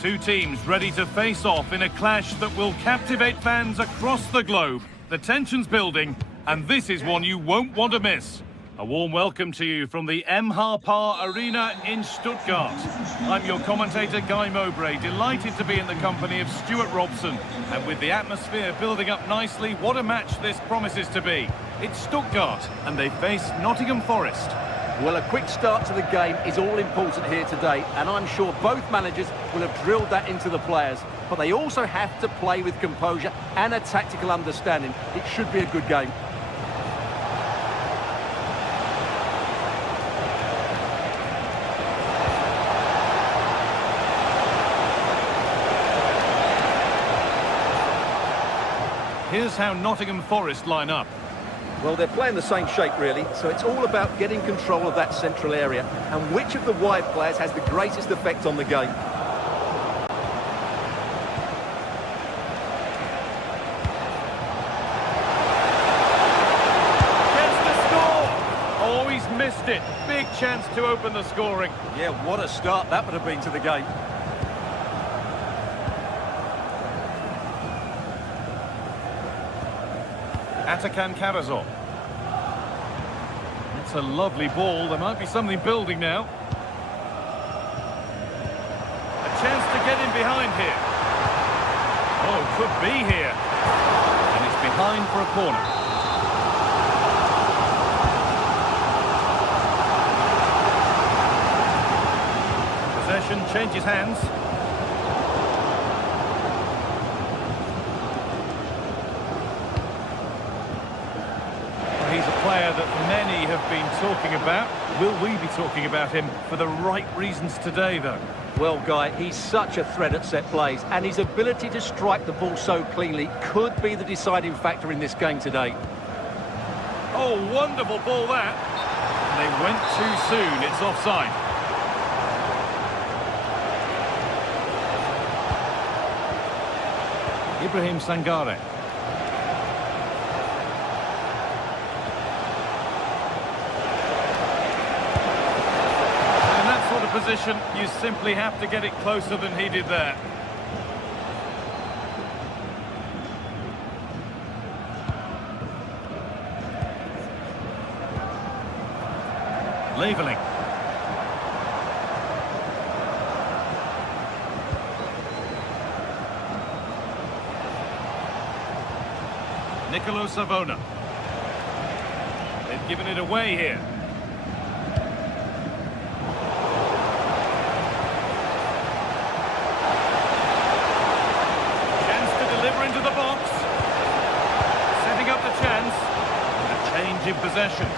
Two teams ready to face off in a clash that will captivate fans across the globe. The tension's building, and this is one you won't want to miss. A warm welcome to you from the Par Arena in Stuttgart. I'm your commentator, Guy Mowbray, delighted to be in the company of Stuart Robson. And with the atmosphere building up nicely, what a match this promises to be. It's Stuttgart, and they face Nottingham Forest. Well, a quick start to the game is all important here today, and I'm sure both managers will have drilled that into the players. But they also have to play with composure and a tactical understanding. It should be a good game. Here's how Nottingham Forest line up. Well, they're playing the same shape, really, so it's all about getting control of that central area and which of the wide players has the greatest effect on the game. Gets the score! Oh, he's missed it. Big chance to open the scoring. Yeah, what a start that would have been to the game. Atakan Karazor. It's a lovely ball. There might be something building now. A chance to get in behind here. Oh, could be here. And it's behind for a corner. Possession changes hands. He's a player that many have been talking about. Will we be talking about him for the right reasons today, though? Well, Guy, he's such a threat at set plays, and his ability to strike the ball so cleanly could be the deciding factor in this game today. Oh, wonderful ball that. And they went too soon. It's offside. Ibrahim Sangare. Position, you simply have to get it closer than he did there. Leveling. Nicolo Savona. They've given it away here. Into the box, setting up the chance, and a change in possession.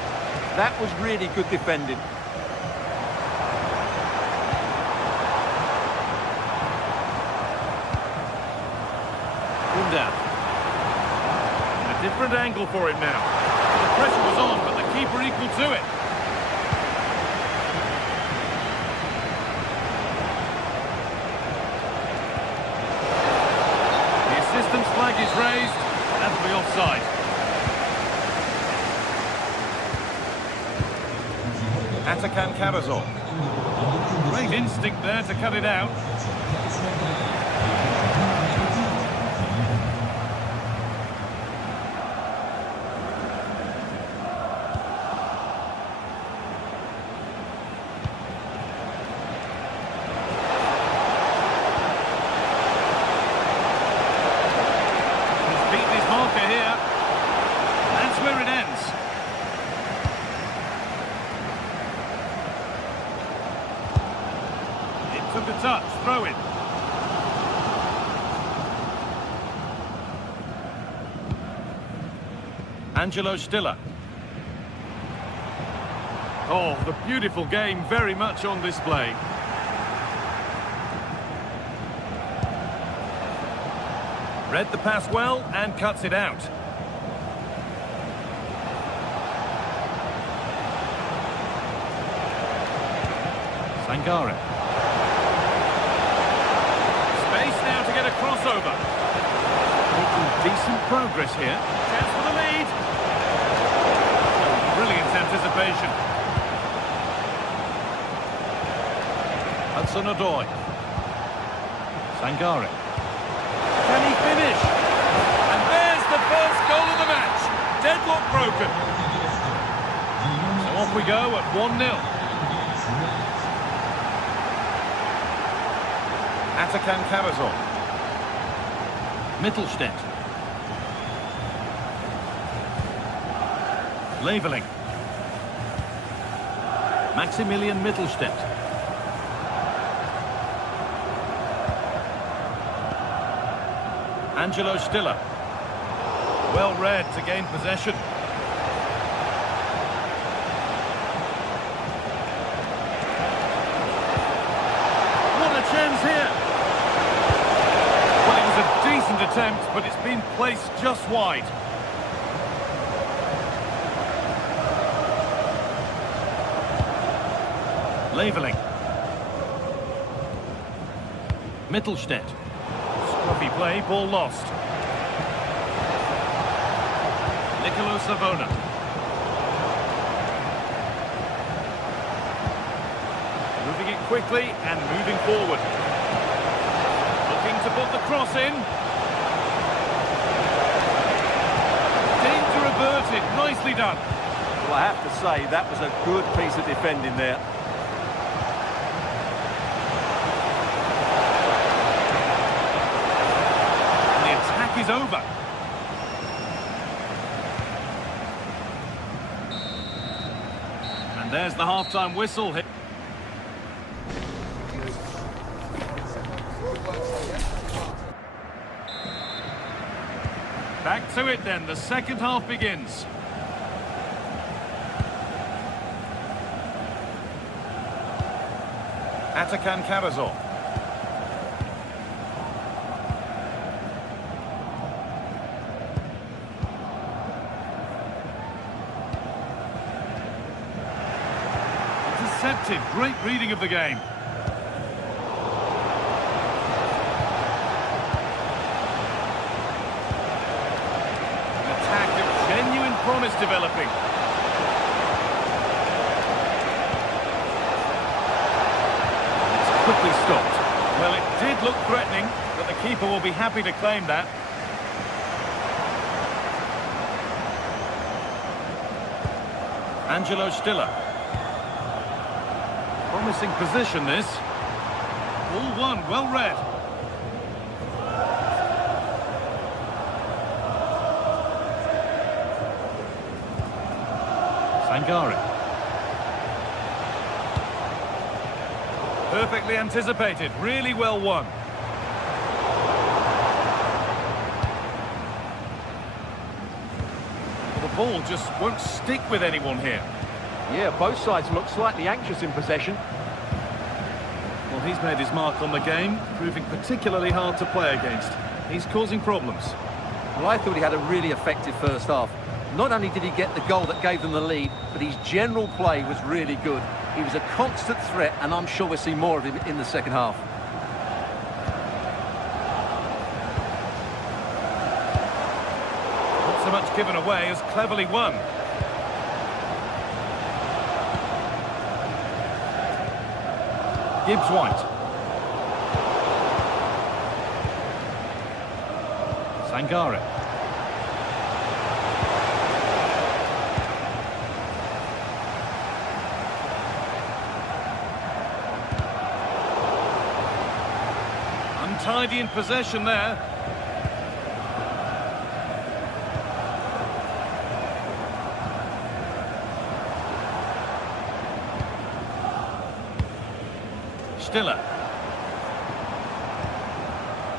That was really good defending. Down. A different angle for him now. The pressure was on, but the keeper equal to it. Assistance flag is raised, and that'll be offside. Atakan Karazor. Great instinct there to cut it out. Took a touch, throw in. Angelo Stiller. Oh, the beautiful game very much on display. Read the pass well and cuts it out. Sangare. Now to get a crossover. Making decent progress here. Chance for the lead. Brilliant anticipation. Hudson-Odoi. Sangare. Can he finish? And there's the first goal of the match. Deadlock broken. So off we go at 1-0. Atakan Karazor. Mittelstädt. Leveling. Maximilian Mittelstädt. Angelo Stiller. Well read to gain possession. What a chance here. Well, it was a decent attempt, but it's been placed just wide. Leveling. Mittelstädt. Scruffy play, ball lost. Nicolo Savona. Moving it quickly and moving forward. Looking to put the cross in. Danger averted, nicely done. Well, I have to say, that was a good piece of defending there. Is over. And there's the half-time whistle. Back to it then, the second half begins. Atakan Karazor. Intercepted, great reading of the game. An attack of genuine promise developing. It's quickly stopped. Well, it did look threatening, but the keeper will be happy to claim that. Angelo Stiller. Promising position, this. All one, well read. Sangare. Perfectly anticipated, really well won. Well, the ball just won't stick with anyone here. Yeah, both sides look slightly anxious in possession. Well, he's made his mark on the game, proving particularly hard to play against. He's causing problems. Well, I thought he had a really effective first half. Not only did he get the goal that gave them the lead, but his general play was really good. He was a constant threat, and I'm sure we'll see more of him in the second half. Not so much given away as cleverly won. Gibbs White. Sangare. Untidy in possession there. Stiller.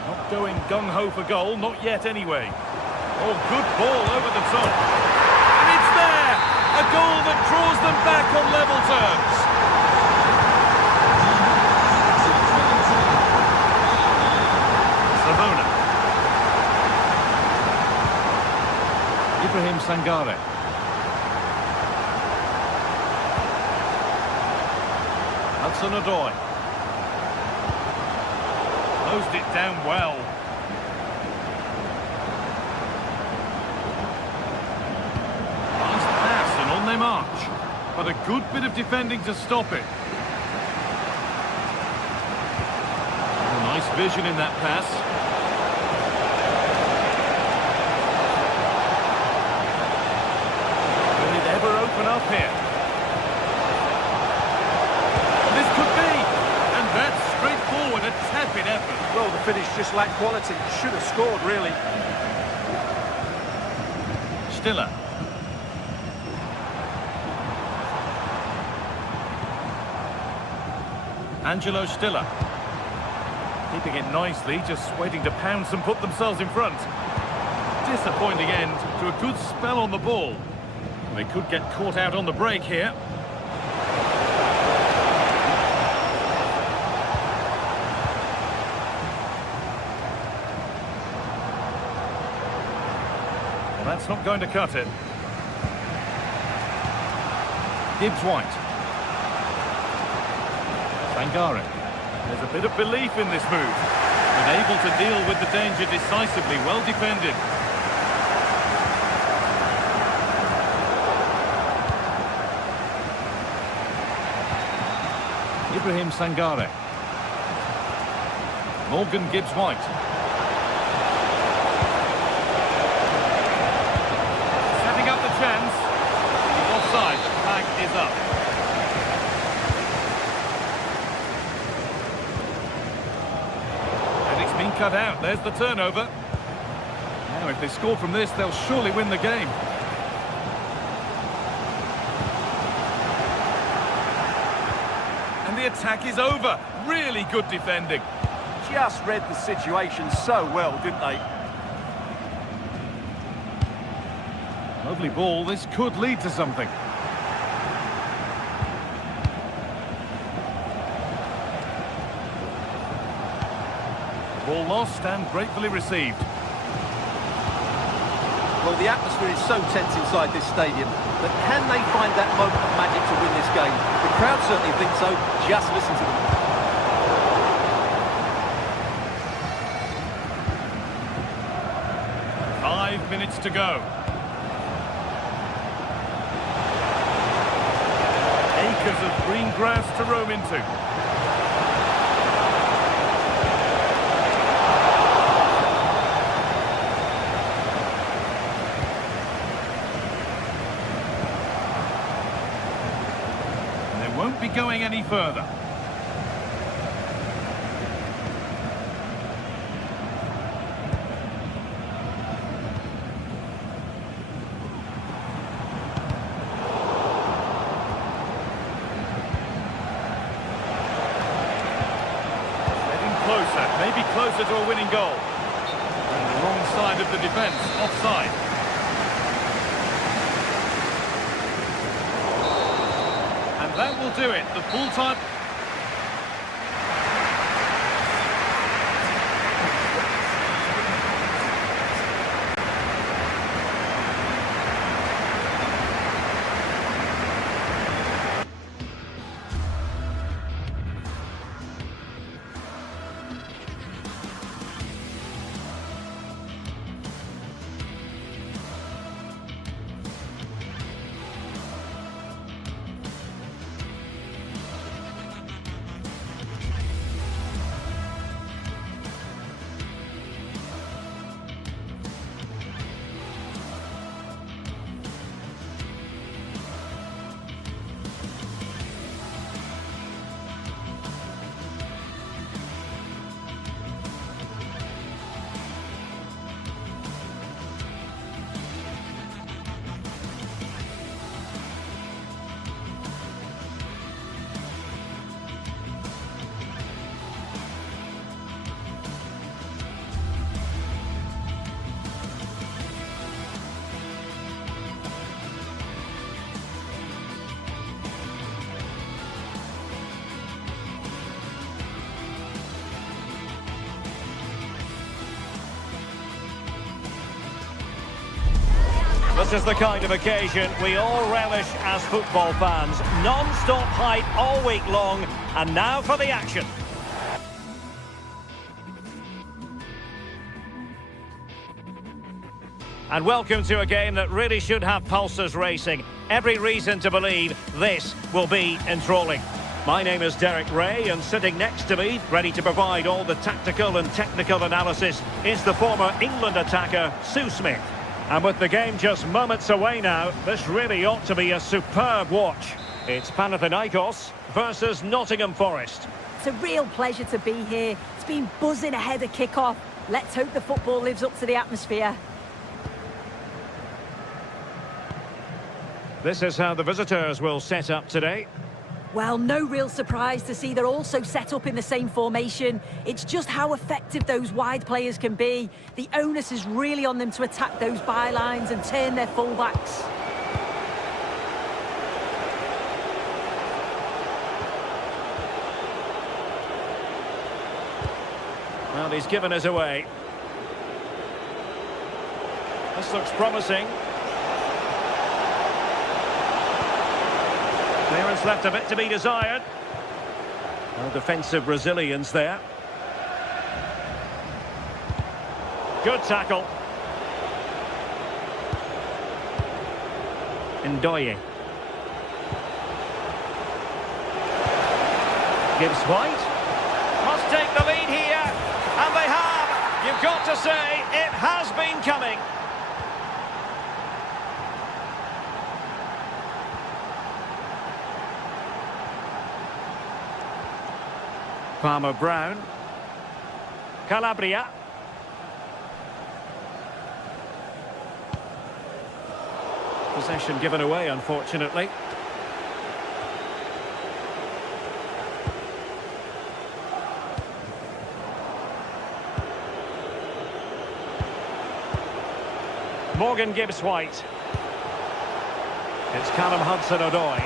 Not going gung-ho for goal, not yet anyway. Oh, good ball over the top. And it's there! A goal that draws them back on level terms. Savona. Ibrahim Sangare. Hudson-Odoi. Closed it down well. Nice pass and on they march. But a good bit of defending to stop it. Oh, nice vision in that pass. Will it ever open up here? This could be! And that's straightforward, a tepid effort. Well, the finish just lacked quality. Should have scored, really. Stiller. Angelo Stiller. Keeping it nicely, just waiting to pounce and put themselves in front. Disappointing end to a good spell on the ball. They could get caught out on the break here. Well, that's not going to cut it. Gibbs White. Sangare. There's a bit of belief in this move. But able to deal with the danger decisively. Well defended. Ibrahim Sangare. Morgan Gibbs White. Setting up the chance. Offside. The flag is up. Been cut out. There's the turnover. Now if they score from this, they'll surely win the game. And the attack is over. Really good defending. Just read the situation so well, didn't they? Lovely ball. This could lead to something. Ball lost and gratefully received. Well, the atmosphere is so tense inside this stadium, but can they find that moment of magic to win this game? The crowd certainly think so. Just listen to them. Five minutes to go. Acres of green grass to roam into. Won't be going any further. Getting closer, maybe closer to a winning goal. And the wrong side of the defence, offside. That will do it. The full time. This is the kind of occasion we all relish as football fans. Non-stop hype all week long, and now for the action. And welcome to a game that really should have pulses racing. Every reason to believe this will be enthralling. My name is Derek Ray, and sitting next to me, ready to provide all the tactical and technical analysis, is the former England attacker, Sue Smith. And with the game just moments away now, this really ought to be a superb watch. It's Panathinaikos versus Nottingham Forest. It's a real pleasure to be here. It's been buzzing ahead of kickoff. Let's hope the football lives up to the atmosphere. This is how the visitors will set up today. Well, no real surprise to see they're also set up in the same formation. It's just how effective those wide players can be. The onus is really on them to attack those bylines and turn their fullbacks. Well, he's given us away. This looks promising. Clearance left a bit to be desired. No defensive resilience there. Good tackle. Ndoye. Gibbs White. Must take the lead here. And they have. You've got to say, it has been coming. Palmer Brown. Calabria. Possession given away, unfortunately. Morgan Gibbs-White. It's Callum Hudson-Odoi.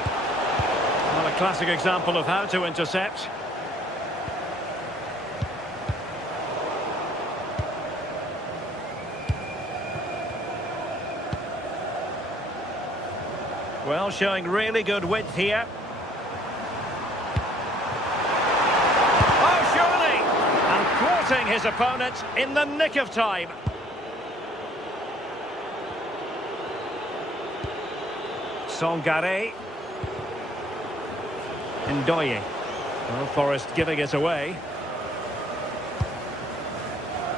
Well, a classic example of how to intercept. Well, showing really good width here. Oh, surely! And thwarting his opponent in the nick of time. Songare. Ndoye. Well, Forest giving it away.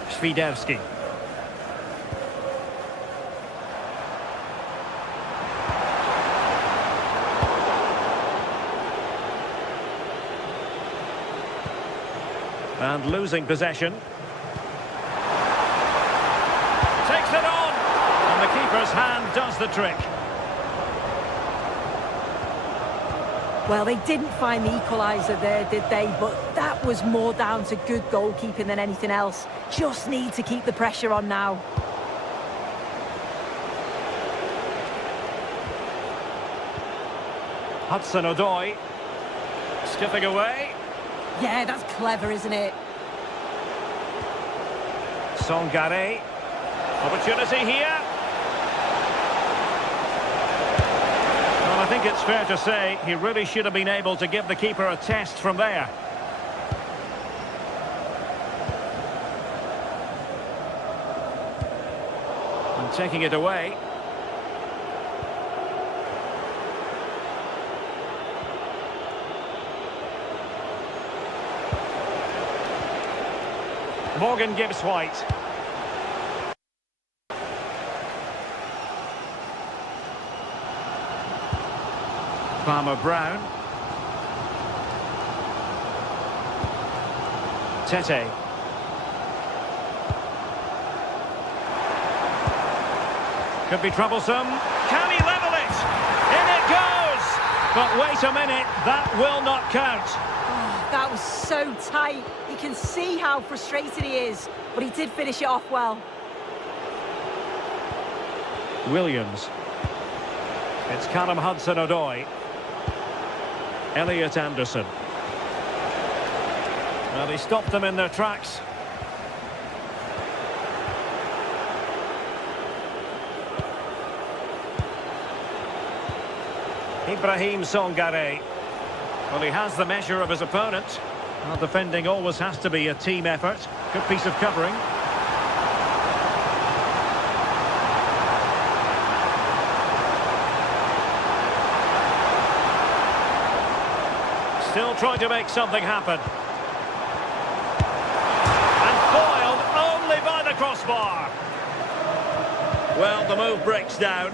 Świderski. And losing possession. Takes it on! And the keeper's hand does the trick. Well, they didn't find the equalizer there, did they? But that was more down to good goalkeeping than anything else. Just need to keep the pressure on now. Hudson-Odoi. Skipping away. Yeah, that's clever, isn't it? Songare. Opportunity here. Well, I think it's fair to say he really should have been able to give the keeper a test from there. And taking it away. Morgan Gibbs-White. Palmer Brown. Tete. Could be troublesome. Can he level it? In it goes! But wait a minute, that will not count. Oh, that was so tight. You can see how frustrated he is, but he did finish it off well. Williams. It's Callum Hudson-Odoi. Elliot Anderson. Well, he stopped them in their tracks. Ibrahim Songare. Well, he has the measure of his opponent. Well, defending always has to be a team effort. Good piece of covering. Still trying to make something happen. And foiled only by the crossbar. Well, the move breaks down.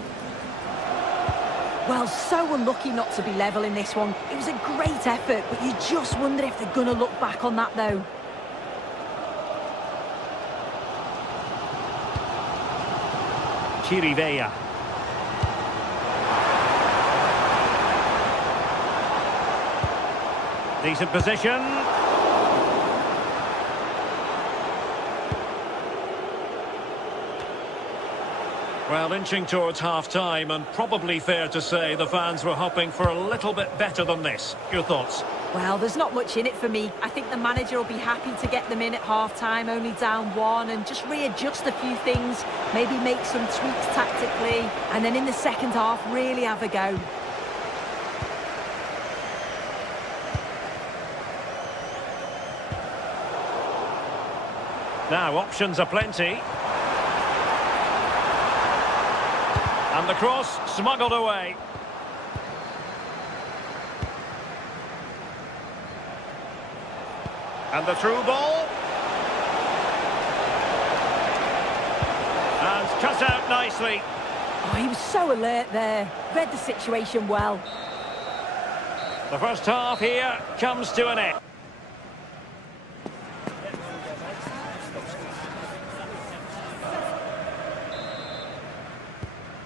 Well, so unlucky not to be level in this one. It was a great effort, but you just wonder if they're going to look back on that, though. Chirivella. Decent position. Well, inching towards half-time, and probably fair to say the fans were hoping for a little bit better than this. Your thoughts? Well, there's not much in it for me. I think the manager will be happy to get them in at half-time, only down 1, and just readjust a few things, maybe make some tweaks tactically, and then in the second half, really have a go. Now, options are plenty. And the cross smuggled away. And the through ball. And cut out nicely. Oh, he was so alert there. Read the situation well. The first half here comes to an end.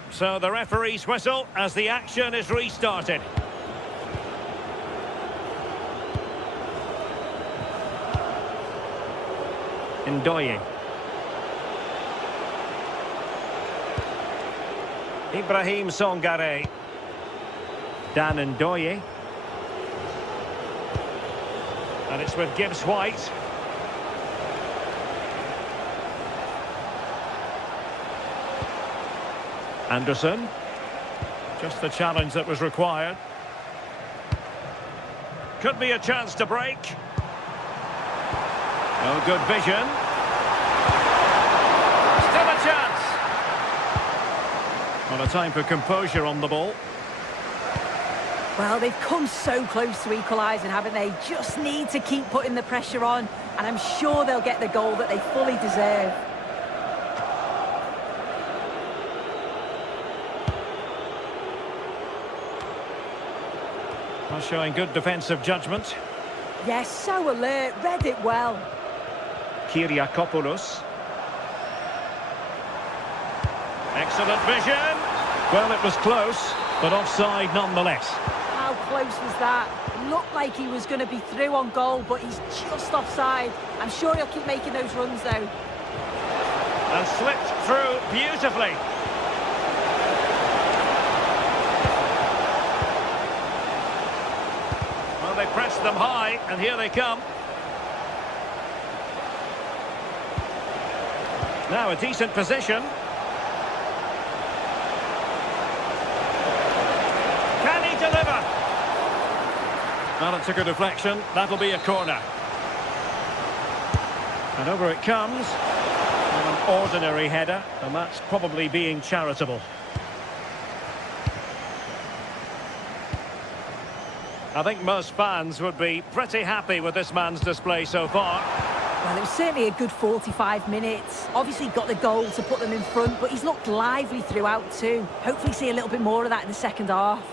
So the referee's whistle as the action is restarted. Ndoye. Ibrahim Songare. Dan Ndoye. And it's with Gibbs White. Anderson. Just the challenge that was required. Could be a chance to break. Oh, good vision. Still a chance. Well, a time for composure on the ball. Well, they've come so close to equalising, haven't they? Just need to keep putting the pressure on, and I'm sure they'll get the goal that they fully deserve. Well, showing good defensive judgment. Yes, so alert, read it well. Kyriakopoulos. Excellent vision. Well, it was close, but offside nonetheless. How close was that? It looked like he was going to be through on goal, but he's just offside. I'm sure he'll keep making those runs, though. And slipped through beautifully. Well, they pressed them high, and here they come. Now a decent position. Can he deliver? Well, it took a deflection. That'll be a corner. And over it comes. An ordinary header, and that's probably being charitable. I think most fans would be pretty happy with this man's display so far. Well, it was certainly a good 45 minutes. Obviously got the goal to put them in front, but he's looked lively throughout too. Hopefully see a little bit more of that in the second half.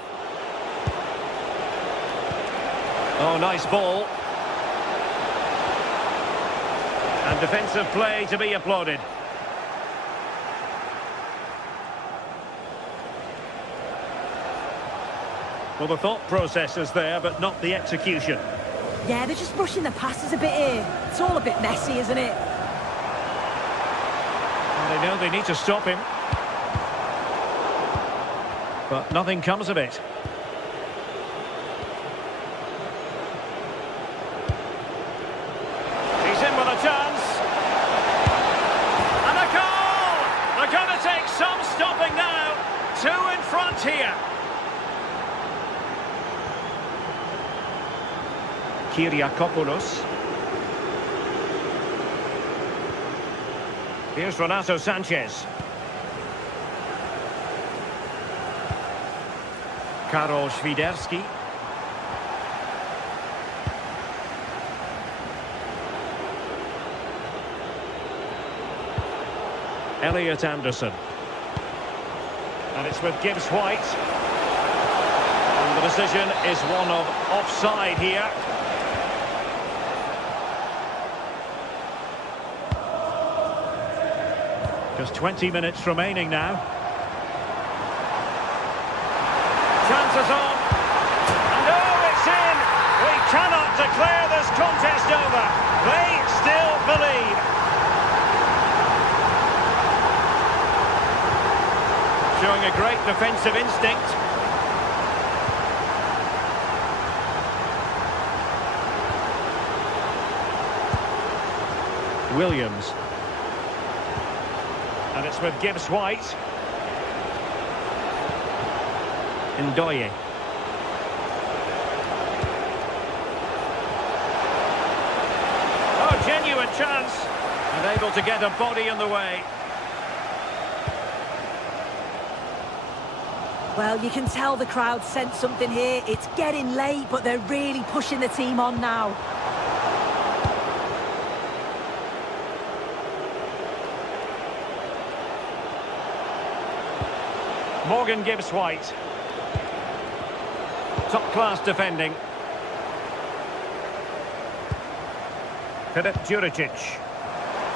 Oh, nice ball. And defensive play to be applauded. Well, the thought process is there, but not the execution. Yeah, they're just rushing the passes a bit here. It's all a bit messy, isn't it? And they know they need to stop him. But nothing comes of it. He's in with a chance. And a goal! They're going to take some stopping now. 2 in front here. Kyriakopoulos. Here's Renato Sanchez. Karol Świderski. Elliot Anderson. And it's with Gibbs White. And the decision is one of offside here. Just 20 minutes remaining now. Chances on. And oh, it's in! We cannot declare this contest over. They still believe. Showing a great defensive instinct. Williams. And it's with Gibbs White. Ndoye. Oh, genuine chance. And able to get a body in the way. Well, you can tell the crowd sensed something here. It's getting late, but they're really pushing the team on now. Morgan Gibbs White. Top-class defending. Filip Juricic.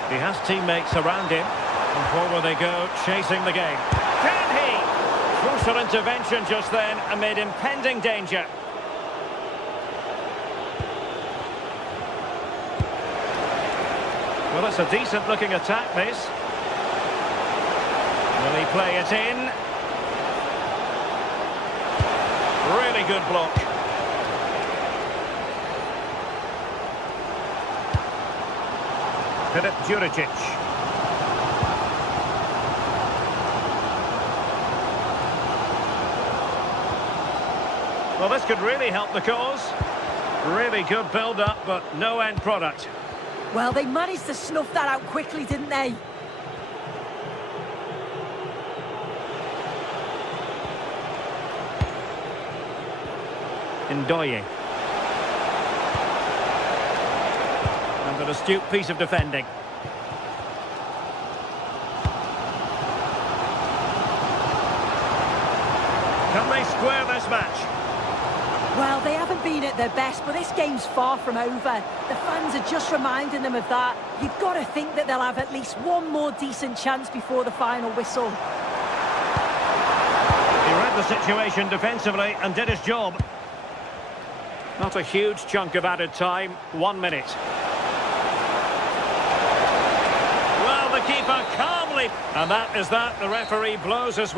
He has teammates around him. And forward they go, chasing the game. Can he? Crucial intervention just then amid impending danger. Well, it's a decent-looking attack, this. Will he play it in? Really good block. Filip Juricic. Well, this could really help the cause. Really good build-up, but no end product. Well, they managed to snuff that out quickly, didn't they? Ndoye. And an astute piece of defending. Can they square this match? Well, they haven't been at their best, but this game's far from over. The fans are just reminding them of that. You've got to think that they'll have at least one more decent chance before the final whistle. He read the situation defensively and did his job. Not a huge chunk of added time, 1 minute. Well, the keeper calmly... And that is that. The referee blows his...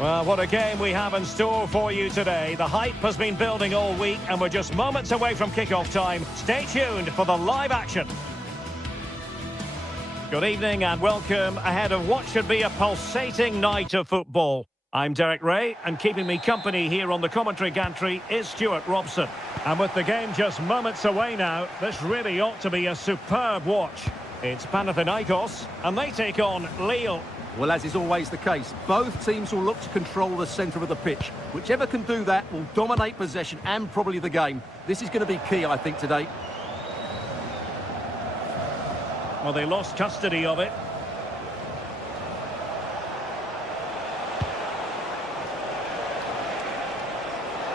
Well, what a game we have in store for you today. The hype has been building all week and we're just moments away from kickoff time. Stay tuned for the live action. Good evening and welcome ahead of what should be a pulsating night of football. I'm Derek Ray, and keeping me company here on the commentary gantry is Stuart Robson. And with the game just moments away now, this really ought to be a superb watch. It's Panathinaikos, and they take on Lille. Well, as is always the case, both teams will look to control the centre of the pitch. Whichever can do that will dominate possession and probably the game. This is going to be key, I think, today. Well, they lost custody of it.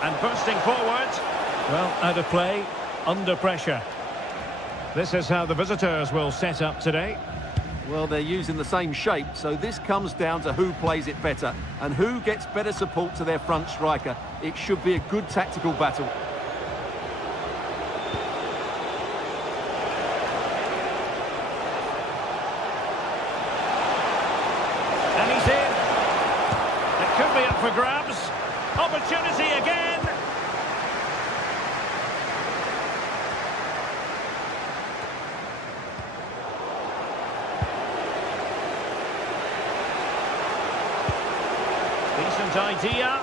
And bursting forward. Well, out of play, under pressure. This is how the visitors will set up today. Well, they're using the same shape, so this comes down to who plays it better and who gets better support to their front striker. It should be a good tactical battle. And he's in. It could be up for grabs. Opportunity again. Decent idea.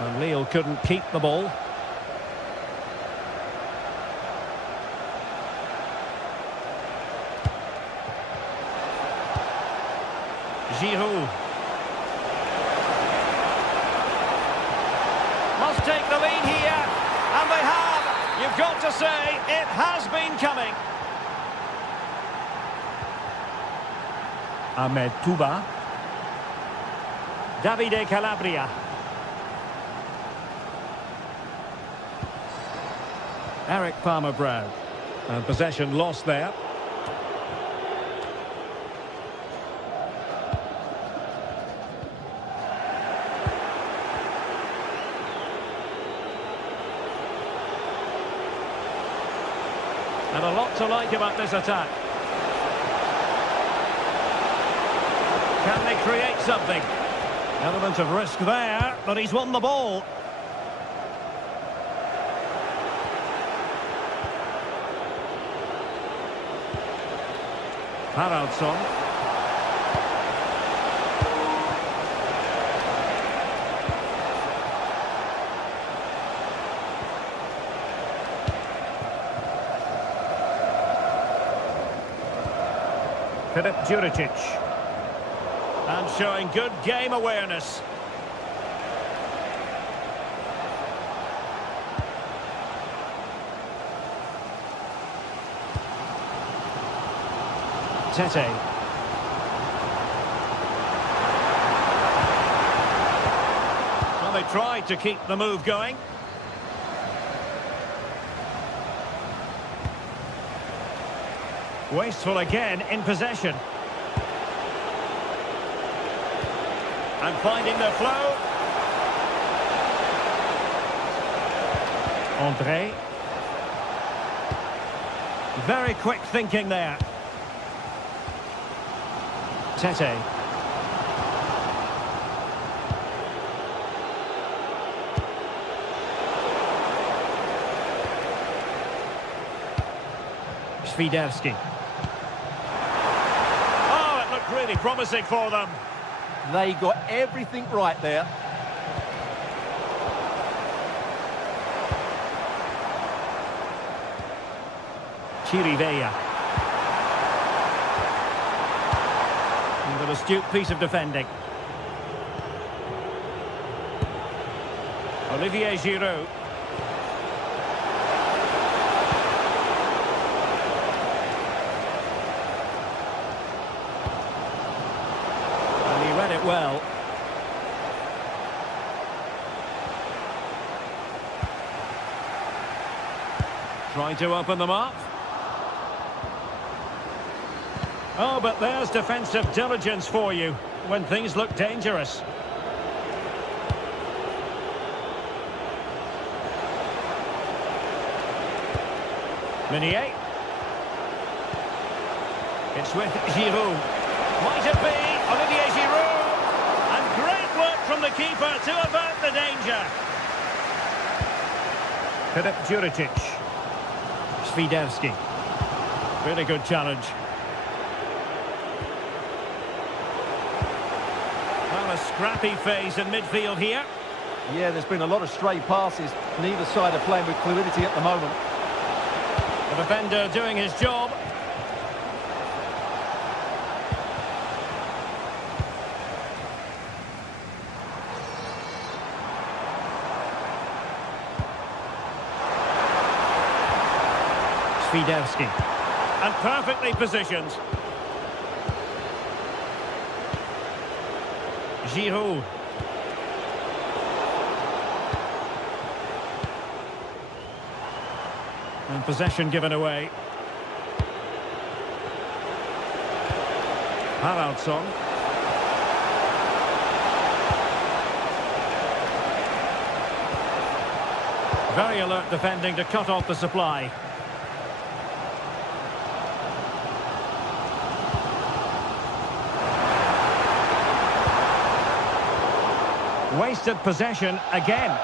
And Lille couldn't keep the ball. Giroud. Must take the lead here. And they have. You've got to say, it has been coming. Ahmed Touba. Davide Calabria. Eric Palmer-Brown. And possession lost there. And a lot to like about this attack. Can they create something? Element of risk there, but he's won the ball. Haraldsson. Filip Juricic. And showing good game awareness. Tete. Well, they tried to keep the move going. Wasteful again in possession. And finding the flow. André. Very quick thinking there. Tete. Świderski. Oh, it looked really promising for them. They got everything right there. Chirivella. And an astute piece of defending. Olivier Giroud. Read it well. Trying to open them up. Oh, but there's defensive diligence for you when things look dangerous. Meunier. It's with Giroud. Might it be Olivier Giroud? the keeper to avert the danger. Filip Juricic. Swiderski. Really good challenge. Well, a scrappy phase in midfield here. Yeah, there's been a lot of stray passes. Neither side are playing with fluidity at the moment. The defender doing his job. Swiderski. And perfectly positioned. Giroud. And possession given away. Haraldsson. Very alert defending to cut off the supply. Wasted possession again.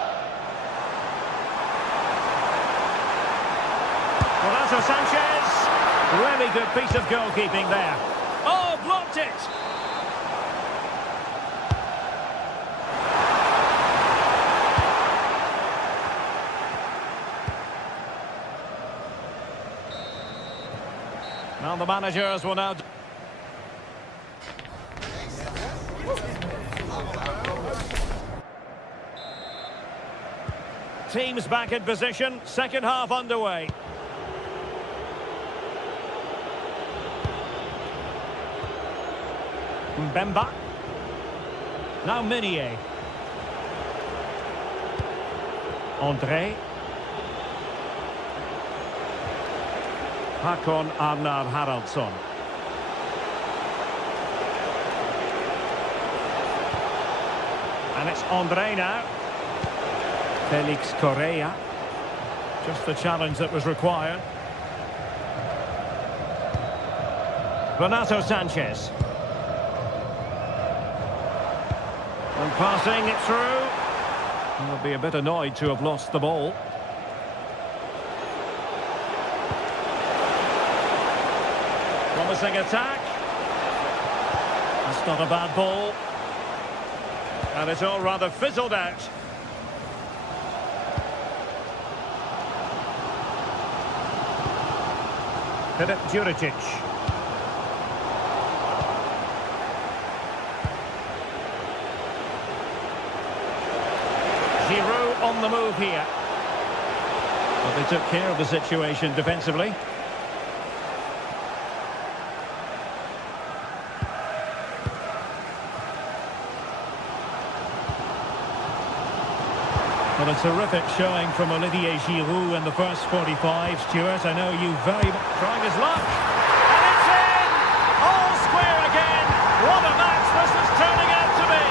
Renato Sanchez. Really good piece of goalkeeping there. Oh, blocked it. Now the managers will now... Teams back in position, second half underway. Mbemba. Now Meunier. André. Hakon Arnar Haraldsson. And it's André now. Felix Correa. Just the challenge that was required. Renato Sanchez. And passing it through. He'll be a bit annoyed to have lost the ball. Promising attack. That's not a bad ball. And it's all rather fizzled out. Filip Juricic. Giroud on the move here. Well, they took care of the situation defensively. Well, a terrific showing from Olivier Giroud in the first 45. Stuart, I know you very much trying his luck. And it's in! All square again. What a match this is turning out to be.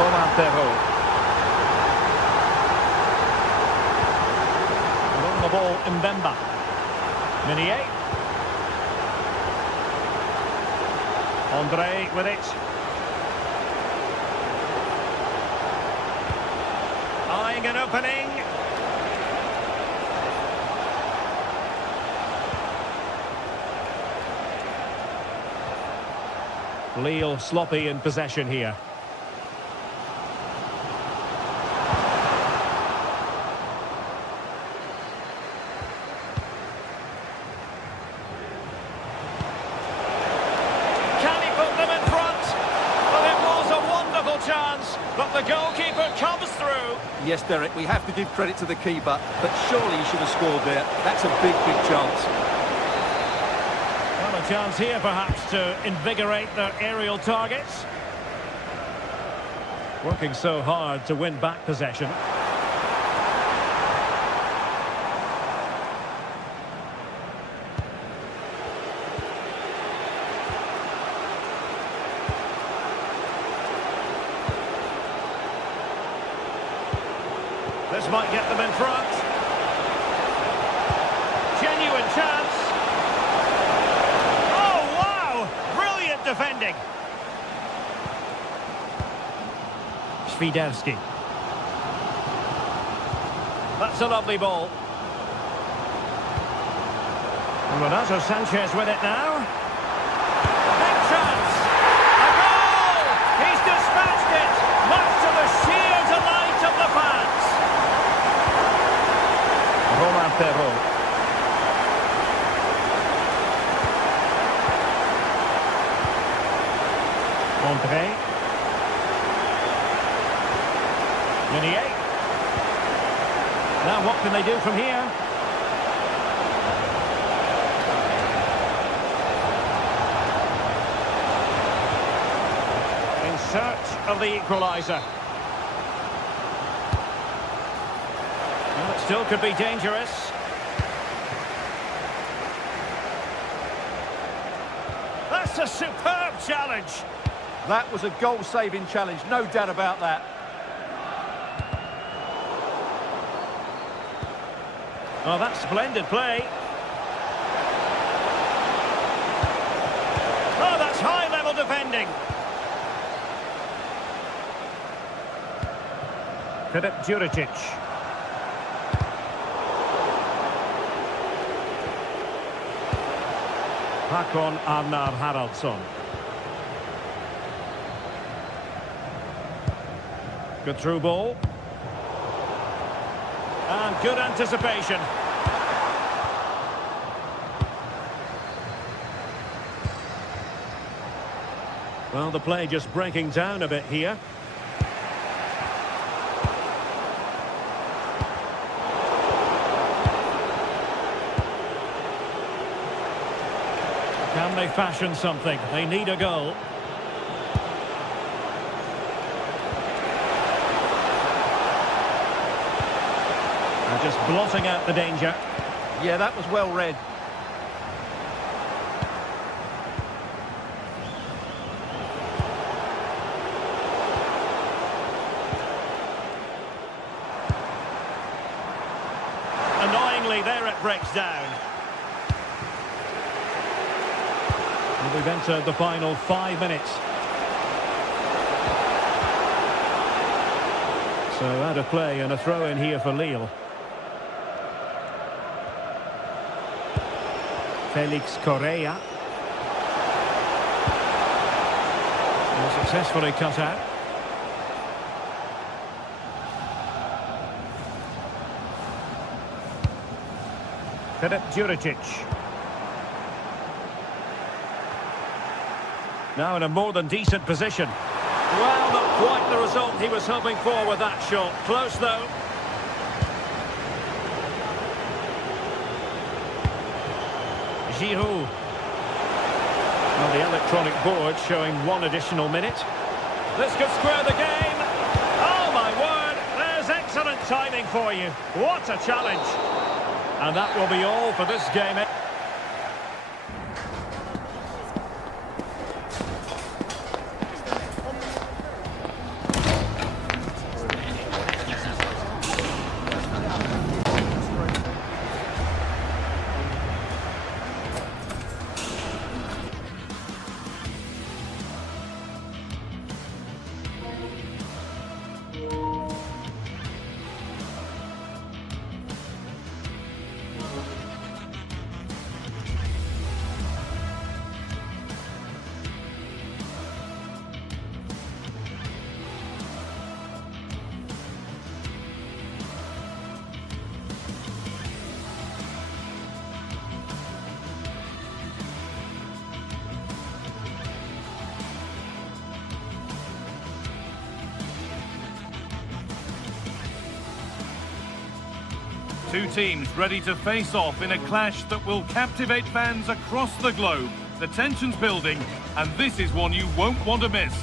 Romain Perrault. And on the ball, Mbemba. Meunier. André with it. Eyeing an opening. Lille sloppy in possession here. Can he put them in front? Well, it was a wonderful chance, but the goalkeeper comes through. Yes, Derek, we have to give credit to the keeper, but surely he should have scored there. That's a big, big chance. Well, a chance here perhaps to invigorate their aerial targets. Working so hard to win back possession. This might get them in front. Genuine chance. Oh, wow! Brilliant defending. Fiderski. That's a lovely ball. Renato Sanchez with it now. Big chance. A goal! He's dispatched it, much to the sheer delight of the fans. Romain Perrault. Montré. Meunier. Now what can they do from here? In search of the equalizer. Well, it still could be dangerous. That's a superb challenge. That was a goal-saving challenge, no doubt about that. Oh, that's splendid play. Oh, that's high-level defending. Filip Juricic. Hakon Arnar Haraldsson. Good through ball. And good anticipation. Well, the play just breaking down a bit here. Can they fashion something? They need a goal. They're just blotting out the danger. Yeah, that was well read. Annoyingly, there it breaks down. And we've entered the final 5 minutes. So out of play and a throw in here for Lille. Felix Correa. And successfully cut out. Filip Juricic. Now in a more than decent position. Well, not quite the result he was hoping for with that shot. Close though. Giroud. Well, the electronic board showing 1 additional minute. This could square the game. Oh my word, there's excellent timing for you. What a challenge. And that will be all for this game. Two teams ready to face off in a clash that will captivate fans across the globe. The tension's building, and this is one you won't want to miss.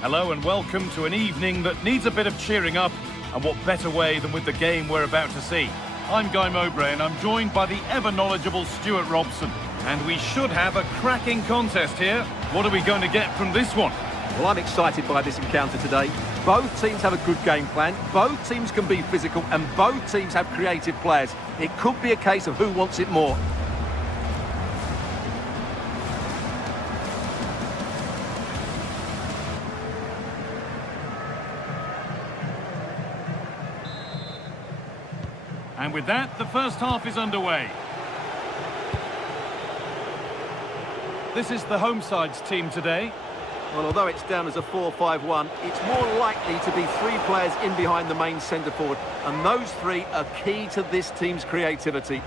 Hello and welcome to an evening that needs a bit of cheering up, and what better way than with the game we're about to see. I'm Guy Mowbray and I'm joined by the ever-knowledgeable Stuart Robson. And we should have a cracking contest here. What are we going to get from this one? Well, I'm excited by this encounter today. Both teams have a good game plan, both teams can be physical, and both teams have creative players. It could be a case of who wants it more. And with that, the first half is underway. This is the home side's team today. Well, although it's down as a 4-5-1, it's more likely to be three players in behind the main centre forward. And those three are key to this team's creativity.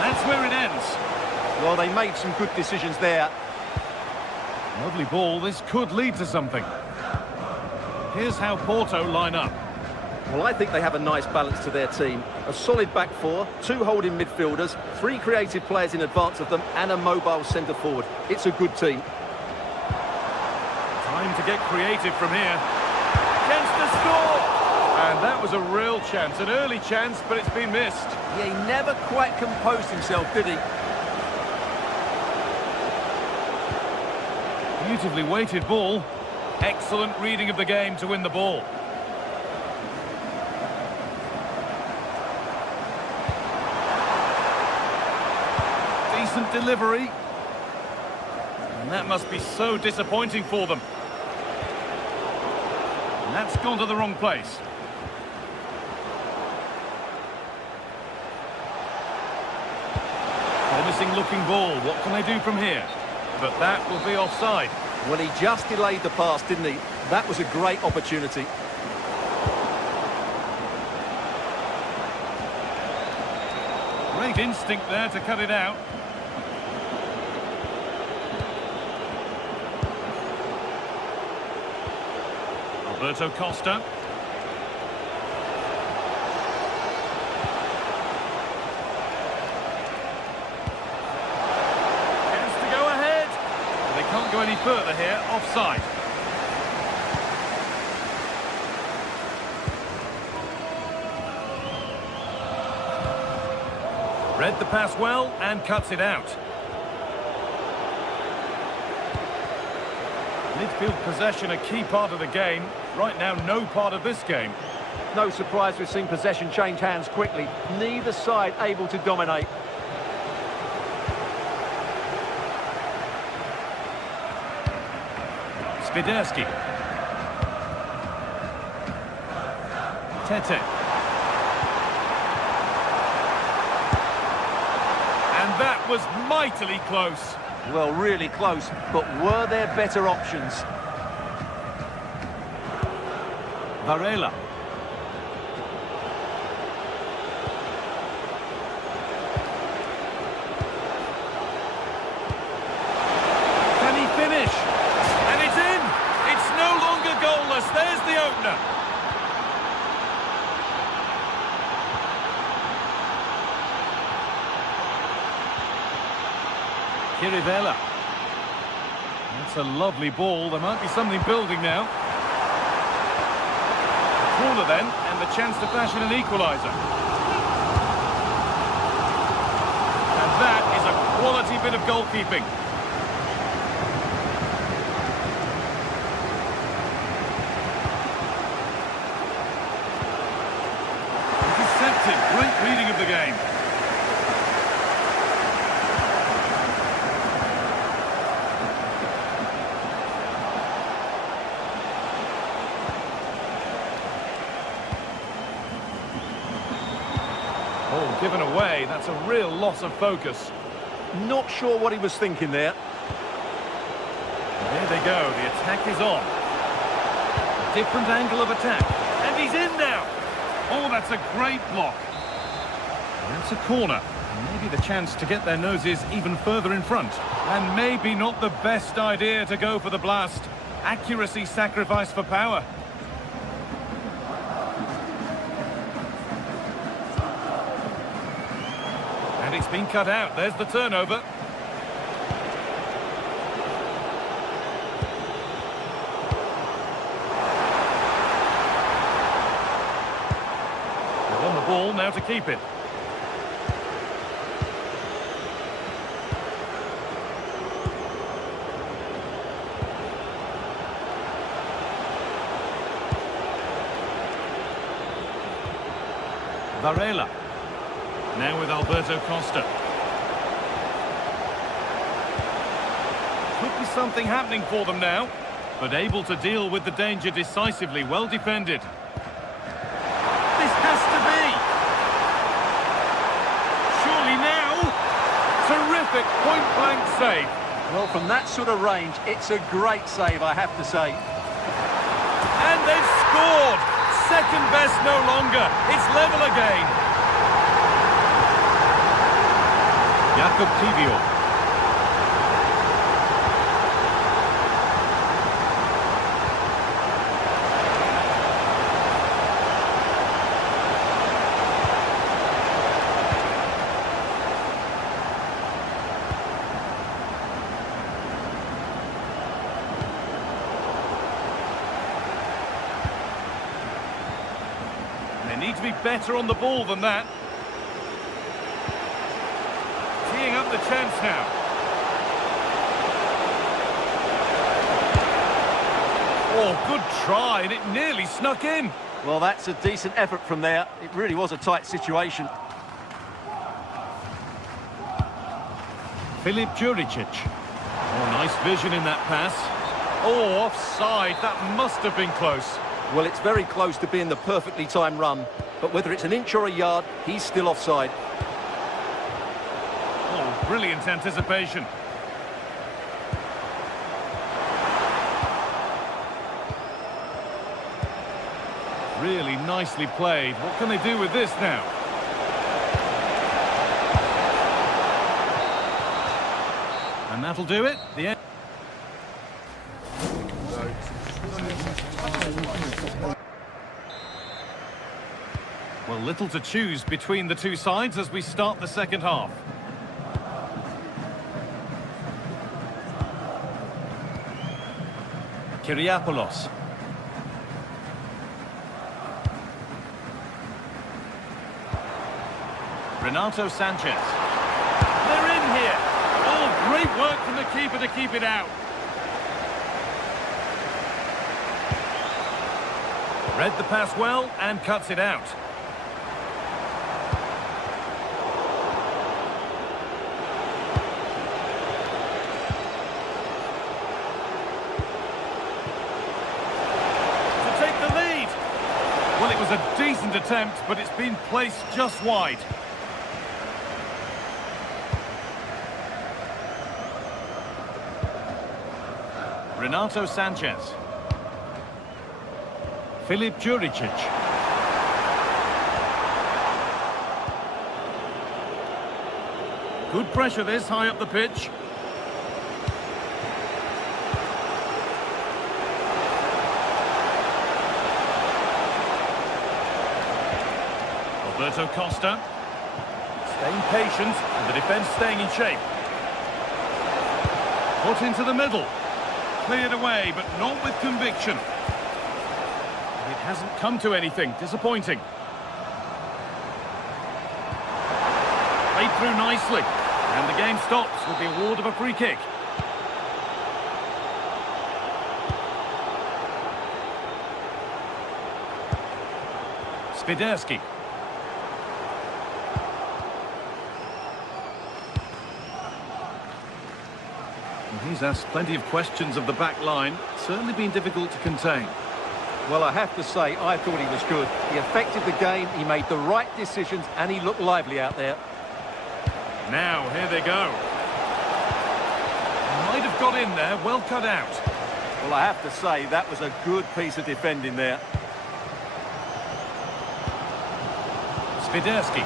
That's where it ends. Well, they made some good decisions there. Lovely ball. This could lead to something. Here's how Porto line up. Well, I think they have a nice balance to their team. A solid back four, two holding midfielders, three creative players in advance of them, and a mobile centre forward. It's a good team. Time to get creative from here. Chance to score! And that was a real chance, an early chance, but it's been missed. Yeah, he never quite composed himself, did he? Beautifully weighted ball. Excellent reading of the game to win the ball. Decent delivery. And that must be so disappointing for them. And that's gone to the wrong place. Promising looking ball. What can they do from here? But that will be offside. Well, he just delayed the pass, didn't he? That was a great opportunity. Great instinct there to cut it out. Alberto Costa. Can't go any further here, offside. Read the pass well and cuts it out. Midfield possession a key part of the game. Right now, no part of this game. No surprise we've seen possession change hands quickly. Neither side able to dominate. Swiderski. Tete. And that was mightily close. Well, really close, but were there better options? Varela. Can he finish? And it's in! It's no longer goalless. There's the opener. Chirivella. That's a lovely ball. There might be something building now. Corner then, and the chance to fashion an equalizer. And that is a quality bit of goalkeeping. Intercepted. Great reading of the game. Oh, given away. That's a real loss of focus. Not sure what he was thinking there. There they go. The attack is on. A different angle of attack. And he's in now. Oh, that's a great block. That's a corner. Maybe the chance to get their noses even further in front. And maybe not the best idea to go for the blast. Accuracy sacrificed for power. And it's been cut out. There's the turnover. They're on the ball now to keep it. Varela. Now with Alberto Costa. something happening for them now, but able to deal with the danger decisively. Well defended. This has to be. Surely now. Terrific point-blank save. Well, from that sort of range, it's a great save, I have to say. And they've scored. Second best no longer. It's level again. Jakob Kivior. They need to be better on the ball than that. Teeing up the chance now. Oh, good try, and it nearly snuck in. Well, that's a decent effort from there. It really was a tight situation. Filip Juricic. Oh, nice vision in that pass. Oh, offside. That must have been close. Well, it's very close to being the perfectly timed run, but whether it's an inch or a yard, he's still offside. Oh, brilliant anticipation. Really nicely played. What can they do with this now? And that'll do it. The end. Well, little to choose between the two sides as we start the second half. Kyriapoulos. Renato Sanchez. They're in here. Oh, great work from the keeper to keep it out. Read the pass well and cuts it out. To take the lead. Well, it was a decent attempt, but it's been placed just wide. Renato Sanchez. Filip Juricic. Good pressure this, high up the pitch. Alberto Costa. Staying patient, and the defence staying in shape. Put into the middle. Cleared away, but not with conviction. It hasn't come to anything. Disappointing. Played through nicely. And the game stops with the award of a free kick. Spiderski. He's asked plenty of questions of the back line. Certainly been difficult to contain. Well, I have to say, I thought he was good. He affected the game, he made the right decisions, and he looked lively out there. Now, here they go. Might have got in there, well cut out. Well, I have to say, that was a good piece of defending there. Spiderski.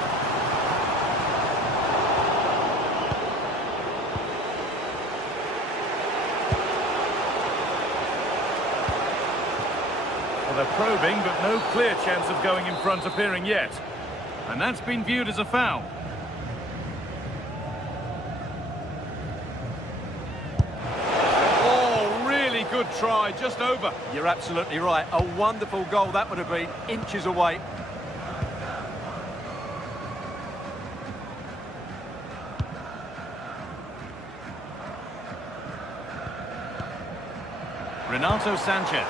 They're probing, but no clear chance of going in front appearing yet. And that's been viewed as a foul. Oh, really good try, just over. You're absolutely right. A wonderful goal that would have been, inches away. Renato Sanchez.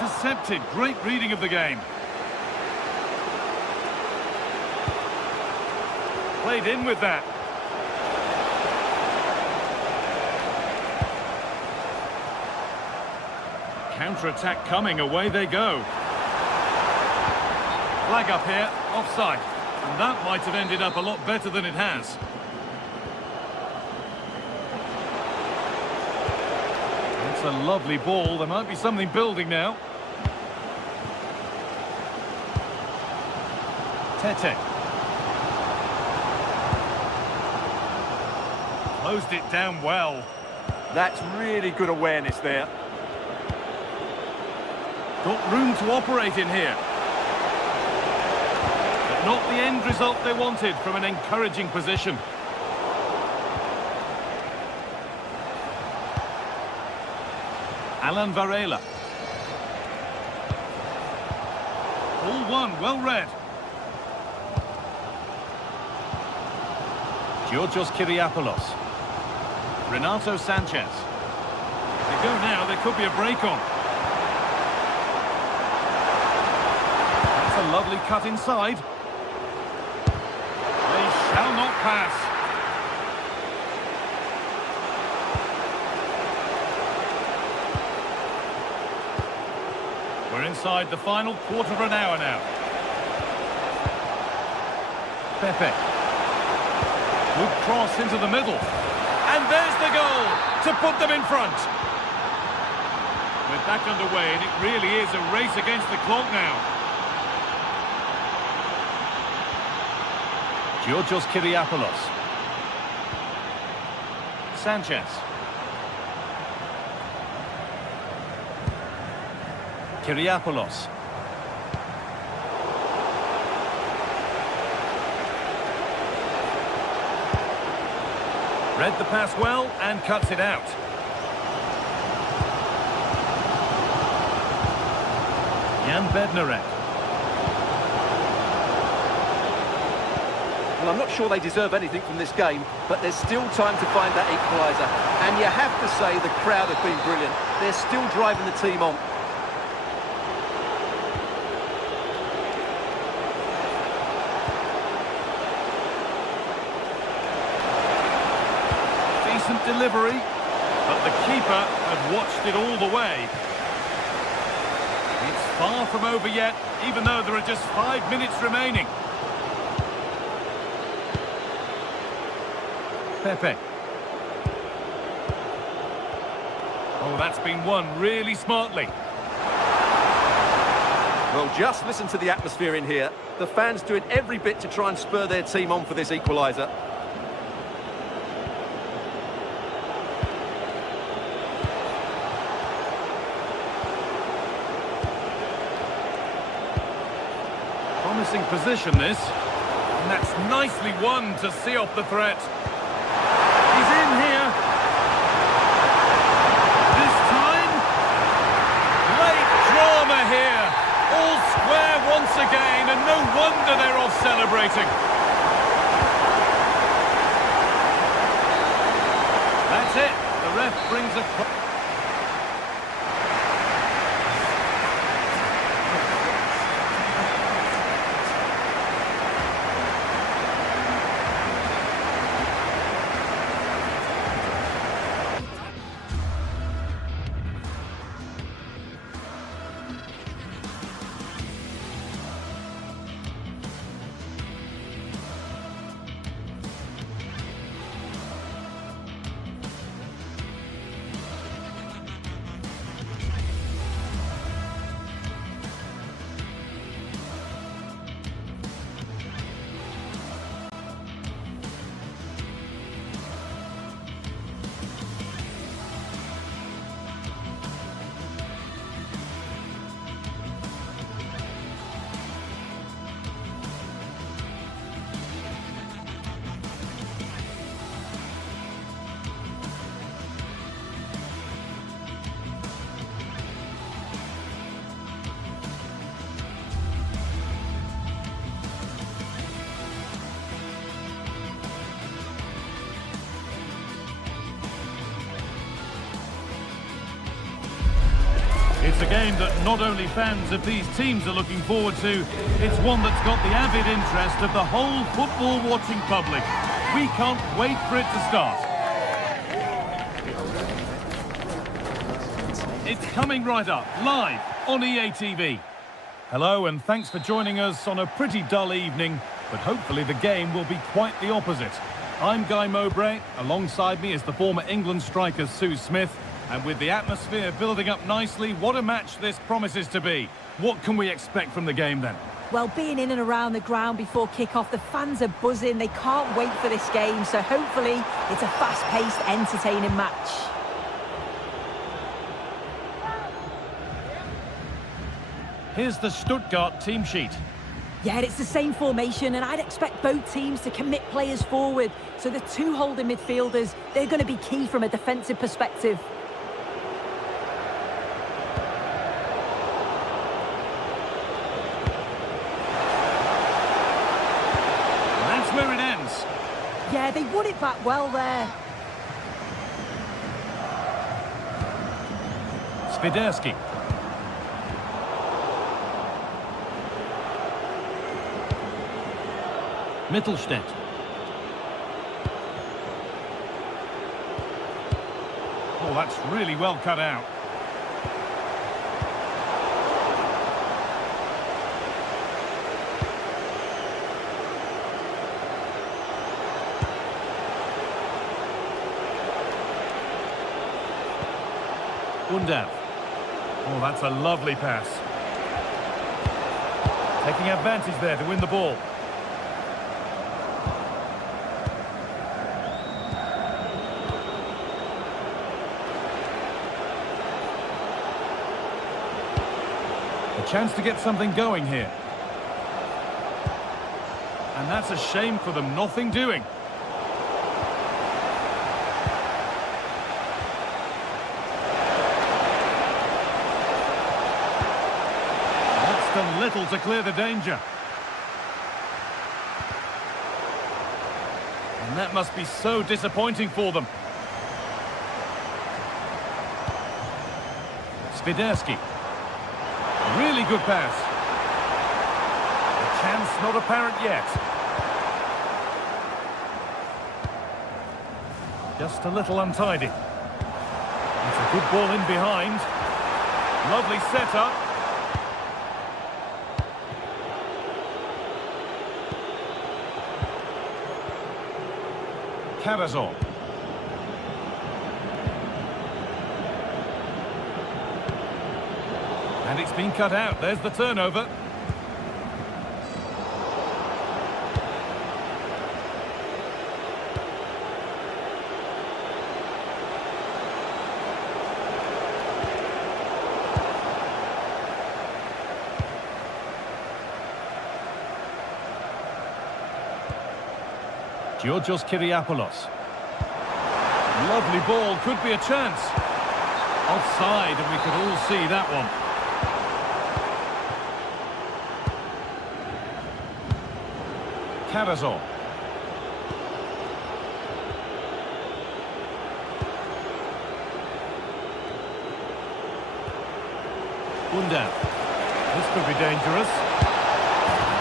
Intercepted. Great reading of the game. Played in with that. Counter-attack coming, away they go. Flag up here, offside. And that might have ended up a lot better than it has. It's a lovely ball, there might be something building now. Tete. Closed it down well. That's really good awareness there. Got room to operate in here. But not the end result they wanted from an encouraging position. Alan Varela. All one, well read. Georgios Kyriapoulos. Renato Sanchez. They go now, there could be a break on. That's a lovely cut inside. They shall not pass. We're inside the final quarter of an hour now. Pepe. Good cross into the middle. And there's the goal to put them in front. We're back underway and it really is a race against the clock now. Georgios Kyriapoulos. Sanchez. Kyriapoulos. Read the pass well and cuts it out. Jan Bednarek. Well, I'm not sure they deserve anything from this game, but there's still time to find that equaliser. And you have to say the crowd have been brilliant. They're still driving the team on. Decent delivery, but the keeper had watched it all the way. It's far from over yet, even though there are just 5 minutes remaining. Pepe. Oh, that's been won really smartly. Well, just listen to the atmosphere in here. The fans doing every bit to try and spur their team on for this equaliser. Promising position this, and that's nicely won to see off the threat. He's in here. This time, late drama here. All square once again, and no wonder they're off celebrating. That's it. The ref brings a... It's a game that not only fans of these teams are looking forward to, it's one that's got the avid interest of the whole football-watching public. We can't wait for it to start. It's coming right up, live on EA TV. Hello, and thanks for joining us on a pretty dull evening, but hopefully the game will be quite the opposite. I'm Guy Mowbray. Alongside me is the former England striker Sue Smith. And with the atmosphere building up nicely, what a match this promises to be. What can we expect from the game then? Well, being in and around the ground before kick-off, the fans are buzzing. They can't wait for this game, so hopefully it's a fast-paced, entertaining match. Here's the Stuttgart team sheet. Yeah, it's the same formation, and I'd expect both teams to commit players forward. So the two holding midfielders, they're going to be key from a defensive perspective. Where it ends. Yeah, they won it back well there. Spiderski. Mittelstädt. Oh, that's really well cut out. Undav. Oh, that's a lovely pass. Taking advantage there to win the ball. A chance to get something going here. And that's a shame for them, nothing doing. Done little to clear the danger. And that must be so disappointing for them. Spiderski. Really good pass. A chance not apparent yet. Just a little untidy. It's a good ball in behind. Lovely setup. Karazor. And it's been cut out. There's the turnover. Georgios Kyriapoulos. Lovely ball, could be a chance. Offside, and we could all see that one. Karazor. Undav. This could be dangerous.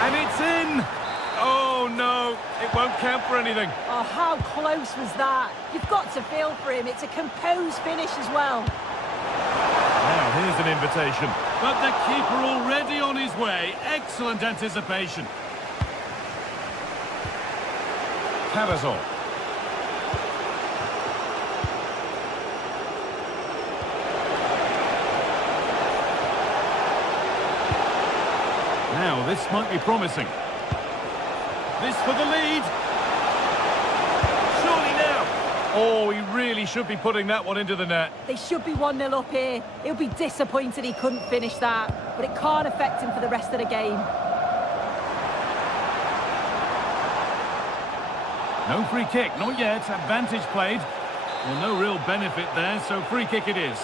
And it's in! Oh no, it won't count for anything. Oh, how close was that? You've got to feel for him. It's a composed finish as well. Now here's an invitation. But the keeper already on his way. Excellent anticipation. Karazor. Now this might be promising. This for the lead. Surely now. Oh, he really should be putting that one into the net. They should be 1-0 up here. He'll be disappointed he couldn't finish that, but it can't affect him for the rest of the game. No free kick, not yet. Advantage played. Well, no real benefit there, so free kick it is.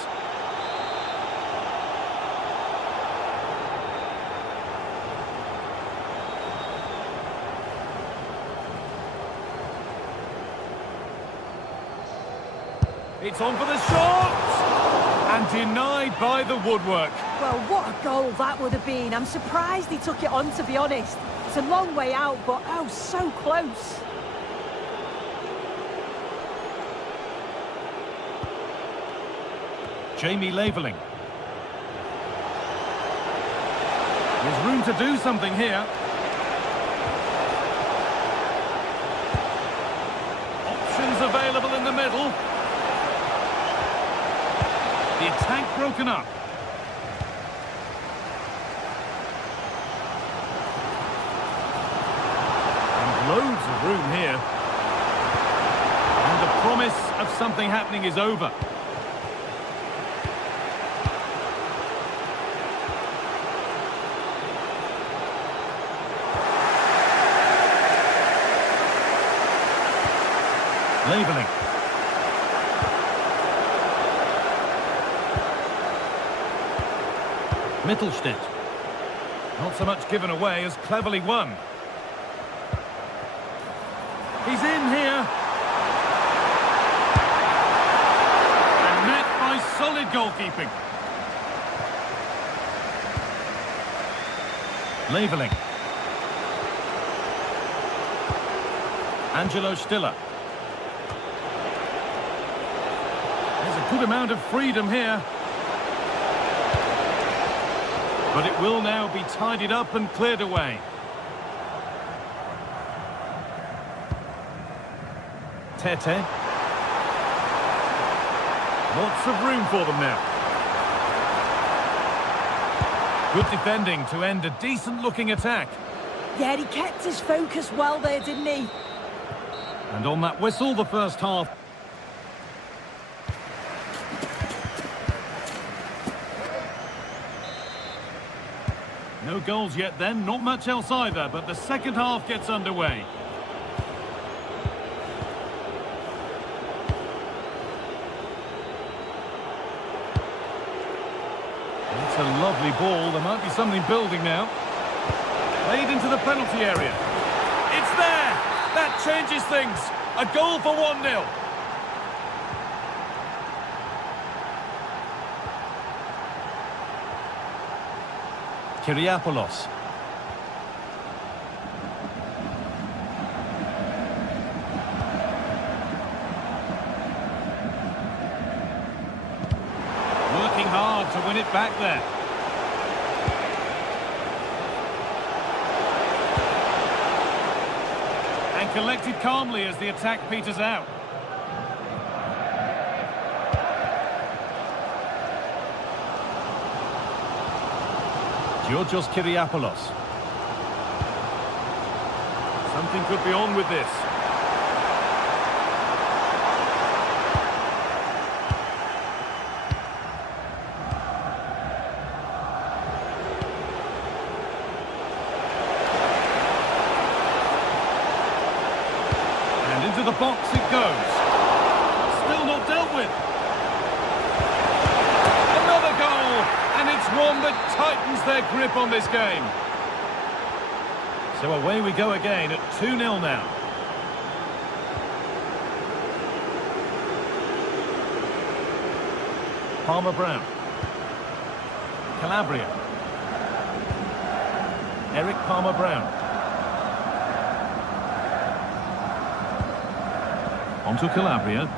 It's on for the shot! And denied by the woodwork. Well, what a goal that would have been. I'm surprised he took it on, to be honest. It's a long way out, but oh, so close. Jamie Laveling. There's room to do something here. Options available in the middle. The attack broken up. And loads of room here. And the promise of something happening is over. Laveling. Mittelstädt. Not so much given away as cleverly won. He's in here. And met by solid goalkeeping. Laveling. Angelo Stiller. There's a good amount of freedom here. But it will now be tidied up and cleared away. Tete. Lots of room for them now. Good defending to end a decent-looking attack. Yeah, he kept his focus well there, didn't he? And on that whistle, the first half. No goals yet then, not much else either, but the second half gets underway. It's a lovely ball, there might be something building now. Played into the penalty area. It's there! That changes things. A goal for 1-0. Kyriapoulos. Working hard to win it back there. And collected calmly as the attack peters out. Georgios Kyriapoulos. Something could be on with this. And into the box it goes. Still not dealt with. Another goal! And it's one that tightens their grip on this game. So away we go again at 2-0 now. Palmer-Brown. Calabria. Eric Palmer-Brown. Onto Calabria.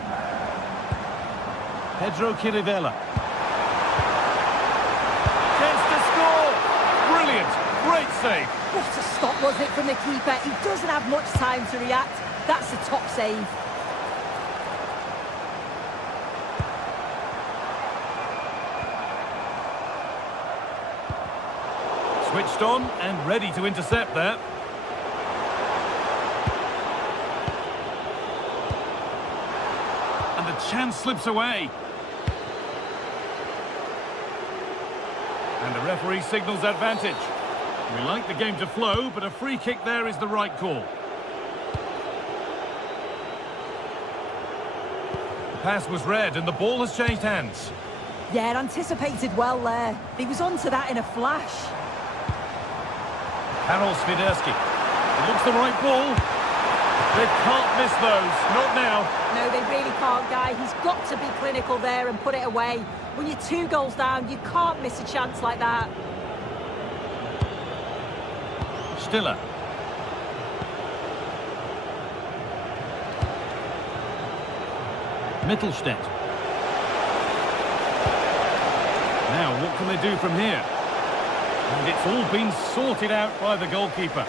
Pedro Chirivella. Great save. What a stop was it from the keeper. He doesn't have much time to react. That's a top save. Switched on and ready to intercept there. And the chance slips away. And the referee signals advantage. We like the game to flow, but a free kick there is the right call. The pass was read and the ball has changed hands. Yeah, anticipated well there. He was onto that in a flash. Karol Swiderski. It looks the right ball. They can't miss those, not now. No, they really can't, Guy. He's got to be clinical there and put it away. When you're 2 goals down, you can't miss a chance like that. Stiller. Mittelstädt. What can they do from here? And it's all been sorted out by the goalkeeper.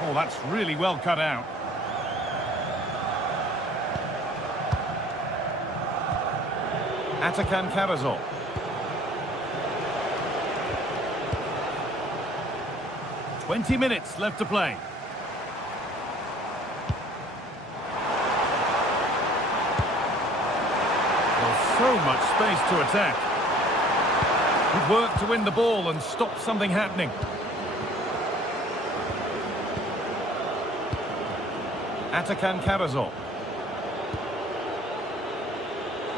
Oh, that's really well cut out. Atakan Karazor. "20 minutes left to play. There's so much space to attack. Good work to win the ball and stop something happening. Atakan Karazor.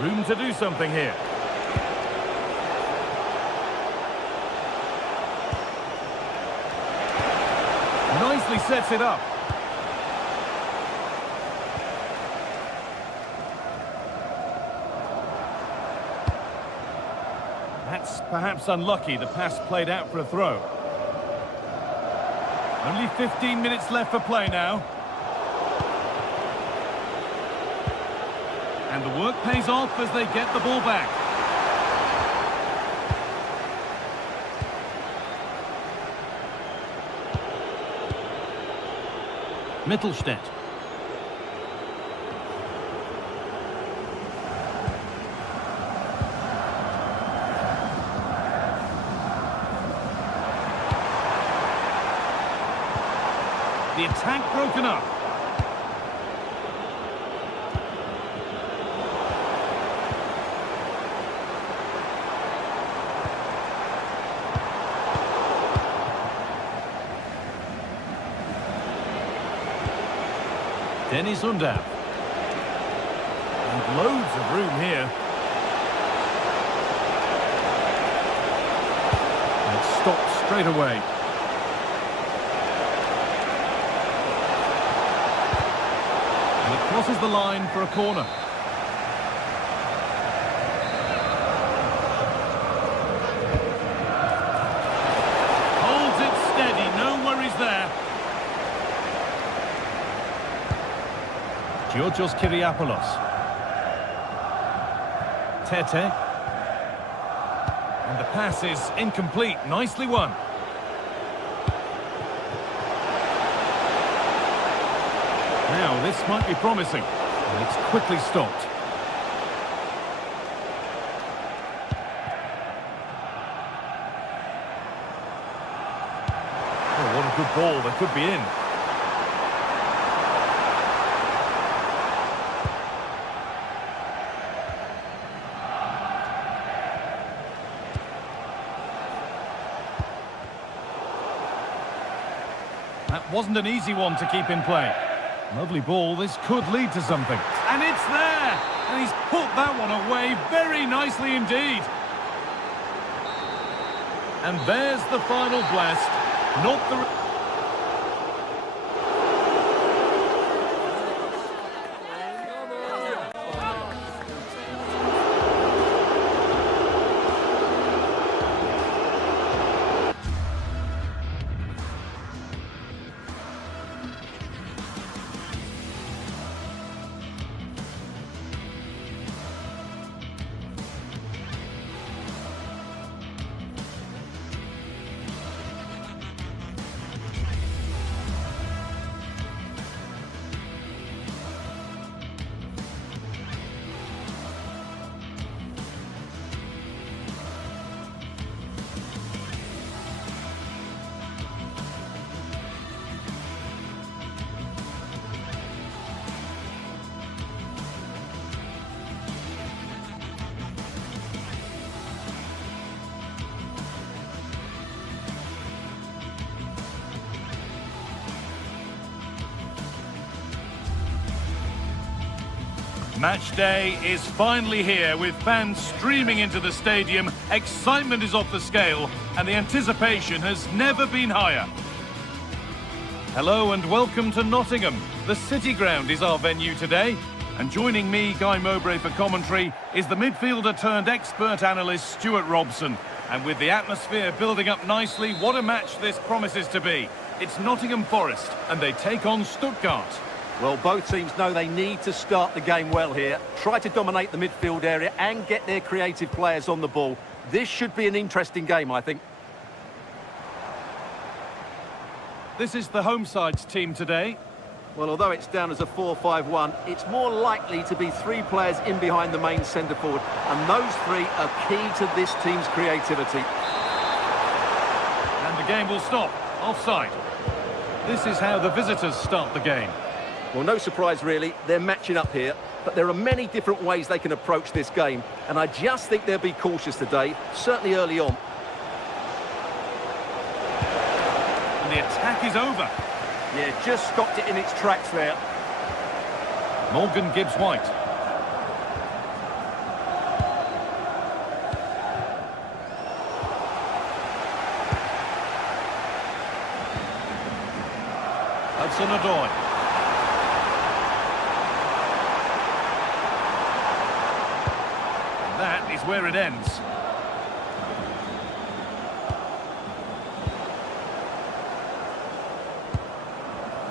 Room to do something here. Nicely sets it up. That's perhaps unlucky. The pass played out for a throw. Only 15 minutes left for play now. And the work pays off as they get the ball back. Mittelstädt. The attack broken up. Dennis Undav. And loads of room here. And it stopped straight away. And it crosses the line for a corner. Holds it steady, no worries there. Georgios Kyriapoulos. Tete. And the pass is incomplete. Nicely won. Now, this might be promising. And it's quickly stopped. Oh, what a good ball. That could be in. That wasn't an easy one to keep in play. Lovely ball, this could lead to something. And it's there! And he's put that one away very nicely indeed. And there's the final blast. Not the... Match day is finally here with fans streaming into the stadium. Excitement is off the scale and the anticipation has never been higher. Hello and welcome to Nottingham. The City Ground is our venue today. And joining me, Guy Mowbray, for commentary is the midfielder turned expert analyst Stuart Robson. And with the atmosphere building up nicely, what a match this promises to be. It's Nottingham Forest and they take on Stuttgart. Well, both teams know they need to start the game well here. Try to dominate the midfield area and get their creative players on the ball. This should be an interesting game, I think. This is the home side's team today. Well, although it's down as a 4-5-1, it's more likely to be 3 players in behind the main centre forward. And those 3 are key to this team's creativity. And the game will stop. Offside. This is how the visitors start the game. Well, no surprise, really. They're matching up here. But there are many different ways they can approach this game. And I just think they'll be cautious today, certainly early on. And the attack is over. Yeah, just stopped it in its tracks there. Morgan Gibbs-White. Hudson-Odoi. That is where it ends.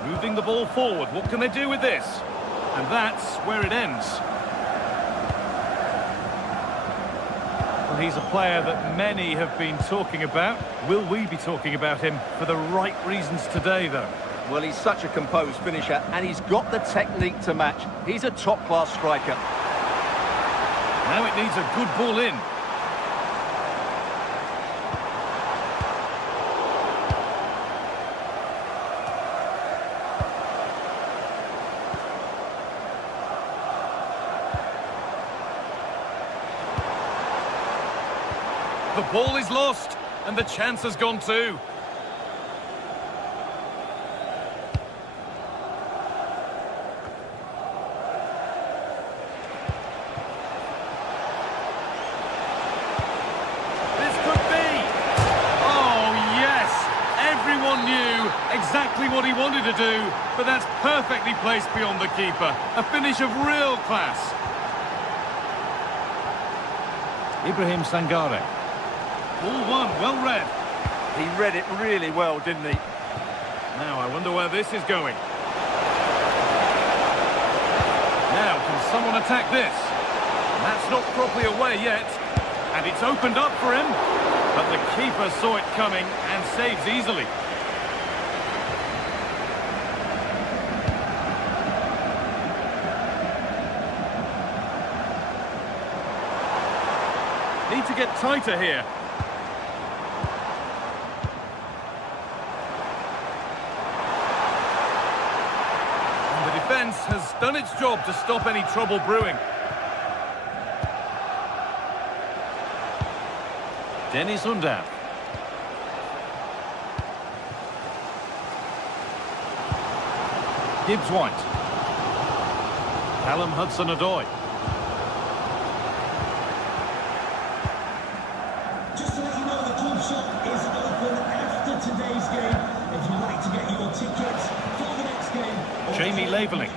Moving the ball forward. What can they do with this? And that's where it ends. Well, he's a player that many have been talking about. Will we be talking about him for the right reasons today, though? Well, he's such a composed finisher, and he's got the technique to match. He's a top-class striker. Now it needs a good ball in. The ball is lost, and the chance has gone too. This could be. Oh, yes. Everyone knew exactly what he wanted to do, but that's perfectly placed beyond the keeper. A finish of real class. Ibrahim Sangare. Ball one, well read. He read it really well, didn't he? Now, I wonder where this is going. Now, can someone attack this? That's not properly away yet. And it's opened up for him. But the keeper saw it coming and saves easily. Need to get tighter here. Defence has done its job to stop any trouble brewing. Dennis Undav. Gibbs-White. Callum Hudson-Odoi. Just to let you know, the club shop is open after today's game. If you'd like to get your tickets for the next game. Jamie Laveling.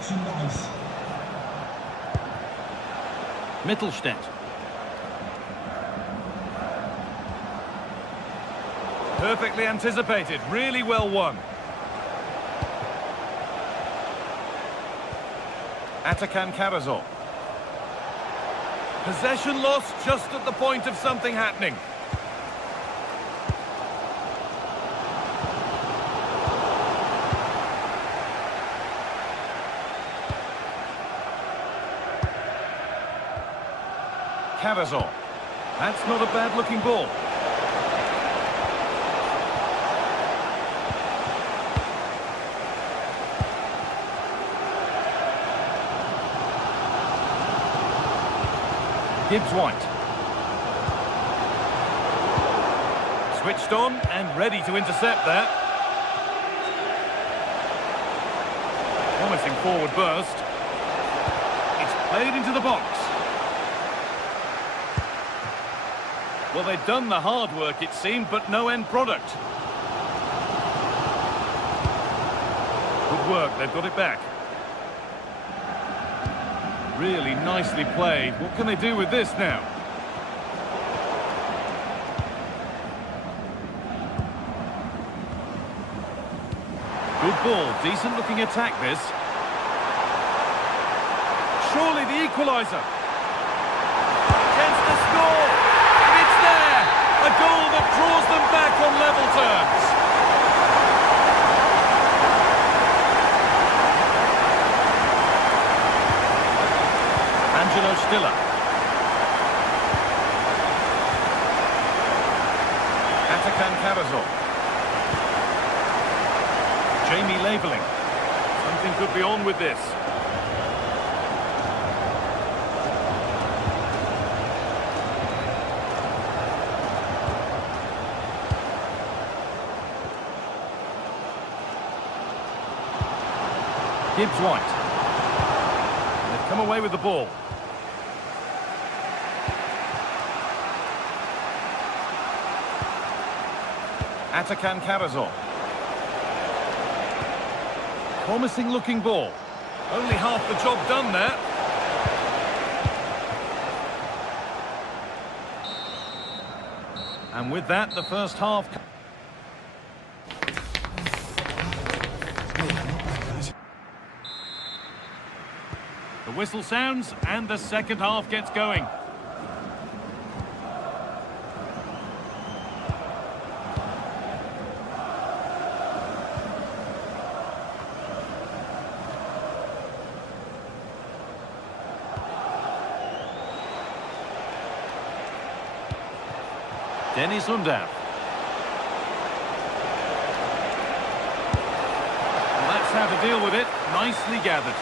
Mittelstedt. Perfectly anticipated, really well won. Atakan Karazor. Possession lost just at the point of something happening. Karazor. That's not a bad-looking ball. Gibbs-White. Switched on and ready to intercept there. Promising forward burst. It's played into the box. Well, they've done the hard work, it seemed, but no end product. Good work, they've got it back. Really nicely played. What can they do with this now? Good ball, decent looking attack this. surely the equalizer. Chance to score. And it's there. A goal that draws them back on level terms. Angelo Stiller. Atakan Karazor. Jamie Labeling. Something could be on with this. Gibbs White. They've come away with the ball. Atakan Karazor. Promising looking ball. Only half the job done there. And with that, the first half. The whistle sounds and the second half gets going. Dennis Undav. Well, that's how to deal with it. Nicely gathered.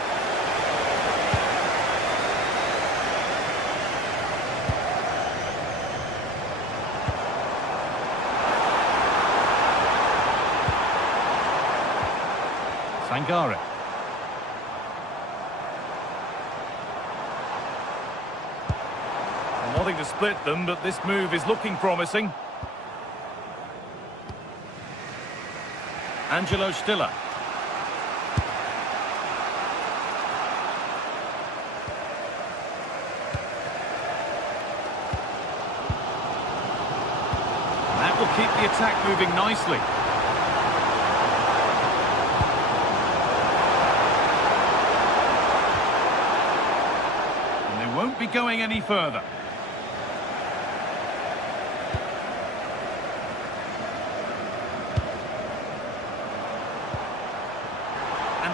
Sangare. Wanting to split them, but this move is looking promising. Angelo Stiller. And that will keep the attack moving nicely. And they won't be going any further.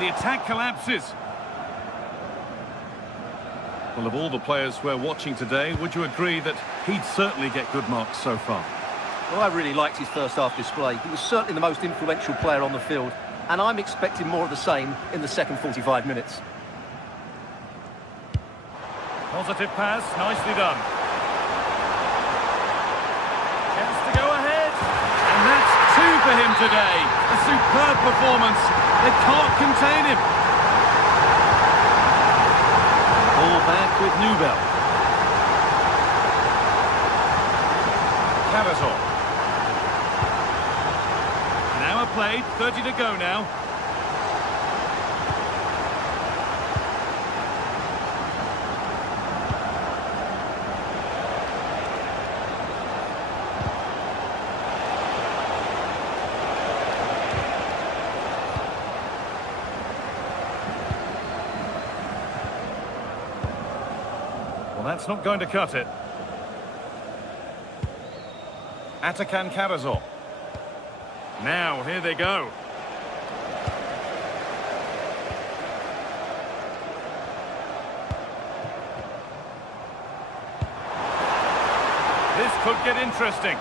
The attack collapses. Well, of all the players we're watching today, would you agree that he'd certainly get good marks so far? Well, I really liked his first half display. He was certainly the most influential player on the field, and I'm expecting more of the same in the second 45 minutes. Positive pass, nicely done. Chance to go ahead. And that's two for him today. A superb performance. They can't contain him. Ball back with Newbell. Karazor. An hour played, 30 to go now. Well, that's not going to cut it. Atakan Karazor. Now, here they go. This could get interesting.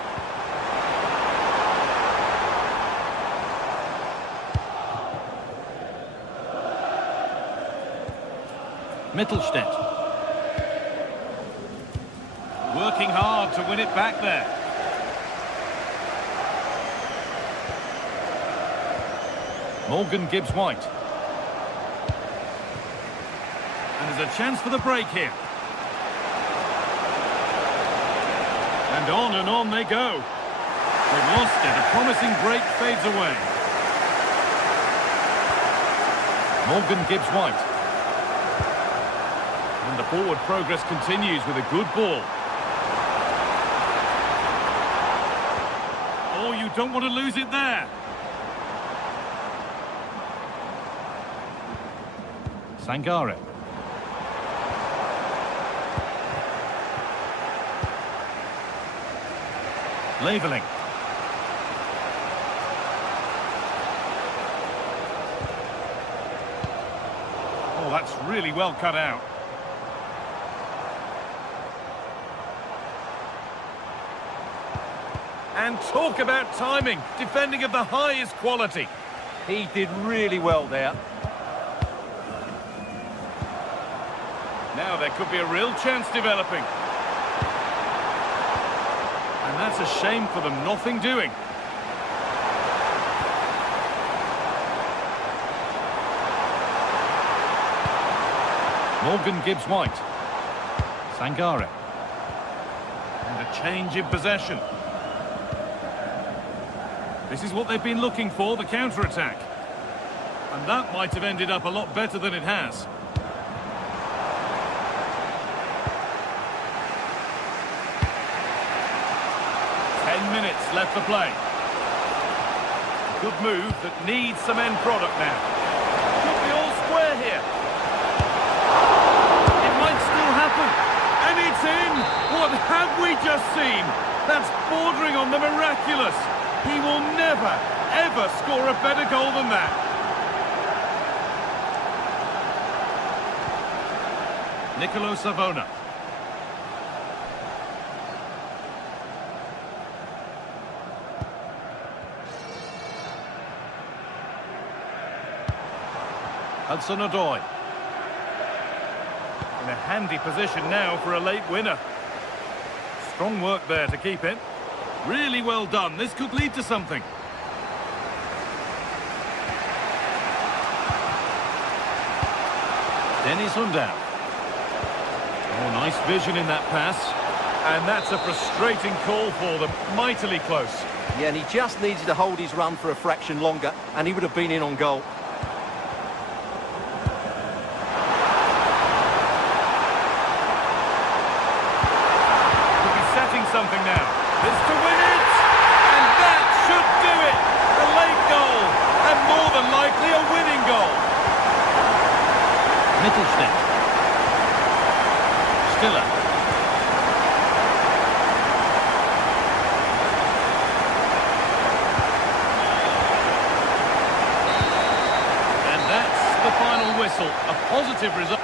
Mittelstädt. Working hard to win it back there. Morgan Gibbs White. And there's a chance for the break here. And on they go. They've lost it. A promising break fades away. Morgan Gibbs White. And the forward progress continues with a good ball. Oh, you don't want to lose it there. Sangare. Leveling. Oh, that's really well cut out. And talk about timing, defending of the highest quality. He did really well there. Now there could be a real chance developing. And that's a shame for them, nothing doing. Morgan Gibbs-White. Sangare. And a change in possession. This is what they've been looking for, the counter-attack. And that might have ended up a lot better than it has. Minutes left to play. Good move that needs some end product now. Could be all square here. It might still happen. And it's in! What have we just seen? That's bordering on the miraculous. He will never, ever score a better goal than that. Nicolo Savona. Hudson-Odoi. In a handy position now for a late winner. Strong work there to keep it. Really well done. This could lead to something. Dennis Undav. Oh, nice vision in that pass. And that's a frustrating call for them. Mightily close. Yeah, and he just needed to hold his run for a fraction longer, and he would have been in on goal. Something now. This to win it! And that should do it! A late goal, and more than likely a winning goal. Mittelstedt. Stiller. And that's the final whistle. A positive result.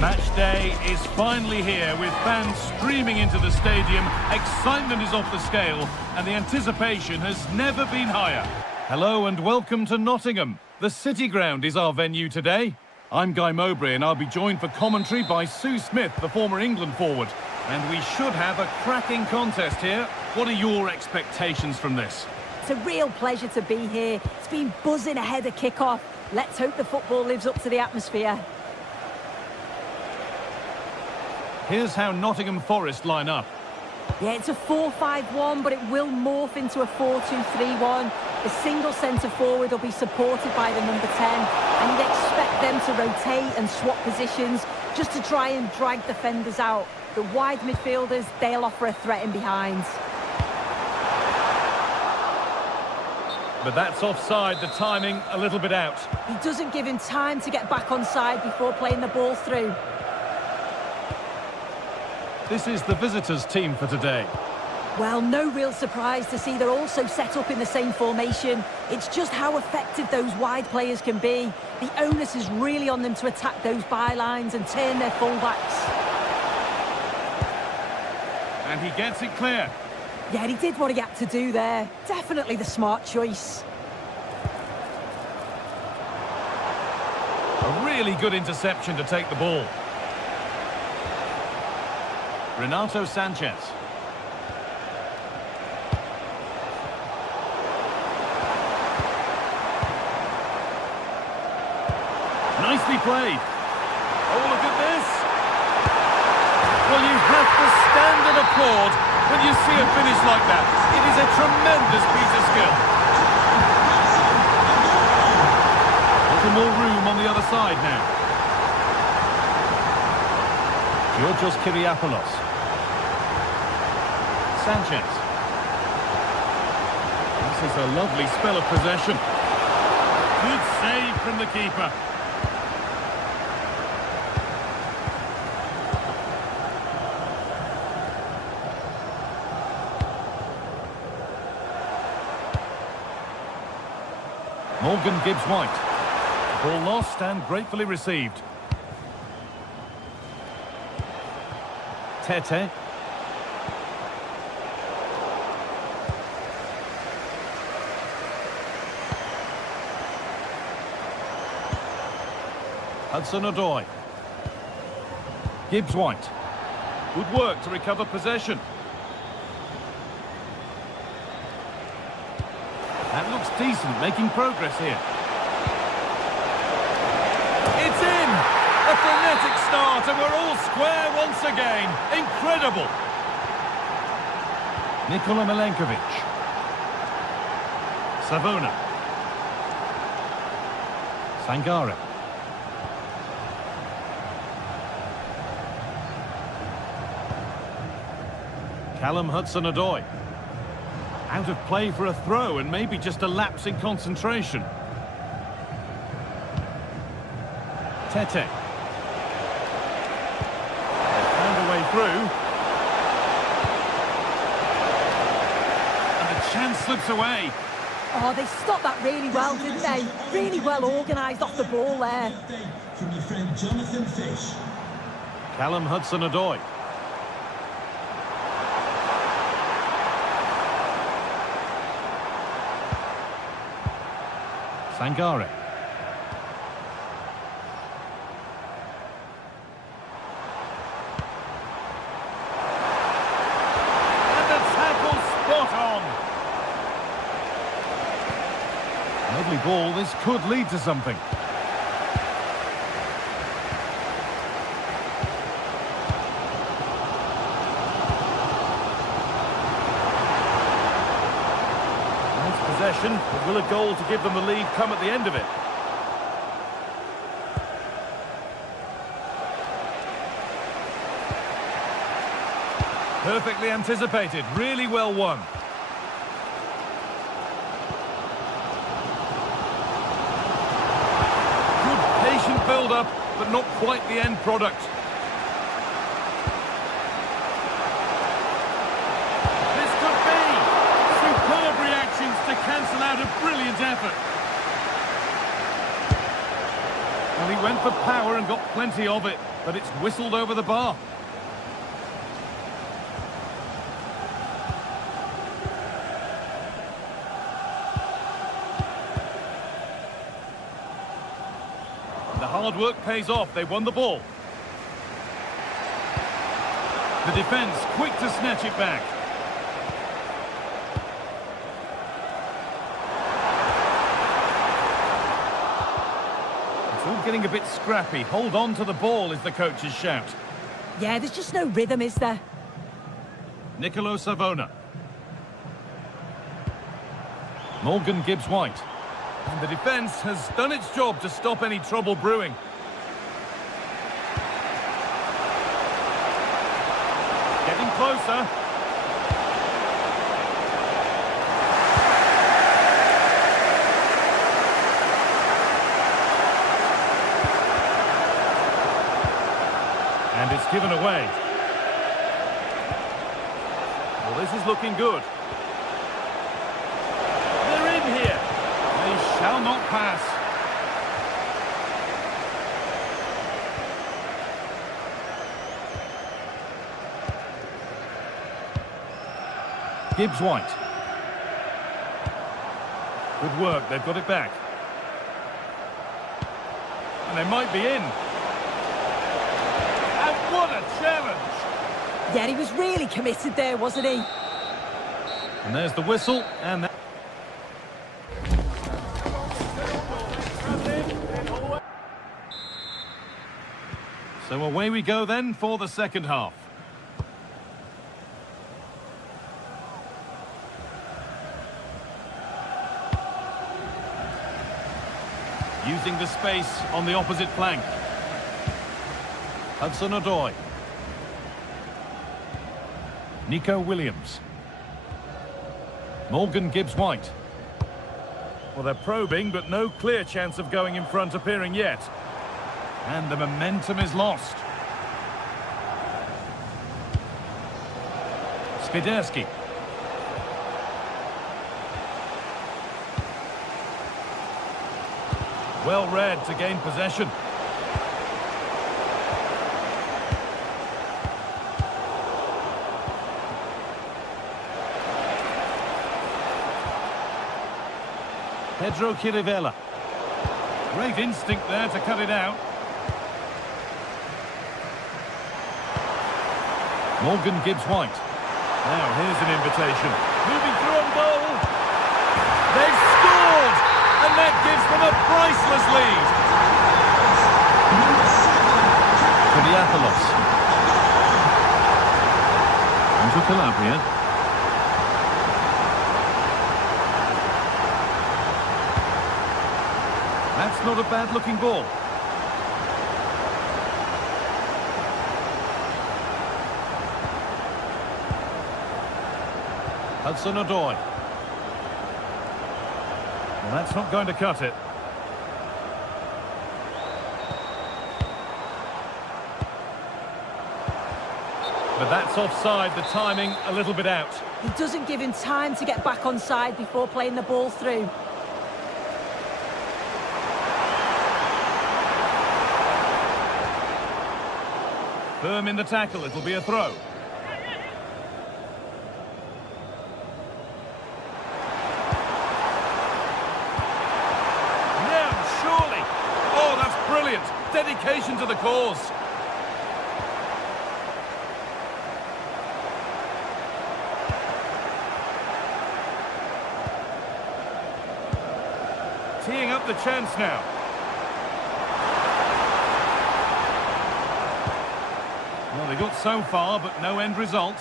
Match day is finally here with fans streaming into the stadium. Excitement is off the scale and the anticipation has never been higher. Hello and welcome to Nottingham. The City Ground is our venue today. I'm Guy Mowbray and I'll be joined for commentary by Sue Smith, the former England forward. And we should have a cracking contest here. What are your expectations from this? It's a real pleasure to be here. It's been buzzing ahead of kickoff. Let's hope the football lives up to the atmosphere. Here's how Nottingham Forest line up. Yeah, it's a 4-5-1, but it will morph into a 4-2-3-1. The single centre-forward will be supported by the number 10, and you'd expect them to rotate and swap positions just to try and drag defenders out. The wide midfielders, they'll offer a threat in behind. But that's offside, the timing a little bit out. He doesn't give him time to get back on side before playing the ball through. This is the visitors' team for today. Well, no real surprise to see they're also set up in the same formation. It's just how effective those wide players can be. The onus is really on them to attack those bylines and turn their fullbacks. And he gets it clear. Yeah, he did what he had to do there. Definitely the smart choice. A really good interception to take the ball. Renato Sanchez. Nicely played. Oh, look at this. Well, you have to stand and applaud when you see a finish like that. It is a tremendous piece of skill. A little more room on the other side now. Georgios Kyriapoulos. Sanchez. This is a lovely spell of possession. Good save from the keeper. Morgan Gibbs-White. Ball lost and gratefully received. Tete. Hudson-Odoi. Gibbs-White. Good work to recover possession. That looks decent, making progress here. It's in! A frenetic start, and we're all square once again. Incredible! Nikola Milenkovic. Savona. Sangare. Callum Hudson-Odoi. Out of play for a throw and maybe just a lapse in concentration. Tete. Found a way through. And the chance slips away. Oh, they stopped that really well, didn't they? Really well organised off the ball there. From your friend Jonathan Fish. Callum Hudson-Odoi. Sangare. And the tackle spot on. Lovely ball, this could lead to something. Possession, but will a goal to give them the lead come at the end of it? Perfectly anticipated, really well won. Good patient build-up, but not quite the end product. To cancel out a brilliant effort. Well, he went for power and got plenty of it, but it's whistled over the bar. The hard work pays off. They won the ball. The defence quick to snatch it back. getting a bit scrappy. Hold on to the ball is the coach's shout. Yeah, there's just no rhythm, is there? Nicolo Savona. Morgan Gibbs-White. And the defence has done its job to stop any trouble brewing. Getting closer. And it's given away. Well, this is looking good. They're in here. They shall not pass. Gibbs-White. Good work, they've got it back. And they might be in. And what a challenge! Yeah, he was really committed there, wasn't he? And there's the whistle, and that... So away we go then for the second half. Using the space on the opposite flank. Hudson-Odoi. Nico Williams. Morgan Gibbs-White. Well, they're probing, but no clear chance of going in front appearing yet. And the momentum is lost. Spiderski. Well read to gain possession. Pedro Chirivella. Great instinct there to cut it out. Morgan Gibbs-White. Now here's an invitation. Moving through on goal. They've scored! And that gives them a priceless lead. Kodiapalos. Into Calabria. That's not a bad-looking ball. Hudson-Odoi. Well, that's not going to cut it. But that's offside, the timing a little bit out. He doesn't give him time to get back on side before playing the ball through. Firm in the tackle, it'll be a throw. Now, surely. Oh, that's brilliant. Dedication to the cause. Teeing up the chance now. Well, they got so far, but no end result.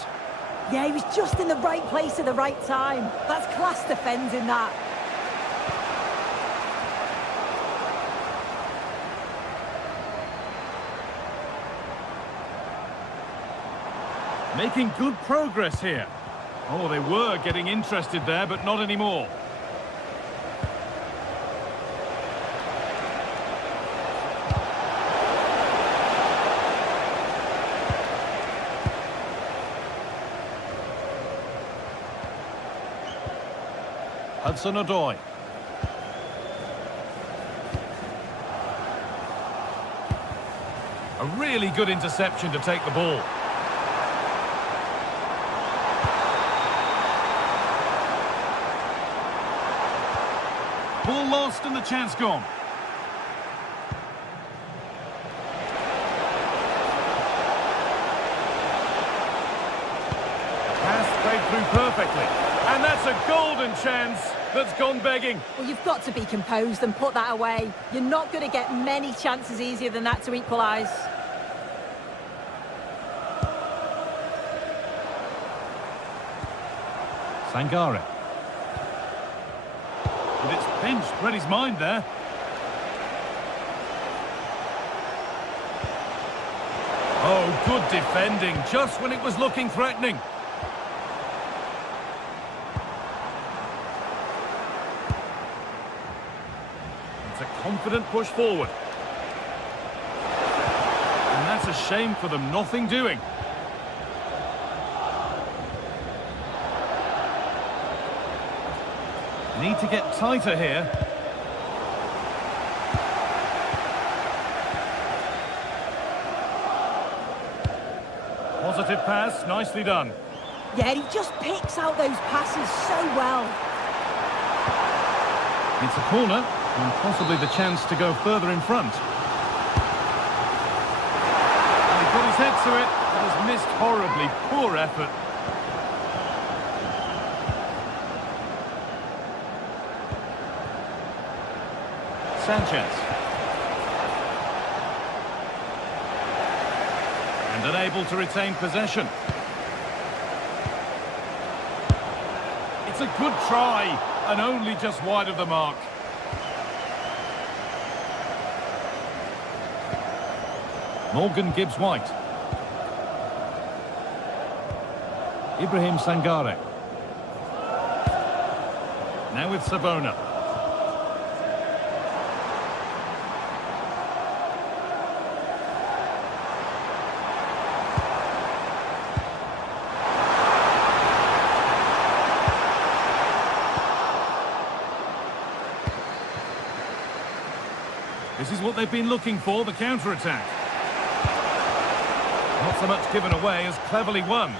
Yeah, he was just in the right place at the right time. That's class defending, that. Making good progress here. Oh, they were getting interested there, but not anymore. Hudson-Odoi. A really good interception to take the ball. Ball lost and the chance gone. Pass played through perfectly. And that's a golden chance. that's gone begging. Well, you've got to be composed and put that away. You're not going to get many chances easier than that to equalise. Sangare. And it's pinched, read his mind there. Oh, good defending, just when it was looking threatening. It's a confident push forward. And that's a shame for them, nothing doing. Need to get tighter here. Positive pass, nicely done. Yeah, he just picks out those passes so well. It's a corner, and possibly the chance to go further in front. And he put his head to it, but has missed horribly. Poor effort. Sanchez. And unable to retain possession. It's a good try, and only just wide of the mark. Morgan Gibbs-White. Ibrahim Sangare. Now with Savona. This is what they've been looking for, the counter-attack. Not so much given away as cleverly won.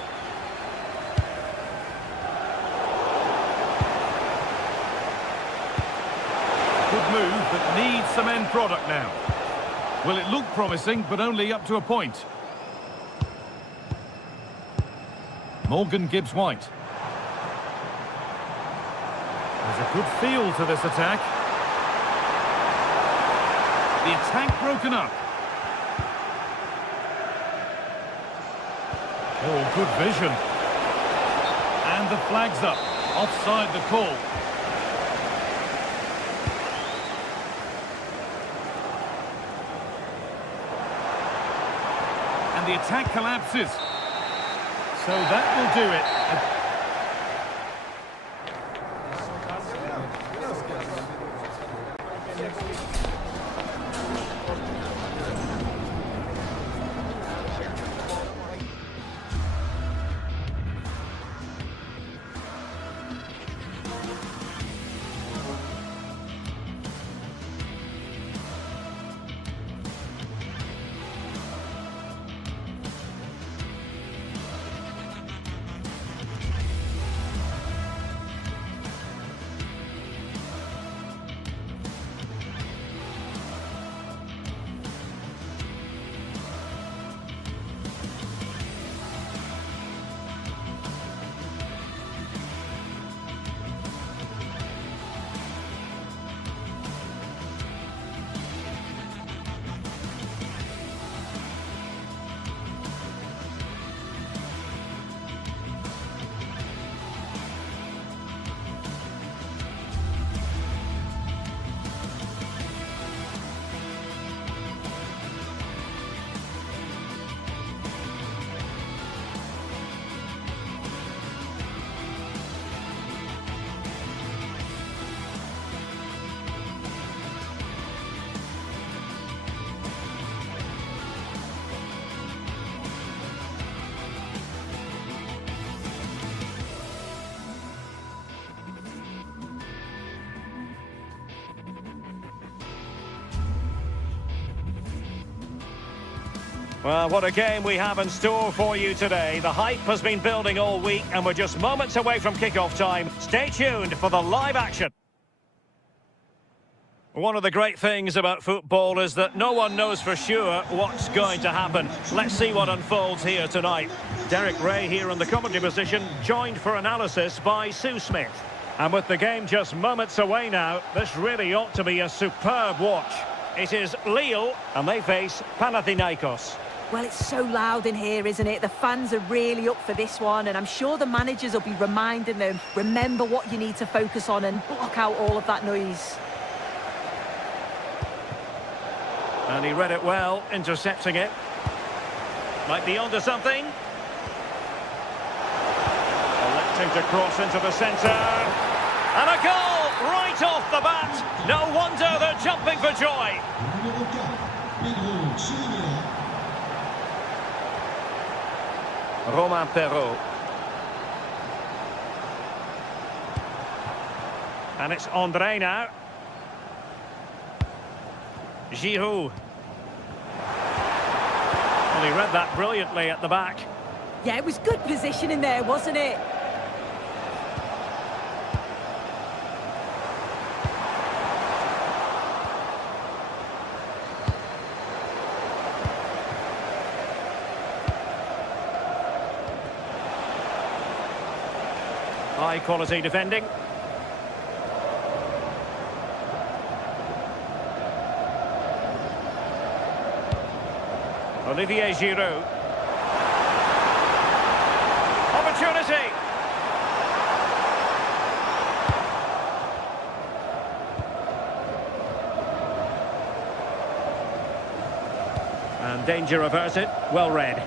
Good move, but needs some end product now. Well, it looked promising, but only up to a point. Morgan Gibbs-White. There's a good feel to this attack. The attack broken up. Oh, good vision. And the flag's up. Offside the call. And the attack collapses. So that will do it. Well, what a game we have in store for you today. The hype has been building all week and we're just moments away from kickoff time. Stay tuned for the live action. One of the great things about football is that no one knows for sure what's going to happen. Let's see what unfolds here tonight. Derek Ray here in the commentary position, joined for analysis by Sue Smith. And with the game just moments away now, this really ought to be a superb watch. It is Lille, and they face Panathinaikos. Well, it's so loud in here, isn't it? The fans are really up for this one, and I'm sure the managers will be reminding them, remember what you need to focus on and block out all of that noise. And he read it well, intercepting it. Might be onto something. Electing to cross into the centre. And a goal right off the bat. No wonder they're jumping for joy. Romain Perrault. And it's André now. Giroud. Well, he read that brilliantly at the back. Yeah, it was good positioning there, wasn't it? High quality defending. Olivier Giroud. Opportunity. And danger averted. Well read.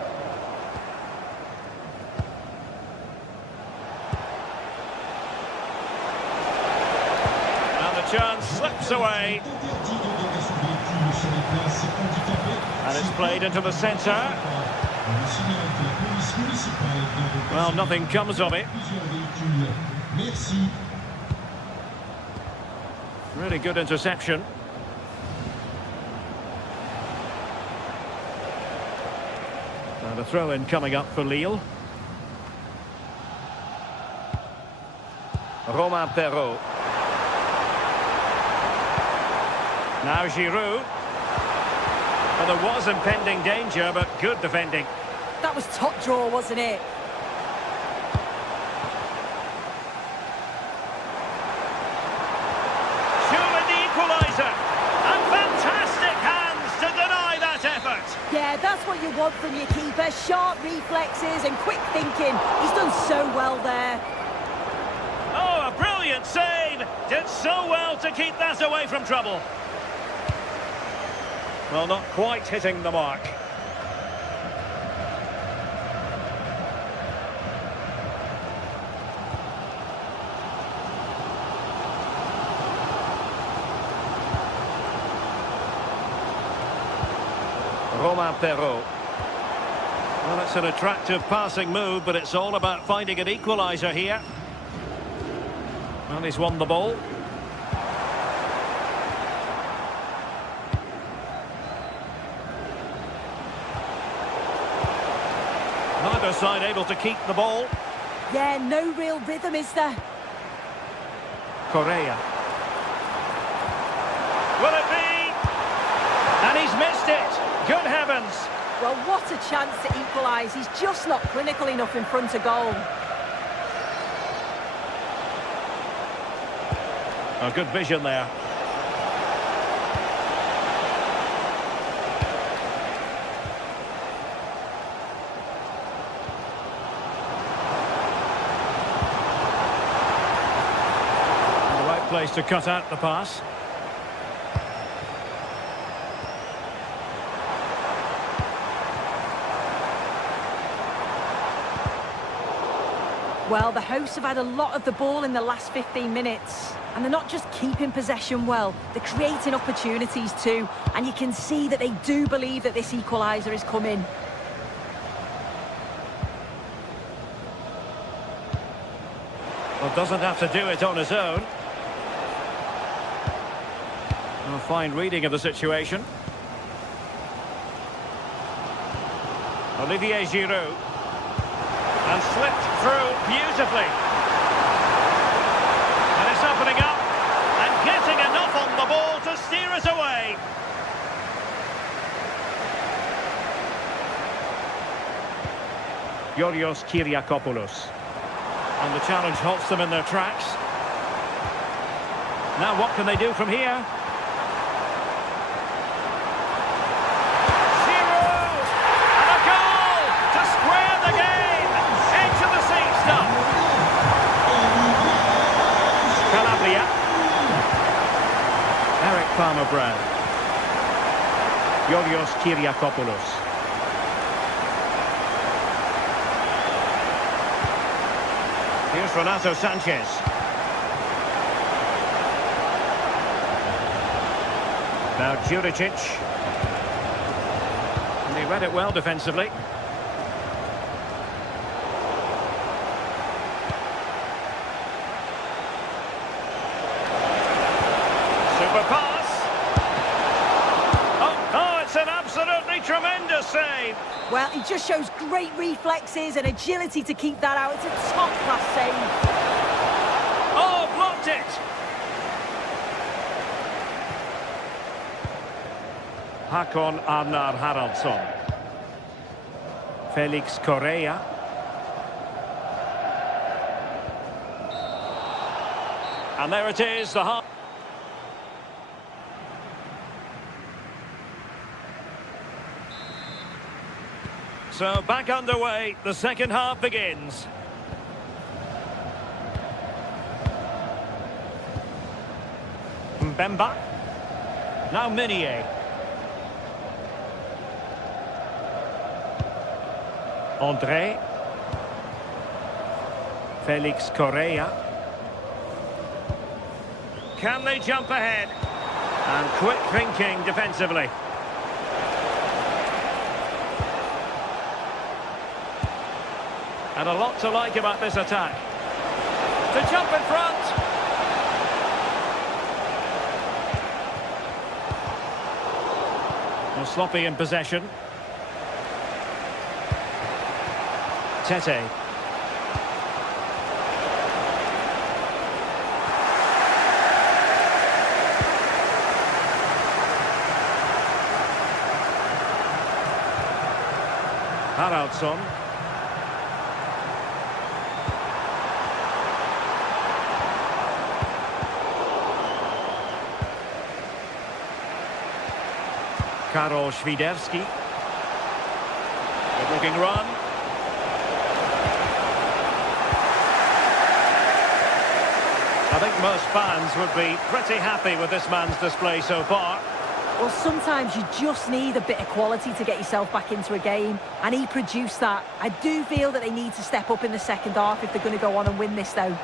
And the chance slips away. And it's played into the centre. Well, nothing comes of it. Really good interception. And a throw-in coming up for Lille. Romain Perrault. Now Giroud. Well, there was impending danger, but good defending. That was top draw, wasn't it? Surely the equalizer. And fantastic hands to deny that effort. Yeah, that's what you want from your keeper. Sharp reflexes and quick thinking. He's done so well there. Oh, a brilliant save. Did so well to keep that away from trouble. Well, not quite hitting the mark. Romain Perrault. Well, it's an attractive passing move, but it's all about finding an equaliser here. Well, he's won the ball. Neither side able to keep the ball. Yeah, no real rhythm, is there? Correa. Will it be? And he's missed it. Good heavens. Well, what a chance to equalise. He's just not clinical enough in front of goal. Oh, good vision there. The right place to cut out the pass. Well, the hosts have had a lot of the ball in the last 15 minutes. And they're not just keeping possession well, they're creating opportunities too. And you can see that they do believe that this equaliser is coming. Well, doesn't have to do it on his own. A fine reading of the situation. Olivier Giroud. And slipped through beautifully. And it's opening up and getting enough on the ball to steer it away. Yorios Kyriakopoulos. And the challenge halts them in their tracks. Now what can they do from here? Giroud! And a goal to square the game! Into the seat stuff! Calabria. Eric Palmer-Brown. Yorios Kyriakopoulos. Here's Renato Sanchez. Now Juricic. And he read it well defensively. Super pass. Oh, it's an absolutely tremendous save. Well, he just shows great reflexes and agility to keep that out. It's a top-class save. Oh, blocked it. Hakon Arnar Haraldsson. Felix Correa. And there it is, the half. So back underway, the second half begins. Mbemba. Now Meunier. André. Felix Correa. Can they jump ahead? And quick thinking defensively. And a lot to like about this attack. To jump in front. Well, sloppy in possession. Tete. Haraldsson. Karol Świderski. Good looking run. I think most fans would be pretty happy with this man's display so far. Well, sometimes you just need a bit of quality to get yourself back into a game, and he produced that. I do feel that they need to step up in the second half if they're going to go on and win this, though.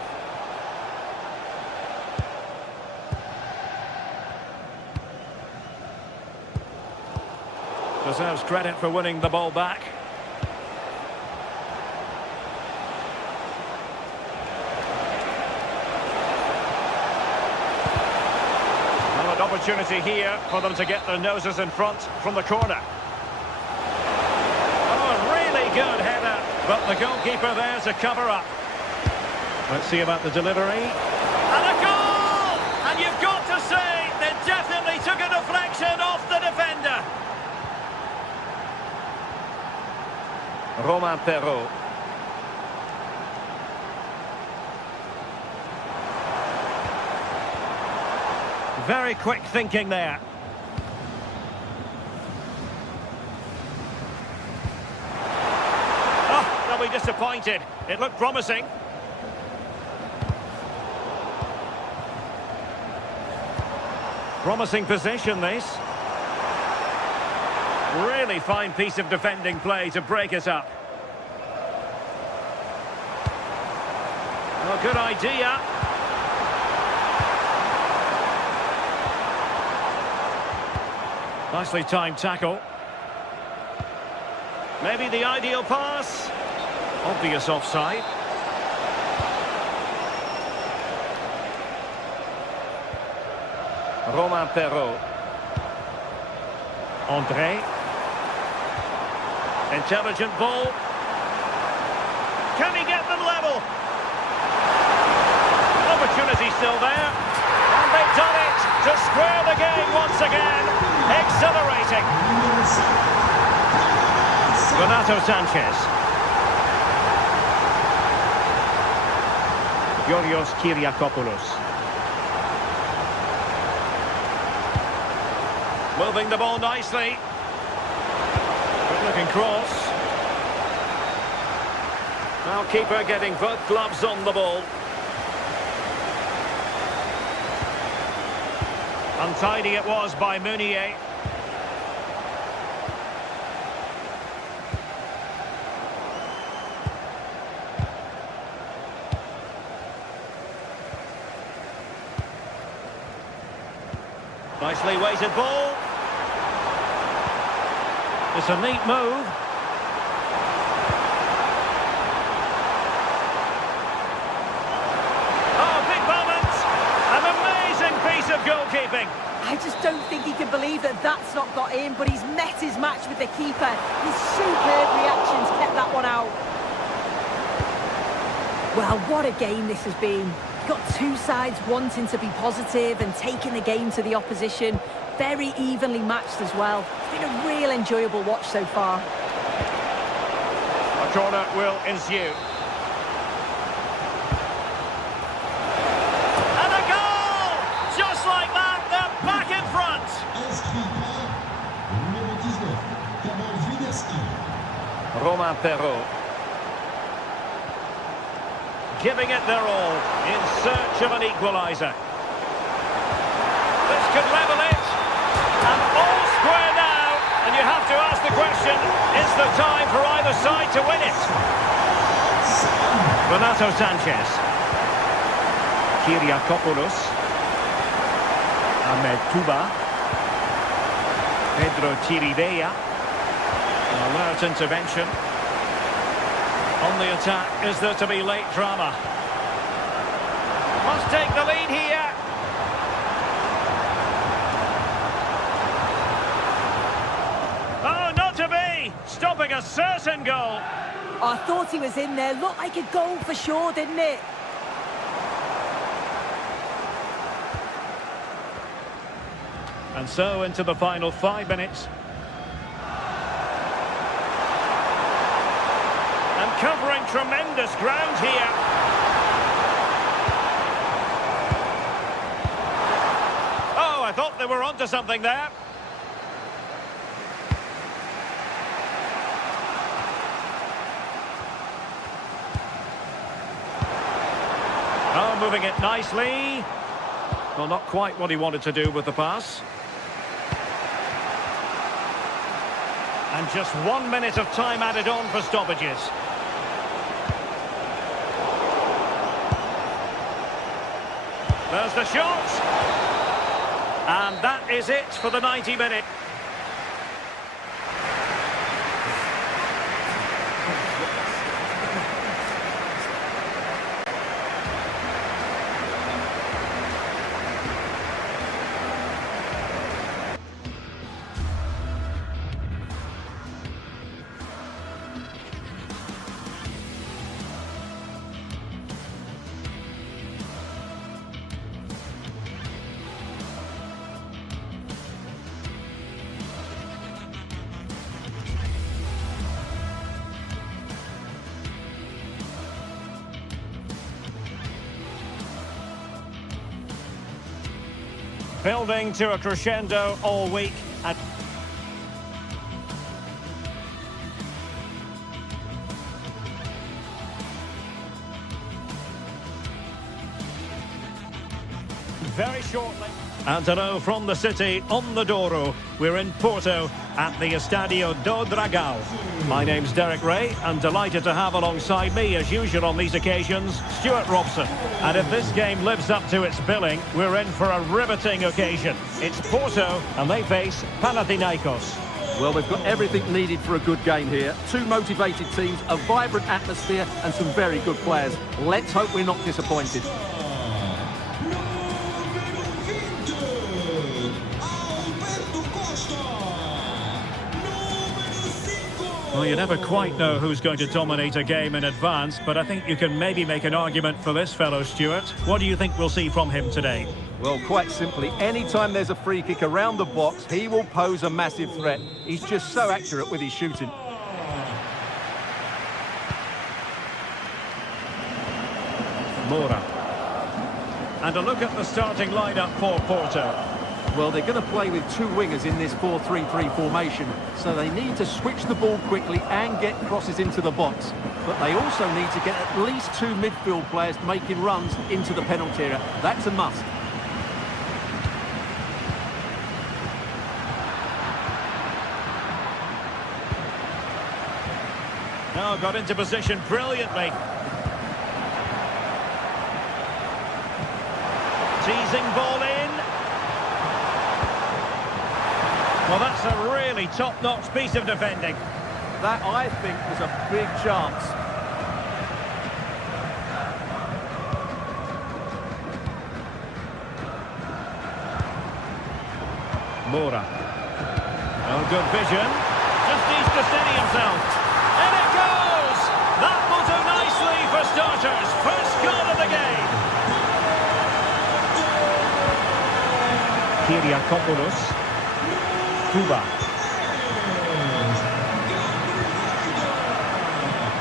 Deserves credit for winning the ball back. Well, an opportunity here for them to get their noses in front from the corner. Oh, a really good header, but the goalkeeper there to cover up. Let's see about the delivery. And a goal! And you've got to say, they definitely took a deflection off the defender. Romain Perrault. Very quick thinking there. Oh, they'll be disappointed. It looked promising. Promising position, this. Really fine piece of defending play to break it up. Well, good idea. Nicely timed tackle. Maybe the ideal pass. Obvious offside. Romain Perrault. André. Intelligent ball. Can he get them level? Opportunity still there. And they've done it to square the game once again. Exhilarating. Renato Sanchez. Yorios Kyriakopoulos. Moving the ball nicely. Good looking cross. Now keeper getting both gloves on the ball. Untidy it was by Meunier. Nicely weighted ball. It's a neat move. Oh, big moment! An amazing piece of goalkeeping. I just don't think he can believe that that's not got in, but he's met his match with the keeper. His superb reactions kept that one out. Well, what a game this has been. Got two sides wanting to be positive and taking the game to the opposition. Very evenly matched as well. It's been a real enjoyable watch so far. A corner will ensue. And a goal! Just like that, they're back in front. Romain Perrault. Giving it their all in search of an equalizer. This could level it. And all square now. And you have to ask the question, is the time for either side to win it? Renato Sanchez. Kyriakopoulos. Ahmed Touba. Pedro Chirivella. An alert intervention. On the attack, is there to be late drama? Must take the lead here. Oh, not to be! Stopping a certain goal. I thought he was in there. Looked like a goal for sure, didn't it? And so into the final 5 minutes. Covering tremendous ground here. Oh, I thought they were onto something there. Oh, moving it nicely. Well, not quite what he wanted to do with the pass. And just 1 minute of time added on for stoppages. There's the shot. And that is it for the 90 minutes. Building to a crescendo all week. And very shortly. And hello from the city on the Douro. We're in Porto at the Estadio do Dragão. My name's Derek Ray, and delighted to have alongside me, as usual on these occasions, Stuart Robson. And if this game lives up to its billing, we're in for a riveting occasion. It's Porto, and they face Panathinaikos. Well, they've got everything needed for a good game here. Two motivated teams, a vibrant atmosphere, and some very good players. Let's hope we're not disappointed. Well, you never quite know who's going to dominate a game in advance, but I think you can maybe make an argument for this fellow, Stuart. What do you think we'll see from him today? Well, quite simply, anytime there's a free kick around the box, he will pose a massive threat. He's just so accurate with his shooting. Moura. And a look at the starting lineup for Porto. Well, they're going to play with two wingers in this 4-3-3 formation, so they need to switch the ball quickly and get crosses into the box. But they also need to get at least two midfield players making runs into the penalty area. That's a must. Now got into position brilliantly. Teasing ball in. Well, that's a really top-notch piece of defending. That, I think, was a big chance. Mora. Oh, good vision. Just needs to steady himself. And it goes! That will do nicely for starters. First goal of the game. Kyriakopoulos. Kuba.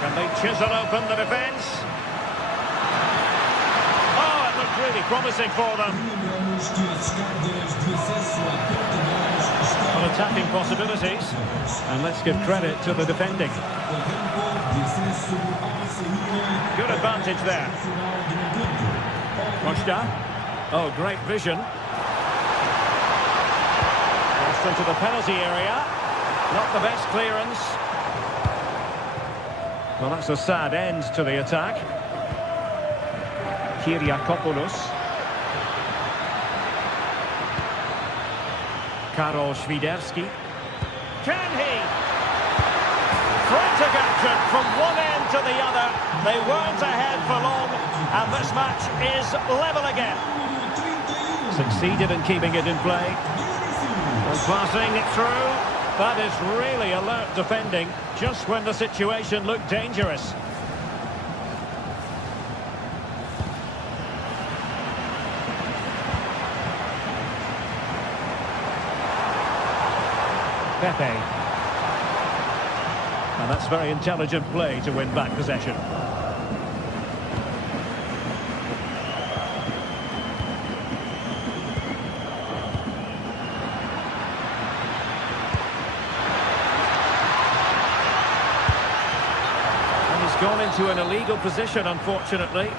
Can they chisel open the defence? Oh, it looked really promising for them. Well, attacking possibilities. And let's give credit to the defending. Good advantage there. Costa. Oh, great vision. Into the penalty area. Not the best clearance. Well, that's a sad end to the attack. Kyriakopoulos. Karol Świderski. Can he? Frantic action from one end to the other. They weren't ahead for long, and this match is level again. Succeeded in keeping it in play. And passing it through. That is really alert defending, just when the situation looked dangerous. Pepe. And that's very intelligent play to win back possession. Gone into an illegal position, unfortunately.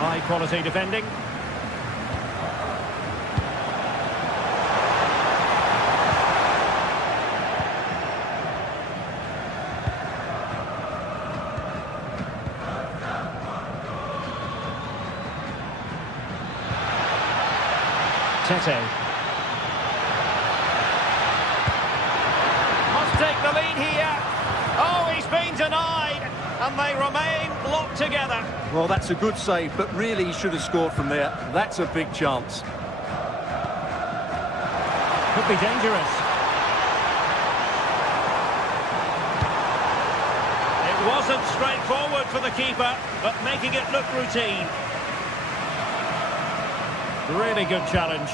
High quality defending. Tete. Take the lead here. Oh, he's been denied, and they remain locked together. Well, that's a good save, but really he should have scored from there. That's a big chance. Could be dangerous. It wasn't straightforward for the keeper, but making it look routine. Really good challenge.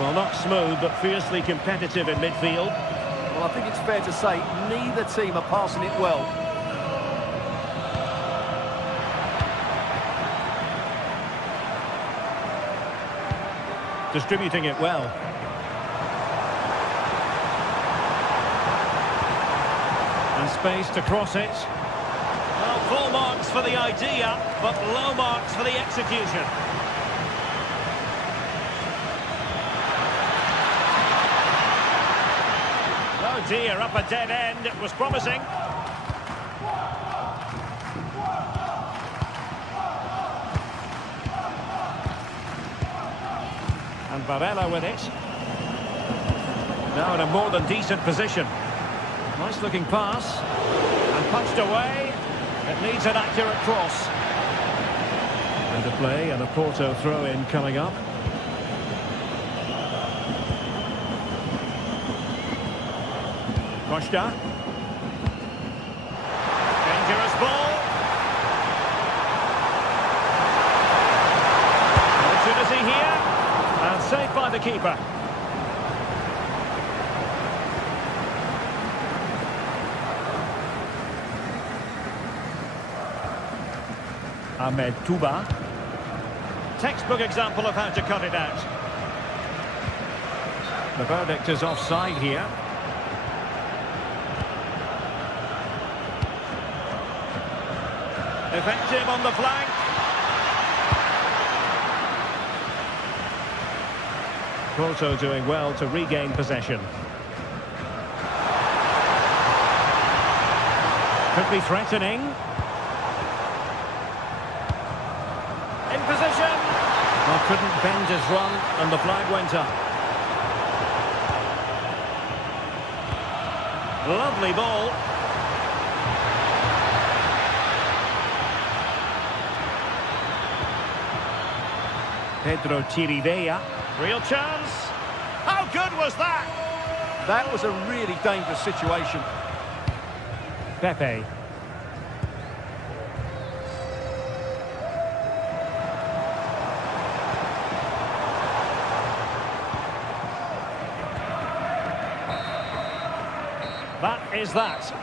Well, not smooth, but fiercely competitive in midfield. Well, I think it's fair to say neither team are passing it well. Distributing it well. And space to cross it. Well, full marks for the idea, but low marks for the execution. Oh dear, up a dead end. It was promising. And Varela with it. Now in a more than decent position. Nice looking pass. And punched away. It needs an accurate cross. And a play and a Porto throw-in coming up. Costa. Dangerous ball. Opportunity here. And saved by the keeper. Ahmed Touba. Textbook example of how to cut it out. The verdict is offside here. Effective on the flank. Porto doing well to regain possession. Could be threatening. In position. Well, couldn't bend his run and the flag went up. Lovely ball. Pedro Chirivella. Real chance. How good was that? That was a really dangerous situation. Pepe. That is that.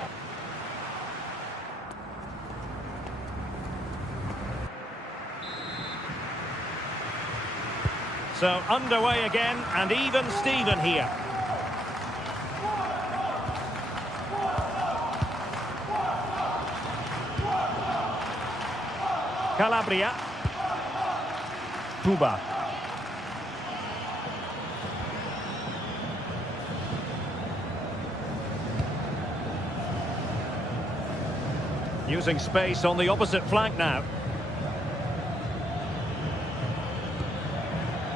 So underway again, and even Steven here. Calabria. Touba. Using space on the opposite flank now.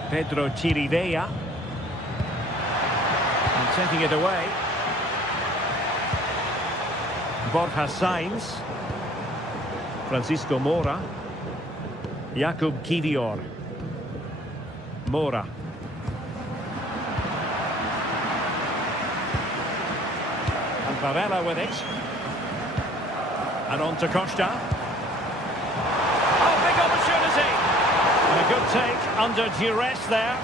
Pedro Chirivella. And taking it away. Borja Sainz. Francisco Mora. Jakub Kivior. Mora. And Varela with it. And on to Costa. Oh, big opportunity. And a good take under duress there.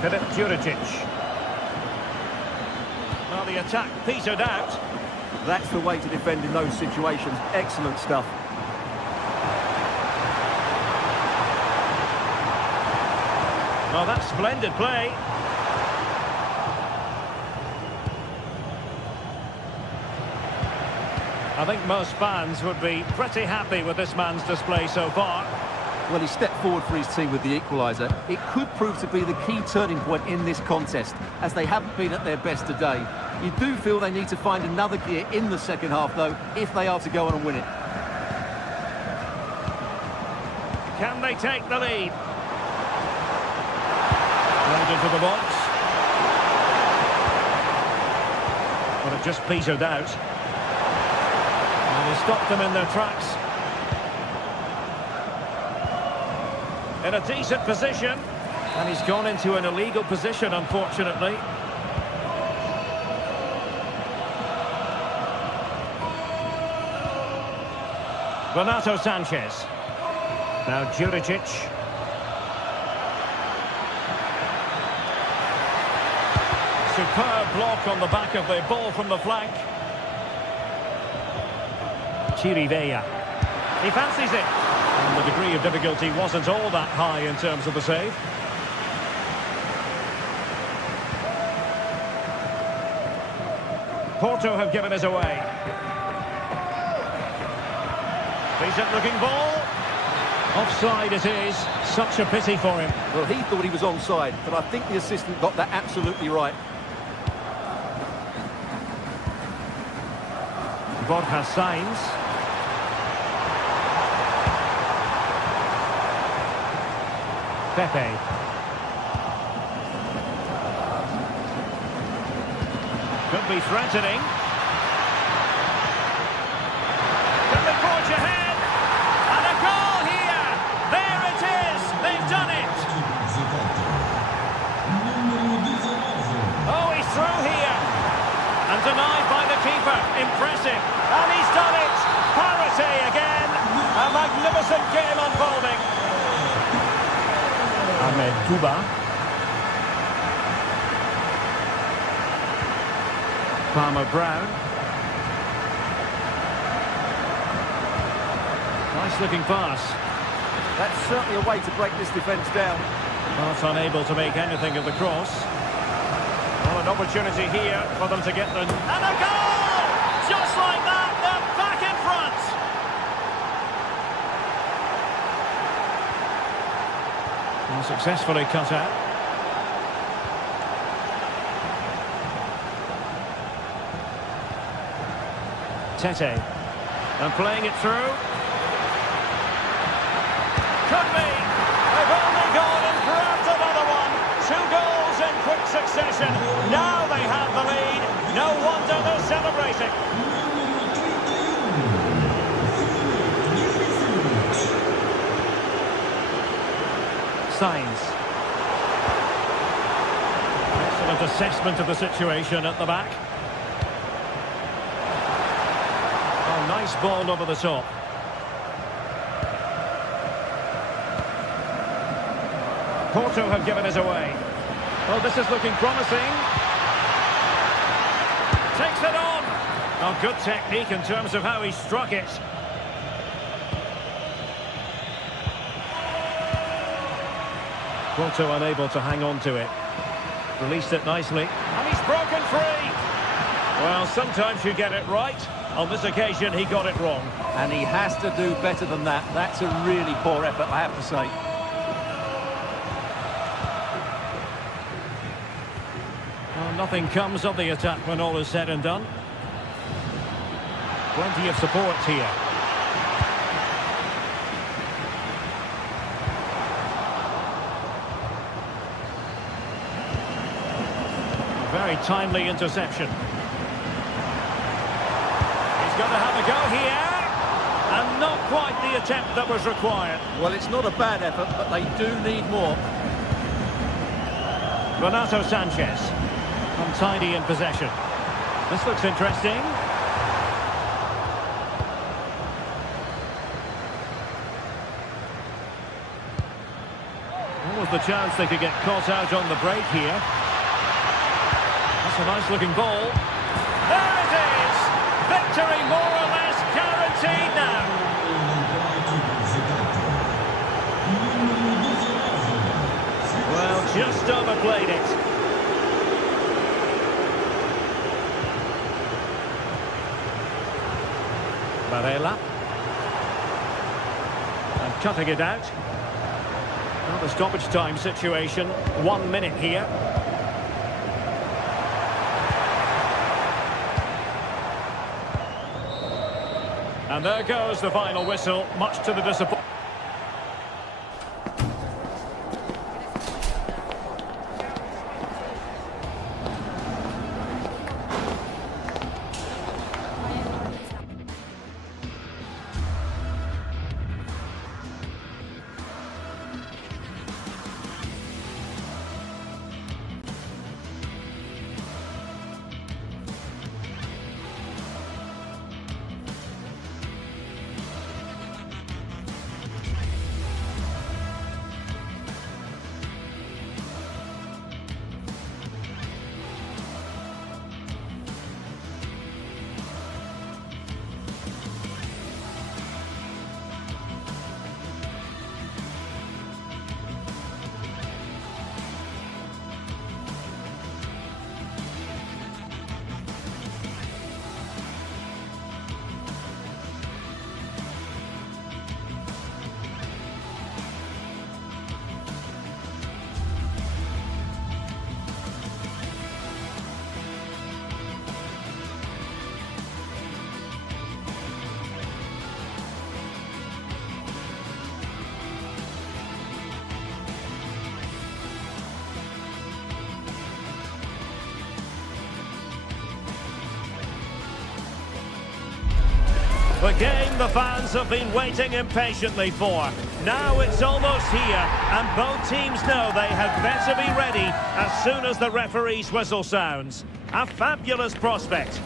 Filip Juricic. Well, the attack petered out. That's the way to defend in those situations. Excellent stuff. Oh, that's splendid play. I think most fans would be pretty happy with this man's display so far. Well, he stepped forward for his team with the equaliser. It could prove to be the key turning point in this contest, as they haven't been at their best today. You do feel they need to find another gear in the second half, though, if they are to go on and win it. Can they take the lead? Right into the box. But it just petered out. And he stopped them in their tracks. In a decent position. And he's gone into an illegal position, unfortunately. Renato Sanchez. Now Juricic. Superb block on the back of the ball from the flank. Chirivella. He fancies it. And the degree of difficulty wasn't all that high in terms of the save. Porto have given us away. Decent looking ball. Offside it is. Such a pity for him. Well, he thought he was onside, but I think the assistant got that absolutely right. Borja Sainz. Pepe. Could be threatening. Can they forge ahead? And a goal here! There it is! They've done it! Oh, he's through here! And denied by the keeper. Impressive. And he's done it! Parity again! A magnificent game unfolding. Ahmed Touba. Palmer-Brown. Nice looking pass. That's certainly a way to break this defence down. Not unable to make anything of the cross. Well, an opportunity here for them to get the... And a goal! Just like that, they're back in front! And successfully cut out. Tete. And playing it through. Could be. They've only gone and grabbed another one. 2 goals in quick succession. Now they have the lead. No wonder they're celebrating. Signs. Excellent assessment of the situation at the back. Oh, nice ball over the top. Porto have given us away. Well, this is looking promising. Takes it on. Oh, good technique in terms of how he struck it. Porto unable to hang on to it. Released it nicely. And he's broken free. Well, sometimes you get it right. On this occasion, he got it wrong. And he has to do better than that. That's a really poor effort, I have to say. Well, nothing comes of the attack when all is said and done. Plenty of support here. Very timely interception. He's going to have a go here. And not quite the attempt that was required. Well, it's not a bad effort, but they do need more. Renato Sanchez. Untidy in possession. This looks interesting. What was the chance they could get caught out on the break here? That's a nice looking ball. There it is! Victory more or less guaranteed now. Well, just overplayed it. Varela. And cutting it out. Well, the stoppage time situation. 1 minute here. And there goes the final whistle, much to the disappointment. The game the fans have been waiting impatiently for. Now it's almost here, and both teams know they had better be ready as soon as the referee's whistle sounds. A fabulous prospect.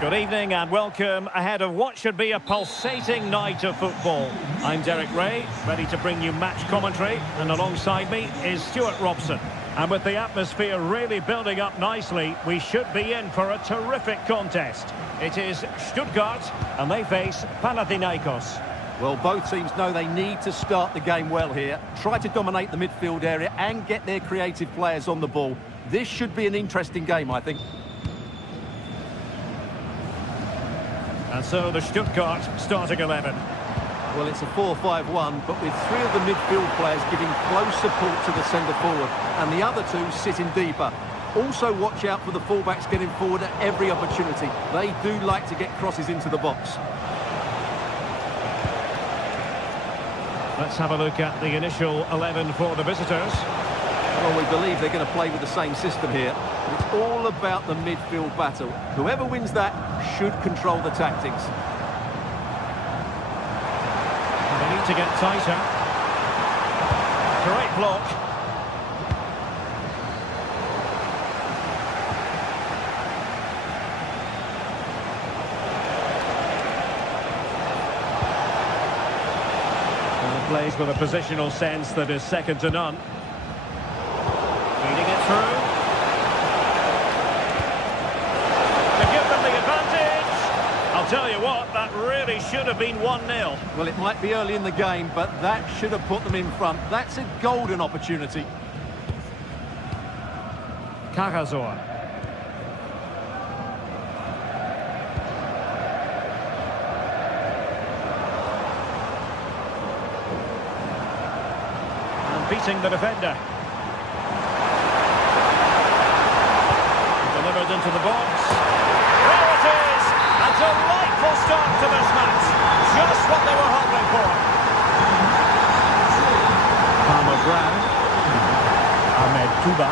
Good evening and welcome ahead of what should be a pulsating night of football. I'm Derek Ray, ready to bring you match commentary, and alongside me is Stuart Robson. And with the atmosphere really building up nicely, we should be in for a terrific contest. It is Stuttgart, and they face Panathinaikos. Well, both teams know they need to start the game well here. Try to dominate the midfield area and get their creative players on the ball. This should be an interesting game, I think. And so the Stuttgart starting 11. Well, it's a 4-5-1, but with three of the midfield players giving close support to the centre-forward, and the other two sitting deeper. Also watch out for the fullbacks getting forward at every opportunity. They do like to get crosses into the box. Let's have a look at the initial 11 for the visitors. Well, we believe they're going to play with the same system here. It's all about the midfield battle. Whoever wins that should control the tactics. They need to get tighter. Great block. Plays with a positional sense that is second to none. Feeding it through. To give them the advantage. I'll tell you what, that really should have been 1-0. Well, it might be early in the game, but that should have put them in front. That's a golden opportunity. Karazor. Beating the defender. Delivered into the box. There it is! A delightful start to this match. Just what they were hoping for. Palmer Brown. Ahmed Touba.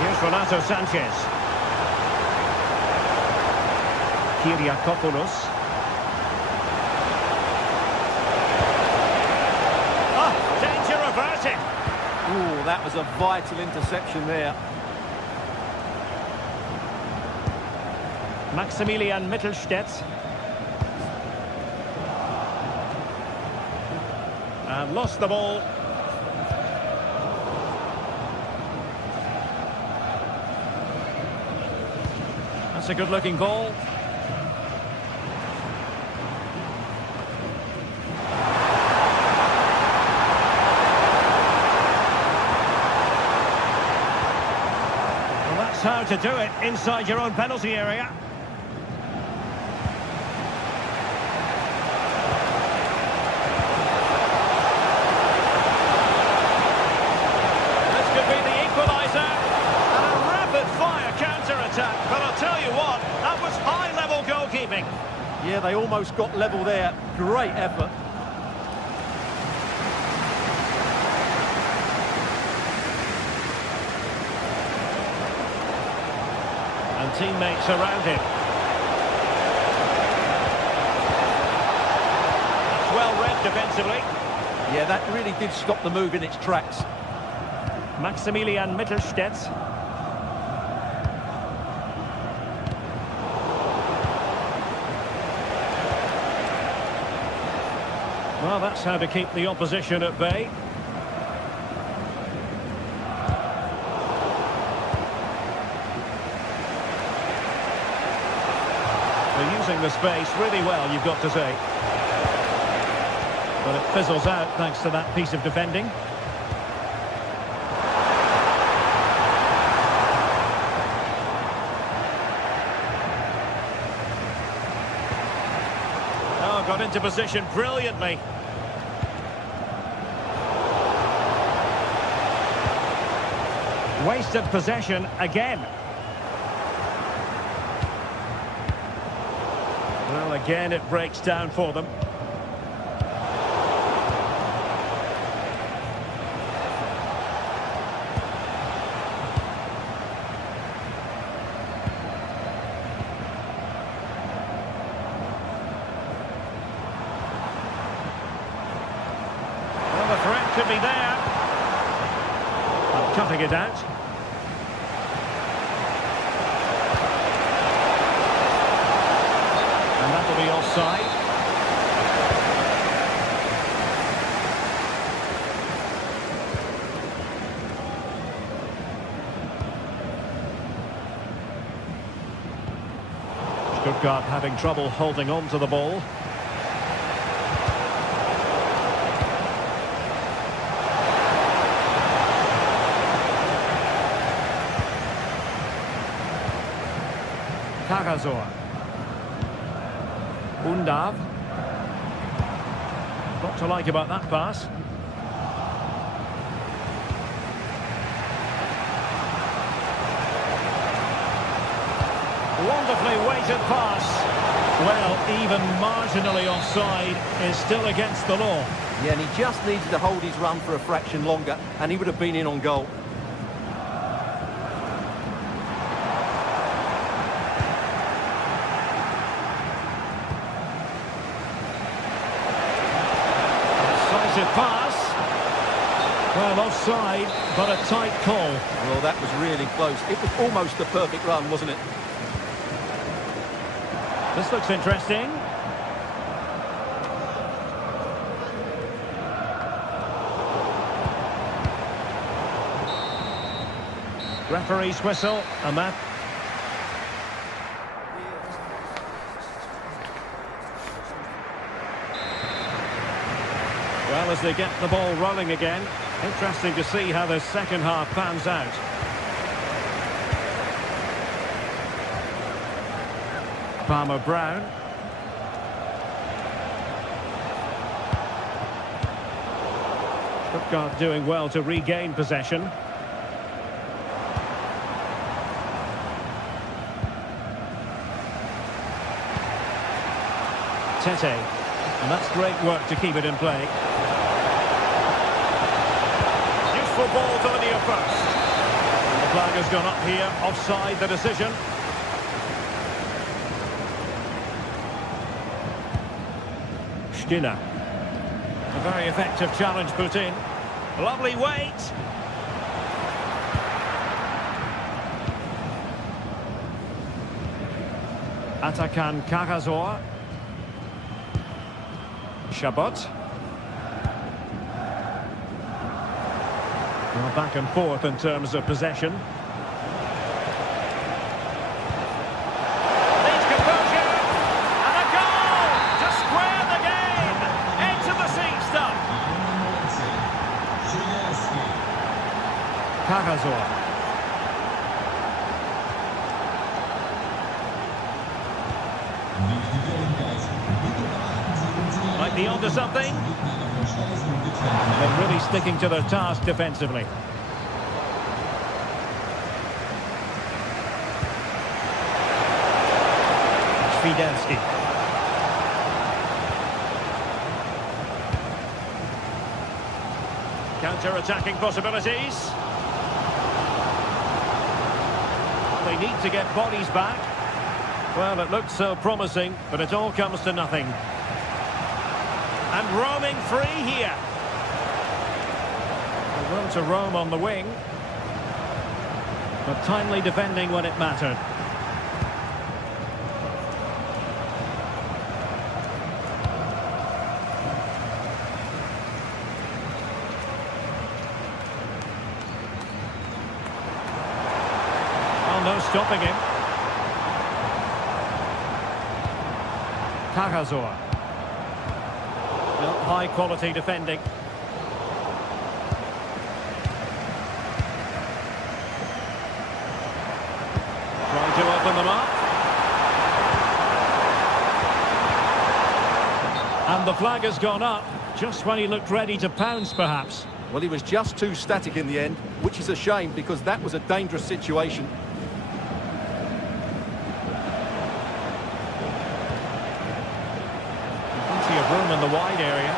Here's Renato Sanchez. Kyriakopoulos. Ooh, that was a vital interception there. Maximilian Mittelstädt. And lost the ball. That's a good-looking ball. How to do it inside your own penalty area. This could be the equalizer. And a rapid-fire counter-attack. But I'll tell you what, that was high-level goalkeeping. Yeah, they almost got level there. Great effort. Teammates around him. That's well read defensively. Yeah, that really did stop the move in its tracks. Maximilian Mittelstädt. Well, that's how to keep the opposition at bay. Using the space really well, you've got to say. But it fizzles out thanks to that piece of defending. Oh, got into position brilliantly. Wasted possession again. Well, again, it breaks down for them. Well, the threat could be there. Cutting it out. Be offside. Stuttgart having trouble holding on to the ball. Karasor. Undav. What to like about that pass? Wonderfully weighted pass. Well, even marginally offside is still against the law. Yeah, and he just needed to hold his run for a fraction longer, and he would have been in on goal. Decisive pass. Well, offside, but a tight call. Well, that was really close. It was almost the perfect run, wasn't it? This looks interesting. Referee's whistle, and that. Well, as they get the ball rolling again, interesting to see how the second half pans out. Palmer Brown. Stuttgart doing well to regain possession. Tete. And that's great work to keep it in play. Useful ball to the near post. The flag has gone up here, offside the decision. Stiller. A very effective challenge put in. Lovely weight. Atakan Karasor. Chabot. Well, back and forth in terms of possession. Needs composure. And a goal to square the game. Into the seat stuff. Karasor. Might be onto something. They're really sticking to their task defensively. Fidelski. Counter-attacking possibilities. They need to get bodies back. Well, it looked so promising, but it all comes to nothing. And roaming free here. The room to roam on the wing. But timely defending when it mattered. Oh, no stopping him. Karasor. Well, high quality defending. Trying to open them up. And the flag has gone up just when he looked ready to pounce, perhaps. Well, he was just too static in the end, which is a shame because that was a dangerous situation. Plenty of room in the wide area.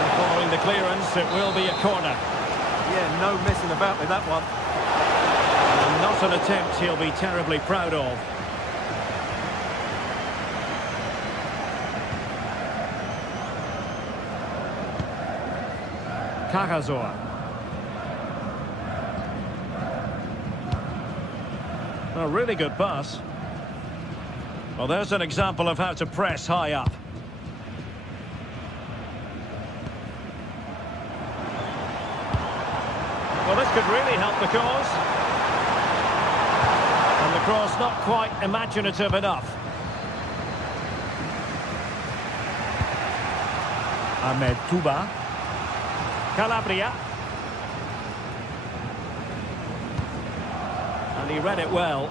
And following the clearance, it will be a corner. Yeah, no messing about with that one. And not an attempt he'll be terribly proud of. Karasor. A really good pass. Well, there's an example of how to press high up. Well, this could really help the cause. across, not quite imaginative enough. Ahmed Touba. Calabria. And he read it well.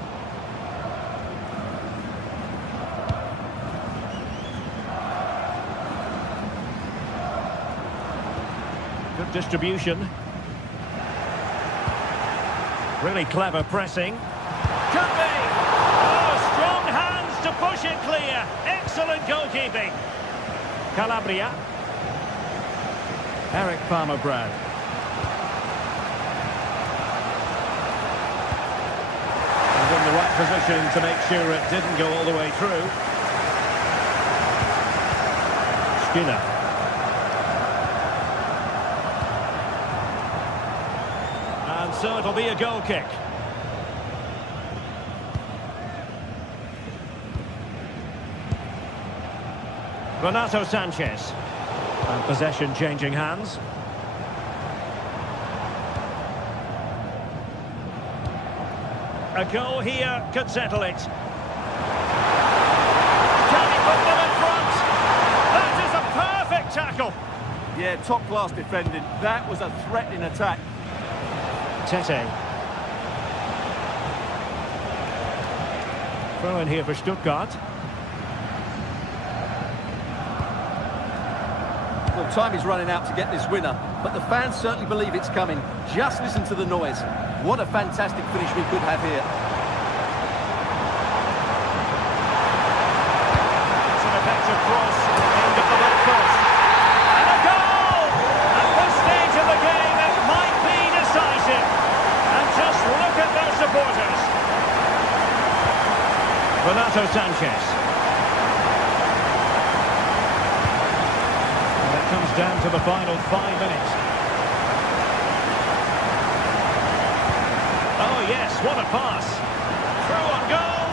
Good distribution. Really clever pressing. Could be! Oh, strong hands to push it clear. Excellent goalkeeping. Calabria. Eric Palmer-Brad. And in the right position to make sure it didn't go all the way through. Skinner. And so it'll be a goal kick. Renato Sanchez. And possession changing hands. A goal here could settle it. Can he put them in front? That is a perfect tackle. Yeah, top-class defending. That was a threatening attack. Tete. Throw in here for Stuttgart. Well, time is running out to get this winner, but the fans certainly believe it's coming. Just listen to the noise. What a fantastic finish we could have here. It's an effective cross aimed at the back post. And a goal! At this stage of the game, it might be decisive. And just look at those supporters. Renato Sanchez. Comes down to the final 5 minutes. Oh yes, what a pass. Through on goal.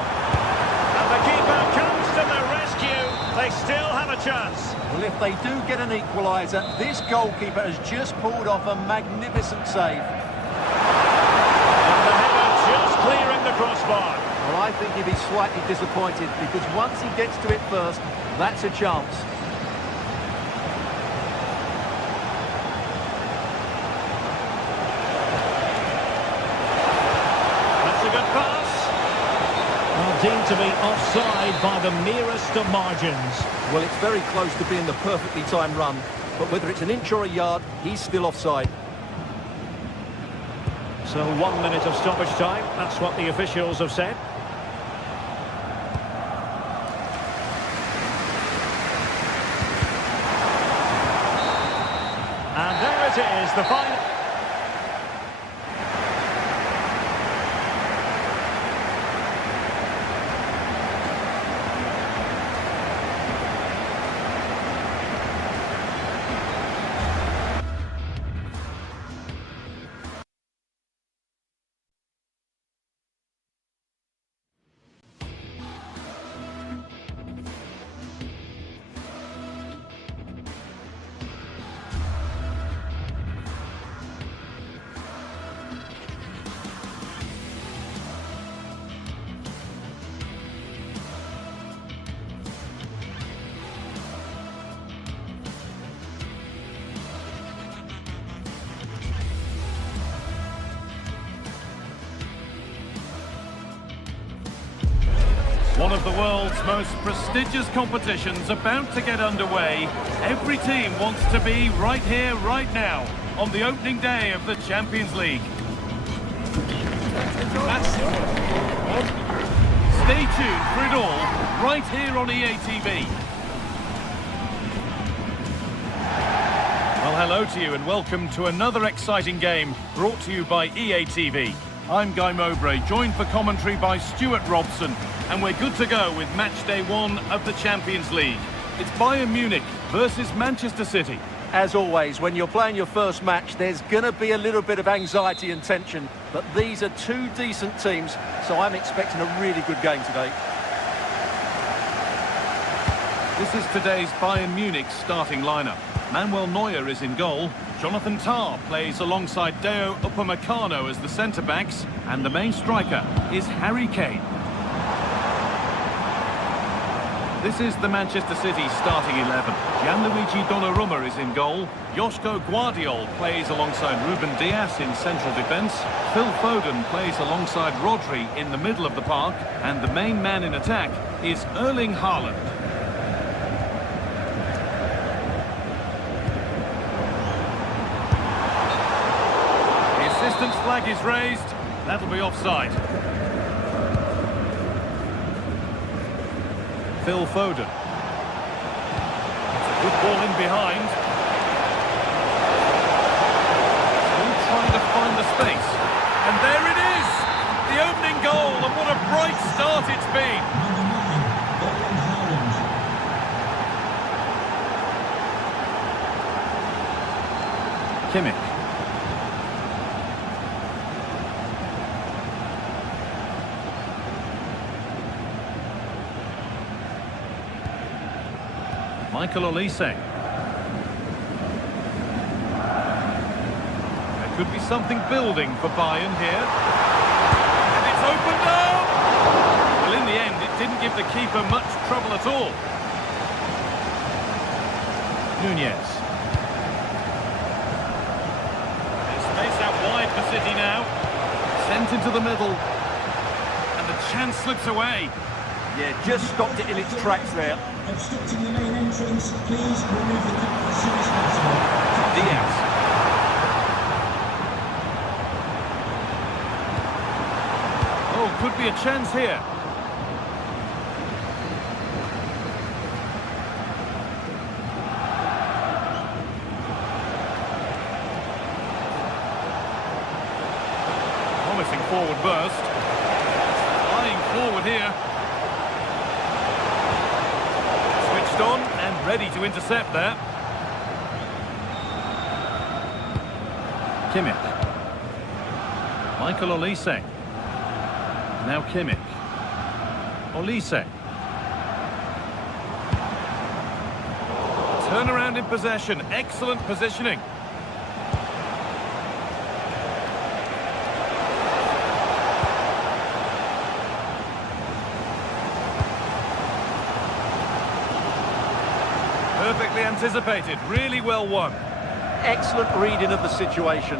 And the keeper comes to the rescue. They still have a chance. Well, if they do get an equaliser, this goalkeeper has just pulled off a magnificent save. And the header just clearing the crossbar. Well, I think he'd be slightly disappointed because once he gets to it first, that's a chance. Deemed to be offside by the merest of margins. Well, it's very close to being the perfectly timed run, but whether it's an inch or a yard, he's still offside. So 1 minute of stoppage time, that's what the officials have said. And there it is, the final. One of the world's most prestigious competitions about to get underway. Every team wants to be right here, right now, on the opening day of the Champions League. Stay tuned for it all, right here on EA TV. Well, hello to you and welcome to another exciting game brought to you by EA TV. I'm Guy Mowbray, joined for commentary by Stuart Robson, and we're good to go with match day 1 of the Champions League. It's Bayern Munich versus Manchester City. As always, when you're playing your first match, there's going to be a little bit of anxiety and tension, but these are two decent teams, so I'm expecting a really good game today. This is today's Bayern Munich starting lineup. Manuel Neuer is in goal. Jonathan Tah plays alongside Deo Upamecano as the centre-backs. And the main striker is Harry Kane. This is the Manchester City starting 11. Gianluigi Donnarumma is in goal. Joško Guardiol plays alongside Ruben Dias in central defence. Phil Foden plays alongside Rodri in the middle of the park. And the main man in attack is Erling Haaland. The assistant's flag is raised. That'll be offside. Phil Foden. It's a good ball in behind. Still trying to find the space. And there it is! The opening goal, and what a bright start it's been. Number 9, Erling Haaland. Kimmich. Michael Olise. There could be something building for Bayern here. And it's opened up! Well, in the end, it didn't give the keeper much trouble at all. Nunez. There's space out wide for City now. Sent into the middle. And the chance slips away. Yeah, just stopped it in its tracks there. Obstructing the main entrance. Please remove the cup as soon as possible. Diaz. Oh, could be a chance here. Promising forward burst. Flying forward here. On and ready to intercept there. Kimmich. Michael Olise. Now Kimmich. Olise. Turnaround in possession. Excellent positioning. Perfectly anticipated, really well won. Excellent reading of the situation.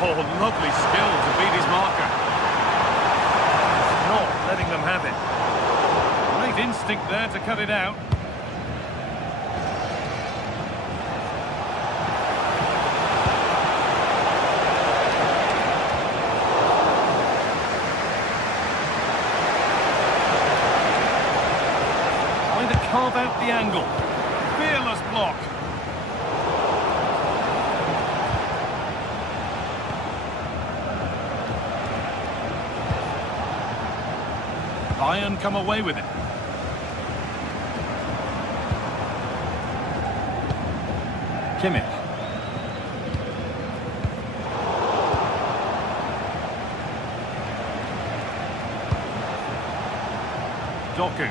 Oh, lovely skill to beat his marker. Just not letting them have it. Great instinct there to cut it out. Carve out the angle. Fearless block. Bayern come away with it. Kimmich. Doku.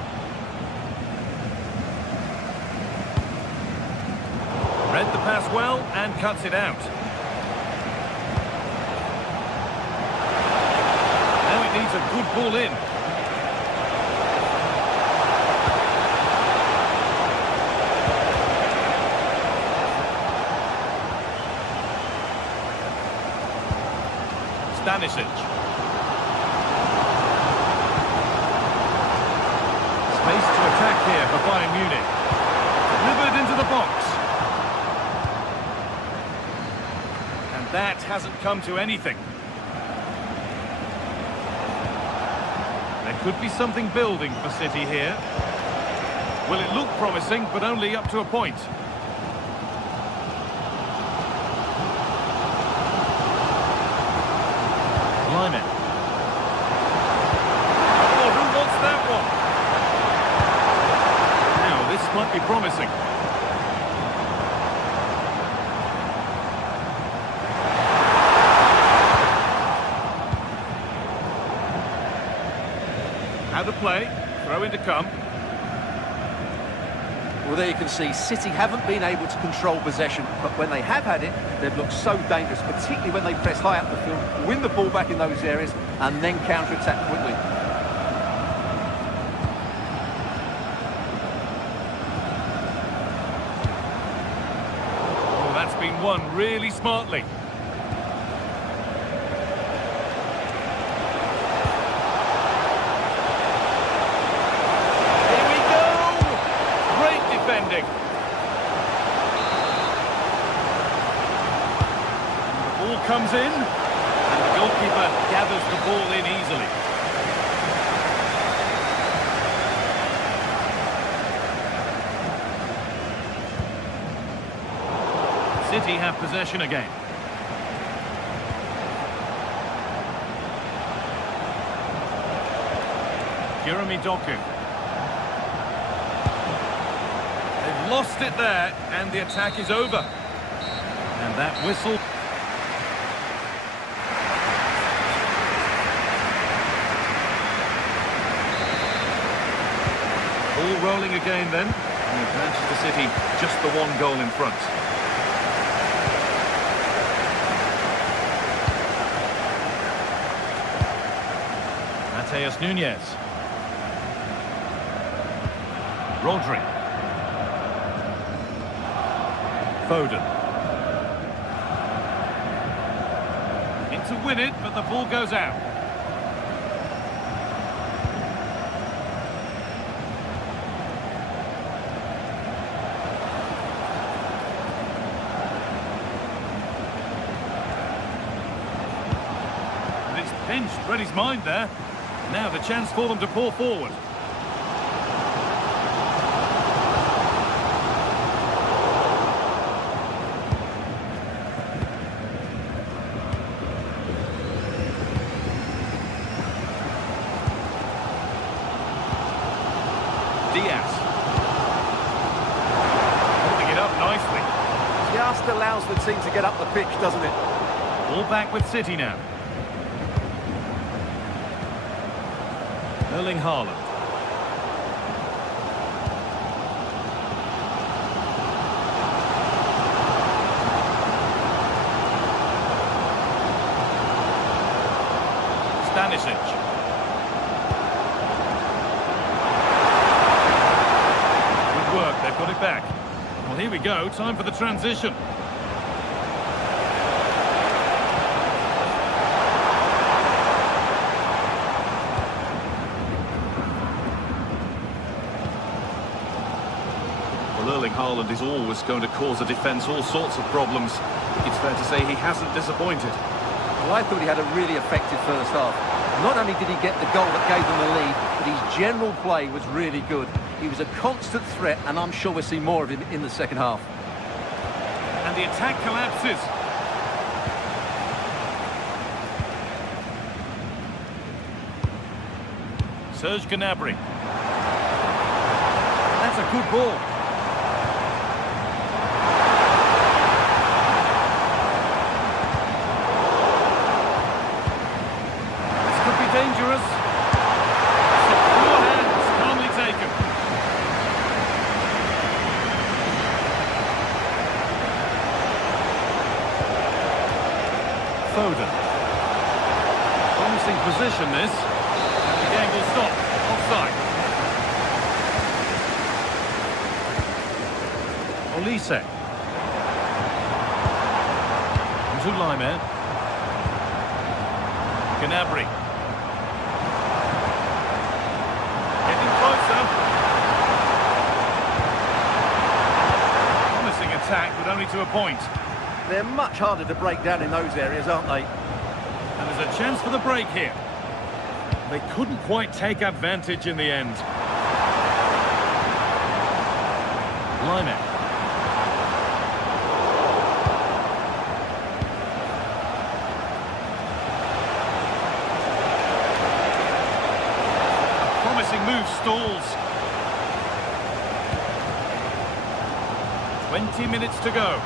Read the pass well and cuts it out. Now it needs a good ball in. Stanisic. Space to attack here for Bayern Munich. Delivered into the box. That hasn't come to anything. There could be something building for City here. Well, it looked promising, but only up to a point. Line it. Oh, who wants that one? Now, this might be promising. Out of play, throw in to come. Well, there you can see City haven't been able to control possession, but when they have had it, they've looked so dangerous, particularly when they press high up the field, win the ball back in those areas, and then counter-attack quickly. Oh, that's been won really smartly. Defending. The ball comes in, and the goalkeeper gathers the ball in easily. City have possession again. Jeremy Doku. Lost it there, and the attack is over. And that whistle. Ball rolling again then. And Manchester City just the one goal in front. Mateus Nunes. Rodri. Foden. In to win it, but the ball goes out. And it's pinched, read his mind there. Now the chance for them to pour forward. Holding it up nicely. Just allows the team to get up the pitch, doesn't it? All back with City now. Erling Haaland. Stanisic. They've got it back. Well, here we go. Time for the transition. Well, Erling Haaland is always going to cause a defence all sorts of problems. It's fair to say he hasn't disappointed. Well, I thought he had a really effective first half. Not only did he get the goal that gave them the lead, but his general play was really good. He was a constant threat, and I'm sure we'll see more of him in the second half. And the attack collapses. Serge Gnabry. That's a good ball. This could be dangerous. Secure hands, calmly taken. Foden. Promising position this. And the game will stop. Offside. Olise. Stalemate. Gnabry. Getting closer. Promising attack, but only to a point. They're much harder to break down in those areas, aren't they? And there's a chance for the break here. They couldn't quite take advantage in the end. Stalemate. A promising move stalls. 20 minutes to go.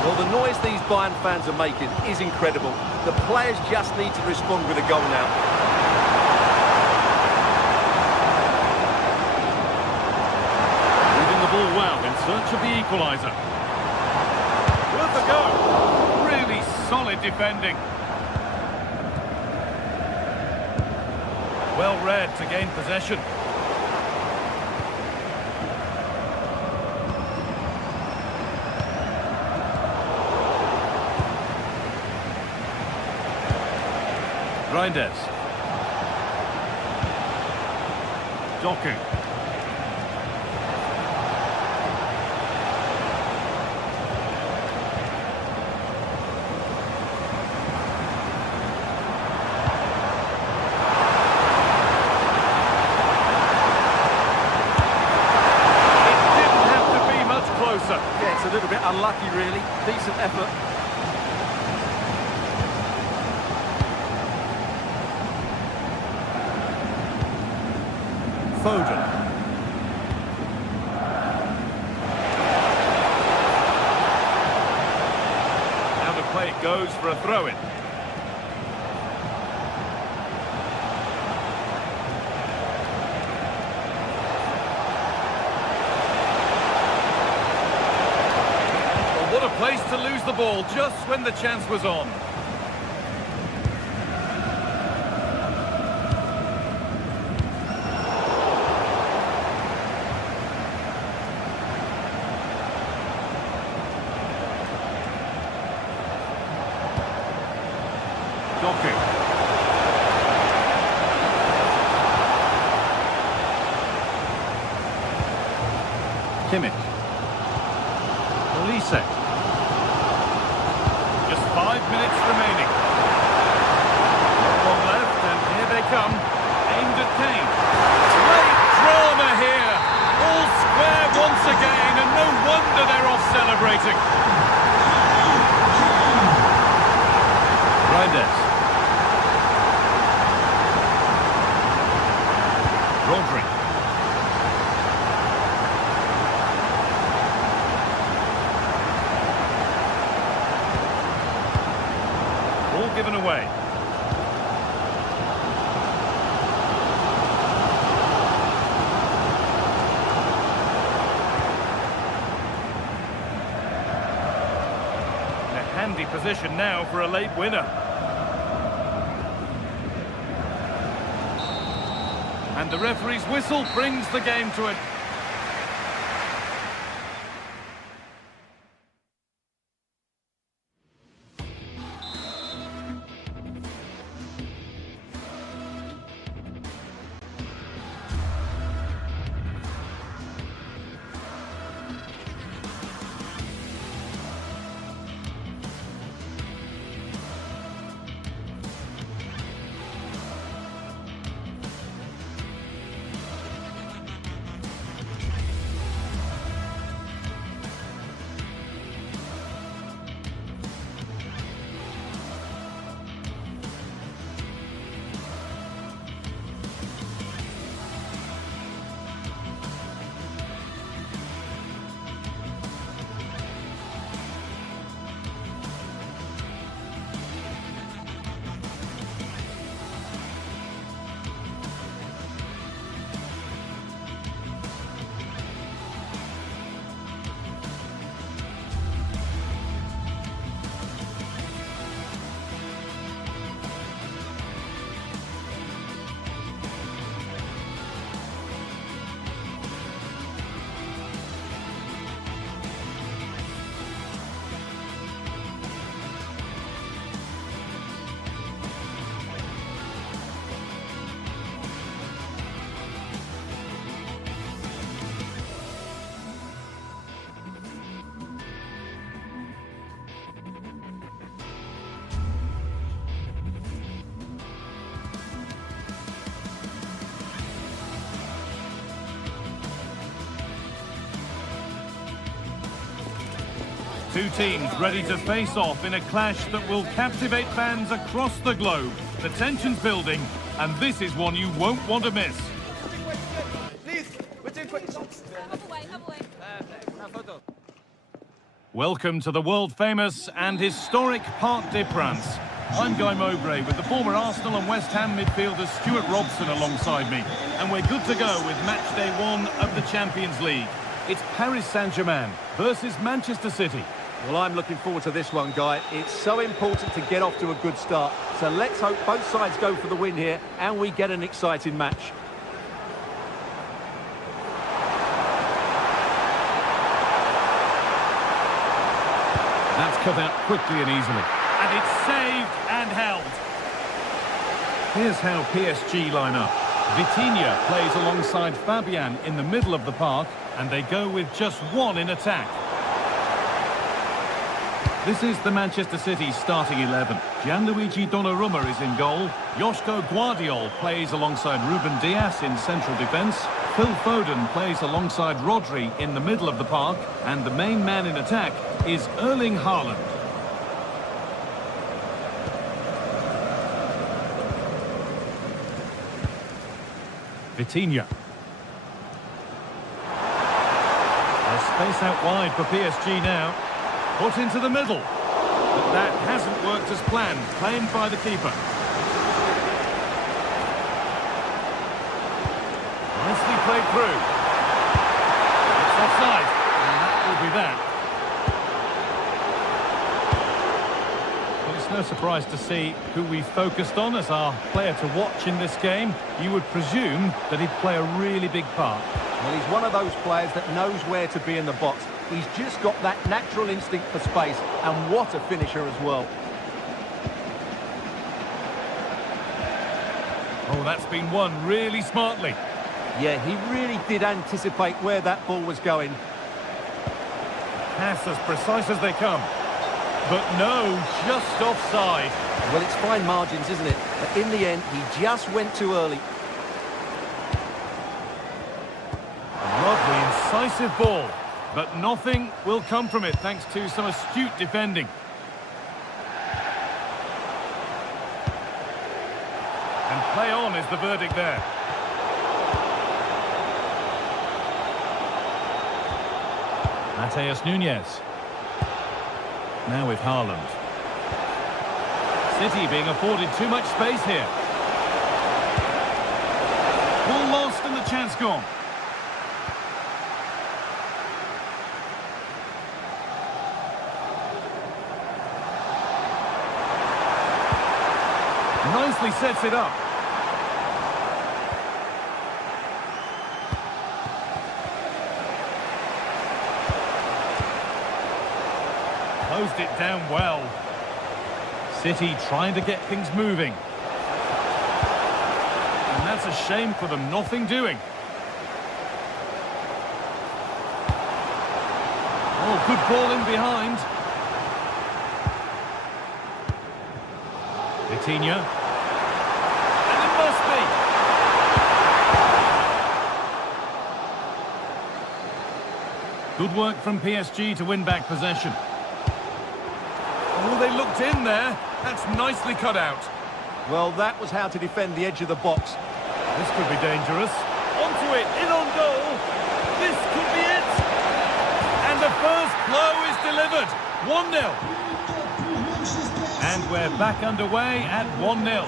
Well, the noise these Bayern fans are making is incredible. The players just need to respond with a goal now. search of the equalizer. Worth a go. Really solid defending. Well read to gain possession. Reinders. Doku. Yeah, it's a little bit unlucky, really. Decent effort. Foden. Now the play goes for a throw-in. What a place to lose the ball just when the chance was on. Doku. Kimmich. Olise. Just 5 minutes remaining. One left, and here they come. Aimed at Kane. Great drama here. All square once again, and no wonder they're off celebrating. Reinders. Rodri. Ball given away. In a handy position now for a late winner. And the referee's whistle brings the game to an... Two teams ready to face off in a clash that will captivate fans across the globe. The tension's building, and this is one you won't want to miss. Welcome to the world-famous and historic Parc des Princes. I'm Guy Mowbray with the former Arsenal and West Ham midfielder Stuart Robson alongside me. And we're good to go with match day 1 of the Champions League. It's Paris Saint-Germain versus Manchester City. Well, I'm looking forward to this one, Guy. It's so important to get off to a good start. So let's hope both sides go for the win here and we get an exciting match. That's cut out quickly and easily. And it's saved and held. Here's how PSG line up. Vitinha plays alongside Fabian in the middle of the park, and they go with just one in attack. This is the Manchester City starting 11. Gianluigi Donnarumma is in goal. Joško Guardiol plays alongside Ruben Dias in central defence. Phil Foden plays alongside Rodri in the middle of the park, and the main man in attack is Erling Haaland. Vitinha. There's space out wide for PSG now. Put into the middle. But that hasn't worked as planned. Claimed by the keeper. Nicely played through. It's offside. And that will be that. Well, it's no surprise to see who we focused on as our player to watch in this game. You would presume that he'd play a really big part. Well, he's one of those players that knows where to be in the box. He's just got that natural instinct for space, and what a finisher as well. Oh, that's been won really smartly. Yeah, he really did anticipate where that ball was going. Pass as precise as they come. But no, just offside. Well, it's fine margins, isn't it? But in the end, he just went too early. Lovely, incisive ball. But nothing will come from it thanks to some astute defending. And play on is the verdict there. Mateus Nunes. Now with Haaland. City being afforded too much space here. Ball lost and the chance gone. Nicely sets it up. Closed it down well. City trying to get things moving. And that's a shame for them, nothing doing. Oh, good ball in behind. Vitinha. And it must be. Good work from PSG to win back possession. Oh, they looked in there. That's nicely cut out. Well, that was how to defend the edge of the box. This could be dangerous. Onto it, in on goal. This could be it. And the first blow is delivered. 1-0. And we're back underway at 1-0.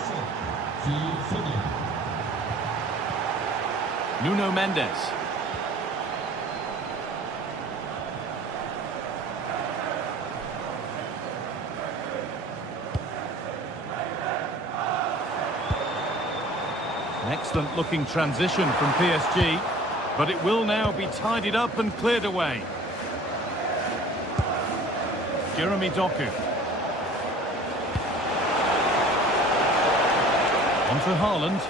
Nuno Mendes. An excellent looking transition from PSG, but it will now be tidied up and cleared away. Jeremy Doku. Onto Haaland.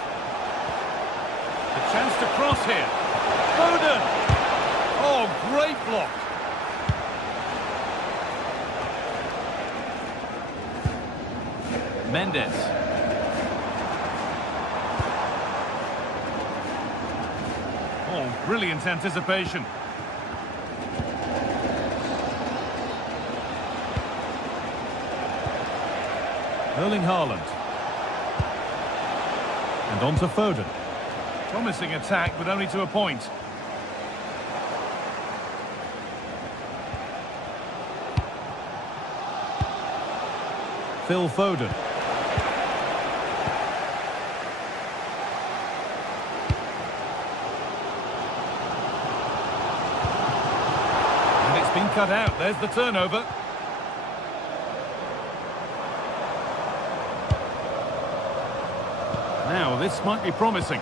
The chance to cross here. Foden! Oh, great block. Mendes. Oh, brilliant anticipation. Erling Haaland. And on to Foden. Promising attack, but only to a point. Phil Foden. cut out. There's the turnover. Now, this might be promising.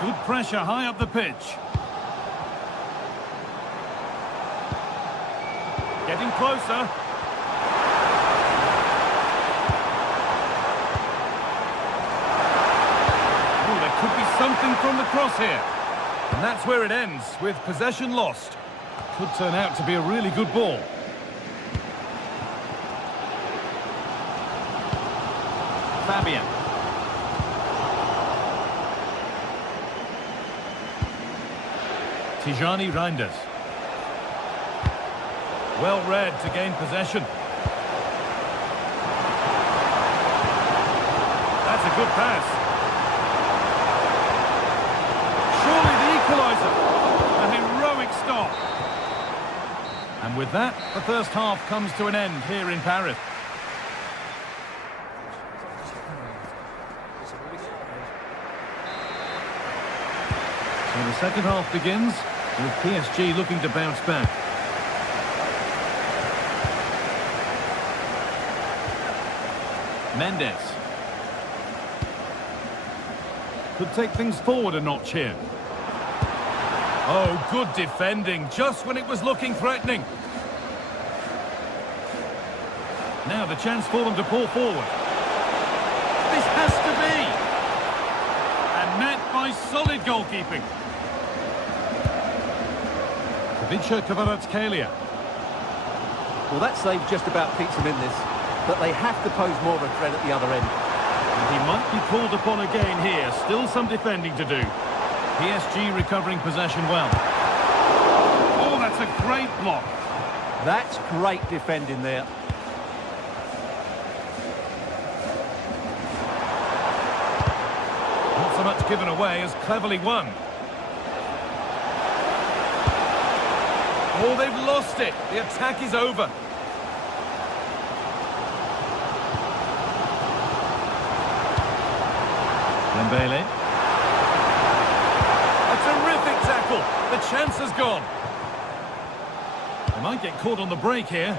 Good pressure high up the pitch. Getting closer. Oh, there could be something from the cross here. And that's where it ends, with possession lost. Could turn out to be a really good ball. Fabian. Tijani Reinders. Well read to gain possession. That's a good pass. Surely the equalizer. A heroic stop. And with that, the first half comes to an end here in Paris. So the second half begins with PSG looking to bounce back. Mendes. Could take things forward a notch here. Oh, good defending, just when it was looking threatening. Now the chance for them to pull forward. This has to be! And met by solid goalkeeping. Kavica Kvaratskhelia. Well, that save just about keeps them in this, but they have to pose more of a threat at the other end. And he might be called upon again here. Still some defending to do. PSG recovering possession well. Oh, that's a great block. That's great defending there. Not so much given away as cleverly won. Oh, they've lost it. The attack is over. Dembele. A terrific tackle. The chance has gone. They might get caught on the break here.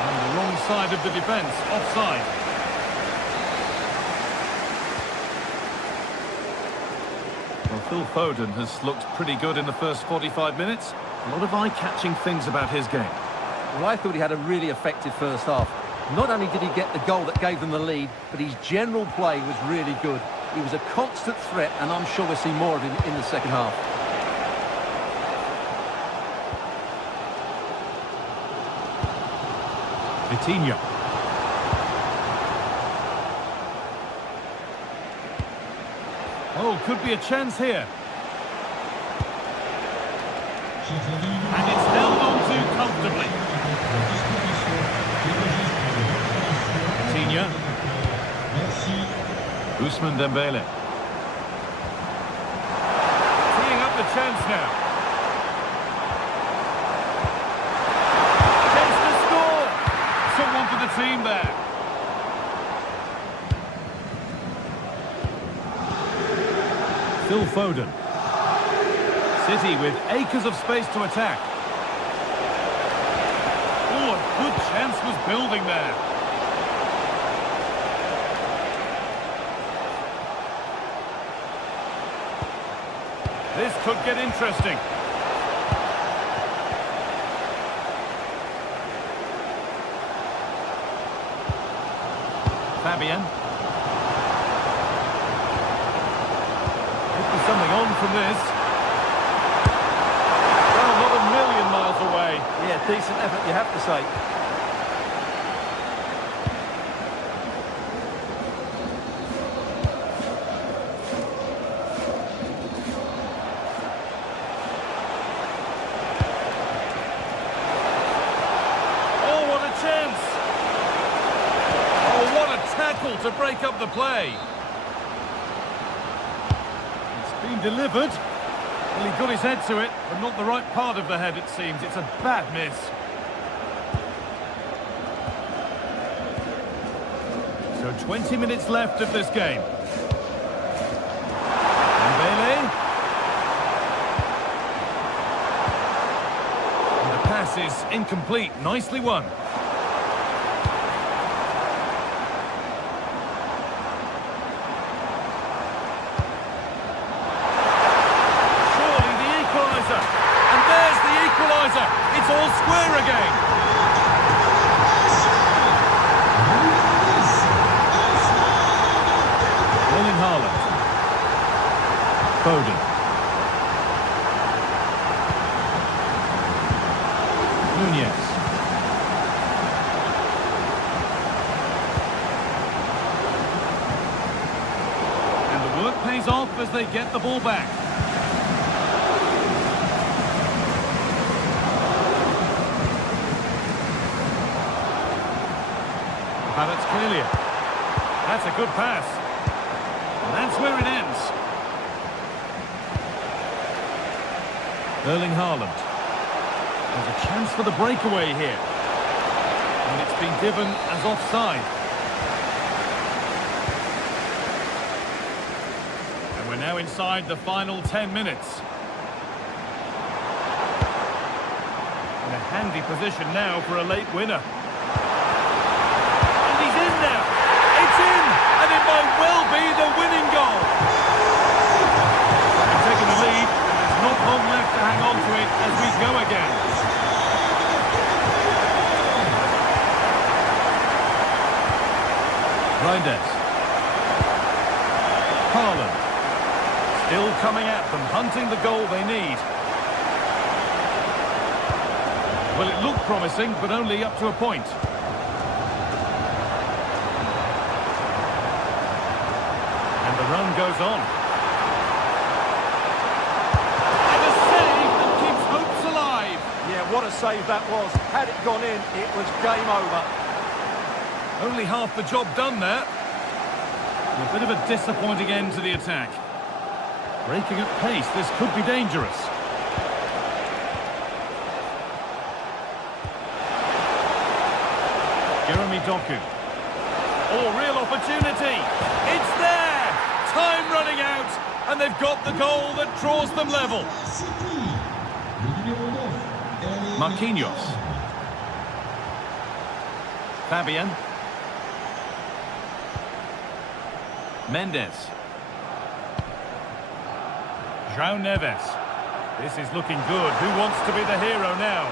On the wrong side of the defence, offside. Well, Phil Foden has looked pretty good in the first 45 minutes. A lot of eye-catching things about his game. Well, I thought he had a really effective first half. Not only did he get the goal that gave them the lead, but his general play was really good. He was a constant threat, and I'm sure we'll see more of him in the second half. Vitinha. Oh, could be a chance here. And it's held on to comfortably. Vitinha. Ousmane Dembele. Teeing up the chance now. Chance to score! Someone for the team there. Phil Foden. City with acres of space to attack. Oh, a good chance was building there. This could get interesting. Fabian. Could be something on from this. Well, not a million miles away. Yeah, decent effort, you have to say. To break up the play. It's been delivered. Well, he got his head to it, but not the right part of the head, it seems. It's a bad miss. So 20 minutes left of this game. Dembele. This is incomplete. Nicely won. Surely the equalizer. And there's the equalizer. It's all square again. Erling Haaland. Foden. Nunez. And the work pays off as they get the ball back. That's clearly. That's a good pass. And that's where it ends. Erling Haaland. There's a chance for the breakaway here. And it's been given as offside. And we're now inside the final 10 minutes. In a handy position now for a late winner. And he's in now. It's in! And it might well be the winning goal. They're taking the lead. There's not long left to hang on to it as we go again. Reinders. Haaland. Still coming at them, hunting the goal they need. Well, it looked promising, but only up to a point. And the run goes on. And a save that keeps hopes alive. Yeah, what a save that was. Had it gone in, it was game over. Only half the job done there. And a bit of a disappointing end to the attack. Breaking at pace, this could be dangerous. Jeremy Doku. Oh, real opportunity. It's there. Time running out. And they've got the goal that draws them level. Marquinhos. Fabian. Mendes. João Neves. This is looking good. Who wants to be the hero now?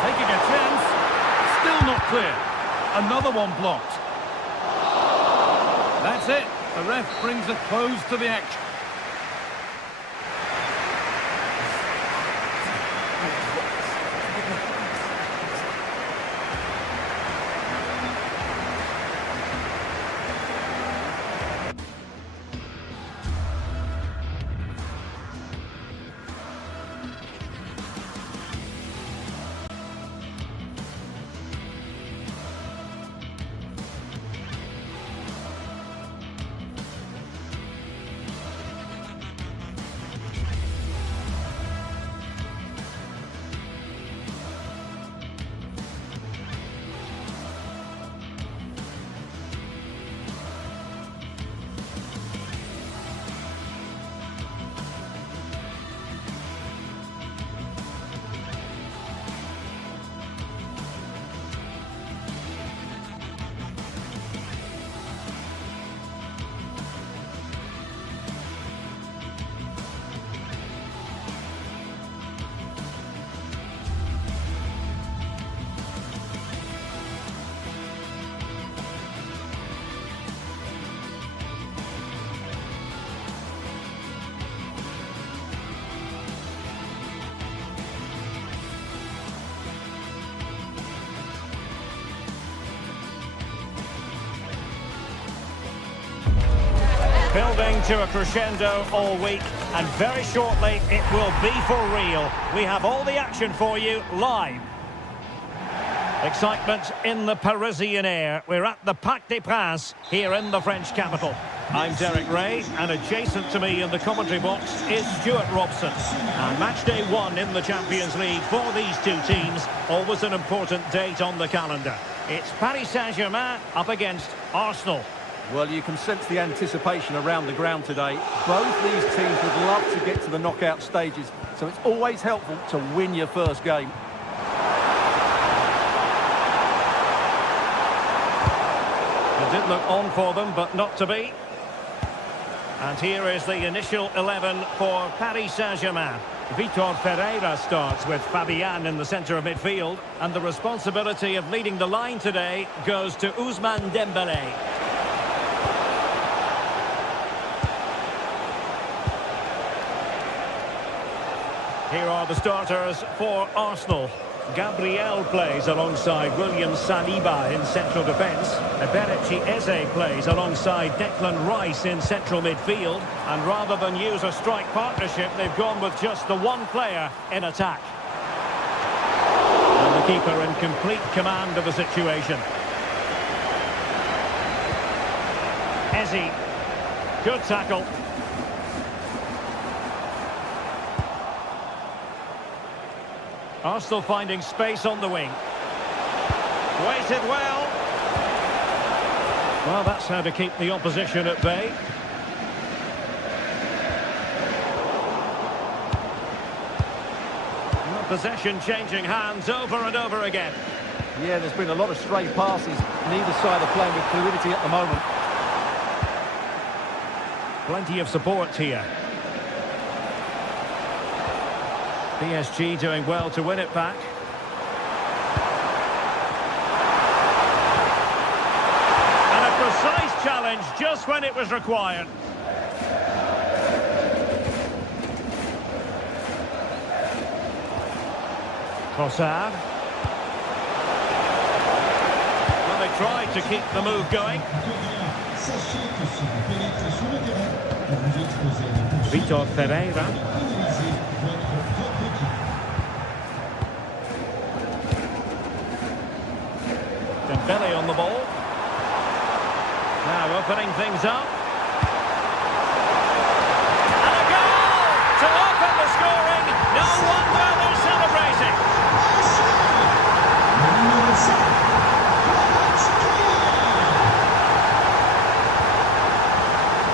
Taking a chance. Still not clear. Another one blocked. That's it. The ref brings a close to the action. Building to a crescendo all week, and very shortly it will be for real. We have all the action for you live. Excitement in the Parisian air. We're at the Parc des Princes here in the French capital. I'm Derek Ray, and adjacent to me in the commentary box is Stuart Robson. And match day 1 in the Champions League for these two teams. Always an important date on the calendar. It's Paris Saint-Germain up against Arsenal. Well, you can sense the anticipation around the ground today. Both these teams would love to get to the knockout stages, so it's always helpful to win your first game. It did look on for them, but not to be. And here is the initial 11 for Paris Saint-Germain. Vitor Ferreira starts with Fabian in the centre of midfield. And the responsibility of leading the line today goes to Ousmane Dembélé. Here are the starters for Arsenal. Gabriel plays alongside William Saliba in central defence. Eberechi Eze plays alongside Declan Rice in central midfield. And rather than use a strike partnership, they've gone with just the one player in attack. And the keeper in complete command of the situation. Eze. Good tackle. Arsenal finding space on the wing. Waited well. Well, that's how to keep the opposition at bay. Well, possession changing hands over and over again. Yeah, there's been a lot of stray passes. Neither side are playing with fluidity at the moment. Plenty of support here. PSG doing well to win it back. And a precise challenge just when it was required. Trossard. Well, they tried to keep the move going. Vitor Ferreira. Dembélé on the ball. Now opening things up. And a goal to open the scoring. No wonder they're celebrating.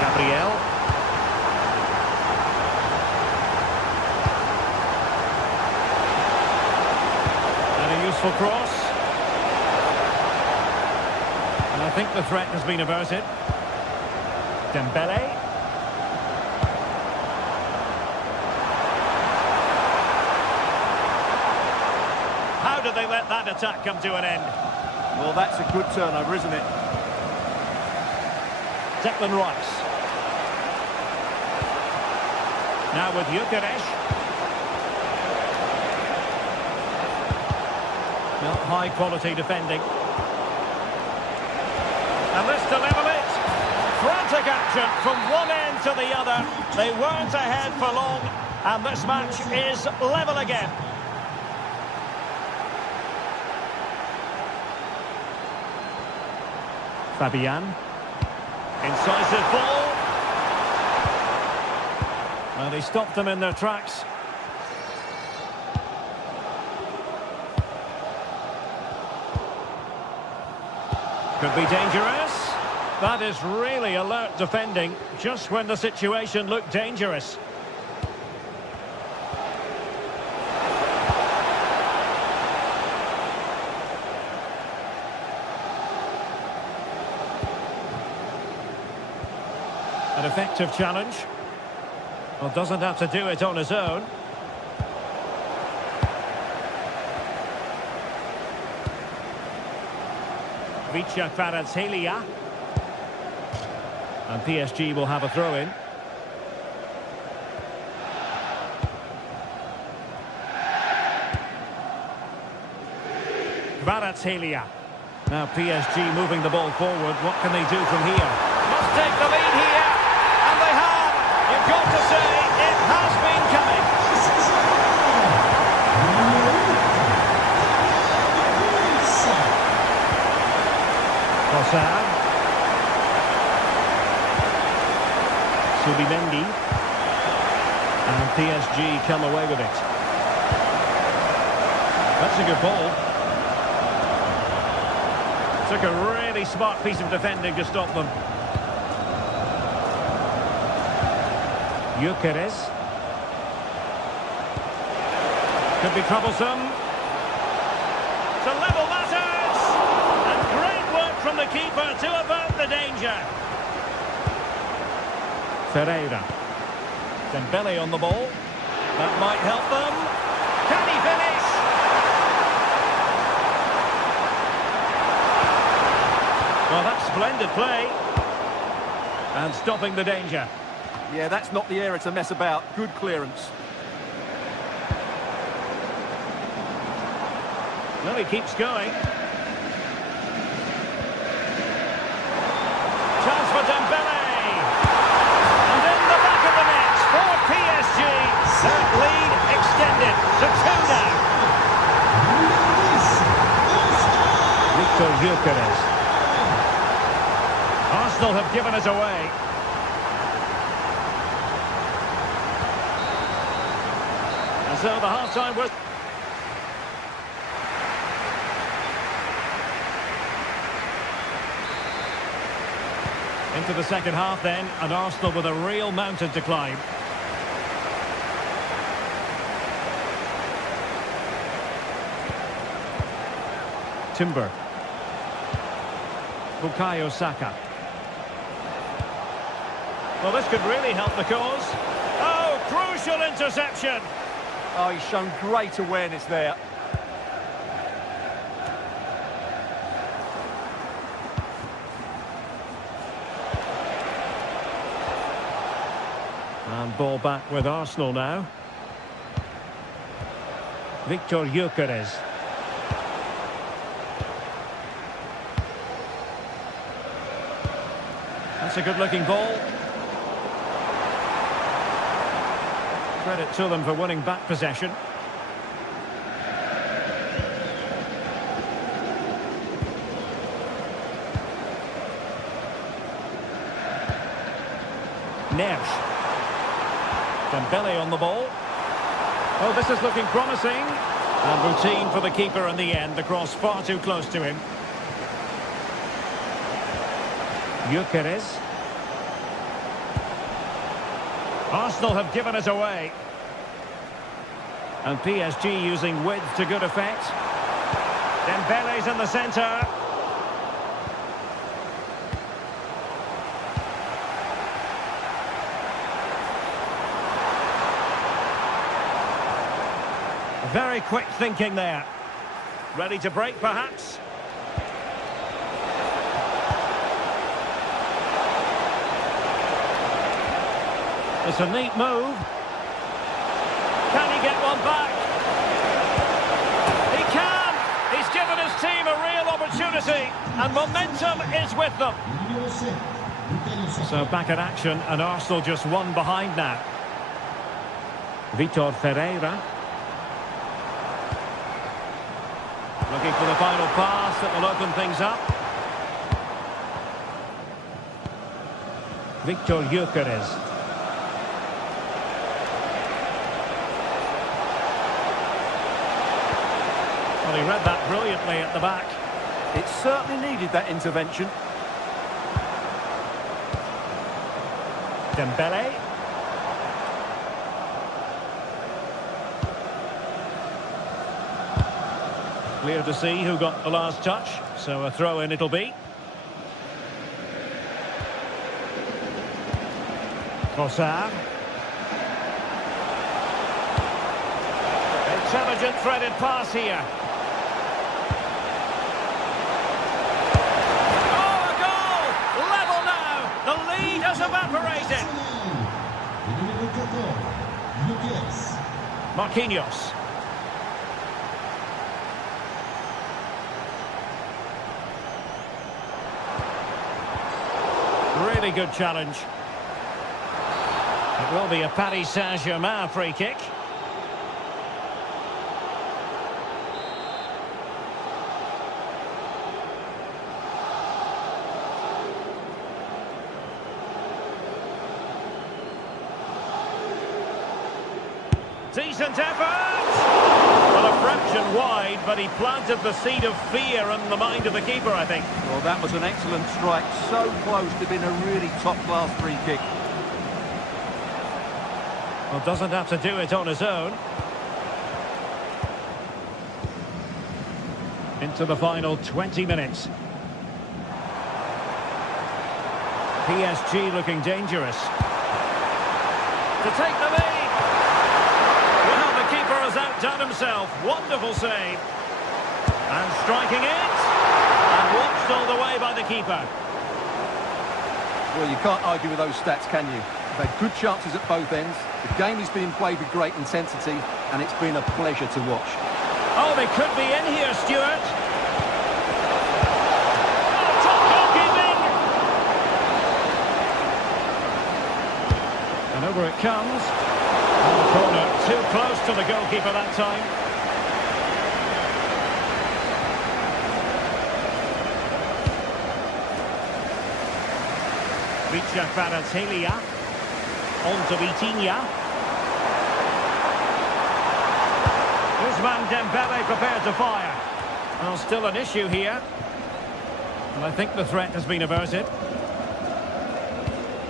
Gabriel. And a useful cross. I think the threat has been averted. Dembélé. How did they let that attack come to an end? Well, that's a good turnover, isn't it? Declan Rice. Now with Gyökeres. Not high quality defending. And this to level it. Frantic action from one end to the other. They weren't ahead for long, and this match is level again. Fabian. Incisive ball. Well, he stopped them in their tracks. Could be dangerous. That is really alert defending, just when the situation looked dangerous. An effective challenge. Well, doesn't have to do it on his own. Vicha Kvaratskhelia. And PSG will have a throw-in. Kvaratskhelia. Now PSG moving the ball forward. What can they do from here? Must take the lead here. And they have. You've got to say, it has been coming. Trossard. Subimendi. And PSG come away with it. That's a good ball. Took a really smart piece of defending to stop them. Gyökeres. Could be troublesome. To level matters! And great work from the keeper to avert the danger. Ferreira. Dembele on the ball. That might help them. Can he finish? Well, that's splendid play. And stopping the danger. Yeah, that's not the area to mess about. Good clearance. Well, he keeps going. Chance for Dembele. And in the back of the net for PSG. That lead extended to 2 now. Victor Gyökeres. Arsenal have given us away. And so the half-time was... Into the second half then, and Arsenal with a real mountain to climb. Timber. Bukayo Saka. Well, this could really help the cause. Oh, crucial interception! Oh, he's shown great awareness there. And ball back with Arsenal now. Victor Gyökeres. That's a good-looking ball. Credit to them for winning back possession. Neves. Dembele on the ball. Oh, this is looking promising. And routine for the keeper in the end. The cross far too close to him. Gyökeres. Arsenal have given us away. And PSG using width to good effect. Dembele's in the centre. Very quick thinking there. Ready to break, perhaps? It's a neat move. Can he get one back? He can! He's given his team a real opportunity, and momentum is with them. So back at action, and Arsenal just one behind now. Vitor Ferreira. Looking for the final pass that will open things up. Victor Gyökeres. Well, he read that brilliantly at the back. It certainly needed that intervention. Dembele. Clear to see who got the last touch, so a throw-in it'll be. Trossard. Intelligent threaded pass here. Oh, a goal! Level now! The lead has evaporated. Marquinhos. Really good challenge. It will be a Paris Saint-Germain free kick. Decent effort! Well, a fraction wide, but he planted the seed of fear in the mind of the keeper, I think. Well, that was an excellent strike. So close to being a really top-class free kick. Well, doesn't have to do it on his own. Into the final 20 minutes. PSG looking dangerous. To take the lead. Well, the keeper has outdone himself. Wonderful save. And striking it. And watched all the way by the keeper. Well, you can't argue with those stats, can you? They've had good chances at both ends. The game is being played with great intensity, and it's been a pleasure to watch. Oh, they could be in here, Stuart. Oh, top goalkeeping! And over it comes. On the corner, too close to the goalkeeper that time. Richa Kvaratskhelia. On to Vitinha. Ousmane Dembele prepared to fire. Well, still an issue here. And I think the threat has been averted.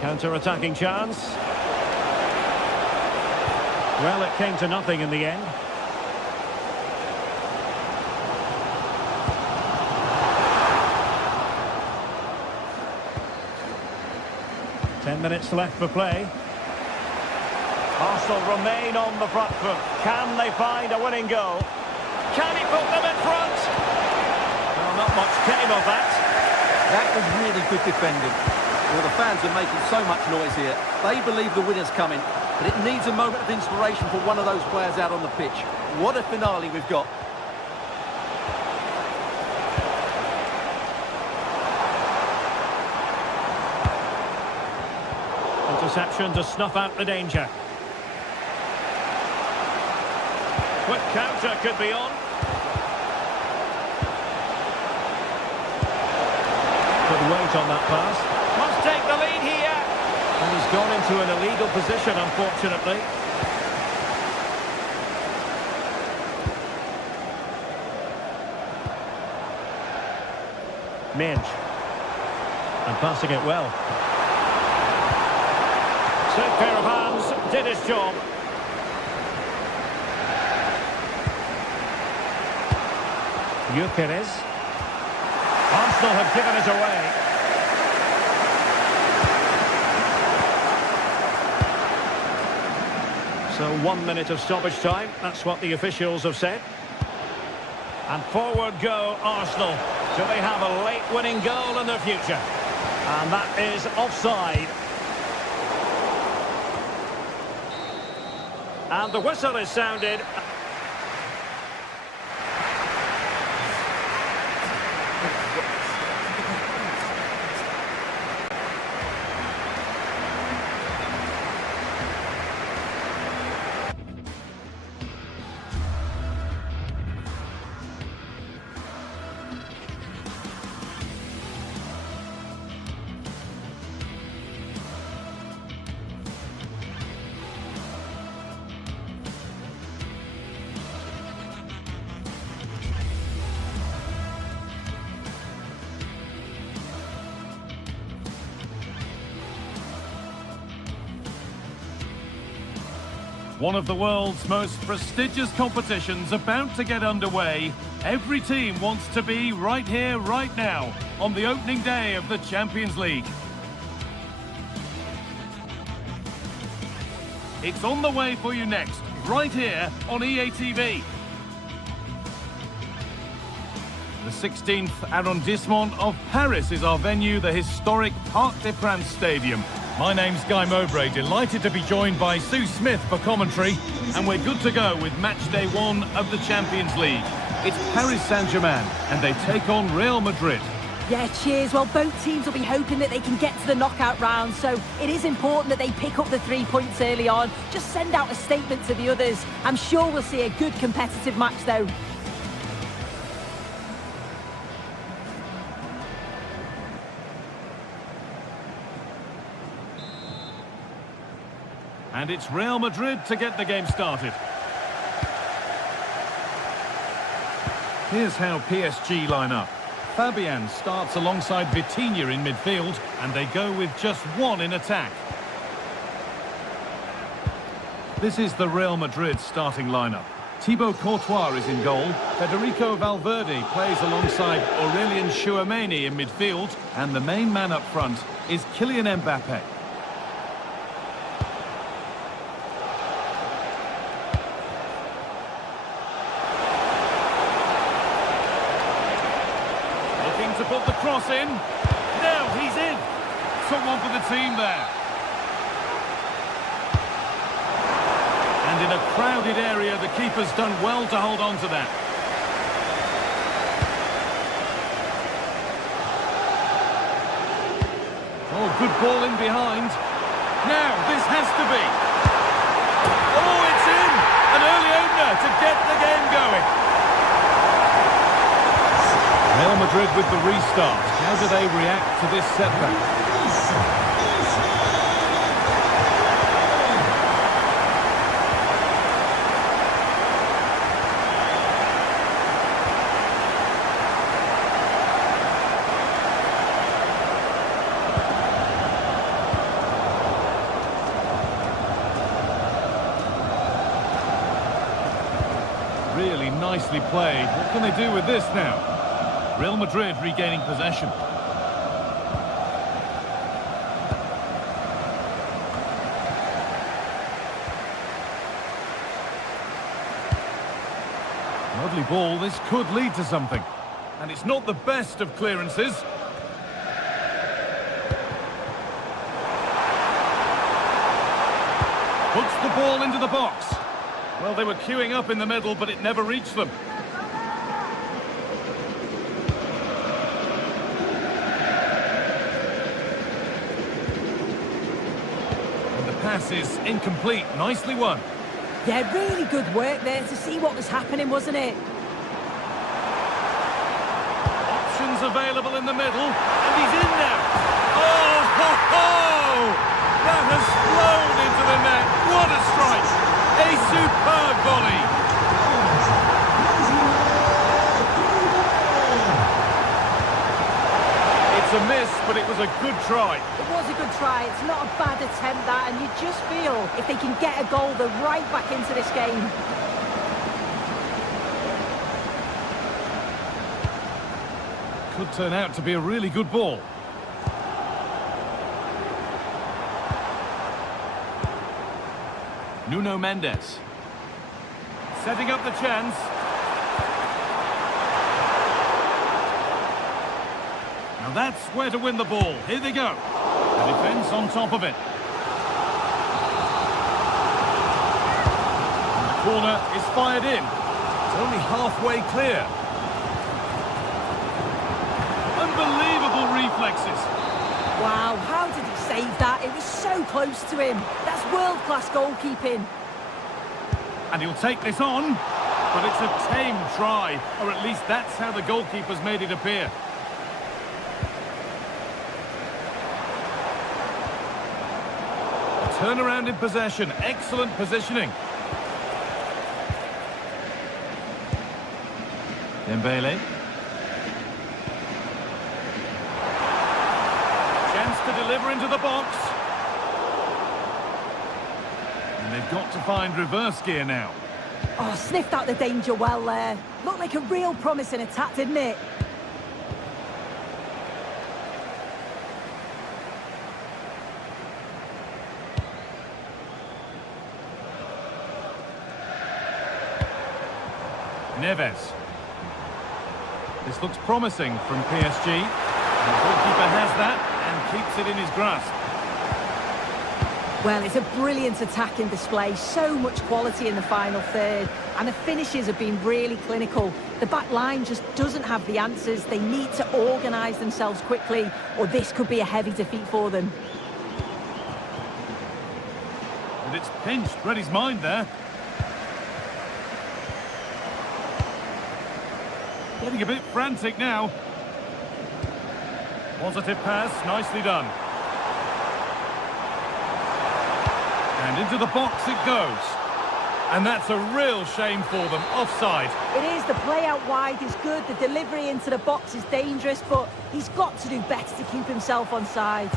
Counter-attacking chance. Well, it came to nothing in the end. Ten minutes left for play. Arsenal remain on the front foot. Can they find a winning goal? Can he put them in front? Well, not much came of that. That was really good defending. Well, the fans are making so much noise here. They believe the winner's coming, but it needs a moment of inspiration for one of those players out on the pitch. What a finale we've got. Interception to snuff out the danger. Quick counter could be on. Good weight on that pass. Must take the lead here. And he's gone into an illegal position, unfortunately. Minge. And passing it well. Set pair of hands, did his job. Gyökeres. Arsenal have given it away. So 1 minute of stoppage time, that's what the officials have said. And forward go Arsenal. Do they have a late winning goal in their future? And that is offside. And the whistle is sounded. One of the world's most prestigious competitions about to get underway. Every team wants to be right here, right now, on the opening day of the Champions League. It's on the way for you next, right here on EA TV. The 16th arrondissement of Paris is our venue, the historic Parc des Princes Stadium. My name's Guy Mowbray, delighted to be joined by Sue Smith for commentary, and we're good to go with match day 1 of the Champions League. It's Paris Saint-Germain, and they take on Real Madrid. Yeah, cheers. Well, both teams will be hoping that they can get to the knockout round, so it is important that they pick up the 3 points early on. Just send out a statement to the others. I'm sure we'll see a good competitive match, though. And it's Real Madrid to get the game started. Here's how PSG line up. Fabian starts alongside Vitinha in midfield, and they go with just one in attack. This is the Real Madrid starting lineup. Thibaut Courtois is in goal. Federico Valverde plays alongside Aurelien Tchouameni in midfield. And the main man up front is Kylian Mbappe. Looking to put the cross in. Now he's in. Took one for the team there. And in a crowded area, the keeper's done well to hold on to that. Oh, good ball in behind. Now, this has to be. Oh, it's in! An early opener to get the game going. Real Madrid with the restart. How do they react to this setback? Really nicely played. What can they do with this now? Real Madrid regaining possession. Lovely ball. This could lead to something. And it's not the best of clearances. Puts the ball into the box. Well, they were queuing up in the middle, but it never reached them. And the pass is incomplete. Nicely won. Yeah, really good work there to see what was happening, wasn't it? Options available in the middle, and he's in now. Oh, ho, ho! That has flown into the net. What a strike! A superb volley. It's a miss, but it was a good try. It was a good try. It's not a bad attempt, that, and you just feel if they can get a goal, they're right back into this game. Could turn out to be a really good ball. Nuno Mendes. Setting up the chance. Now that's where to win the ball. Here they go. The defence on top of it. And the corner is fired in. It's only halfway clear. Unbelievable reflexes. Wow, how did he save that? It was so close to him. That's world-class goalkeeping. And he'll take this on, but it's a tame try, or at least that's how the goalkeeper's made it appear. A turnaround in possession, excellent positioning. Dembele. Chance to deliver into the box. And they've got to find reverse gear now. Oh, sniffed out the danger well there. Looked like a real promising attack, didn't it? Neves. This looks promising from PSG. The goalkeeper has that and keeps it in his grasp. Well, it's a brilliant attacking display. So much quality in the final third. And the finishes have been really clinical. The back line just doesn't have the answers. They need to organise themselves quickly, or this could be a heavy defeat for them. And it's pinched. Read his mind there. Getting a bit frantic now. Positive pass, nicely done. And into the box it goes. And that's a real shame for them. Offside. It is. The play out wide is good. The delivery into the box is dangerous, but he's got to do better to keep himself on side.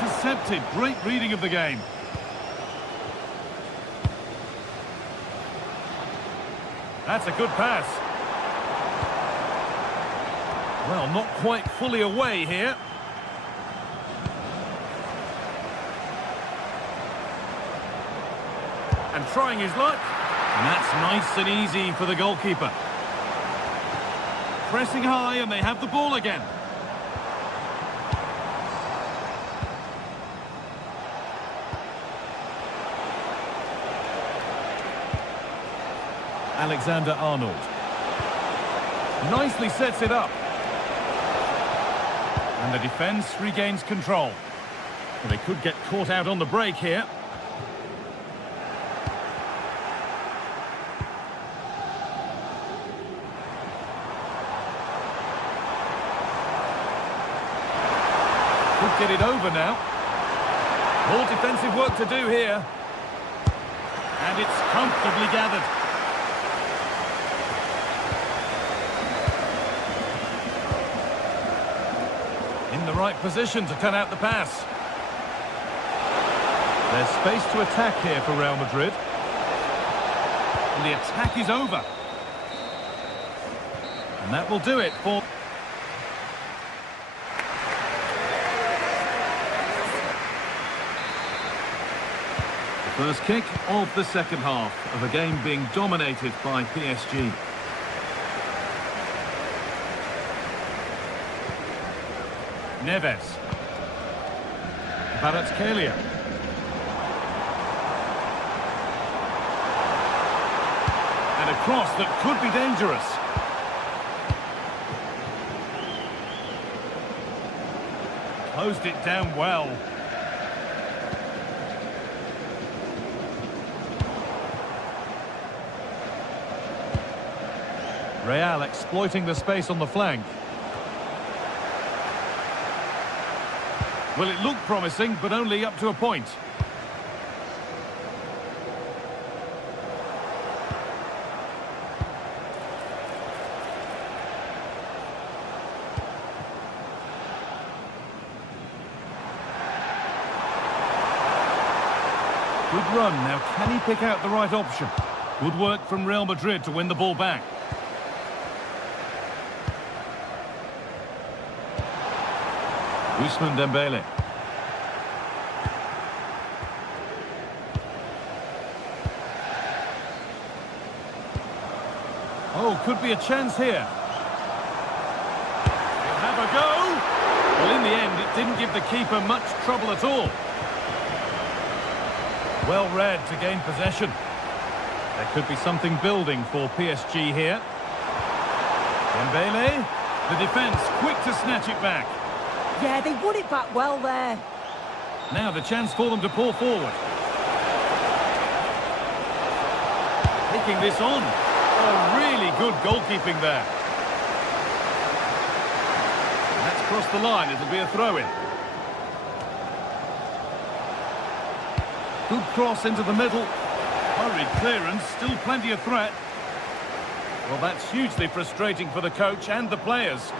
Intercepted. Great reading of the game. That's a good pass. Well, not quite fully away here. And trying his luck. And that's nice and easy for the goalkeeper. Pressing high, and they have the ball again. Alexander-Arnold. Nicely sets it up. And the defence regains control. Well, they could get caught out on the break here. Could get it over now. More defensive work to do here. And it's comfortably gathered. In the right position to cut out the pass. There's space to attack here for Real Madrid. And the attack is over. And that will do it for... the first kick of the second half of a game being dominated by PSG. Neves. Kvaratskhelia. And a cross that could be dangerous. Closed it down well. Real exploiting the space on the flank. Well, it looked promising, but only up to a point. Good run. Now, can he pick out the right option? Good work from Real Madrid to win the ball back. Ousmane Dembele. Oh, could be a chance here. He'll have a go. Well, in the end, it didn't give the keeper much trouble at all. Well read to gain possession. There could be something building for PSG here. Dembele. The defence quick to snatch it back. Yeah, they won it back well there. Now the chance for them to pull forward. Taking this on. Oh, really good goalkeeping there. That's crossed the line. It'll be a throw-in. Good cross into the middle. Hurried clearance. Still plenty of threat. Well, that's hugely frustrating for the coach and the players.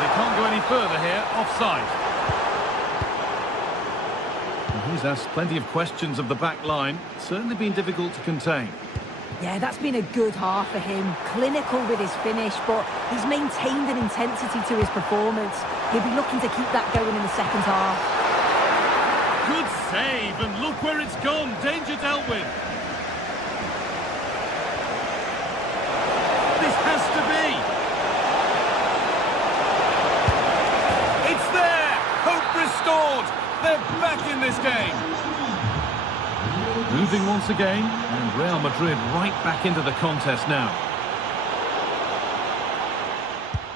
They can't go any further here, offside. And he's asked plenty of questions of the back line. Certainly been difficult to contain. Yeah, that's been a good half for him. Clinical with his finish, but he's maintained an intensity to his performance. He'll be looking to keep that going in the second half. Good save, and look where it's gone. Danger dealt with. This has to be. Restored. They're back in this game. Moving once again, and Real Madrid right back into the contest now.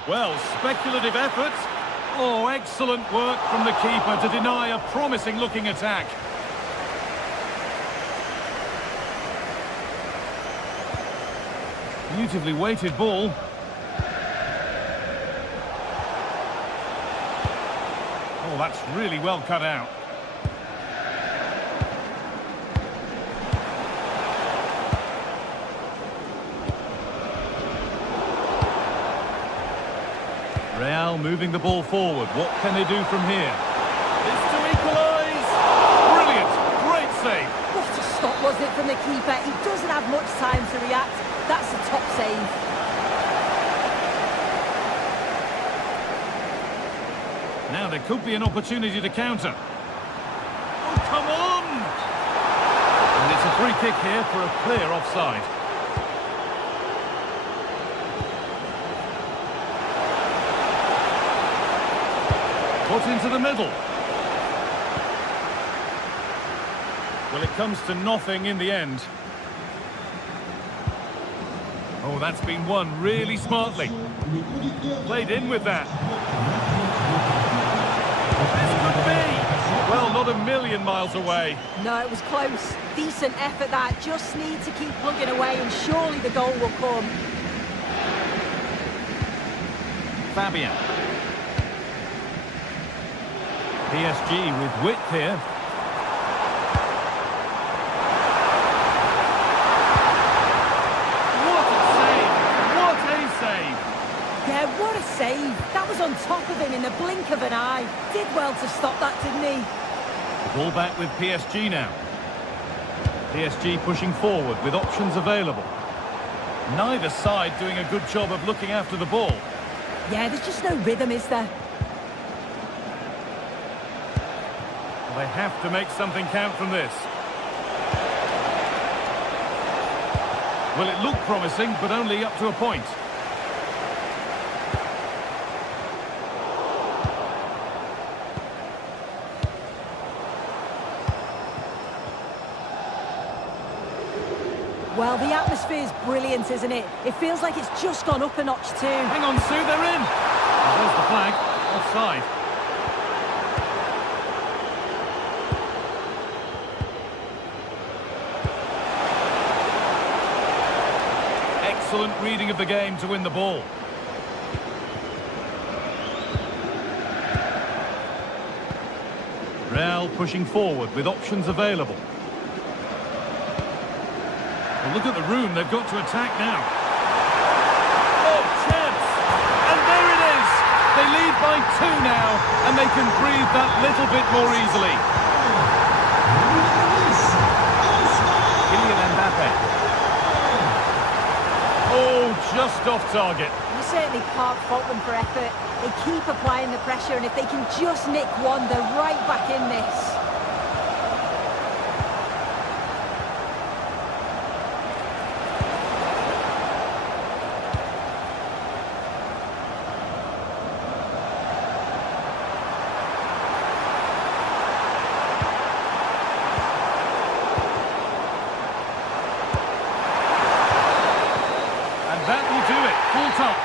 Well, speculative effort. Oh, excellent work from the keeper to deny a promising-looking attack. Beautifully weighted ball. Oh, that's really well cut out. Real moving the ball forward. What can they do from here? It's to equalise. Brilliant. Great save. What a stop, wasn't it, from the keeper? He doesn't have much time to react. That's a top save. Now there could be an opportunity to counter. Oh, come on! And it's a free kick here for a clear offside. Put into the middle. Well, it comes to nothing in the end. Oh, that's been won really smartly. Played in with that. This could be. Well, not a million miles away. No, it was close. Decent effort that. Just need to keep plugging away and surely the goal will come. Fabian. PSG with width here. What a save! What a save! Yeah, what a save. That was on top of him in the blink of an eye. Did well to stop that, didn't he? Ball back with PSG now. PSG pushing forward with options available. Neither side doing a good job of looking after the ball. Yeah, there's just no rhythm, is there? They have to make something count from this. Well, it looked promising, but only up to a point. Well, the atmosphere's brilliant, isn't it? It feels like it's just gone up a notch too. Hang on, Sue, they're in! Oh, there's the flag. Offside. Excellent reading of the game to win the ball. Real pushing forward with options available. Well, look at the room they've got to attack now. Oh, chance! And there it is! They lead by 2 now, and they can breathe that little bit more easily. Kylian Mbappe. Oh, just off target. You certainly can't fault them for effort. They keep applying the pressure, and if they can just nick one, they're right back in this. That will do it. Full top.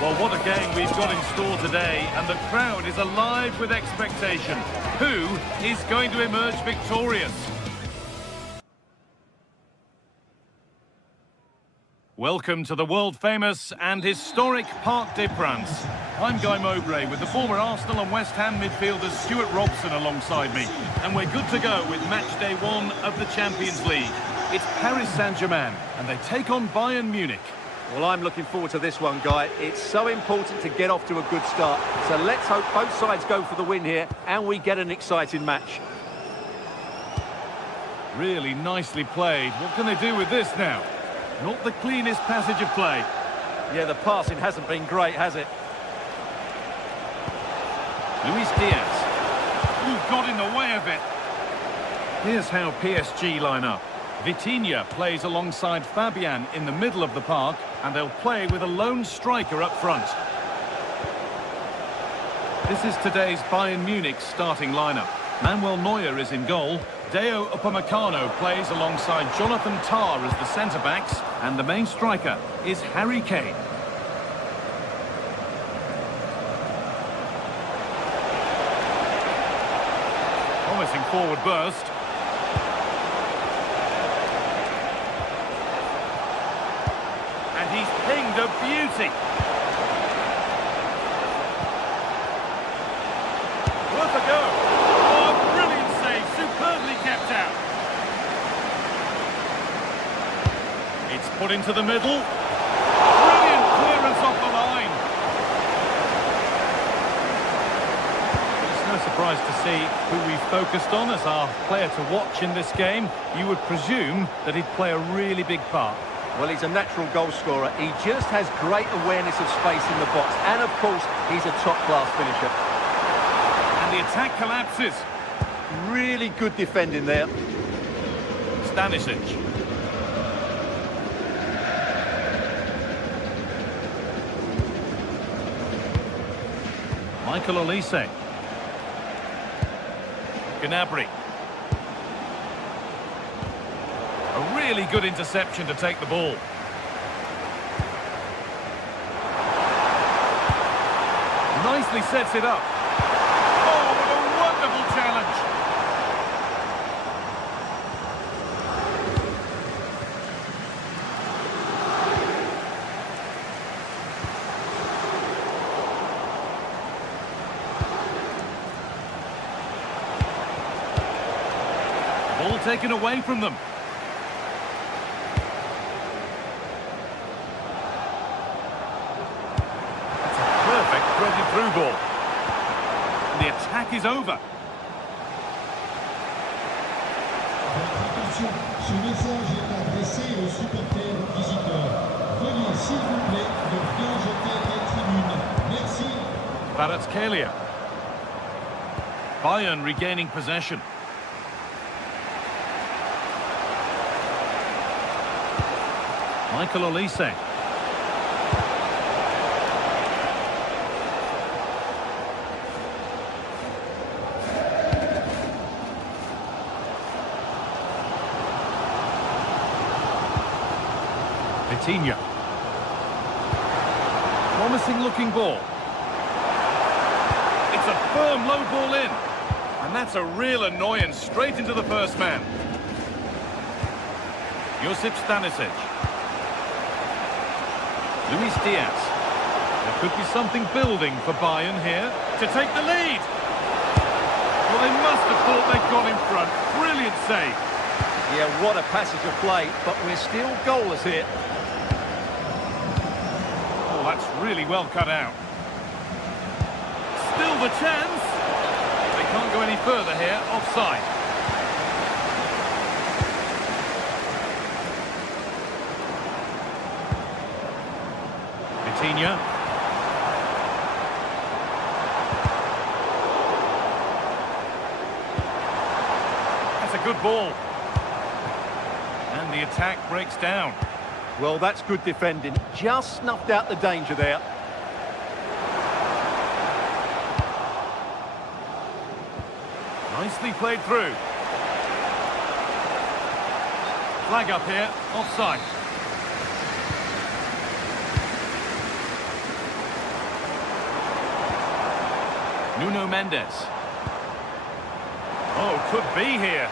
Well, what a game we've got in store today, and the crowd is alive with expectation. Who is going to emerge victorious? Welcome to the world-famous and historic Parc des Princes. I'm Guy Mowbray with the former Arsenal and West Ham midfielder Stuart Robson alongside me. And we're good to go with match day 1 of the Champions League. It's Paris Saint-Germain, and they take on Bayern Munich. Well, I'm looking forward to this one, Guy. It's so important to get off to a good start. So let's hope both sides go for the win here and we get an exciting match. Really nicely played. What can they do with this now? Not the cleanest passage of play. Yeah, the passing hasn't been great, has it? Luis Diaz. Ooh, got in the way of it. Here's how PSG line up. Vitinha plays alongside Fabian in the middle of the park, and they'll play with a lone striker up front. This is today's Bayern Munich starting lineup. Manuel Neuer is in goal. Deo Upamecano plays alongside Jonathan Tah as the centre-backs, and the main striker is Harry Kane. Promising forward burst. And he's pinged a beauty. Worth a go. Oh, brilliant save. Superbly kept out. It's put into the middle. Brilliant clearance off the line. It's no surprise to see who we focused on as our player to watch in this game. You would presume that he'd play a really big part. Well, he's a natural goal scorer. He just has great awareness of space in the box. And, of course, he's a top-class finisher. And the attack collapses. Really good defending there. Stanisic. Michael Olise. Gnabry. A really good interception to take the ball. Nicely sets it up. Oh, what a wonderful challenge. Ball taken away from them. Through ball. The attack is over. Attention, ce message est adressé aux supporters visiteurs. Veuillez s'il vous plaît ne rien jeter des tribunes. Merci. Kvaratskhelia. Bayern regaining possession. Michael Olise. Vitinha. Promising looking ball. It's a firm low ball in. And that's a real annoyance straight into the first man. Josip Stanisic. Luis Diaz. There could be something building for Bayern here to take the lead. Well, they must have thought they'd gone in front. Brilliant save. Yeah, what a passage of play, but we're still goalless here. Oh, that's really well cut out. Still the chance. They can't go any further here. Offside. Vitinha. That's a good ball. And the attack breaks down. Well, that's good defending. Just snuffed out the danger there. Nicely played through. Flag up here. Offside. Nuno Mendes. Oh, could be here.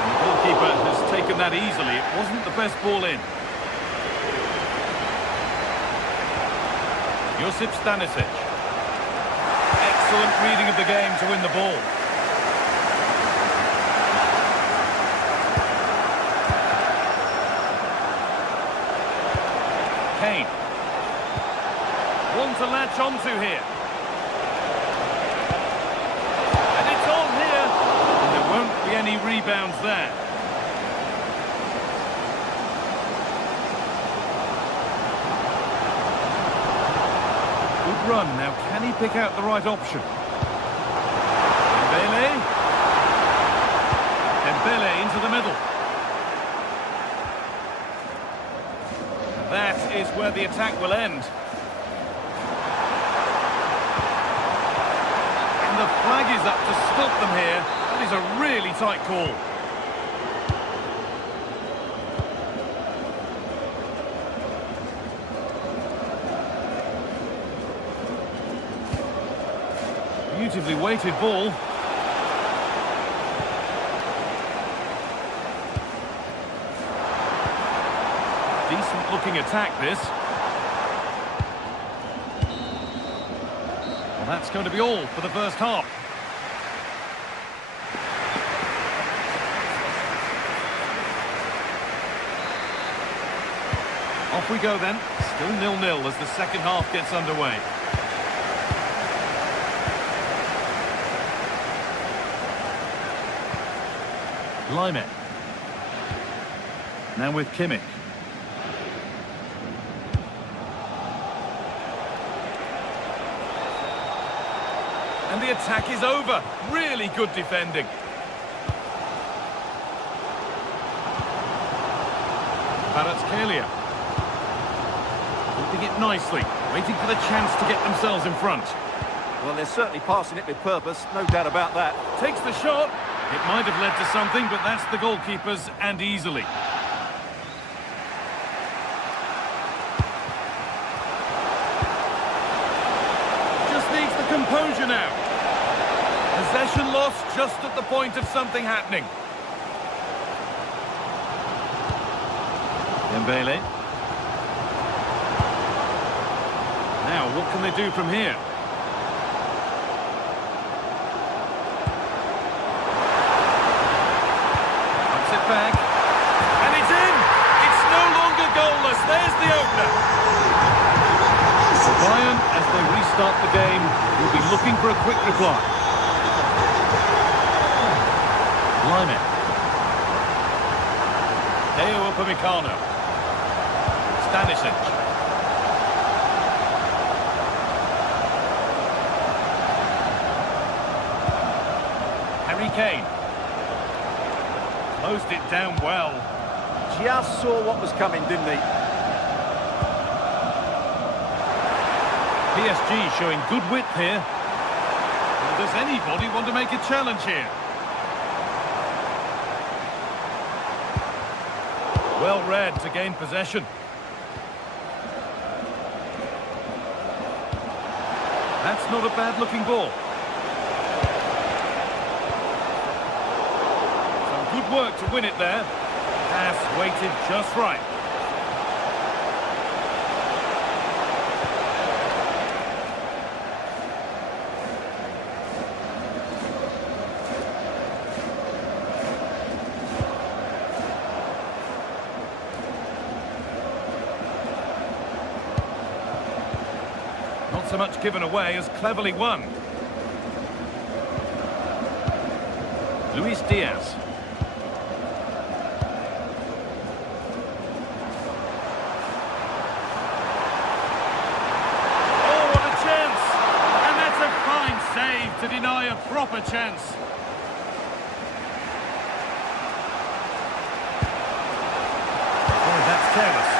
And the goalkeeper has taken that easily. It wasn't the best ball in. Josip Stanisic. Excellent reading of the game to win the ball. Kane. One to latch onto here. And it's on here. And there won't be any rebounds there. Good run. Now, can he pick out the right option? Dembele into the middle. That is where the attack will end. And the flag is up to stop them here. That is a really tight call. Beautifully weighted ball. Decent looking attack, this. Well, that's going to be all for the first half. Off we go then. Still 0-0 as the second half gets underway. Stalemate. Now with Kimmich. And the attack is over. Really good defending. Panathinaikos. Holding it nicely. Waiting for the chance to get themselves in front. Well, they're certainly passing it with purpose, no doubt about that. Takes the shot. It might have led to something, but that's the goalkeepers, and easily. Just needs the composure now. Possession lost just at the point of something happening. Dembele. Now, what can they do from here? Back. And it's in! It's no longer goalless. There's the opener. Bayern, as they restart the game, will be looking for a quick reply. Stalemate. Upamecano. Stanisic. Harry Kane. Closed it down well. Just saw what was coming, didn't he? PSG showing good width here. Does anybody want to make a challenge here? Well read to gain possession. That's not a bad looking ball. Good work to win it there. Pass weighted just right. Not so much given away as cleverly won. Luis Diaz. To deny a proper chance. Oh, that's careless.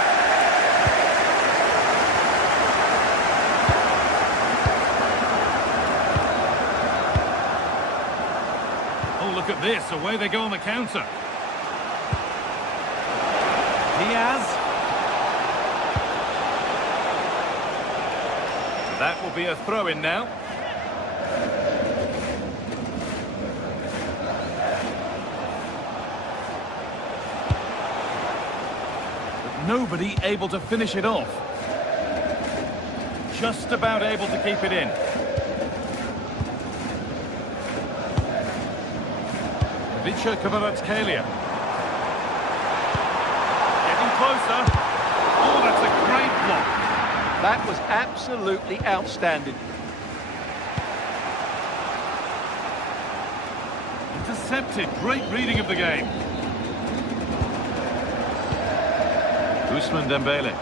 Oh, look at this. Away they go on the counter. Diaz. That will be a throw-in now. Nobody able to finish it off. Just about able to keep it in. Kvaratskhelia. Getting closer. Oh, that's a great block. That was absolutely outstanding. Intercepted. Great reading of the game. Ousmane Dembele.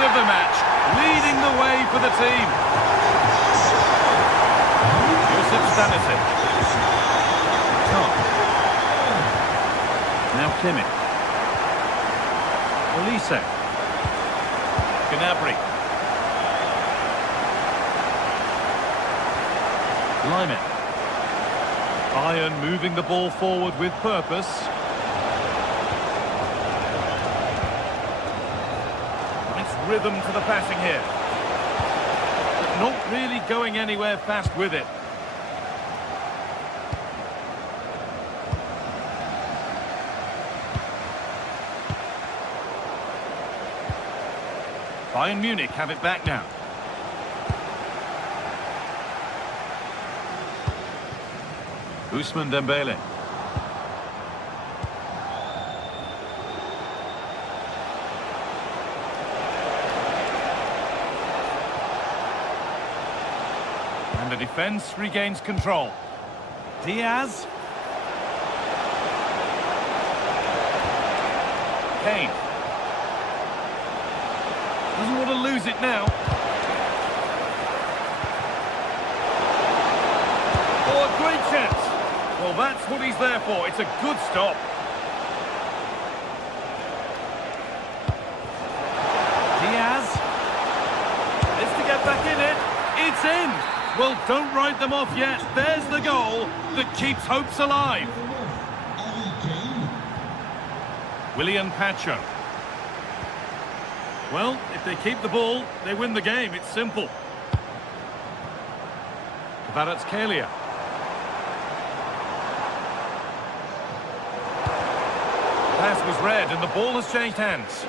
Of the match, leading the way for the team. Stalemate. Top. Now Kimmich. Olise. Gnabry. Lyman. Bayern moving the ball forward with purpose. Rhythm to the passing here, but not really going anywhere fast with it. Bayern Munich have it back now. Ousmane Dembele. And the defence regains control. Diaz. Kane. Doesn't want to lose it now. Oh, a great chance. Well, that's what he's there for. It's a good stop. Diaz. It's to get back in it. It's in. Well, don't write them off yet. There's the goal that keeps hopes alive. William Pacho. Well, if they keep the ball, they win the game. It's simple. Kvaratskhelia. Pass was read and the ball has changed hands.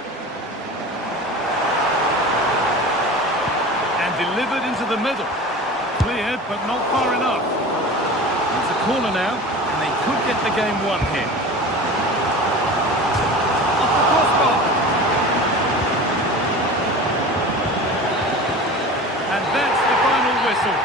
And delivered into the middle. Cleared, but not far enough. It's a corner now, and they could get the game won here. Off the crossbar. And that's the final whistle.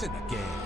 to the game.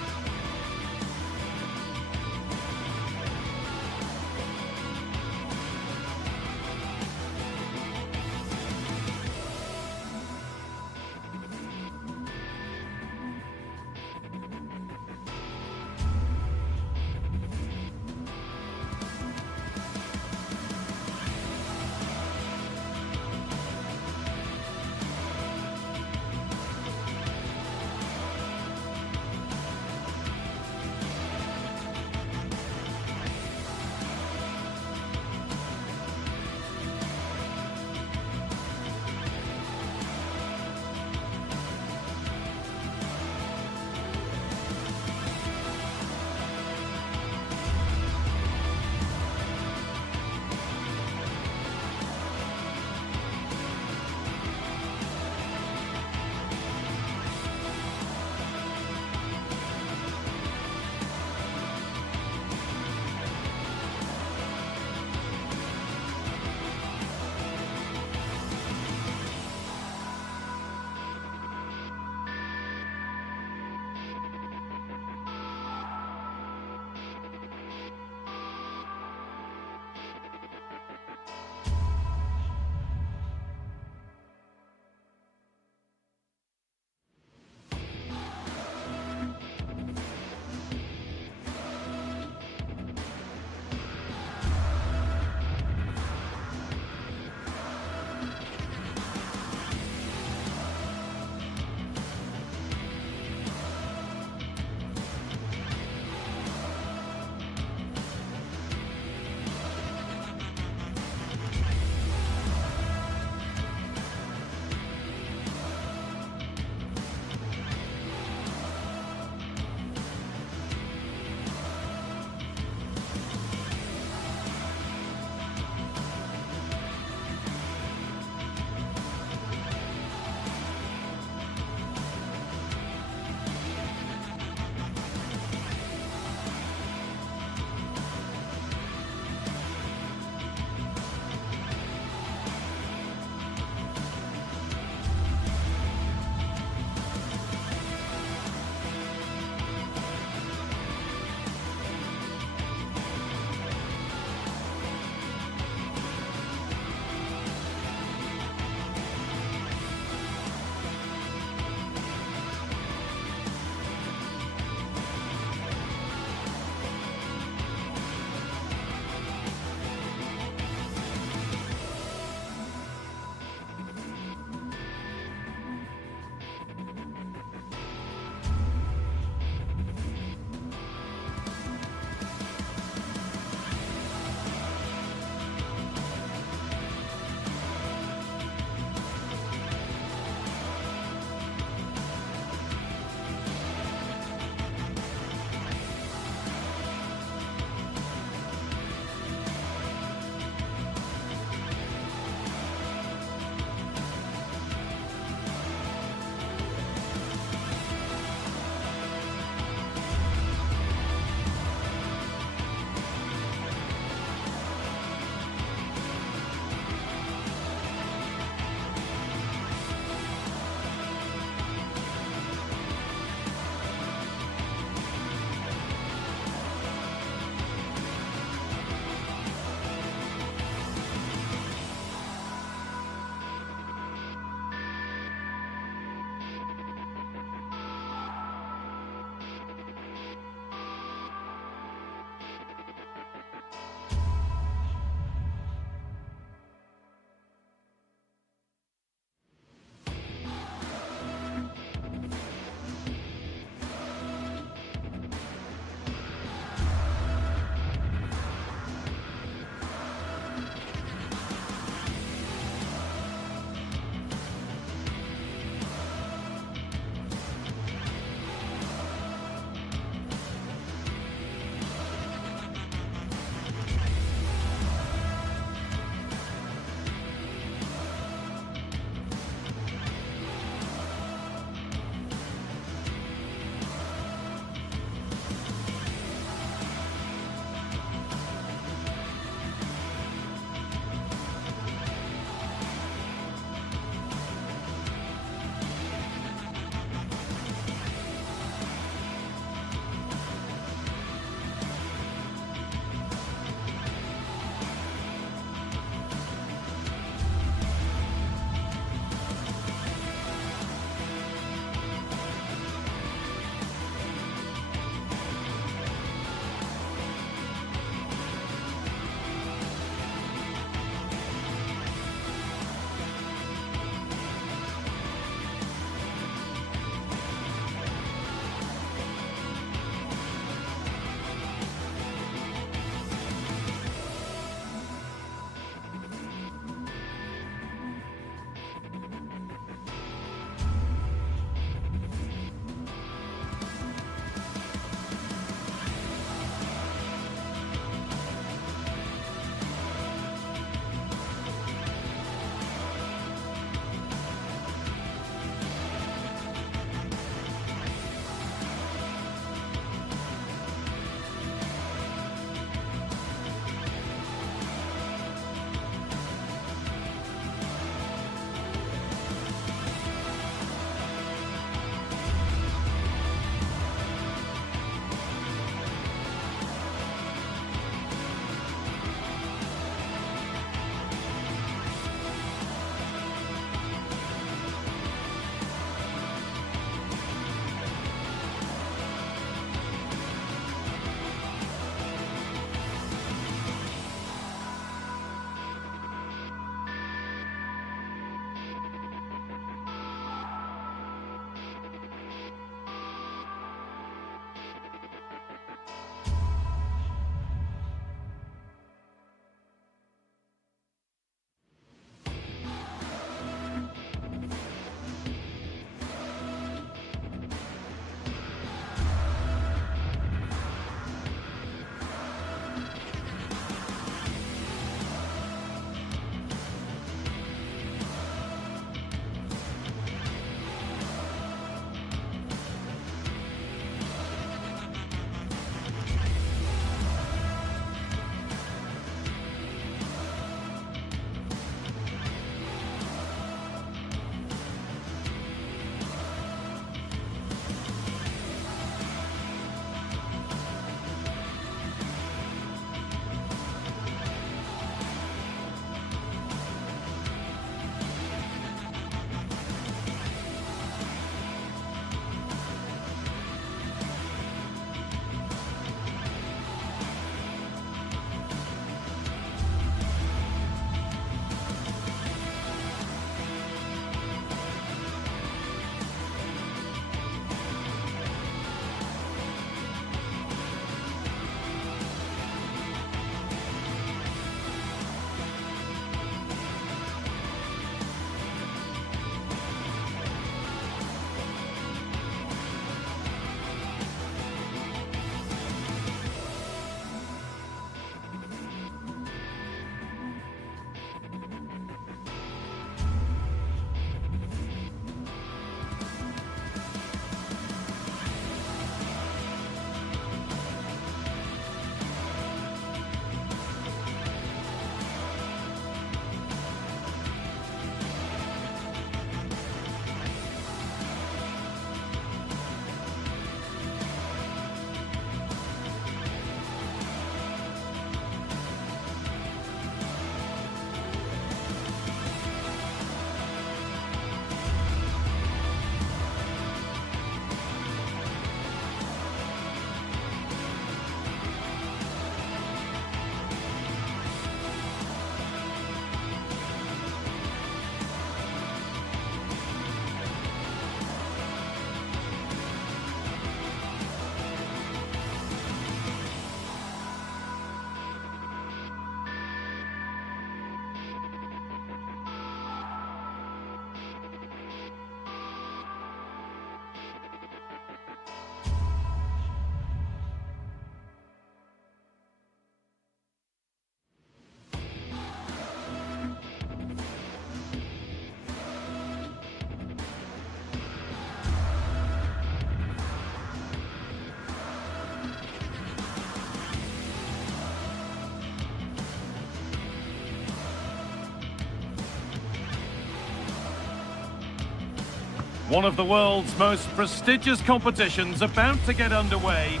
One of the world's most prestigious competitions about to get underway.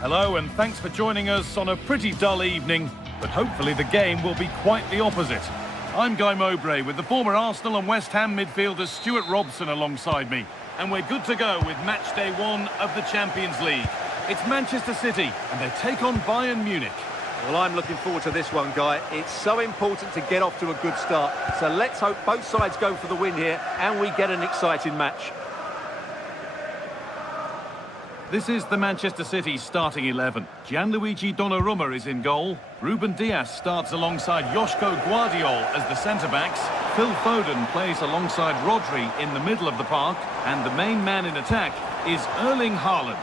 Hello and thanks for joining us on a pretty dull evening, but hopefully the game will be quite the opposite. I'm Guy Mowbray with the former Arsenal and West Ham midfielder Stuart Robson alongside me. And we're good to go with match day 1 of the Champions League. It's Manchester City and they take on Bayern Munich. Well, I'm looking forward to this one, Guy. It's so important to get off to a good start. So let's hope both sides go for the win here and we get an exciting match. This is the Manchester City starting 11. Gianluigi Donnarumma is in goal. Ruben Dias starts alongside Joško Guardiol as the centre-backs. Phil Foden plays alongside Rodri in the middle of the park. And the main man in attack is Erling Haaland.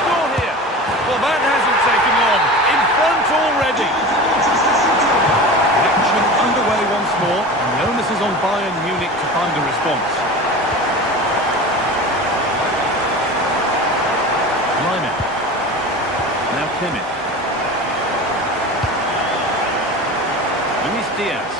Score here. Well, that hasn't taken long. In front already. Action underway once more, and the onus is on Bayern Munich to find a response. Lyman. Now Kimmich. Luis Diaz.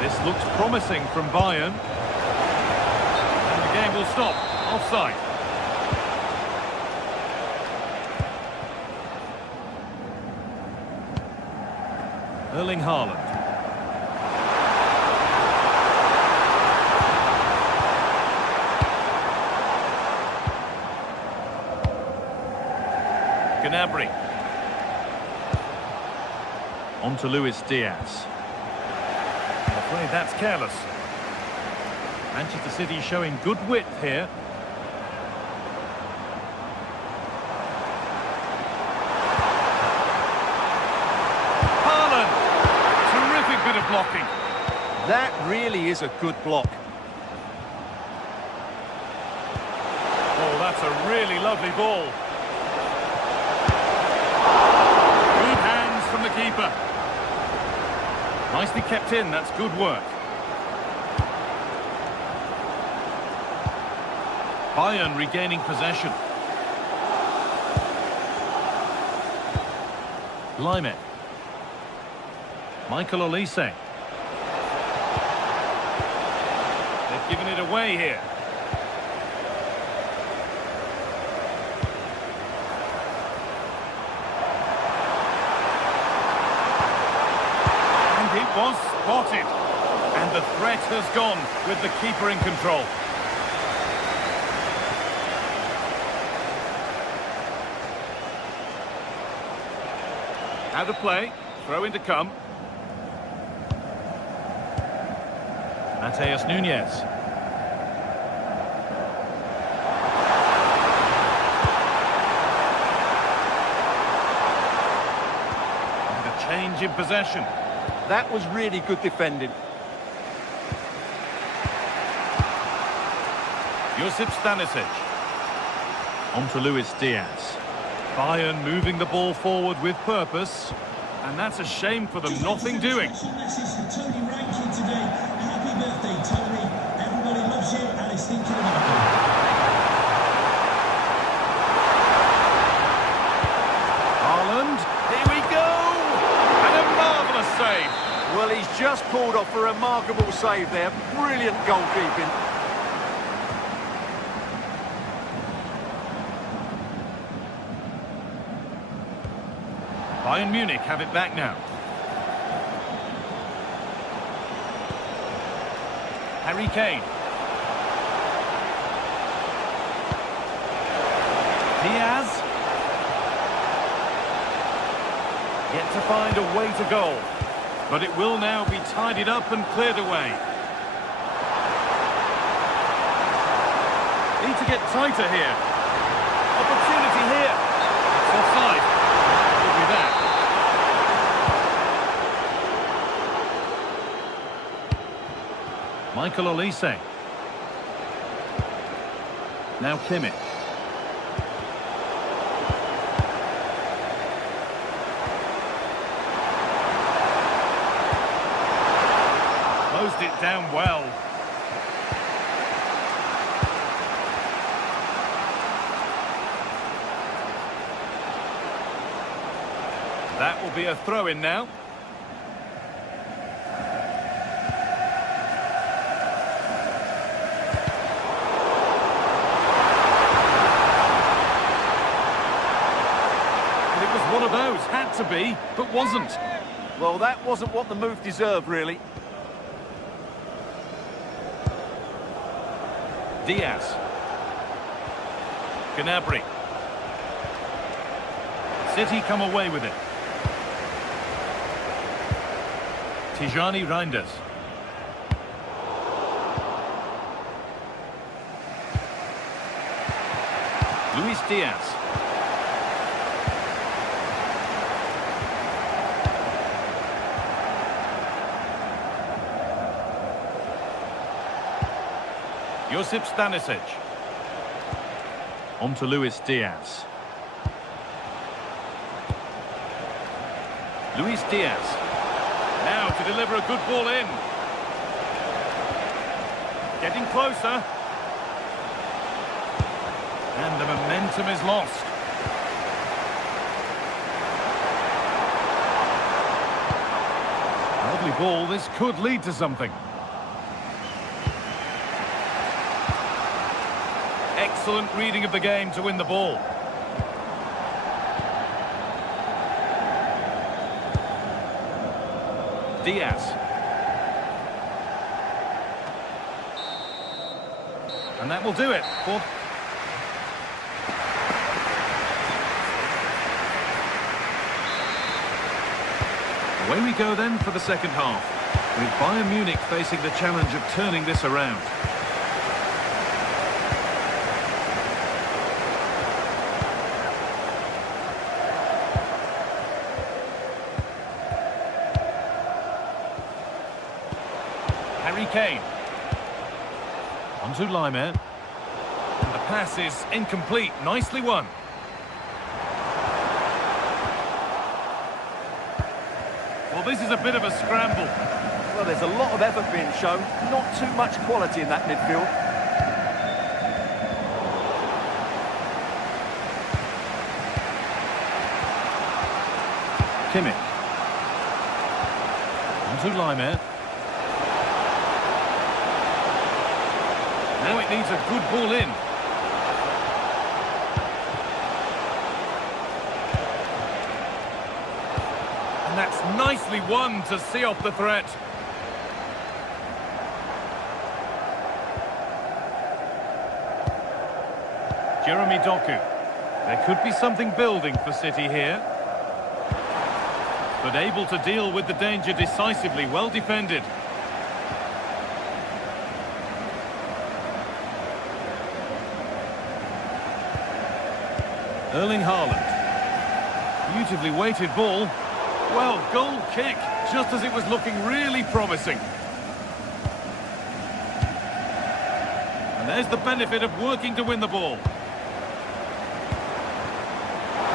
This looks promising from Bayern. And the game will stop. Offside. Erling Haaland. Gnabry. On to Luis Diaz. I'm afraid that's careless. Manchester City showing good width here. Bit of blocking. That really is a good block. Oh, that's a really lovely ball. Good hands from the keeper. Nicely kept in, that's good work. Bayern regaining possession. Lyman. Michael Olise. They've given it away here. And it was spotted. And the threat has gone with the keeper in control. Out of play. Throw in to come. Mateus Nunes. And a change in possession. That was really good defending. Josip Stanisic. On to Luis Diaz. Bayern moving the ball forward with purpose. And that's a shame for them, nothing doing. Birthday, Tony. Everybody loves you and is thinking about you. Haaland, here we go! And a marvellous save. Well, he's just pulled off a remarkable save there. Brilliant goalkeeping. Bayern Munich have it back now. Harry Kane. Diaz. Yet to find a way to goal. But it will now be tidied up and cleared away. Need to get tighter here. Opportunity here. It's offside. Could be that. Michael Olise. Now Kimmich. Closed it down well. be a throw-in now. And it was one of those, had to be, but wasn't. Well, that wasn't what the move deserved, really. Diaz. Gnabry. City come away with it. Tijani Reinders. Luis Diaz. Josip Stanisic. On to Luis Diaz. Luis Diaz. Now to deliver a good ball in. Getting closer. And the momentum is lost. Lovely ball. This could lead to something. Excellent reading of the game to win the ball. Diaz. And that will do it. Away we go then for the second half, with Bayern Munich facing the challenge of turning this around. Harry Kane. On to Laimer. The pass is incomplete. Nicely won. Well, this is a bit of a scramble. Well, there's a lot of effort being shown. Not too much quality in that midfield. Kimmich. On to Laimer. Now it needs a good ball in. And that's nicely won to see off the threat. Jeremy Doku. There could be something building for City here. But able to deal with the danger decisively, well defended. Erling Haaland. Beautifully weighted ball. Well, goal kick, just as it was looking really promising. And there's the benefit of working to win the ball.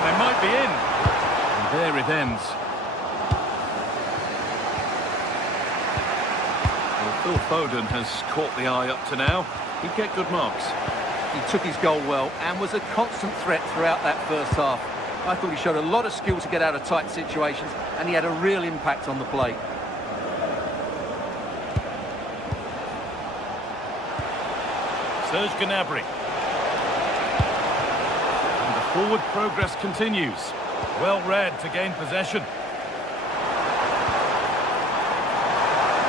They might be in. And there it ends. Well, Phil Foden has caught the eye up to now. He'd get good marks. He took his goal well and was a constant threat throughout that first half. I thought he showed a lot of skill to get out of tight situations, and he had a real impact on the play. Serge Gnabry. And the forward progress continues. Well read to gain possession.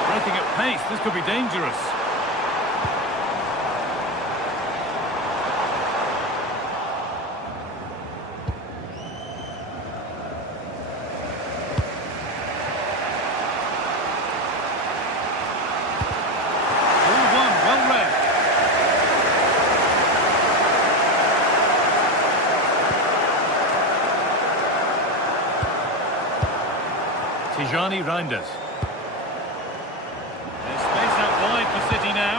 Breaking at pace, this could be dangerous. Tijani Reinders. There's space out wide for City now.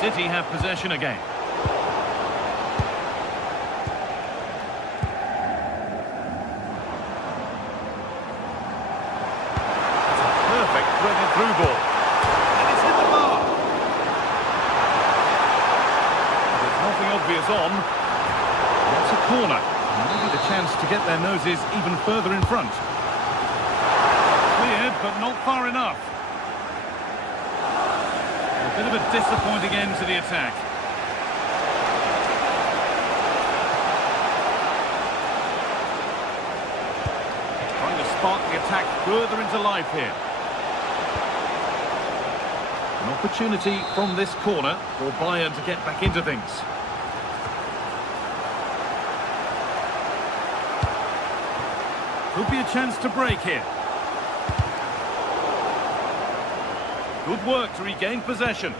City have possession again. on. That's a corner. Maybe the chance to get their noses even further in front. Cleared, but not far enough. A bit of a disappointing end to the attack. Trying to spark the attack further into life here. An opportunity from this corner for Bayern to get back into things. Could be a chance to break here. Good work to regain possession.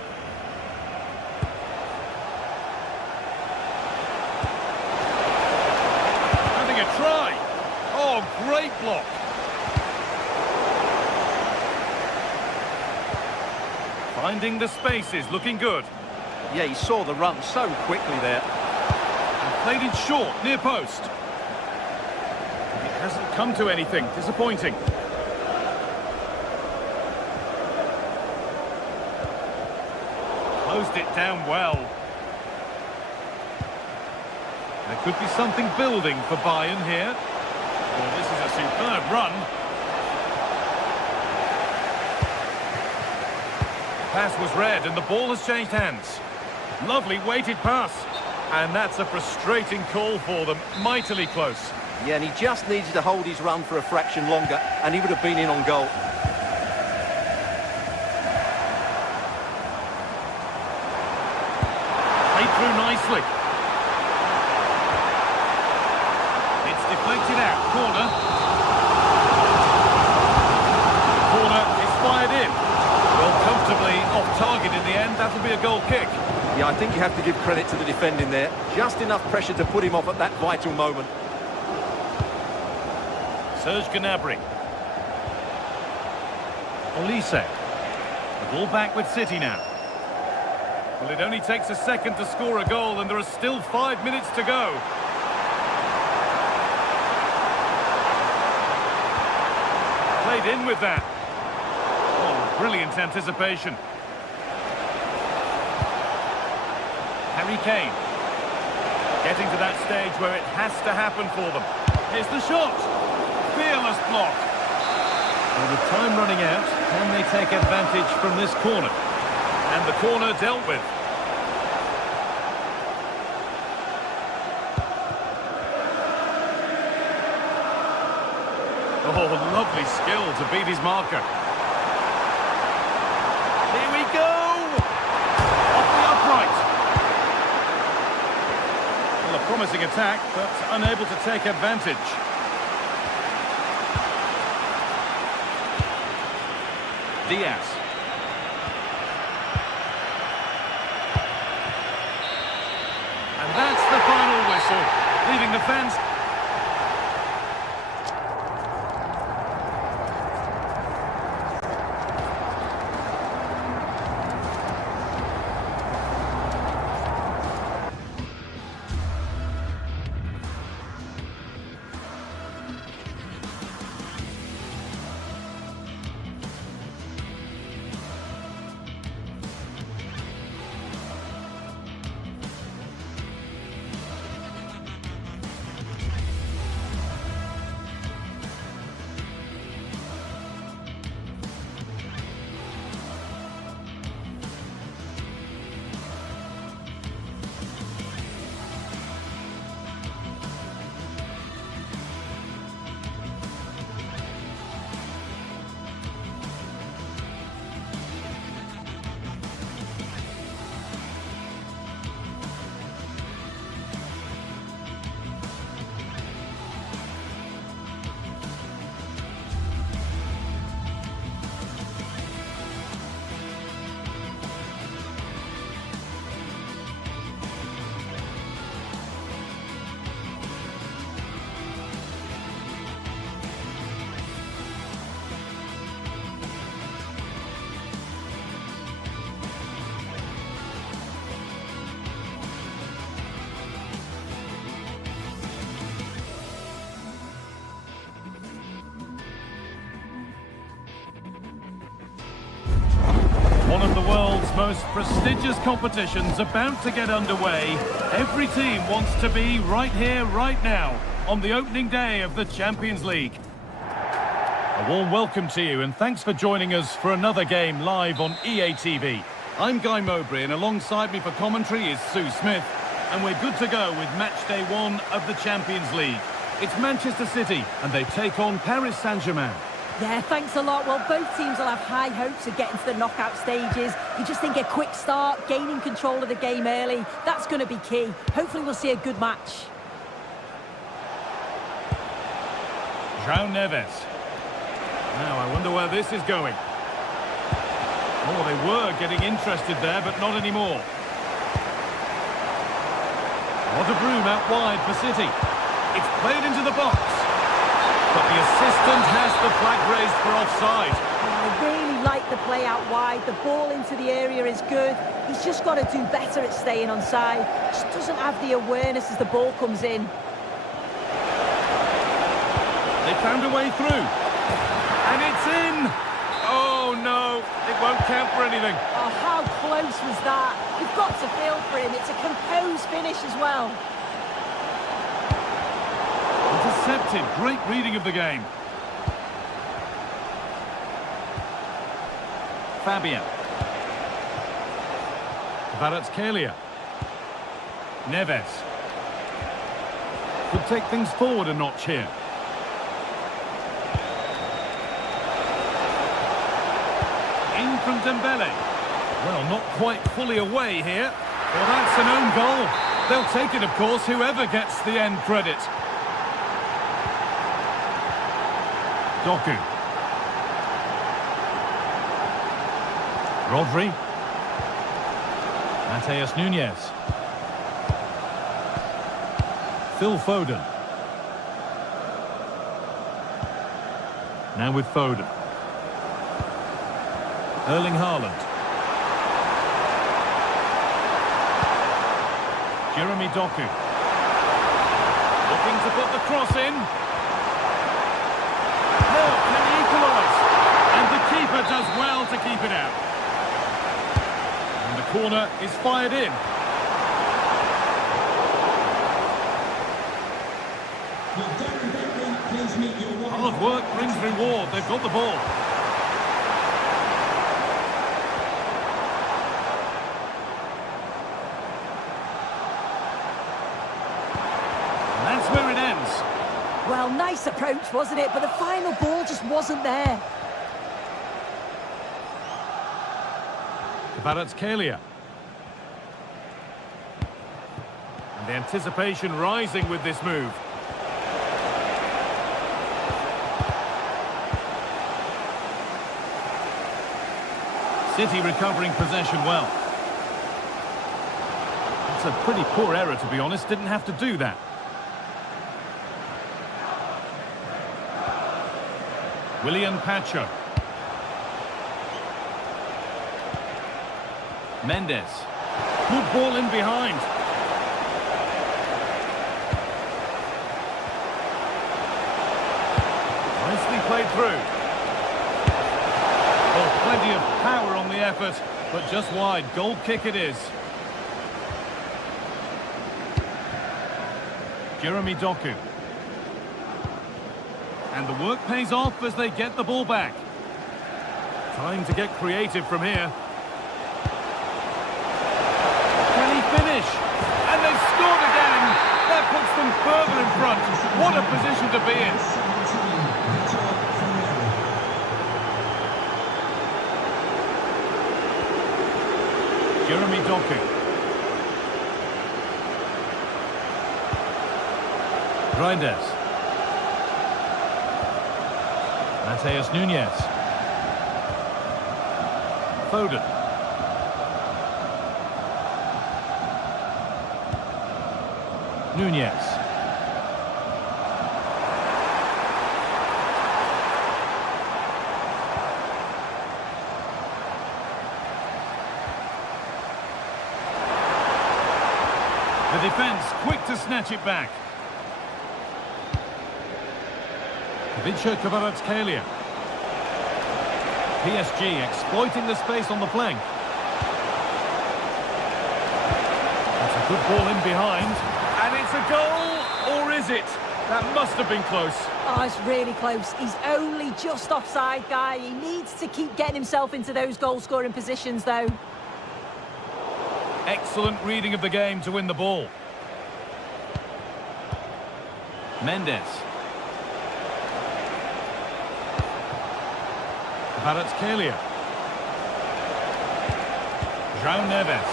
Having a try. Oh, great block. Finding the spaces, looking good. Yeah, he saw the run so quickly there. And played it short, near post. It hasn't come to anything, disappointing. Closed it down well. There could be something building for Bayern here. Well, this is a superb run. Pass was read and the ball has changed hands. Lovely weighted pass. And that's a frustrating call for them. Mightily close. Yeah, and he just needed to hold his run for a fraction longer, and he would have been in on goal. Played through nicely. It's deflected out. Corner. Corner is fired in. Well, comfortably off target in the end. That'll be a goal kick. Yeah, I think you have to give credit to the defending there. Just enough pressure to put him off at that vital moment. Serge Gnabry. Olise. The ball back with City now. Well, it only takes a second to score a goal and there are still 5 minutes to go. Played in with that. Oh, brilliant anticipation. Harry Kane. Getting to that stage where it has to happen for them. Here's the shot. Fearless block. And with time running out, can they take advantage from this corner? And the corner dealt with. Oh, lovely skill to beat his marker. Here we go! Off the upright. Well, a promising attack, but unable to take advantage. Diaz. And that's the final whistle, leaving the fans... the world's most prestigious competitions about to get underway, every team wants to be right here, right now, on the opening day of the Champions League. A warm welcome to you, and thanks for joining us for another game live on EA TV. I'm Guy Mowbray, and alongside me for commentary is Sue Smith, and we're good to go with match day 1 of the Champions League. It's Manchester City, and they take on Paris Saint-Germain. Yeah, thanks a lot. Well, both teams will have high hopes of getting to the knockout stages. You just think a quick start, gaining control of the game early, that's going to be key. Hopefully we'll see a good match. João Neves. Now, I wonder where this is going. Oh, they were getting interested there, but not anymore. What a broom out wide for City. It's played into the box. But the assistant has the flag raised for offside. I really like the play out wide. The ball into the area is good. He's just got to do better at staying onside. Just doesn't have the awareness as the ball comes in. They found a way through. And it's in! Oh, no. It won't count for anything. Oh, how close was that? You've got to feel for him. It's a composed finish as well. Intercepted. Great reading of the game. Fabian. Kvaratskhelia. Neves. Could take things forward a notch here. In from Dembele. Well, not quite fully away here. Well, that's an own goal. They'll take it, of course, whoever gets the end credit. Doku. Rodri. Matheus Nunes. Phil Foden. Now with Foden. Erling Haaland. Jeremy Doku. Looking to put the cross in. Now, can he equalise? And the keeper does well to keep it out. And the corner is fired in. Hard work brings reward. They've got the ball. That's where it ends. Well, nice approach, wasn't it? But the final ball just wasn't there. Kvaratskhelia. And the anticipation rising with this move. City recovering possession well. That's a pretty poor error, to be honest. Didn't have to do that. William Pacho. Mendes. Good ball in behind. Nicely played through. Oh, plenty of power on the effort, but just wide. Goal kick it is. Jeremy Doku. And the work pays off as they get the ball back. Time to get creative from here. Can he finish? And they've scored again! That puts them further in front. What a position to be in. Jeremy Doku. Reinders. Matheus Nunes. Foden. Nunes. The defence quick to snatch it back. Kvaratskhelia. PSG exploiting the space on the flank. That's a good ball in behind. And it's a goal, or is it? That must have been close. Oh, it's really close. He's only just offside, guy. He needs to keep getting himself into those goal-scoring positions, though. Excellent reading of the game to win the ball. Mendes. Kvaratskhelia. João Neves.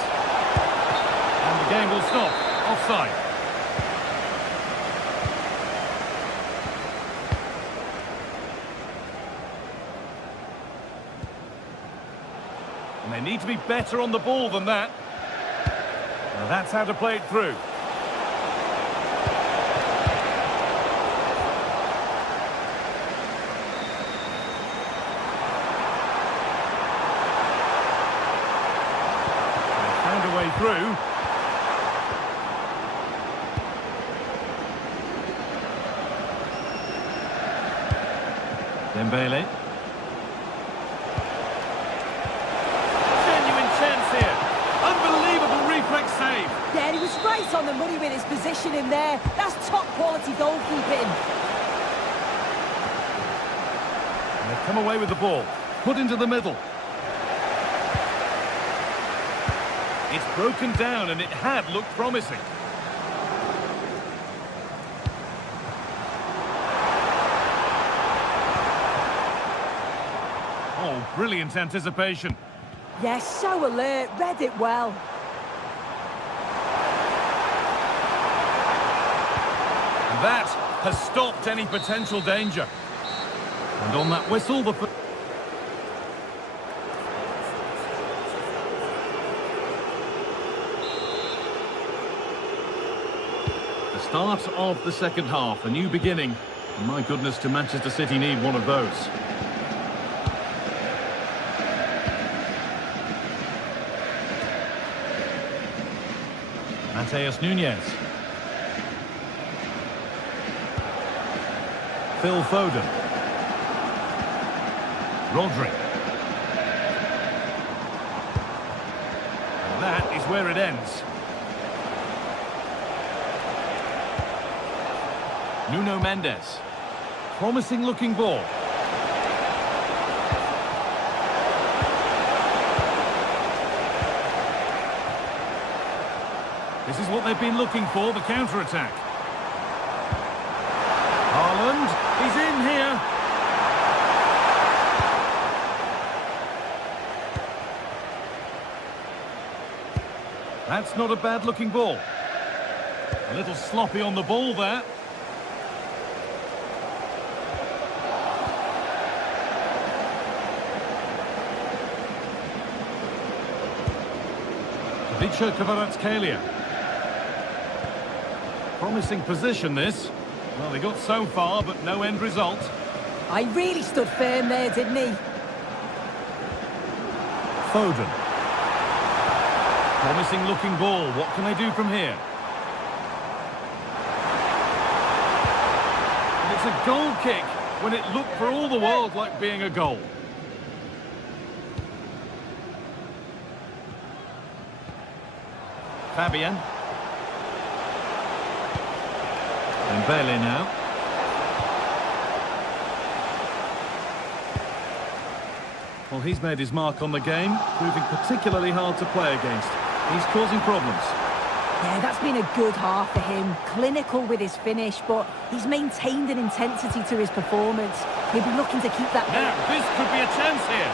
And the game will stop. Offside. And they need to be better on the ball than that. Now that's how to play it through. They found a way through. Dembele. Genuine chance here. Unbelievable reflex save. Yeah, he was right on the money with his position in there. That's top quality goalkeeping. And they've come away with the ball. Put into the middle. It's broken down and it had looked promising. Oh, brilliant anticipation. Yes, so alert, read it well. And that has stopped any potential danger. And on that whistle, the start of the second half, a new beginning. And my goodness, do Manchester City need one of those. Mateus Nunes. Phil Foden. Rodri. And that is where it ends. Nuno Mendes. Promising looking ball. This is what they've been looking for, the counter-attack. Haaland, he's in here. That's not a bad-looking ball. A little sloppy on the ball there. Kvaratskhelia. Promising position this. Well, they got so far, but no end result. I really stood firm there, didn't he? Foden. Promising looking ball. What can they do from here? And it's a goal kick when it looked for all the world like being a goal. Fabian. Dembele now. Well, he's made his mark on the game, proving particularly hard to play against. He's causing problems. Yeah, that's been a good half for him. Clinical with his finish, but he's maintained an intensity to his performance. He'll be looking to keep that... Now, this could be a chance here.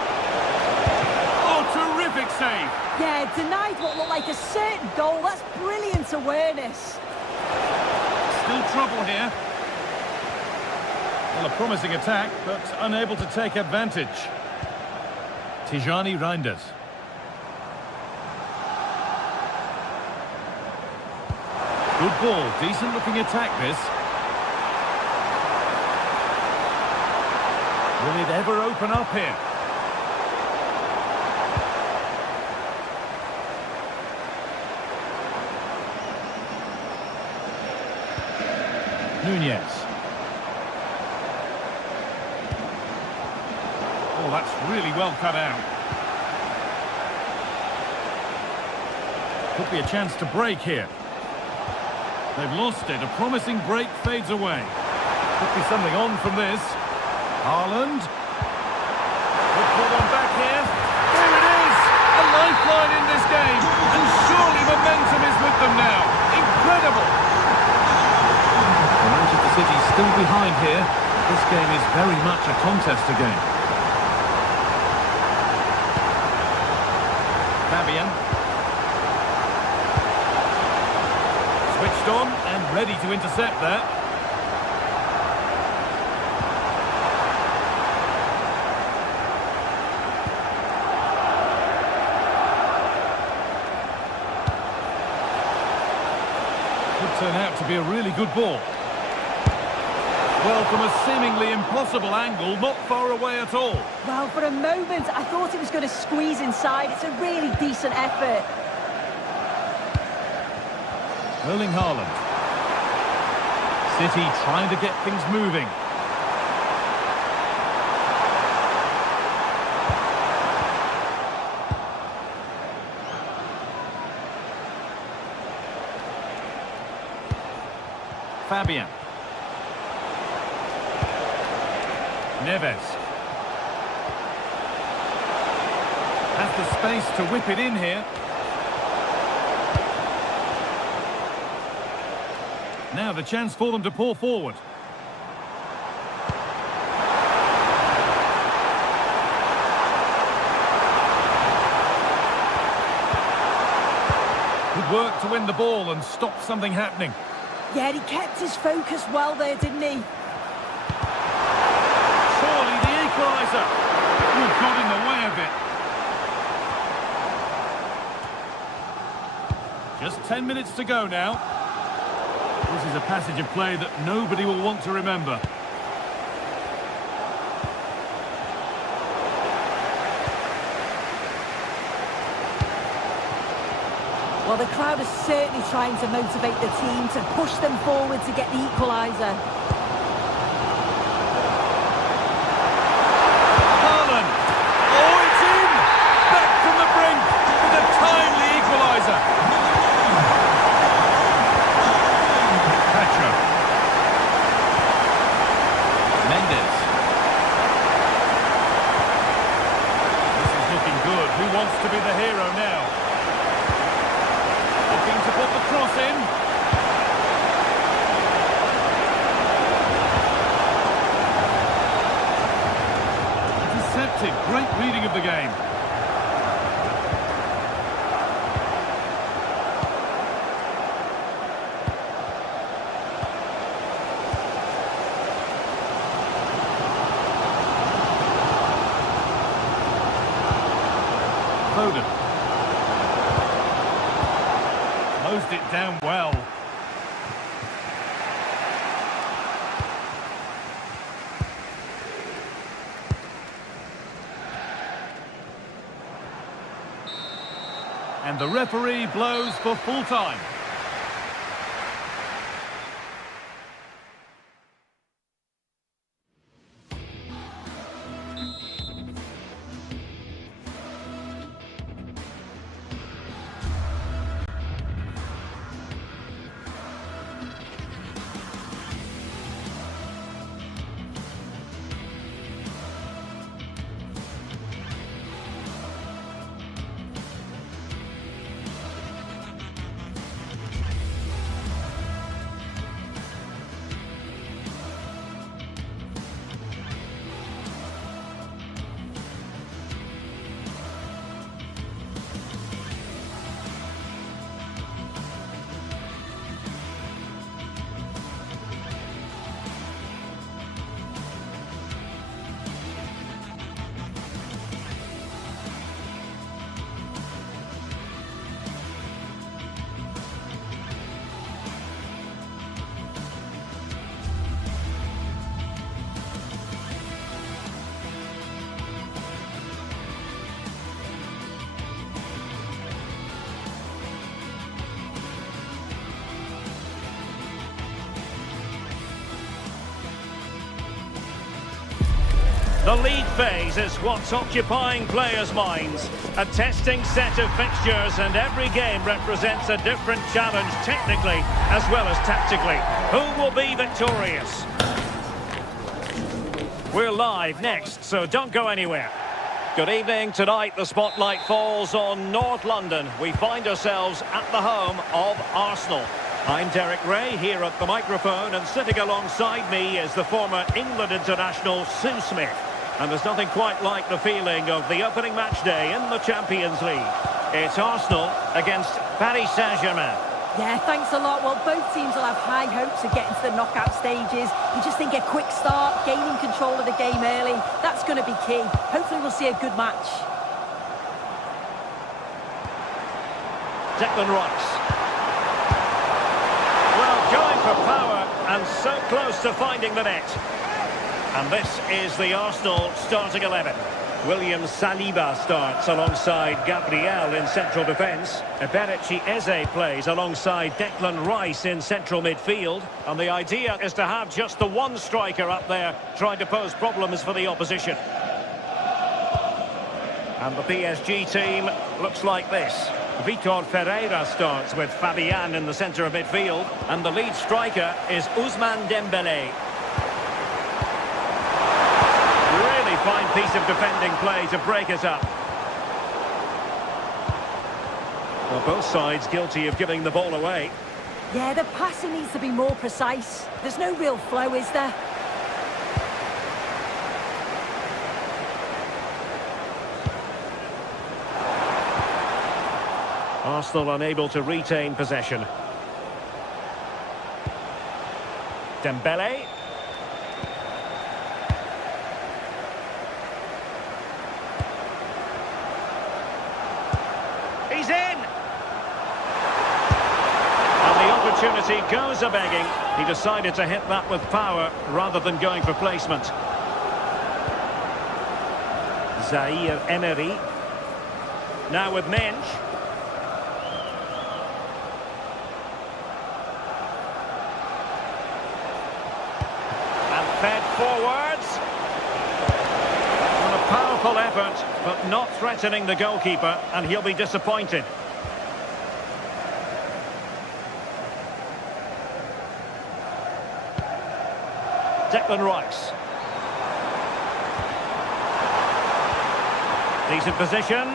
Oh, terrific save. Yeah, denied what looked like a certain goal. That's brilliant awareness. Still trouble here. Well, a promising attack, but unable to take advantage. Tijani Reinders. Good ball, decent looking attack this. Will it ever open up here? Nunez. Oh, that's really well cut out. Could be a chance to break here. They've lost it. A promising break fades away. Could be something on from this. Haaland. Could pull one back here. There it is! A lifeline in this game. And surely momentum is with them now. Incredible! Well, Manchester City's still behind here. This game is very much a contest again. Fabian. Switched on and ready to intercept that. Could turn out to be a really good ball. Well, from a seemingly impossible angle, not far away at all. Well, for a moment, I thought it was going to squeeze inside. It's a really decent effort. Erling Haaland. City trying to get things moving. Fabian. Neves. Has the space to whip it in here. Now the chance for them to pour forward. Good work to win the ball and stop something happening. Yeah, he kept his focus well there, didn't he? Surely the equaliser. Ooh, got in the way of it. Just 10 minutes to go now. This is a passage of play that nobody will want to remember. Well, the crowd is certainly trying to motivate the team to push them forward to get the equaliser. Haaland! Oh, it's in! Back from the brink with a timely equaliser. Pacho. Mendes. This is looking good. Who wants to be the hero now? Looking to put the cross in. Intercepted. Great reading of the game. Foden. Closed it down well. And the referee blows for full time. The league phase is what's occupying players' minds. A testing set of fixtures, and every game represents a different challenge technically as well as tactically. Who will be victorious? We're live next, so don't go anywhere. Good evening. Tonight the spotlight falls on North London. We find ourselves at the home of Arsenal. I'm Derek Ray here at the microphone, and sitting alongside me is the former England international Sue Smith. And there's nothing quite like the feeling of the opening match day in the Champions League. It's Arsenal against Paris Saint-Germain. Yeah, thanks a lot. Well, both teams will have high hopes of getting to the knockout stages. You just think a quick start, gaining control of the game early, that's going to be key. Hopefully we'll see a good match. Declan Rice. Well, going for power and so close to finding the net. And this is the Arsenal starting 11. William Saliba starts alongside Gabriel in central defence. Eberechi Eze plays alongside Declan Rice in central midfield. And the idea is to have just the one striker up there trying to pose problems for the opposition. And the PSG team looks like this. Vitor Ferreira starts with Fabian in the centre of midfield. And the lead striker is Ousmane Dembélé. Fine piece of defending play to break it up. Well, both sides guilty of giving the ball away. Yeah, the passing needs to be more precise. There's no real flow, is there? Arsenal unable to retain possession. Dembélé. He's in! And the opportunity goes a-begging. He decided to hit that with power rather than going for placement. Zaire Emery. Now with Mensch. And fed forwards. A powerful effort, but not threatening the goalkeeper, and he'll be disappointed. Declan Rice. Decent position.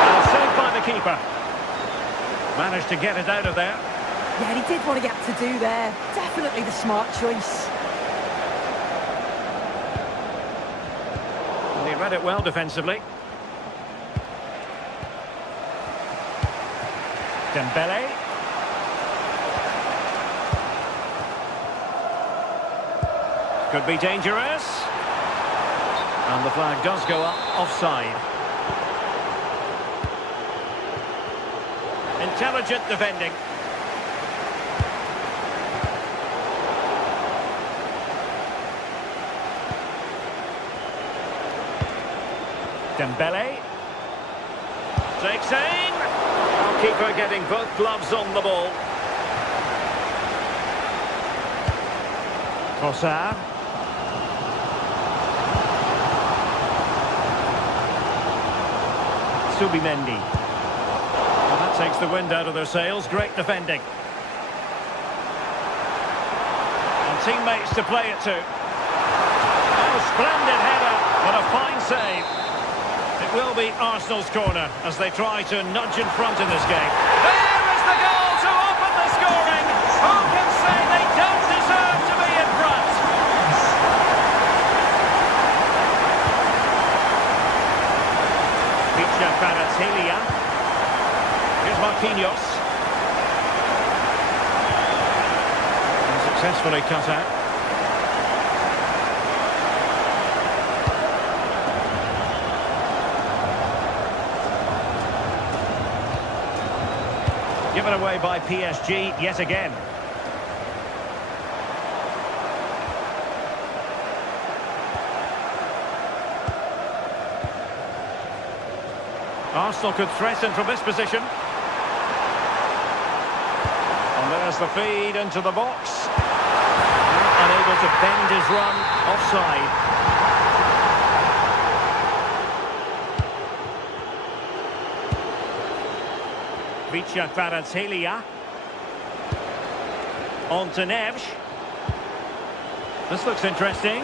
And saved by the keeper. Managed to get it out of there. Yeah, he did what he had to do there. Definitely the smart choice. And he read it well defensively. Dembélé. Could be dangerous. And the flag does go up offside. Intelligent defending. Dembélé takes aim. Keeper getting both gloves on the ball. Trossard. Subimendi. Well, that takes the wind out of their sails. Great defending. And teammates to play it to. Oh, splendid header, but a fine save. It will be Arsenal's corner as they try to nudge in front in this game. There is the goal to open the scoring. Who can say they don't deserve to be in front? Picha Panathinaikos. Here's Marquinhos. And successfully cut out. Given away by PSG yet again. Arsenal could threaten from this position. And there's the feed into the box. Unable to bend his run, offside. Vicha Kvaratskhelia. On to Neves. This looks interesting.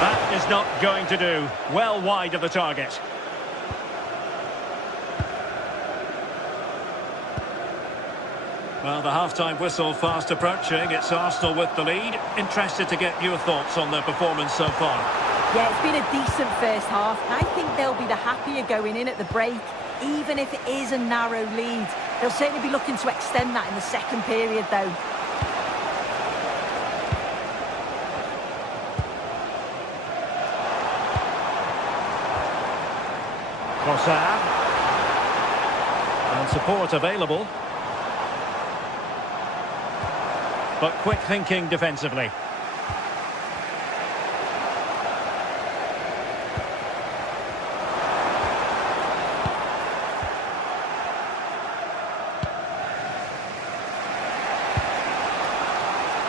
That is not going to do. Well wide of the target. Well, the half-time whistle fast approaching. It's Arsenal with the lead. Interested to get your thoughts on their performance so far. Yeah, it's been a decent first half. I think they'll be the happier going in at the break, even if it is a narrow lead. They'll certainly be looking to extend that in the second period, though. Kossar. And support available. But quick thinking defensively.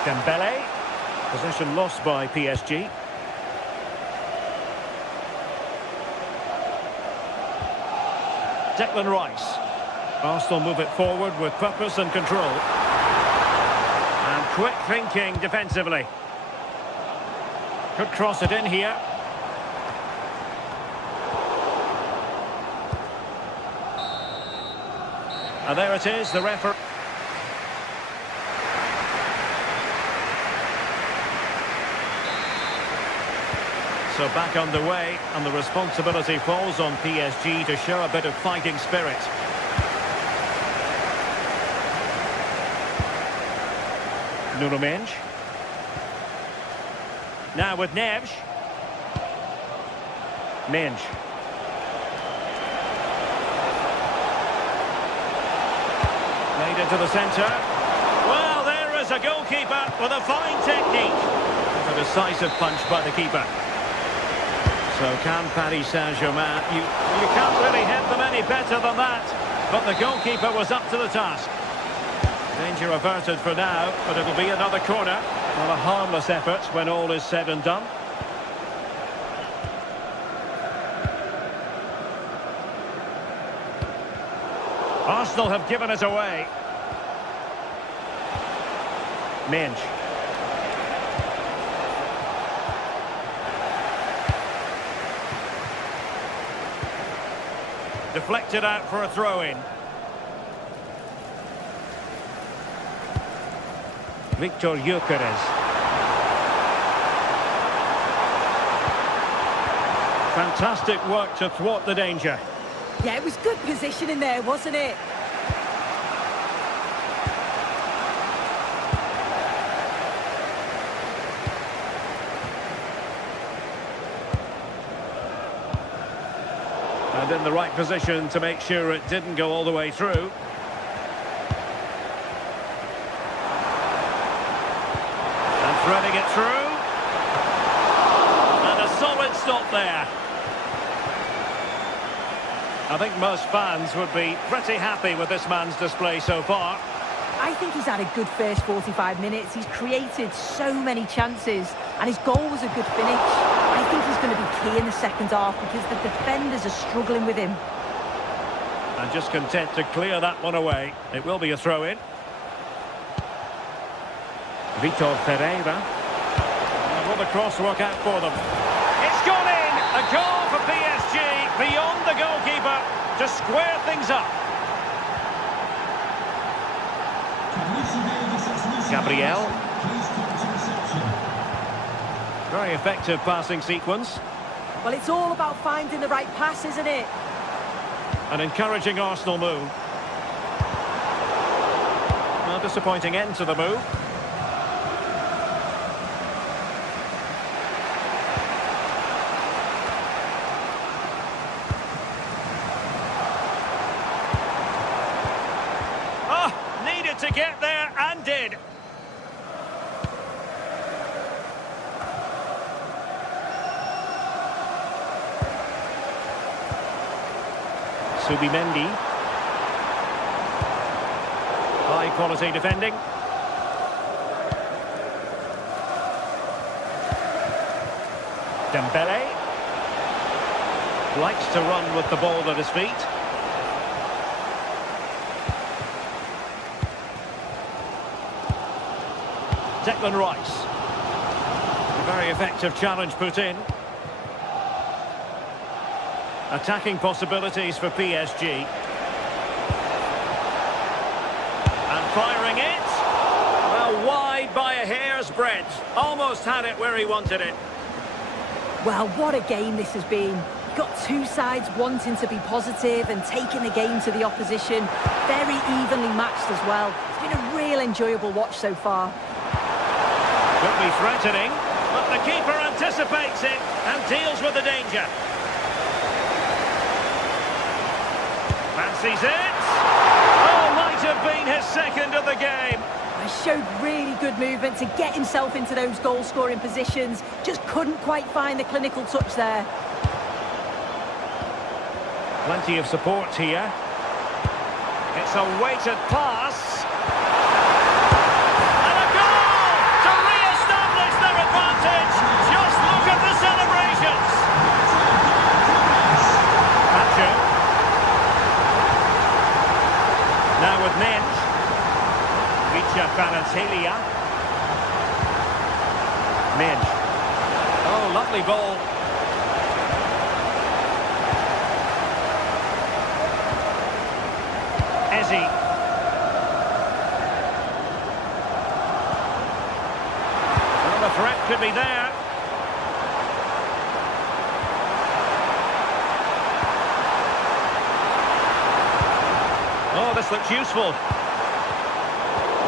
Dembele. Possession lost by PSG. Declan Rice. Arsenal move it forward with purpose and control. And quick thinking defensively. Could cross it in here. And there it is, the referee. So back underway, and the responsibility falls on PSG to show a bit of fighting spirit. Nuno Mendes. Now with Neves. Mendes. Played into the centre. Well, there is a goalkeeper with a fine technique. A decisive punch by the keeper. So can Paris Saint-Germain, you can't really hit them any better than that. But the goalkeeper was up to the task. Danger averted for now, but it'll be another corner. Well, a harmless effort when all is said and done. Arsenal have given it away. Mendes. Deflected out for a throw-in. Victor Gyökeres. Fantastic work to thwart the danger. Yeah, it was good positioning there, wasn't it? And in the right position to make sure it didn't go all the way through. And threading it through. And a solid stop there. I think most fans would be pretty happy with this man's display so far. I think he's had a good first 45 minutes. He's created so many chances, and his goal was a good finish. I think he's going to be key in the second half because the defenders are struggling with him. And just content to clear that one away. It will be a throw-in. Vitor Pereira. And will the cross work out for them? It's gone in! A goal for PSG beyond the goalkeeper to square things up. Gabriel. Very effective passing sequence. Well, it's all about finding the right pass, isn't it? An encouraging Arsenal move. A disappointing end to the move. Oh, needed to get there and did. Subimendi. quality defending. Dembele likes to run with the ball at his feet. Declan Rice. A very effective challenge put in. Attacking possibilities for PSG. And firing it. Well, wide by a hair's breadth. Almost had it where he wanted it. Well, what a game this has been. You've got two sides wanting to be positive and taking the game to the opposition. Very evenly matched as well. It's been a real enjoyable watch so far. Could be threatening, but the keeper anticipates it and deals with the danger. Fancies it. Oh, might have been his second of the game. He showed really good movement to get himself into those goal-scoring positions. Just couldn't quite find the clinical touch there. Plenty of support here. It's a weighted pass. And a goal to re-establish their advantage. Just look at the celebrations. Nacho. Now with Menz. Panathinaikos. Menz. Oh, lovely ball. Ezzy. Well, the threat could be there. Oh, this looks useful.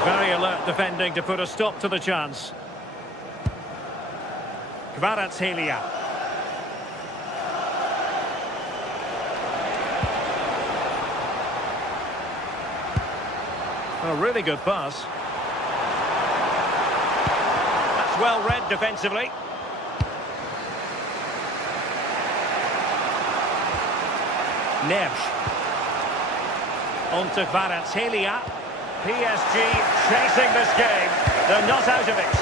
Very alert defending to put a stop to the chance. Kvaratskhelia. A really good pass. That's well read defensively. Neves. On to Kvaratskhelia. PSG chasing this game. They're not out of it.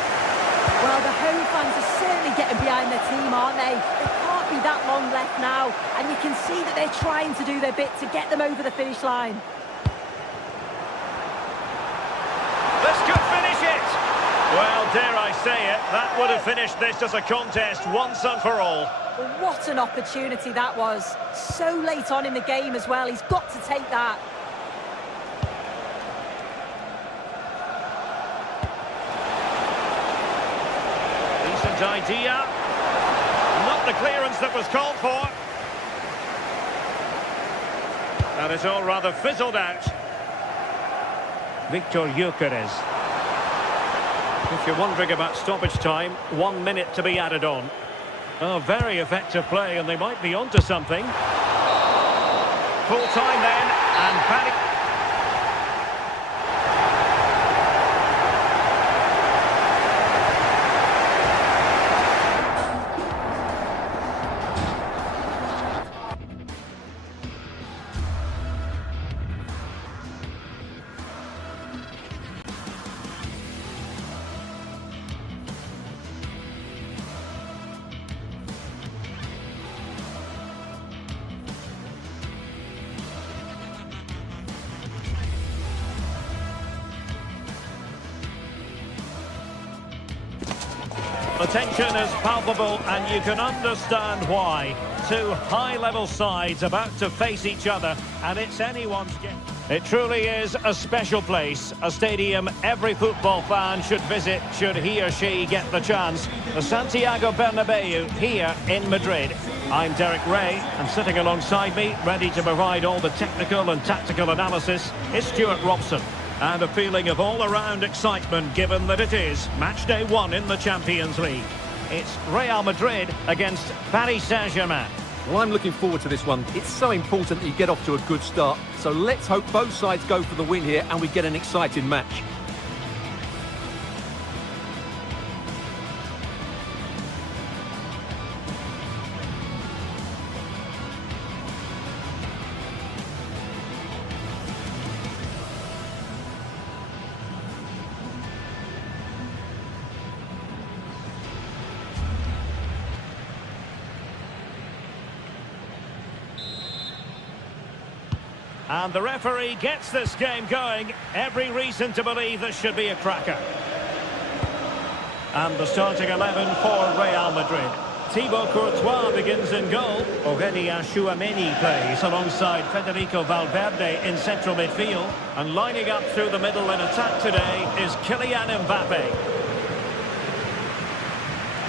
Well, the home fans are certainly getting behind their team, aren't they? There can't be that long left now. And you can see that they're trying to do their bit to get them over the finish line. This could finish it. Well, dare I say it, that would have finished this as a contest once and for all. Well, what an opportunity that was. So late on in the game as well. He's got to take that. Idea. Not the clearance that was called for. And it's all rather fizzled out. Victor Gyökeres. If you're wondering about stoppage time, 1 minute to be added on. Oh, very effective play, and they might be onto something. Full time then, and panic. The tension is palpable, and you can understand why. Two high-level sides about to face each other, and it's anyone's game. It truly is a special place, a stadium every football fan should visit should he or she get the chance. The Santiago Bernabeu here in Madrid. I'm Derek Ray, and sitting alongside me, ready to provide all the technical and tactical analysis, is Stuart Robson. And a feeling of all-around excitement given that it is match day 1 in the Champions League. It's Real Madrid against Paris Saint-Germain. Well, I'm looking forward to this one. It's so important that you get off to a good start. So let's hope both sides go for the win here and we get an exciting match. And the referee gets this game going. Every reason to believe this should be a cracker. And the starting 11 for Real Madrid. Thibaut Courtois begins in goal. Aurélien Tchouameni plays alongside Federico Valverde in central midfield. And lining up through the middle in attack today is Kylian Mbappe.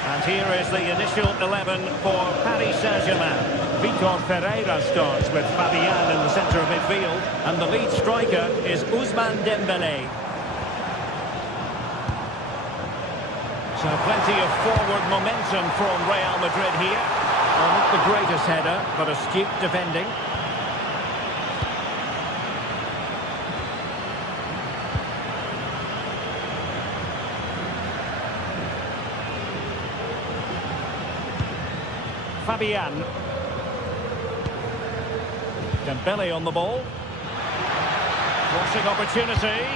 And here is the initial 11 for Paris Saint-Germain. Vitor Ferreira starts with Fabian in the centre of midfield. And the lead striker is Ousmane Dembélé. So plenty of forward momentum from Real Madrid here. Well, not the greatest header, but astute defending. Fabian. Dembélé on the ball. Crossing opportunity.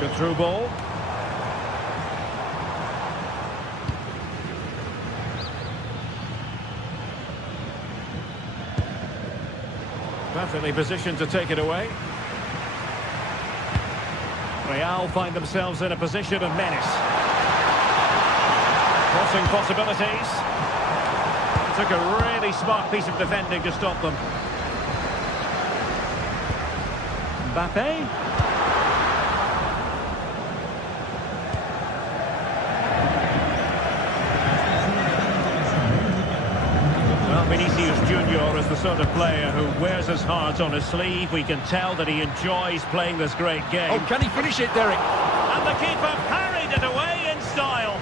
Good through ball. Perfectly positioned to take it away. Real find themselves in a position of menace. Crossing possibilities. Took a really smart piece of defending to stop them. Mbappe. Vinicius Junior is the sort of player who wears his heart on his sleeve. We can tell that he enjoys playing this great game. Oh, can he finish it, Derek? And the keeper parried it away in style.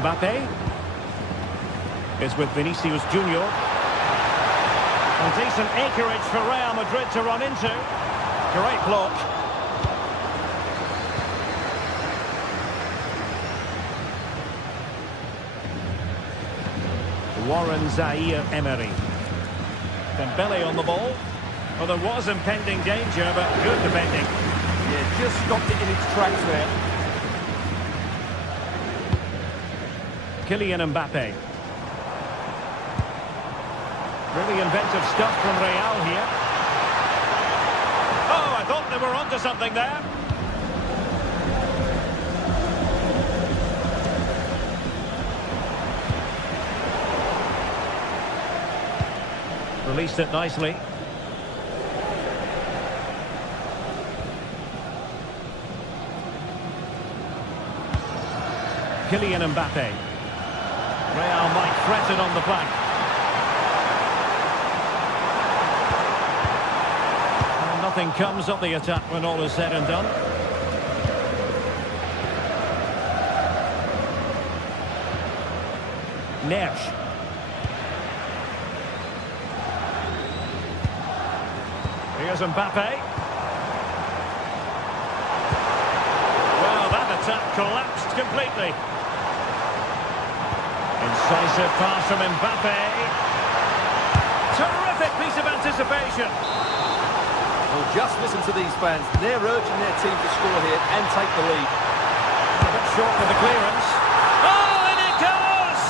Mbappe is with Vinicius Junior. A decent acreage for Real Madrid to run into. Great block. Warren Zaïre-Emery. Dembélé on the ball. Well, there was impending danger, but good defending. Yeah, just stopped it in its tracks there. Kylian Mbappe. Really inventive stuff from Real here. Oh, I thought they were onto something there. Released it nicely. Kylian Mbappe. Real might threaten on the flank. And nothing comes of the attack when all is said and done. Neres. Here's Mbappe. Well, that attack collapsed completely. Incisive pass from Mbappe. Terrific piece of anticipation. Well, just listen to these fans. They're urging their team to score here and take the lead. A bit short for the clearance. Oh, and it goes!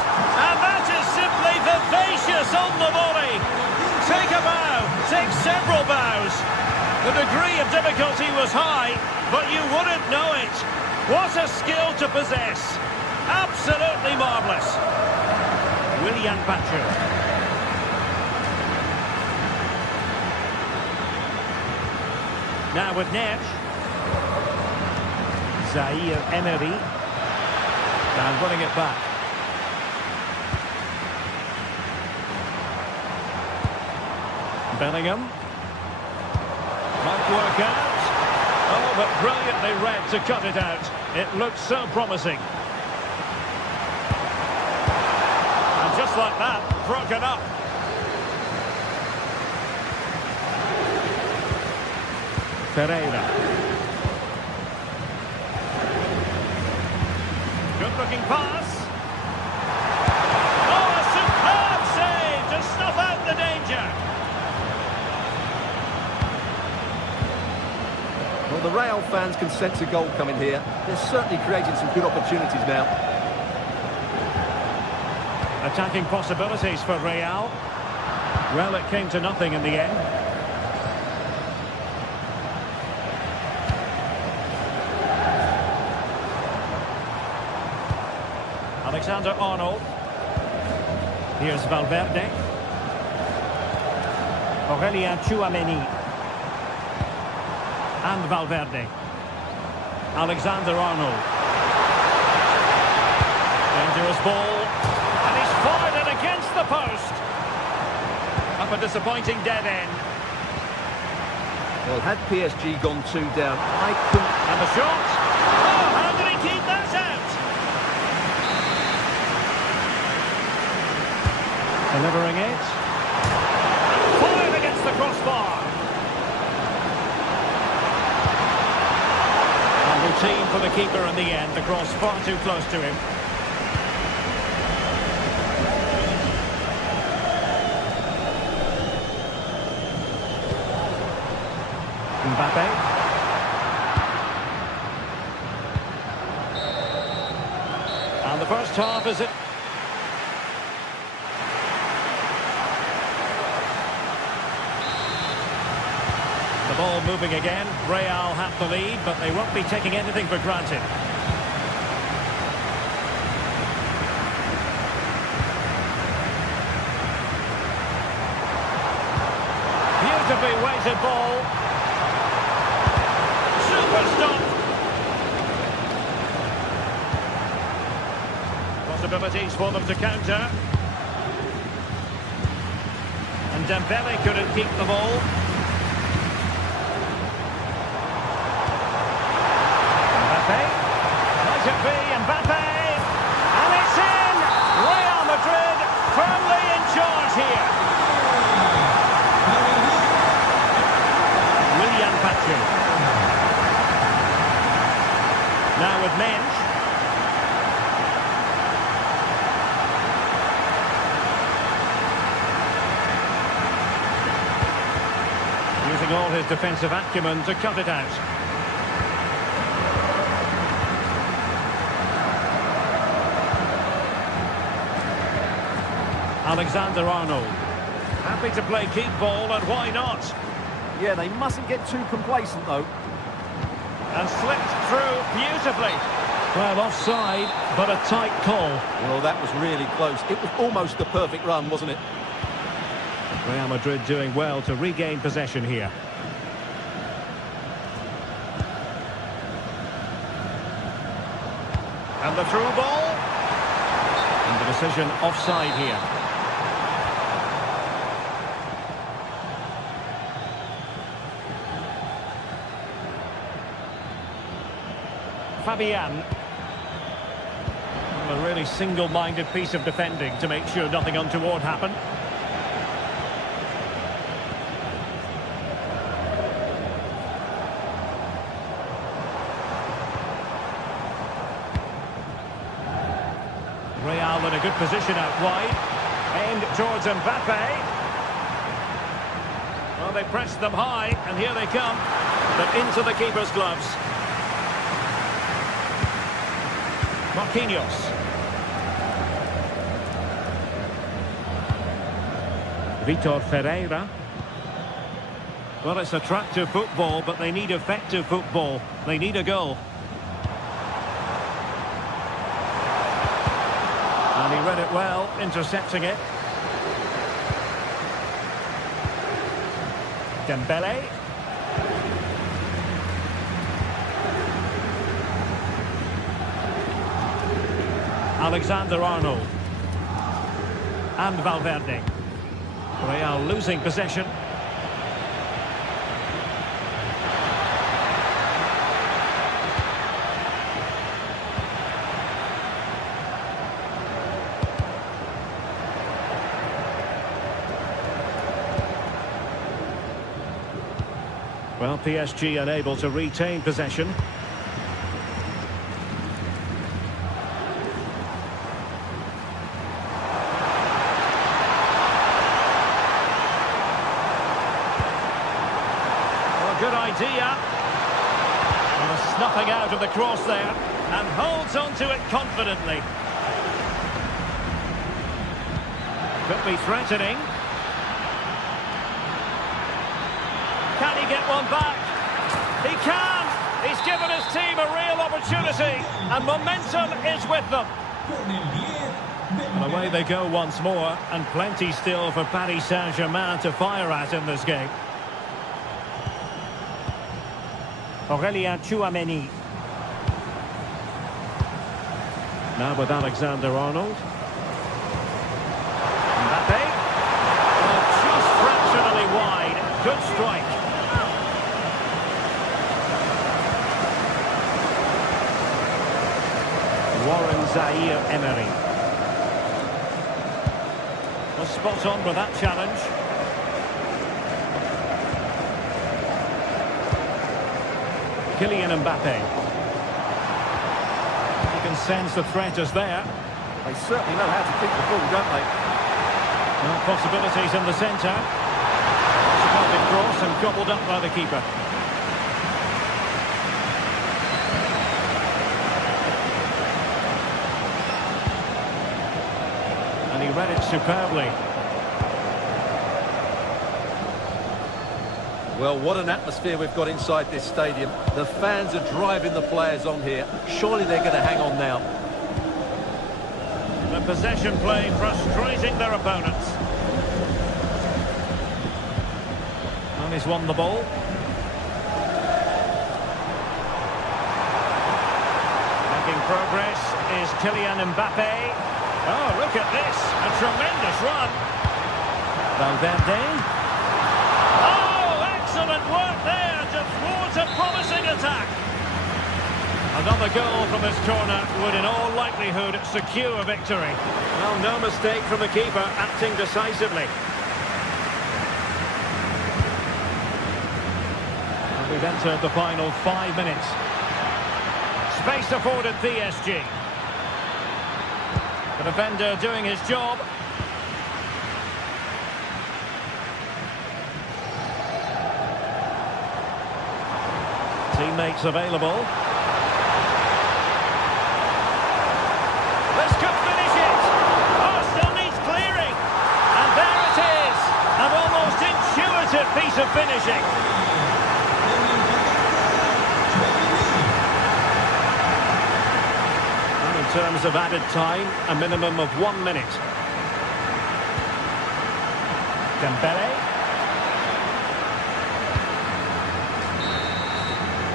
And that is simply vivacious on the volley. Take a bow. Take several bows. The degree of difficulty was high, but you wouldn't know it. What a skill to possess. Absolutely marvellous. Willian Pacho. Now with Neres. Zaïre-Emery. And winning it back. Bellingham. Might work out. Oh, but brilliantly read to cut it out. It looks so promising. And just like that, broken up. Ferreira. Good-looking pass. Oh, a superb save to snuff out the danger. Well, the Real Real fans can sense a goal coming here. They're certainly creating some good opportunities now. Attacking possibilities for Real. Well, it came to nothing in the end. Alexander-Arnold. Here's Valverde. Aurelien Tchouameni. And Valverde. Alexander-Arnold. Dangerous ball. And he's fired it against the post. Up a disappointing dead end. Well, had PSG gone 2 down, I couldn't... And the shot. Oh, how did he keep that out? Delivering it. And fired against the crossbar. And routine for the keeper in the end. The cross far too close to him. Mbappe. And the first half is it. The ball moving again. Real have the lead, but they won't be taking anything for granted. Beautifully weighted ball. Stop. Possibilities for them to counter. And Dembele couldn't keep the ball. Mbappe. Might it be Mbappe? And it's in! Real Madrid firmly in charge here. William Patrick. Now with Mensch. Using all his defensive acumen to cut it out. Alexander-Arnold. Happy to play keep ball, and why not? Yeah, they mustn't get too complacent, though. And slipped through beautifully. Well, offside, but a tight call. Well, that was really close. It was almost the perfect run, wasn't it? Real Madrid doing well to regain possession here. And the through ball. And the decision offside here. Fabian. A really single-minded piece of defending to make sure nothing untoward happened. Real in a good position out wide. Aimed towards Mbappe. Well, they pressed them high, and here they come. But into the keeper's gloves. Marquinhos. Vitor Ferreira. Well, it's attractive football, but they need effective football. They need a goal. And he read it well, intercepting it. Dembele. Alexander-Arnold. And Valverde. Real losing possession. Well, PSG unable to retain possession. Good idea. nothing out of the cross there and holds on to it confidently. Could be threatening. Can he get one back? He can! He's given his team a real opportunity, and momentum is with them. And away they go once more, and plenty still for Paris Saint-Germain to fire at in this game. Aurélien Tchouameni. Now with Alexander-Arnold. Mbappe. Oh, just fractionally wide. Good strike. Warren Zaïre-Emery. Was spot on with that challenge. Kylian Mbappe. You can sense the threat is there. They certainly know how to keep the ball, don't they? No possibilities in the centre. Supported cross and gobbled up by the keeper. And he read it superbly. Well, what an atmosphere we've got inside this stadium. The fans are driving the players on here. Surely they're going to hang on now. The possession play frustrating their opponents. And he's won the ball. Making progress is Kylian Mbappe. Oh, look at this. A tremendous run. Valverde. Excellent work there to thwart a promising attack. Another goal from this corner would in all likelihood secure victory. Well, no mistake from the keeper, acting decisively. And we've entered the final 5 minutes. Space afforded PSG. The defender doing his job. Teammates available. This could finish it. Oh, still needs clearing. And there it is. An almost intuitive piece of finishing. And in terms of added time, a minimum of 1 minute. Dembele.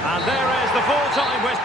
And there is the full-time whistle.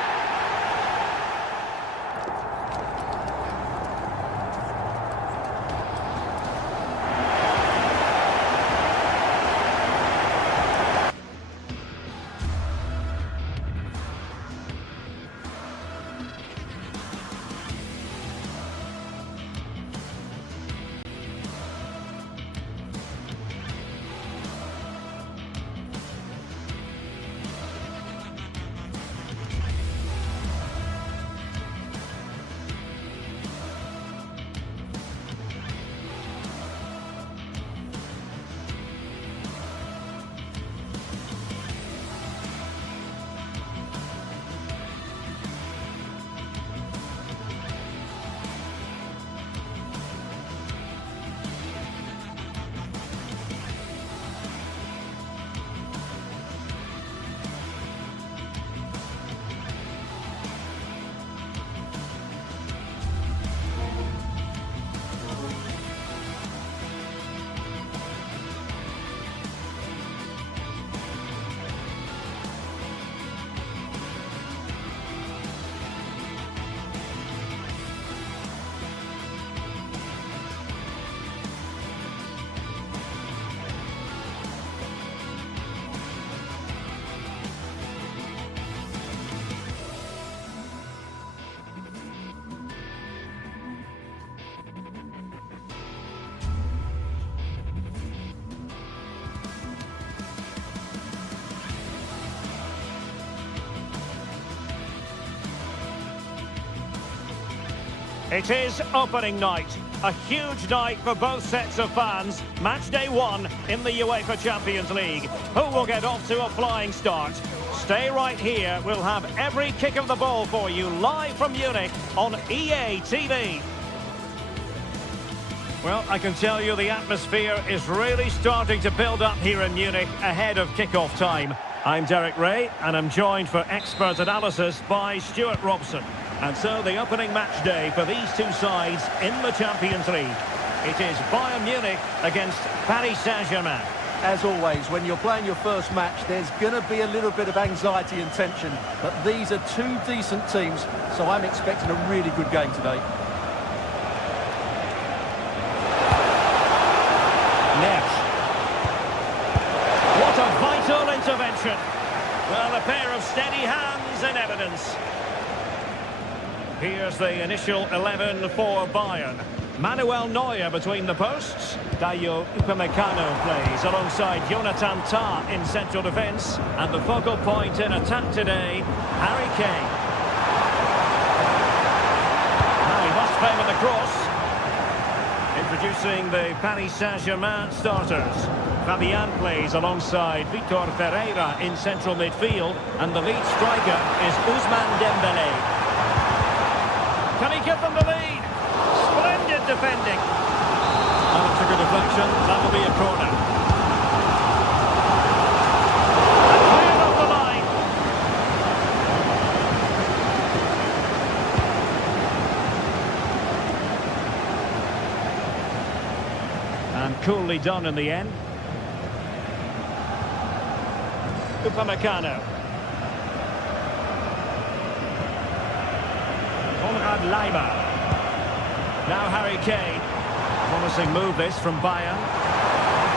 It is opening night. A huge night for both sets of fans. Match day 1 in the UEFA Champions League. Who will get off to a flying start? stay right here. We'll have every kick of the ball for you live from Munich on EA TV. Well, I can tell you the atmosphere is really starting to build up here in Munich ahead of kick-off time. I'm Derek Ray, and I'm joined for expert analysis by Stuart Robson. And so the opening match day for these two sides in the Champions League. It is Bayern Munich against Paris Saint-Germain. As always, when you're playing your first match, there's going to be a little bit of anxiety and tension. But these are two decent teams, so I'm expecting a really good game today. Neves. What a vital intervention. Well, a pair of steady hands in evidence. Here's the initial 11 for Bayern. Manuel Neuer between the posts. Dayo Upamecano plays alongside Jonathan Tah in central defence. And the focal point in attack today, Harry Kane. Now he must play with the cross. Introducing the Paris Saint-Germain starters. Fabian plays alongside Vitor Ferreira in central midfield. And the lead striker is Ousmane Dembélé. Can he give them the lead? Splendid defending. And it took a deflection. That will be a corner. And cleared off the line. And coolly done in the end. Upamecano. Leimer. Now Harry Kane. Promising move this from Bayern.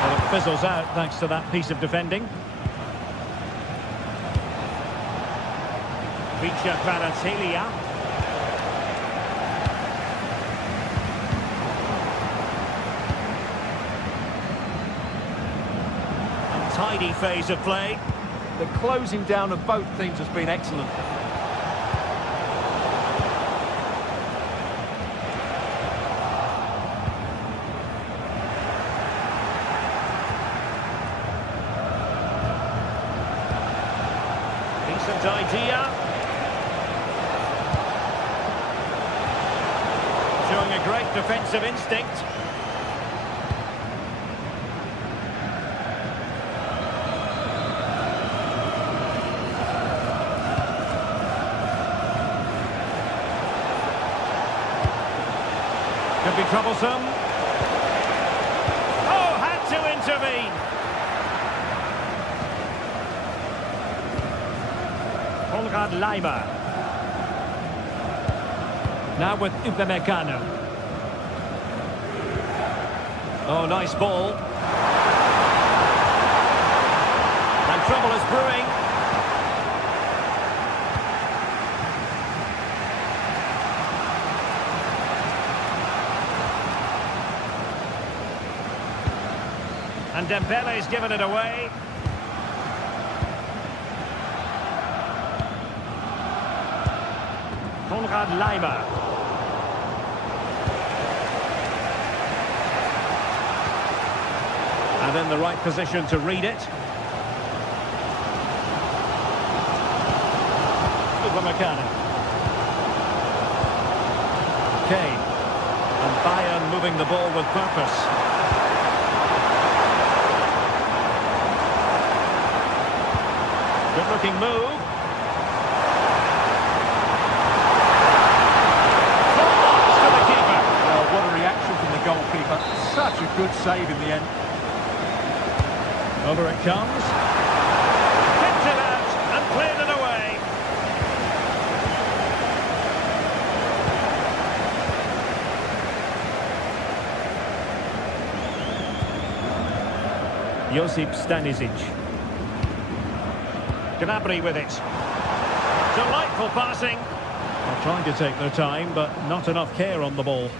But it fizzles out thanks to that piece of defending. Vicha Kvaratskhelia. Untidy phase of play. The closing down of both teams has been excellent. Idea. Showing a great defensive instinct. Could be troublesome. Oh, had to intervene. Leimer. Now with Upamecano. Oh, nice ball. And trouble is brewing. And Dembele's given it away. Leimer. And in the right position to read it. Upamecano. Kane. And Bayern moving the ball with purpose. Good looking move. Goalkeeper, such a good save in the end. Over it comes. Kicked it out and cleared it away. Josip Stanisic. Gnabry with it. Delightful passing. They're trying to take their time, but not enough care on the ball.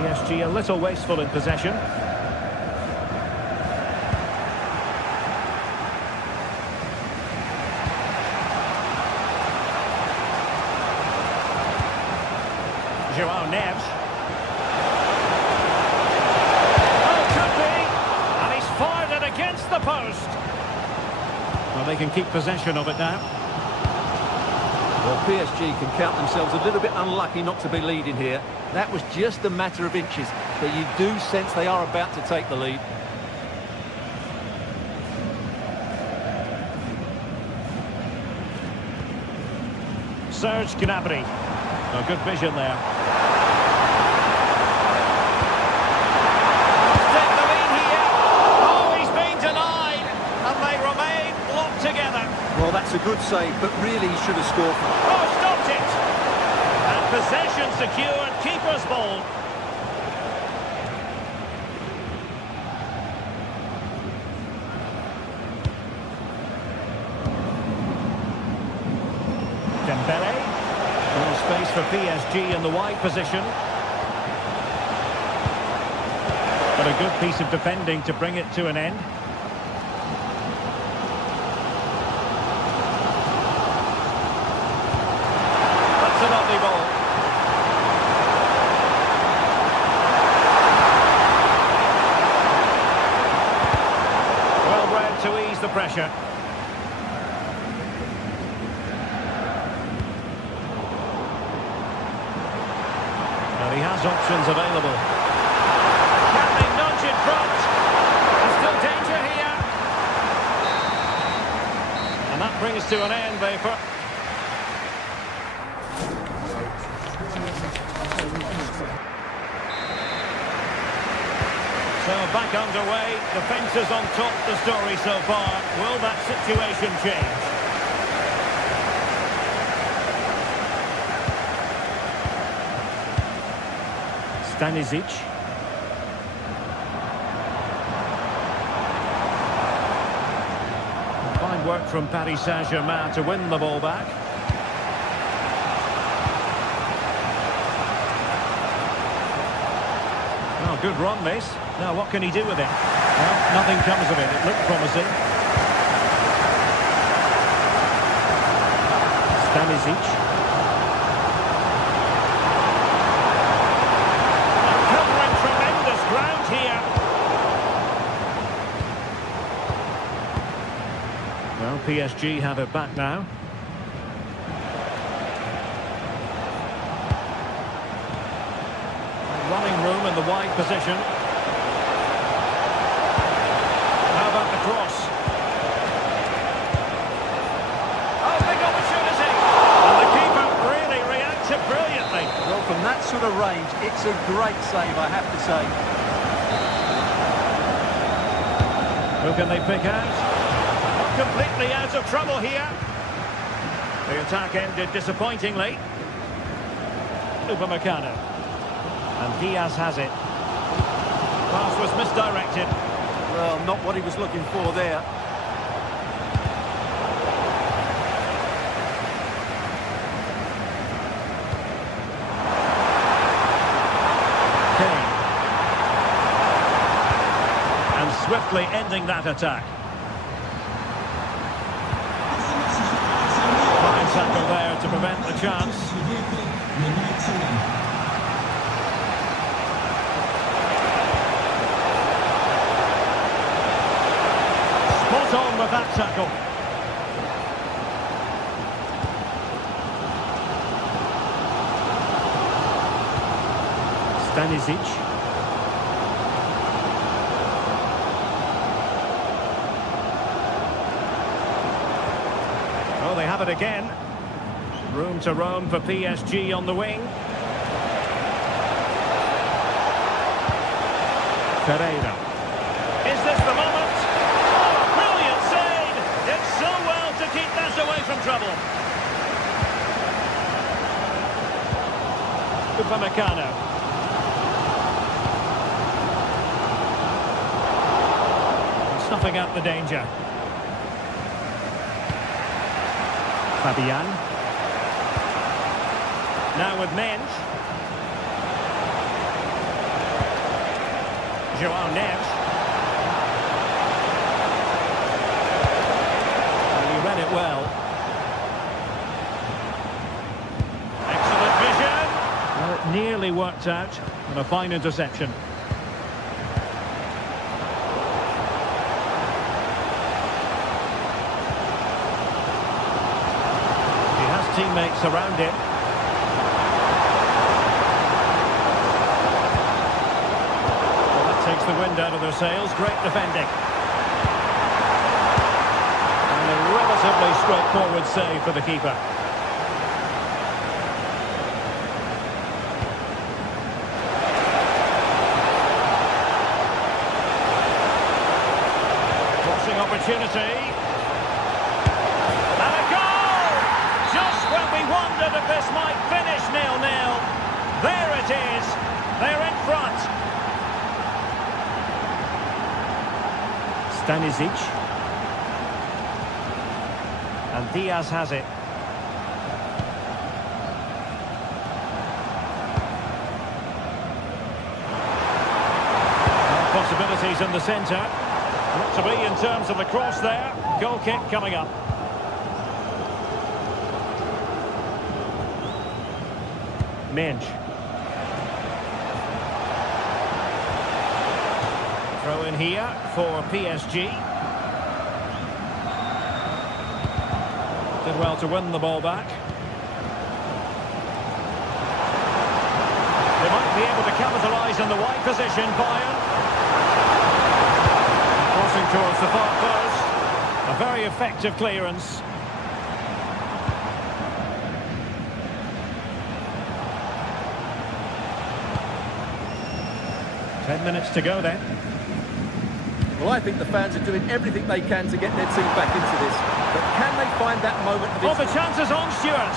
PSG a little wasteful in possession. Joao Neves. Oh, could be. And he's fired it against the post. Well, they can keep possession of it now. Well, PSG can count themselves a little bit unlucky not to be leading here. That was just a matter of inches, but you do sense they are about to take the lead. Serge Gnabry. Oh, good vision there. Take the lead here. Oh, he's been denied. And they remain locked together. Well, that's a good save, but really he should have scored. Oh, stopped it. And possession secured. Keeper's ball. Dembele. Little space for PSG in the wide position. But a good piece of defending to bring it to an end. That's a lovely ball. Well read to ease the pressure. He has options available. Can they nudge in front? There's still danger here. And that brings to an end the first. So back underway. The fence is on top. The story so far. Will that situation change? Stanisic. Fine work from Paris Saint-Germain to win the ball back. Oh, good run this. Now what can he do with it? Well, nothing comes of it. It looked promising. Stanisic. Ground here. Well, PSG have it back now. Running room in the wide position. How about the cross? Oh, big opportunity. And the keeper really reacted brilliantly. Well, from that sort of range, it's a great save, I have to say. Who can they pick out? Not completely out of trouble here. The attack ended disappointingly. Upamecano. And Diaz has it. Pass was misdirected. Well, not what he was looking for there. Swiftly ending that attack. Fine tackle there to prevent the chance. Spot on with that tackle. Stanisic. They have it again. Room to roam for PSG on the wing. Ferreira. Is this the moment? Oh, brilliant save! Did so well to keep that away from trouble. Upamecano. Snuffing out the danger. Fabian. Now with Mensch. Joao Neves. And he read it well. Excellent vision. Well, it nearly worked out, and a fine interception. He has teammates around him. Well, that takes the wind out of their sails. Great defending. And a relatively straightforward save for the keeper. Opportunity. And a goal! Just when we wondered if this might finish 0-0. There it is. They're in front. Stanisic. And Diaz has it. Possibilities in the centre. Not to be in terms of the cross there. Goal kick coming up. Minge. Throw in here for PSG. Did well to win the ball back. They might be able to capitalise in the wide position, Bayern. Towards the far post. A very effective clearance. Ten minutes to go then. Well, I think the fans are doing everything they can to get their team back into this. But can they find that moment of... Oh, the chance is on, Stuart.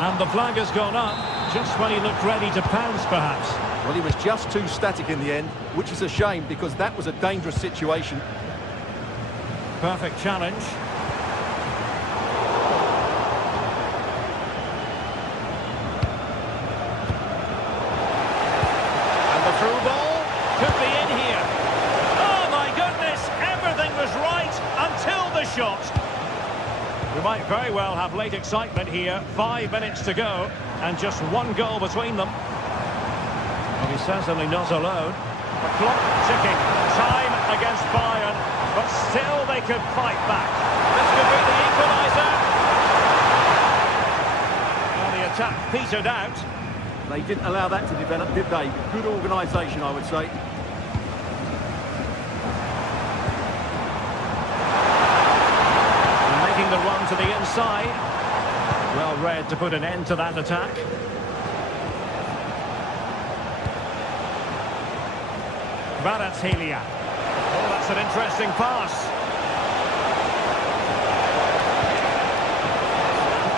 And the flag has gone up just when he looked ready to pounce, perhaps. Well, he was just too static in the end, which is a shame because that was a dangerous situation. Perfect challenge. And the through ball could be in here. Oh my goodness, everything was right until the shot. We might very well have late excitement here. 5 minutes to go and just one goal between them. Well, he's certainly not alone. The clock ticking. Time against Bayern, but still they could fight back. This could be the equalizer. Well, the attack petered out. They didn't allow that to develop, did they? Good organisation, I would say. And making the run to the inside. Well read to put an end to that attack. Kvaratskhelia. Oh, that's an interesting pass.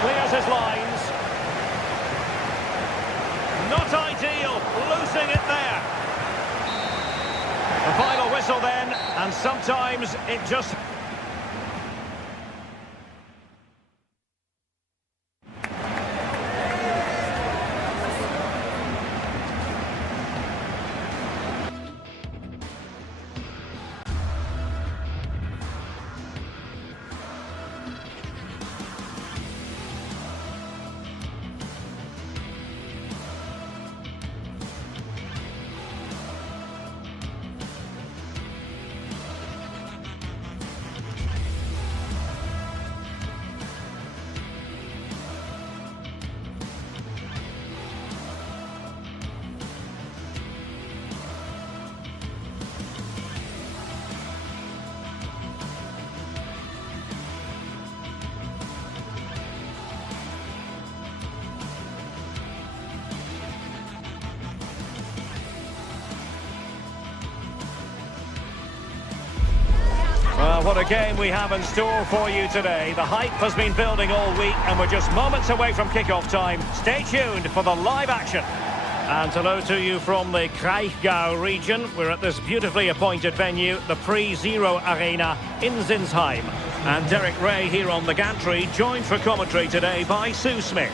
Clears his lines. Not ideal, losing it there. The final whistle then, and sometimes it just... Well, what a game we have in store for you today. The hype has been building all week and we're just moments away from kickoff time. Stay tuned for the live action. And hello to you from the Kraichgau region. We're at this beautifully appointed venue, the Pre-Zero Arena in Zinsheim. And Derek Ray here on the gantry, joined for commentary today by Sue Smith.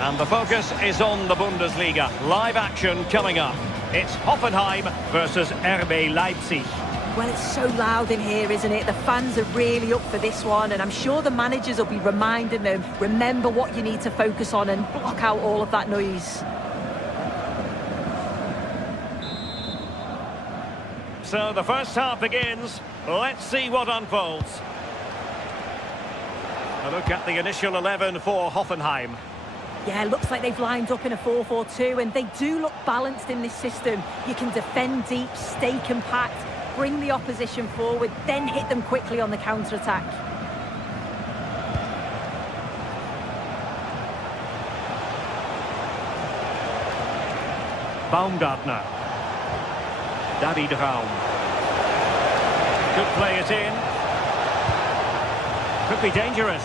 And the focus is on the Bundesliga. Live action coming up. It's Hoffenheim versus RB Leipzig. Well, it's so loud in here, isn't it? The fans are really up for this one, and I'm sure the managers will be reminding them, remember what you need to focus on and block out all of that noise. So the first half begins. Let's see what unfolds. A look at the initial 11 for Hoffenheim. Yeah, looks like they've lined up in a 4-4-2, and they do look balanced in this system. You can defend deep, stay compact, bring the opposition forward, then hit them quickly on the counter-attack. Baumgartner. David Raum. Could play it in. Could be dangerous.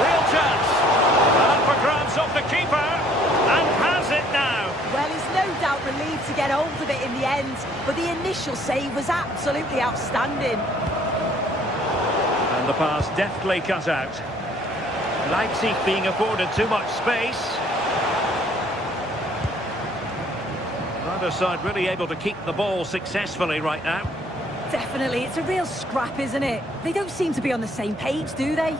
Real chance. And for grabs off the keeper. And has it now. Well, he's no doubt relieved to get hold of it in the end, but the initial save was absolutely outstanding. And the pass deftly cut out. Leipzig being afforded too much space. Other side really able to keep the ball successfully right now. Definitely, it's a real scrap, isn't it? They don't seem to be on the same page, do they?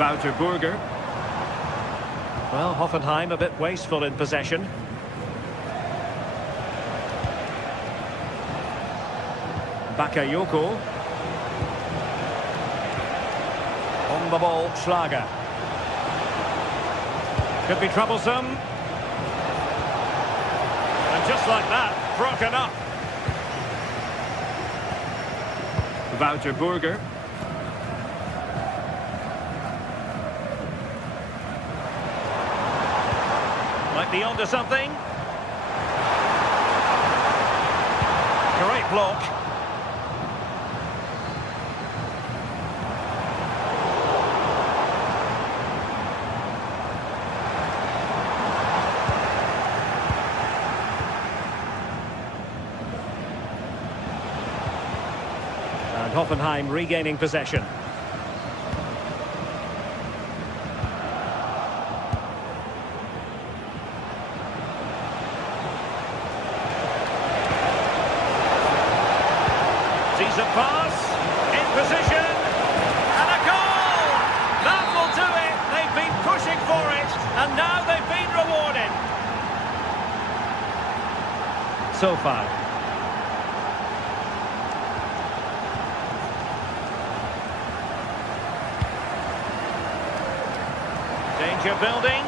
Wouter Burger. Well, Hoffenheim a bit wasteful in possession. Bakayoko. On the ball, Schlager. Could be troublesome. And just like that, broken up. Wouter Burger. Might be onto something. Great block. And Hoffenheim regaining possession. Decent pass, in position, and a goal! That will do it! They've been pushing for it, and now they've been rewarded. So far. Danger building.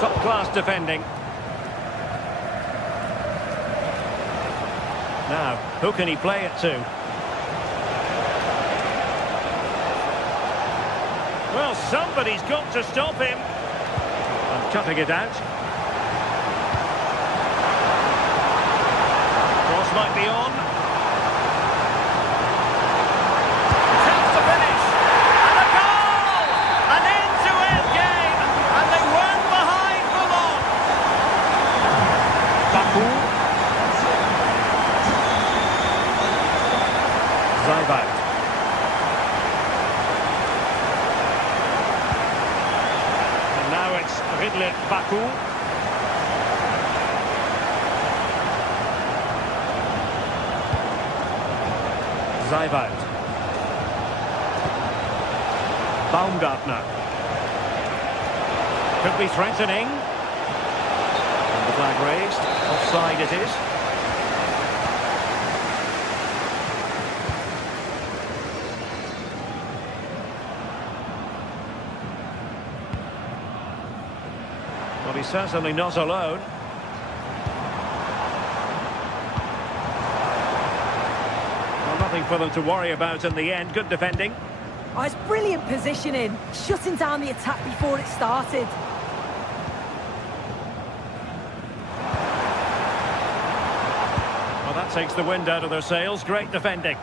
Top class defending. Now, who can he play it to? Well, somebody's got to stop him. And cutting it out. Cross might be on. Chance to finish. And a goal! An end-to-end game. And they weren't behind for long. Baku. Zaibat. And now it's Ridley Baku. Zaibat. Baumgartner. Could be threatening. And the flag raised. Offside it is. Well, he's certainly not alone. Well, nothing for them to worry about in the end. Good defending. Oh, it's brilliant positioning, shutting down the attack before it started. Well, that takes the wind out of their sails. Great defending.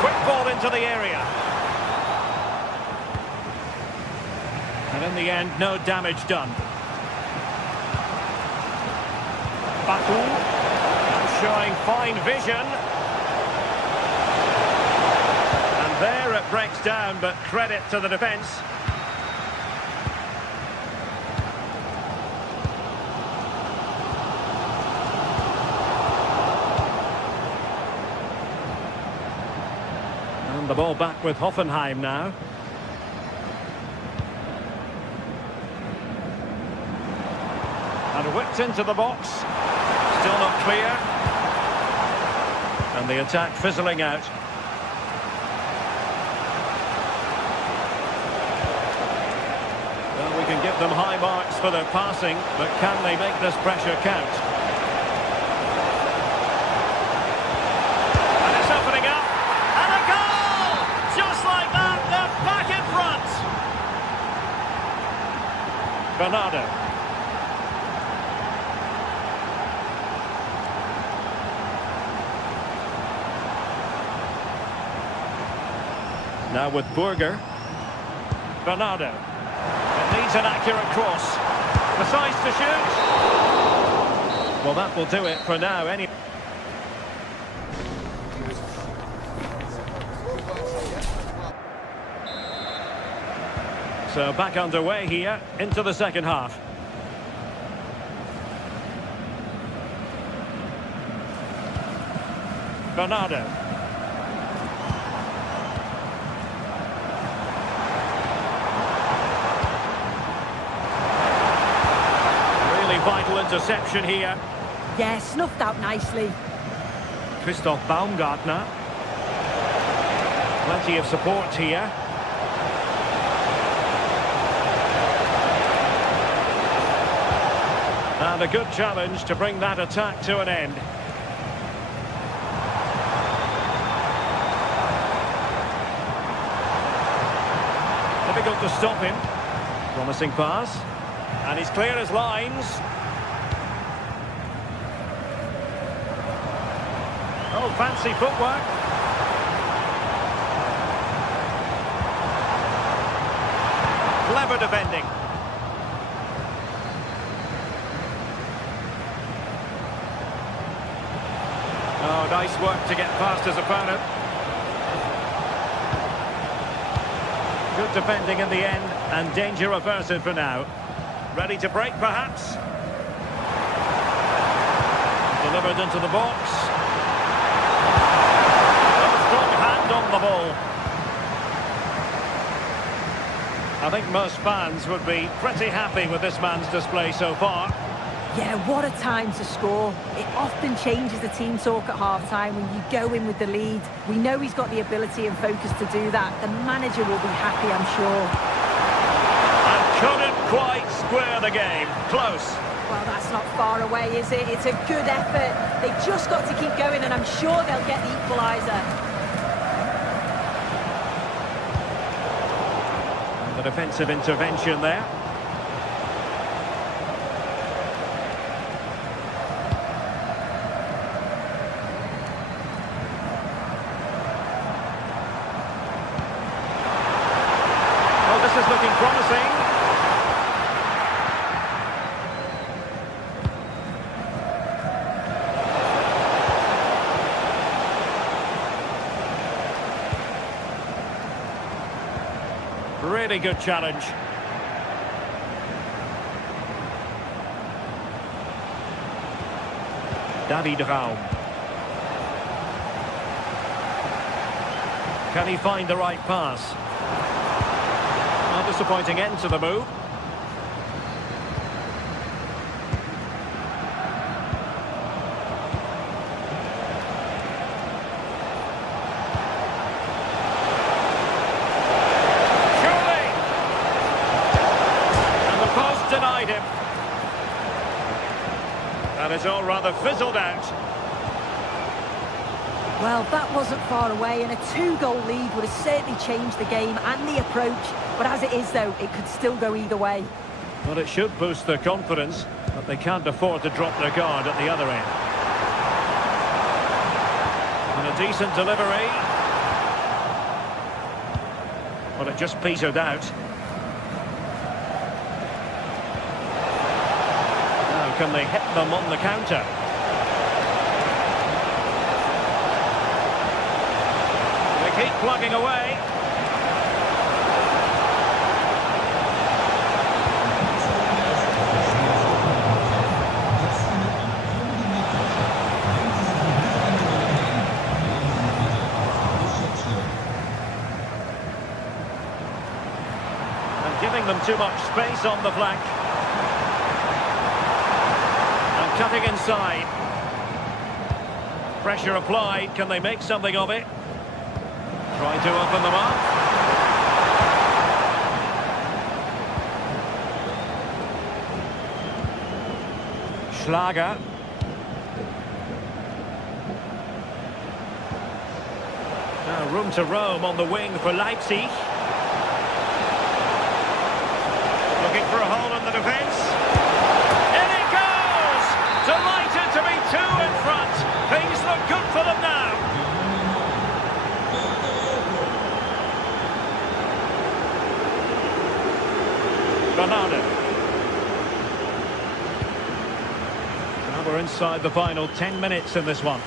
Quick ball into the area. And in the end, no damage done. Baku showing fine vision. And there it breaks down, but credit to the defence. And the ball back with Hoffenheim now. And whipped into the box. Still not clear. And the attack fizzling out. Well, we can give them high marks for their passing, but can they make this pressure count? And it's opening up. And a goal! Just like that, they're back in front. Bernardo. Now with Burger. Bernardo. It needs an accurate cross. Decides to shoot. Well, that will do it for now. So back underway here into the second half. Bernardo. Vital interception here. Yeah, snuffed out nicely. Christoph Baumgartner. Plenty of support here. And a good challenge to bring that attack to an end. Difficult to stop him. Promising pass. And he's clear as lines. Oh, fancy footwork. Clever defending. Oh, nice work to get past his opponent. Good defending in the end, and danger averted for now. Ready to break, perhaps. Delivered into the box. A strong hand on the ball. I think most fans would be pretty happy with this man's display so far. Yeah, what a time to score. It often changes the team talk at half-time when you go in with the lead. We know he's got the ability and focus to do that. The manager will be happy, I'm sure. Couldn't quite square the game. Close. Well, that's not far away, is it? It's a good effort. They just got to keep going, and I'm sure they'll get the equaliser. And the defensive intervention there. Well, this is looking promising. Really good challenge. David Raum. Can he find the right pass? A disappointing end to the move. Denied him. And it's all rather fizzled out. Well, that wasn't far away, and a 2-goal lead would have certainly changed the game and the approach. But as it is, though, it could still go either way. Well, it should boost their confidence, but they can't afford to drop their guard at the other end. And a decent delivery. Well, it just petered out. can they hit them on the counter? They keep plugging away. Giving them too much space on the flank. And cutting inside. Pressure applied. Can they make something of it? Trying to open them up. Schlager. Now room to roam on the wing for Leipzig. Looking for a hole in the defence. In it goes! Delighted to be two in front. Things look good for them now. Bernardo. Now we're inside the final 10 minutes in this one.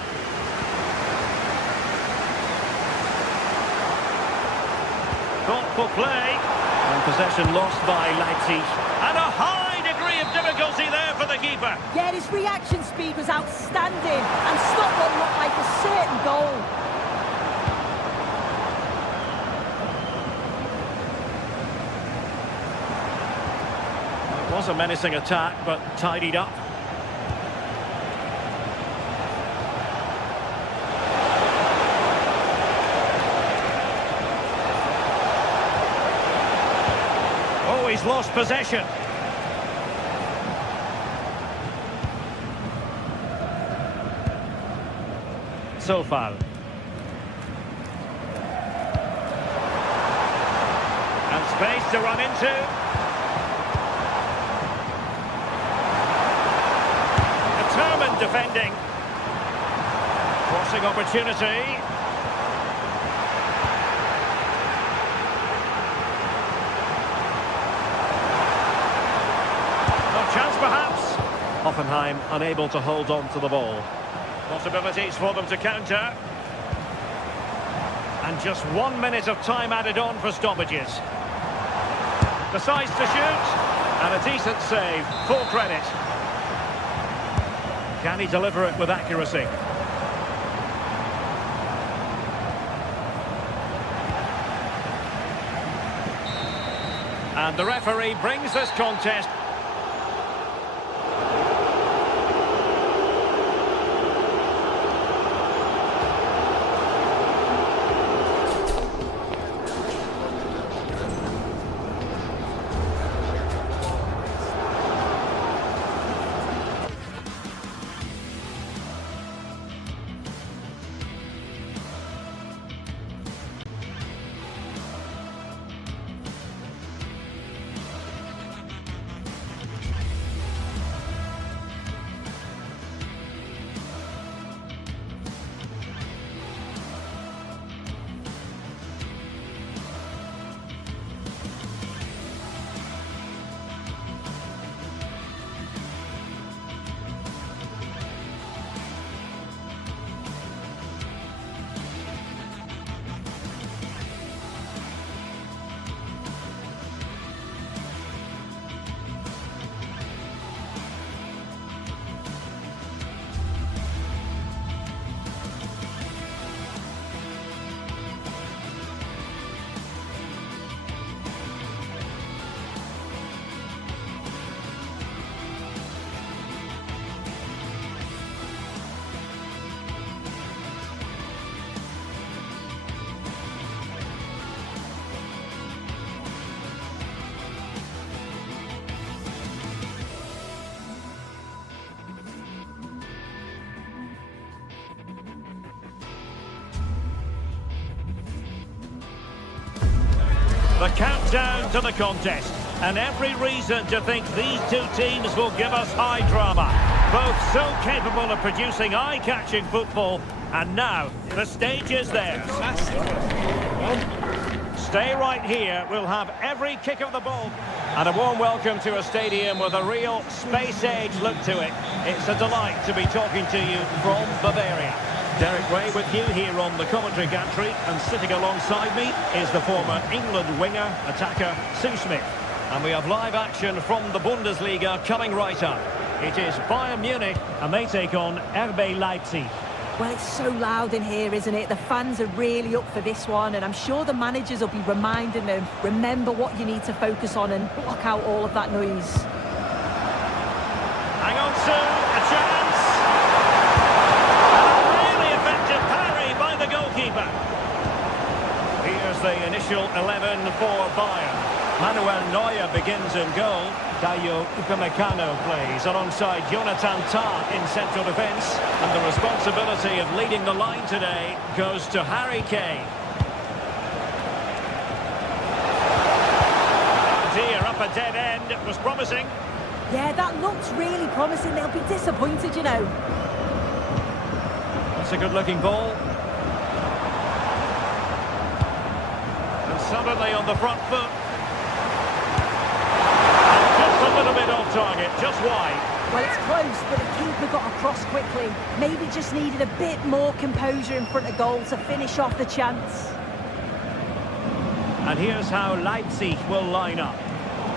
Thoughtful play. And possession lost by Leipzig. And a high degree of difficulty there for the keeper. Yeah, his reaction speed was outstanding and stopped what looked like a certain goal. It was a menacing attack, but tidied up. He's lost possession. Sofal. And space to run into. Determined defending. Crossing opportunity. Chance perhaps. Hoffenheim unable to hold on to the ball. Possibilities for them to counter. And just 1 minute of time added on for stoppages. Decides to shoot. And a decent save. Full credit. Can he deliver it with accuracy? And the referee brings this contest. The countdown to the contest, and every reason to think these two teams will give us high drama. Both so capable of producing eye-catching football, and now the stage is theirs. Stay right here, we'll have every kick of the ball. And a warm welcome to a stadium with a real space-age look to it. It's a delight to be talking to you from Bavaria. Derek Ray with you here on the commentary gantry, and sitting alongside me is the former England winger, attacker, Sue Smith. And we have live action from the Bundesliga coming right up. It is Bayern Munich, and they take on RB Leipzig. Well, it's so loud in here, isn't it? The fans are really up for this one, and I'm sure the managers will be reminding them, remember what you need to focus on and block out all of that noise. Hang on, Sue, a chance! And a really effective parry by the goalkeeper. Here's the initial 11 for Bayern. Manuel Neuer begins in goal. Dayo Upamecano plays alongside Jonathan Tah in central defence. And the responsibility of leading the line today goes to Harry Kane. Dear, up a dead end. It was promising. Yeah, that looks really promising. They'll be disappointed, you know. That's a good-looking ball. And suddenly on the front foot. A little bit off target, just wide. Well, it's close, but the keeper got across quickly. Maybe just needed a bit more composure in front of goal to finish off the chance. And here's how Leipzig will line up.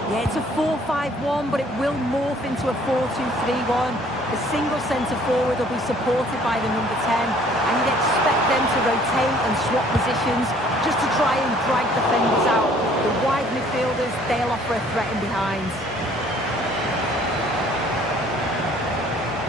Yeah, it's a 4-5-1, but it will morph into a 4-2-3-1. The single centre-forward will be supported by the number 10, and you'd expect them to rotate and swap positions just to try and drag defenders out. The wide midfielders, they'll offer a threat in behind.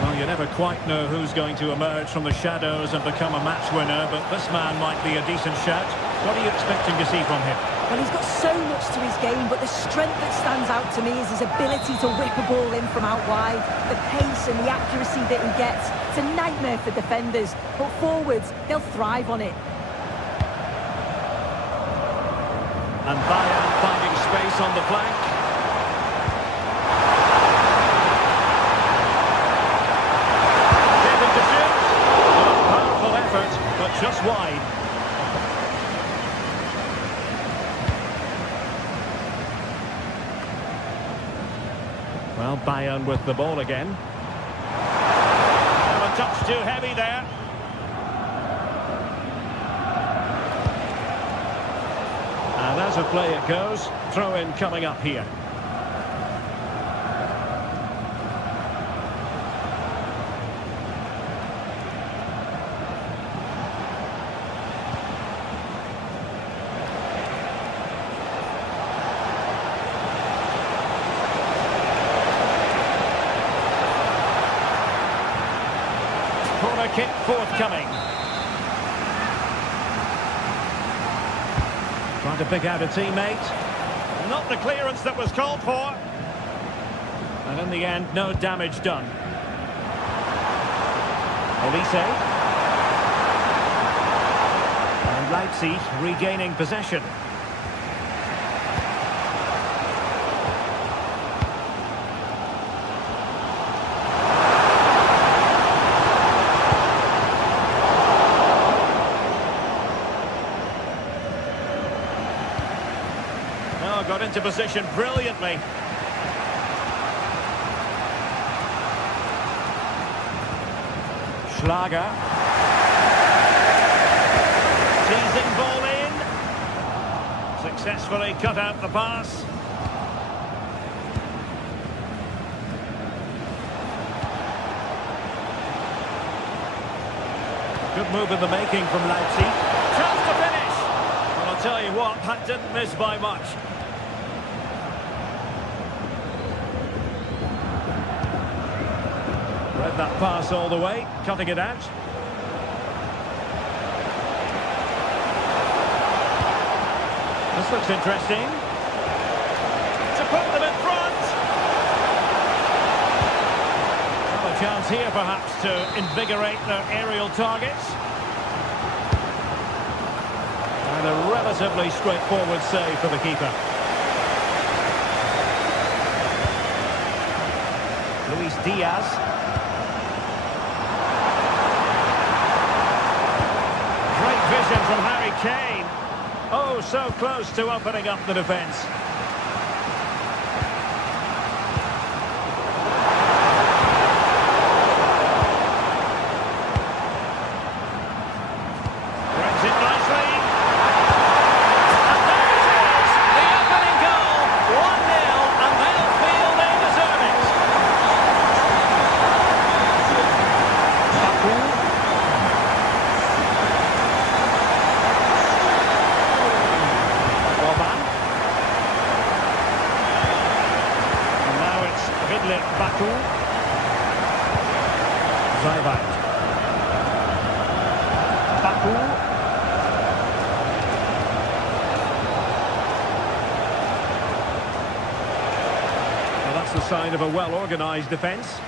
Well, you never quite know who's going to emerge from the shadows and become a match winner, but this man might be a decent shout. What are you expecting to see from him? Well, he's got so much to his game, but the strength that stands out to me is his ability to whip a ball in from out wide. The pace and the accuracy that he gets, it's a nightmare for defenders, but forwards, they'll thrive on it. And Bayern finding space on the flank. David to shoot. Powerful effort, but just wide. Well, Bayern with the ball again. And a touch too heavy there. And as a play it goes, throw-in coming up here. Corner kick forthcoming. Trying to pick out a teammate. Not the clearance that was called for. And in the end, no damage done. Elise. And Leipzig regaining possession. Got into position brilliantly. Schlager. Teasing ball in. Successfully cut out the pass. Good move in the making from Leipzig. Chance to finish. Well, I'll tell you what, that didn't miss by much. Read that pass all the way, cutting it out. This looks interesting. To put them in front. Well, a chance here perhaps to invigorate their aerial targets. And a relatively straightforward save for the keeper. Luis Diaz. Vision from Harry Kane. Oh, so close to opening up the defence. Deadlock Baku. Zaivat. Baku. Well, that's the sign of a well-organised defence.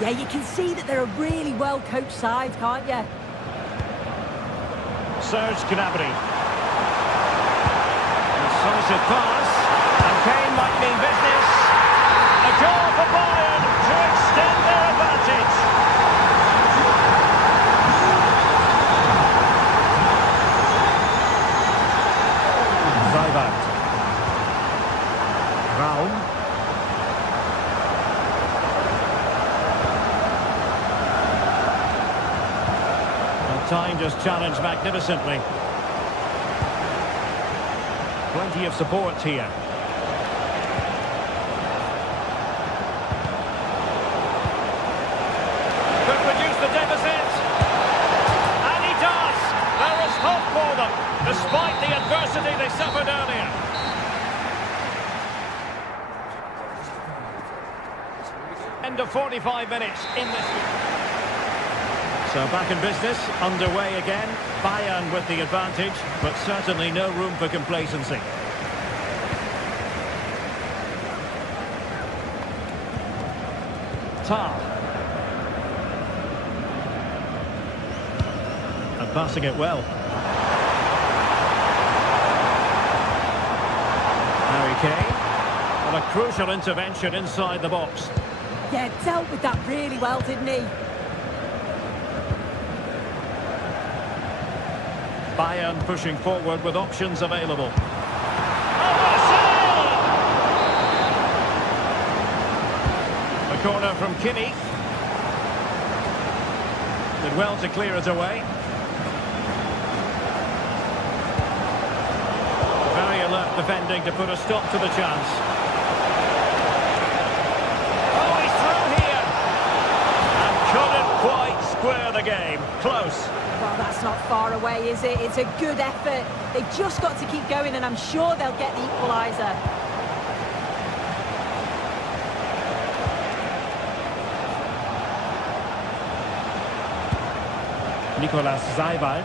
Yeah, you can see that they're a really well-coached side, can't you? Serge Gnabry. Decisive pass. And Kane might mean business. A goal for Bayern to extend their advantage. Zaivat. Raum. Time just challenged magnificently. Plenty of support here. Could reduce the deficit. And he does. There is hope for them, despite the adversity they suffered earlier. End of 45 minutes in this. So back in business, underway again. Bayern with the advantage, but certainly no room for complacency. Tar. And passing it well. Harry Kane. Well, a crucial intervention inside the box. Yeah, dealt with that really well, didn't he? Bayern pushing forward with options available. Oh, what a save! A corner from Kimmich. Did well to clear it away. Very alert defending to put a stop to the chance. Oh, he's through here! And couldn't quite square the game. Close. Well, that's not far away, is it? It's a good effort. They've just got to keep going, and I'm sure they'll get the equaliser. Nicolas Zaivat.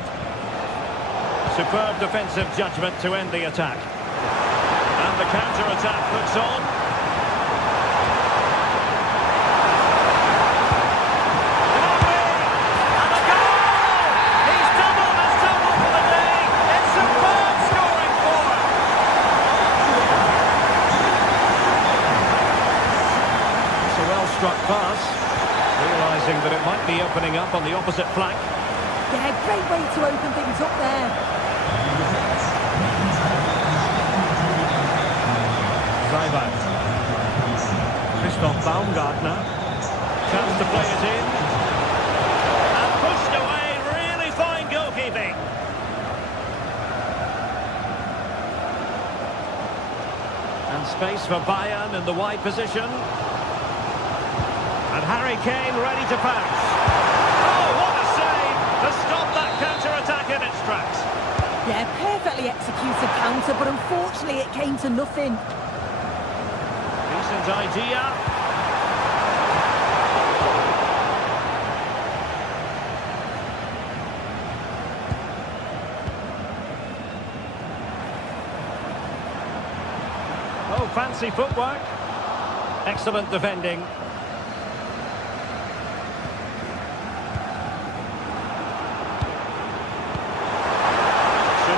Superb defensive judgment to end the attack. And the counter-attack puts on. Struck pass, realising that it might be opening up on the opposite flank. Yeah, great way to open things up there. Zaivat. Christoph Baumgartner. Chance to play it in. And pushed away, really fine goalkeeping. And space for Bayern in the wide position. And Harry Kane ready to pounce. Oh, what a save to stop that counter-attack in its tracks. Yeah, perfectly executed counter, but unfortunately it came to nothing. Decent idea. Oh, fancy footwork. Excellent defending.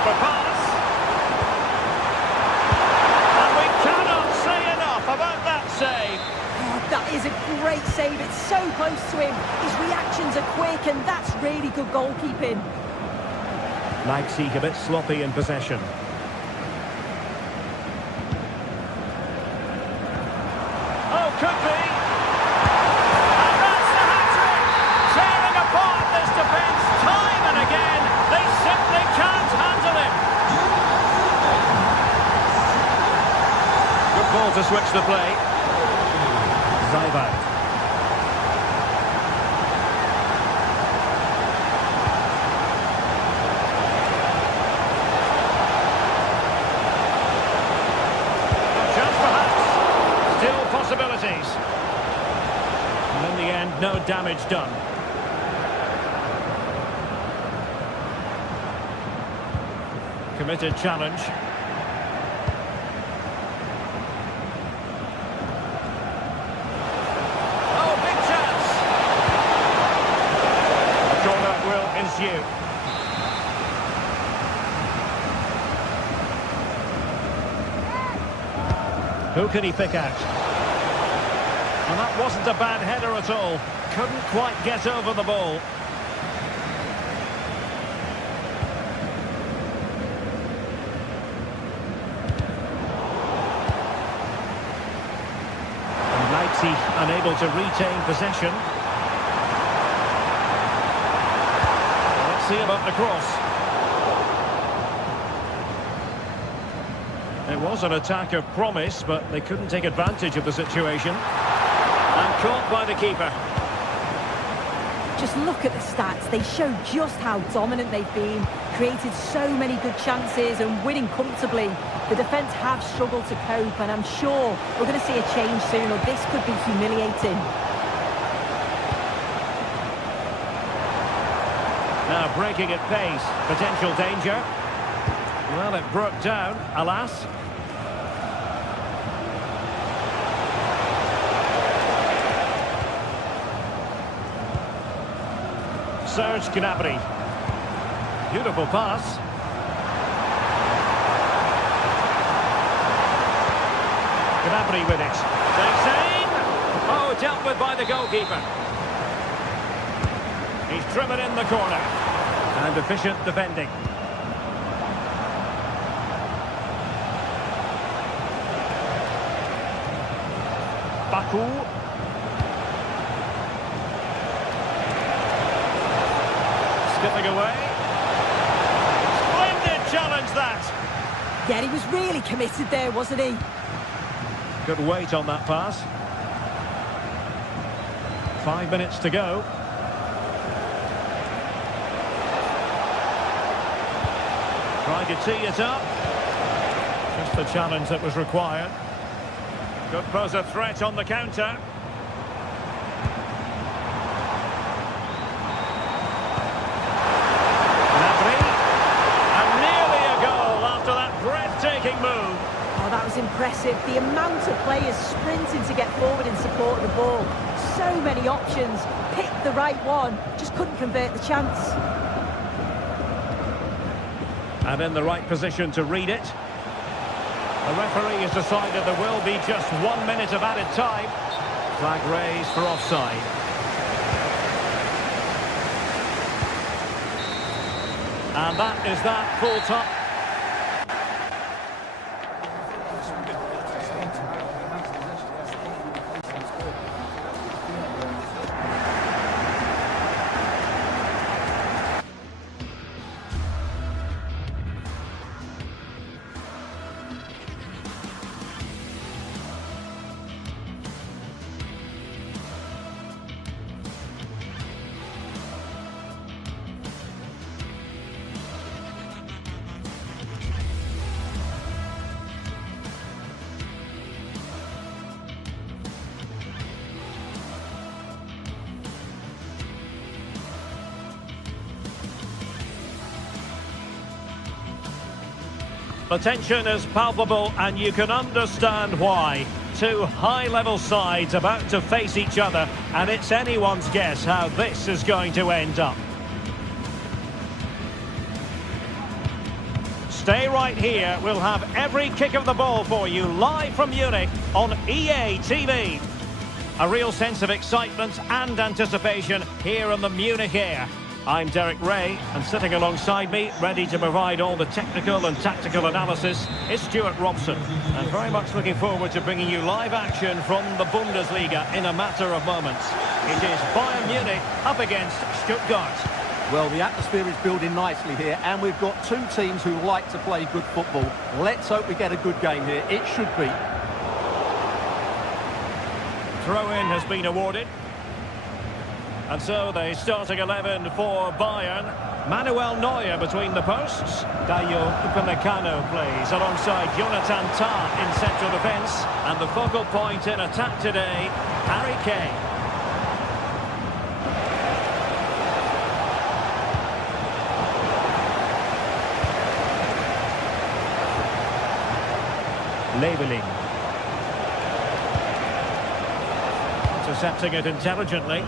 Pass. And we cannot say enough about that save. Oh, that is a great save. It's so close to him. His reactions are quick, and that's really good goalkeeping. Leipzig a bit sloppy in possession. Oh, could be. And that's the hat-trick. Tearing apart this defence time and again. They simply can't handle it. Good ball to switch the play. Zaivat. Chance perhaps. Still possibilities. no damage done. Committed challenge. Oh, big chance! The corner will ensue. Who can he pick out? And that wasn't a bad header at all. Couldn't quite get over the ball. And Leipzig unable to retain possession. Let's see about the cross. It was an attack of promise, but they couldn't take advantage of the situation. And caught by the keeper. Just look at the stats. They show just how dominant they've been. Created so many good chances and winning comfortably. The defence have struggled to cope, and I'm sure we're going to see a change soon, or this could be humiliating. Now breaking at pace. Potential danger. Well, it broke down, alas. Serge Gnabry. Beautiful pass. Gnabry with it. Takes aim. Oh, dealt with by the goalkeeper. He's driven in the corner. And efficient defending. Baku. Skipping away. Splendid challenge that. Yeah, he was really committed there, wasn't he? Good weight on that pass. 5 minutes to go. Trying to tee it up. Just the challenge that was required. Could pose a threat on the counter. Move. Oh, that was impressive. The amount of players sprinting to get forward in support of the ball. So many options. Picked the right one. Just couldn't convert the chance. And in the right position to read it. The referee has decided there will be just 1 minute of added time. Flag raised for offside. And that is that full time. The tension is palpable, and you can understand why. Two high-level sides about to face each other, and it's anyone's guess how this is going to end up. Stay right here. We'll have every kick of the ball for you live from Munich on EA TV. A real sense of excitement and anticipation here in the Munich air. I'm Derek Ray, and sitting alongside me, ready to provide all the technical and tactical analysis, is Stuart Robson. And very much looking forward to bringing you live action from the Bundesliga in a matter of moments. It is Bayern Munich up against Stuttgart. Well, the atmosphere is building nicely here, and we've got two teams who like to play good football. Let's hope we get a good game here. It should be. Throw-in has been awarded. And so the starting 11 for Bayern. Manuel Neuer between the posts. Dayo Upamecano plays alongside Jonathan Tah in central defence. And the focal point in attack today, Harry Kane. Leveling. Intercepting it intelligently.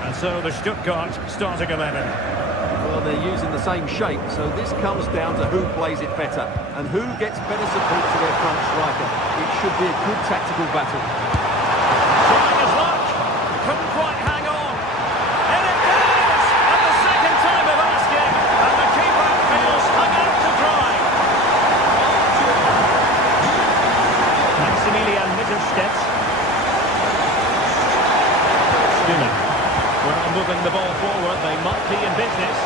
And so the Stuttgart starting 11. Well, they're using the same shape, so this comes down to who plays it better and who gets better support to their front striker. It should be a good tactical battle. Trying his luck. Couldn't quite hang on. And it goes! At the second time of asking, and the keeper feels hung out to dry. Maximilian Mittelstädt. Stiller. Well, moving the ball forward, they might be in business.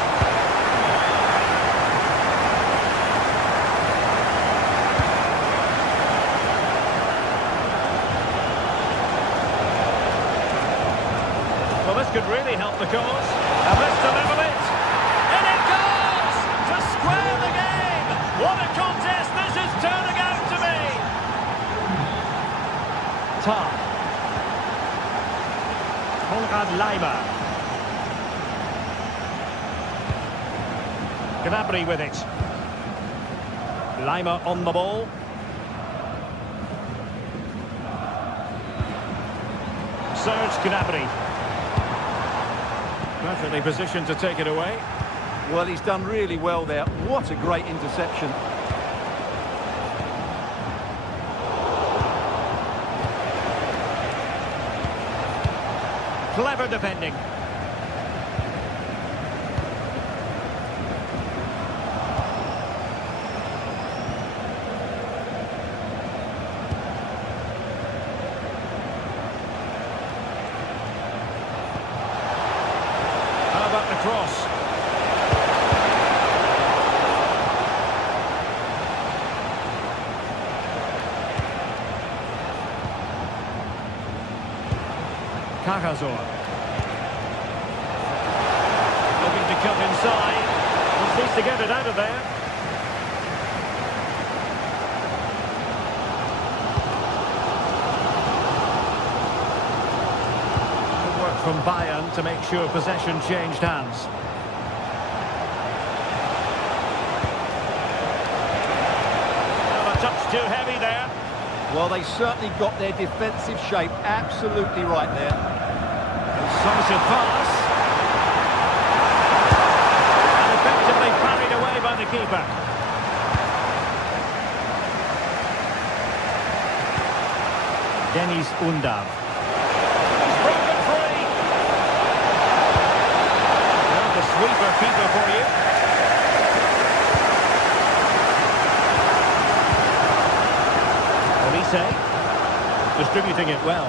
Well, this could really help the cause. And this to level it. And it goes! To square the game! What a contest this is turning out to be! Tar. Konrad Leimer. Gnabry with it. Leimer on the ball. Serge Gnabry. Perfectly positioned to take it away. Well, he's done really well there. What a great interception. Clever defending. How about the cross? Cajazor. Looking to cut inside. Just needs to get it out of there. Good work from Bayern to make sure possession changed hands. Not a touch too heavy there. Well, they certainly got their defensive shape absolutely right there. Decisive pass. And effectively parried away by the keeper. Deniz Undav. He's broken free. Well, the sweeper keeper for you. Olise. Distributing it well.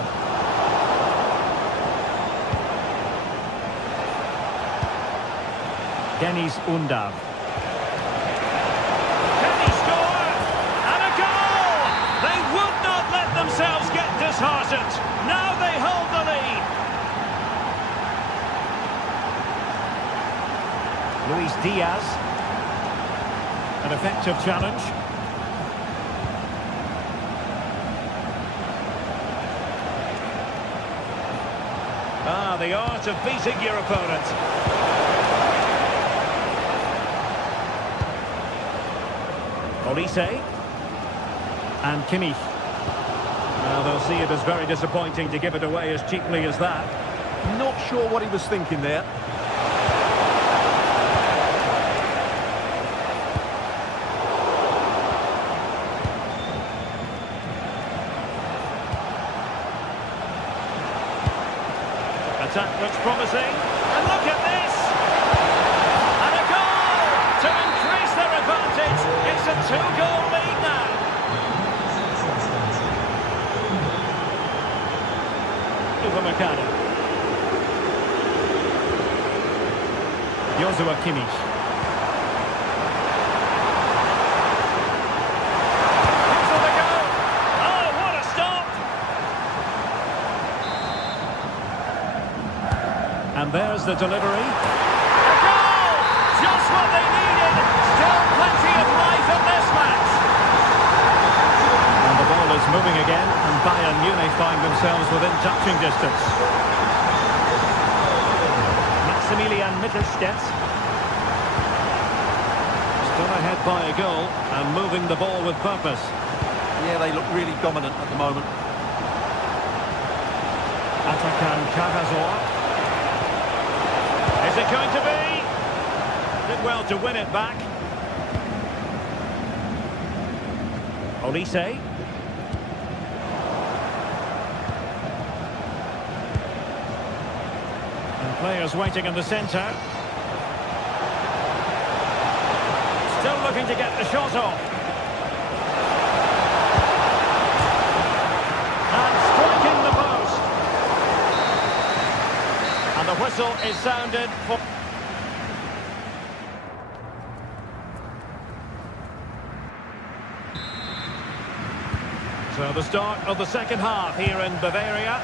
Deniz Undav. Can he score? And a goal! They would not let themselves get disheartened. Now they hold the lead. Luis Diaz. An effective challenge. Ah, the art of beating your opponent. Olise and Kimmich. Now they'll see it as very disappointing to give it away as cheaply as that. Not sure what he was thinking there. Attack looks promising. And look at this! And a goal to increase their advantage. It's a two-goal lead now. Upamecano. Joshua Kimmich. For the goal. Oh, what a stop! And there's the delivery. A goal! Just what they needed. Still plenty of life in this match. And the ball is moving again, and Bayern Munich find themselves within touching distance. Maximilian Mittelstädt. Still ahead by a goal and moving the ball with purpose. Yeah, they look really dominant at the moment. Atakan Cavazor. Is it going to be? Did well to win it back. Olise. And players waiting in the centre. Still looking to get the shot off. And striking the post. And the whistle is sounded for... So the start of the second half here in Bavaria.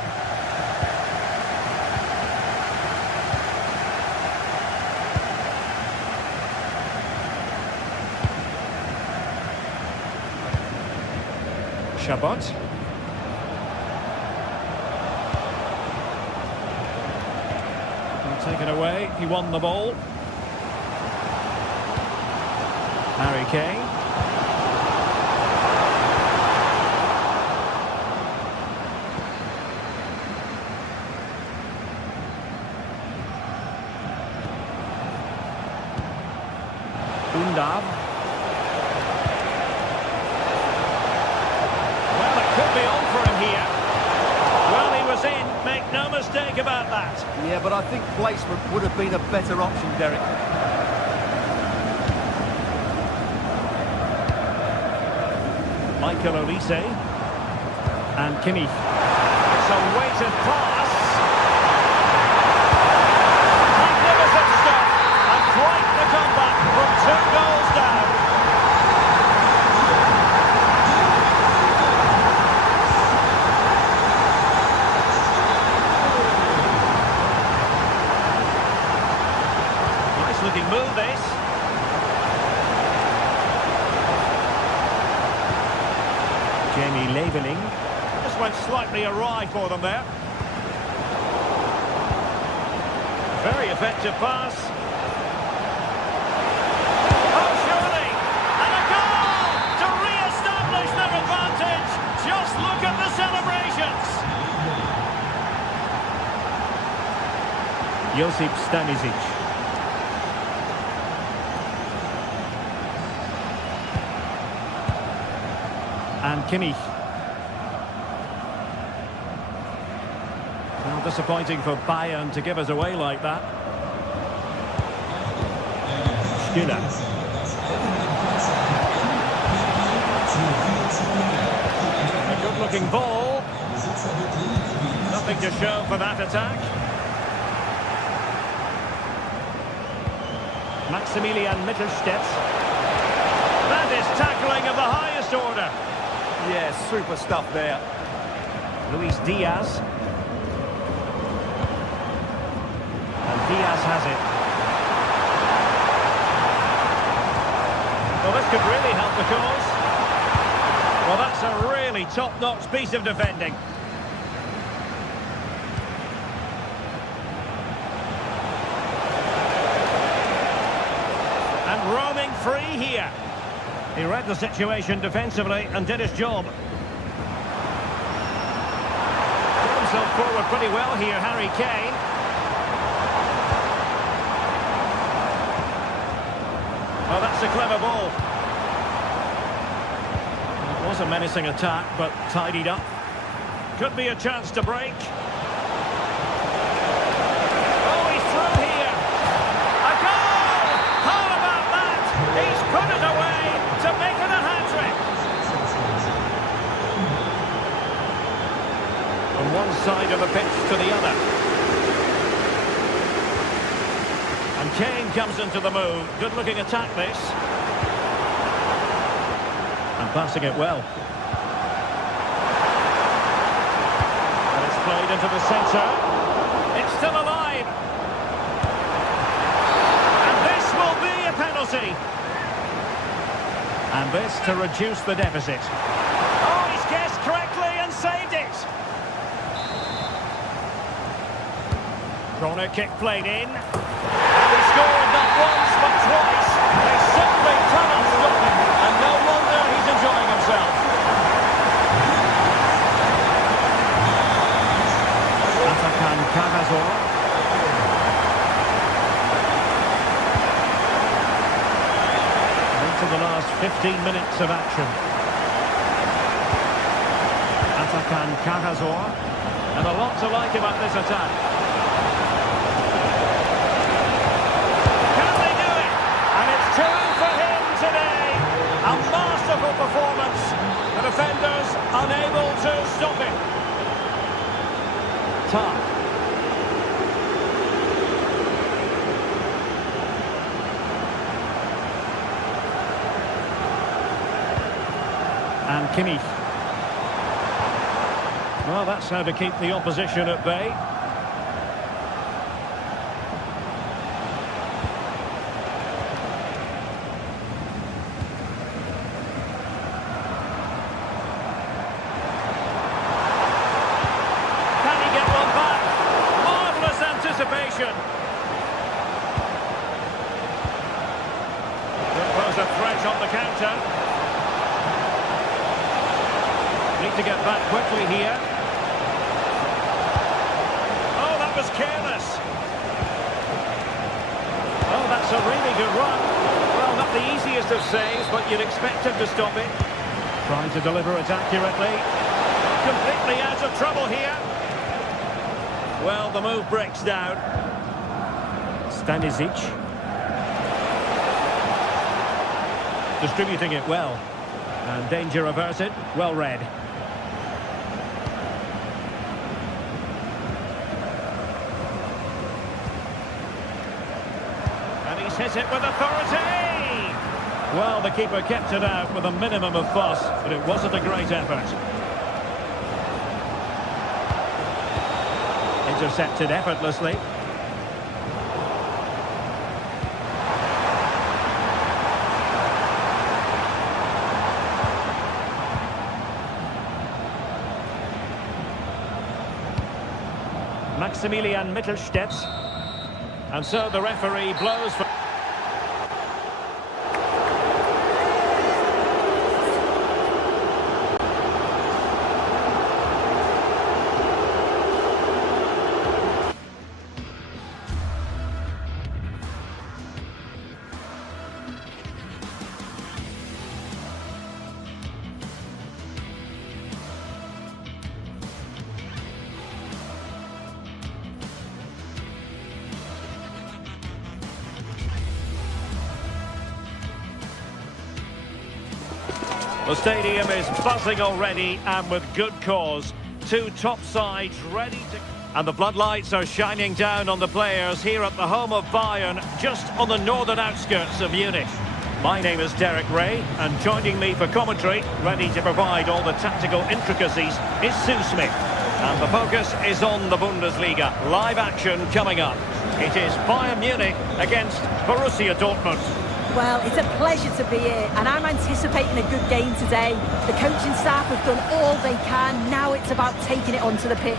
Chabot. Taken away, he won the ball. Harry Kane. Undav. Well, it could be on for him here. Well, he was in, make no mistake about that. Yeah, but I think placement would have been a better option, Derek. Michael Olise. And Kimmich. It's a weighted pass. Magnificent stuff. And quite the comeback from 2 goals down. Looking move this. Jamie Leveling. Just went slightly awry for them there. Very effective pass. Oh, surely! And a goal to re-establish their advantage. Just look at the celebrations. Josip Stanisic. And Kimmich. Well, disappointing for Bayern to give us away like that. Stuttgart. A good-looking ball. Nothing to show for that attack. Maximilian Mittelstädt. That is tackling of the highest order. Yeah, super stuff there. Luis Diaz. And Diaz has it. Well, this could really help the cause. Well, that's a really top-notch piece of defending. And roaming free here. He read the situation defensively and did his job. Put himself forward pretty well here, Harry Kane. Oh, that's a clever ball. It was a menacing attack, but tidied up. Could be a chance to break. Oh, he's through here. A goal! How about that? He's put it away to make it a hat-trick. From one side of the pitch to the other. And Kane comes into the move. Good-looking attack, this. And passing it well. And it's played into the centre. It's still alive. And this will be a penalty. And this to reduce the deficit. Oh, he's guessed correctly and saved it. Corner kick played in. scored not once but twice. They simply cannot stop him, and no wonder he's enjoying himself. Atakan Karazor. Into the last 15 minutes of action. Atakan Karazor. And a lot to like about this attack. Can they do it? And it's two for him today. A masterful performance. The defenders unable to stop him. Tough. And Kimmich. Well, that's how to keep the opposition at bay. Can he get one back? Marvellous anticipation. Could pose a threat on the counter. Need to get back quickly here. Oh, that was careless. Oh, that's a really good run. Well, not the easiest of saves, but you'd expect him to stop it. Trying to deliver it accurately. Completely out of trouble here. Well, the move breaks down. Stanisic. Distributing it well. And danger averted. Well read. Hit it with authority! Well, the keeper kept it out with a minimum of fuss, but it wasn't a great effort. Intercepted effortlessly. Maximilian Mittelstädt. And so the referee blows for... The stadium is buzzing already, and with good cause. Two top sides ready to... And the floodlights are shining down on the players here at the home of Bayern, just on the northern outskirts of Munich. My name is Derek Ray, and joining me for commentary, ready to provide all the tactical intricacies, is Sue Smith. And the focus is on the Bundesliga. Live action coming up. It is Bayern Munich against Borussia Dortmund. Well, it's a pleasure to be here, and I'm anticipating a good game today. The coaching staff have done all they can. Now it's about taking it onto the pitch.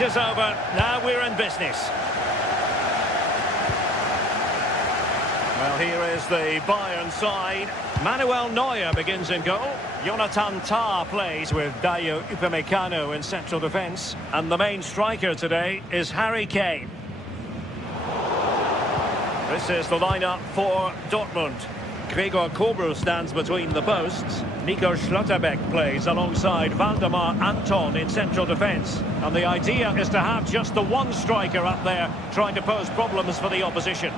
Is over. Now we're in business. Well, here is the Bayern side. Manuel Neuer begins in goal. Jonathan Tah plays with Dayo Upamecano in central defence. And the main striker today is Harry Kane. This is the lineup for Dortmund. Gregor Kobel stands between the posts. Nico Schlotterbeck plays alongside Valdemar Anton in central defence. And the idea is to have just the one striker up there trying to pose problems for the opposition.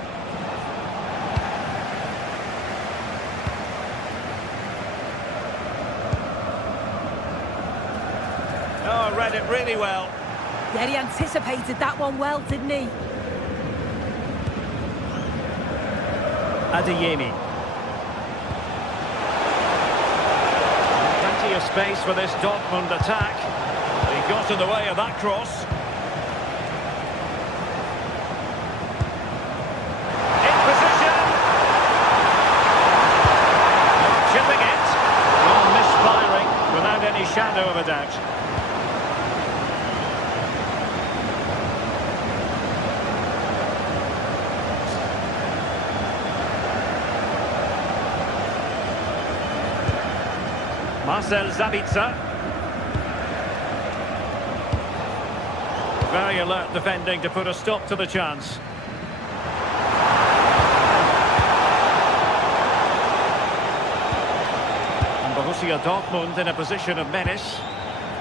Oh, read it really well. Yeah, he anticipated that one well, didn't he? Adeyemi. Plenty of space for this Dortmund attack. He got in the way of that cross. In position. Chipping it. Well, misfiring without any shadow of a doubt. Marcel Sabitzer. Very alert defending to put a stop to the chance. And Borussia Dortmund in a position of menace.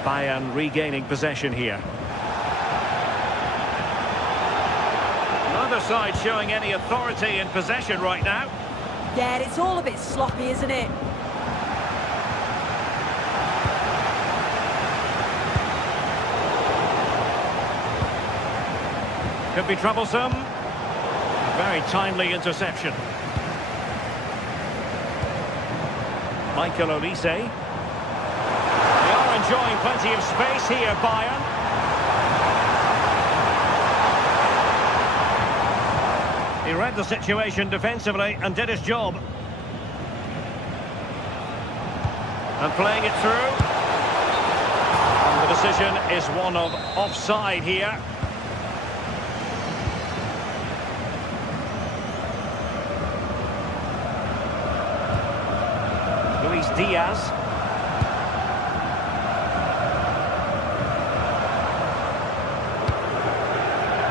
Bayern regaining possession here. Neither side showing any authority in possession right now. Yeah, it's all a bit sloppy, isn't it? Could be troublesome. Very timely interception. Michael Olise. They are enjoying plenty of space here, Bayern. He read the situation defensively and did his job. And playing it through. And the decision is one of offside here. Diaz.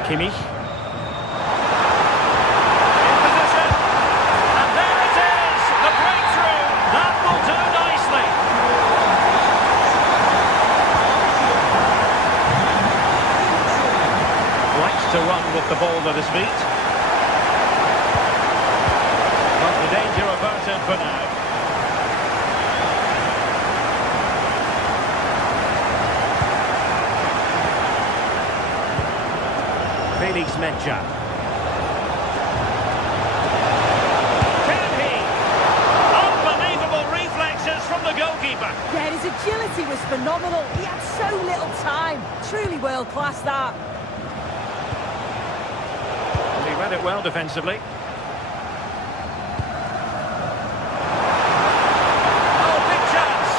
Kimmich. In position. And there it is! The breakthrough! That will do nicely. Likes to run with the ball at his feet. But the danger averted for now. Felix Mecha. Can he? Unbelievable reflexes from the goalkeeper. Yeah, his agility was phenomenal. He had so little time. Truly world class, that. And he read it well defensively. Oh, big chance.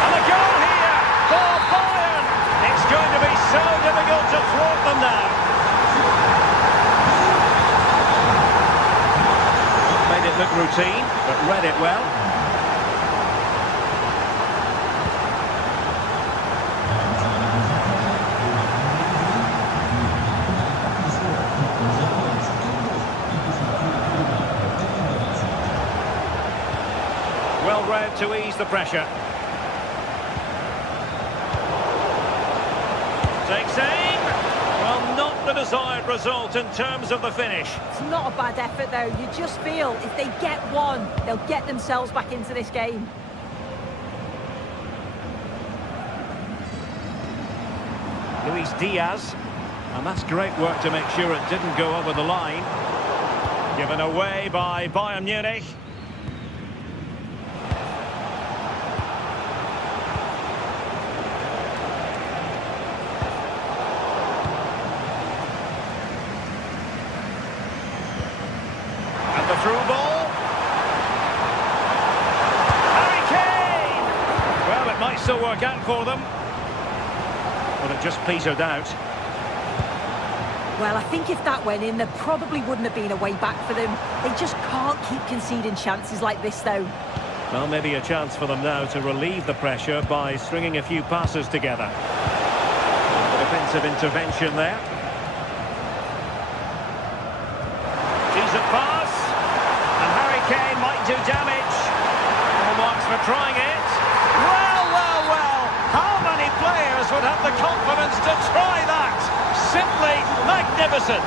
And a goal here for Bayern. It's going to be so difficult to thwart them now. Made it look routine, but read it well. Well read to ease the pressure. Takes aim. Well, not the desired result in terms of the finish. It's not a bad effort, though. You just feel if they get one, they'll get themselves back into this game. Luis Diaz. And that's great work to make sure it didn't go over the line. Given away by Bayern Munich. Through ball. Harry Kane! Well, it might still work out for them. But it just petered out. Well, I think if that went in, there probably wouldn't have been a way back for them. They just can't keep conceding chances like this, though. Well, maybe a chance for them now to relieve the pressure by stringing a few passes together. A defensive intervention there. Decent pass. Kane might do damage. All marks for trying it. Well, well, well. How many players would have the confidence to try that? Simply magnificent.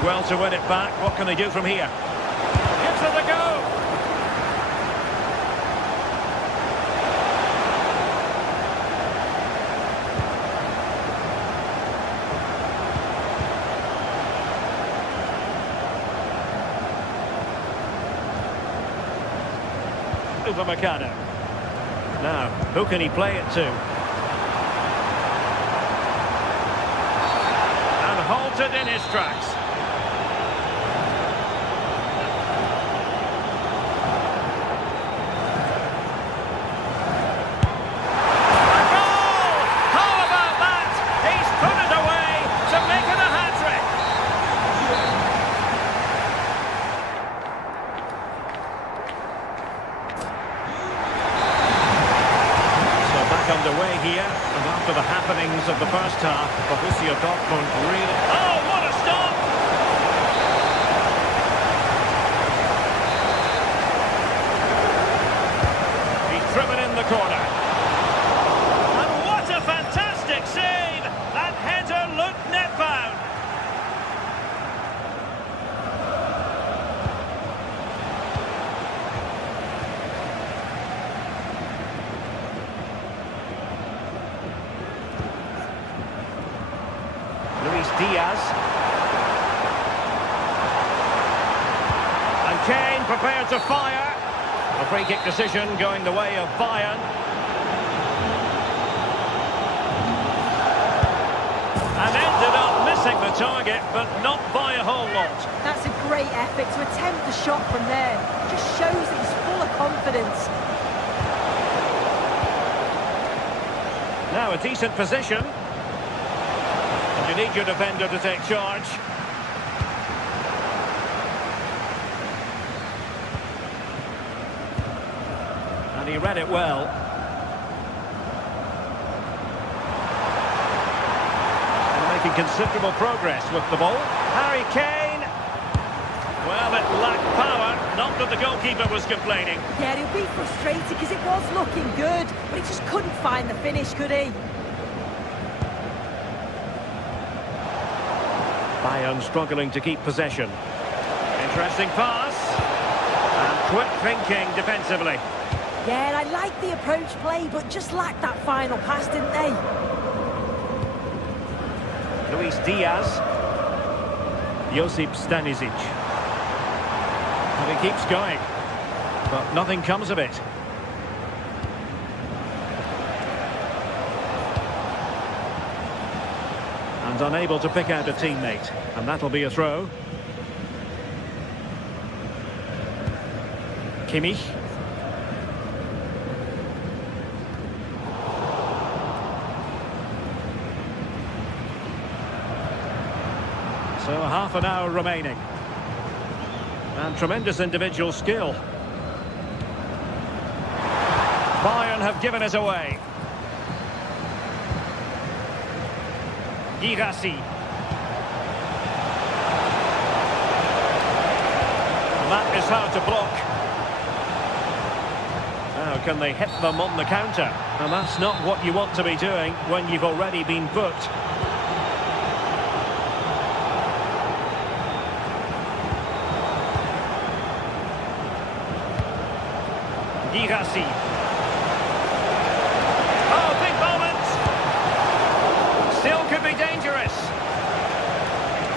Doing well to win it back. What can they do from here? Gives it a go. Upamecano. Now, who can he play it to? And halted in his tracks. A goal! How about that? He's put it away to make it a hat-trick. Underway here, and after the happenings of the first half, Borussia Dortmund really... Oh, what a stop! He's driven in the corner. And what a fantastic save! That header looked net-bound. Diaz. And Kane prepared to fire. A free kick decision going the way of Bayern. And ended up missing the target, but not by a whole lot. That's a great effort to attempt the shot from there. Just shows that he's full of confidence. Now a decent position. You need your defender to take charge. And he read it well. And making considerable progress with the ball. Harry Kane. Well, it lacked power. Not that the goalkeeper was complaining. Yeah, he'll be frustrated because it was looking good, but he just couldn't find the finish, could he? Bayern struggling to keep possession. Interesting pass. And quick thinking defensively. Yeah, I like the approach play, but just lacked that final pass, didn't they? Luis Diaz. Josip Stanisic. And he keeps going. But nothing comes of it. And unable to pick out a teammate. And that'll be a throw. Kimmich. So half an hour remaining. And tremendous individual skill. Bayern have given it away. Girassi. That is how to block. Now can they hit them on the counter? And that's not what you want to be doing when you've already been booked. Girassi. Oh, big moment! Still could be dangerous.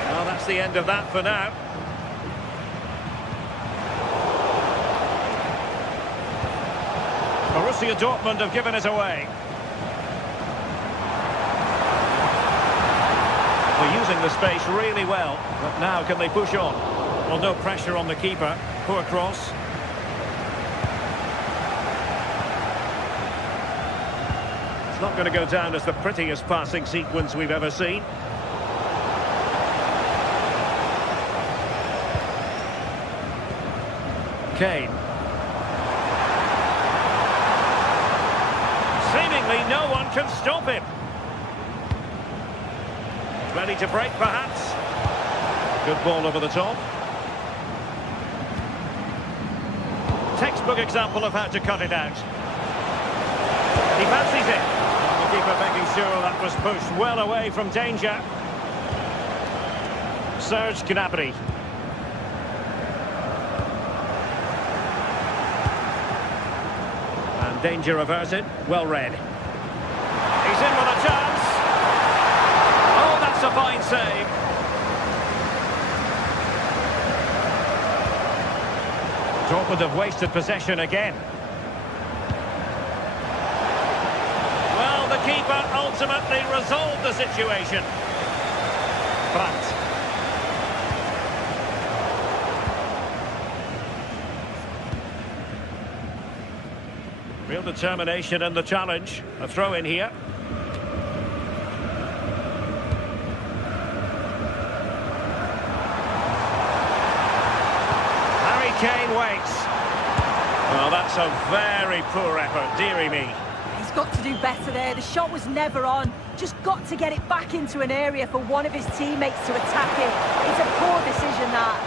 Well, that's the end of that for now. Borussia Dortmund have given it away. They're using the space really well, but now can they push on? Well, no pressure on the keeper. Poor cross. It's not going to go down as the prettiest passing sequence we've ever seen. Kane. Seemingly no one can stop him. Ready to break, perhaps. Good ball over the top. Textbook example of how to cut it out. He fancies it. The keeper making sure that was pushed well away from danger. Serge Gnabry. And danger averted. Well read. He's in with a chance. Oh, that's a fine save. Dortmund have wasted possession again. Well, the keeper ultimately resolved the situation. Brandt. Real determination in the challenge. A throw in here. Harry Kane waits. Well, that's a very poor effort, dearie me. He's got to do better there. The shot was never on. Just got to get it back into an area for one of his teammates to attack it. It's a poor decision, that.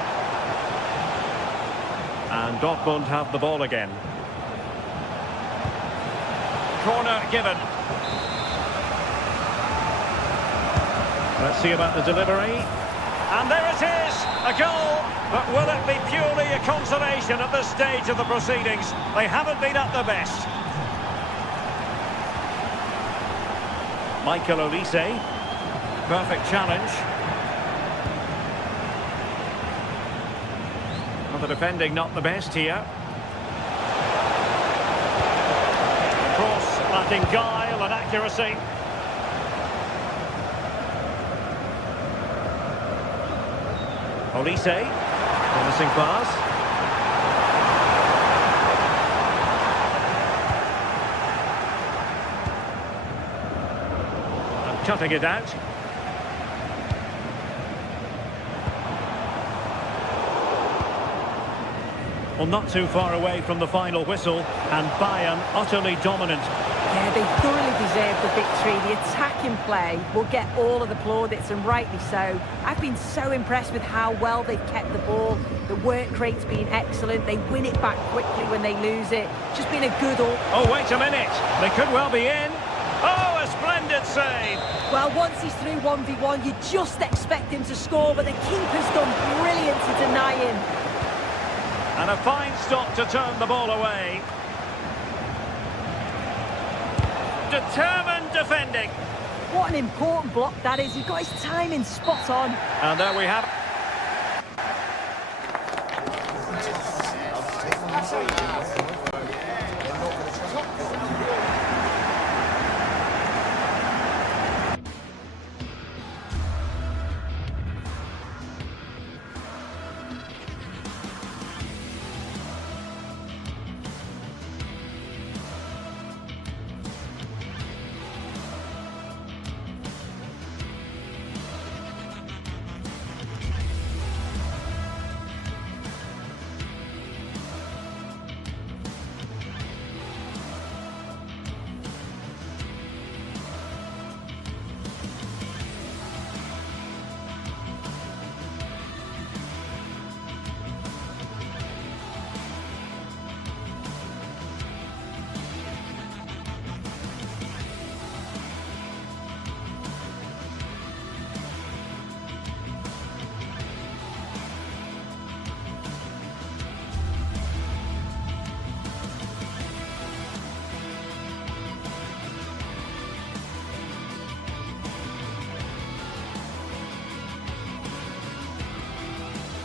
And Dortmund have the ball again. Corner given. Let's see about the delivery. And there it is, a goal. But will it be purely a consolation at this stage of the proceedings? They haven't been at their best. Michael Olise. Perfect challenge. Well, the defending not the best here. Cross lacking guile and accuracy. Olise, promising pass. And cutting it out. Well, not too far away from the final whistle, and Bayern utterly dominant. Yeah, they thoroughly deserve the victory. The attacking play will get all of the plaudits, and rightly so. I've been so impressed with how well they've kept the ball. The work rate's been excellent. They win it back quickly when they lose it. Just been a good all... Oh, wait a minute. They could well be in. Oh, a splendid save. Well, once he's through 1v1, you just expect him to score, but the keeper's done brilliant to deny him. And a fine stop to turn the ball away. Determined defending. What an important block that is. He got his timing spot on. And there we have it.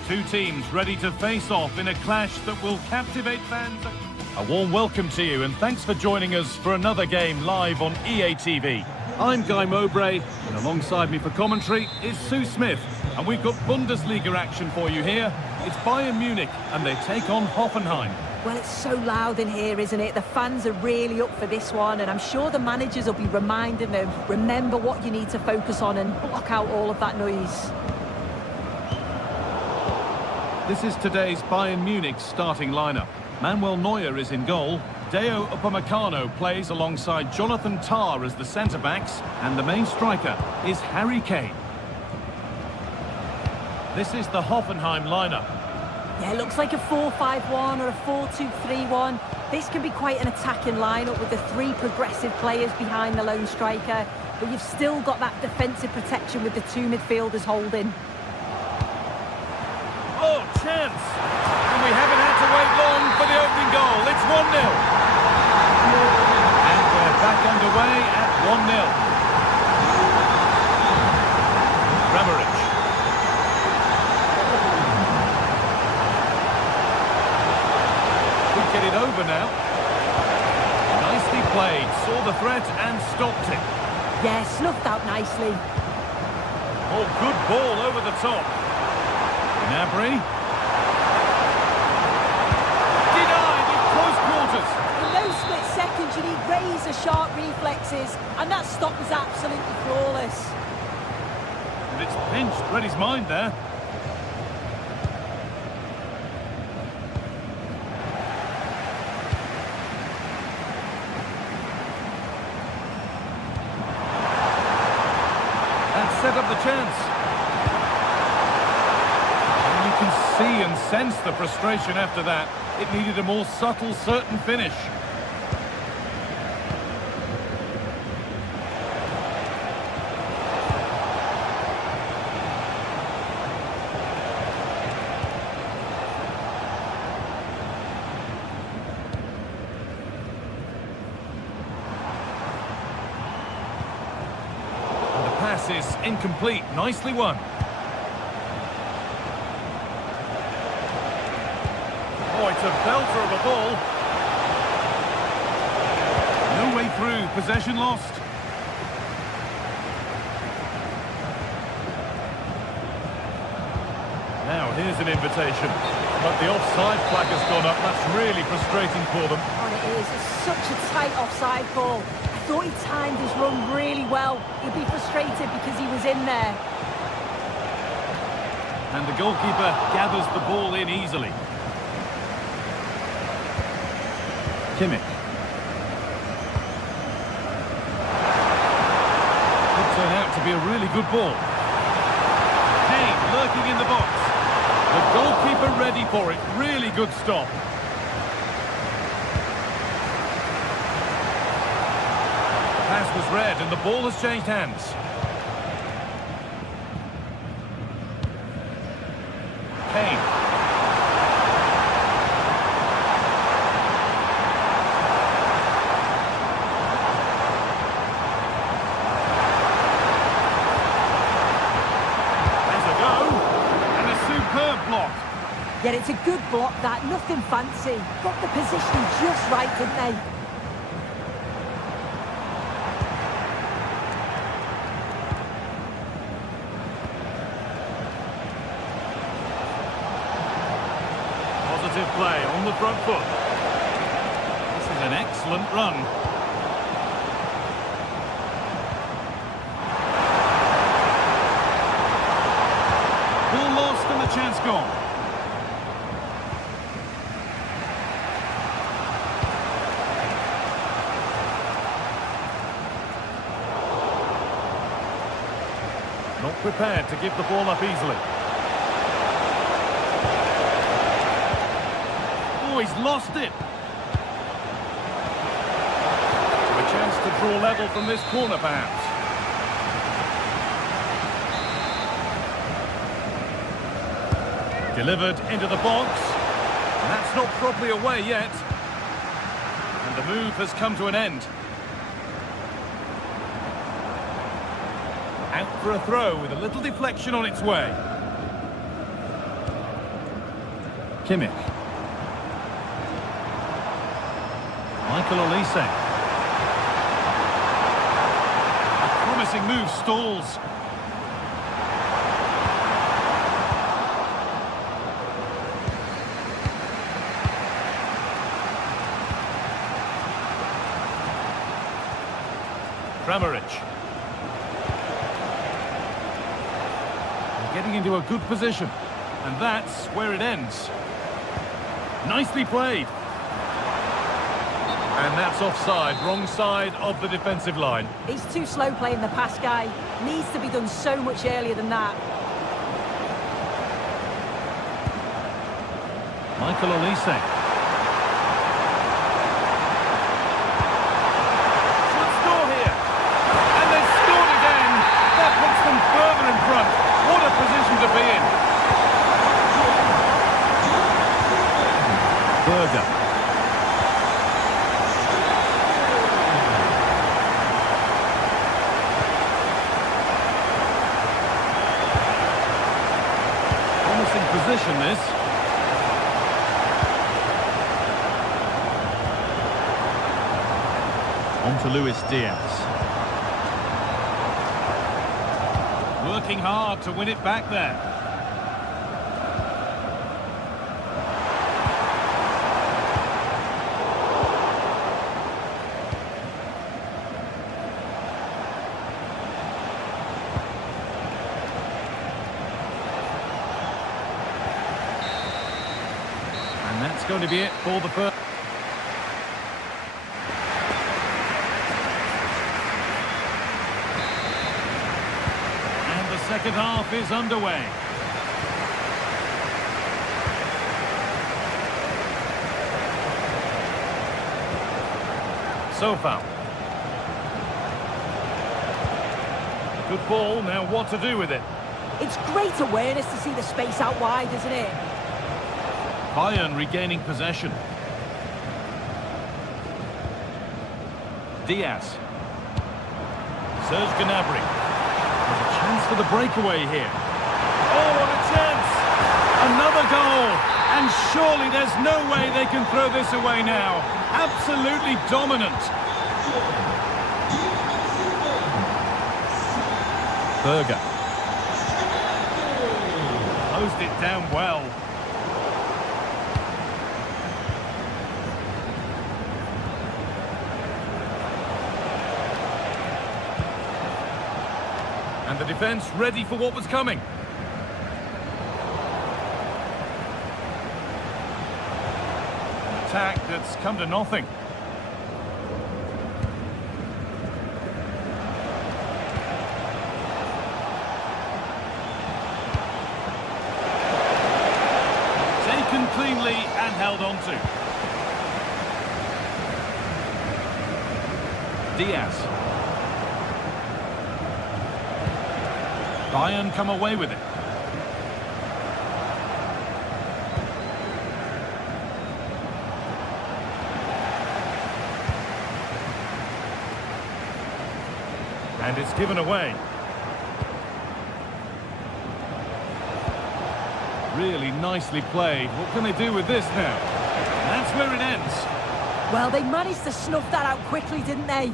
Two teams ready to face off in a clash that will captivate fans. A warm welcome to you and thanks for joining us for another game live on EA TV. I'm Guy Mowbray and alongside me for commentary is Sue Smith. And we've got Bundesliga action for you here. It's Bayern Munich and they take on Hoffenheim. Well, it's so loud in here, isn't it? The fans are really up for this one, and I'm sure the managers will be reminding them, remember what you need to focus on and block out all of that noise. This is today's Bayern Munich starting lineup. Manuel Neuer is in goal. Deo Upamecano plays alongside Jonathan Tah as the centre-backs, and the main striker is Harry Kane. This is the Hoffenheim lineup. Yeah, it looks like a 4-5-1 or a 4-2-3-1. This can be quite an attacking lineup with the three progressive players behind the lone striker, but you've still got that defensive protection with the two midfielders holding. chance. And we haven't had to wait long for the opening goal. It's 1-0. And we're back underway at 1-0. Kramaric. We get it over now. Nicely played. Saw the threat and stopped it. Yeah, snuffed out nicely. Oh, good ball over the top. Gnabry. Denied in close quarters. In those split seconds, you need razor-sharp reflexes, and that stop was absolutely flawless. And it's pinched Reddy's mind there. Set up the chance. And you can see and sense the frustration after that. It needed a more subtle, certain finish. Is incomplete. Nicely won. Oh, it's a belter of a ball. No way through. Possession lost. Now, here's an invitation. But the offside flag has gone up. That's really frustrating for them. And it is. It's such a tight offside call. I thought he timed his run really well. He'd be frustrated because he was in there. And the goalkeeper gathers the ball in easily. Kimmich. Could turn out to be a really good ball. Kane lurking in the box. The goalkeeper ready for it. Really good stop. The pass was read and the ball has changed hands. Kane. There's a go. And a superb block. Yeah, it's a good block, that. Nothing fancy. Got the position just right, didn't they? Positive play on the front foot. This is an excellent run. Ball lost and the chance gone. Not prepared to give the ball up easily. Oh, he's lost it. A chance to draw level from this corner, perhaps. Delivered into the box. And that's not properly away yet. And the move has come to an end. Out for a throw with a little deflection on its way. Kimmich. Michael Olise. A promising move stalls. Kramaric. Getting into a good position. And that's where it ends. Nicely played. And that's offside, wrong side of the defensive line. He's too slow playing the pass, guy. Needs to be done so much earlier than that. Michael Olise. Should score here. And they've scored again. That puts them further in front. What a position to be in. On to Luis Diaz. Working hard to win it back there. And that's going to be it for the first. Second half is underway. So far. Good ball, now what to do with it? It's great awareness to see the space out wide, isn't it? Bayern regaining possession. Diaz. Serge Gnabry. There's a chance for the breakaway here. Oh, what a chance! Another goal! And surely there's no way they can throw this away now. Absolutely dominant. Berger. Closed it down well. And the defence ready for what was coming. An attack that's come to nothing. Taken cleanly and held on to. Diaz. Bayern come away with it. And it's given away. Really nicely played. What can they do with this now? And that's where it ends. Well, they managed to snuff that out quickly, didn't they?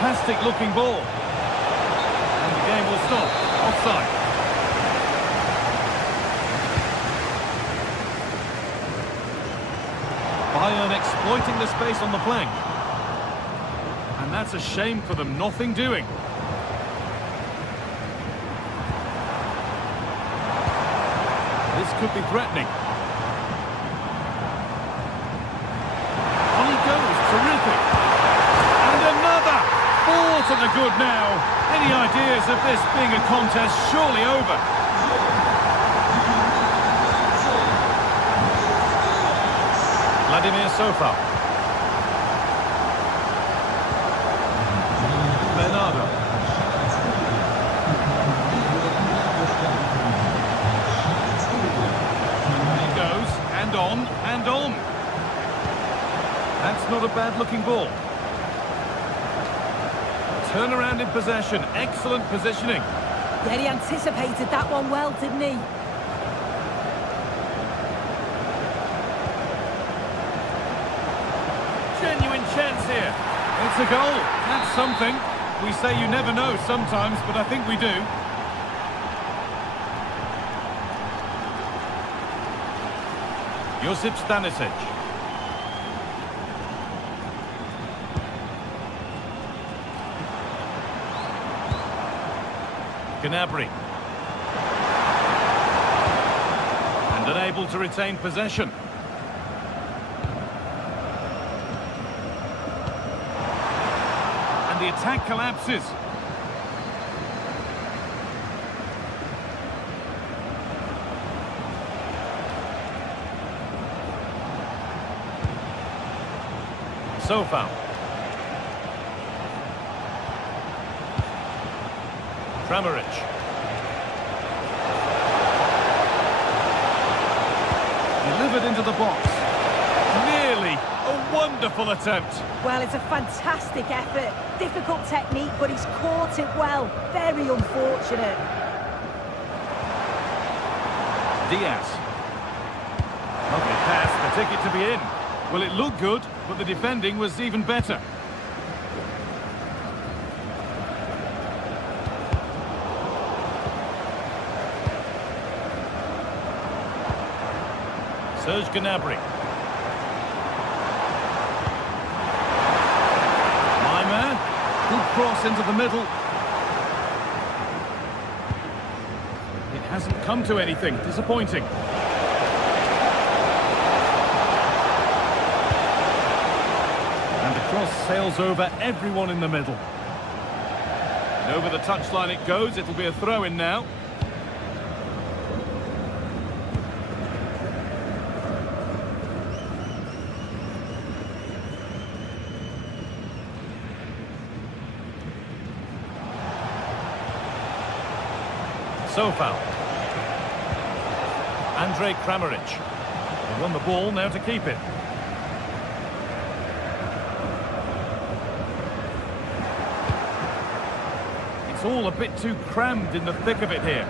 Fantastic looking ball. And the game will stop. Offside. Bayern exploiting the space on the flank. And that's a shame for them. Nothing doing. This could be threatening. On he goes. Terrific. And another. Ball to the good now. Any ideas of this being a contest surely over? Vladimir Sofa. Bernardo. He goes, and on, and on. That's not a bad-looking ball. Turnaround in possession, excellent positioning. Yeah, he anticipated that one well, didn't he? Genuine chance here. It's a goal. That's something. We say you never know sometimes, but I think we do. Josip Stanisic. Gnabry. And unable to retain possession. And the attack collapses. So far. Kramaric. Delivered into the box. Nearly really a wonderful attempt. Well, it's a fantastic effort. Difficult technique, but he's caught it well. Very unfortunate. Diaz. Lovely pass, the ticket to be in. Well, it looked good, but the defending was even better. Serge Gnabry. My man. Good cross into the middle. It hasn't come to anything. Disappointing. And the cross sails over everyone in the middle. And over the touchline it goes. It'll be a throw-in now. Sofal. Andrej Kramaric. They won the ball, now to keep it. It's all a bit too crammed in the thick of it here.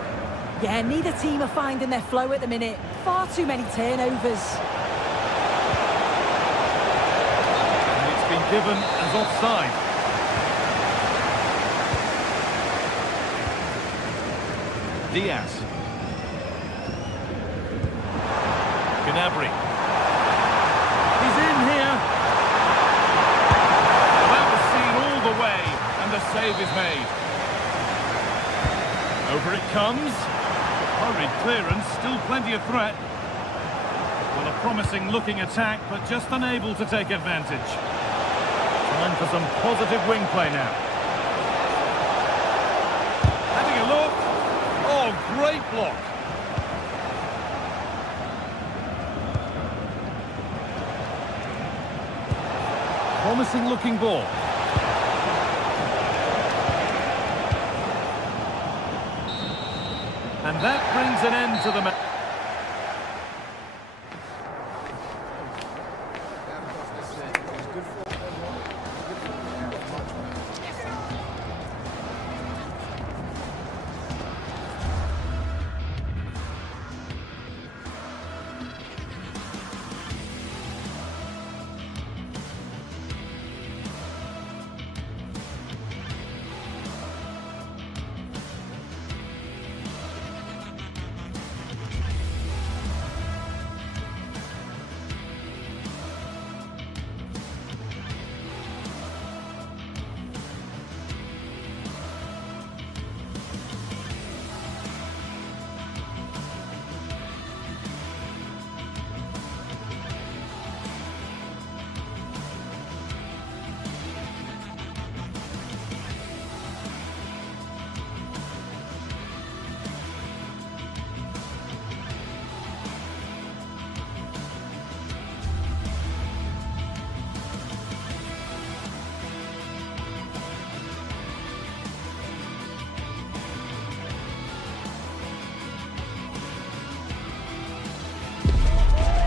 Yeah, neither team are finding their flow at the minute. Far too many turnovers. And it's been given as offside. Diaz. Gnabry. He's in here. That was seen all the way, and the save is made. Over it comes. Hurried clearance, still plenty of threat. Well, a promising looking attack, but just unable to take advantage. Time for some positive wing play now. Having a look. Oh, great block. Promising looking ball. And that brings an end to the match.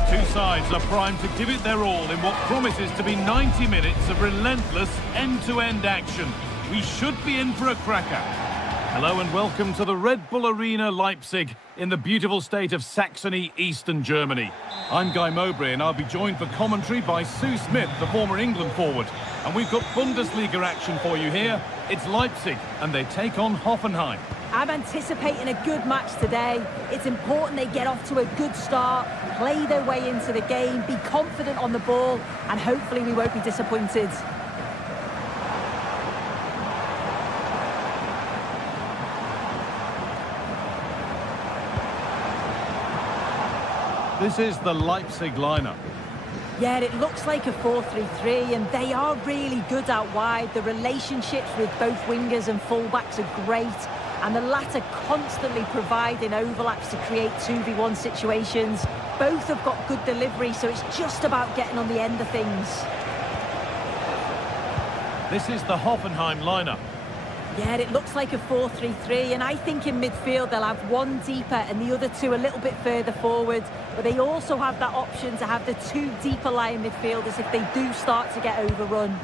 Two sides are primed to give it their all in what promises to be 90 minutes of relentless end-to-end action. We should be in for a cracker. Hello and welcome to the Red Bull Arena Leipzig in the beautiful state of Saxony, eastern Germany. I'm Guy Mowbray and I'll be joined for commentary by Sue Smith, the former England forward. And we've got Bundesliga action for you here. It's Leipzig and they take on Hoffenheim. I'm anticipating a good match today. It's important they get off to a good start, play their way into the game, be confident on the ball, and hopefully we won't be disappointed. This is the Leipzig lineup. Yeah, it looks like a 4-3-3, and they are really good out wide. The relationships with both wingers and fullbacks are great, and the latter constantly providing overlaps to create 2v1 situations. Both have got good delivery, so it's just about getting on the end of things. This is the Hoffenheim lineup. Yeah, it looks like a 4-3-3, and I think in midfield they'll have one deeper and the other two a little bit further forward. But they also have that option to have the two deeper lying midfielders if they do start to get overrun.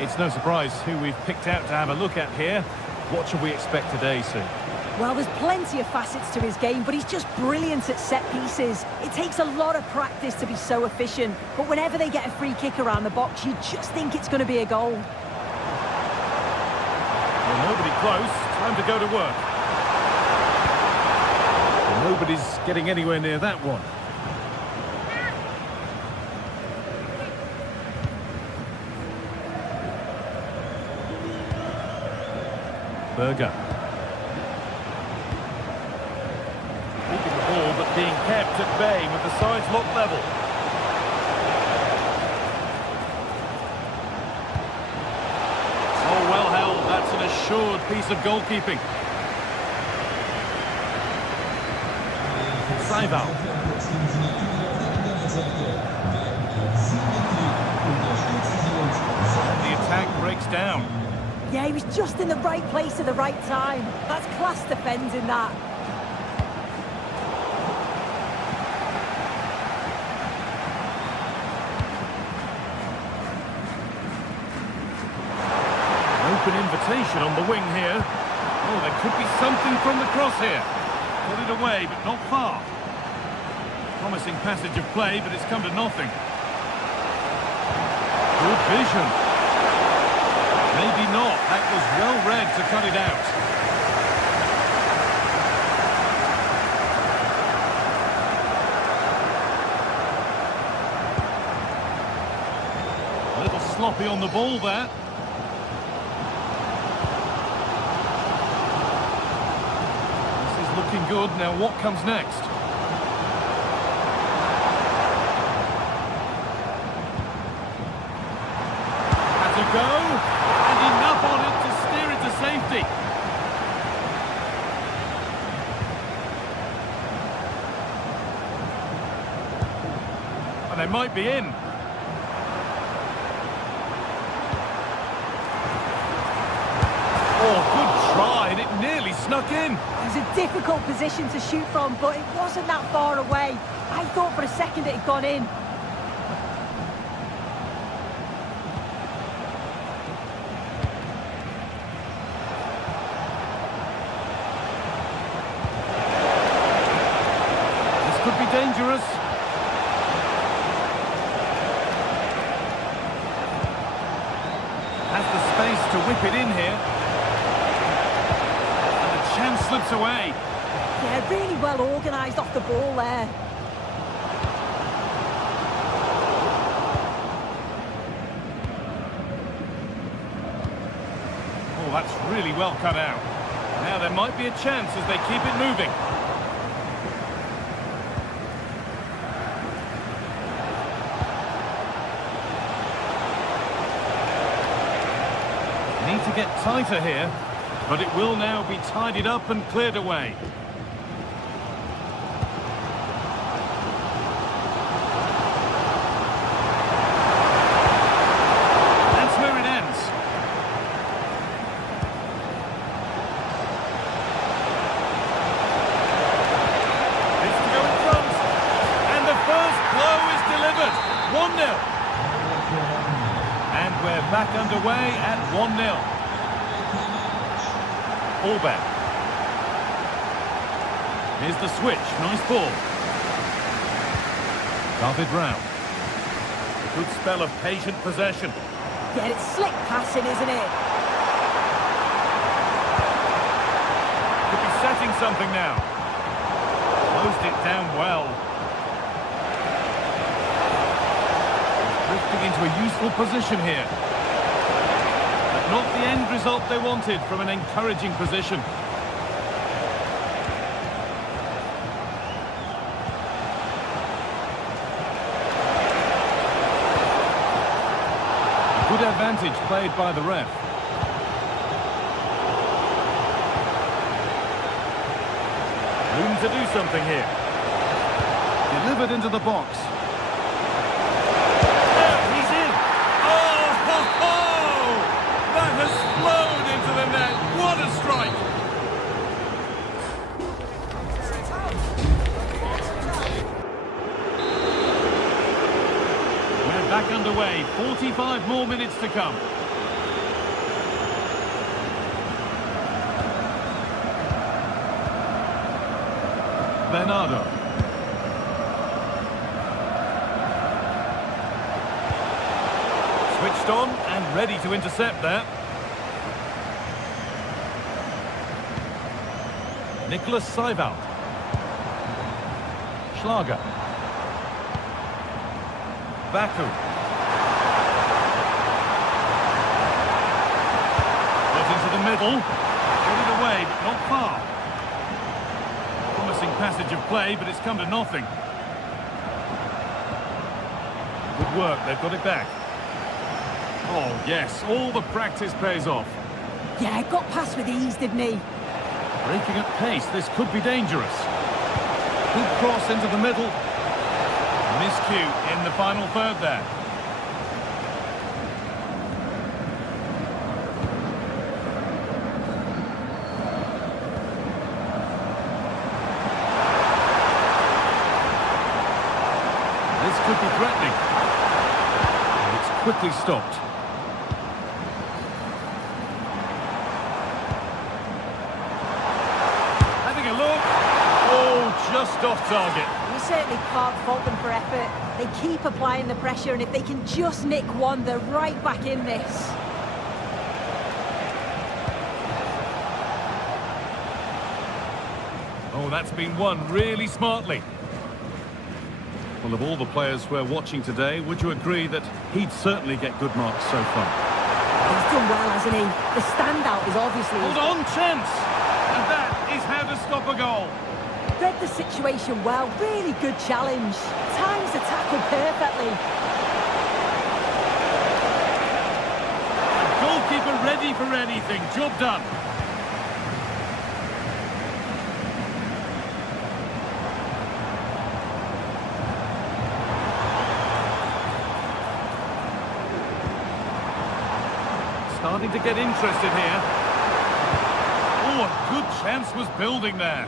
It's no surprise who we've picked out to have a look at here. What should we expect today, Sue? Well, there's plenty of facets to his game, but he's just brilliant at set pieces. It takes a lot of practice to be so efficient, but whenever they get a free kick around the box, you just think it's going to be a goal. Well, nobody close. Time to go to work. Well, nobody's getting anywhere near that one. Berger. Keeping the ball, but being kept at bay with the sides locked level. Oh, well held. That's an assured piece of goalkeeping. Saival. The attack breaks down. Yeah, he was just in the right place at the right time. That's class defending, that. Open invitation on the wing here. Oh, there could be something from the cross here. Put it away, but not far. Promising passage of play, but it's come to nothing. Good vision. Maybe not. That was well read to cut it out. A little sloppy on the ball there. This is looking good. Now what comes next? Had to go. Enough on it to steer it to safety. And they might be in. Oh, good try, and it nearly snuck in. It was a difficult position to shoot from, but it wasn't that far away. I thought for a second it had gone in. Could be dangerous. Has the space to whip it in here. And the chance slips away. Yeah, really well organised off the ball there. Oh, that's really well cut out. Now there might be a chance as they keep it moving. Need to get tighter here, but it will now be tidied up and cleared away. That's where it ends. It's to go in front, and the first blow is delivered. 1-0. And we're back underway at 1-0. All back. Here's the switch. Nice ball. David Brown. A good spell of patient possession. Yeah, it's slick passing, isn't it? Could be setting something now. Closed it down well. Drifting into a useful position here. But not the end result they wanted from an encouraging position. Good advantage played by the ref. Room to do something here. Delivered into the box. There, he's in. Oh, ho, ho! That has flown into the net. What a strike! We're back underway. 45 more minutes to come. Bernardo. Switched on and ready to intercept there. Nicholas Seibald. Schlager. Baku. Got into the middle. Got it away, but not far. Promising passage of play, but it's come to nothing. Good work, they've got it back. Oh, yes, all the practice pays off. Yeah, got past with ease, didn't he? Breaking at pace, this could be dangerous. Good cross into the middle. Miscue in the final third there. This could be threatening. And it's quickly stopped. Having a look. Oh, just off target. You certainly can't fault them for effort. They keep applying the pressure, and if they can just nick one, they're right back in this. Oh, that's been won really smartly. Well, of all the players we're watching today, would you agree that he'd certainly get good marks so far? He's done well, hasn't he? The standout is obviously... Hold on, chance! And that is how to stop a goal. Read the situation well, really good challenge. Times the tackle perfectly. A goalkeeper ready for anything, job done. Starting to get interested here. Oh, a good chance was building there.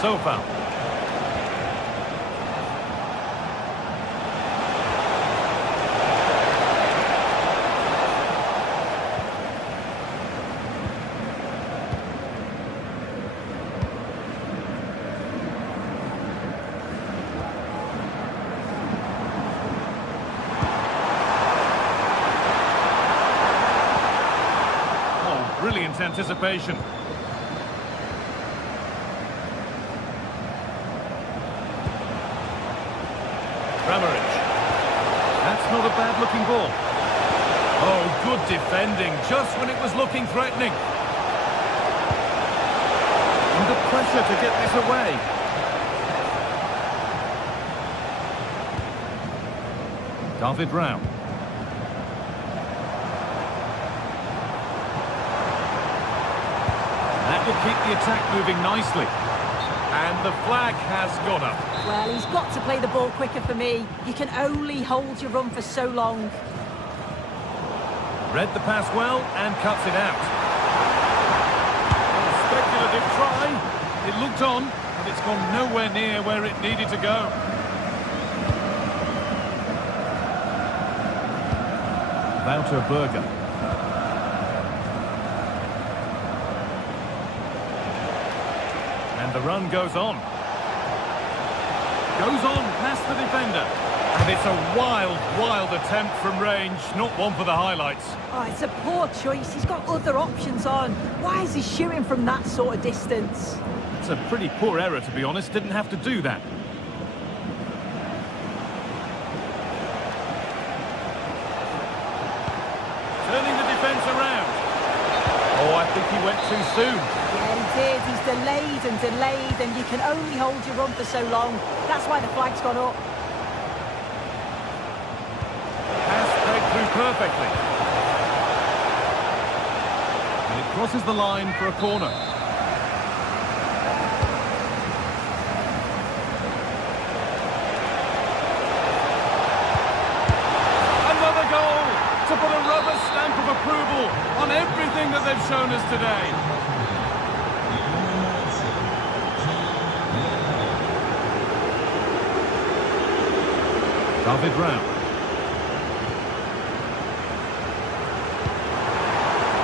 So far. Oh, brilliant anticipation. That's not a bad-looking ball. Oh, good defending, just when it was looking threatening. Under pressure to get this away. David Rao. That will keep the attack moving nicely. And the flag has gone up. Well, he's got to play the ball quicker for me. You can only hold your run for so long. Read the pass well and cuts it out. A speculative try. It looked on, but it's gone nowhere near where it needed to go. Wouter Berger. And the run goes on. Goes on past the defender. And it's a wild, wild attempt from range. Not one for the highlights. Oh, it's a poor choice. He's got other options on. Why is he shooting from that sort of distance? It's a pretty poor error, to be honest. Didn't have to do that. Turning the defence around. Oh, I think he went too soon. Yeah, he did. He's delayed, and you can only hold your run for so long. That's why the flag's gone up. Pass played through perfectly. And it crosses the line for a corner. Another goal to put a rubber stamp of approval on everything that they've shown us today. David Rao.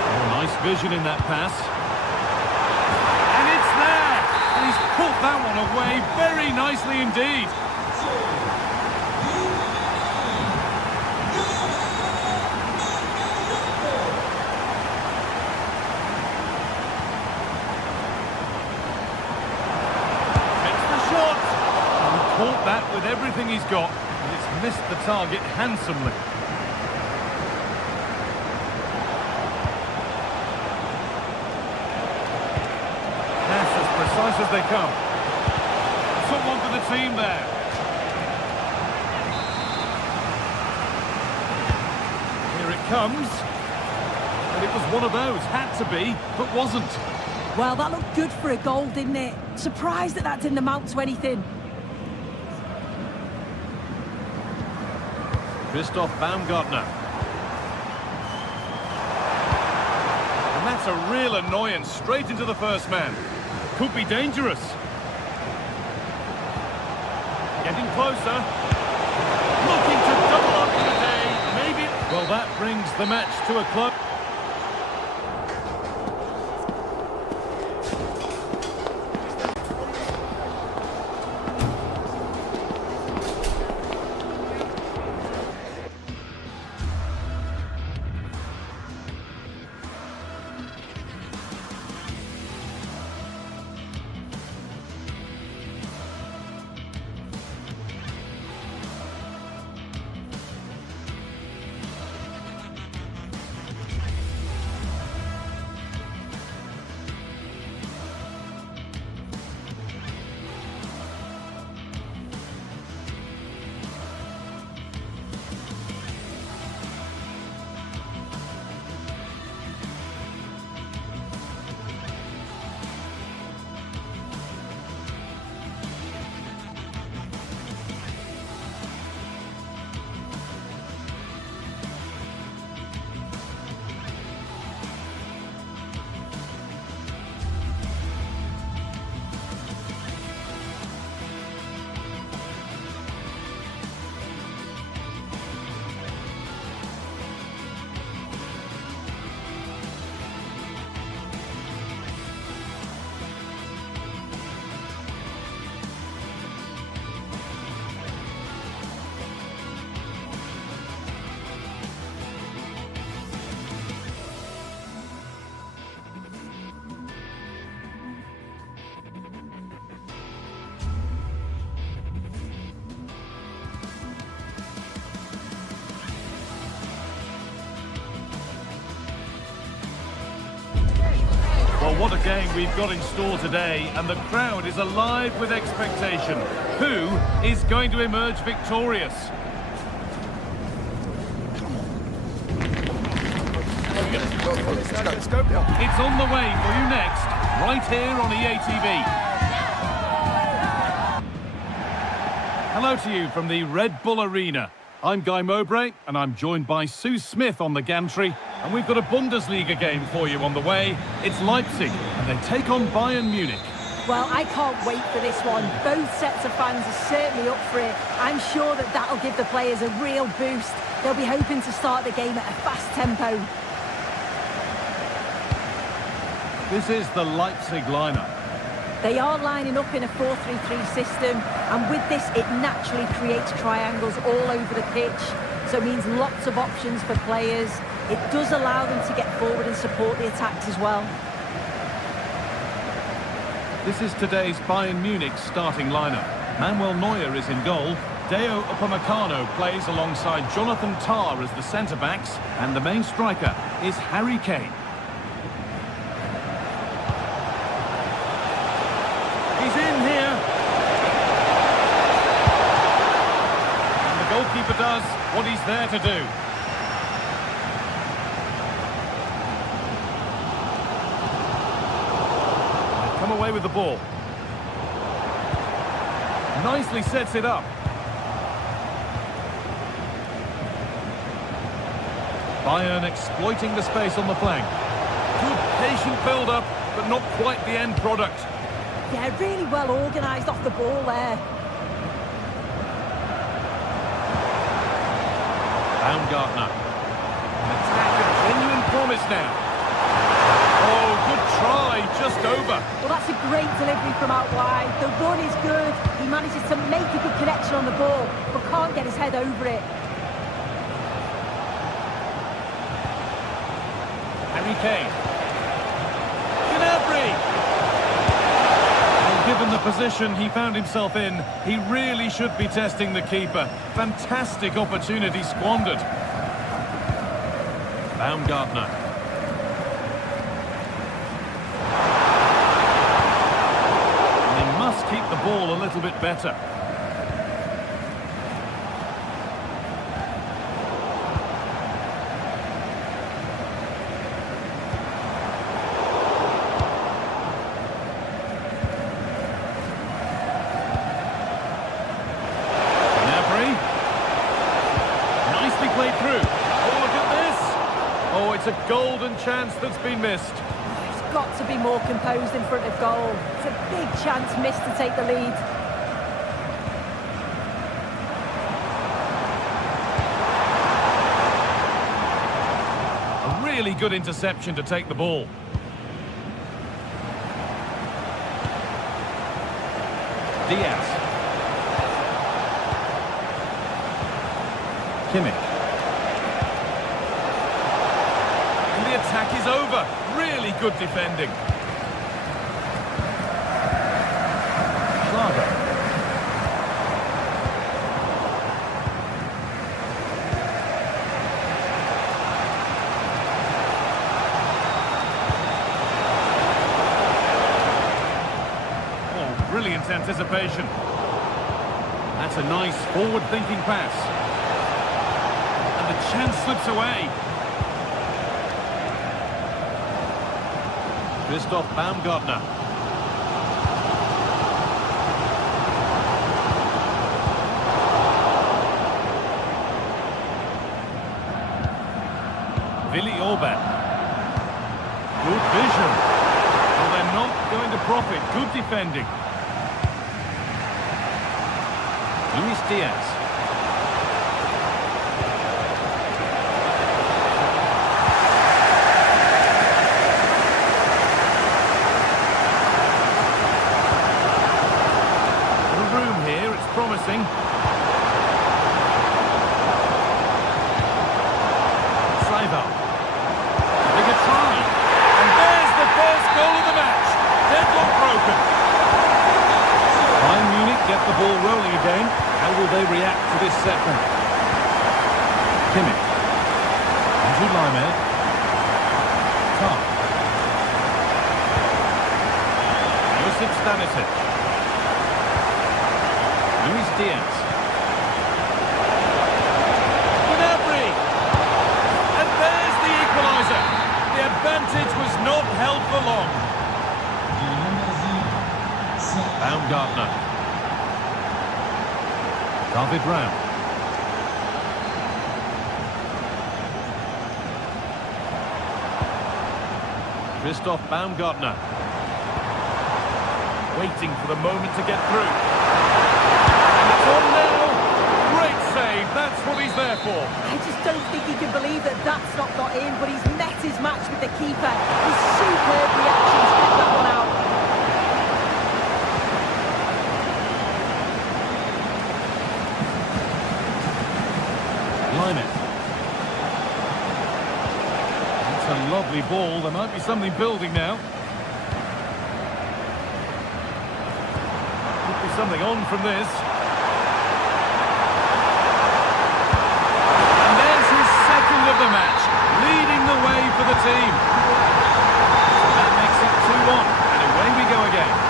Oh, nice vision in that pass. And it's there! And he's put that one away very nicely indeed. Takes the shot! And caught that with everything he's got. Missed the target handsomely. Pass as precise as they come. Someone for the team there. Here it comes. And it was one of those. Had to be, but wasn't. Well, that looked good for a goal, didn't it? Surprised that that didn't amount to anything. Christoph Baumgartner. And that's a real annoyance, straight into the first man. Could be dangerous. Getting closer. Looking to double up for the day. Maybe. Well, that brings the match to a close. Well, what a game we've got in store today, and the crowd is alive with expectation. Who is going to emerge victorious? It's on the way for you next, right here on EA TV. Hello to you from the Red Bull Arena. I'm Guy Mowbray, and I'm joined by Sue Smith on the gantry. And we've got a Bundesliga game for you on the way. It's Leipzig, and they take on Bayern Munich. Well, I can't wait for this one. Both sets of fans are certainly up for it. I'm sure that that'll give the players a real boost. They'll be hoping to start the game at a fast tempo. This is the Leipzig lineup. They are lining up in a 4-3-3 system, and with this, it naturally creates triangles all over the pitch. So it means lots of options for players. It does allow them to get forward and support the attacks as well. This is today's Bayern Munich starting lineup. Manuel Neuer is in goal. Deo Upamecano plays alongside Jonathan Tah as the centre-backs, and the main striker is Harry Kane. He's in here. And the goalkeeper does what he's there to do. They've come away with the ball. Nicely sets it up. Bayern exploiting the space on the flank. Good patient build-up, but not quite the end product. Yeah, really well organised off the ball there. Baumgartner. An attack of genuine promise now. Oh, good try, just over. Well, that's a great delivery from out wide. The run is good. He manages to make a good connection on the ball, but can't get his head over it. Harry Kane. Gnabry. Given the position he found himself in, he really should be testing the keeper. Fantastic opportunity squandered. Baumgartner. They must keep the ball a little bit better. It's a golden chance that's been missed. He's got to be more composed in front of goal. It's a big chance missed to take the lead. A really good interception to take the ball. Diaz. Kimmich. The attack is over. Really good defending. Schlager. Oh, brilliant anticipation. That's a nice forward-thinking pass. And the chance slips away. Christoph Baumgartner. Willi Orban. Good vision. Well, they're not going to profit. Good defending. Luis Diaz. Promising. Saiva. Big a try. And there's the first goal of the match. Deadlock broken. Bayern Munich get the ball rolling again. How will they react to this setback? Kimmich. Andrew Limer. Tah. Josip Stanisic. Luis Diaz. Gnabry! And there's the equalizer. The advantage was not held for long. Baumgartner. David Raum. Christoph Baumgartner. Waiting for the moment to get through. On now, great save, that's what he's there for. I just don't think he can believe that that's not got in, but he's met his match with the keeper. His superb reaction to get that one out. That's a lovely ball. There might be something building now. Could be something on from this. And there's his second of the match, leading the way for the team. That makes it 2-1, and away we go again.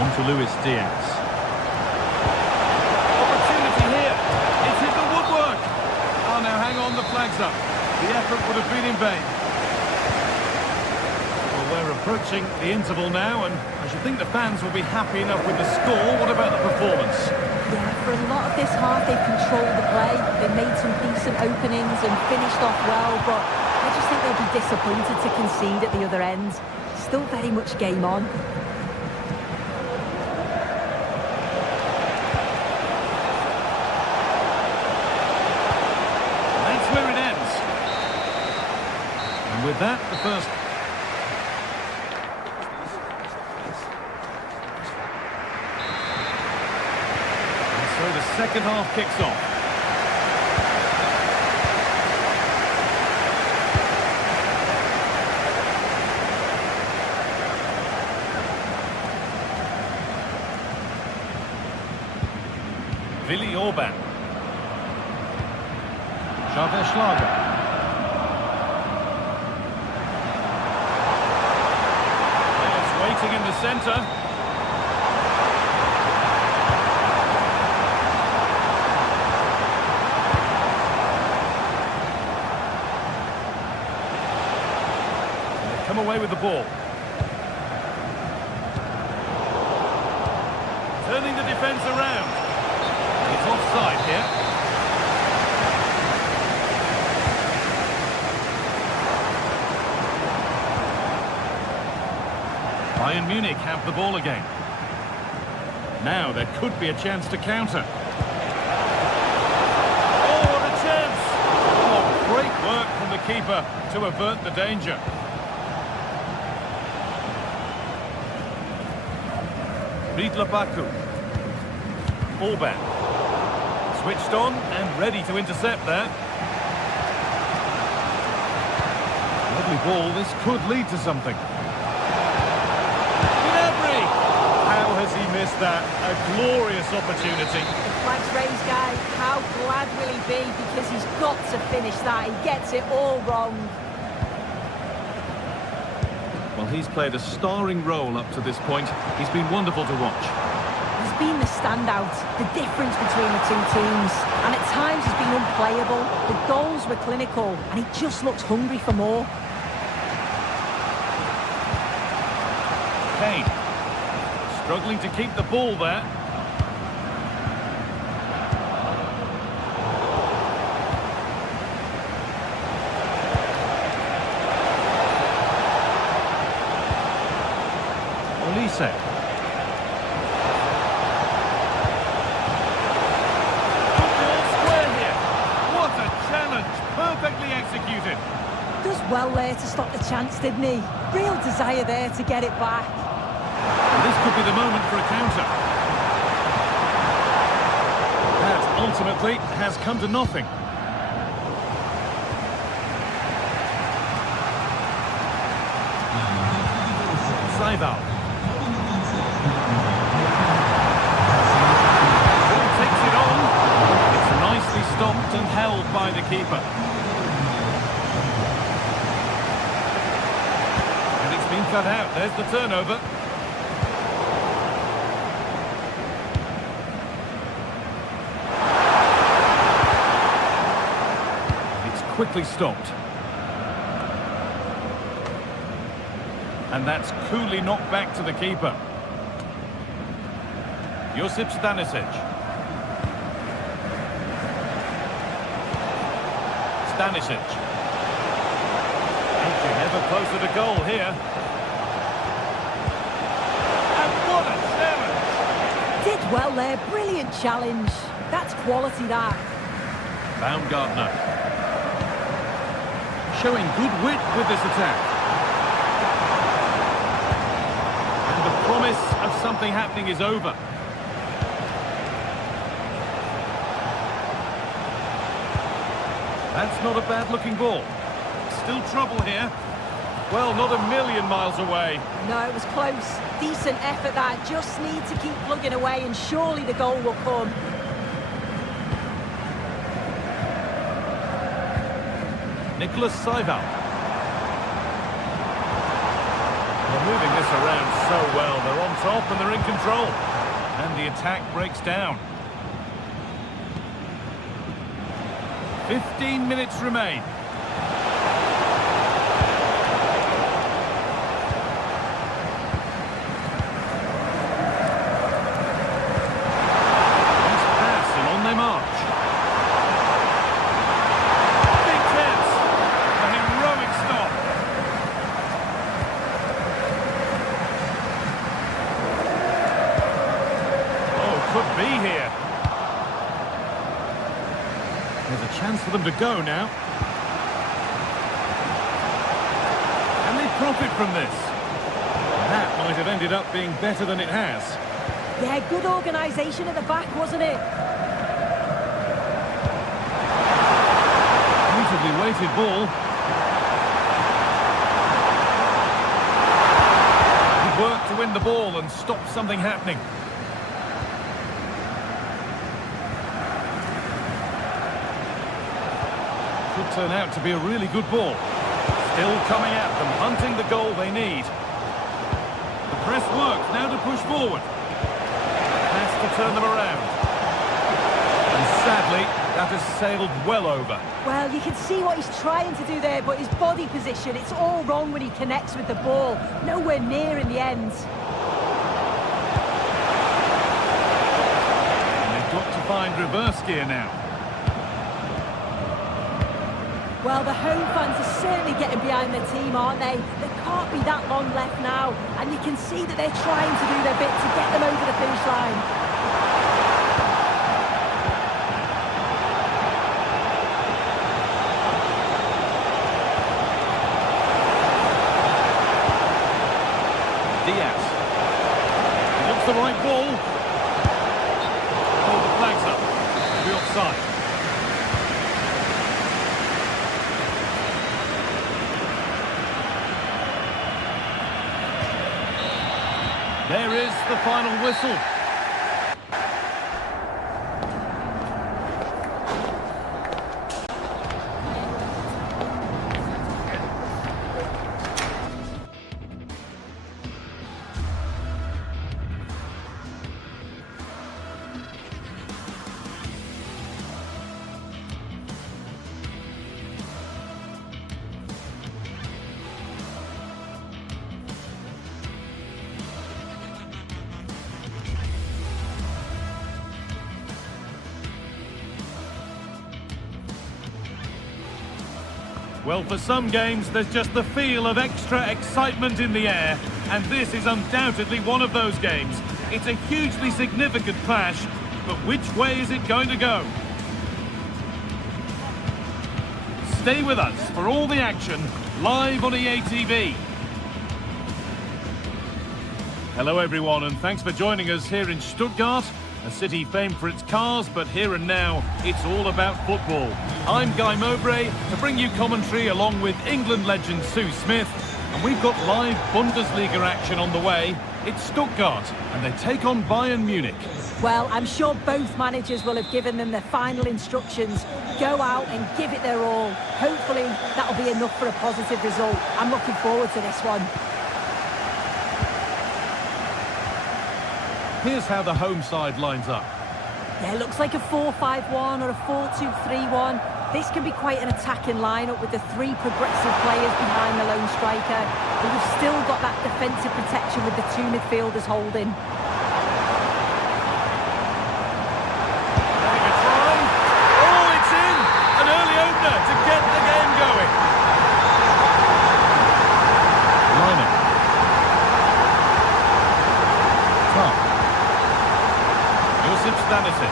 On to Luis Diaz. Opportunity here. It's hit the woodwork. Oh, now hang on, the flag's up. The effort would have been in vain. Well, we're approaching the interval now, and I should think the fans will be happy enough with the score. What about the performance? Yeah, for a lot of this half, they've controlled the play. They've made some decent openings and finished off well, but I just think they'll be disappointed to concede at the other end. Still very much game on. With that, the first. And so the second half kicks off. Willi Orban. Xavier Schlager. Waiting in the centre. They've come away with the ball. Turning the defence around. It's offside here. Bayern Munich have the ball again. Now there could be a chance to counter. Oh, what a chance! Oh, great work from the keeper to avert the danger. Ridla Baku. Orban. Switched on and ready to intercept there. Lovely ball, this could lead to something. How has he missed that? A glorious opportunity. The flag's raised, guy. How glad will he be? Because he's got to finish that. He gets it all wrong. Well, he's played a starring role up to this point. He's been wonderful to watch. He's been the standout, the difference between the two teams. And at times he's been unplayable. The goals were clinical, and he just looks hungry for more. Kane. Struggling to keep the ball there. Olise. Football square here. What a challenge. Perfectly executed. Does well there to stop the chance, didn't he? Real desire there to get it back. And this could be the moment for a counter. That ultimately has come to nothing. Saival. Takes it on. It's nicely stopped and held by the keeper. And it's been cut out. There's the turnover. Quickly stopped. And that's coolly knocked back to the keeper. Josip Stanisic. Stanisic. Edging ever closer to goal here. And what a challenge! Did well there, brilliant challenge. That's quality, that. Baumgartner. Showing good wit with this attack. promise of something happening is over. That's not a bad-looking ball. Still trouble here. Well, not a million miles away. No, it was close. Decent effort that. Just need to keep plugging away and surely the goal will come. Nicholas Seival. They're moving this around so well. They're on top and they're in control. And the attack breaks down. 15 minutes remain. Nice pass and on they march. Big chance. A heroic stop. Oh, could be here. There's a chance for them to go now. Can they profit from this? That might have ended up being better than it has. Yeah, good organisation at the back, wasn't it? Beautifully weighted ball. Good work to win the ball and stop something happening. Could turn out to be a really good ball. Still coming at them, hunting the goal they need. The press works, now to push forward. Has to turn them around. And sadly, that has sailed well over. Well, you can see what he's trying to do there, but his body position, it's all wrong when he connects with the ball. Nowhere near in the end. And they've got to find reverse gear now. Well, the home fans are certainly getting behind their team, aren't they? There can't be that long left now, and you can see that they're trying to do their bit to get them over the finish line. Diaz. He looks the right ball. Oh, the flag's up. It'll be offside. There is the final whistle. Well, for some games, there's just the feel of extra excitement in the air, and this is undoubtedly one of those games. It's a hugely significant clash, but which way is it going to go? Stay with us for all the action, live on EA TV. Hello everyone, and thanks for joining us here in Stuttgart, a city famed for its cars, but here and now, it's all about football. I'm Guy Mowbray to bring you commentary along with England legend Sue Smith, and we've got live Bundesliga action on the way. It's Stuttgart, and they take on Bayern Munich. Well, I'm sure both managers will have given them their final instructions. Go out and give it their all. Hopefully, that'll be enough for a positive result. I'm looking forward to this one. Here's how the home side lines up. Yeah, looks like a 4-5-1 or a 4-2-3-1. This can be quite an attacking lineup with the three progressive players behind the lone striker. But you've still got that defensive protection with the two midfielders holding. Having a try. Oh, it's in! An early opener to get the game going. Liner. Top. Josip Stalemate.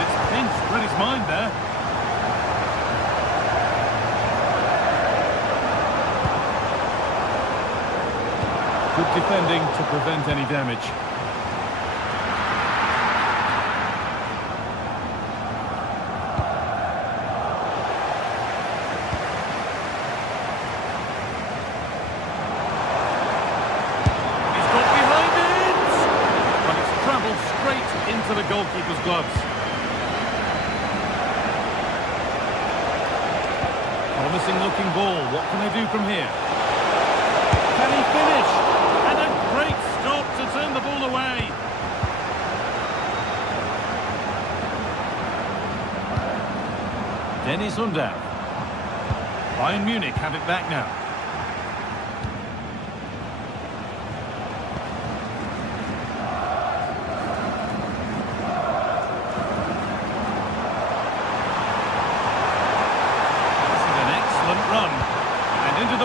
It's pinched, read his mind there. Good defending to prevent any damage. Into the goalkeeper's gloves. Promising looking ball. What can they do from here? Can he finish? And a great stop to turn the ball away. Dennis Undav. Bayern Munich have it back now.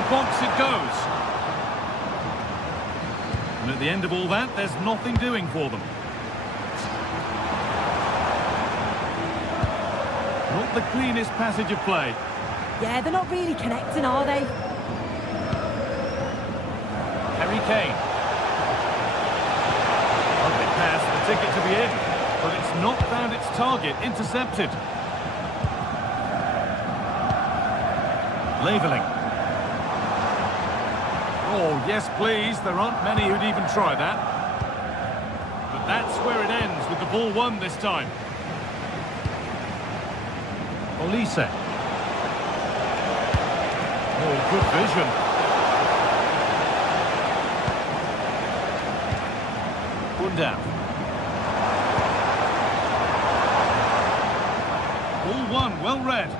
Box it goes. And at the end of all that, there's nothing doing for them. Not the cleanest passage of play. Yeah, they're not really connecting, are they? Harry Kane. Lovely pass, the ticket to be in. But it's not found its target, intercepted. Leveling. Oh, yes, please. There aren't many who'd even try that. But that's where it ends, with the ball won this time. Olise. Oh, good vision. Undav. Ball won, well read.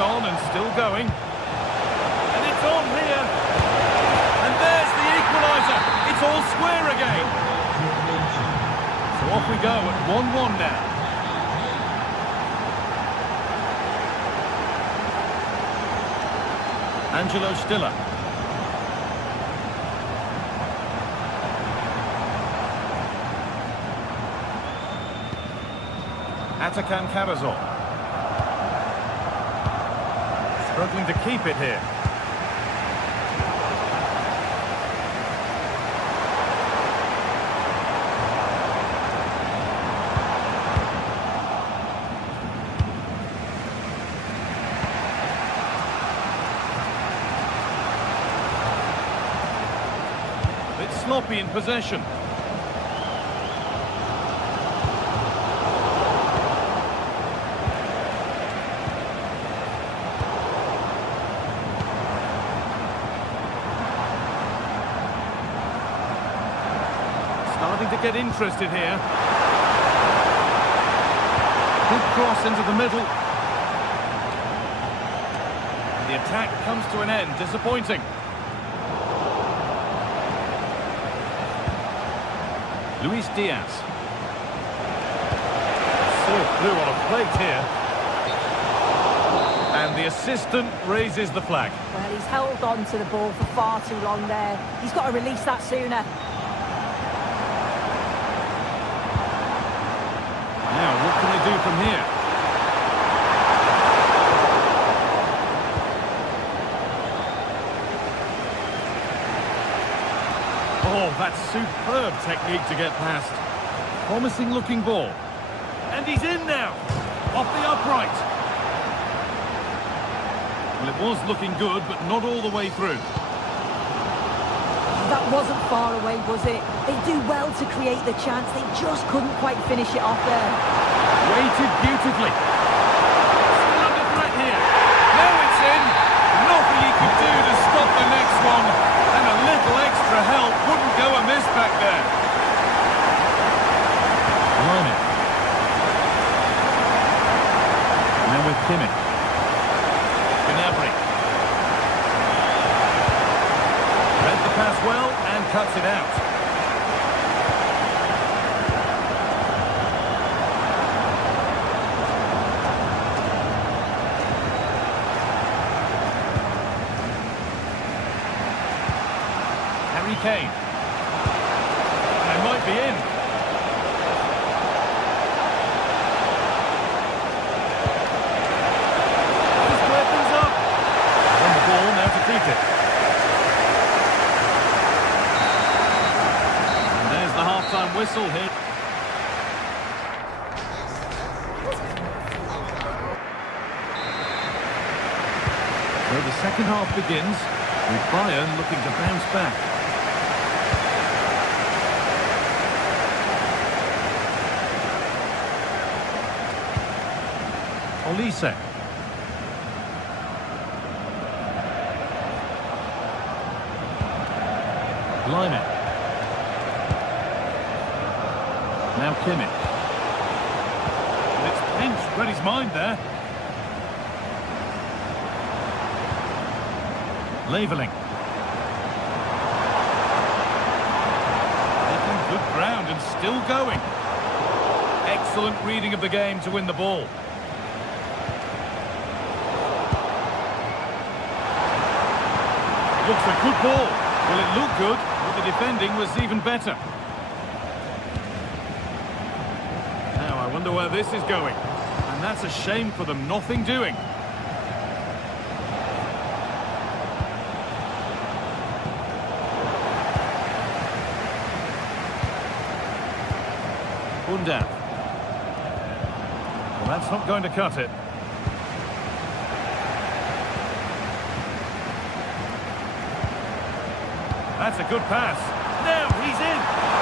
On and still going, and it's on here, and there's the equalizer. It's all square again. So off we go at 1-1 now. Angelo Stiller. Atakan Karazor. Struggling to keep it here. Bit sloppy in possession. Starting to get interested here. Good cross into the middle. The attack comes to an end, disappointing. Luis Diaz. So blue on a plate here. And the assistant raises the flag. Well, he's held on to the ball for far too long there. He's got to release that sooner. Now, what can they do from here? Oh, that's superb technique to get past. Promising looking ball. And he's in now. Off the upright. Well, it was looking good, but not all the way through. That wasn't far away, was it? They do well to create the chance. They just couldn't quite finish it off there. Weighted beautifully. Still under threat here. Now it's in. Nothing he could do to stop the next one. And a little extra help wouldn't go amiss back there. Line it. Now with Kimmich. Gnabry. Read the pass well and cuts it out. Kane. They might be in. Just clear things up. On the ball, now to keep it. And there's the half-time whistle here. So the second half begins with Bayern looking to bounce back. Olise. Line. Now Kimmich. And it's pinched, read his mind there. Leveling. Making good ground and still going. Excellent reading of the game to win the ball. Looks a good ball. Well, it looked good, but the defending was even better. Now, I wonder where this is going. And that's a shame for them, nothing doing. Well, that's not going to cut it. That's a good pass. Now he's in.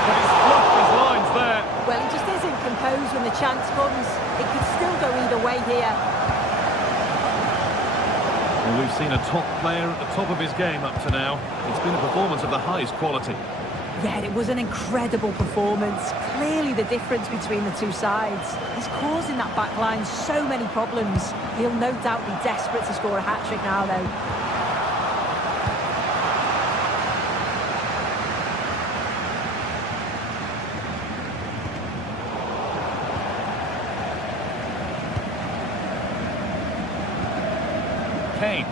But he's blocked his lines there. Well, he just isn't composed when the chance comes. It could still go either way here. Well, we've seen a top player at the top of his game up to now. It's been a performance of the highest quality. Yeah, it was an incredible performance. Clearly the difference between the two sides. He's causing that back line so many problems. He'll no doubt be desperate to score a hat-trick now, though. Kane.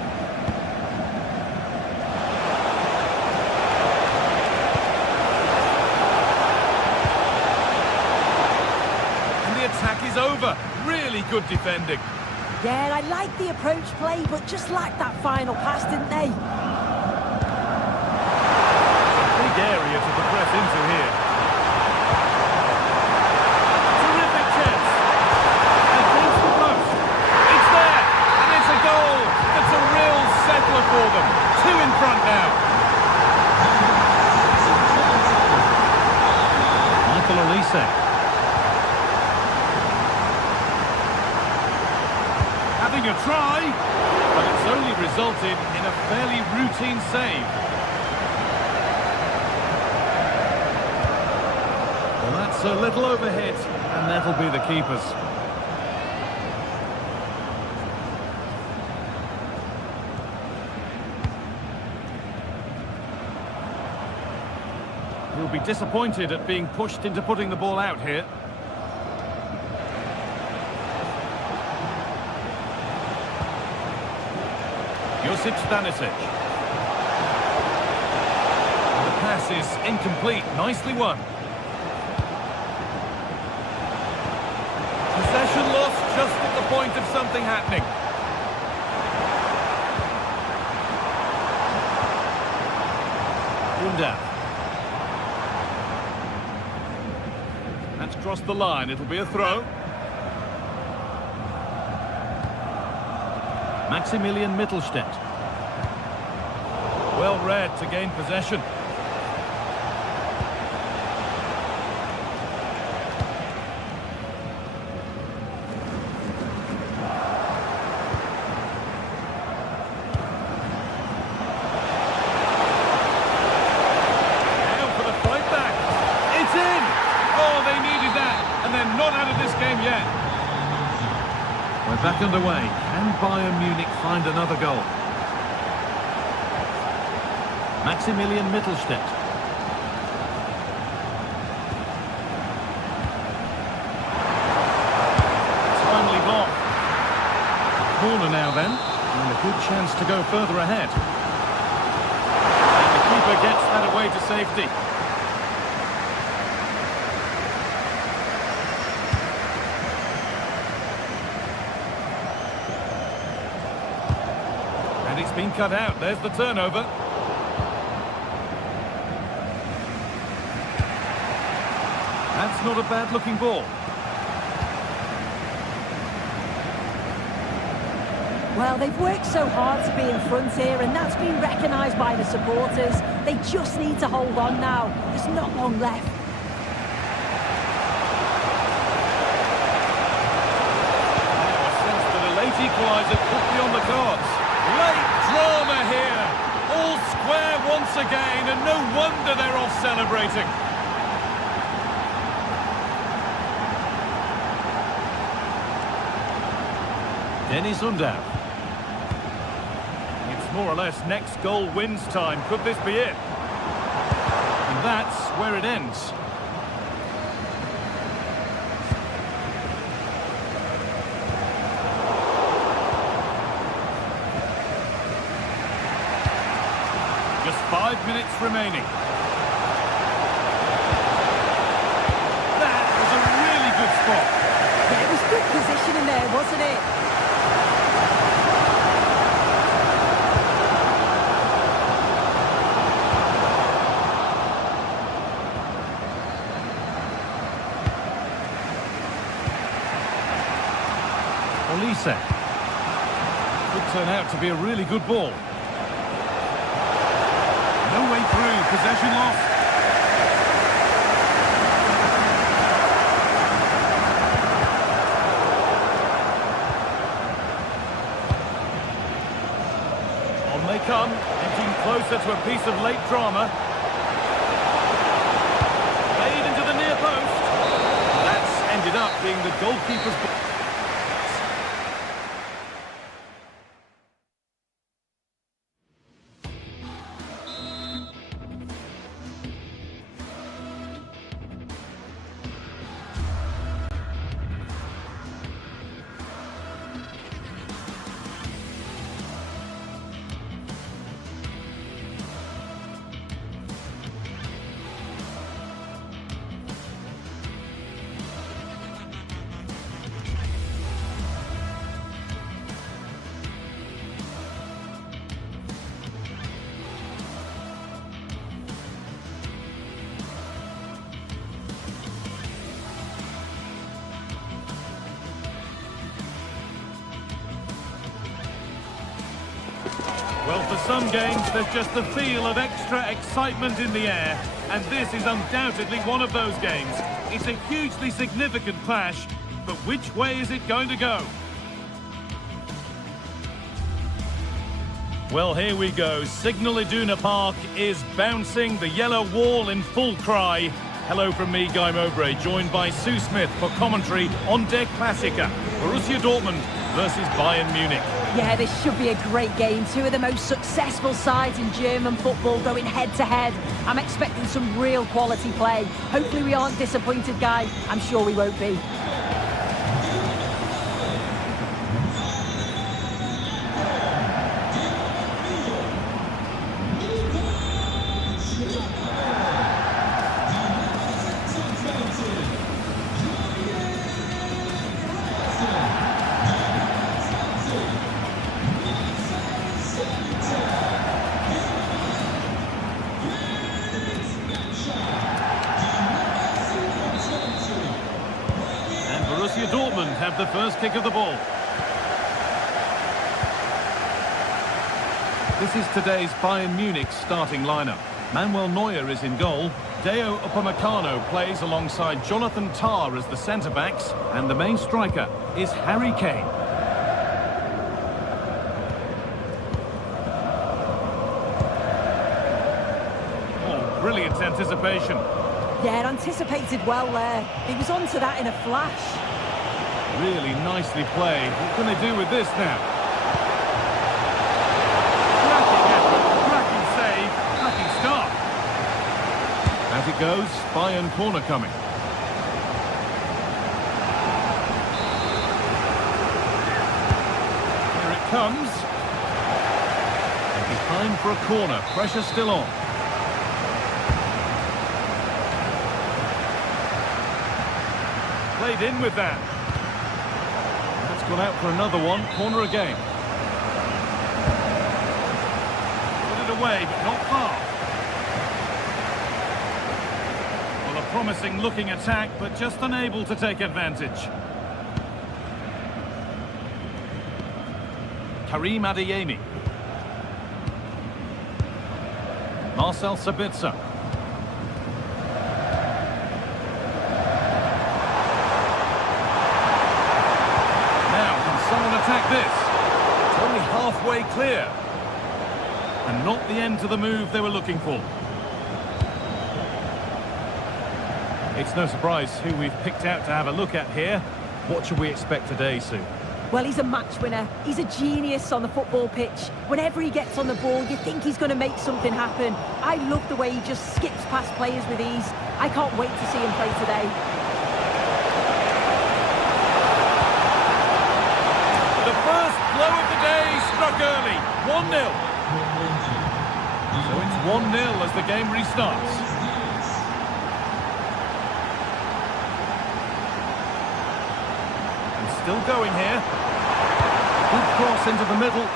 Attack is over. Really good defending. Yeah, I like the approach play, but just lacked that final pass, didn't they? Big area to progress into here. Terrific chance. Against the post. It's there, and it's a goal. It's a real settler for them. Two in front now. Michael Olise. Having a try, but it's only resulted in a fairly routine save. Well, that's a little overhit, and that'll be the keepers. He'll be disappointed at being pushed into putting the ball out here. Stalemate. The pass is incomplete. Nicely won. Possession lost just at the point of something happening. That's crossed the line. It'll be a throw. Maximilian Mittelstädt. Well read to gain possession. Now for the fight back. It's in! Oh, they needed that, and they're not out of this game yet. We're back underway. Can Bayern Munich find another goal? Maximilian Mittelstädt. Finally blocked. Corner now then, and a good chance to go further ahead. And the goalkeeper gets that away to safety. And it's been cut out. There's the turnover. That's not a bad-looking ball. Well, they've worked so hard to be in front here, and that's been recognised by the supporters. They just need to hold on now. There's not long left. Now, a sense that a late equaliser could be on the cards. Late drama here. All square once again, and no wonder they're off celebrating. Dennis Undav. It's more or less next goal wins time. Could this be it? And that's where it ends. Just 5 minutes remaining. That was a really good spot. Yeah, it was good positioning there, wasn't it? Olise. Could turn out to be a really good ball. No way through, possession lost. On they come, edging closer to a piece of late drama. Played into the near post. That's ended up being the goalkeeper's ball. Well, for some games, there's just the feel of extra excitement in the air, and this is undoubtedly one of those games. It's a hugely significant clash, but which way is it going to go? Well, here we go. Signal Iduna Park is bouncing, the yellow wall in full cry. Hello from me, Guy Mowbray, joined by Sue Smith for commentary on Der Klassiker, Borussia Dortmund versus Bayern Munich. Yeah, this should be a great game. Two of the most successful sides in German football going head-to-head. I'm expecting some real quality play. Hopefully we aren't disappointed, Guy. I'm sure we won't be. Borussia Dortmund have the first kick of the ball. This is today's Bayern Munich starting lineup. Manuel Neuer is in goal. Deo Upamecano plays alongside Jonathan Tah as the centre-backs. And the main striker is Harry Kane. Oh, brilliant anticipation. Yeah, anticipated well there. He was onto that in a flash. Really nicely played. What can they do with this now? Cracking effort, cracking save, cracking start. Out it goes, Bayern corner coming. Here it comes. And behind for a corner, pressure still on. played in with that. That's gone out for another one. Corner again. Put it away, but not far. Well, a promising looking attack, but just unable to take advantage. Karim Adeyemi. Marcel Sabitzer. Now, can someone attack this? It's only halfway clear. And not the end to the move they were looking for. It's no surprise who we've picked out to have a look at here. What should we expect today, Sue? Well, he's a match winner. He's a genius on the football pitch. Whenever he gets on the ball, you think he's going to make something happen. I love the way he just skips past players with ease. I can't wait to see him play today. The first blow of the day struck early. 1-0. So it's 1-0 as the game restarts. Still going here. Good cross into the middle.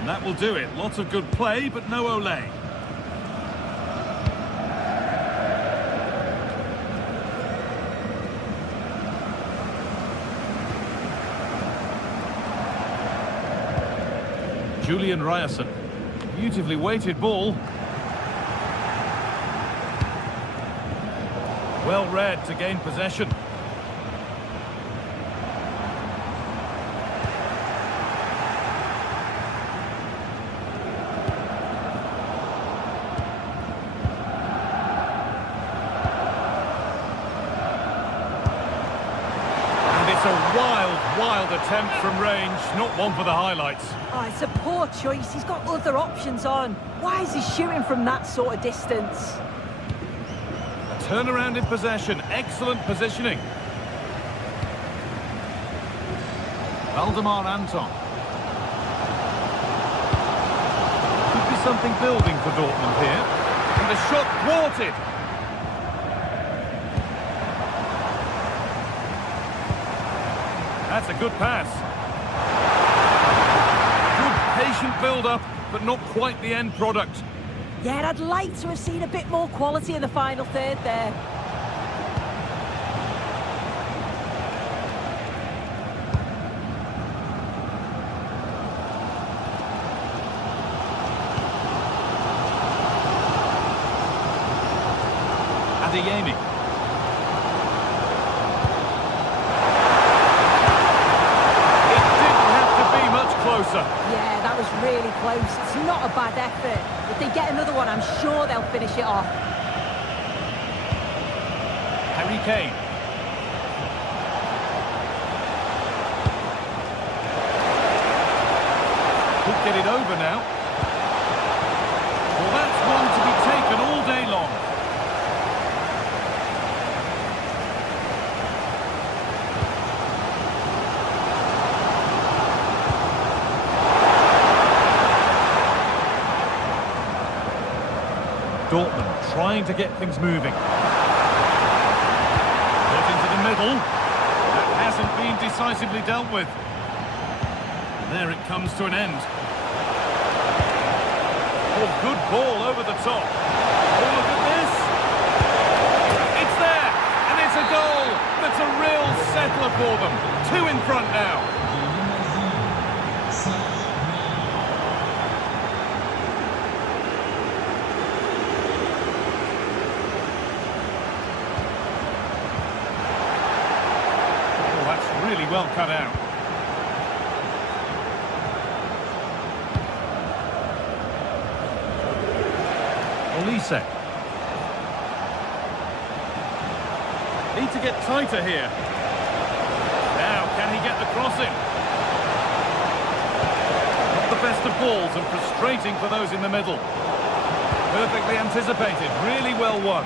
And that will do it. Lots of good play, but no Olé. Julian Ryerson. Beautifully weighted ball. Well read to gain possession. And it's a wild attempt from range, not one for the highlights. Oh, it's a poor choice. He's got other options on. Why is he shooting from that sort of distance? Turnaround in possession, excellent positioning. Valdemar Anton. Could be something building for Dortmund here. And the shot thwarted. That's a good pass. Good patient build-up, but not quite the end product. Yeah, I'd like to have seen a bit more quality in the final third there. Adeyemi. It didn't have to be much closer. Yeah, that was really close. It's not a bad effort. If they get another one, I'm sure they'll finish it off. Harry Kane. Could get it over now. Well, that's one to be taken all day long. Dortmund trying to get things moving. Put into the middle. That hasn't been decisively dealt with. There it comes to an end. Oh, good ball over the top. Oh, look at this. It's there, and it's a goal. That's a real settler for them. 2 in front now. Really well cut out. Olise. Need to get tighter here. Now, can he get the crossing? Not the best of balls and frustrating for those in the middle. Perfectly anticipated, really well won.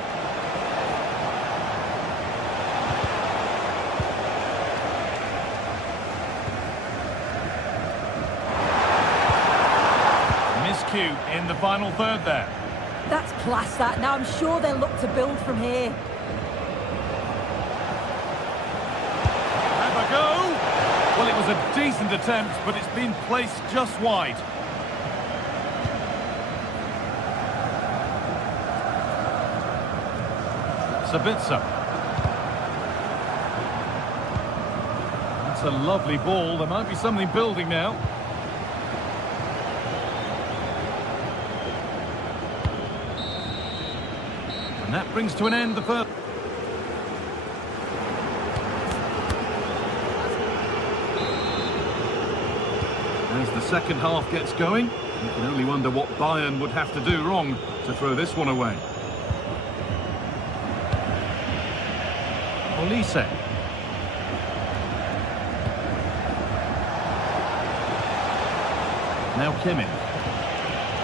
In the final third there. That's class, that. Now I'm sure they'll look to build from here. Have a go! Well, it was a decent attempt, but it's been placed just wide. Sabitzer. That's a lovely ball. There might be something building now. And that brings to an end the first. As the second half gets going, you can only wonder what Bayern would have to do wrong to throw this one away. Olise. Now Kimmich.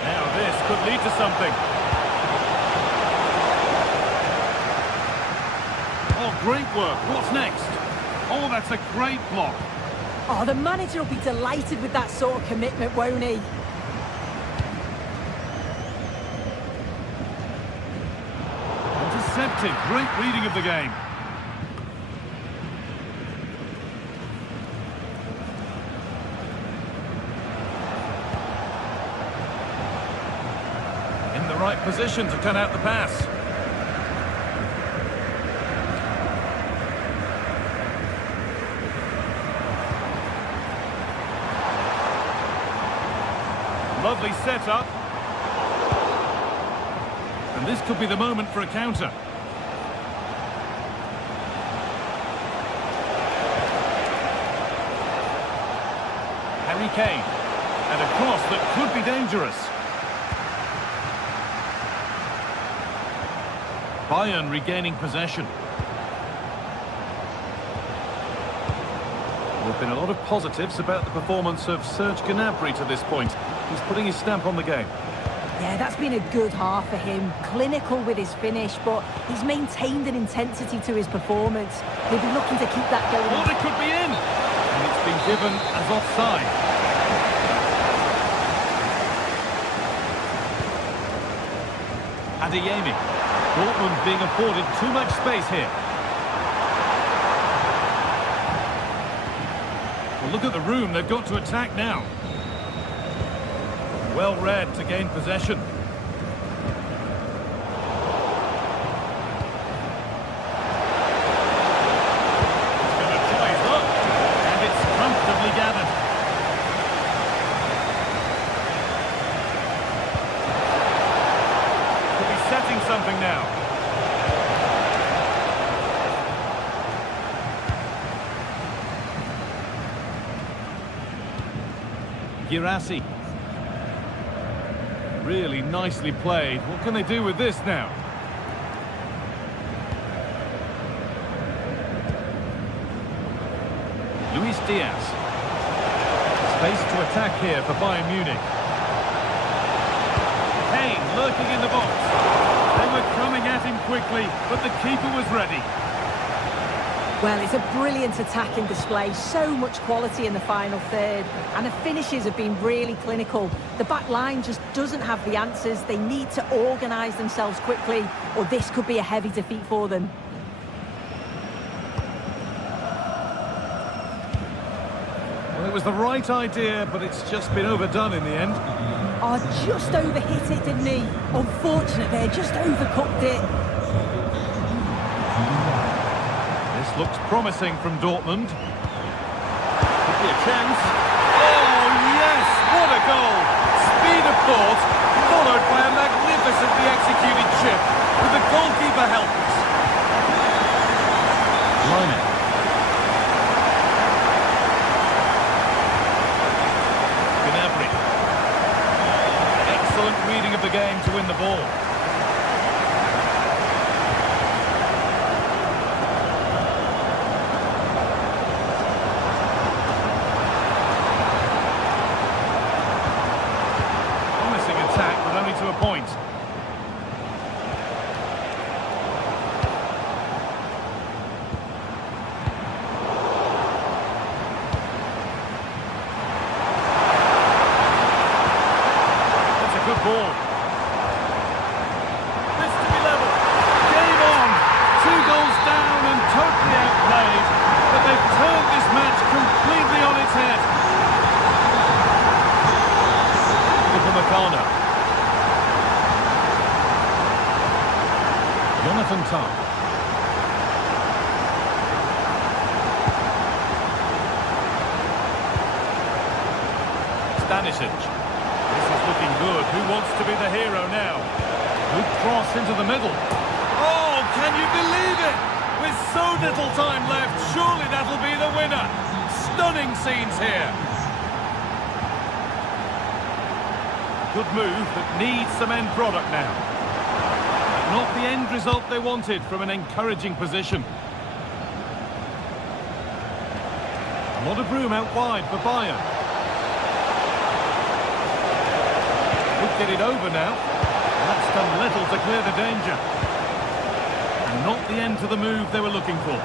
Now this could lead to something. Oh, great work. What's next? Oh, that's a great block. Oh, the manager will be delighted with that sort of commitment, won't he? Intercepted. Great reading of the game. In the right position to cut out the pass. Lovely setup. And this could be the moment for a counter. Harry Kane. And a cross that could be dangerous. Bayern regaining possession. There have been a lot of positives about the performance of Serge Gnabry to this point. He's putting his stamp on the game. Yeah, that's been a good half for him. Clinical with his finish, but he's maintained an intensity to his performance. He'll be looking to keep that going. Oh, it could be in! And it's been given as offside. Adeyemi. Dortmund being afforded too much space here. Well, look at the room they've got to attack now. Well read to gain possession. He's going to try his luck. And it's comfortably gathered. Could be setting something now. Girassi. Really nicely played. What can they do with this now? Luis Diaz. Space to attack here for Bayern Munich. Kane lurking in the box. They were coming at him quickly, but the keeper was ready. Well, it's a brilliant attacking display. So much quality in the final third. And the finishes have been really clinical. The back line just doesn't have the answers. They need to organise themselves quickly, or this could be a heavy defeat for them. Well, it was the right idea, but it's just been overdone in the end. Oh, just overhit it, didn't he? Unfortunate there, just overcooked it. This looks promising from Dortmund. Could be a chance. Oh, yes! What a goal! Speed of thought, followed by a magnificently executed chip, with the goalkeeper helpless. Line. Gnabry. Excellent reading of the game to win the ball. To a point. That's a good ball. up. Stanisic. This is looking good. Who wants to be the hero now? Good cross into the middle. Oh, can you believe it? With so little time left, surely that'll be the winner. Stunning scenes here. Good move that needs some end product now. Not the end result they wanted from an encouraging position. A lot of room out wide for Bayern. Could get it over now. That's done little to clear the danger. And not the end to the move they were looking for.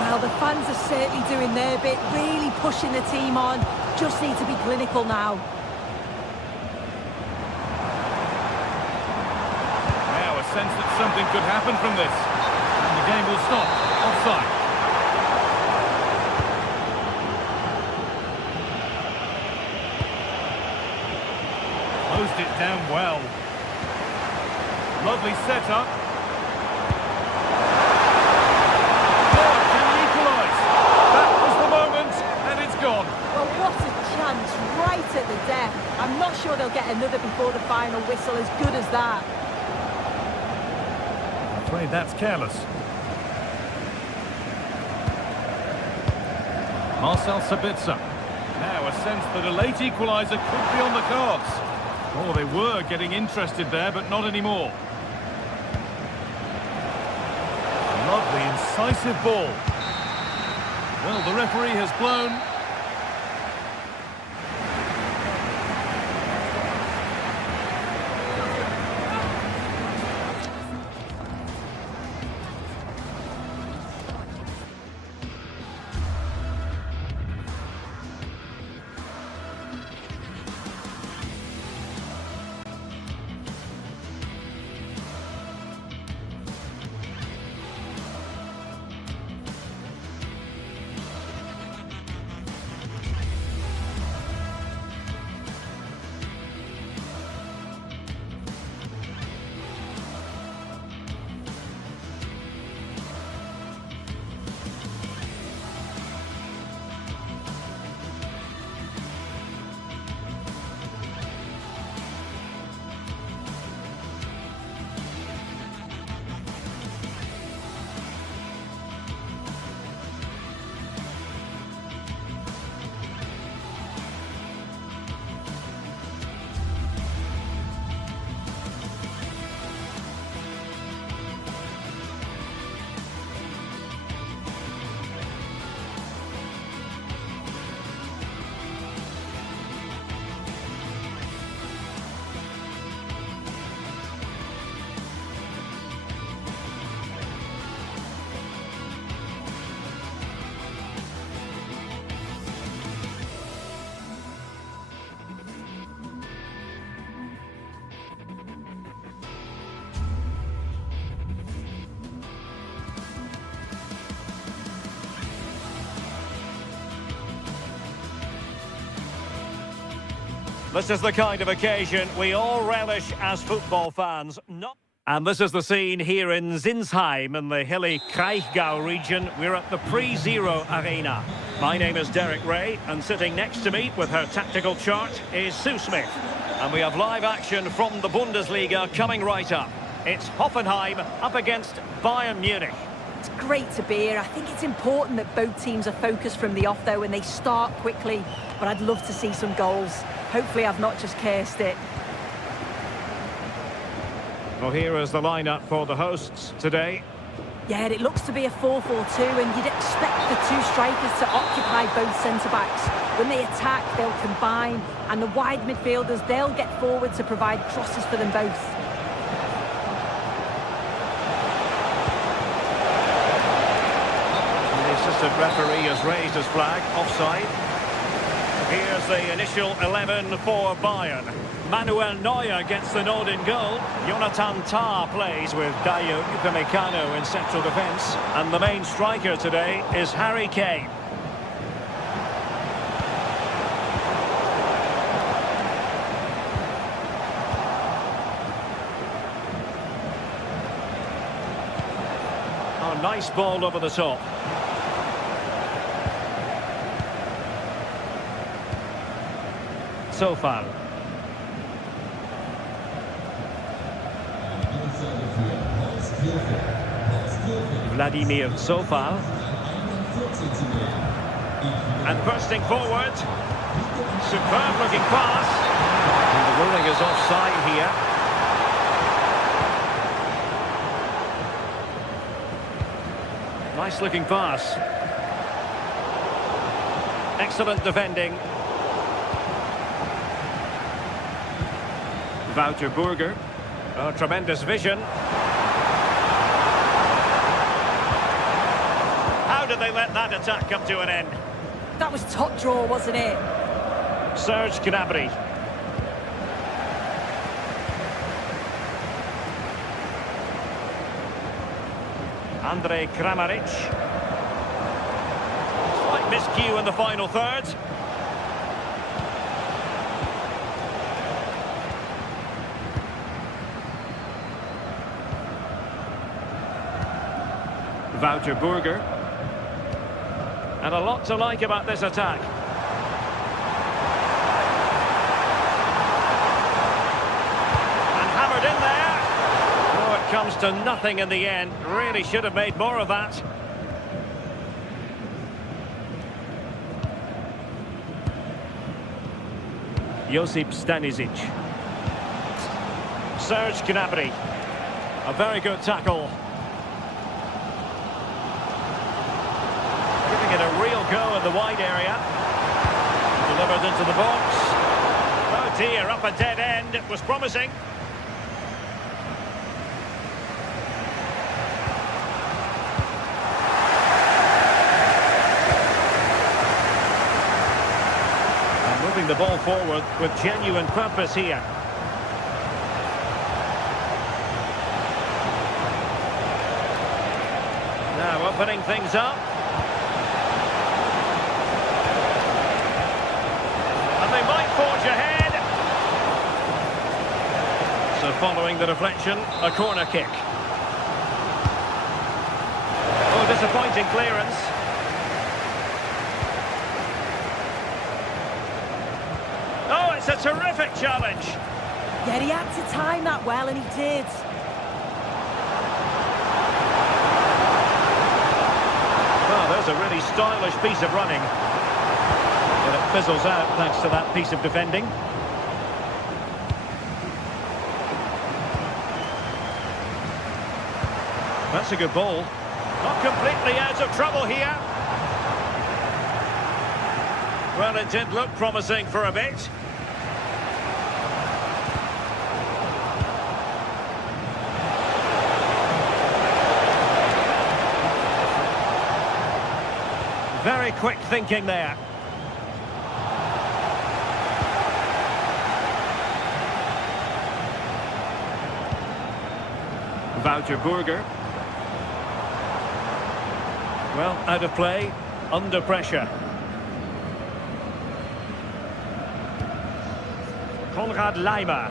Well, the fans are certainly doing their bit, really pushing the team on. Just need to be clinical now. Now a sense that something could happen from this. And the game will stop. Offside. Closed it down well. Lovely setup. Oh, can he equalise? That was the moment, and it's gone. Well, what a chance, right at the death. I'm not sure they'll get another before the final whistle, as good as that. I'm afraid that's careless. Marcel Sabitzer. Now a sense that a late equaliser could be on the cards. Oh, they were getting interested there, but not anymore. Lovely, incisive ball. Well, the referee has blown. This is the kind of occasion we all relish as football fans. And this is the scene here in Sinsheim in the hilly Kraichgau region. We're at the Pre-Zero Arena. My name is Derek Ray, and sitting next to me with her tactical chart is Sue Smith. And we have live action from the Bundesliga coming right up. It's Hoffenheim up against Bayern Munich. It's great to be here. I think it's important that both teams are focused from the off, though, and they start quickly. But I'd love to see some goals. Hopefully I've not just cursed it. Well, here is the lineup for the hosts today. Yeah, it looks to be a 4-4-2, and you'd expect the two strikers to occupy both centre-backs. When they attack, they'll combine, and the wide midfielders, they'll get forward to provide crosses for them both. The assistant referee has raised his flag, offside. Here's the initial 11 for Bayern. Manuel Neuer gets the nod in goal. Jonathan Tah plays with Dayo Upamecano in central defence. And the main striker today is Harry Kane. nice ball over the top. Sofal. Vladimir Sofal. And bursting forward. Superb looking pass. And the ruling is offside here. Nice looking pass. Excellent defending. Wouter Burger. Oh, tremendous vision. How did they let that attack come to an end? That was top draw, wasn't it? Serge Gnabry. Andrej Kramaric. Slight miscue in the final third. Wouter Burger. And a lot to like about this attack. And hammered in there. Oh, it comes to nothing in the end. Really should have made more of that. Josip Stanisic. Serge Gnabry. A very good tackle. Giving it a real go in the wide area. Delivered into the box. Oh dear, up a dead end. It was promising. And moving the ball forward with genuine purpose here. Now opening things up. And they might forge ahead. So following the deflection, a corner kick. Oh, disappointing clearance. Oh, it's a terrific challenge. Yeah, he had to time that well, and he did. Well, there's a really stylish piece of running. But it fizzles out thanks to that piece of defending. That's a good ball. Not completely out of trouble here. Well, it did look promising for a bit. Very quick thinking there. Wouter Burger. Well, out of play, under pressure. Konrad Laimer.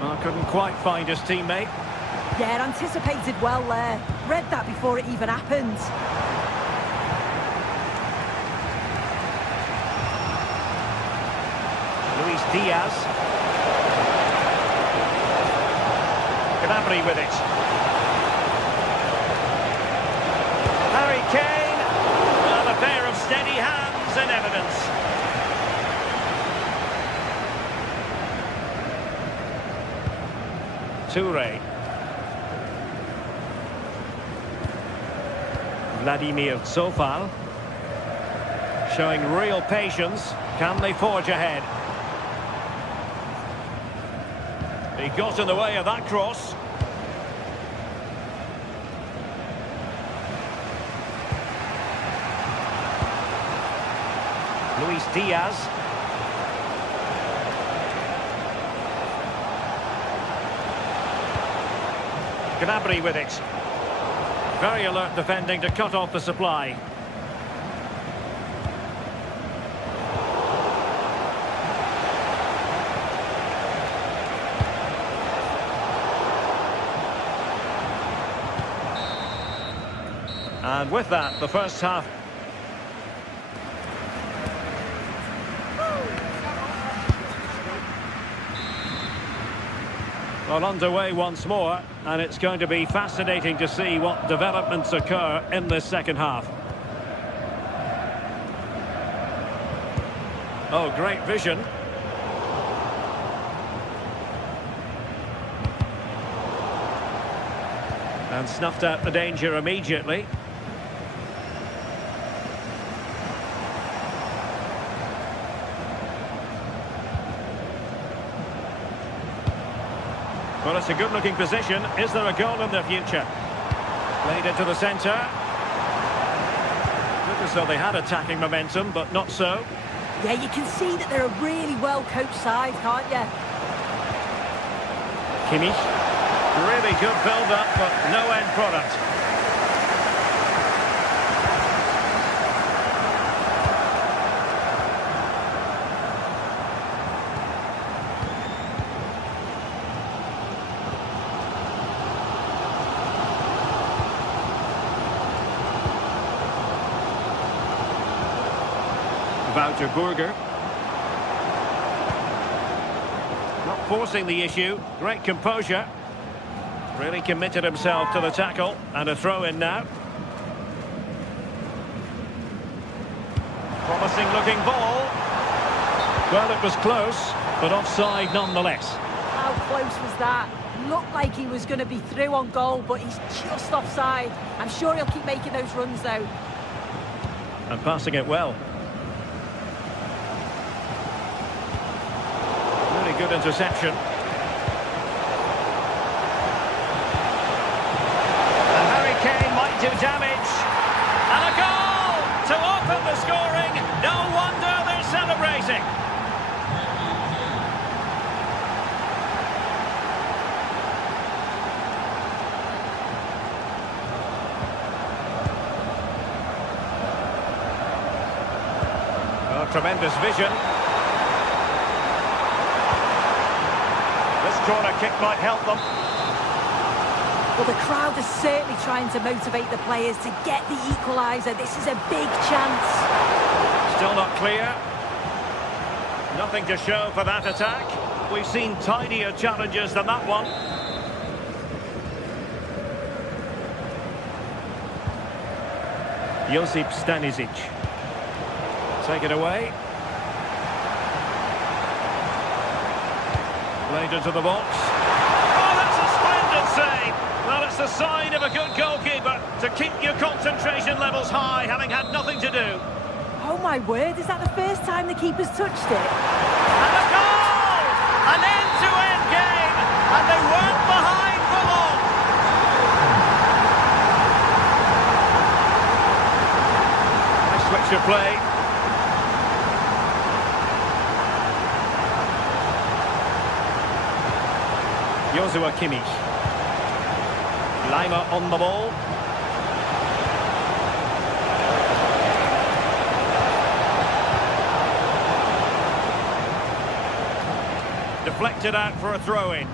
Well, couldn't quite find his teammate. Yeah, anticipated well there. Read that before it even happened. Luis Diaz. Gnabry with it. Harry Kane. And a pair of steady hands in evidence. Toure. Vladimir Sofal. Showing real patience. Can they forge ahead? He got in the way of that cross. Luis Diaz. Gnabry with it. Very alert defending to cut off the supply. And with that, the first half. Well, underway once more, and it's going to be fascinating to see what developments occur in this second half. Oh, great vision. And snuffed out the danger immediately. Well, it's a good-looking position. Is there a goal in the future? Played into the centre. Looked as though they had attacking momentum, but not so. Yeah, you can see that they're a really well-coached side, can't you? Kimmich. Really good build-up, but no end product. Burger. Not forcing the issue. Great composure. Really committed himself to the tackle. And a throw in now. Promising looking ball. Well, it was close, but offside nonetheless. How close was that? Looked like he was going to be through on goal, but he's just offside. I'm sure he'll keep making those runs, though. And passing it well. Good interception. And Harry Kane might do damage. And a goal to open the scoring. No wonder they're celebrating. Oh, tremendous vision. Corner kick might help them. Well, the crowd is certainly trying to motivate the players to get the equaliser. This is a big chance. Still not clear. Nothing to show for that attack. We've seen tidier challenges than that one. Josip Stanisic. Take it away. Played into the box. Oh, that's a splendid save. Well, it's the sign of a good goalkeeper to keep your concentration levels high, having had nothing to do. Oh, my word. Is that the first time the keeper's touched it? And a goal! An end-to-end game, and they weren't behind for long. Nice switch of play. Joshua Kimmich. Lima on the ball. Deflected out for a throw-in.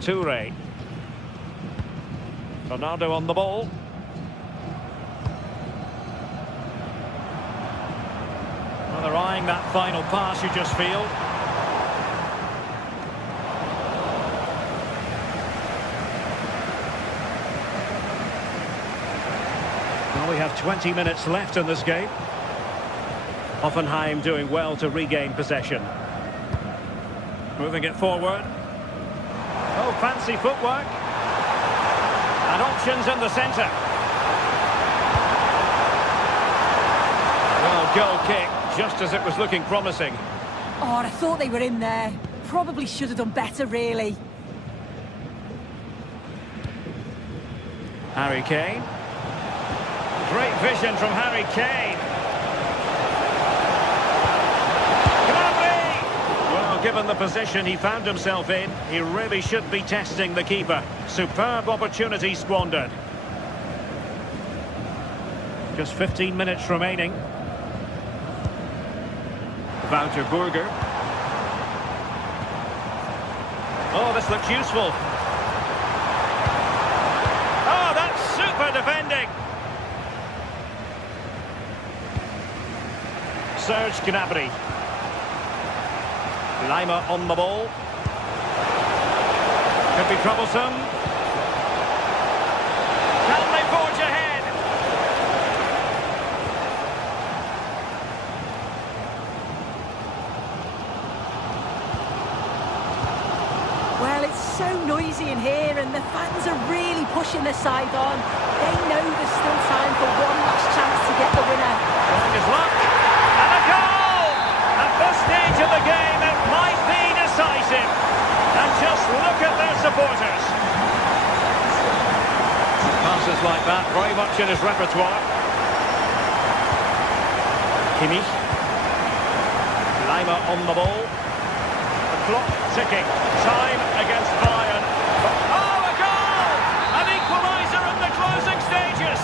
Toure. Ronaldo on the ball. They're eyeing that final pass, you just feel. Well, we have 20 minutes left in this game. Hoffenheim doing well to regain possession. Moving it forward. Oh, fancy footwork. And options in the centre. Well, goal kick. Just as it was looking promising. Oh, I thought they were in there. Probably should have done better, really. Harry Kane. Great vision from Harry Kane. Well, given the position he found himself in, he really should be testing the keeper. Superb opportunity squandered. Just 15 minutes remaining. Burger. Oh, this looks useful. Oh, that's super defending. Serge Gnabry. Lima on the ball. Could be troublesome. Can they forge ahead? Well, it's so noisy in here and the fans are really pushing their side on. They know there's still time for one last chance to get the winner. Trying his luck. And a goal! At this stage of the game, it might be decisive. And just look at their supporters. Passes like that, very much in his repertoire. Kimmich. Lima on the ball. The clock ticking. Time against Bayern. Oh, a goal! An equalizer in the closing stages.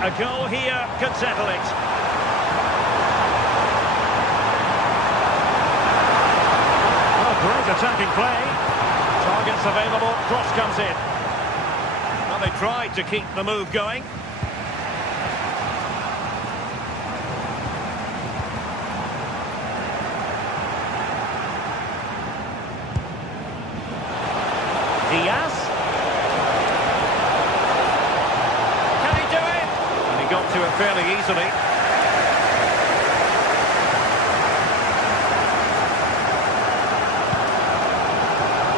A goal here could settle it. Oh, great attacking play. Targets available, cross comes in. Well, they tried to keep the move going. Diaz. Can he do it? And he got to it fairly easily.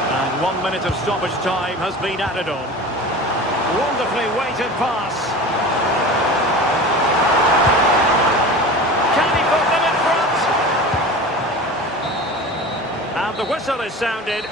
And 1 minute of stoppage time has been added on. Wonderfully weighted pass. Can he put them in front? And the whistle is sounded.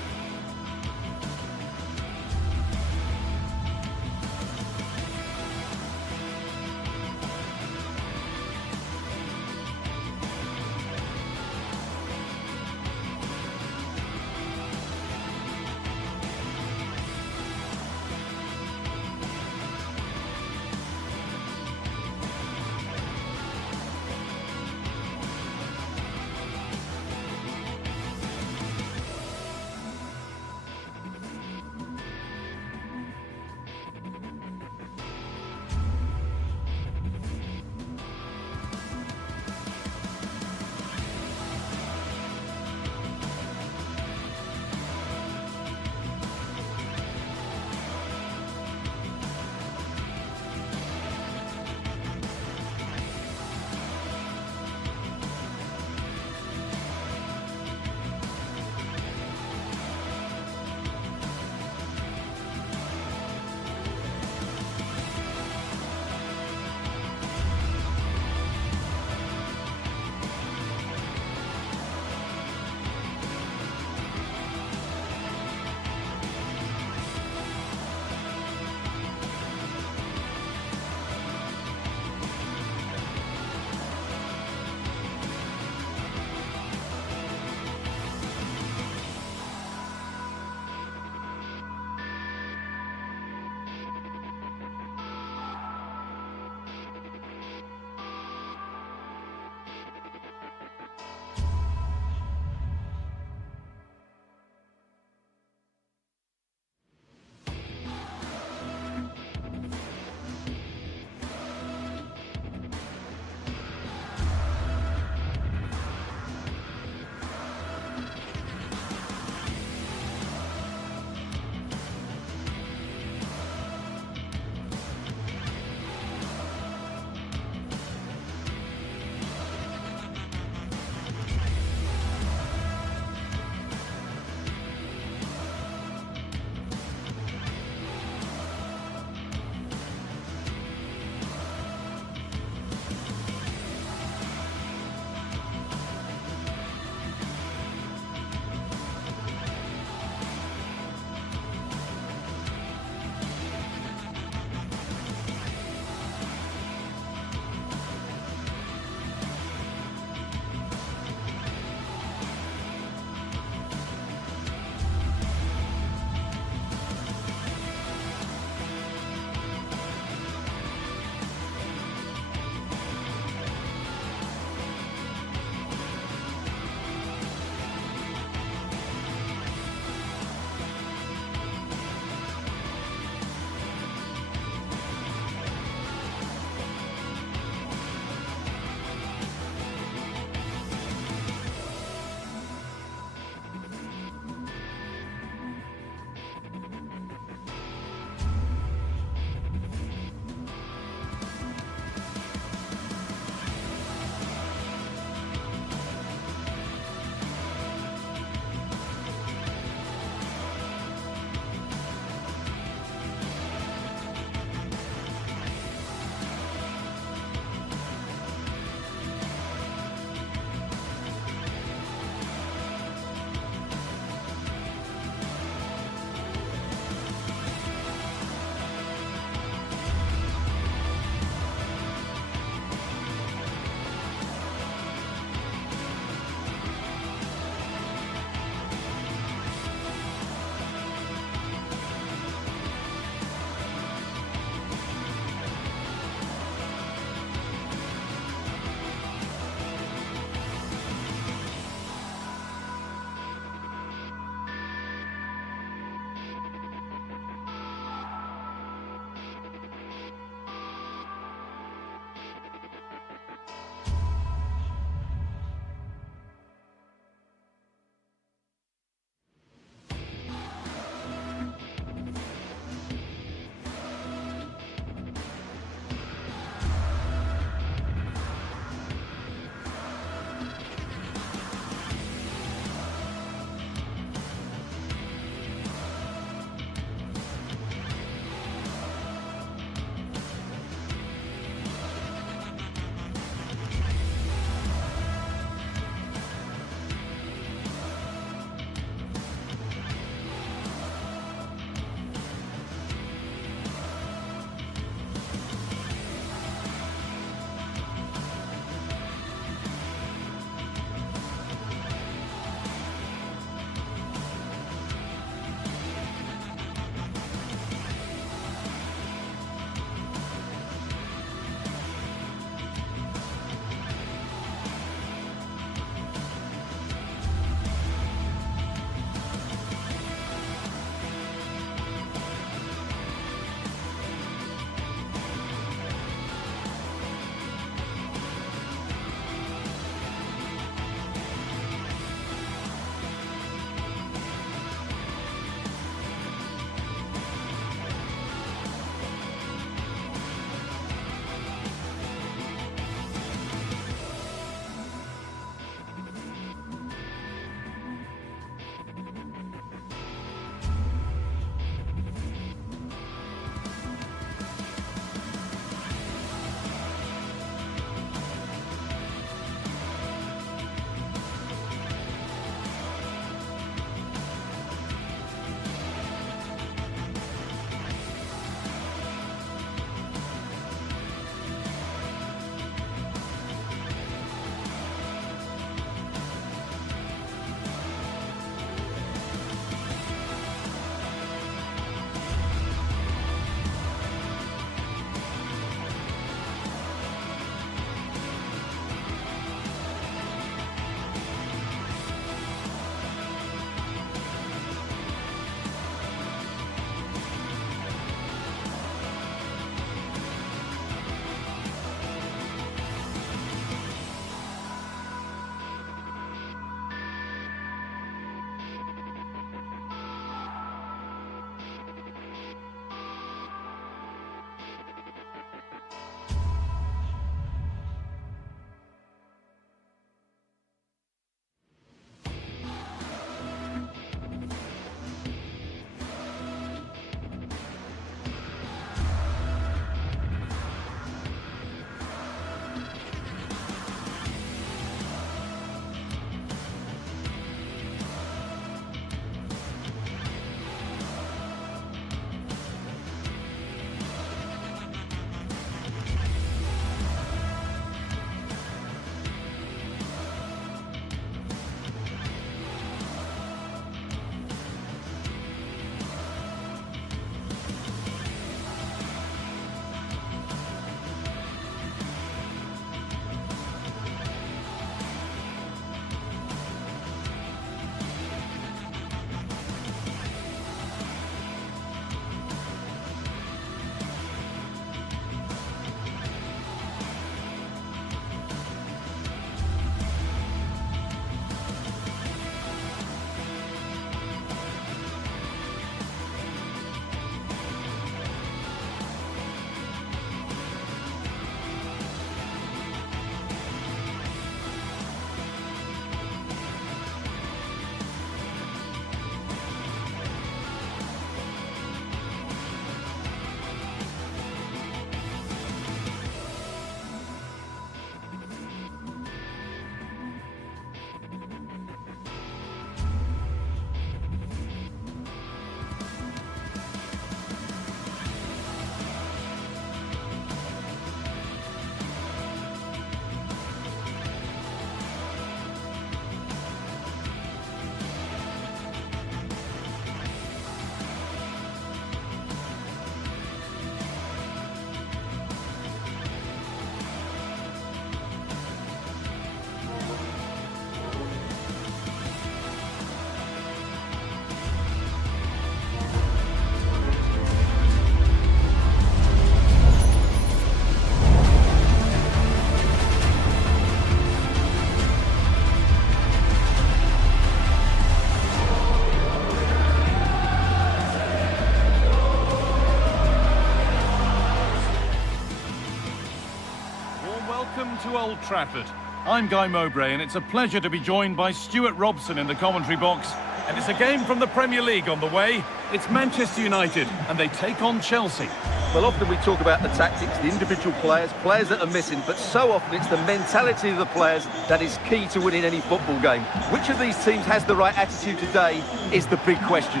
Welcome to Old Trafford. I'm Guy Mowbray, and it's a pleasure to be joined by Stuart Robson in the commentary box. And it's a game from the Premier League on the way. It's Manchester United, and they take on Chelsea. Well, often we talk about the tactics, the individual players that are missing, but so often it's the mentality of the players that is key to winning any football game. Which of these teams has the right attitude today is the big question.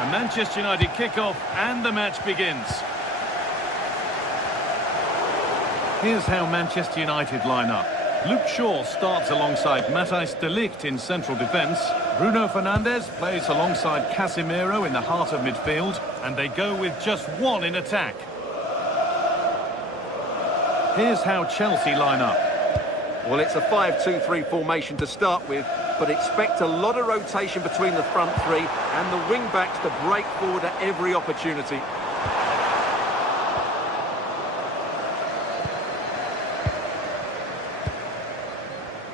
A Manchester United kickoff, and the match begins. Here's how Manchester United line up. Luke Shaw starts alongside Matthijs de Ligt in central defence. Bruno Fernandes plays alongside Casemiro in the heart of midfield. And they go with just one in attack. Here's how Chelsea line up. Well, it's a 5-2-3 formation to start with, but expect a lot of rotation between the front three and the wing-backs to break forward at every opportunity.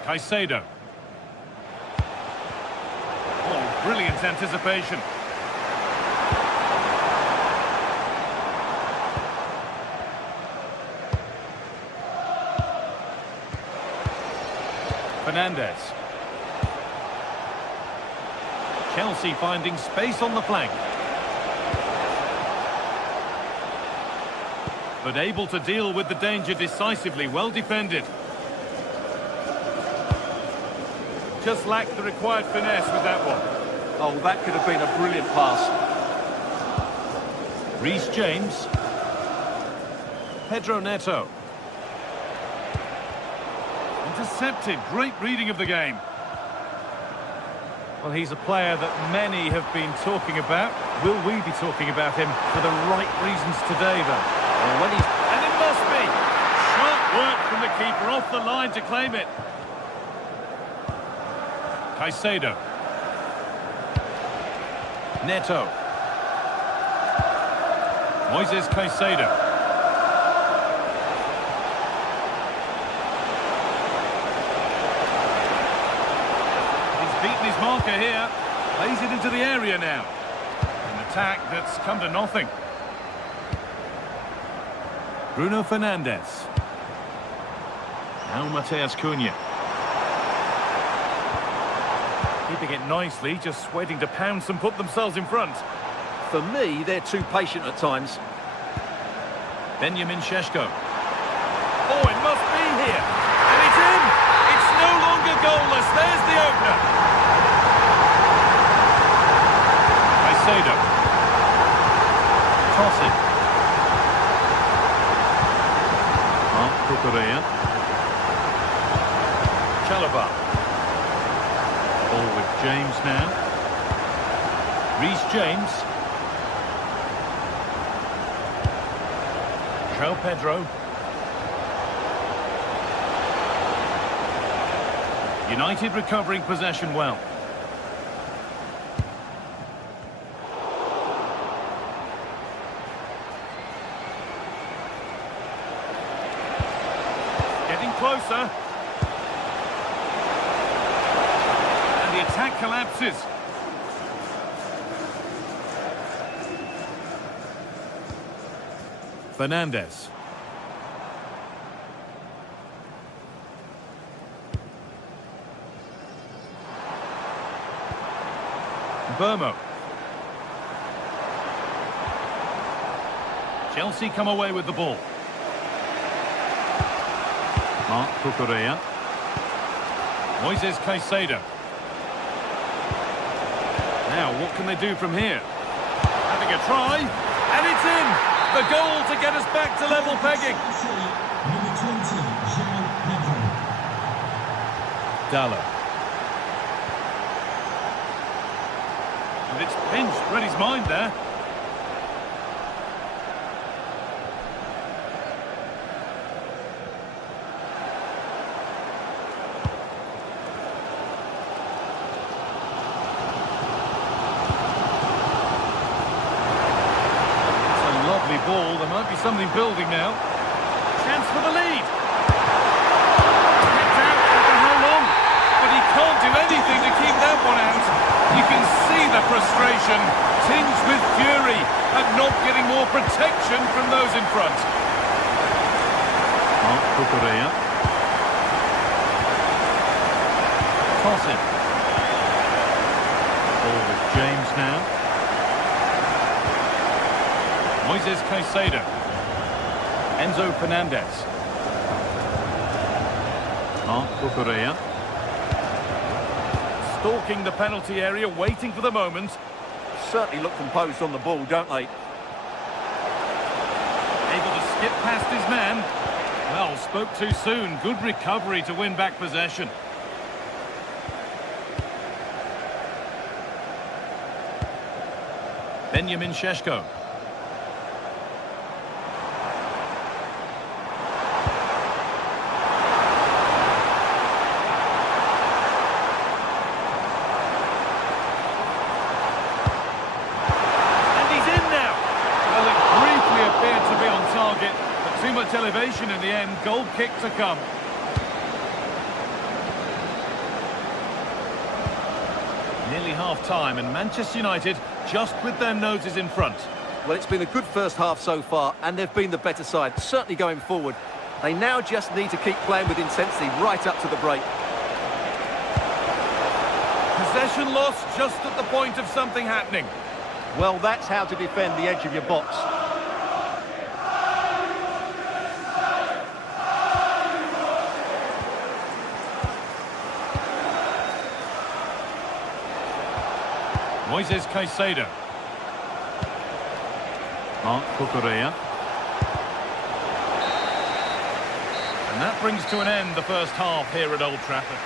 Caicedo. Oh, brilliant anticipation. Fernandes. Chelsea finding space on the flank. But able to deal with the danger decisively, well defended. Just lacked the required finesse with that one. Oh, that could have been a brilliant pass. Reece James. Pedro Neto. Intercepted. Great reading of the game. Well, he's a player that many have been talking about. Will we be talking about him for the right reasons today, though? Well, And it must be. Sharp work from the keeper off the line to claim it. Caicedo. Neto. Moises Caicedo. He's beaten his marker here. Plays it into the area now. An attack that's come to nothing. Bruno Fernandes. Now Mateus Cunha. Keeping it nicely, just waiting to pounce and put themselves in front. For me, they're too patient at times. Benjamin Šeško. Oh, it must be here. And it's in! It's no longer goalless. There's the opener. Caicedo. Tossing. Marc Cucurella. Chalobah. Ball with James now. Reece James. João Pedro. United recovering possession well. Getting closer. Attack collapses. Fernandes. Burmo. Chelsea come away with the ball. Marc Cucurella. Moises Caicedo. Now, what can they do from here? Having a try, and it's in! The goal to get us back to level pegging. Number 20, João Pedro. Dallo. And it's pinched Reddy's mind there. Ball, there might be something building now. Chance for the lead. Kicked out after how long? But he can't do anything to keep that one out. You can see the frustration, tinged with fury at not getting more protection from those in front. Kukurea. Toss it. Ball with James now. Moises Caicedo. Enzo Fernandez. Kukurea. Stalking the penalty area, waiting for the moment. Certainly look composed on the ball, don't they? Able to skip past his man. Well, spoke too soon. Good recovery to win back possession. Benjamin Šeško. Too much elevation in the end. Goal kick to come. Nearly half-time and Manchester United just with their noses in front. Well, it's been a good first half so far, and they've been the better side, certainly going forward. They now just need to keep playing with intensity right up to the break. Possession lost just at the point of something happening. Well, that's how to defend the edge of your box. Moises Caicedo. Kukurea. And that brings to an end the first half here at Old Trafford.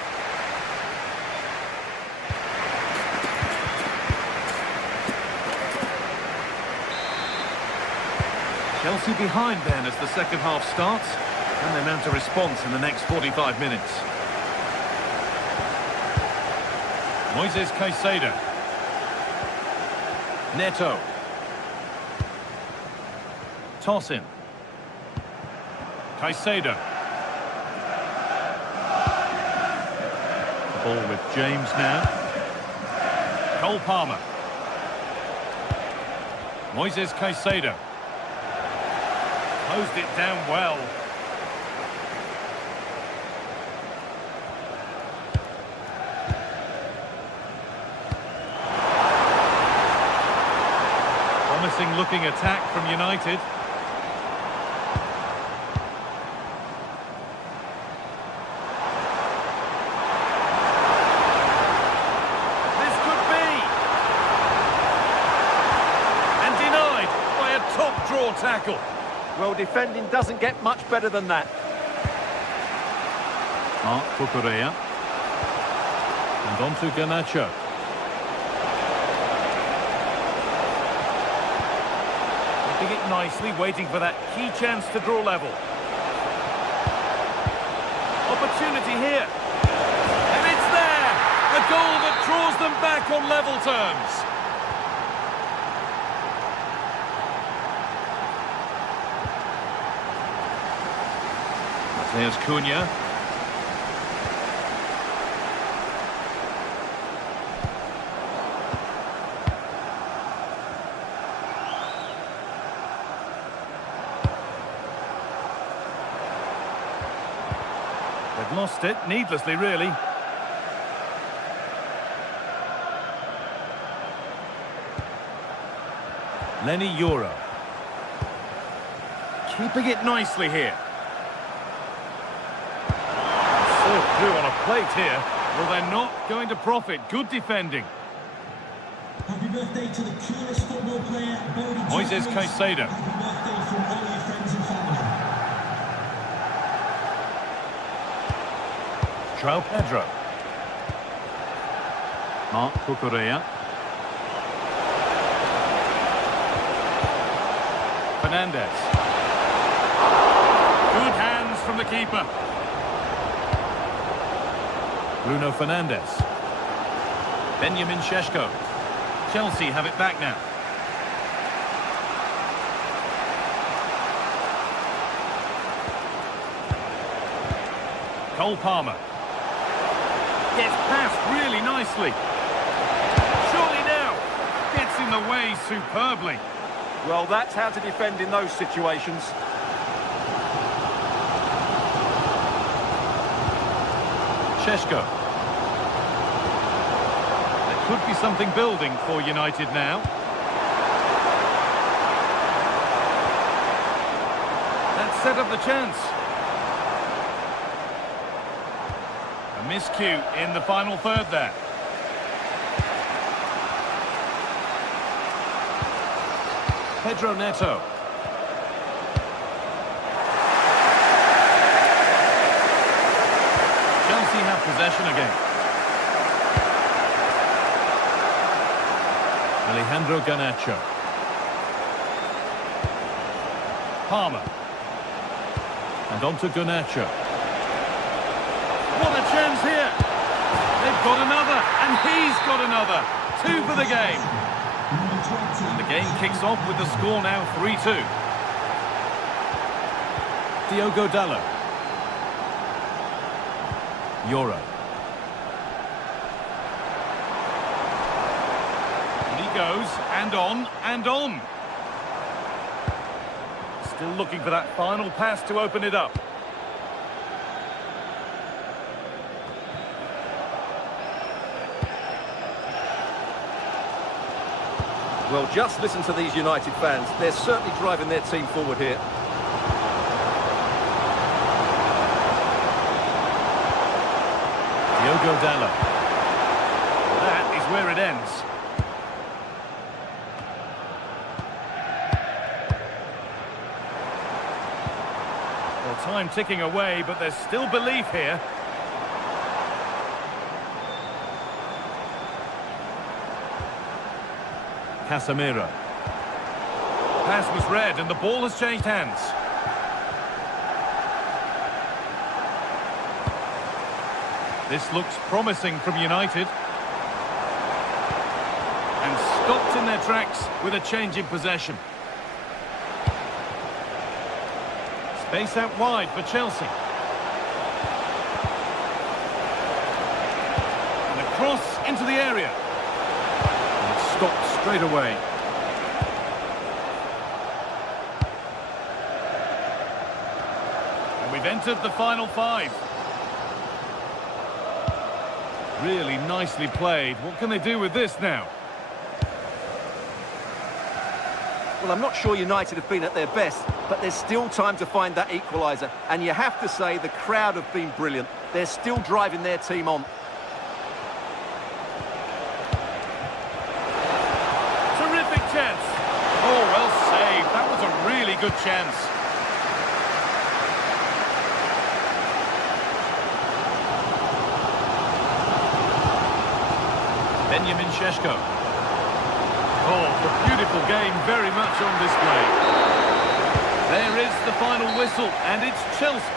Chelsea behind then as the second half starts, and they mount a response in the next 45 minutes. Moises Caicedo. Neto. Toss in. Caicedo. The ball with James now. Cole Palmer. Moises Caicedo. Closed it down well. Promising looking attack from United. This could be. And denied by a top draw tackle. Well, defending doesn't get much better than that. Kukurea. And on to Garnacho. Keeping it nicely, waiting for that key chance to draw level. Opportunity here. And it's there! A goal that draws them back on level terms. There's Cunha. They've lost it, needlessly really. Lenny Euro. Keeping it nicely here. Through on a plate here. Well, they're not going to profit. Good defending. Happy birthday to the coolest football player, Moises Caicedo. Happy birthday from all your friends and family. João Pedro. Kukurea. Fernandez. Good hands from the keeper. Bruno Fernandes. Benjamin Šeško. Chelsea have it back now. Cole Palmer. Gets past really nicely. Surely now. Gets in the way superbly. Well, that's how to defend in those situations. Sheshko. There could be something building for United now. That set up the chance. A miscue in the final third there. Pedro Neto. Chelsea have possession again. Alejandro Garnacho. Palmer. And on to Garnacho. What a chance here! They've got another, and he's got another. 2 for the game. And the game kicks off with the score now 3-2. Diogo Dalot. Euro. And he goes, and on, and on. Still looking for that final pass to open it up. Well, just listen to these United fans. They're certainly driving their team forward here. Diogo Dalot. That is where it ends. Well, time ticking away, but there's still belief here. Casemiro. Pass was read and the ball has changed hands. This looks promising from United. And stopped in their tracks with a change in possession. Space out wide for Chelsea. And a cross into the area. Stopped straight away. And we've entered the final 5. Really nicely played. What can they do with this now? Well, I'm not sure United have been at their best, but there's still time to find that equaliser. And you have to say the crowd have been brilliant. They're still driving their team on. Chance. Oh, well saved. That was a really good chance. Benjamin Sheshko. Oh, the beautiful game very much on display. There is the final whistle, and it's Chelsea.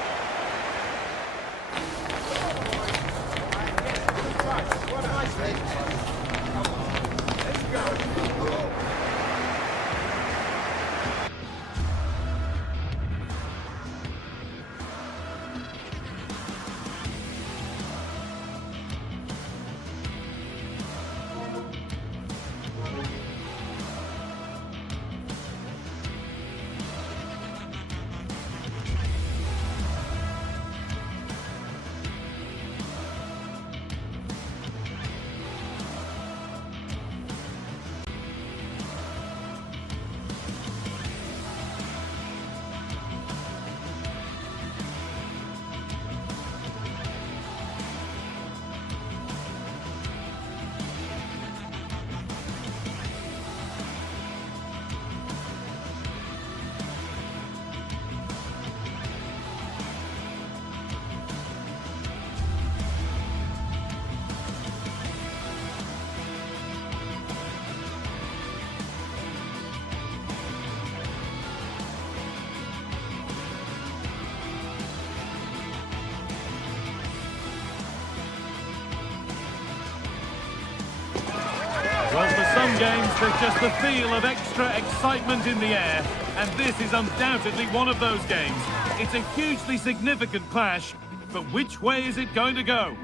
Well, for some games, there's just the feel of extra excitement in the air, and this is undoubtedly one of those games. It's a hugely significant clash, but which way is it going to go?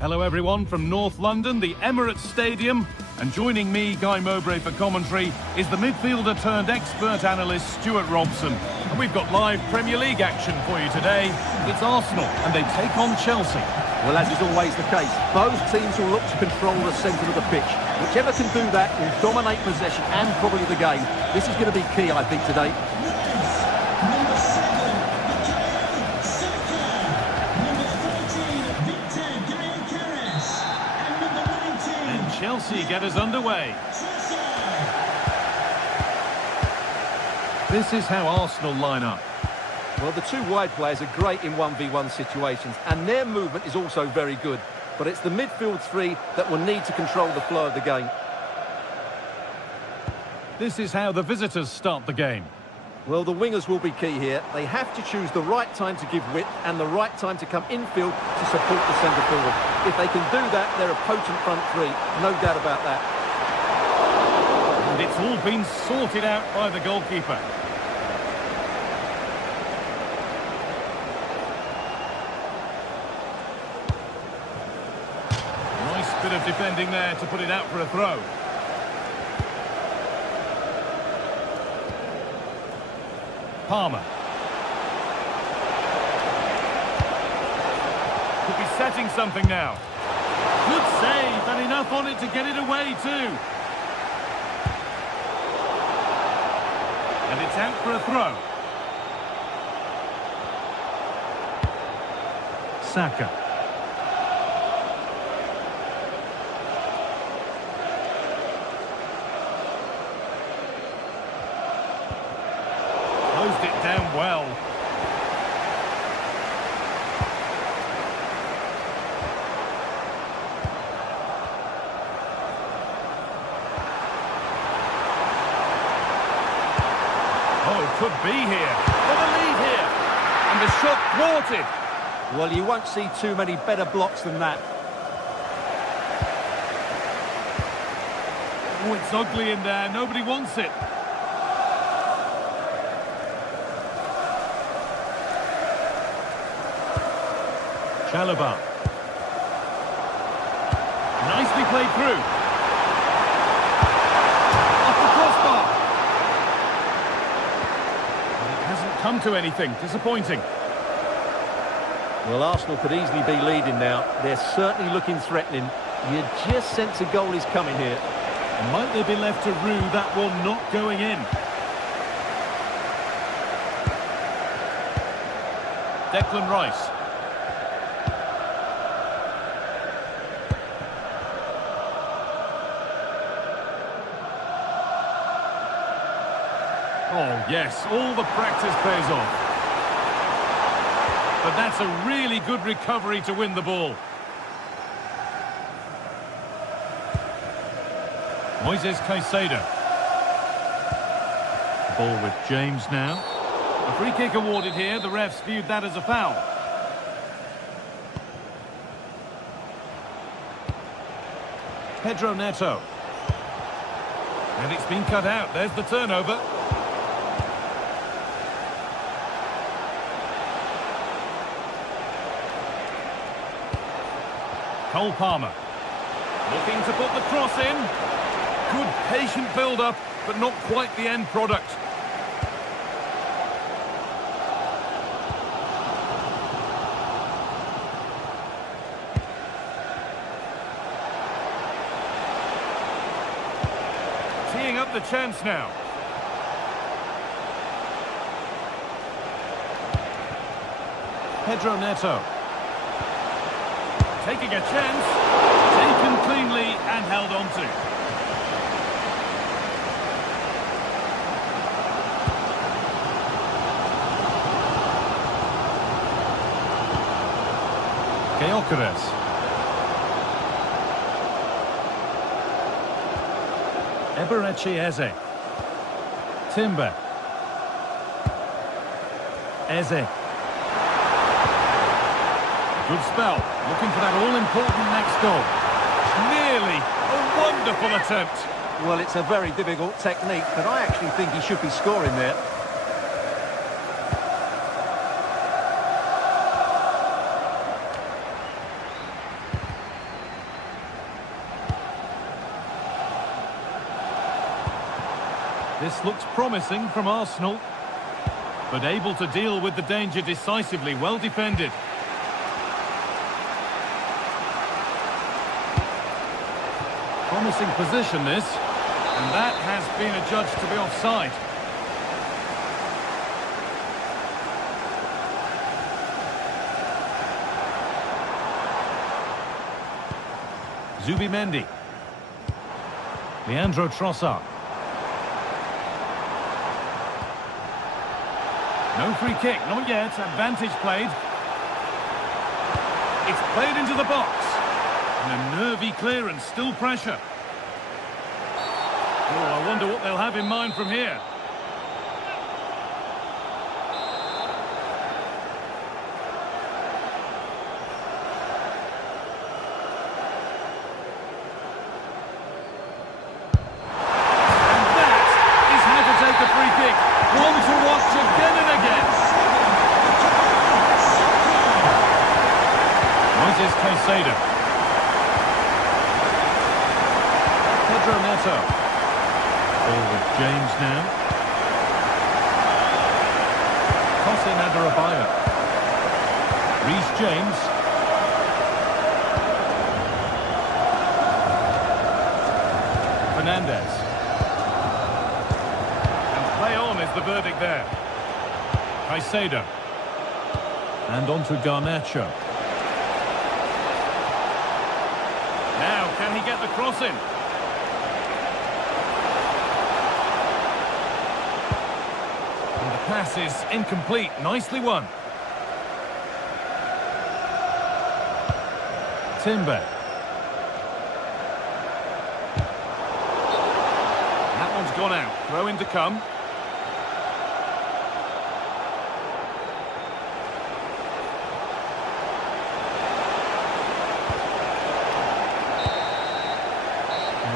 Hello everyone from North London, the Emirates Stadium. And joining me, Guy Mowbray, for commentary is the midfielder turned expert analyst Stuart Robson. And we've got live Premier League action for you today. It's Arsenal and they take on Chelsea. Well, as is always the case, both teams will look to control the centre of the pitch. Whichever can do that will dominate possession and probably the game. This is going to be key, I think, today. Number 7, Bukayo Saka. Number 14, Victor Gyokeres. And number 19, And Chelsea get us underway. This is how Arsenal line up. Well, the two wide players are great in 1v1 situations, and their movement is also very good. But it's the midfield three that will need to control the flow of the game. This is how the visitors start the game. Well, the wingers will be key here. They have to choose the right time to give width and the right time to come infield to support the centre forward. If they can do that, they're a potent front three. No doubt about that. And it's all been sorted out by the goalkeeper. Nice bit of defending there to put it out for a throw. Palmer. Could be setting something now. Good save, and enough on it to get it away too. And it's out for a throw. Saka. Closed it down well. Oh, could be here. For the lead here. And the shot thwarted. Well, you won't see too many better blocks than that. Oh, it's ugly in there. Nobody wants it. Chalobah. Nicely played through. Off the crossbar. And it hasn't come to anything. Disappointing. Well, Arsenal could easily be leading now. They're certainly looking threatening. You just sense a goal is coming here. And might they be left to rue that one not going in? Declan Rice. Oh, yes, all the practice pays off. But that's a really good recovery to win the ball. Moises Caicedo. The ball with James now. A free kick awarded here. The refs viewed that as a foul. Pedro Neto. And it's been cut out. There's the turnover. Cole Palmer. Looking to put the cross in. Good patient build-up, but not quite the end product. Teeing up the chance now. Pedro Neto. Taking a chance, taken cleanly and held on to. Gyokeres. Eberechi Eze. Timber. Eze. Good spell, looking for that all-important next goal. Nearly a wonderful attempt. Well, it's a very difficult technique, but I actually think he should be scoring there. This looks promising from Arsenal, but able to deal with the danger decisively. Well defended. Promising position this, and that has been adjudged to be offside. Zubimendi. Leandro Trossard. No free kick, not yet. Advantage played. It's played into the box. And a nervy clearance, still pressure. Oh, I wonder what they'll have in mind from here. Pedro Neto. Ball with James now. Tossing Adarabioyo. Reece James. Fernandez. And play on is the verdict there. Caicedo. And on to Garnacho. Now, can he get the cross in? And the pass is incomplete. Nicely won. Timber. That one's gone out. Throw in to come.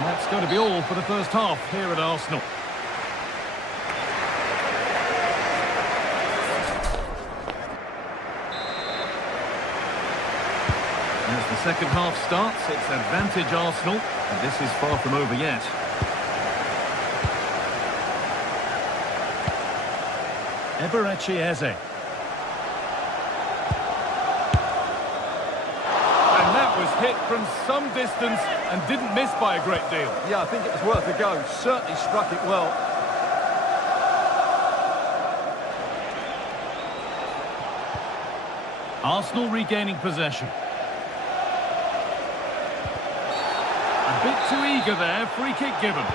That's going to be all for the first half here at Arsenal. As the second half starts, it's advantage Arsenal, and this is far from over yet. Eberechi Eze. Was hit from some distance and didn't miss by a great deal. Yeah, I think it was worth a go. Certainly struck it well. Arsenal regaining possession. A bit too eager there. Free kick given.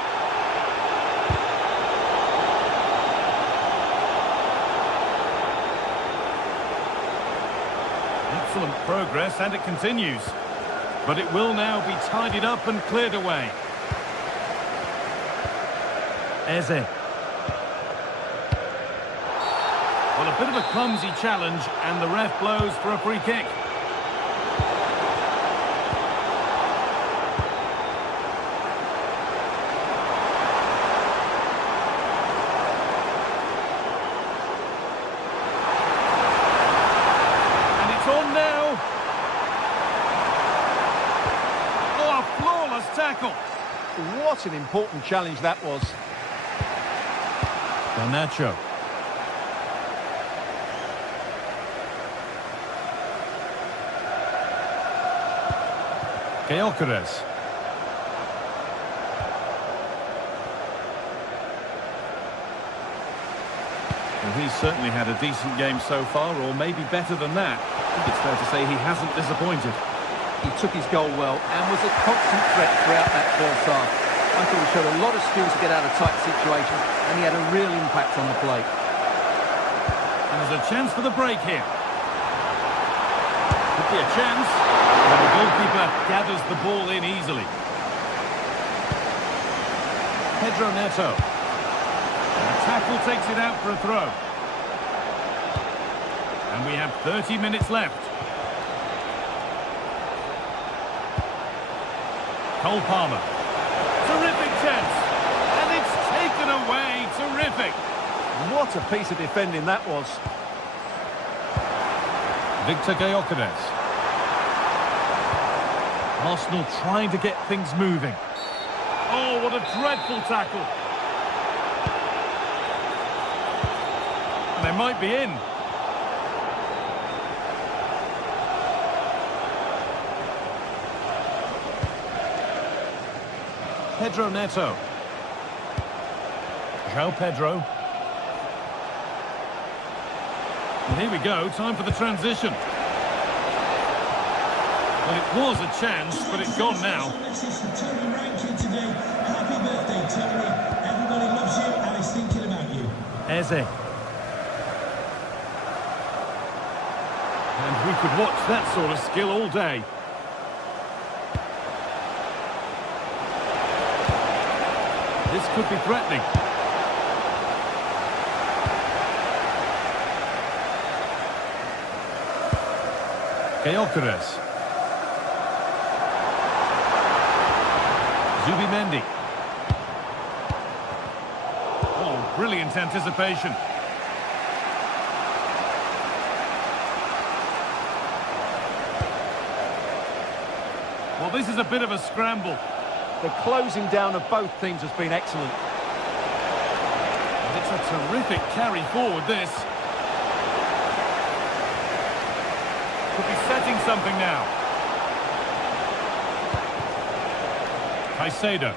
Excellent progress, and it continues. But it will now be tidied up and cleared away. Eze. Well, a bit of a clumsy challenge, and the ref blows for a free kick. And it's on now. Tackle. What an important challenge that was. Garnacho. Gyökeres. Well, he's certainly had a decent game so far, or maybe better than that. I think it's fair to say he hasn't disappointed. He took his goal well and was a constant threat throughout that first half. I thought he showed a lot of skills to get out of tight situations, and he had a real impact on the play. And there's a chance for the break here. Could be a chance. And the goalkeeper gathers the ball in easily. Pedro Neto. And the tackle takes it out for a throw. And we have 30 minutes left. Cole Palmer. Terrific chance. And it's taken away. Terrific. What a piece of defending that was. Victor Gyökeres. Arsenal trying to get things moving. Oh, what a dreadful tackle. They might be in. Pedro Neto. João Pedro. And here we go, time for the transition. Well, it was a chance, but it's gone now. Message from Tony Rankin today. Happy birthday, Tony. Everybody loves you and is thinking about you. Eze. And we could watch that sort of skill all day. This could be threatening. Gyökeres. Zubimendi. Oh, brilliant anticipation. Well, this is a bit of a scramble. The closing down of both teams has been excellent. It's a terrific carry forward, this. Could be setting something now. Caicedo.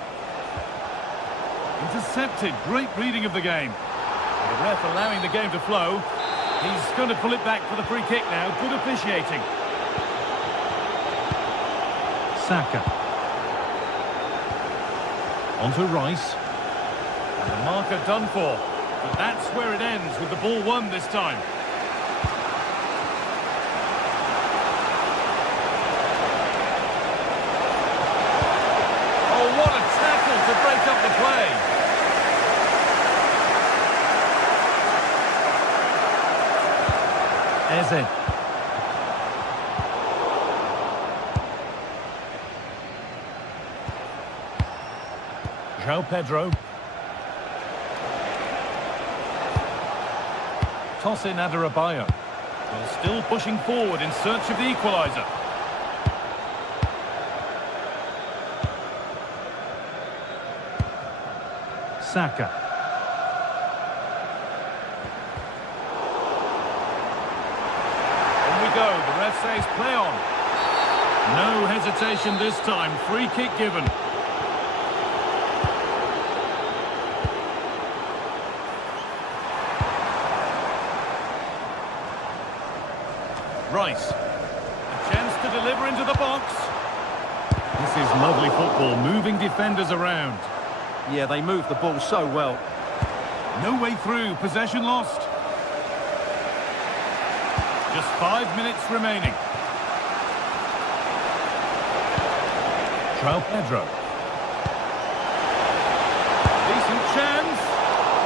Intercepted. Great reading of the game. The ref allowing the game to flow. He's going to pull it back for the free kick now. Good officiating. Saka. On to Rice. And the marker done for. But that's where it ends, with the ball won this time. Oh, what a tackle to break up the play. Eze. João Pedro. Toss in Adarabioyo. Well, still pushing forward in search of the equalizer. Saka. On we go. The ref says play on. No hesitation this time. Free kick given. Rice. A chance to deliver into the box. This is lovely football, moving defenders around. Yeah, they moved the ball so well. No way through, possession lost. Just 5 minutes remaining. João Pedro. Decent chance.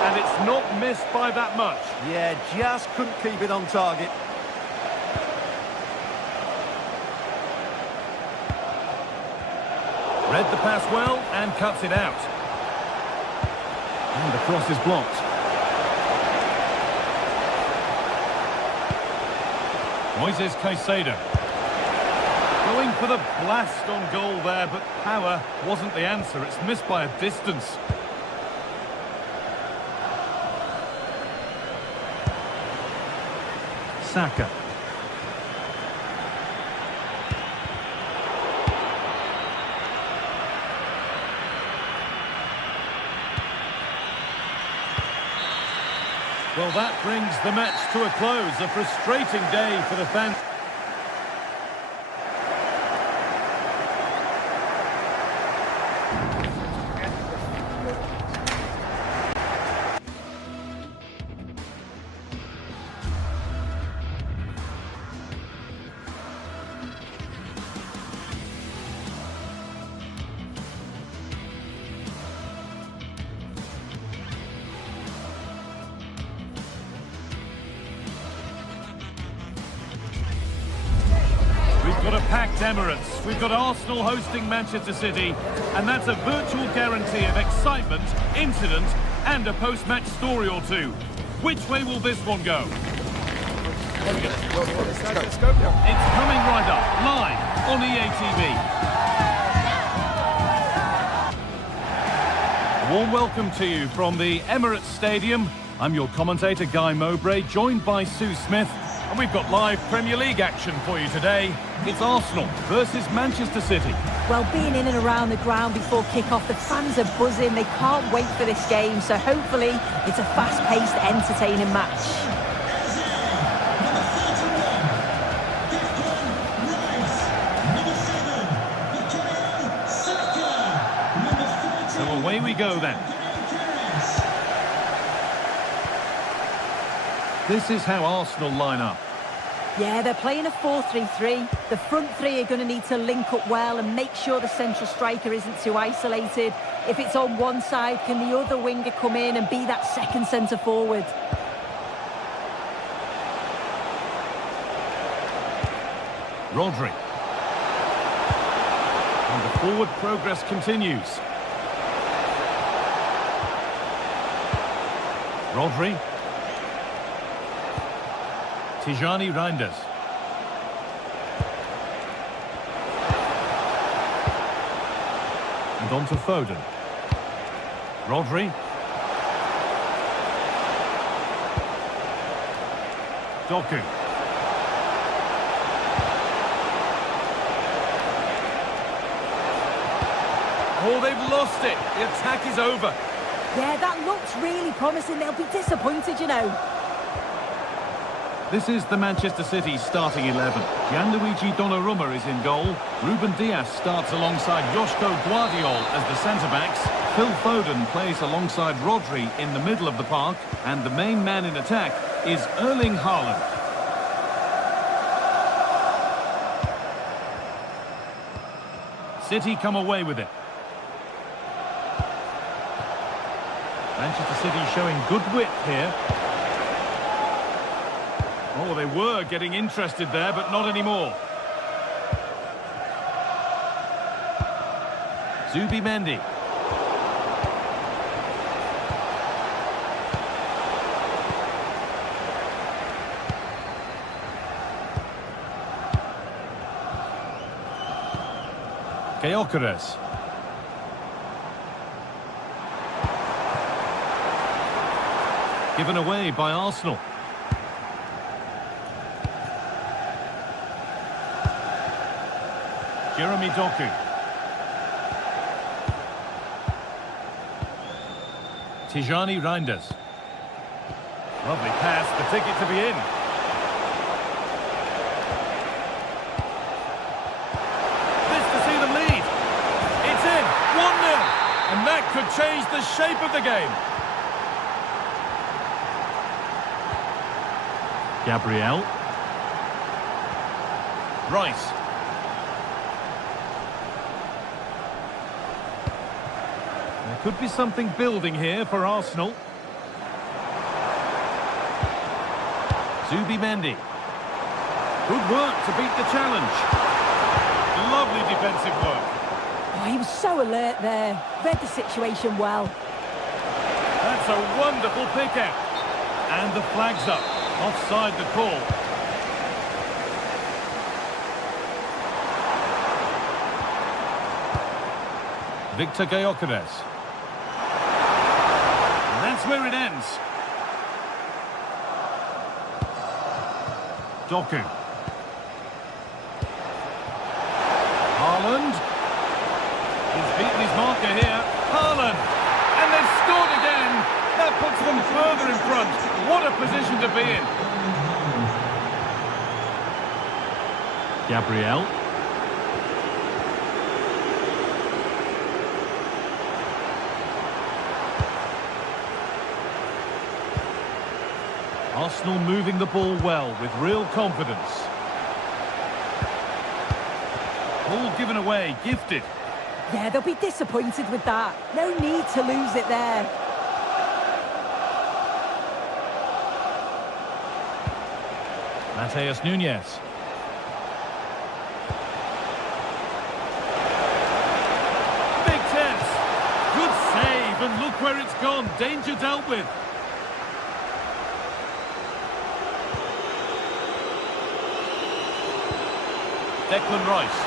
And it's not missed by that much. Yeah, just couldn't keep it on target. Read the pass well and cuts it out. And the cross is blocked. Moises Caicedo. Going for the blast on goal there, but power wasn't the answer. It's missed by a distance. Saka. Well, that brings the match to a close. A frustrating day for the fans. We've got a packed Emirates, we've got Arsenal hosting Manchester City, and that's a virtual guarantee of excitement, incident, and a post-match story or two. Which way will this one go? It's coming right up, live on EA TV. A warm welcome to you from the Emirates Stadium. I'm your commentator, Guy Mowbray, joined by Sue Smith, and we've got live Premier League action for you today. It's Arsenal versus Manchester City. Well, being in and around the ground before kick-off, the fans are buzzing. They can't wait for this game, so hopefully it's a fast-paced, entertaining match. Away we go then. This is how Arsenal line up. Yeah, they're playing a 4-3-3. The front three are going to need to link up well and make sure the central striker isn't too isolated. If it's on one side, can the other winger come in and be that second centre forward? Rodri. And the forward progress continues. Rodri. Tijani Reinders. And on to Foden. Rodri. Doku. Oh, they've lost it. The attack is over. Yeah, that looks really promising. They'll be disappointed, you know. This is the Manchester City starting 11. Gianluigi Donnarumma is in goal. Ruben Dias starts alongside Joško Guardiol as the centre-backs. Phil Foden plays alongside Rodri in the middle of the park. And the main man in attack is Erling Haaland. City come away with it. Manchester City showing good width here. Oh, they were getting interested there, but not anymore. Zubimendi. Gyökeres. Given away by Arsenal. Jeremy Doku. Tijani Reinders. Lovely pass, the ticket to be in. This to see them lead. It's in, 1-0. And that could change the shape of the game. Gabriel. Rice. There could be something building here for Arsenal. Zubimendi. Good work to beat the challenge. Lovely defensive work. Oh, he was so alert there. Read the situation well. That's a wonderful pick out. And the flag's up. Offside the call. Victor Gyökeres. And that's where it ends. Doku. Haaland. He's beaten his marker here. Haaland. And they've scored again. That puts them further in front. What a position to be in. Gabriel. Arsenal moving the ball well with real confidence. Ball given away, gifted. Yeah, they'll be disappointed with that. No need to lose it there. Matheus Nunes. Big chance. Good save, and look where it's gone. Danger dealt with. Declan Rice.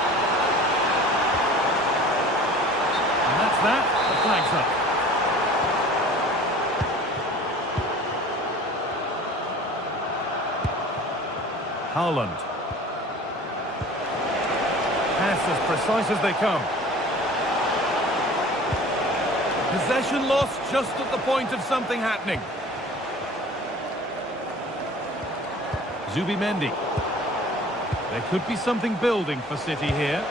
And that's that. The flag's up. Haaland. Pass as precise as they come. Possession lost just at the point of something happening. Zubimendi. There could be something building for City here.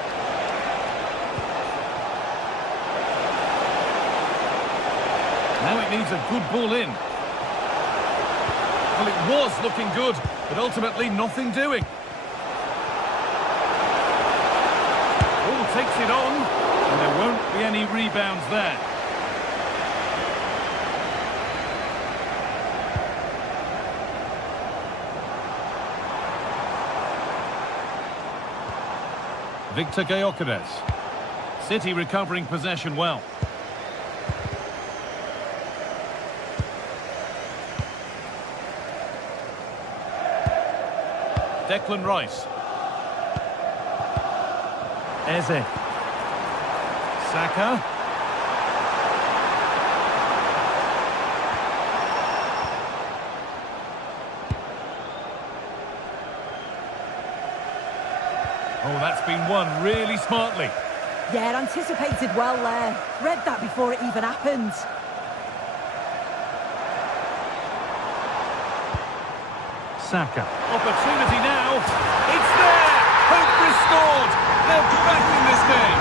Now it needs a good ball in. Well, it was looking good, but ultimately nothing doing. All takes it on, and there won't be any rebounds there. Victor Gyökeres. City recovering possession well. Declan Rice. Eze. Saka. Oh, that's been won really smartly. Yeah, anticipated well there. Read that before it even happened. Saka. Opportunity now. It's there! Hope restored! They're back in this game!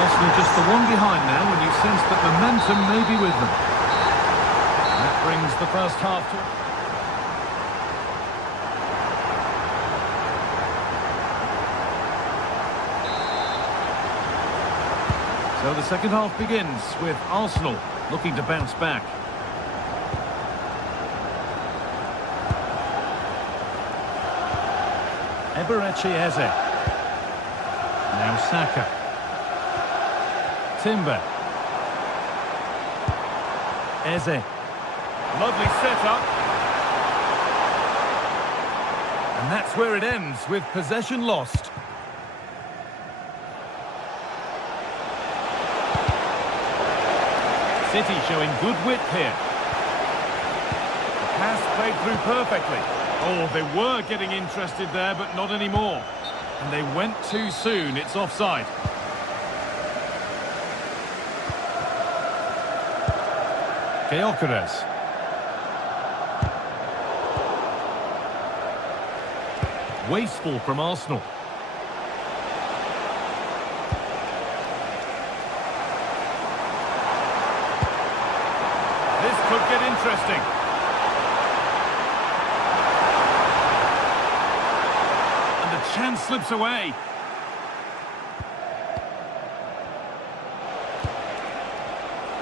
Arsenal just the one behind now when you sense that momentum may be with them. That brings the first half to... So the second half begins with Arsenal looking to bounce back. Eberechi Eze. Now Saka. Timber. Eze. Lovely setup. And that's where it ends, with possession lost. City showing good width here. The pass played through perfectly. Oh, they were getting interested there, but not anymore. And they went too soon. It's offside. Gyökeres. Wasteful from Arsenal. This could get interesting. And the chance slips away.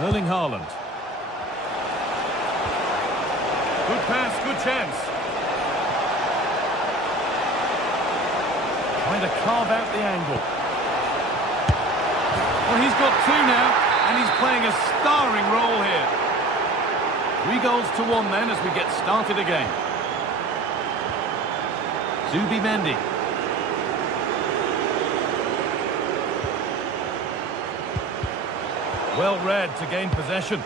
Erling Haaland. Good pass, good chance. Trying to carve out the angle. Well, he's got two now, and he's playing a starring role here. 3-1 then as we get started again. Zubimendi. Well read to gain possession.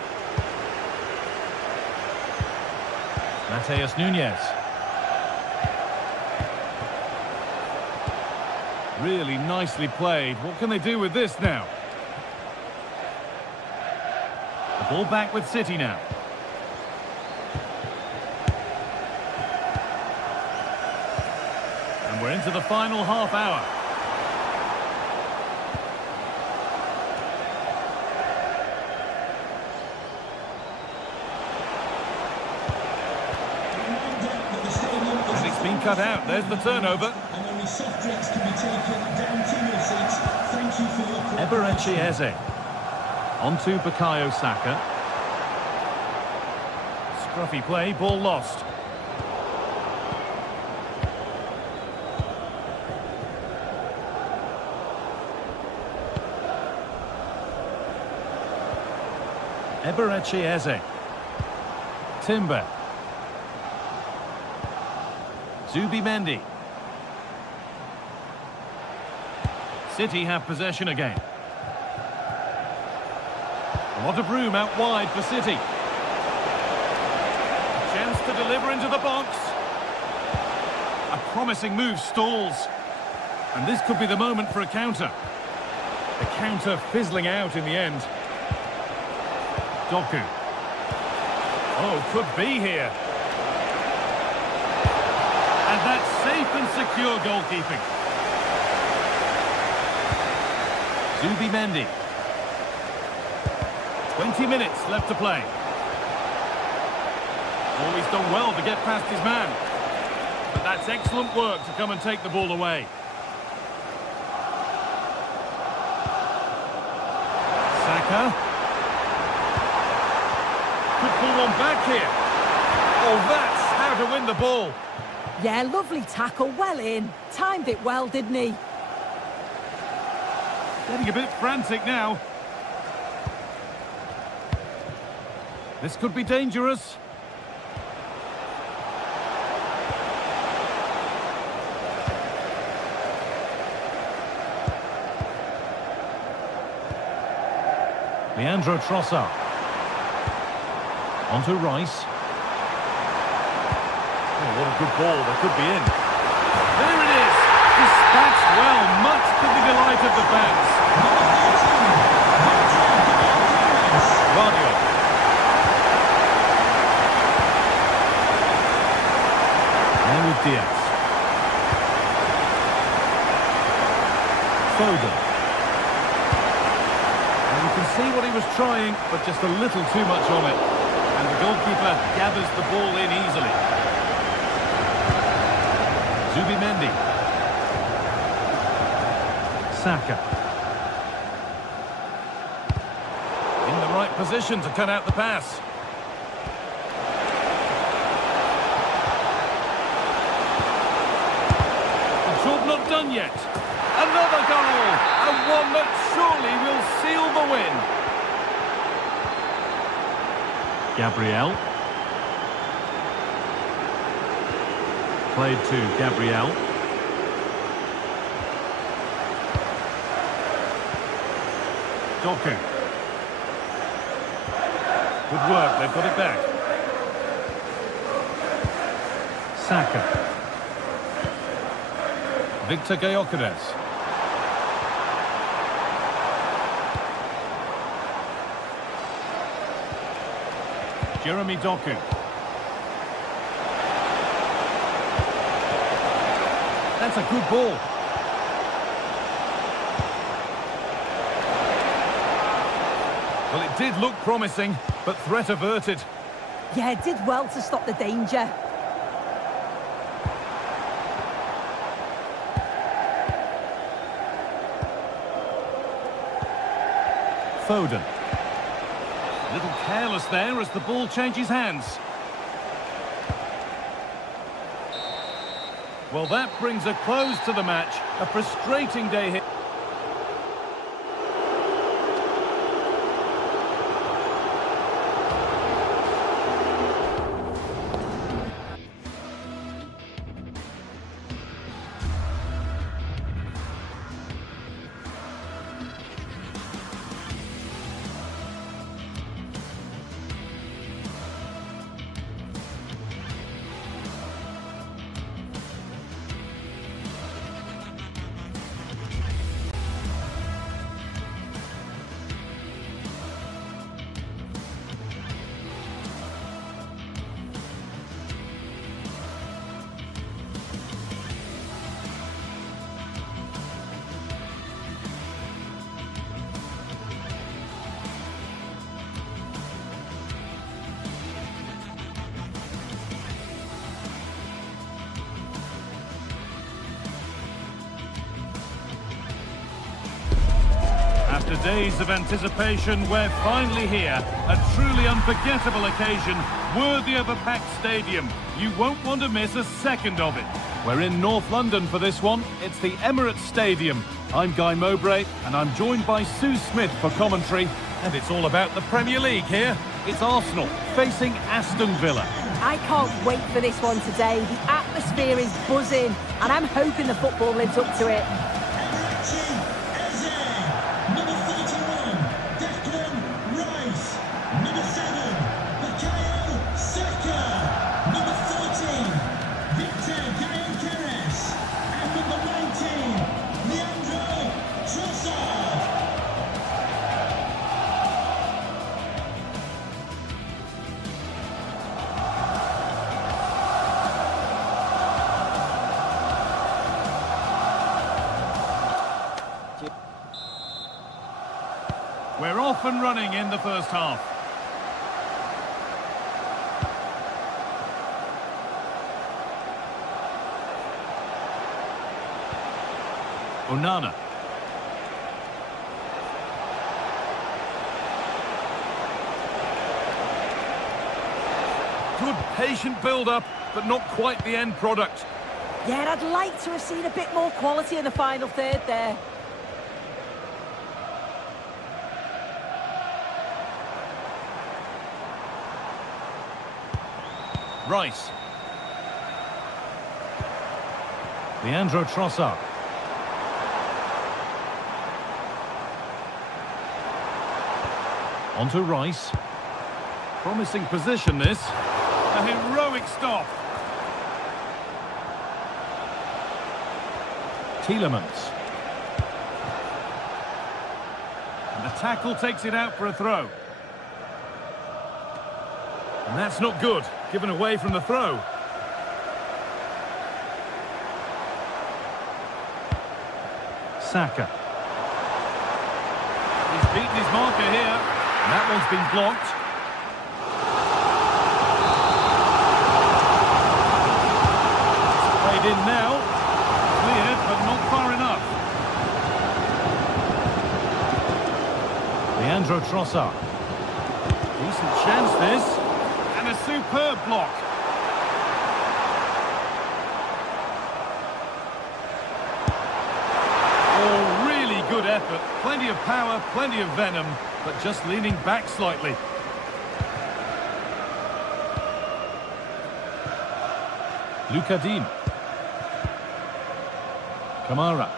Matheus Nunes. Really nicely played. What can they do with this now? The ball back with City now. And we're into the final half hour. And it's been cut out. There's the turnover. And only soft drinks can be taken down to your seats. Thank you for your Eberechi Eze. Onto Bukayo Saka. Scruffy play, ball lost. Eberechi Eze. Timber. Zubimendi. City have possession again. A lot of room out wide for City. Chance to deliver into the box. promising move stalls. And this could be the moment for a counter. The counter fizzling out in the end. Doku. Oh, could be here. And that's safe and secure goalkeeping. Zubimendi. 20 minutes left to play. Oh, he's done well to get past his man. But that's excellent work to come and take the ball away. Saka. Could pull one back here. Oh, that's how to win the ball. Yeah, lovely tackle, well in. Timed it well, didn't he? Getting a bit frantic now. This could be dangerous. Leandro Trossard. On to Rice. Oh, what a good ball. That could be in. There it is. Dispatched well, much to the delight of the fans. Guardiola. Now with Diaz. Foden. And you can see what he was trying, but just a little too much on it. And the goalkeeper gathers the ball in easily. Zubimendi. Saka. In the right position to cut out the pass. The job not done yet. Another goal! And one that surely will seal the win. Gabriel. Played to Gabriel. Doku. Good work, they've got it back. Saka. Victor Gyökeres. Jeremy Doku. That's a good ball. Well, it did look promising, but threat averted. Yeah, it did well to stop the danger. Foden. A little careless there as the ball changes hands. Well, that brings a close to the match. A frustrating day here. After days of anticipation, we're finally here. A truly unforgettable occasion, worthy of a packed stadium. You won't want to miss a second of it. We're in North London for this one. It's the Emirates Stadium. I'm Guy Mowbray, and I'm joined by Sue Smith for commentary. And it's all about the Premier League here. It's Arsenal facing Aston Villa. I can't wait for this one today. The atmosphere is buzzing, and I'm hoping the football lives up to it. We're off and running in the first half. Onana. Good patient build-up, but not quite the end product. Yeah, I'd like to have seen a bit more quality in the final third there. Rice. Leandro Trossard. On to Rice. Promising position, this. A heroic stop. Tielemans. And the tackle takes it out for a throw. And that's not good, given away from the throw. Saka. He's beaten his marker here. And that one's been blocked. It's played in now. Cleared, but not far enough. Leandro Trossard. Decent chance, this. And a superb block. Oh, really good effort. Plenty of power, plenty of venom, but just leaning back slightly. Luka Dean. Kamara.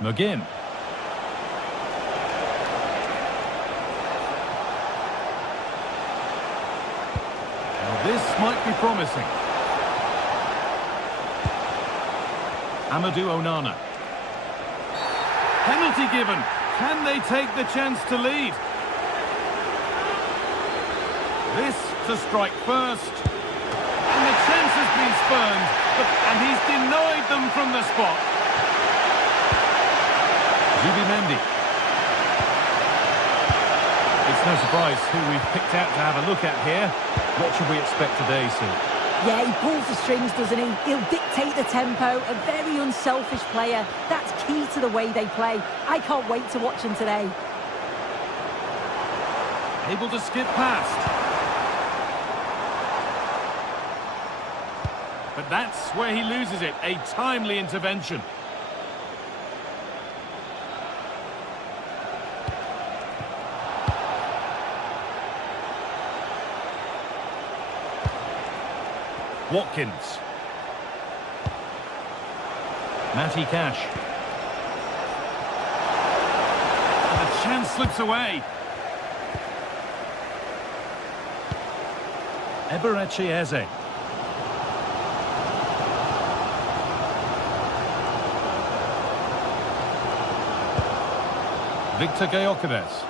McGinn. This might be promising. Amadou Onana. Penalty given. Can they take the chance to lead? This to strike first. And the chance has been spurned. And he's denied them from the spot. Zubimendi. It's no surprise who we've picked out to have a look at here. What should we expect today, Sue? Yeah, he pulls the strings, doesn't he? He'll dictate the tempo, a very unselfish player. That's key to the way they play. I can't wait to watch him today. Able to skip past. But that's where he loses it, a timely intervention. Watkins. Matty Cash. And the chance slips away. Eberechi Eze. Victor Gyökeres.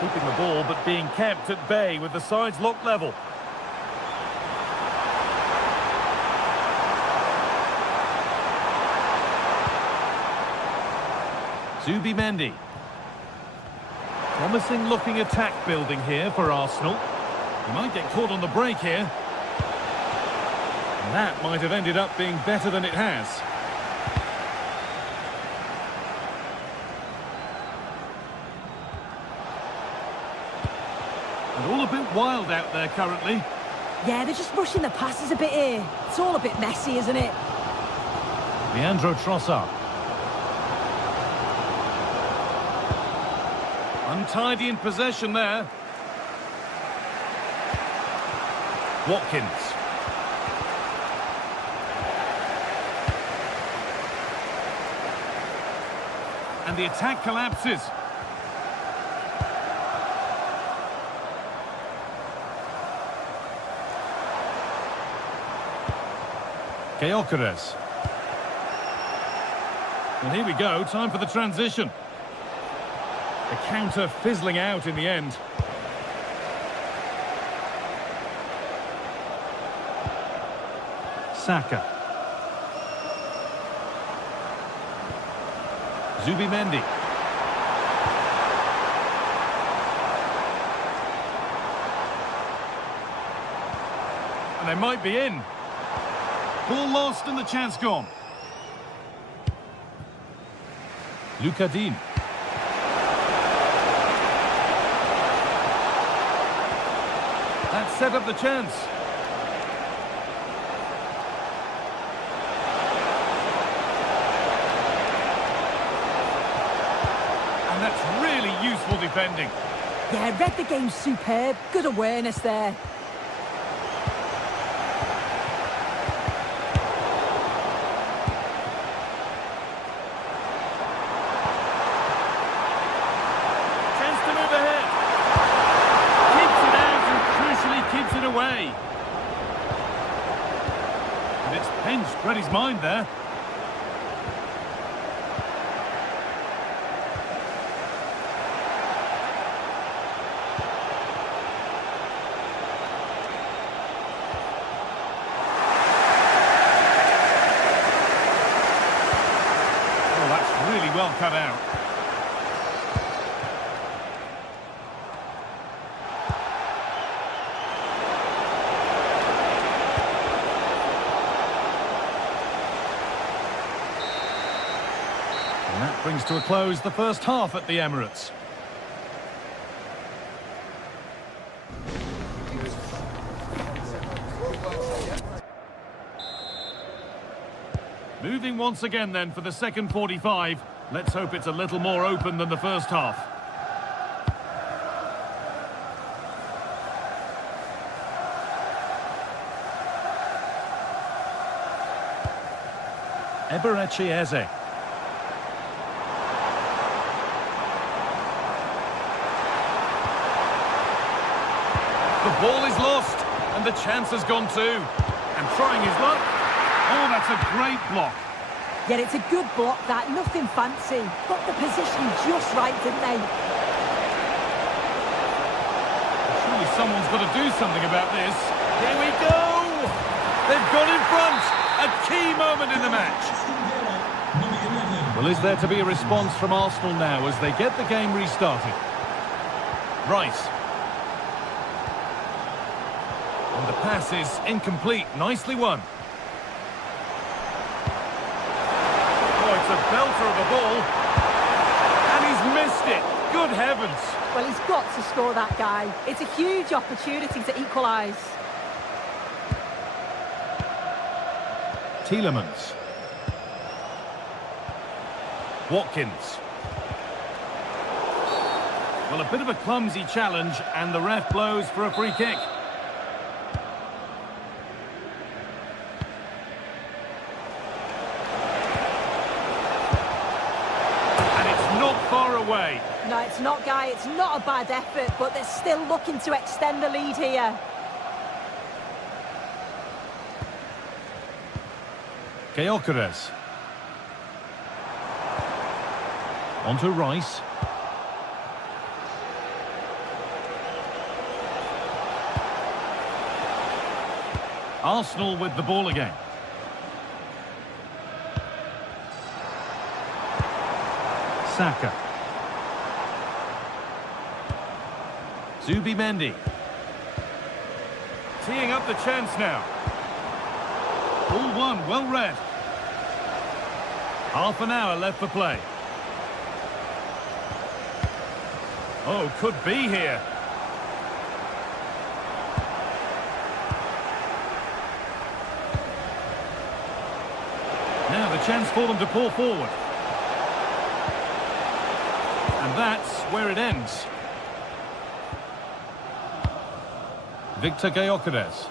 Keeping the ball but being kept at bay with the sides locked level. Zubimendi. Promising looking attack building here for Arsenal. He might get caught on the break here. And that might have ended up being better than it has. And all a bit wild out there currently. Yeah, they're just rushing the passes a bit here. It's all a bit messy, isn't it? Leandro Trossard. Untidy in possession there. Watkins. And the attack collapses. Gyökeres. And here we go, time for the transition. The counter fizzling out in the end. Saka. Zubimendi. And they might be in. Ball lost and the chance gone. Lucadine. That set up the chance. And that's really useful defending. Yeah, read the game superb. Good awareness there. Away. And it's pinched, read his mind there. Oh, that's really well cut out. That brings to a close the first half at the Emirates. Moving once again then for the second 45. Let's hope it's a little more open than the first half. Eberechi Eze. The ball is lost, and the chance has gone too. And trying his luck. Oh, that's a great block. Yeah, it's a good block, that. Nothing fancy. Got the position just right, didn't they? Surely someone's got to do something about this. Here we go! They've got in front. A key moment in the match. Well, is there to be a response from Arsenal now as they get the game restarted? Rice. And the pass is incomplete. Nicely won. Oh, it's a belter of a ball. And he's missed it. Good heavens. Well, he's got to score, that guy. It's a huge opportunity to equalise. Tielemans. Watkins. Well, a bit of a clumsy challenge, and the ref blows for a free kick. Far away. No, it's not, Guy. It's not a bad effort, but they're still looking to extend the lead here. Gyökeres. On to Rice. Arsenal with the ball again. Saka. Zubimendi. Teeing up the chance now. Ball one, well read. Half an hour left for play. Oh, could be here. Now the chance for them to pull forward. And that's where it ends. Victor Gyökeres.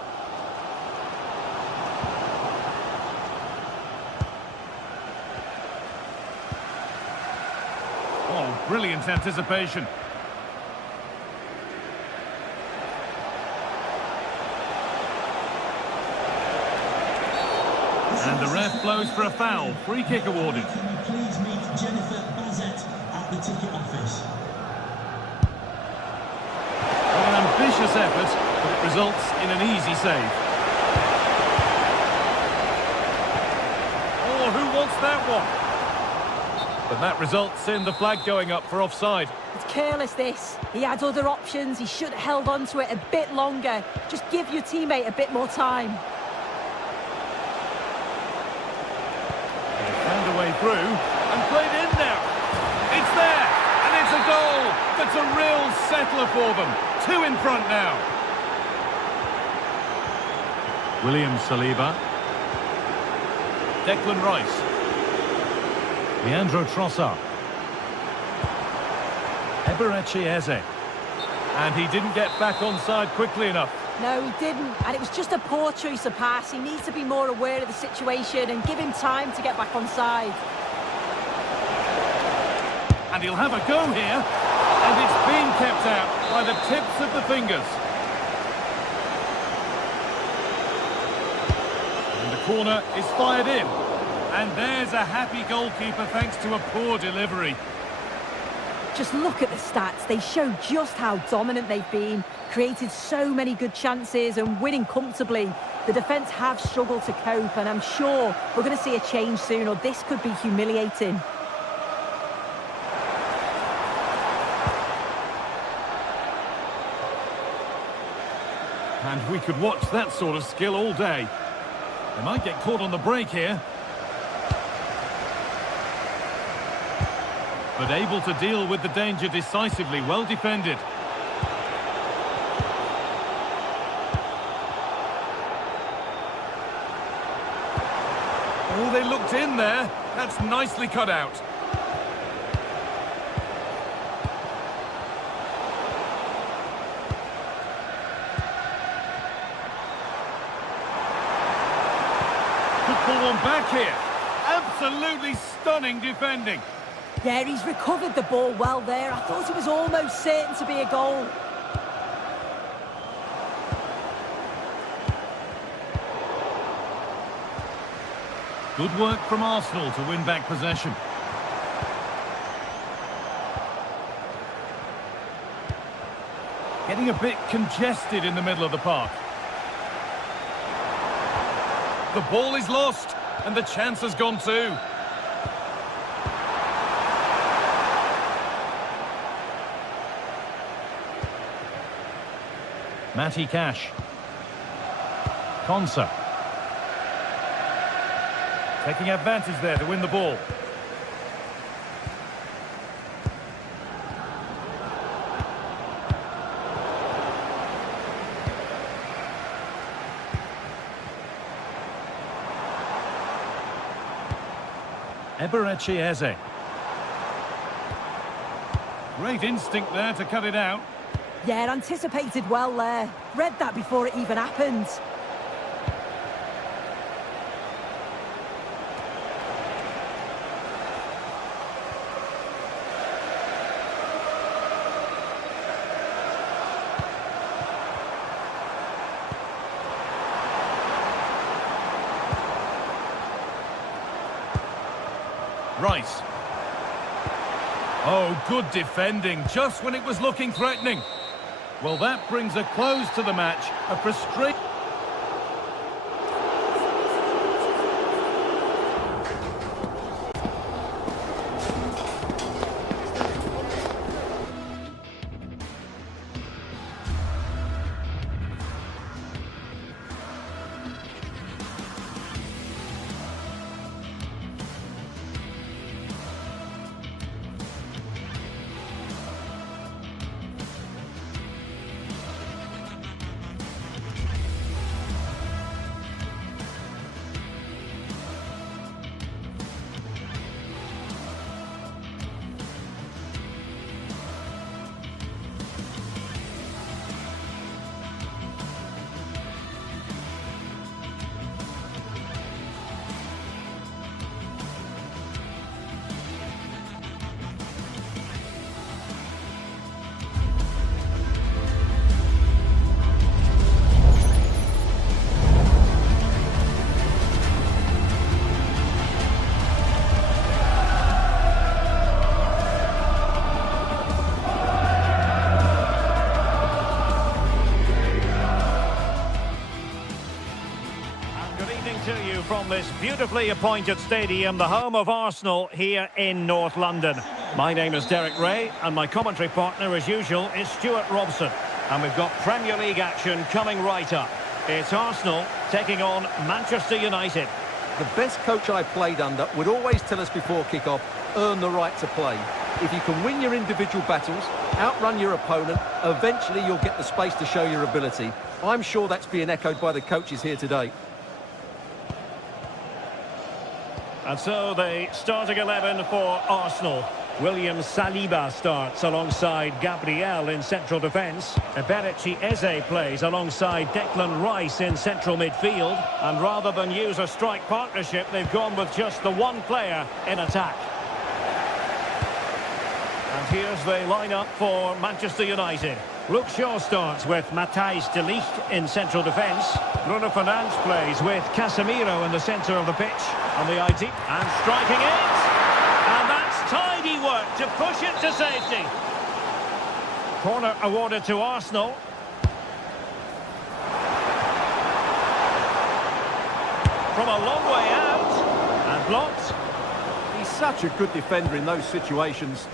Oh, brilliant anticipation. And the ref blows for a foul. Free kick awarded. Can you please meet Jennifer Bazette at the ticket office? Well, an ambitious effort, but it results in an easy save. Oh, who wants that one? But that results in the flag going up for offside. It's careless, this. He had other options. He should have held on to it a bit longer. Just give your teammate a bit more time. They found a way through and played in now. It's there, and it's a goal. That's a real settler for them. 2 in front now. William Saliba. Declan Rice. Leandro Trossard. Eberechi Eze. And he didn't get back onside quickly enough. No, he didn't. And it was just a poor choice of pass. He needs to be more aware of the situation and give him time to get back onside. And he'll have a go here. And it's been kept out by the tips of the fingers. And the corner is fired in. And there's a happy goalkeeper thanks to a poor delivery. Just look at the stats. They show just how dominant they've been. Created so many good chances and winning comfortably. The defence have struggled to cope, and I'm sure we're going to see a change soon, or this could be humiliating. And we could watch that sort of skill all day. They might get caught on the break here. But able to deal with the danger decisively, well defended. Oh, they looked in there. That's nicely cut out. Could pull one back here. Absolutely stunning defending. Yeah, he's recovered the ball well there. I thought it was almost certain to be a goal. Good work from Arsenal to win back possession. Getting a bit congested in the middle of the park. The ball is lost, and the chance has gone too. Matty Cash. Konsa. Taking advantage there to win the ball. Eberechi Eze. Great instinct there to cut it out. Yeah, anticipated well there. Read that before it even happened. Rice. Oh, good defending, just when it was looking threatening. Well, that brings a close to the match. A frustrating... from this beautifully appointed stadium, the home of Arsenal here in North London. My name is Derek Ray, and my commentary partner, as usual, is Stuart Robson. And we've got Premier League action coming right up. It's Arsenal taking on Manchester United. The best coach I played under would always tell us before kick-off, earn the right to play. If you can win your individual battles, outrun your opponent, eventually you'll get the space to show your ability. I'm sure that's being echoed by the coaches here today. And so the starting 11 for Arsenal. William Saliba starts alongside Gabriel in central defence. Eberechi Eze plays alongside Declan Rice in central midfield. And rather than use a strike partnership, they've gone with just the one player in attack. And here's the lineup for Manchester United. Luke Shaw starts with Matthijs de Ligt in central defence. Bruno Fernandes plays with Casemiro in the centre of the pitch. On the IT, and striking it! And that's tidy work to push it to safety. Corner awarded to Arsenal. From a long way out. And blocked. He's such a good defender in those situations.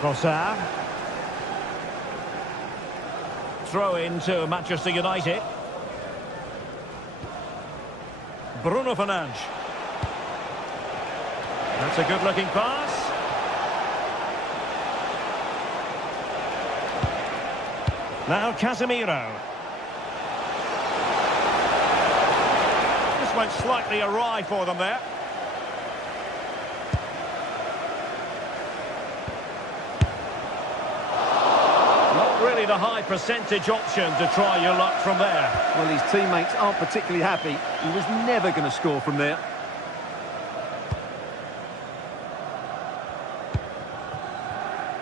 Trossard. Throw in to Manchester United. Bruno Fernandes. That's a good-looking pass. Now Casemiro. This went slightly awry for them there. Really the high percentage option to try your luck from there. Well, his teammates aren't particularly happy. He was never going to score from there.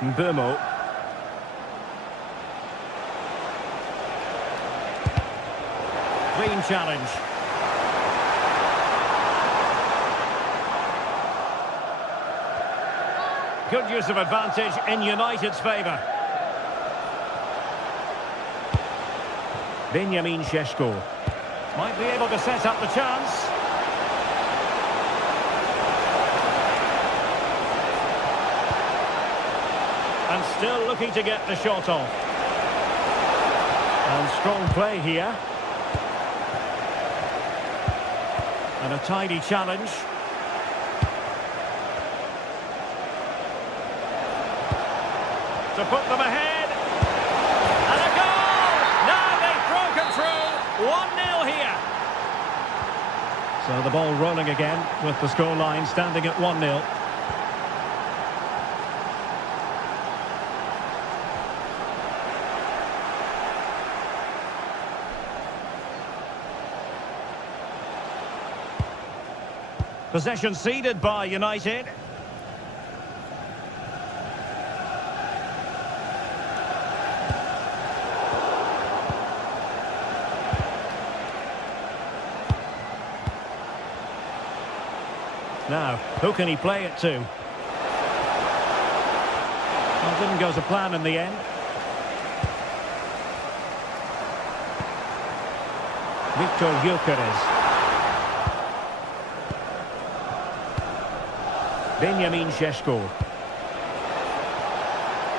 Mbeumo. Clean challenge. Good use of advantage in United's favour. Benjamin Šeško might be able to set up the chance. And still looking to get the shot off. And strong play here. And a tidy challenge. To put them ahead. 1-0 here. So the ball rolling again with the scoreline standing at 1-0. Possession ceded by United. Now, who can he play it to? Well, didn't go to plan in the end. Victor Gyökeres. Benjamin Šeško.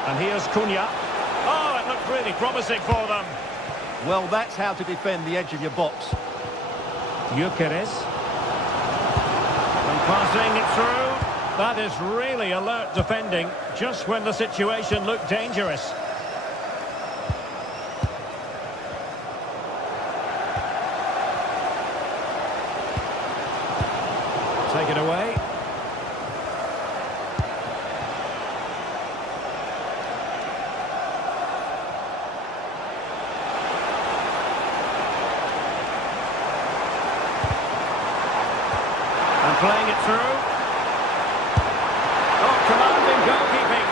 And here's Cunha. Oh, it looked really promising for them. Well, that's how to defend the edge of your box. Gyökeres. Passing it through. That is really alert defending, just when the situation looked dangerous. Take it away. Playing it through. Oh, commanding goalkeeping.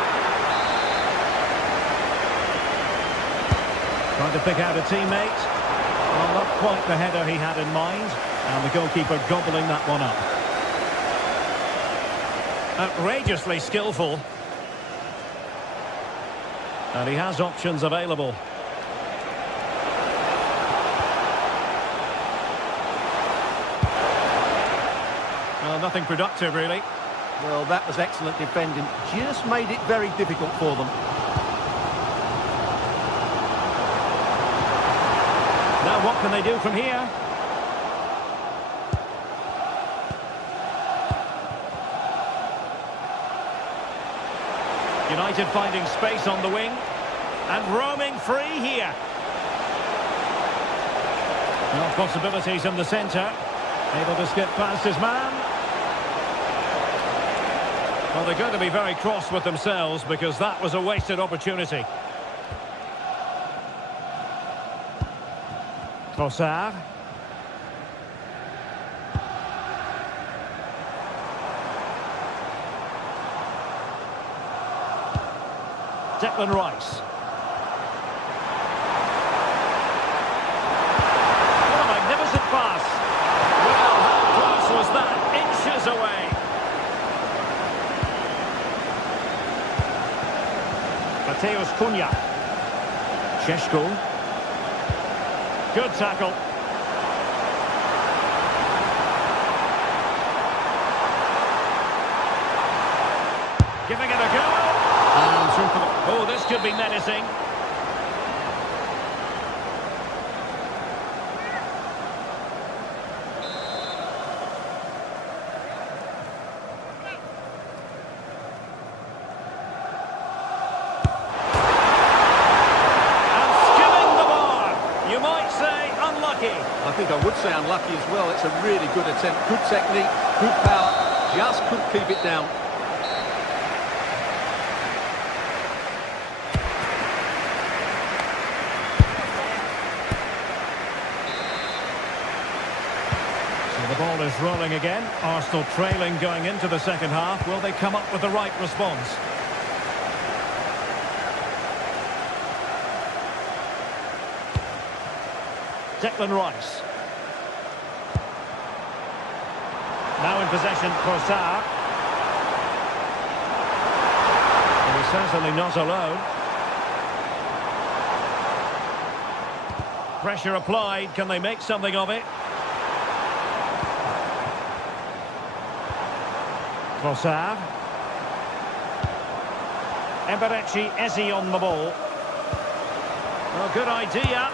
Trying to pick out a teammate. Well, not quite the header he had in mind. And the goalkeeper gobbling that one up. Outrageously skillful. And he has options available. Well, nothing productive, really. Well, that was excellent defending. Just made it very difficult for them. Now, what can they do from here? United finding space on the wing. And roaming free here. Well, possibilities in the centre. Able to skip past his man. Well, they're going to be very cross with themselves because that was a wasted opportunity. Trossard. Declan Rice. What a magnificent pass. Well, how close was that? Inches away. Mateus Cunha. Šeško. Good tackle. Giving it a go. Oh, this could be menacing. I think I would say unlucky as well. It's a really good attempt, good technique, good power, just couldn't keep it down. So the ball is rolling again. Arsenal trailing going into the second half. Will they come up with the right response? Declan Rice. Now in possession, Trossard. He's certainly not alone. Pressure applied. Can they make something of it? Trossard. Eberechi Eze on the ball. Well, good idea.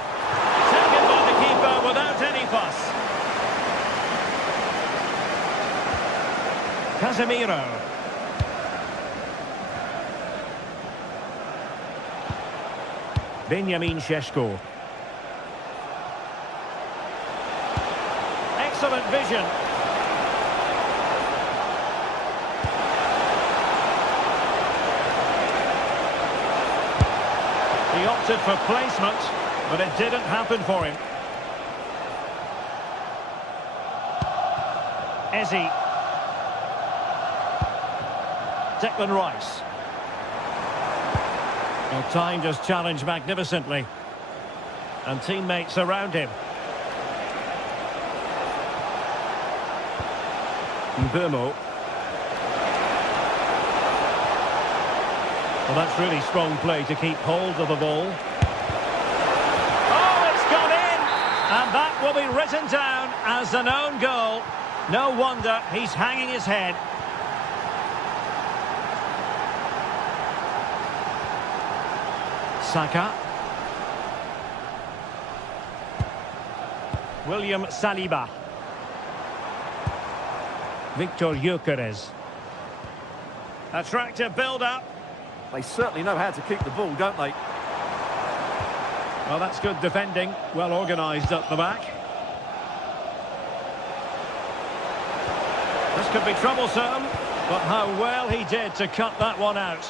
Taken by the keeper without any fuss. Casemiro. Benjamin Šeško. Excellent vision. He opted for placement, but it didn't happen for him. Eze. Declan Rice. Well, time just challenged magnificently. And teammates around him. Mbeumo. Well, that's really strong play to keep hold of the ball. Oh, it's gone in! And that will be written down as an own goal. No wonder he's hanging his head. Saka. William Saliba. Victor Gyökeres. Attractive build-up. They certainly know how to keep the ball, don't they? Well, that's good defending. Well organised at the back. This could be troublesome, but how well he did to cut that one out.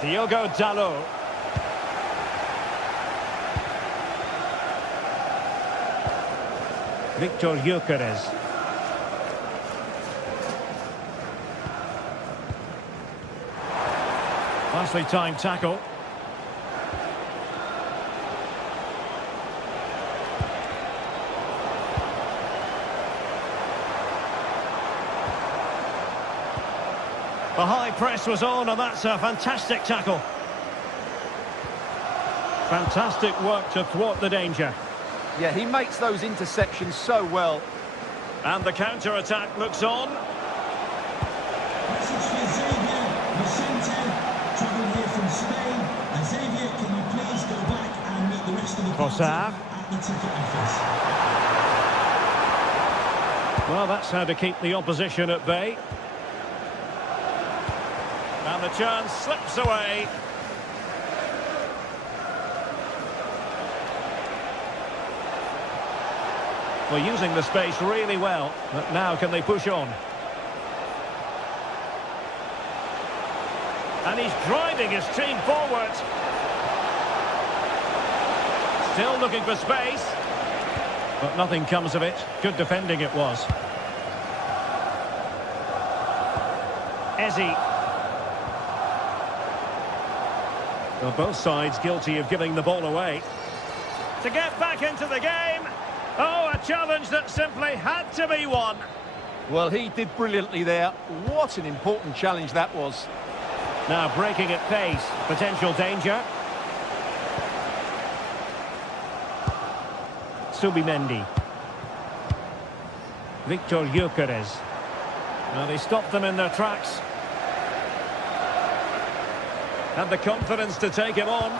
Diogo Dalot. Victor Gyökeres. Nicely timed tackle. The high press was on, and that's a fantastic tackle. Fantastic work to thwart the danger. Yeah, he makes those interceptions so well. And the counter-attack looks on. Message for Xavier Vicente, travelling here from Spain. And Xavier, can you please go back and meet the rest of the party Fossard. at the ticket office? Well, that's how to keep the opposition at bay. And the chance slips away. Well, using the space really well, but now can they push on? And he's driving his team forward. Still looking for space. But nothing comes of it. Good defending it was. Eze. Well, both sides guilty of giving the ball away. To get back into the game. Oh, a challenge that simply had to be won. Well, he did brilliantly there. What an important challenge that was. Now breaking at pace. Potential danger. Subimendi. Victor Gyökeres. Now they stopped them in their tracks. Had the confidence to take him on.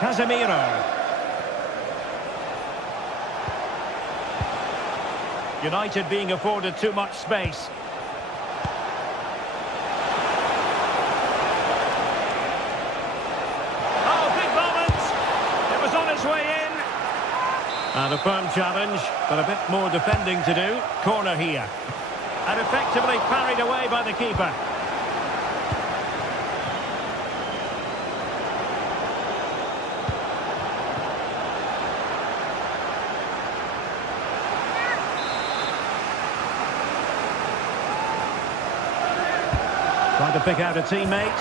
Casemiro. United being afforded too much space. Oh, big moment! It was on its way in. And a firm challenge, but a bit more defending to do. Corner here. And effectively parried away by the keeper. Trying to pick out a teammate.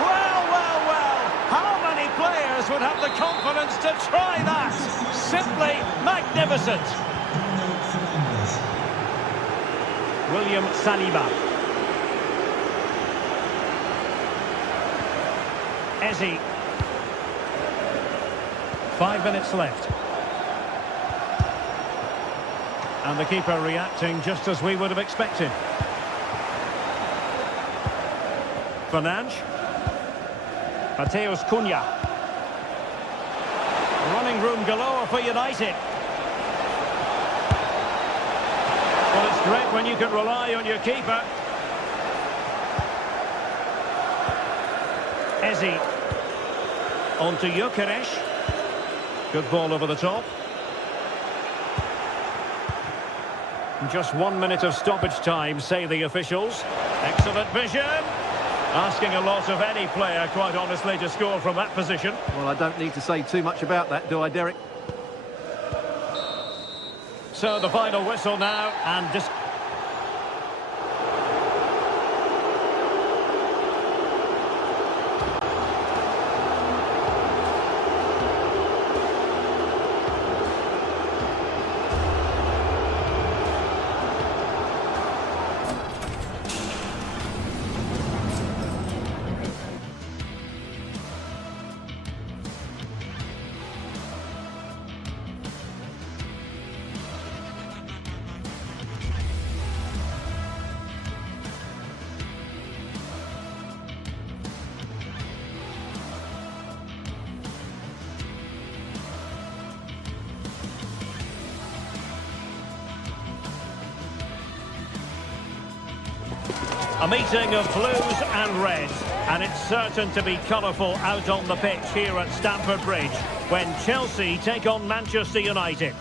Well, well, well. How many players would have the confidence to try that? Simply magnificent. William Saliba. Eze. 5 minutes left. And the keeper reacting just as we would have expected. Fernandes. Mateus Cunha. Running room galore for United. Well, it's great when you can rely on your keeper. Eze. On to Gyökeres. Good ball over the top. Just 1 minute of stoppage time, say the officials. Excellent vision. Asking a lot of any player, quite honestly, to score from that position. Well, I don't need to say too much about that, do I, Derek? So the final whistle now, and just... A meeting of blues and reds, and it's certain to be colourful out on the pitch here at Stamford Bridge when Chelsea take on Manchester United.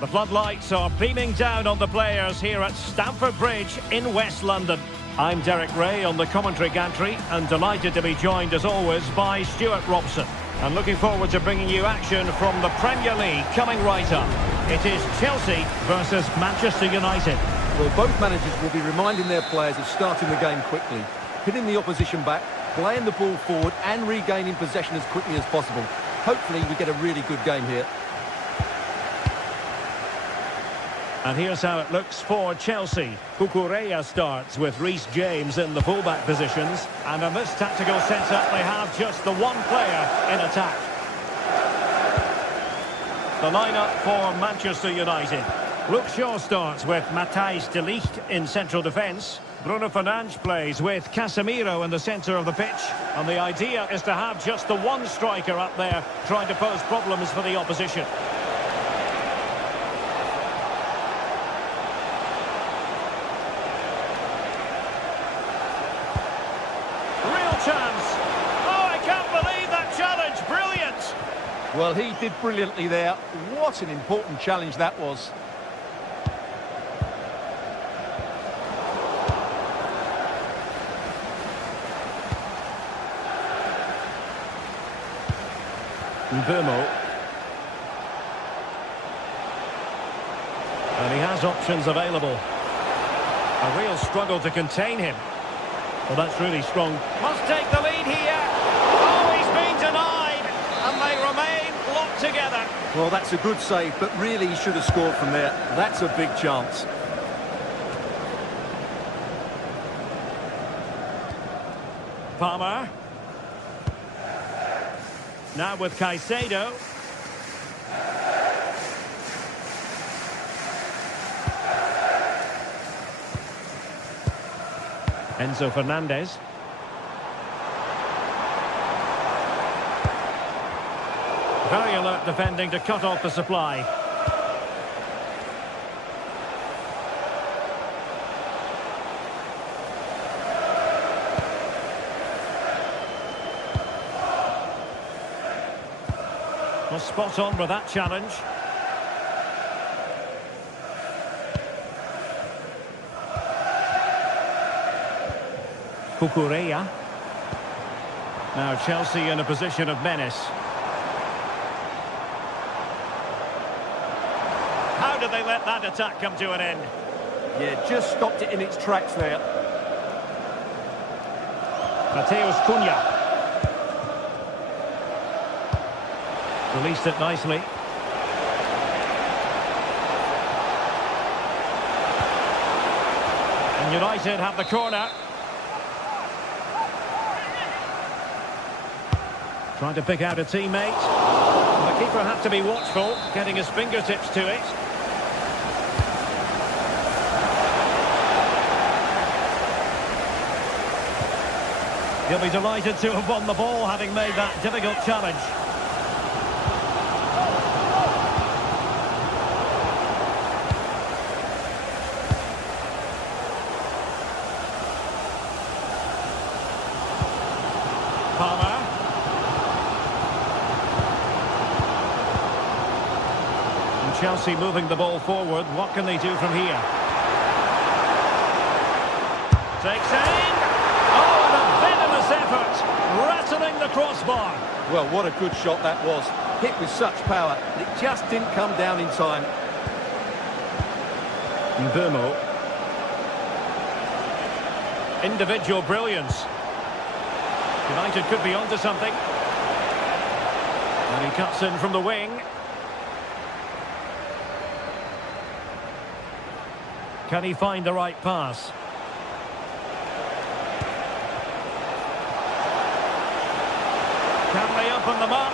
The floodlights are beaming down on the players here at Stamford Bridge in West London. I'm Derek Ray on the commentary gantry and delighted to be joined as always by Stuart Robson. And looking forward to bringing you action from the Premier League coming right up. It is Chelsea versus Manchester United. Well, both managers will be reminding their players of starting the game quickly, pinning the opposition back playing the ball forward and regaining possession as quickly as possible. Hopefully we get a really good game here. And here's how it looks for Chelsea. Cucurella starts with Reece James in the fullback positions. And in this tactical setup, they have just the one player in attack. The lineup for Manchester United. Luke Shaw starts with Matthijs de Ligt in central defence. Bruno Fernandes plays with Casemiro in the centre of the pitch. And the idea is to have just the one striker up there trying to pose problems for the opposition. Chance. Oh, I can't believe that challenge. Brilliant. Well, he did brilliantly there. What an important challenge that was. Mbeumo. And he has options available. A real struggle to contain him. Well, that's really strong. Must take the lead here. Oh, he's been denied. And they remain locked together. Well, that's a good save, but really he should have scored from there. That's a big chance. Palmer. Now with Caicedo. Enzo Fernandez. Very alert defending to cut off the supply. Well, spot on with that challenge. Cucurella. Now Chelsea in a position of menace. How did they let that attack come to an end? Yeah, just stopped it in its tracks there. Mateus Cunha. Released it nicely. And United have the corner. Trying to pick out a teammate. The keeper had to be watchful, getting his fingertips to it. He'll be delighted to have won the ball, having made that difficult challenge. Palmer. Chelsea moving the ball forward. What can they do from here? Takes aim. Oh, and a venomous effort. Rattling the crossbar. Well, what a good shot that was. Hit with such power, but it just didn't come down in time. Mbeumo. Individual brilliance. United could be onto something. And he cuts in from the wing. Can he find the right pass? Can they open them up?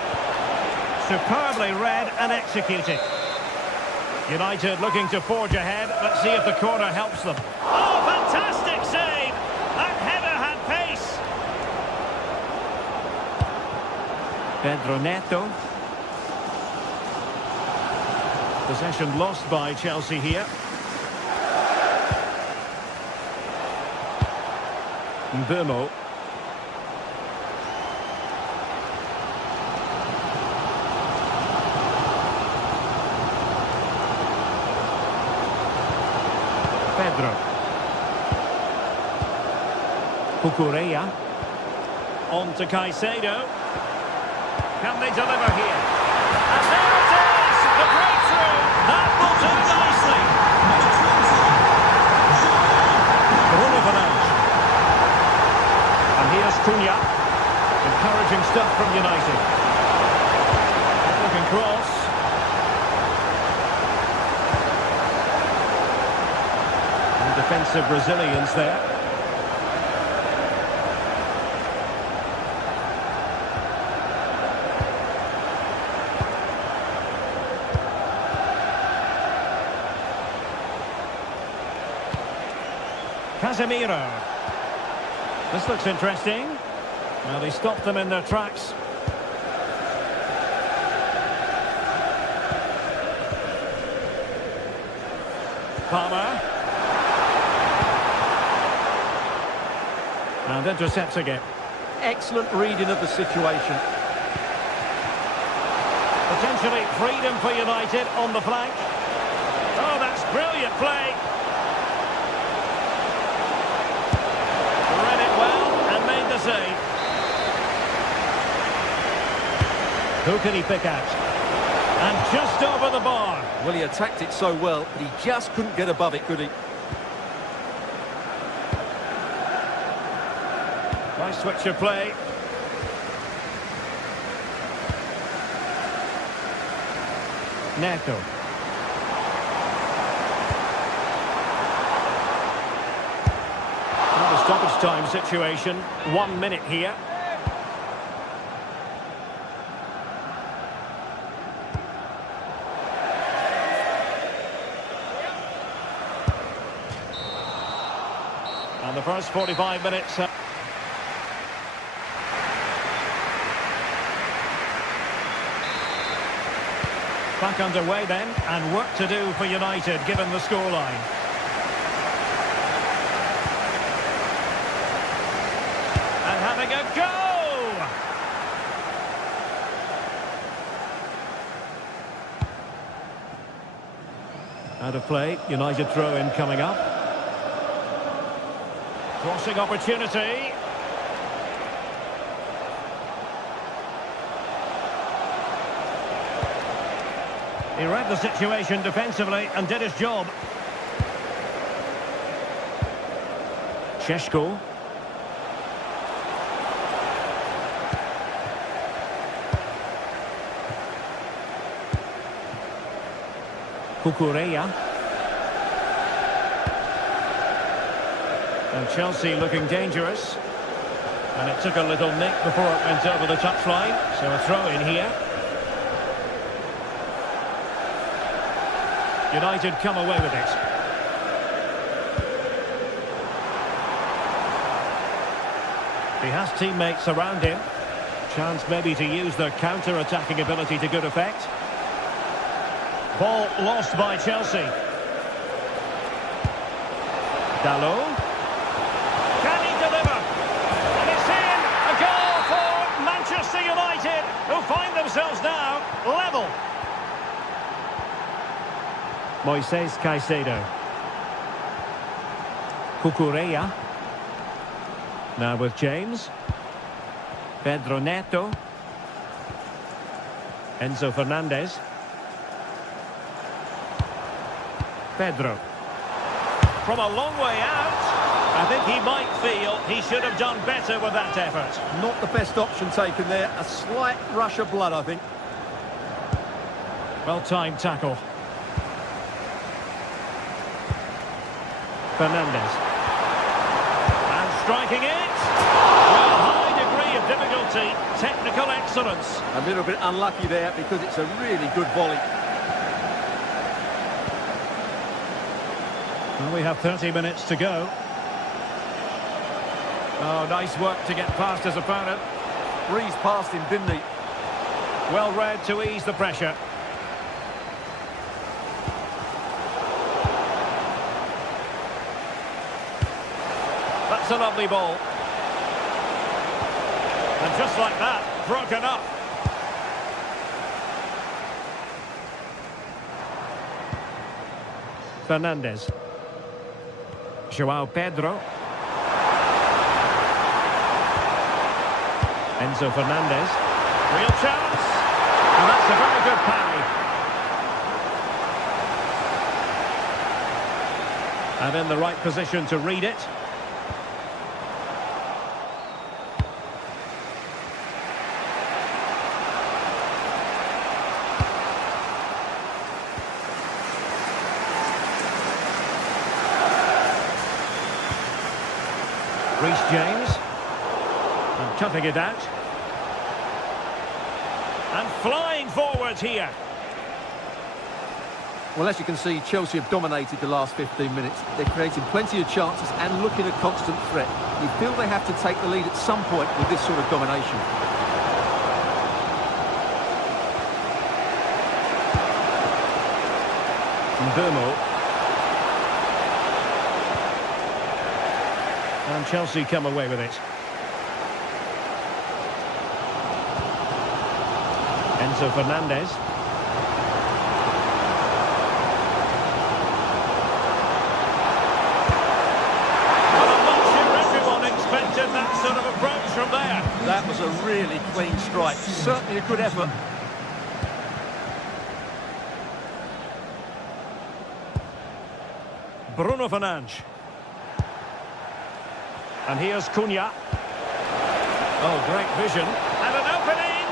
Superbly read and executed. United looking to forge ahead. Let's see if the corner helps them. Oh, fantastic save! That header had pace. Pedro Neto. Possession lost by Chelsea here. Mbeumo. Pedro. Cucurella. On to Caicedo. Can they deliver here? And there it is! The breakthrough! That will do nicely! Bruno Fernandes. And here's Cunha. encouraging stuff from United. Looking cross. And defensive resilience there. Casemiro. This looks interesting. Well, they stopped them in their tracks. Palmer. And intercepts again. Excellent reading of the situation. Potentially freedom for United on the flank. Oh, that's brilliant play. Read it well and made the save. Who can he pick out? And just over the bar. Well, he attacked it so well, but he just couldn't get above it, could he? Nice switch of play. Neto. Well, the stoppage time situation. 1 minute here. And the first 45 minutes. Back underway then, and work to do for United, given the scoreline. And having a go! Out of play, United throw-in coming up. Crossing opportunity. He read the situation defensively and did his job. Šeško. Kukureya. And Chelsea looking dangerous. And it took a little nick before it went over the touchline. So a throw in here. United come away with it. He has teammates around him. Chance maybe to use their counter-attacking ability to good effect. Ball lost by Chelsea. Dalot. Can he deliver? And it's in! A goal for Manchester United, who find themselves now level. Moises Caicedo. Kukureya. Now with James. Pedro Neto. Enzo Fernandez. Pedro. From a long way out. I think he might feel he should have done better with that effort. Not the best option taken there. A slight rush of blood, I think. Well-timed tackle. Fernandez. And striking it. Well, high degree of difficulty. Technical excellence. A little bit unlucky there because it's a really good volley. Well, we have 30 minutes to go. Oh, nice work to get past his opponent. Breezed past him, didn't he? Well read to ease the pressure. That's a lovely ball. And just like that, broken up. Fernandez. João Pedro. Enzo Fernandez. Real chance. And that's a very good parry. And in the right position to read it. Reece James. And cutting it out. And flying forwards here. Well, as you can see, Chelsea have dominated the last 15 minutes. They're creating plenty of chances and looking a constant threat. You feel they have to take the lead at some point with this sort of domination. Burmo. And Chelsea come away with it. Enzo Fernandez. That sort of approach from there. That was a really clean strike. Certainly a good effort. Bruno Fernandes. And here's Cunha. Oh, great vision. And an opening!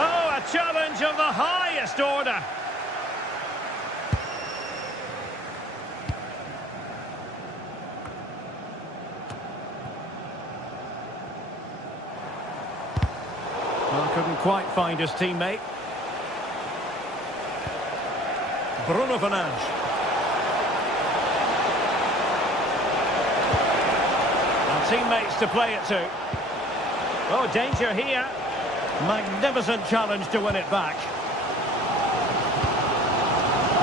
Oh, a challenge of the highest order. Well, couldn't quite find his teammate. Bruno Fernandes. And teammates to play it to. Oh, danger here. Magnificent challenge to win it back.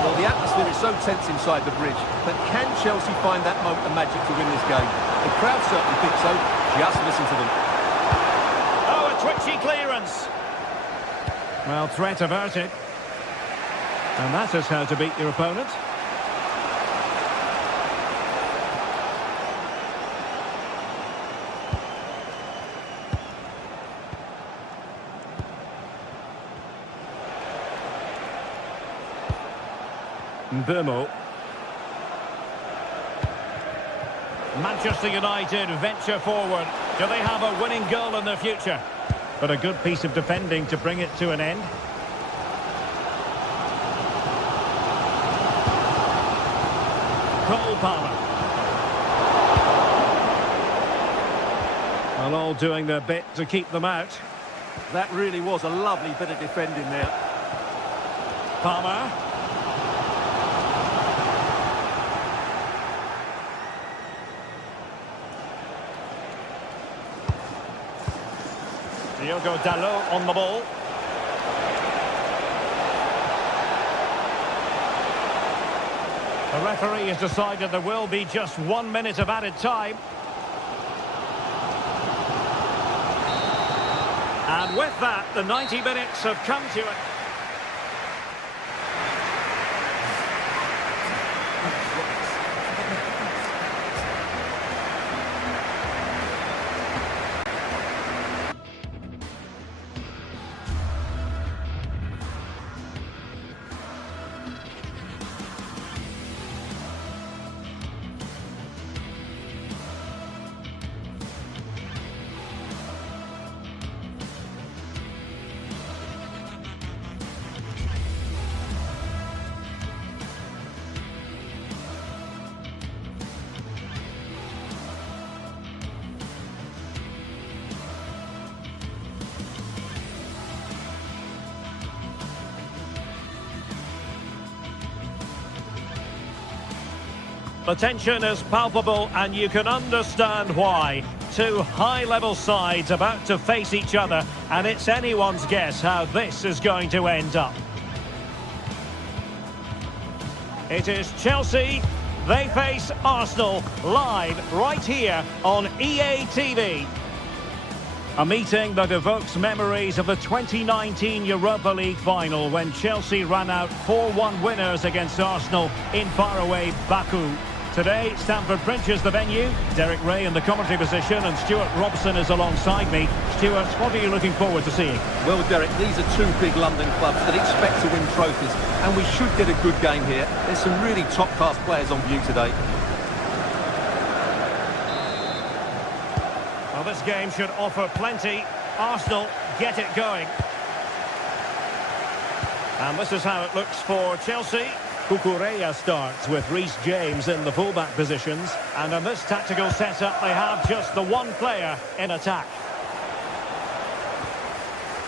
Well, the atmosphere is so tense inside the bridge, but can Chelsea find that moment of magic to win this game? The crowd certainly think so. Just listen to them. Twitchy clearance. Well, threat averted. And that is how to beat your opponent. Burmo. Manchester United venture forward. Do they have a winning goal in their future? But a good piece of defending to bring it to an end. Cole Palmer. Well, all doing their bit to keep them out. That really was a lovely bit of defending there. Palmer. Diogo Dalot on the ball. The referee has decided there will be just 1 minute of added time. And with that, the 90 minutes have come to it. The tension is palpable and you can understand why. Two high-level sides about to face each other, and it's anyone's guess how this is going to end up. It is Chelsea. They face Arsenal live right here on EA TV. A meeting that evokes memories of the 2019 Europa League final when Chelsea ran out 4-1 winners against Arsenal in faraway Baku. Today, Stamford Bridge is the venue. Derek Ray in the commentary position and Stuart Robson is alongside me. Stuart, what are you looking forward to seeing? Well, Derek, these are two big London clubs that expect to win trophies, and we should get a good game here. There's some really top-class players on view today. Well, this game should offer plenty. Arsenal get it going. And this is how it looks for Chelsea. Cucurella starts with Reece James in the fullback positions. And in this tactical setup, they have just the one player in attack.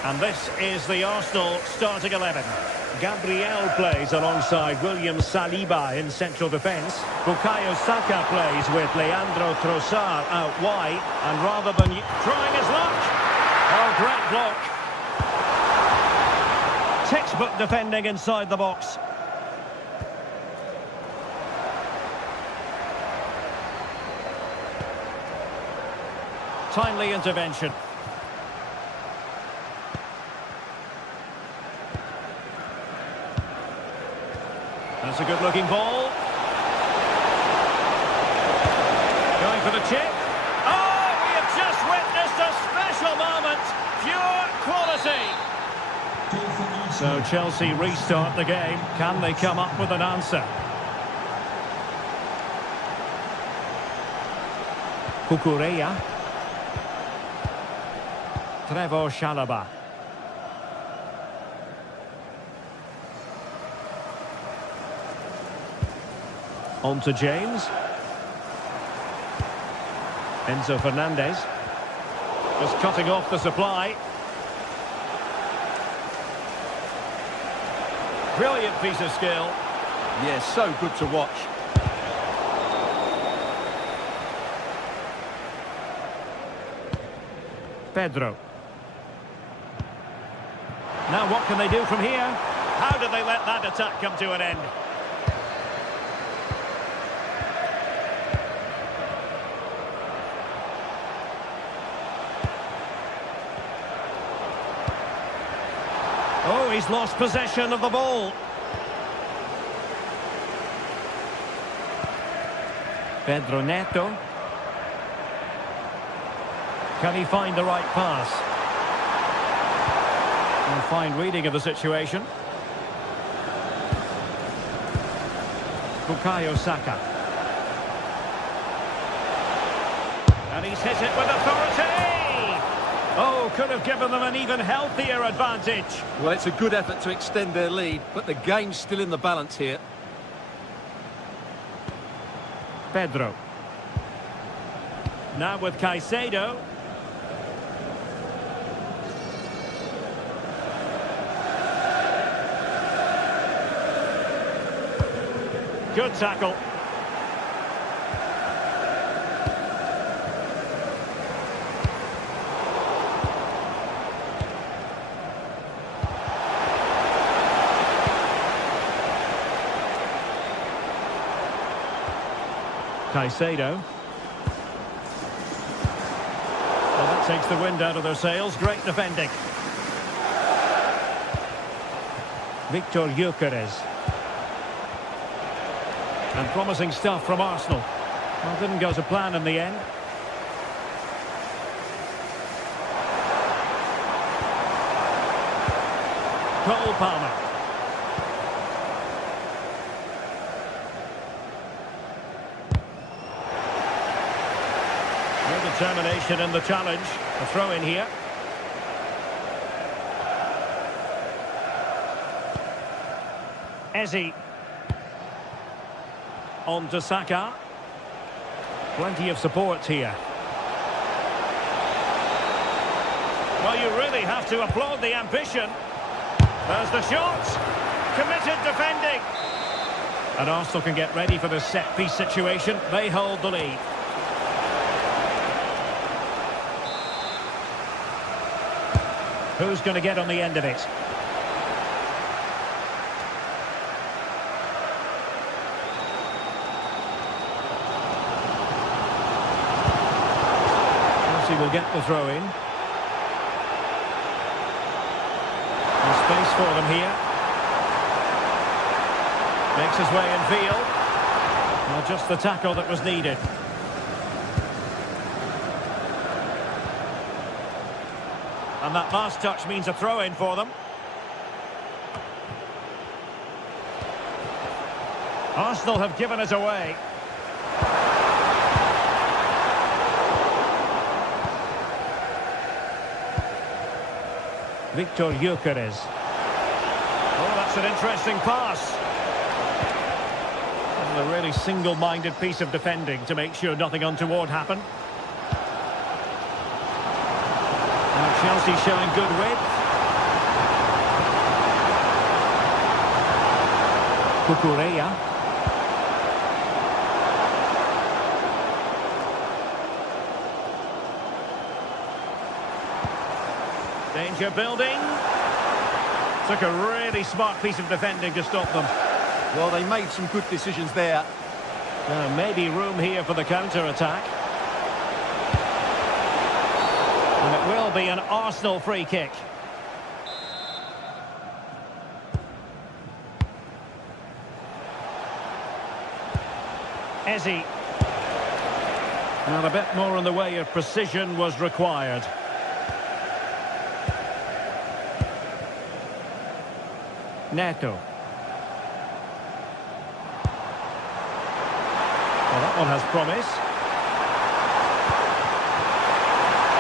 And this is the Arsenal starting 11. Gabriel plays alongside William Saliba in central defence. Bukayo Saka plays with Leandro Trossard out wide. And rather than trying his luck... Oh, great block. Textbook defending inside the box. Timely intervention. That's a good-looking ball. Going for the chip. Oh, we have just witnessed a special moment. Pure quality. So Chelsea restart the game. Can they come up with an answer? Cucurella. Trevor Chalobah. On to James. Enzo Fernandez. Just cutting off the supply. Brilliant piece of skill. Yeah, so good to watch. Pedro. Now what can they do from here? How did they let that attack come to an end? Oh, he's lost possession of the ball. Pedro Neto. Can he find the right pass? And fine reading of the situation. Bukayo Saka. And he's hit it with authority! Oh, could have given them an even healthier advantage. Well, it's a good effort to extend their lead, but the game's still in the balance here. Pedro. Now with Caicedo. Good tackle. Caicedo. Well, that takes the wind out of their sails. Great defending. Victor Gyökeres. And promising stuff from Arsenal. Well, didn't go to plan in the end. Cole Palmer. No determination in the challenge. A throw in here. Eze. On to Saka. Plenty of support here. Well, you really have to applaud the ambition. There's the shot. Committed defending. And Arsenal can get ready for the set-piece situation. They hold the lead. Who's going to get on the end of it? Will get the throw in. There's space for them here. Makes his way in field. Well, just the tackle that was needed. And that last touch means a throw in for them. Arsenal have given it away. Victor Gyökeres. Oh, that's an interesting pass. A really single-minded piece of defending to make sure nothing untoward happened. And Chelsea showing good width. Cucurella. Danger building. Took a really smart piece of defending to stop them. Well, they made some good decisions there. Maybe room here for the counter-attack. And it will be an Arsenal free kick. Eze. And a bit more in the way of precision was required. Neto. Well, that one has promise.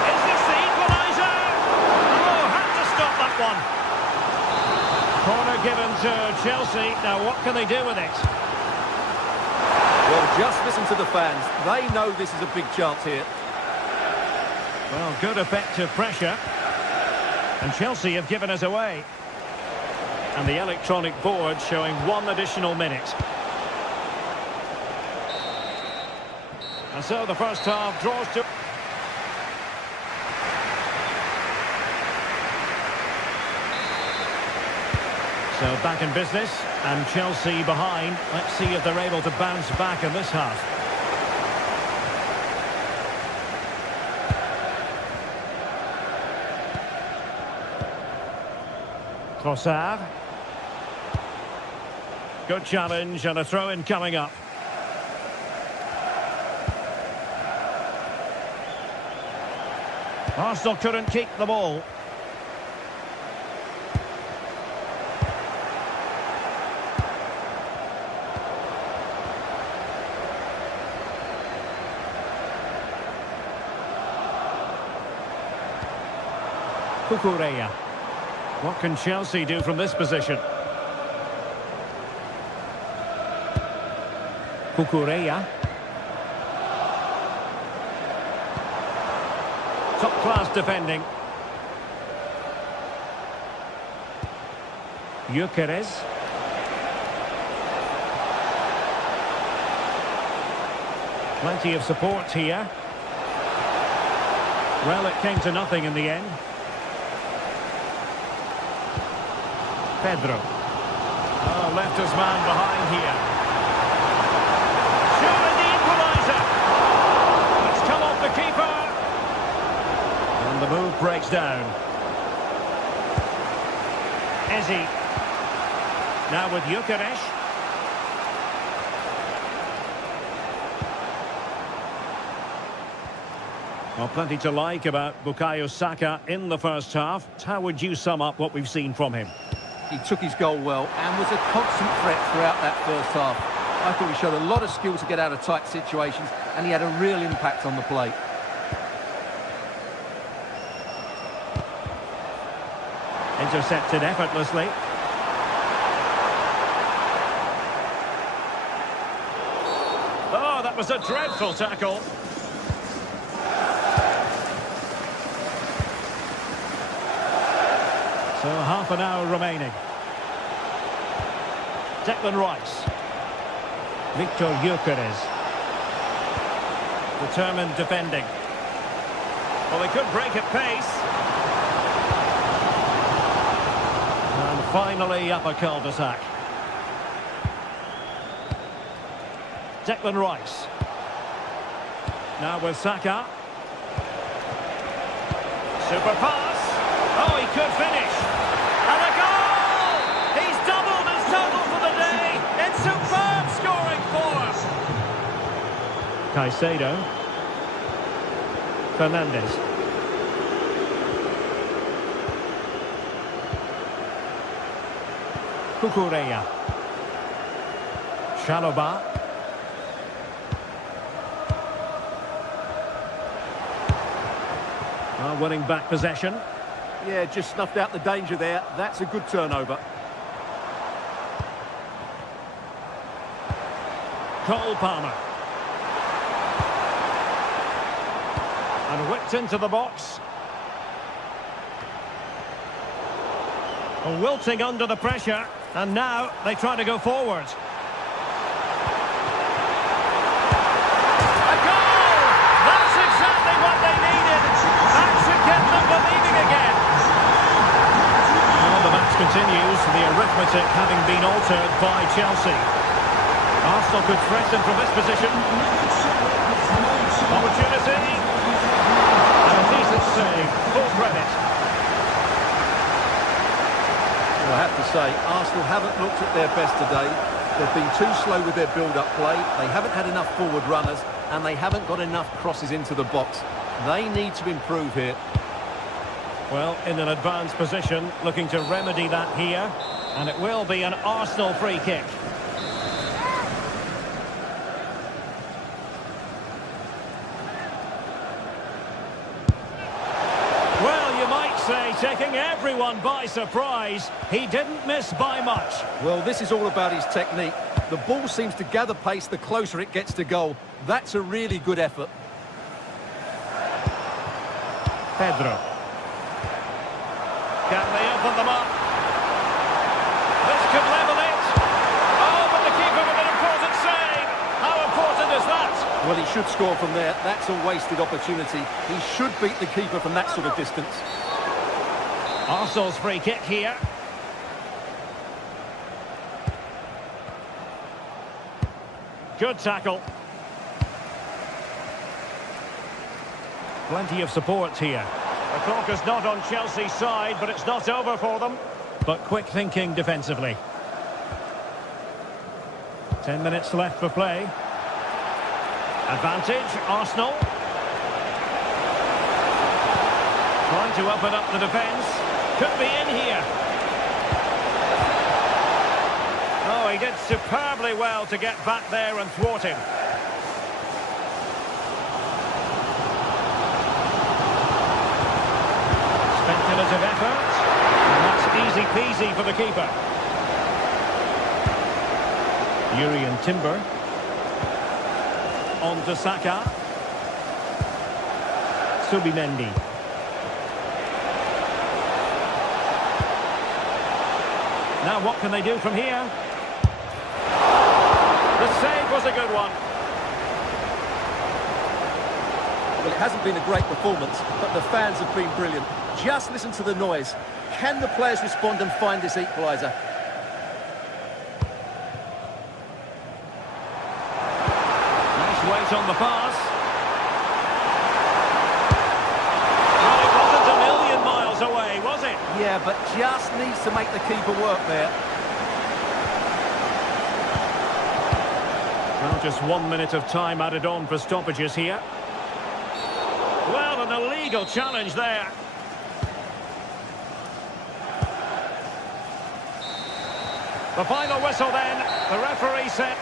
Is this the equalizer? Oh, had to stop that one. Corner given to Chelsea. Now, what can they do with it? Well, just listen to the fans. They know this is a big chance here. Well, good effective pressure. And Chelsea have given us away. And the electronic board showing 1 additional minute. And so the first half draws to... So back in business, and Chelsea behind. Let's see if they're able to bounce back in this half. Trossard. Good challenge and a throw-in coming up. Arsenal couldn't keep the ball. Cucurella. What can Chelsea do from this position? Cucurella. Top-class defending. Gyökeres. Plenty of support here. Well, it came to nothing in the end. Pedro. Oh, left his man behind here. Showing the equalizer. It's come off the keeper. And the move breaks down. Eze. Now with Gyökeres. Well, plenty to like about Bukayo Saka in the first half. How would you sum up what we've seen from him? He took his goal well and was a constant threat throughout that first half. I thought he showed a lot of skill to get out of tight situations, and he had a real impact on the plate. Intercepted effortlessly. Oh, that was a dreadful tackle. So half an hour remaining. Declan Rice. Victor Gyökeres. Determined defending. Well, they could break at pace. And finally up a cul-de-sac. Declan Rice. Now with Saka. Super pass. Oh, he could finish. And a goal! He's doubled his total for the day. It's superb scoring force. Caicedo. Fernandes. Cucurella. Chalobah. Winning back possession. Yeah, just snuffed out the danger there. That's a good turnover. Cole Palmer. And whipped into the box. Wilting under the pressure, and now they try to go forward. A goal! That's exactly what they needed. That should get them believing again. Well, the match continues, the arithmetic having been altered by Chelsea. Arsenal could threaten from this position. Opportunity. And a decent save. Full credit. Well, I have to say, Arsenal haven't looked at their best today. They've been too slow with their build-up play. They haven't had enough forward runners, and they haven't got enough crosses into the box. They need to improve here. Well, in an advanced position, looking to remedy that here. And it will be an Arsenal free kick. Well, you might say, taking everyone by surprise. He didn't miss by much. Well, this is all about his technique. The ball seems to gather pace the closer it gets to goal. That's a really good effort. Pedro. Can they open them up? This could level it. Oh, but the keeper with an important save. How important is that? Well, he should score from there. That's a wasted opportunity. He should beat the keeper from that sort of distance. Arsenal's free kick here. Good tackle. Plenty of support here. The clock is not on Chelsea's side, but it's not over for them. But quick thinking defensively. 10 minutes left for play. Advantage, Arsenal. Trying to open up the defence. Could be in here. Oh, he did superbly well to get back there and thwart him. Speculative effort. And that's easy peasy for the keeper. Urian Timber. On to Saka. Subimendi. Now what can they do from here? The save was a good one. Well, it hasn't been a great performance, but the fans have been brilliant. Just listen to the noise. Can the players respond and find this equaliser? Nice weight on the pass. Well, it wasn't a million miles away, was it? Yeah, but just needs to make the keeper work there. Well, just 1 minute of time added on for stoppages here. Well, an illegal challenge there. The final whistle then. The referee said...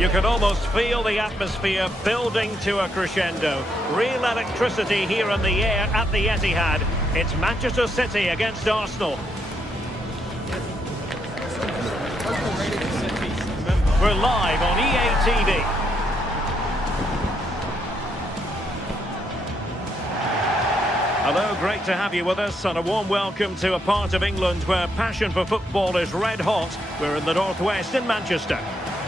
You can almost feel the atmosphere building to a crescendo. Real electricity here in the air at the Etihad. It's Manchester City against Arsenal. We're live on EA TV. Hello, great to have you with us, and a warm welcome to a part of England where passion for football is red hot. We're in the northwest in Manchester.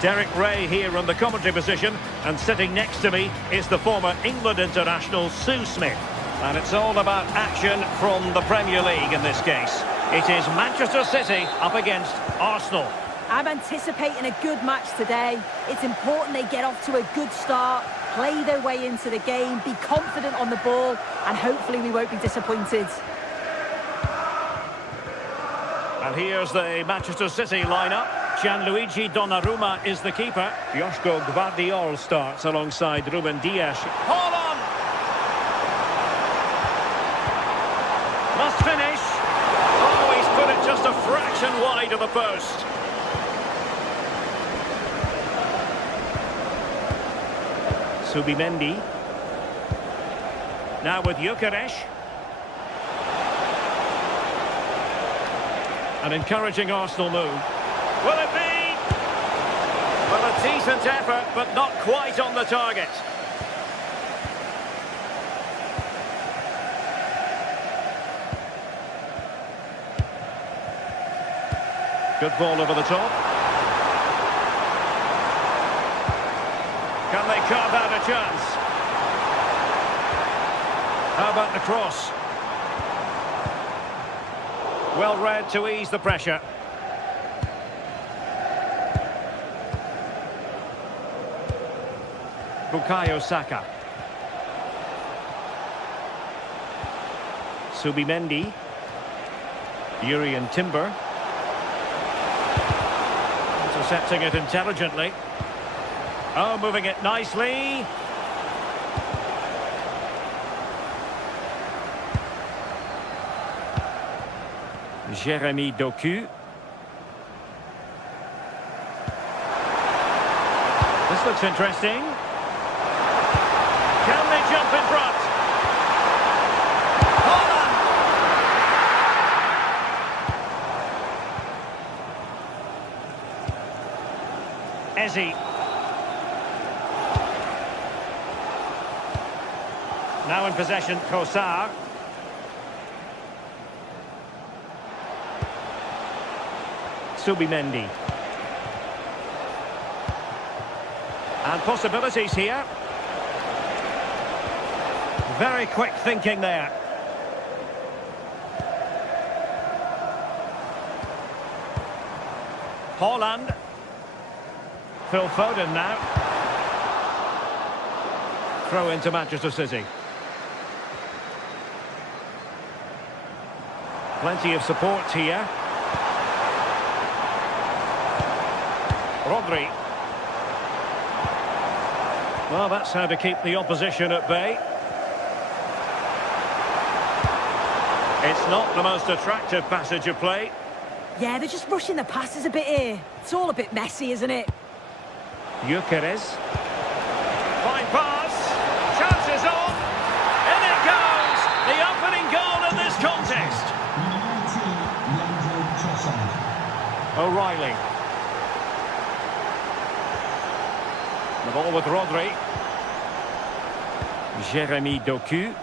Derek Ray here in the commentary position, and sitting next to me is the former England international Sue Smith. And it's all about action from the Premier League in this case. It is Manchester City up against Arsenal. I'm anticipating a good match today. It's important they get off to a good start, play their way into the game, be confident on the ball, and hopefully we won't be disappointed. And here's the Manchester City lineup. Gianluigi Donnarumma is the keeper. Joško Gvardiol starts alongside Ruben Dias. Haaland! Must finish. Oh, he's put it just a fraction wide of the post. Subimendi. Now with Gyökeres. An encouraging Arsenal move. Will it be? Well, a decent effort, but not quite on the target. Good ball over the top. Can they carve out a chance? How about the cross? Well read to ease the pressure. Bukayo Saka. Subimendi. Urian Timber. Intercepting it intelligently. Oh, moving it nicely. Jeremy Doku. This looks interesting. Can they jump in front? Haaland! Eze. Now in possession, Kosar. Subimendi. And possibilities here. Very quick thinking there. Haaland. Phil Foden now. Throw into Manchester City. Plenty of support here. Rodri. Well, that's how to keep the opposition at bay. It's not the most attractive passage of play. Yeah, they're just rushing the passes a bit here. It's all a bit messy, isn't it? Gyökeres. Fine pass. Chances on. In it goes. The opening goal in this contest. O'Reilly. The ball with Rodri. Jeremy Doku.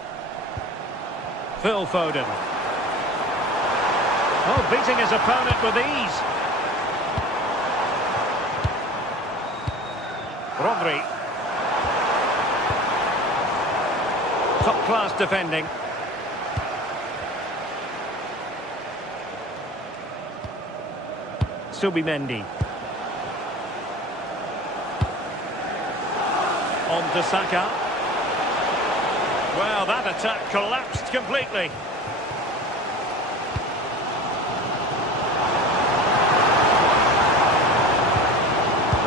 Phil Foden. Oh, beating his opponent with ease. Rodri. Top-class defending. Subimendi. On to Saka. Well, that attack collapsed completely.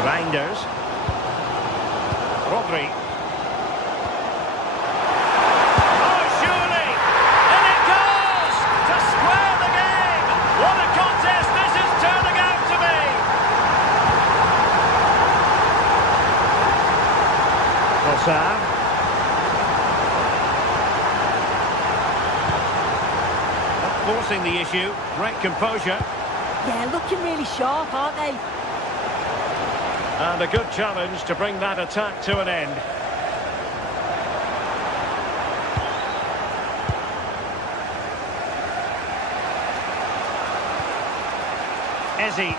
Reinders. Rodri. Oh, surely! And it goes! To square the game! What a contest this is turning out to be! Kosar. Not forcing the issue. Great composure. Yeah, looking really sharp, aren't they? And a good challenge to bring that attack to an end. Eze.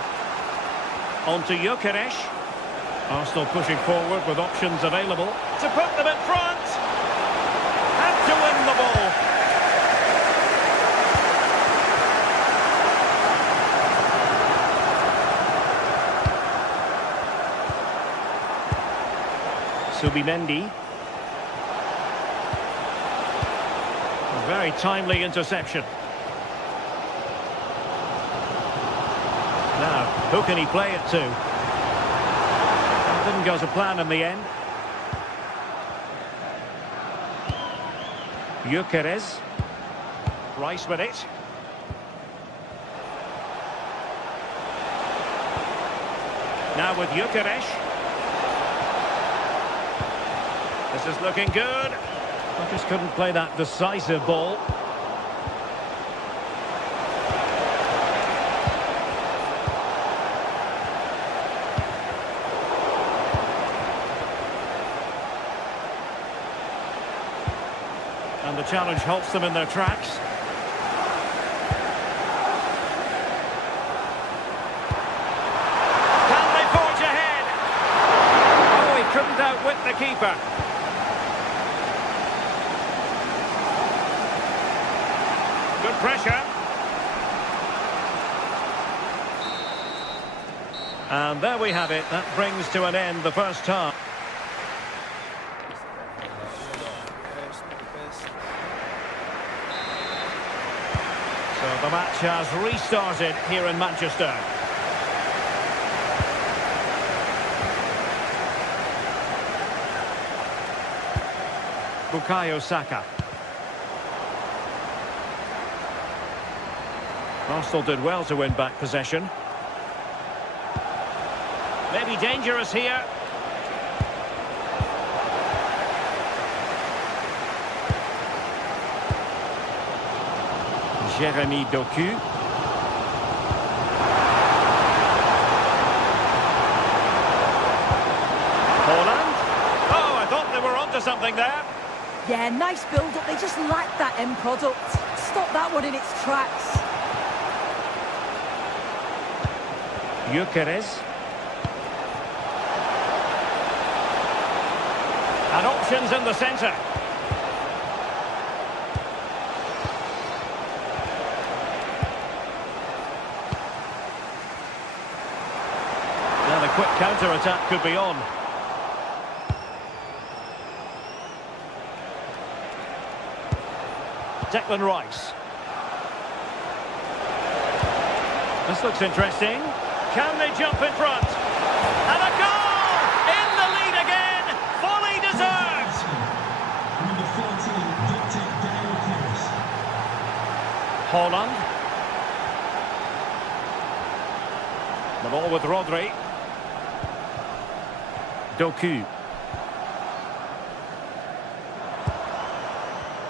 On to Gyökeres. Arsenal pushing forward with options available. To put them in front. And to win the ball. Subimendi. A very timely interception. Now, who can he play it to? That didn't go to plan in the end. Gyökeres. Rice with it. Now with Gyökeres. This is looking good. I just couldn't play that decisive ball. And the challenge halts them in their tracks. Can they forge ahead? Oh, he couldn't outwit the keeper. Good pressure. And there we have it. That brings to an end the first half. So the match has restarted here in Manchester. Bukayo Saka. Arsenal did well to win back possession. Maybe dangerous here. Jeremy Doku. Holland. Oh, I thought they were onto something there. Yeah, nice build-up. They just lacked that end product. Stop that one in its tracks. Gyökeres. And options in the centre. Now the quick counter-attack could be on. Declan Rice. This looks interesting. Can they jump in front? And a goal! In the lead again! Fully deserved! Number 14, Victor Daniel. Holland. The ball with Rodri. Doku.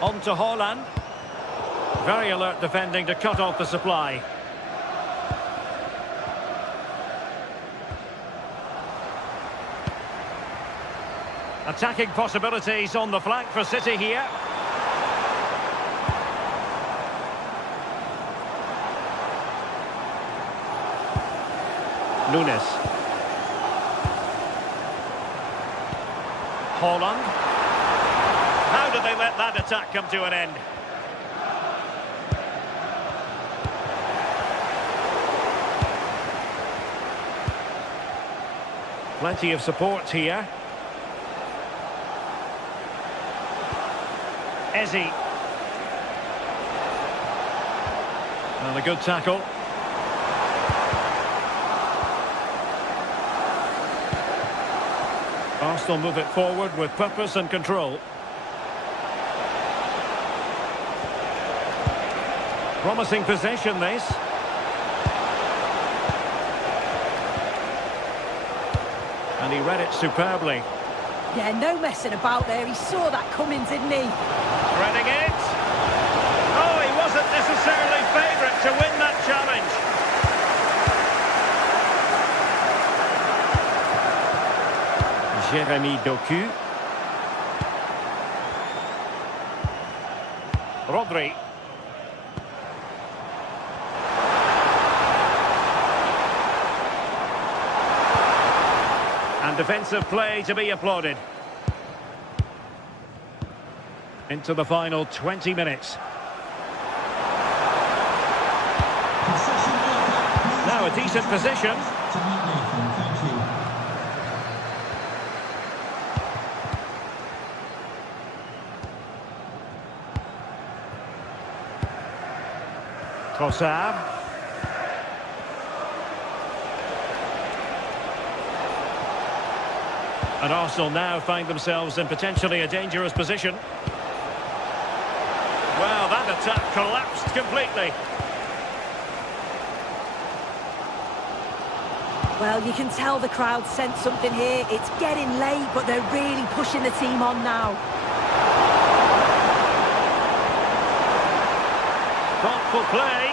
On to Holland. Very alert defending to cut off the supply. Attacking possibilities on the flank for City here. Nunes. Holland. How did they let that attack come to an end? Plenty of support here. Eze. And a good tackle. Arsenal move it forward with purpose and control. Promising possession, this. And he read it superbly. Yeah, no messing about there. He saw that coming, didn't he? Threading it. Oh, he wasn't necessarily favourite to win that challenge. Jeremy Doku. Rodri. And defensive play to be applauded. Into the final 20 minutes. Now a decent position. Trossard. And Arsenal now find themselves in potentially a dangerous position. Well, that attack collapsed completely. Well, you can tell the crowd sense something here. It's getting late, but they're really pushing the team on now. Thoughtful play.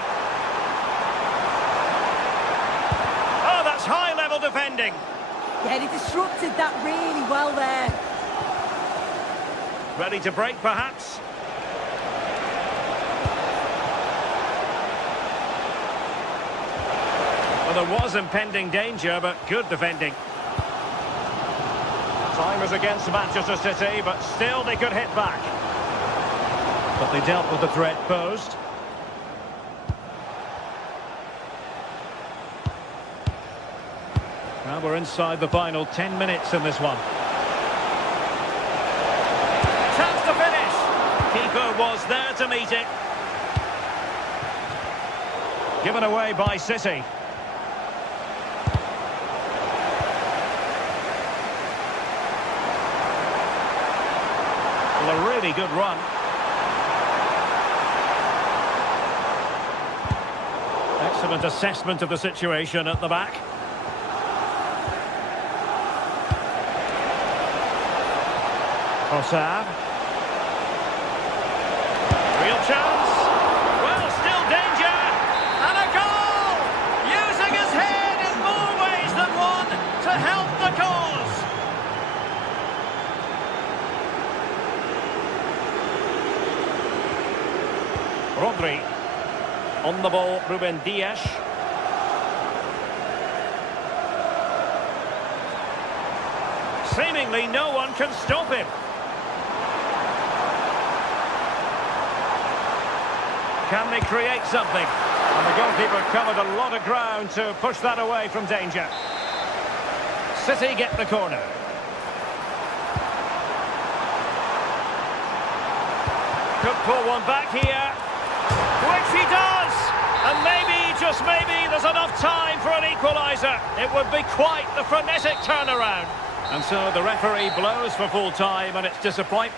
Oh, that's high-level defending. Yeah, he disrupted that really well there. Ready to break, perhaps? Well, there was impending danger, but good defending. Time is against Manchester City, but still they could hit back. But they dealt with the threat posed. Now we're inside the final 10 minutes in this one. Chance to finish. Keeper was there to meet it. Given away by City. Well, a really good run. Excellent assessment of the situation at the back. Trossard. Real chance. Well, still danger. And a goal! Using his head in more ways than one to help the cause. Rodri. On the ball, Ruben Dias. Seemingly no one can stop him. Can they create something? And the goalkeeper covered a lot of ground to push that away from danger. City get the corner. Could pull one back here. Which he does! And maybe, just maybe, there's enough time for an equalizer. It would be quite the frenetic turnaround. And so the referee blows for full time, and it's disappointing.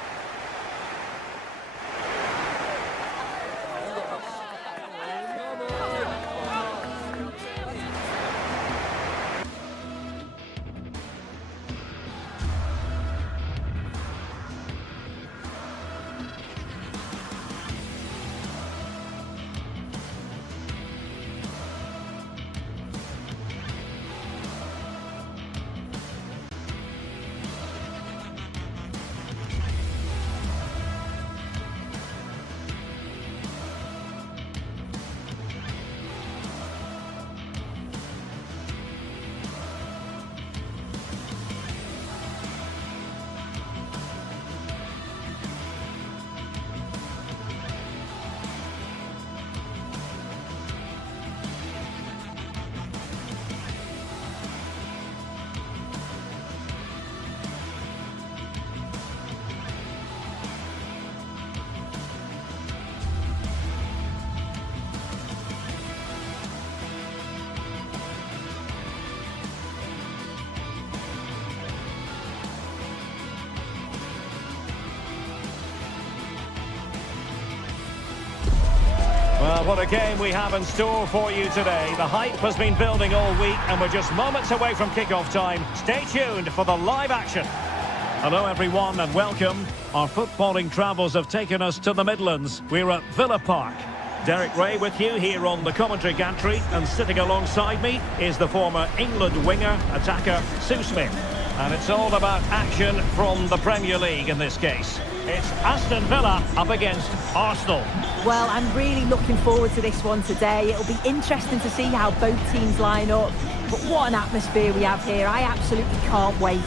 Well, what a game we have in store for you today. The hype has been building all week and we're just moments away from kickoff time. Stay tuned for the live action. Hello everyone and welcome. Our footballing travels have taken us to the Midlands. We're at Villa Park. Derek Ray with you here on the commentary gantry, and sitting alongside me is the former England winger, attacker, Sue Smith. And it's all about action from the Premier League in this case. It's Aston Villa up against Arsenal. Well, I'm really looking forward to this one today. It'll be interesting to see how both teams line up. But what an atmosphere we have here. I absolutely can't wait.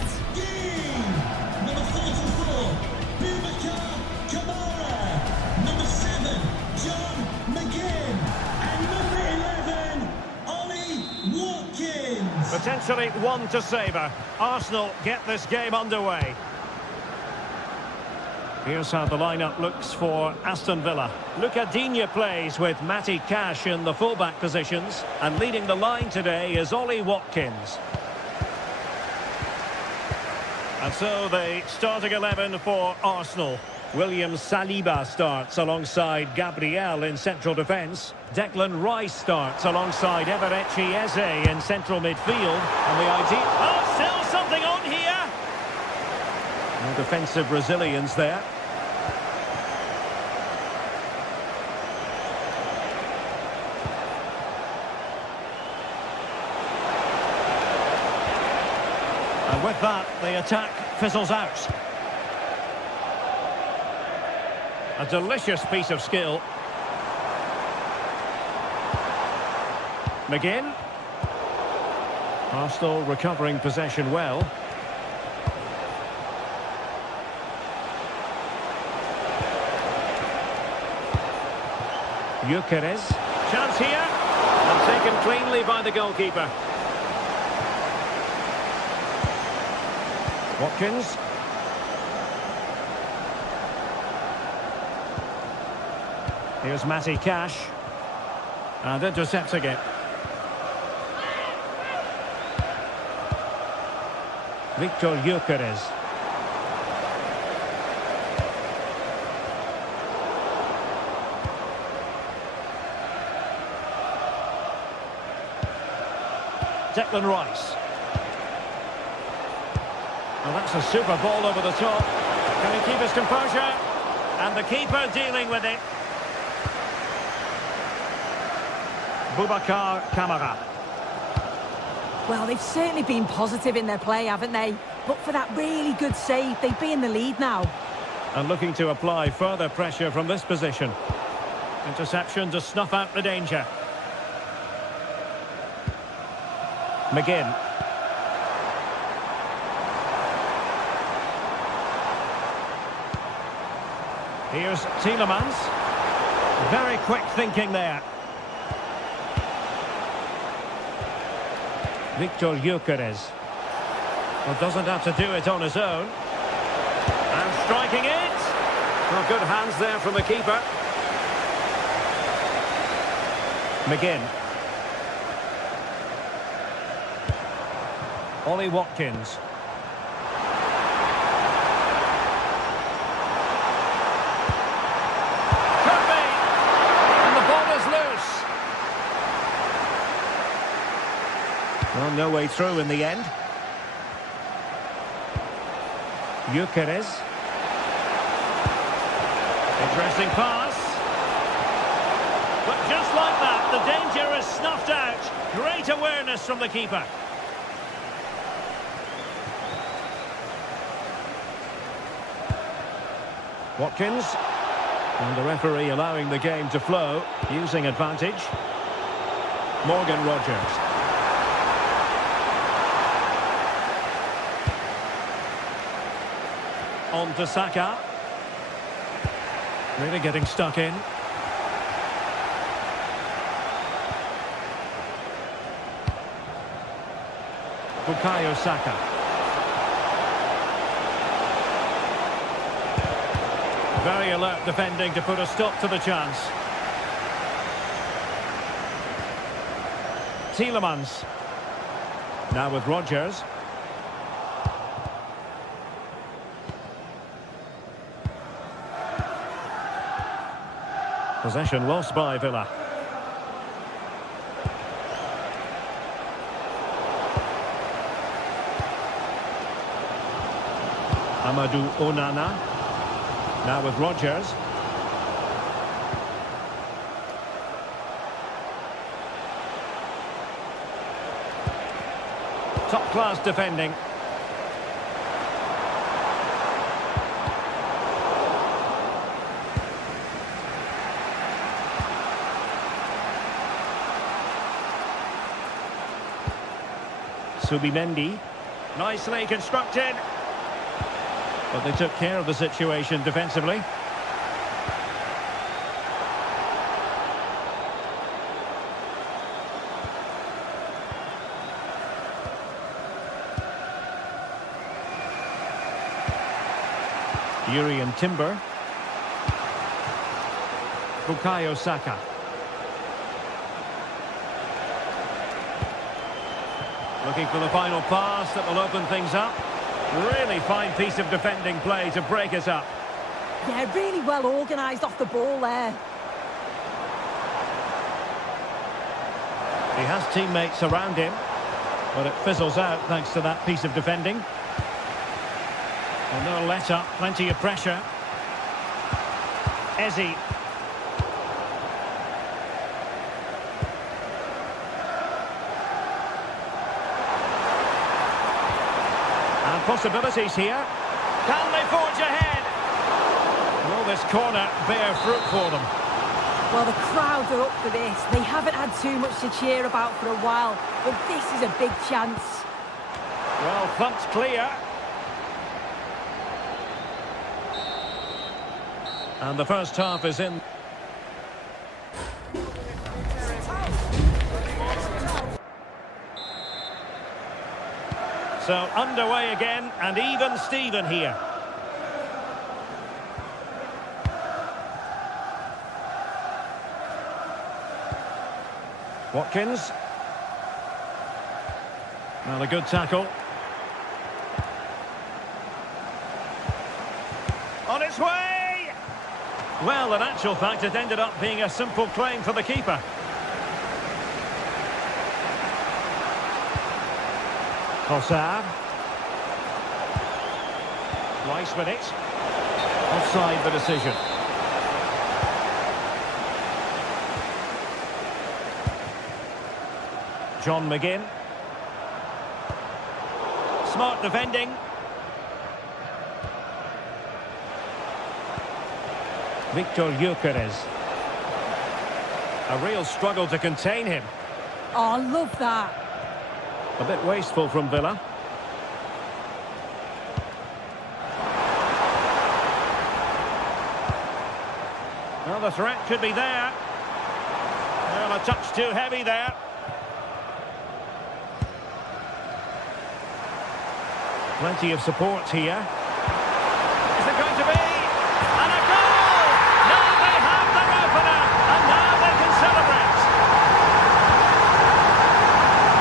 Number 44, Boubacar Kamara. Number 7, John McGinn. And number 11, Ollie Watkins. Potentially one to savour. Arsenal get this game underway. Here's how the lineup looks for Aston Villa. Luca Digne plays with Matty Cash in the fullback positions, and leading the line today is Ollie Watkins. And so the starting 11 for Arsenal. William Saliba starts alongside Gabriel in central defence. Declan Rice starts alongside Eberechi Eze in central midfield. And the idea... Oh, still something on here! No defensive resilience there. And with that, the attack fizzles out. A delicious piece of skill. McGinn. Arsenal recovering possession well. Gyökeres. Chance here. And taken cleanly by the goalkeeper. Watkins. Here's Matty Cash. And intercepting it. Victor Gyökeres. Declan Rice. Well, that's a super ball over the top. Can he keep his composure? And the keeper dealing with it. Boubacar Kamara. Well, they've certainly been positive in their play, haven't they? But for that really good save, they'd be in the lead now. And looking to apply further pressure from this position. Interception to snuff out the danger. McGinn. Here's Tielemans. Very quick thinking there. Victor Gyökeres. Well, doesn't have to do it on his own. And striking it. Well, good hands there from the keeper. McGinn. Ollie Watkins. Could be. And the ball is loose. Well, no way through in the end. Gyökeres. Interesting pass. But just like that, the danger is snuffed out. Great awareness from the keeper. Watkins. And the referee allowing the game to flow, using advantage. Morgan Rogers. On to Saka. Really getting stuck in. Bukayo Saka. Very alert defending to put a stop to the chance. Tielemans. Now with Rogers. Possession lost by Villa. Amadou Onana. Now with Rogers. Top-class defending. Subimendi. Nicely constructed. But they took care of the situation defensively. Yuri and Timber. Bukayo Saka. Looking for the final pass that will open things up. Really fine piece of defending play to break us up. Yeah, really well organised off the ball there. He has teammates around him, but it fizzles out thanks to that piece of defending. And no let up, plenty of pressure. Eze. And possibilities here. Can they forge ahead? Will this corner bear fruit for them? Well, the crowds are up for this. They haven't had too much to cheer about for a while, but this is a big chance. Well, thumped clear. And the first half is in. So underway again, and even Steven here. Watkins. Well, a good tackle. On its way! Well, in actual fact, it ended up being a simple claim for the keeper. Trossard. Rice with it. Offside the decision. John McGinn. Smart defending. Victor Gyökeres. A real struggle to contain him. Oh, I love that. A bit wasteful from Villa. Well, the threat could be there. Well, a touch too heavy there. Plenty of support here. Is it going to be? And a goal! Now they have their opener, and now they can celebrate.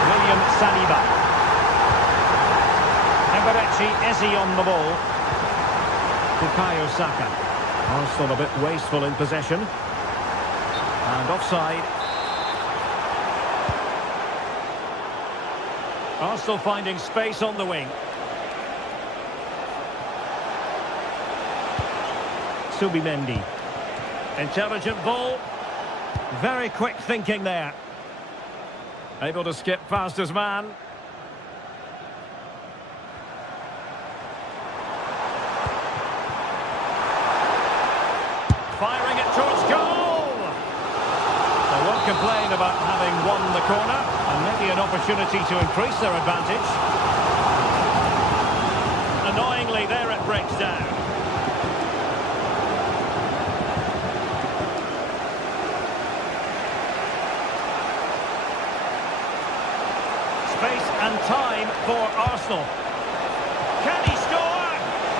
William Saliba. Eberechi Eze on the ball. Bukayo Saka. Arsenal a bit wasteful in possession. And offside. Arsenal finding space on the wing. Subimendi. Intelligent ball. Very quick thinking there. Able to skip past his man. Firing it towards goal. They won't complain about having won the corner, and maybe an opportunity to increase their advantage. Annoyingly, there it breaks down. Space and time for Arsenal. Can he score?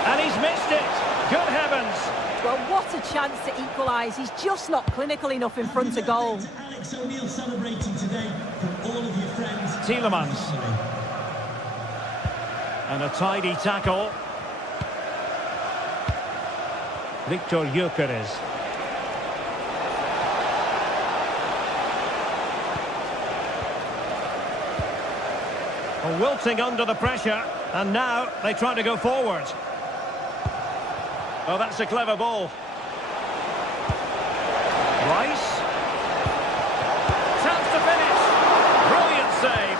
And he's missed it. Good heavens. Well, what a chance to equalise. He's just not clinical enough in front of goal. Alex O'Neill celebrating today from all of your friends. Tielemans. And a tidy tackle. Victor Gyökeres. Wilting under the pressure, and now they try to go forward. Oh, that's a clever ball. Rice. Chance to finish. Brilliant save.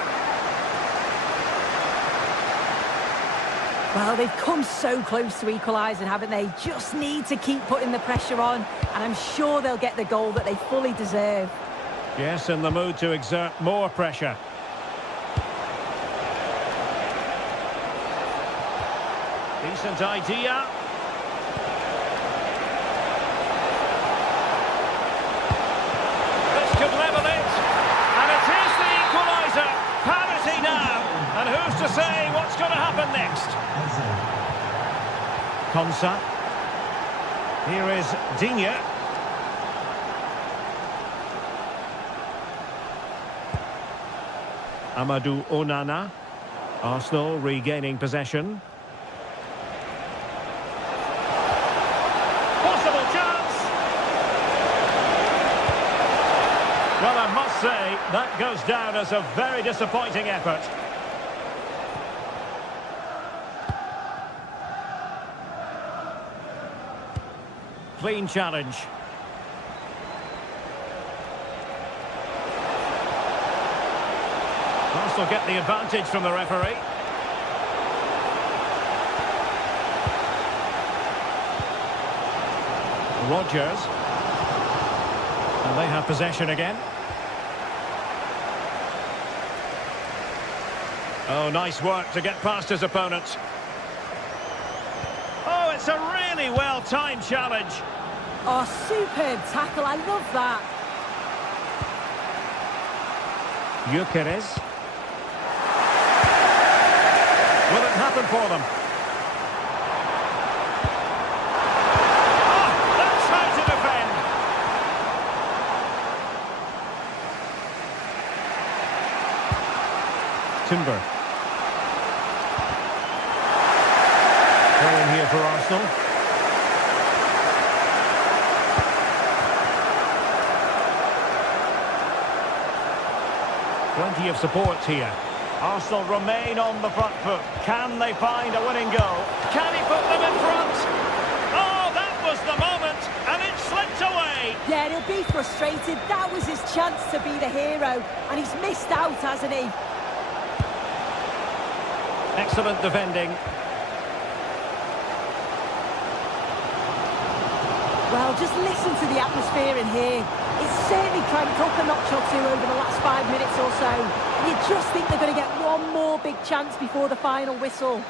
Well, they've come so close to equalising, haven't they? Just need to keep putting the pressure on, and I'm sure they'll get the goal that they fully deserve. Yes, in the mood to exert more pressure. Decent idea. This could level it. And it is the equaliser. Parity now. And who's to say what's going to happen next? Konsa. Here is Digne. Amadou Onana. Arsenal regaining possession. Possible chance! Well, I must say, that goes down as a very disappointing effort. Clean challenge. Arsenal get the advantage from the referee. Rodgers. And they have possession again. Oh, nice work to get past his opponent. Oh, it's a really well-timed challenge. Oh, superb tackle. I love that. Gyökeres. Will it happen for them? Oh, that's how to defend. Timber. Throw in here for Arsenal. Plenty of support here. Arsenal remain on the front foot. Can they find a winning goal? Can he put them in front? Oh, that was the moment, and it slipped away. Yeah, he'll be frustrated. That was his chance to be the hero, and he's missed out, hasn't he? Excellent defending. Well, just listen to the atmosphere in here. It's certainly cranked up a notch or two over the last 5 minutes or so. And you just think they're going to get one more big chance before the final whistle.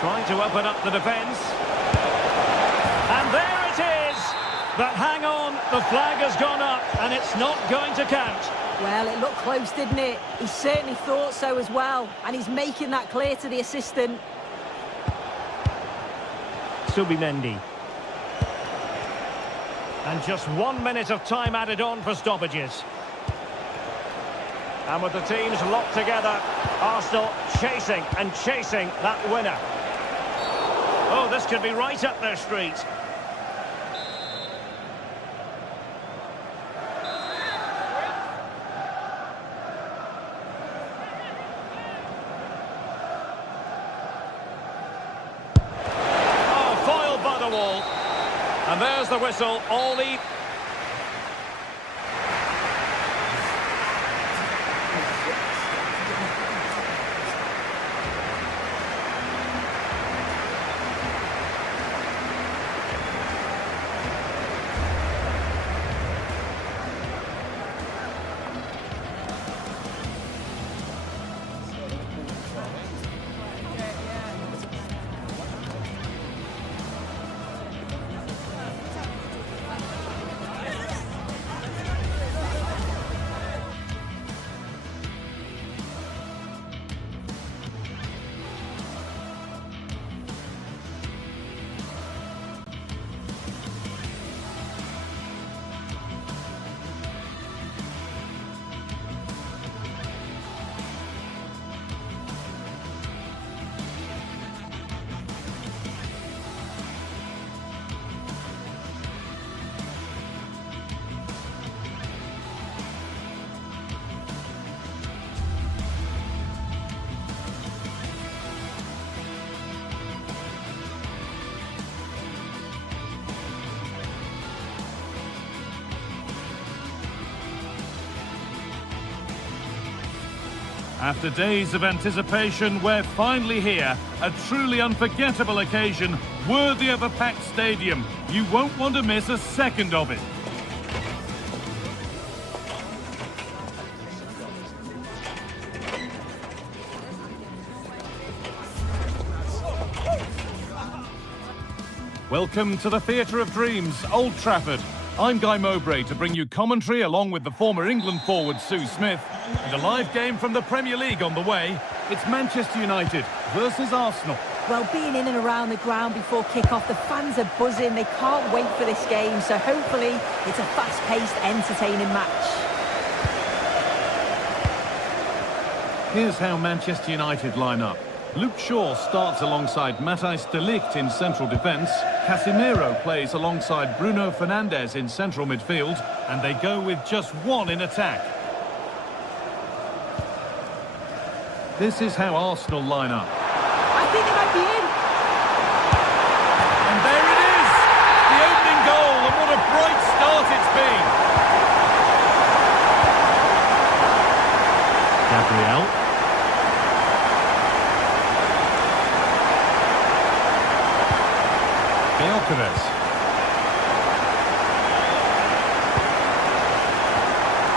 Trying to open up the defence. And there it is! But hang on, the flag has gone up, and it's not going to count. Well, it looked close, didn't it? He certainly thought so as well. And he's making that clear to the assistant. Subimendi. And just 1 minute of time added on for stoppages. And with the teams locked together, Arsenal chasing and chasing that winner. Oh, this could be right up their street. And there's the whistle, all the... After days of anticipation, we're finally here. A truly unforgettable occasion, worthy of a packed stadium. You won't want to miss a second of it. Welcome to the Theatre of Dreams, Old Trafford. I'm Guy Mowbray to bring you commentary along with the former England forward Sue Smith. And a live game from the Premier League on the way. It's Manchester United versus Arsenal. Well, being in and around the ground before kick-off, the fans are buzzing. They can't wait for this game, so hopefully it's a fast-paced, entertaining match. Here's how Manchester United line up. Luke Shaw starts alongside Matthijs de Ligt in central defence. Casemiro plays alongside Bruno Fernandes in central midfield. And they go with just one in attack. This is how Arsenal line up. I think they might be in. And there it is! The opening goal, and what a bright start it's been! Gabriel. Gyökeres.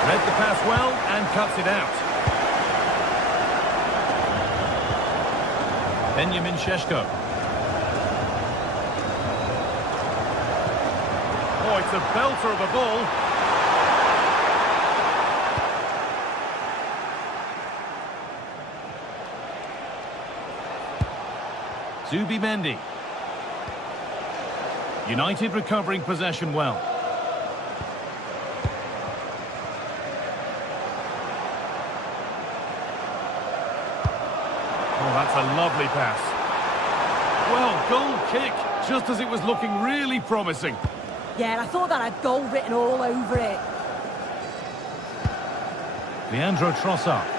Read the pass well and cuts it out. Benjamin Šeško. Oh, it's a belter of a ball. Zubimendi. United recovering possession well. Oh, that's a lovely pass. Well, goal kick, just as it was looking really promising. Yeah, I thought that had goal written all over it. Leandro Trossard.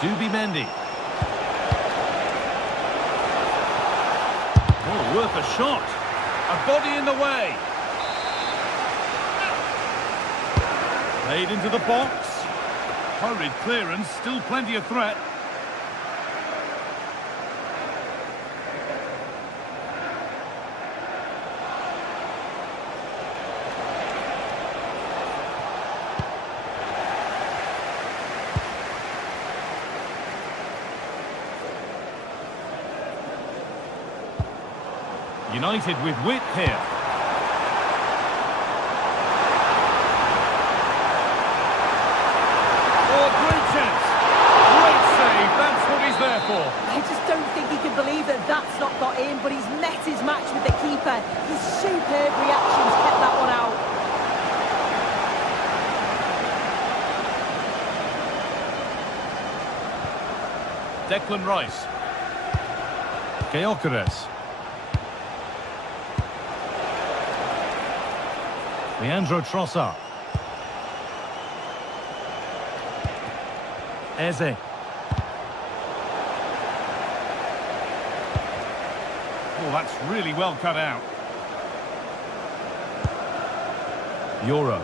Zubimendi. Oh, worth a shot. A body in the way. Played into the box. Hurried clearance, still plenty of threat. United with wit here. Oh, great chance. Great save. That's what he's there for. I just don't think he can believe that that's not got in, but he's met his match with the keeper. His superb reactions kept that one out. Declan Rice. Gyökeres. Leandro Trossard. Eze. Oh, that's really well cut out. Euro.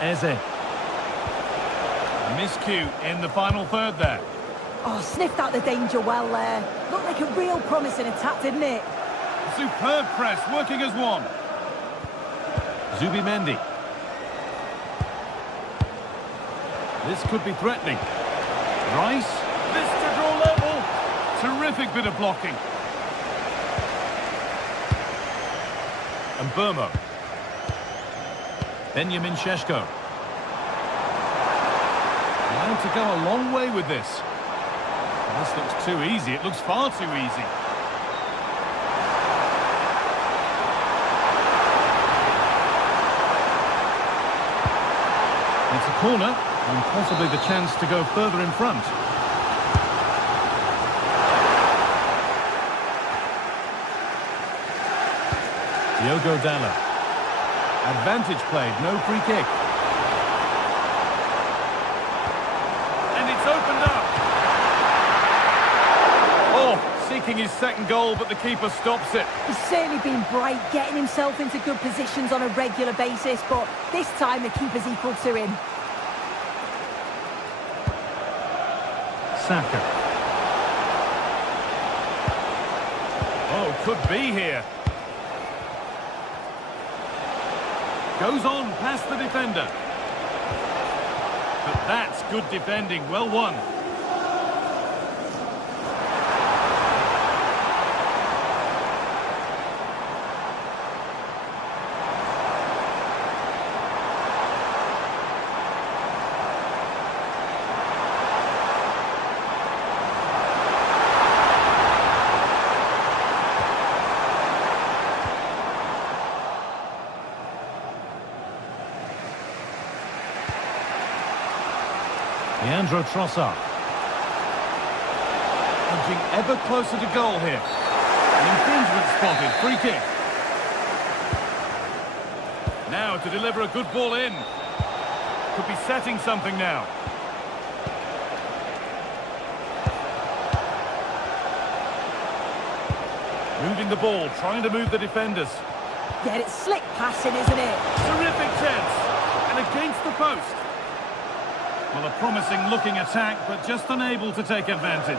Eze. Miscue in the final third there. Oh, sniffed out the danger well there. Looked like a real promising attack, didn't it? Superb press, working as one. Zubimendi. This could be threatening. Rice. This to draw level. Terrific bit of blocking. And Burmo. Benjamin Šeško. Allowed to go a long way with this. This looks too easy. It looks far too easy. It's a corner, and possibly the chance to go further in front. Diogo Dalot. Advantage played, no free kick. And it's opened up. Oh, seeking his second goal, but the keeper stops it. He's certainly been bright, getting himself into good positions on a regular basis, but this time the keeper's equal to him. Saka. Oh, could be here. Goes on past the defender. But that's good defending, well won. Leandro Trossard. Edging ever closer to goal here. An infringement spotted. Free kick. Now to deliver a good ball in. Could be setting something now. Moving the ball, trying to move the defenders. Yeah, it's slick passing, isn't it? Terrific chance. And against the post. Well, a promising looking attack, but just unable to take advantage.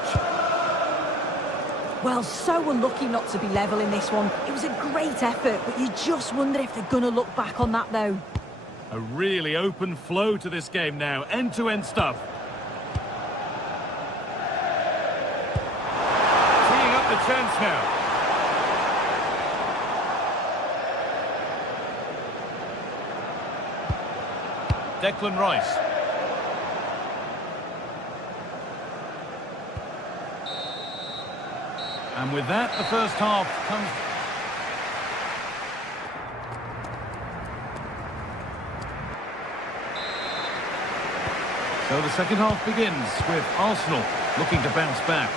Well, so unlucky not to be level in this one. It was a great effort, but you just wonder if they're going to look back on that, though. A really open flow to this game now. End-to-end stuff. Teeing up the chance now. Declan Rice. And with that, the first half comes... So the second half begins with Arsenal looking to bounce back.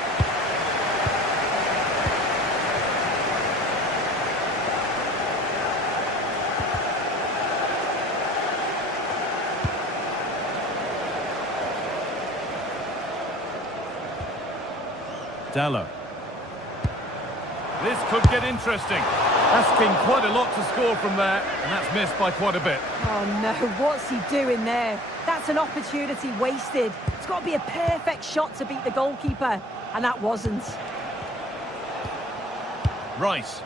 Dallo. This could get interesting. Asking quite a lot to score from there, and that's missed by quite a bit. Oh no, what's he doing there? That's an opportunity wasted. It's got to be a perfect shot to beat the goalkeeper, and that wasn't. Rice.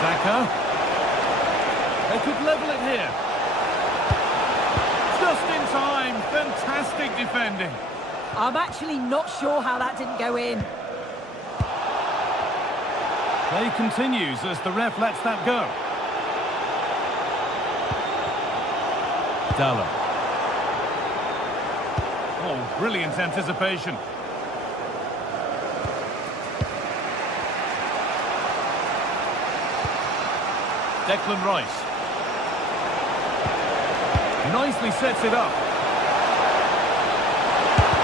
Saka. They could level it here. Just in time. Fantastic defending. I'm actually not sure how that didn't go in. Play continues as the ref lets that go. Dallo. Oh, brilliant anticipation. Declan Rice. Nicely sets it up.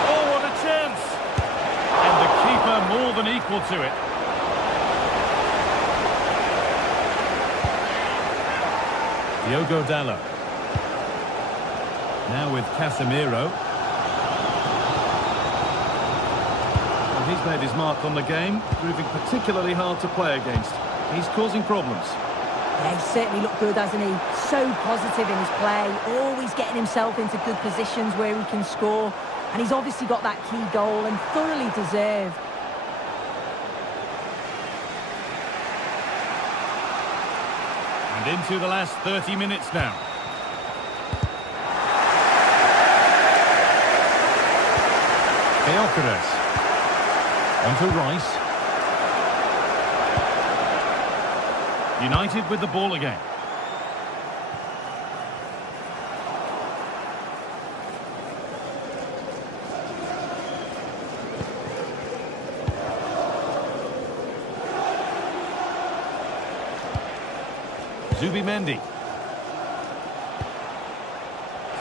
Oh, what a chance! And the keeper more than equal to it. Diogo Dallo. Now with Casemiro. Well, he's made his mark on the game, proving particularly hard to play against. He's causing problems. Yeah, he's certainly looked good, hasn't he? So positive in his play, always getting himself into good positions where he can score. And he's obviously got that key goal and thoroughly deserved. And into the last 30 minutes now. Gyökeres. Onto Rice. United with the ball again. Zubimendi.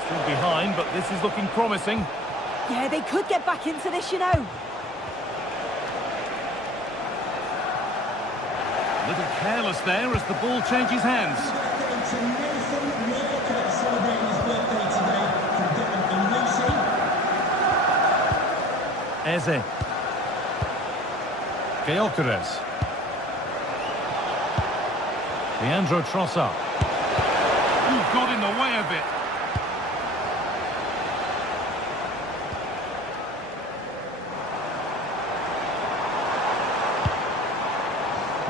Still behind, but this is looking promising. Yeah, they could get back into this, you know. A little careless there as the ball changes hands. Eze. Gyökeres. Leandro Trossard. Ooh, got in the way a bit.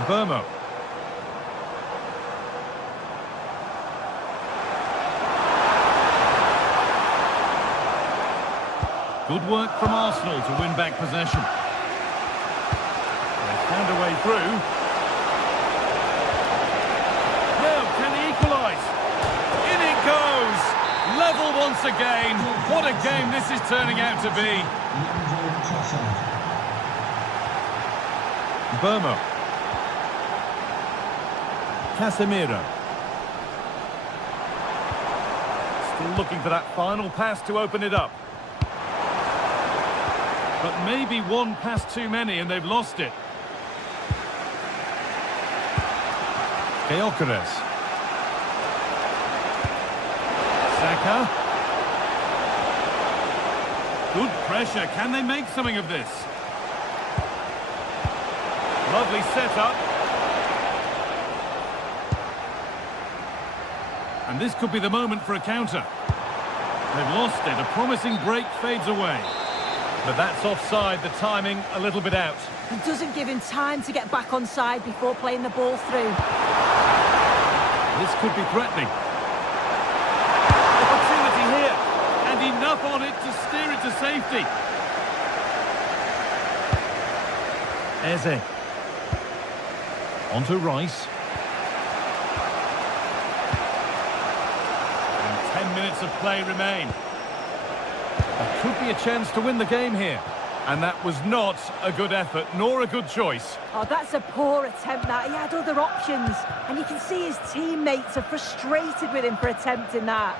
Burmo. Good work from Arsenal to win back possession. They found a way through. Now, can he equalise? In it goes! Level once again. What a game this is turning out to be. Burmo. Casemiro. Still looking for that final pass to open it up. But maybe one pass too many and they've lost it. Gyökeres. Saka. Good pressure. Can they make something of this? Lovely setup. And this could be the moment for a counter. They've lost it. A promising break fades away. But that's offside. The timing a little bit out. It doesn't give him time to get back on side before playing the ball through. This could be threatening. Opportunity here. And enough on it to steer it to safety. Eze. On to Rice. And 10 minutes of play remain. There could be a chance to win the game here. And that was not a good effort, nor a good choice. Oh, that's a poor attempt, that. He had other options. And you can see his teammates are frustrated with him for attempting that.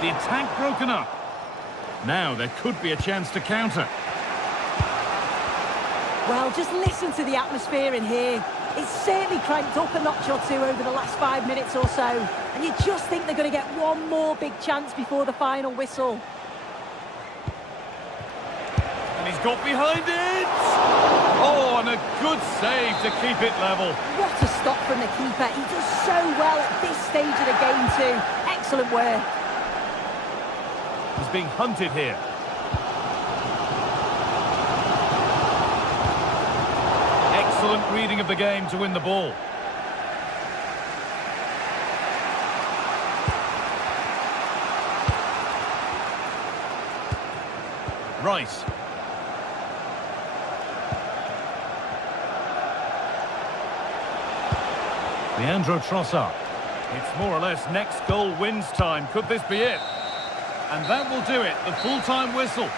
The attack broken up. Now there could be a chance to counter. Well, just listen to the atmosphere in here. It's certainly cranked up a notch or two over the last 5 minutes or so. And you just think they're going to get one more big chance before the final whistle. And he's got behind it! Oh, and a good save to keep it level. What a stop from the keeper. He does so well at this stage of the game too. Excellent work. He's being hunted here. Excellent reading of the game to win the ball. Rice. Leandro Trossard. It's more or less next goal wins time. Could this be it? And that will do it. The full-time whistle.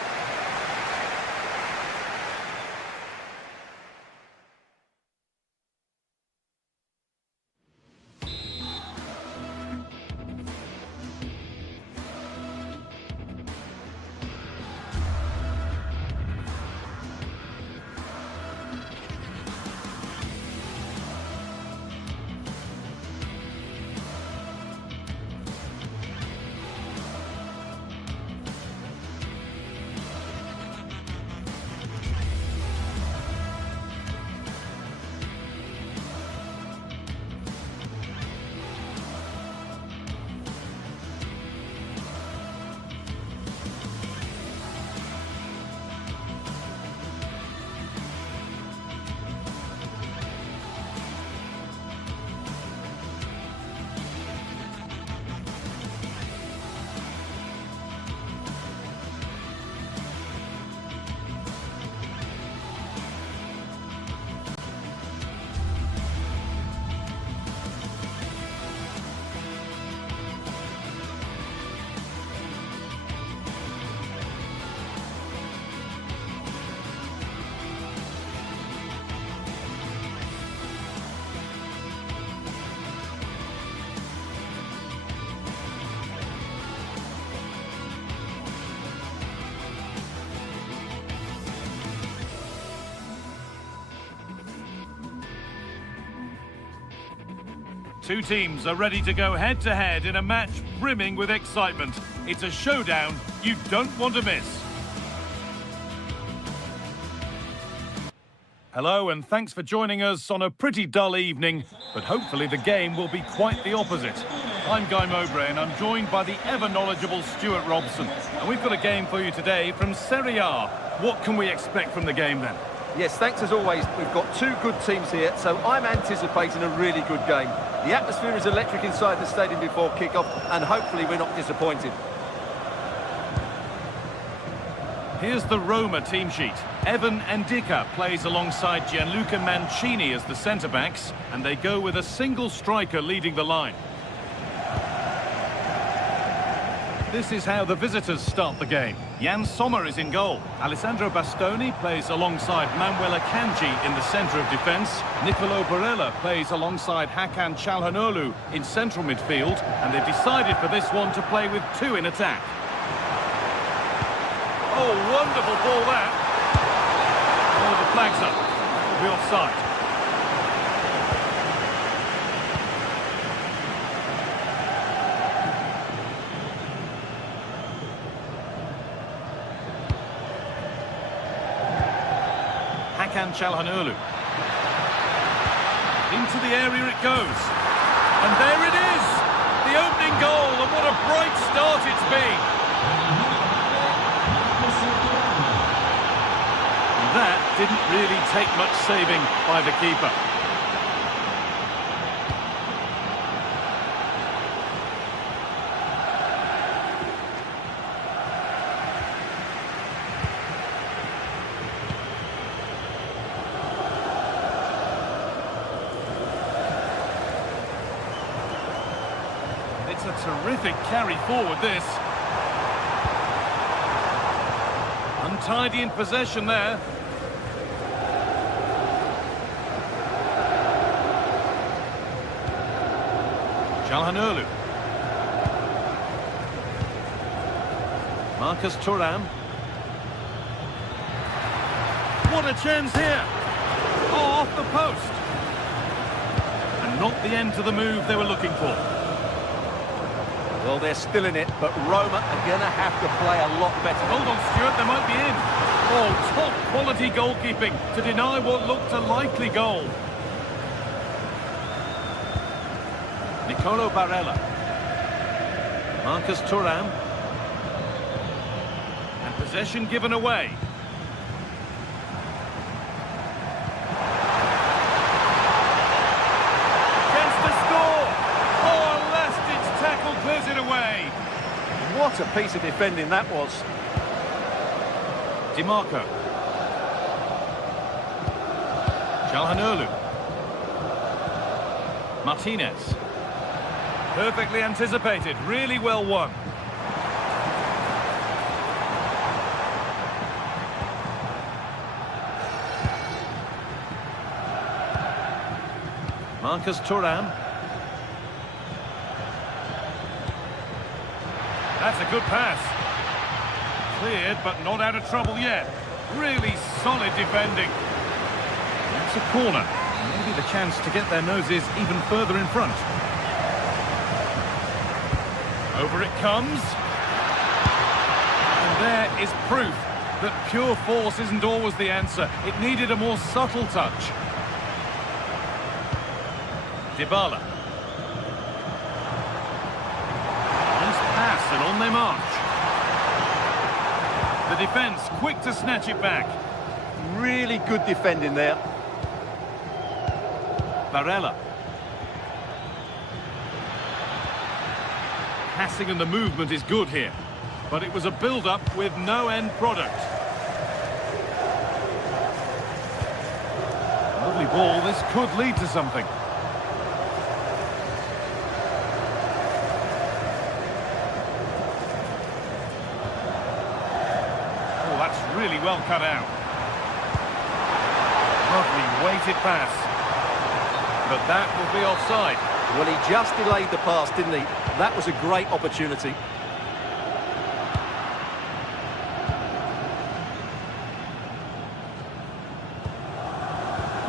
Two teams are ready to go head-to-head in a match brimming with excitement. It's a showdown you don't want to miss. Hello and thanks for joining us on a pretty dull evening, but hopefully the game will be quite the opposite. I'm Guy Mowbray and I'm joined by the ever-knowledgeable Stuart Robson. And we've got a game for you today from Serie A. What can we expect from the game then? Yes, thanks as always. We've got two good teams here, so I'm anticipating a really good game. The atmosphere is electric inside the stadium before kick-off, and hopefully we're not disappointed. Here's the Roma team sheet. Evan Ndika plays alongside Gianluca Mancini as the centre-backs, and they go with a single striker leading the line. This is how the visitors start the game. Jan Sommer is in goal. Alessandro Bastoni plays alongside Manuel Akanji in the centre of defence. Nicolo Barella plays alongside Hakan Çalhanoğlu in central midfield, and they've decided for this one to play with two in attack. Oh, wonderful ball that. Oh, the flag's up. We'll be offside. Hakan Çalhanoğlu. Into the area it goes. And there it is! The opening goal, and what a bright start it's been! That didn't really take much saving by the keeper. It's a terrific carry forward, this. Untidy in possession there. Çalhanoğlu. Marcus Thuram. What a chance here! Oh, off the post. And not the end to the move they were looking for. Well, they're still in it, but Roma are going to have to play a lot better. Hold on, Stuart, they might be in. Oh, top quality goalkeeping to deny what looked a likely goal. Nicolo Barella. Marcus Thuram. And possession given away. Chance to score! Oh, last ditch tackle clears it away. What a piece of defending that was. DiMarco. Çalhanoğlu. Martinez. Perfectly anticipated, really well won. Marcus Thuram. That's a good pass. Cleared, but not out of trouble yet. Really solid defending. That's a corner. Maybe the chance to get their noses even further in front. Over it comes. And there is proof that pure force isn't always the answer. It needed a more subtle touch. Dybala. Nice pass and on they march. The defence quick to snatch it back. Really good defending there. Barella. Passing and the movement is good here, but it was a build-up with no end product. Lovely ball, this could lead to something. Oh, that's really well cut out. Lovely weighted pass. But that will be offside. Well, he just delayed the pass, didn't he? That was a great opportunity.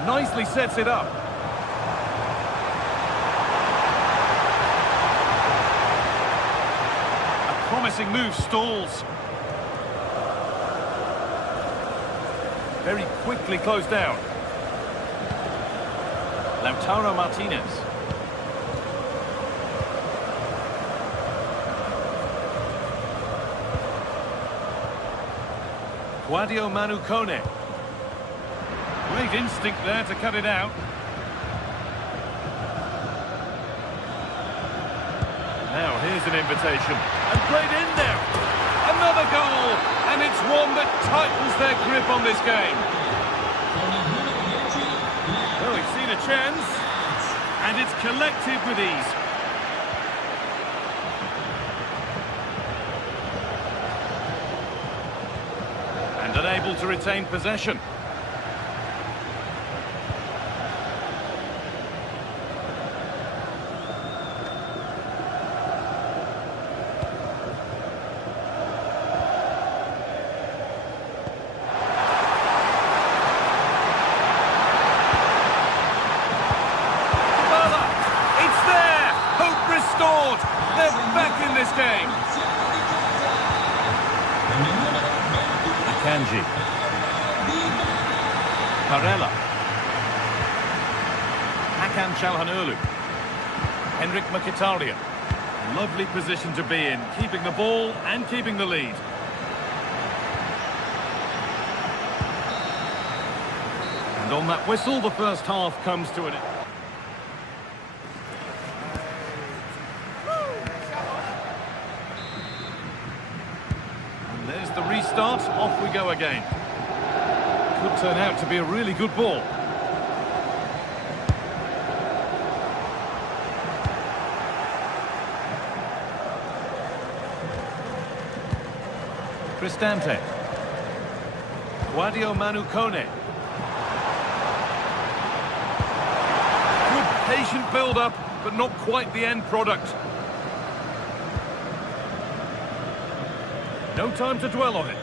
Nicely sets it up. A promising move stalls. Very quickly closed down. Lautaro Martinez. Guadio Manu Kone. Great instinct there to cut it out. Now here's an invitation. And played in there. Another goal, and it's one that tightens their grip on this game. Well, he's seen a chance, and it's collected with ease. And unable to retain possession. They're back in this game. Akanji. Barella. Hakan Çalhanoğlu. Henrik Mkhitaryan. Lovely position to be in, keeping the ball and keeping the lead. And on that whistle, the first half comes to an end. There's the restart, off we go again. Could turn out to be a really good ball. Cristante. Guadio Manu Kone. Good patient build-up, but not quite the end product. No time to dwell on it.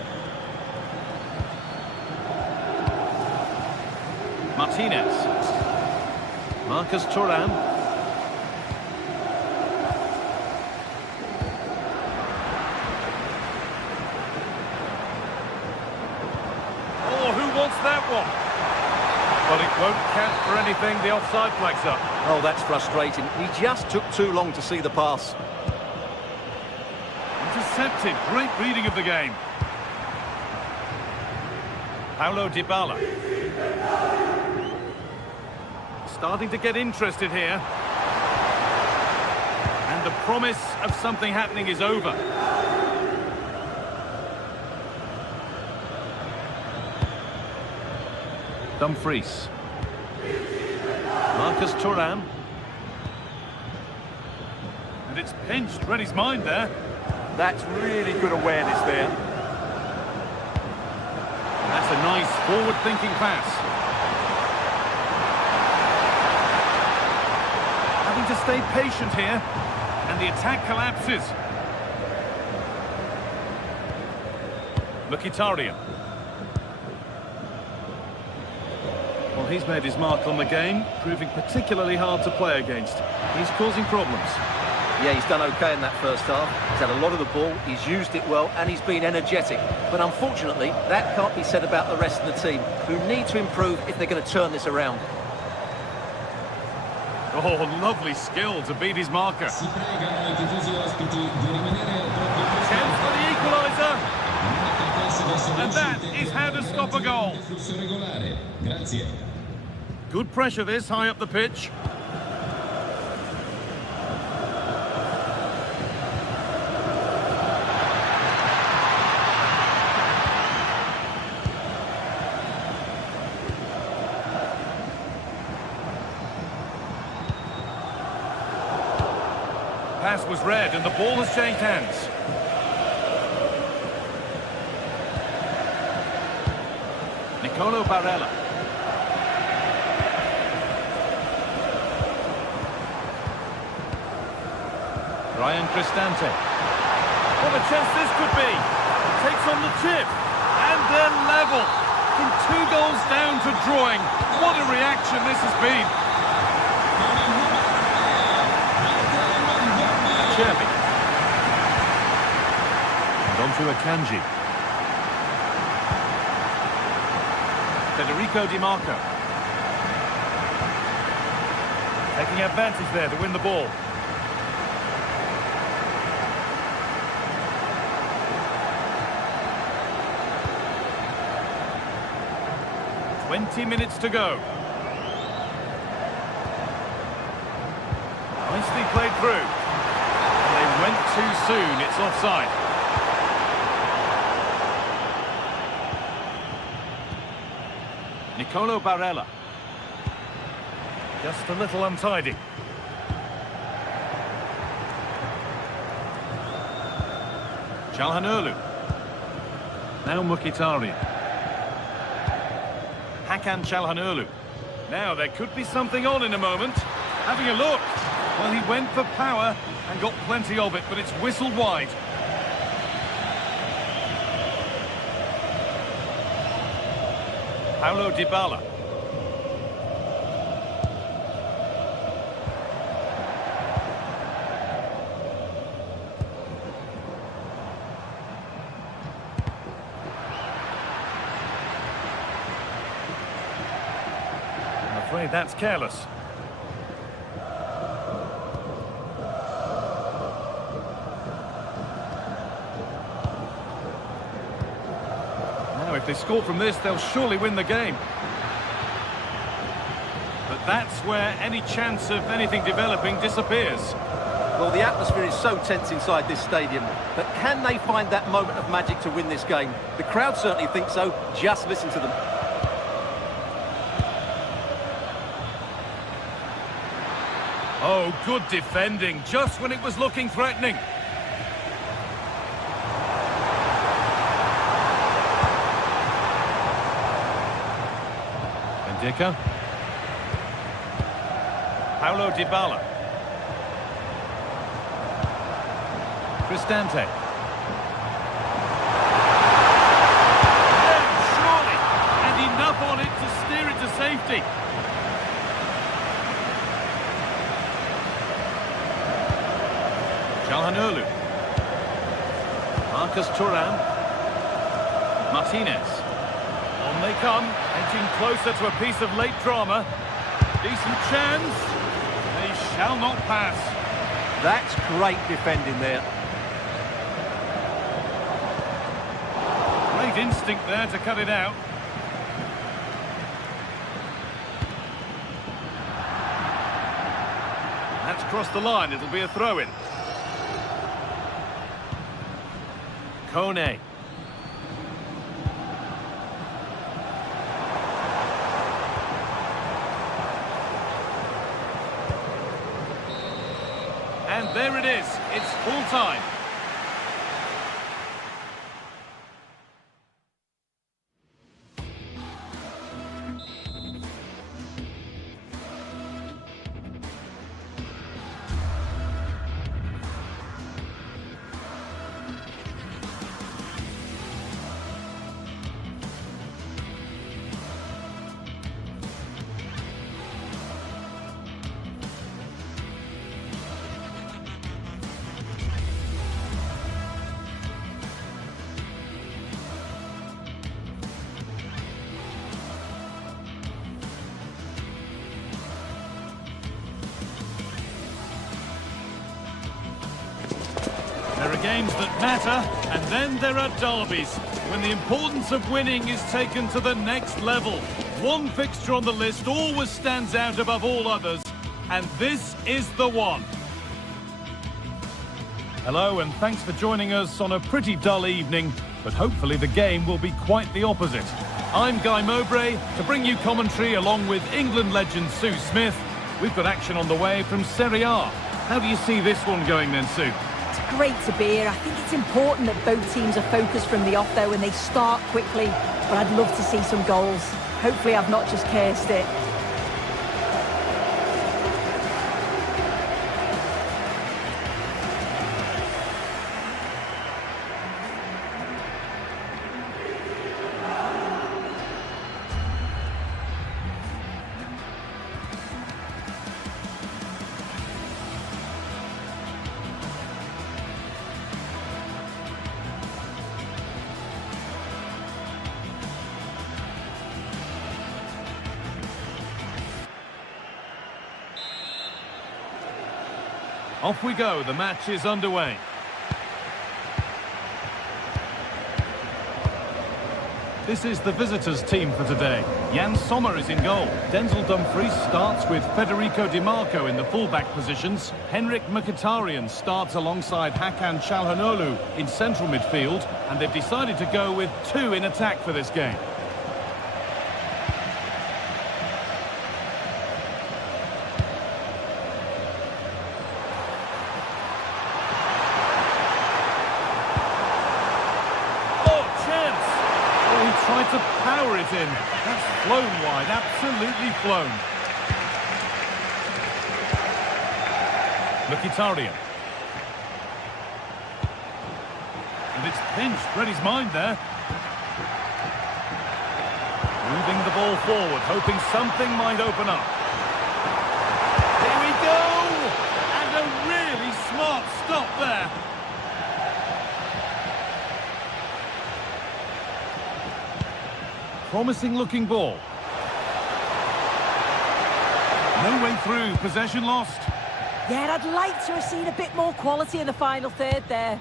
Martinez. Marcus Thuram. Oh, who wants that one? But it won't count for anything. The offside flag's up. Oh, that's frustrating. He just took too long to see the pass. Intercepted. Great reading of the game. Paulo Dybala. Starting to get interested here. And the promise of something happening is over. Dumfries. Marcus Thuram. And it's pinched. Read his mind there. That's really good awareness there. That's a nice forward-thinking pass. Having to stay patient here, and the attack collapses. Mkhitaryan. Well, he's made his mark on the game, proving particularly hard to play against. He's causing problems. Yeah, he's done okay in that first half. He's had a lot of the ball, he's used it well, and he's been energetic. But unfortunately, that can't be said about the rest of the team, who need to improve if they're going to turn this around. Oh, lovely skill to beat his marker. Chance for the equalizer. And that is how to stop a goal. Good pressure this, high up the pitch. Pass was read and the ball has changed hands. Nicolo Barella. Ryan Cristante. What a chance this could be. Takes on the chip. And they're level. From 2 goals down to drawing. What a reaction this has been. Cherby. And on to Akanji. Federico Di Marco. Taking advantage there to win the ball. .20 minutes to go. Nicely played through. They went too soon, it's offside. Colo Barella. Just a little untidy. Çalhanoğlu. Now Mkhitaryan. Hakan Çalhanoğlu. Now there could be something on in a moment. Having a look. Well, he went for power and got plenty of it, but it's whistled wide. Paulo Dybala. I'm afraid that's careless. If they score from this, they'll surely win the game. But that's where any chance of anything developing disappears. Well, the atmosphere is so tense inside this stadium, but can they find that moment of magic to win this game? The crowd certainly think so. Just listen to them. Oh, good defending, just when it was looking threatening. Dicker. Paulo Dybala. Cristante. Yeah, surely! And enough on it to steer it to safety. Çalhanoğlu. Marcus Thuram. Martinez. On they come, edging closer to a piece of late drama. Decent chance. They shall not pass. That's great defending there. Great instinct there to cut it out. That's crossed the line, it'll be a throw-in. Kone. And there it is, it's full time. There are games that matter, and then there are derbies, when the importance of winning is taken to the next level. One fixture on the list always stands out above all others, and this is the one. Hello, and thanks for joining us on a pretty dull evening, but hopefully the game will be quite the opposite. I'm Guy Mowbray, to bring you commentary along with England legend Sue Smith. We've got action on the way from Serie A. How do you see this one going then, Sue? It's great to be here. I think it's important that both teams are focused from the off, though, and they start quickly. But I'd love to see some goals. Hopefully I've not just cursed it. Off we go, the match is underway. This is the visitors' team for today. Jan Sommer is in goal. Denzel Dumfries starts with Federico Di Marco in the full-back positions. Henrik Mkhitaryan starts alongside Hakan Çalhanoğlu in central midfield. And they've decided to go with two in attack for this game. tried to power it in. That's flown wide, absolutely flown. Mkhitaryan. And it's pinched, read his mind there. Moving the ball forward, hoping something might open up. Here we go! And a really smart stop there. Promising looking ball. No way through, possession lost. Yeah, I'd like to have seen a bit more quality in the final third there.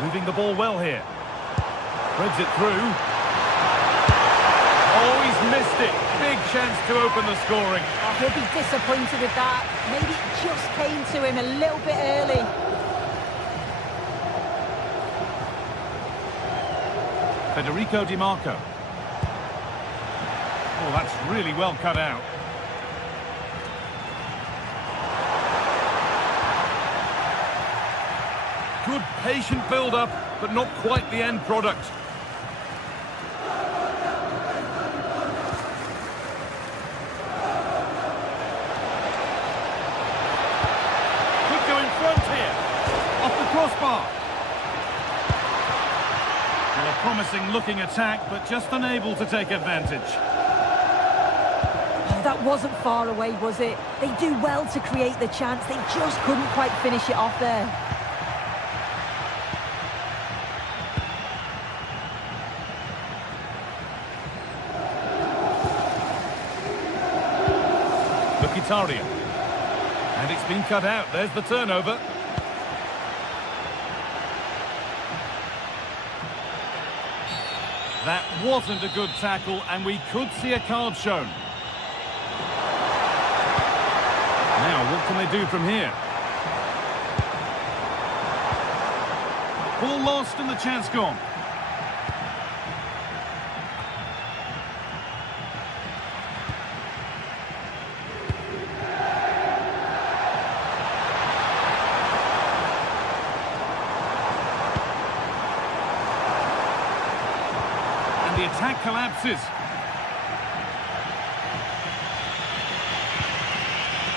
Moving the ball well here. Threads it through. Oh, he's missed it. Big chance to open the scoring. Oh, he'll be disappointed with that. Maybe it just came to him a little bit early. Federico Di Marco. Oh, that's really well cut out. Good patient build-up, but not quite the end product. Could go in front here. Off the crossbar. Well, a promising looking attack, but just unable to take advantage. Oh, that wasn't far away, was it? They do well to create the chance. They just couldn't quite finish it off there. Mkhitaryan. And it's been cut out. There's the turnover. That wasn't a good tackle, and we could see a card shown. Now, what can they do from here? Ball lost and the chance gone. The attack collapses.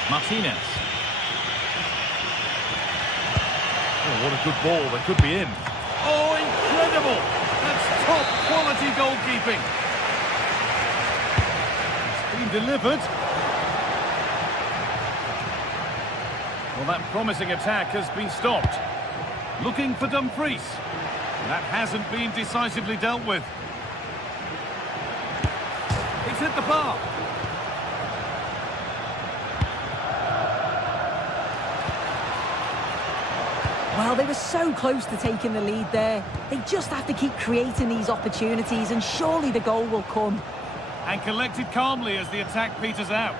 Martinez. Oh, what a good ball. They could be in. Oh, incredible! That's top quality goalkeeping. It's been delivered. Well, that promising attack has been stopped. Looking for Dumfries. That hasn't been decisively dealt with. He's hit the bar. Well, they were so close to taking the lead there. They just have to keep creating these opportunities, and surely the goal will come. And collected calmly as the attack peters out.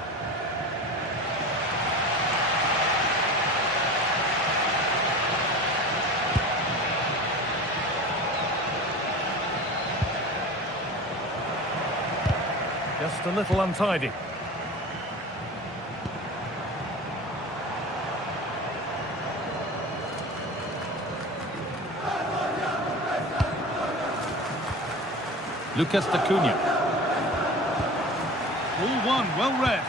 Just a little untidy. Lucas Acuna. Ball one, well read.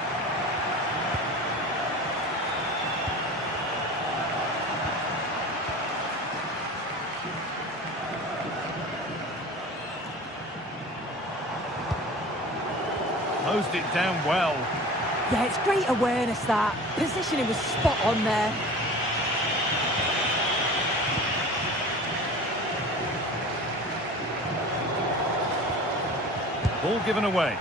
Closed it down well. Yeah, it's great awareness, that. Positioning was spot on there. Ball given away.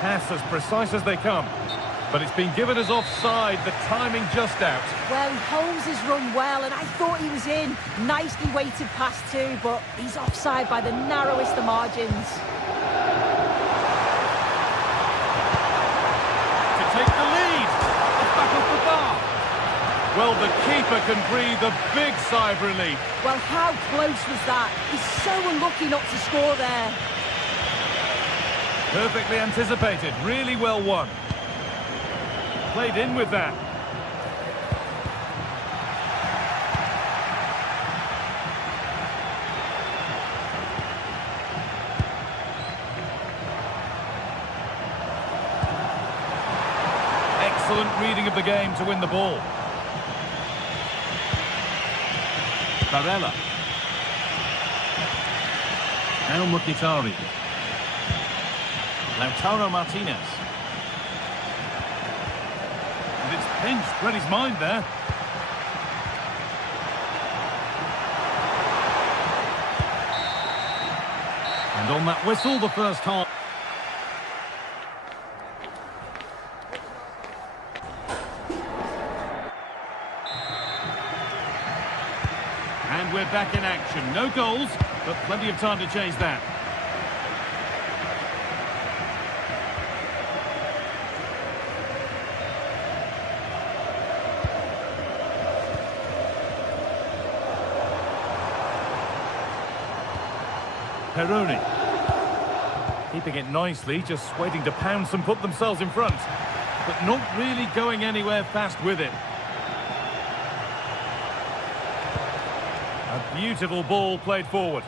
Pass as precise as they come. But it's been given as offside, the timing just out. Well, he holds his run well, and I thought he was in. Nicely weighted pass too, but he's offside by the narrowest of margins. To take the lead. It's back off the bar. Well, the keeper can breathe a big sigh of relief. Well, how close was that? He's so unlucky not to score there. Perfectly anticipated, really well won. Played in with that. Excellent reading of the game to win the ball. Barella. Now Mkhitaryan. Lautaro Martinez. And it's pinched, read his mind there. And on that whistle, the first half. And we're back in action. No goals, but plenty of time to change that. Peroni. Keeping it nicely, just waiting to pounce and put themselves in front. But not really going anywhere fast with it. A beautiful ball played forward.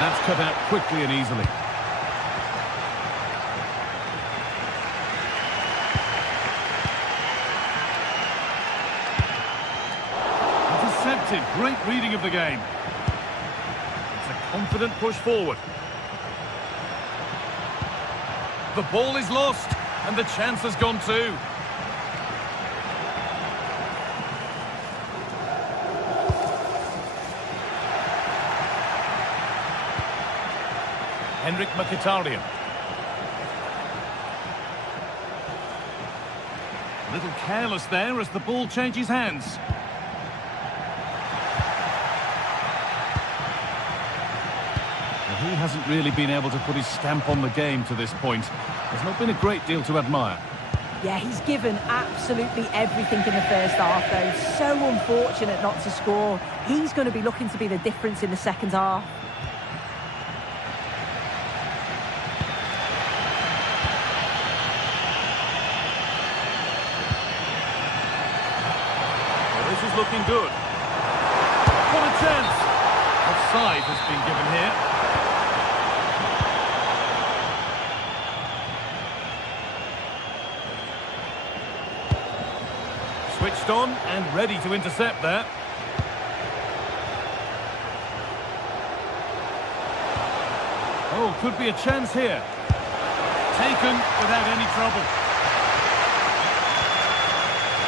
That's cut out quickly and easily. Intercepted, great reading of the game. It's a confident push forward. The ball is lost, and the chance has gone too. Henrik Mkhitaryan. A little careless there as the ball changes hands. Well, he hasn't really been able to put his stamp on the game to this point. There's not been a great deal to admire. Yeah, he's given absolutely everything in the first half, though. So unfortunate not to score. He's going to be looking to be the difference in the second half. This is looking good. What a chance! Offside has been given here. Switched on and ready to intercept there. Oh, could be a chance here. Taken without any trouble.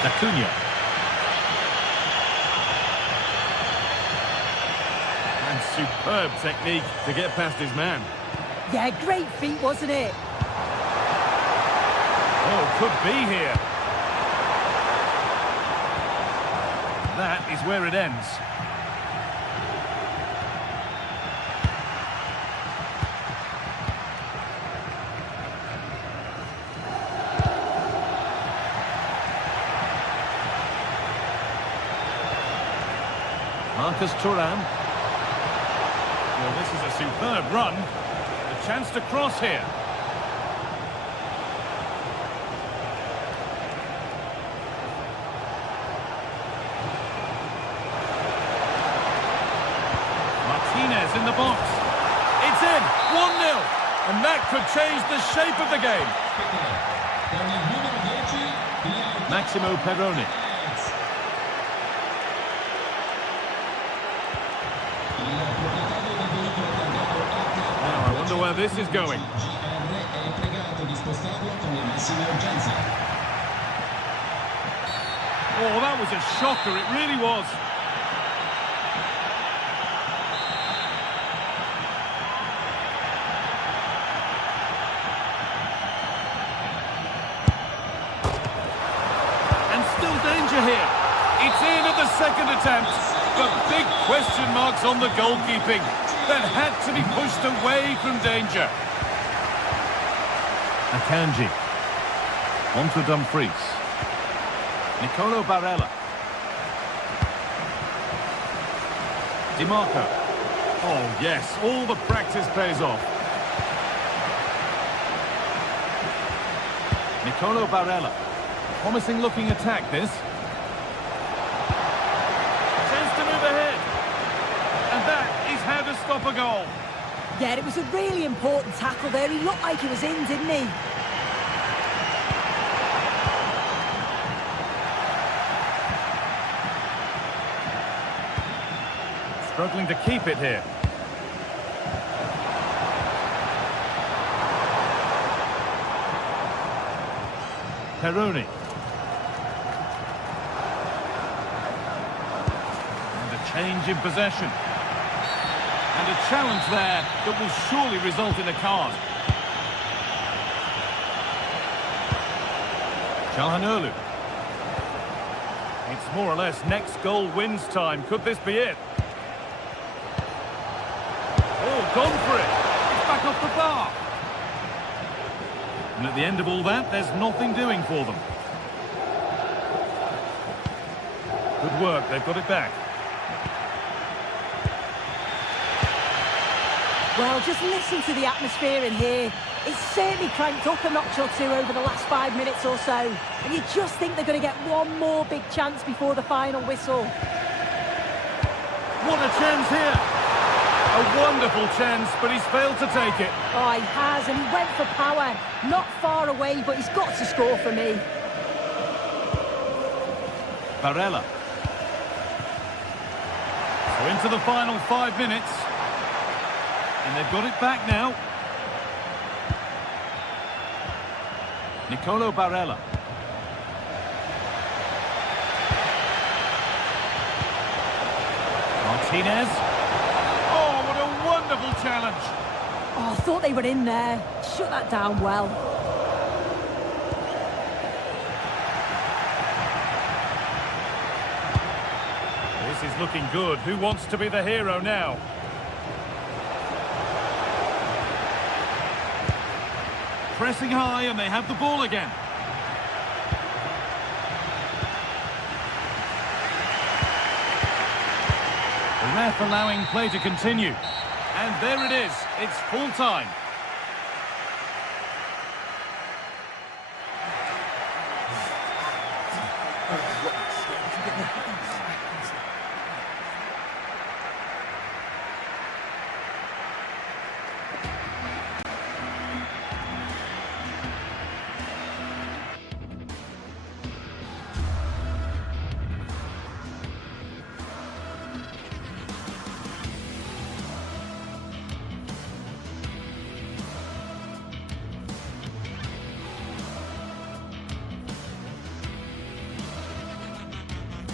Acuna. Superb technique to get past his man. Yeah, great feat, wasn't it? Oh, could be here. That is where it ends. Marcus Thuram. Well, this is a superb run. A chance to cross here. Martinez in the box. It's in. 1-0. And that could change the shape of the game. Maximo Peroni. Where this is going. Oh, that was a shocker, it really was. And still danger here. It's in at the second attempt, but big question marks on the goalkeeping. That had to be pushed away from danger. Akanji. On to Dumfries. Nicolo Barella. Di Marco. Oh, yes, all the practice pays off. Nicolo Barella. Promising looking attack, this. Chance to move ahead. And that is how to stop a goal. Yeah, it was a really important tackle there. He looked like he was in, didn't he? Struggling to keep it here. Peroni. And a change in possession. And a challenge there that will surely result in a card. Çalhanoğlu. It's more or less next goal wins time. Could this be it? Oh, gone for it. It's back off the bar. And at the end of all that, there's nothing doing for them. Good work, they've got it back. Well, just listen to the atmosphere in here. It's certainly cranked up a notch or two over the last 5 minutes or so. And you just think they're going to get one more big chance before the final whistle. What a chance here. A wonderful chance, but he's failed to take it. Oh, he has, and he went for power. Not far away, but he's got to score for me. Barella. So into the final 5 minutes. And they've got it back now. Nicolo Barella. Martinez. Oh, what a wonderful challenge. Oh, I thought they were in there. Shut that down well. This is looking good. Who wants to be the hero now? Pressing high, and they have the ball again. The ref allowing play to continue. And there it is. It's full time.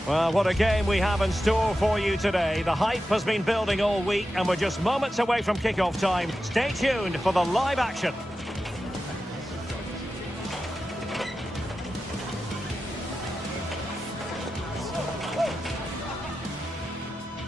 Well, what a game we have in store for you today. The hype has been building all week and we're just moments away from kickoff time. Stay tuned for the live action.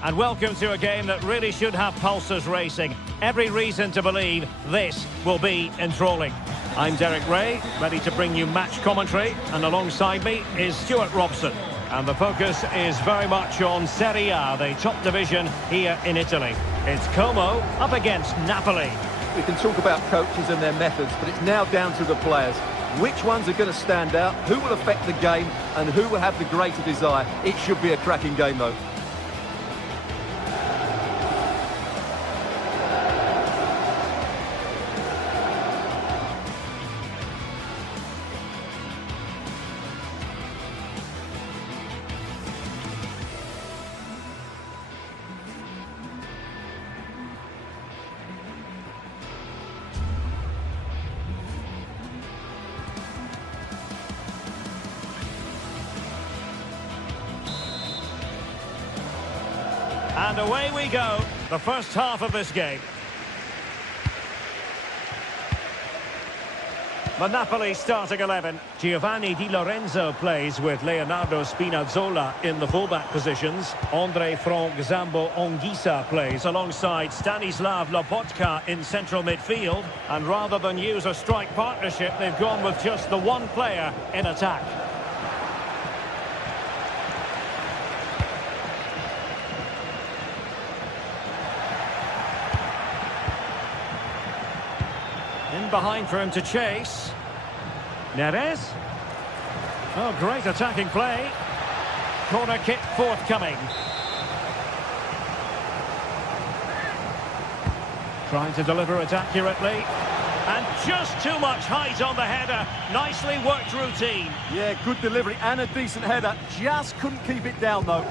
And welcome to a game that really should have pulses racing. Every reason to believe this will be enthralling. I'm Derek Ray, ready to bring you match commentary, and alongside me is Stuart Robson. And the focus is very much on Serie A, the top division here in Italy. It's Como up against Napoli. We can talk about coaches and their methods, but it's now down to the players. Which ones are going to stand out, who will affect the game, and who will have the greater desire? It should be a cracking game, though. And away we go, the first half of this game. The Napoli starting 11. Giovanni Di Lorenzo plays with Leonardo Spinazzola in the fullback positions. Andre Frank Zambo Anguissa plays alongside Stanislav Lobotka in central midfield. And rather than use a strike partnership, they've gone with just the one player in attack. behind for him to chase. Neres. Oh, great attacking play. Corner kick forthcoming. Trying to deliver it accurately. And just too much height on the header. Nicely worked routine. Yeah, good delivery and a decent header. Just couldn't keep it down, though.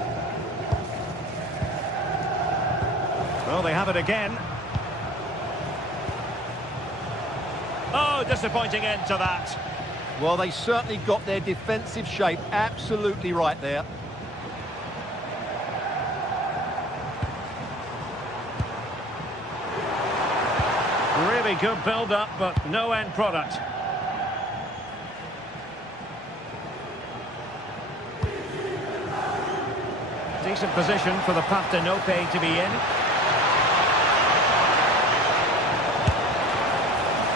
Well, they have it again. Oh, disappointing end to that. Well, they certainly got their defensive shape absolutely right there. Really good build-up, but no end product. Decent position for the Panathinaikos to be in.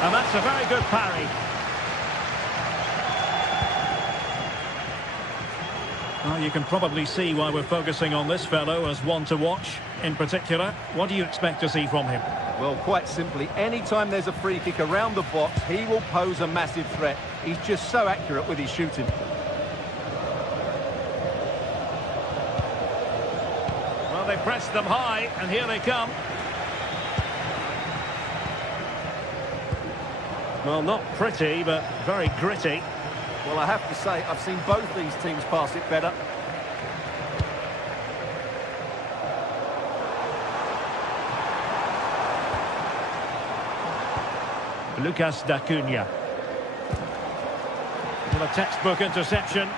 And that's a very good parry. Well, you can probably see why we're focusing on this fellow as one to watch in particular. What do you expect to see from him? Well, quite simply, anytime there's a free kick around the box, he will pose a massive threat. He's just so accurate with his shooting. Well, they pressed them high, and here they come. Well, not pretty, but very gritty. Well, I have to say, I've seen both these teams pass it better. Lucas D'Acunha. Well, a textbook interception.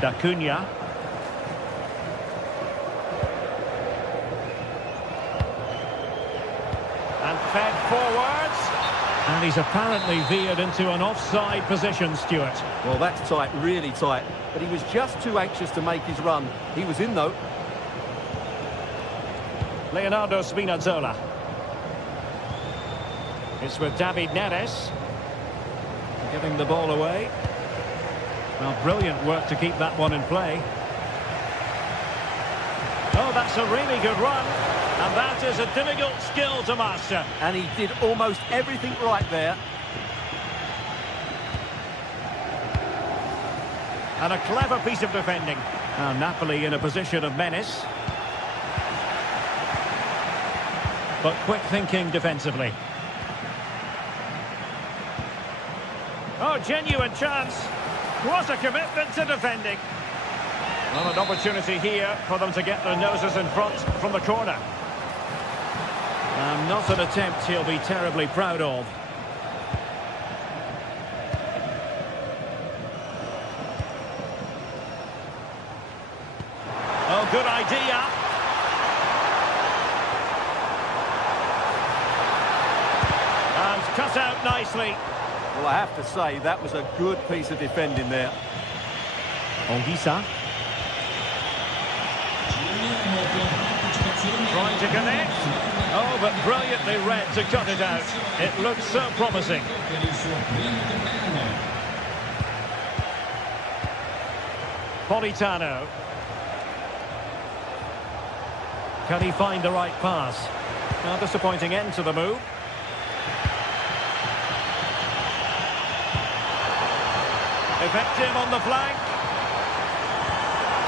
D'Acunha. And fed forwards. And he's apparently veered into an offside position, Stuart. Well, that's tight, really tight. But he was just too anxious to make his run. He was in, though. Leonardo Spinazzola. It's with David Neres. Giving the ball away. Well, brilliant work to keep that one in play. Oh, that's a really good run. And that is a difficult skill to master. And he did almost everything right there. And a clever piece of defending. Now Napoli in a position of menace. But quick thinking defensively. Oh, genuine chance. What a commitment to defending. Well, an opportunity here for them to get their noses in front from the corner. Not an attempt he'll be terribly proud of. Oh, good idea. And cut out nicely. Well, I have to say, that was a good piece of defending there. Ongisa. Trying to connect. Oh, but brilliantly read to cut it out. It looks so promising. Politano. Can he find the right pass? A disappointing end to the move. Effective on the flank.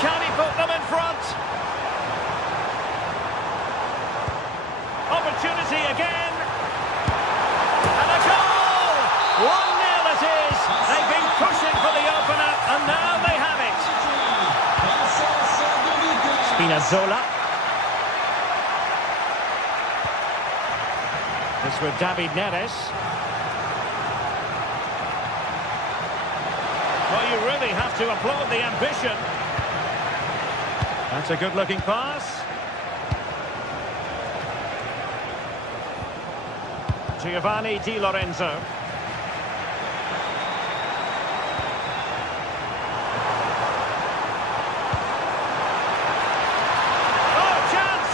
Can he put them in front? Opportunity again. And a goal! 1-0 it is. They've been pushing for the opener, and now they have it. Spinazzola. This with David Neres. Well, you really have to applaud the ambition. That's a good-looking pass. Giovanni Di Lorenzo. Oh, chance!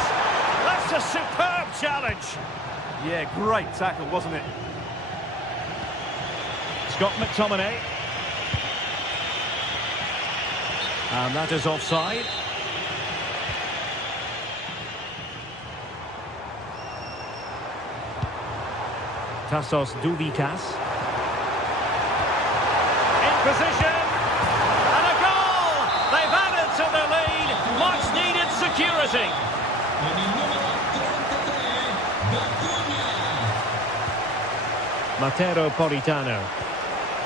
That's a superb challenge. Yeah, great tackle, wasn't it? Scott McTominay. And that is offside. Tassos Douvikas. In position. And a goal! They've added to the lead. Much needed security. Matteo Politano.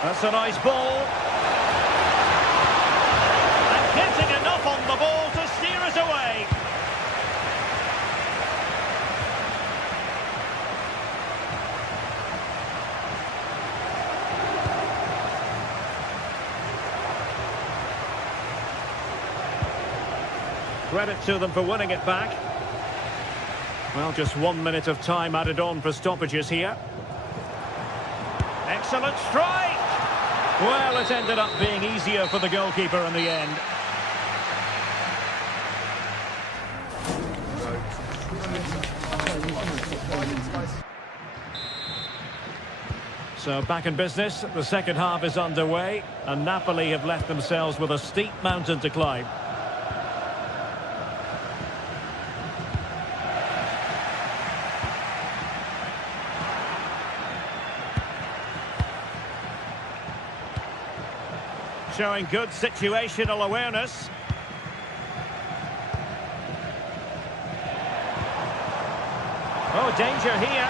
That's a nice ball. And getting enough on the ball to steer it away. Credit to them for winning it back. Well, just 1 minute of time added on for stoppages here. Excellent strike! Well, it ended up being easier for the goalkeeper in the end. So back in business, the second half is underway, and Napoli have left themselves with a steep mountain to climb. Showing good situational awareness. Oh, danger here.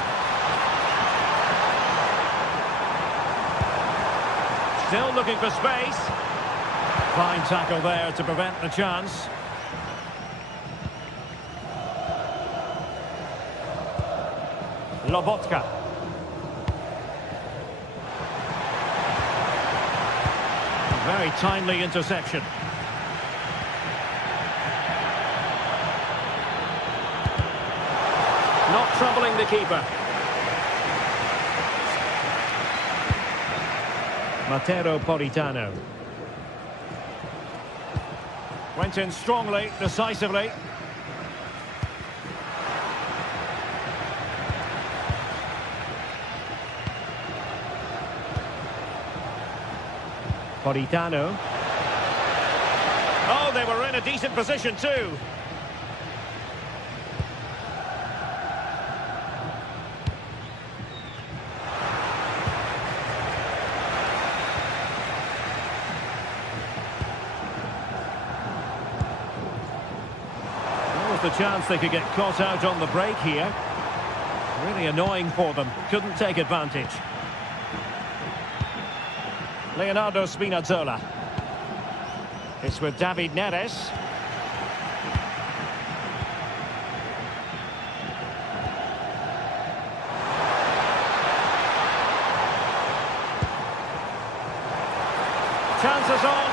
Still looking for space. Fine tackle there to prevent the chance. Lobotka. Very timely interception. Not troubling the keeper. Matteo Politano. Went in strongly, decisively. Politano. Oh, they were in a decent position too. There was the chance they could get caught out on the break here. Really annoying for them. Couldn't take advantage. Leonardo Spinazzola. It's with David Neres. Chances on.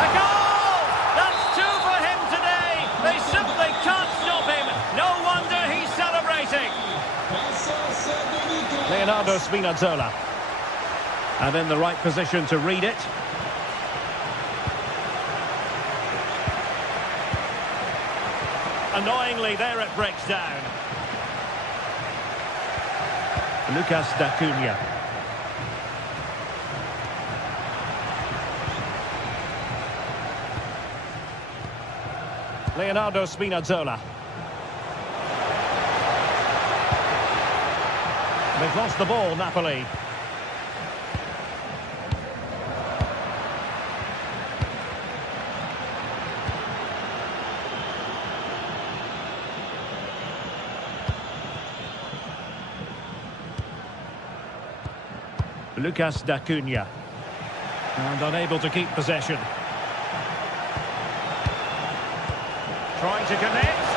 A goal! That's 2 for him today. They simply can't stop him. No wonder he's celebrating. Leonardo Spinazzola. And in the right position to read it. Annoyingly, there it breaks down. Lucas D'Acunha. Leonardo Spinazzola. They've lost the ball, Napoli. Lucas D'Acunha. And unable to keep possession. Trying to connect.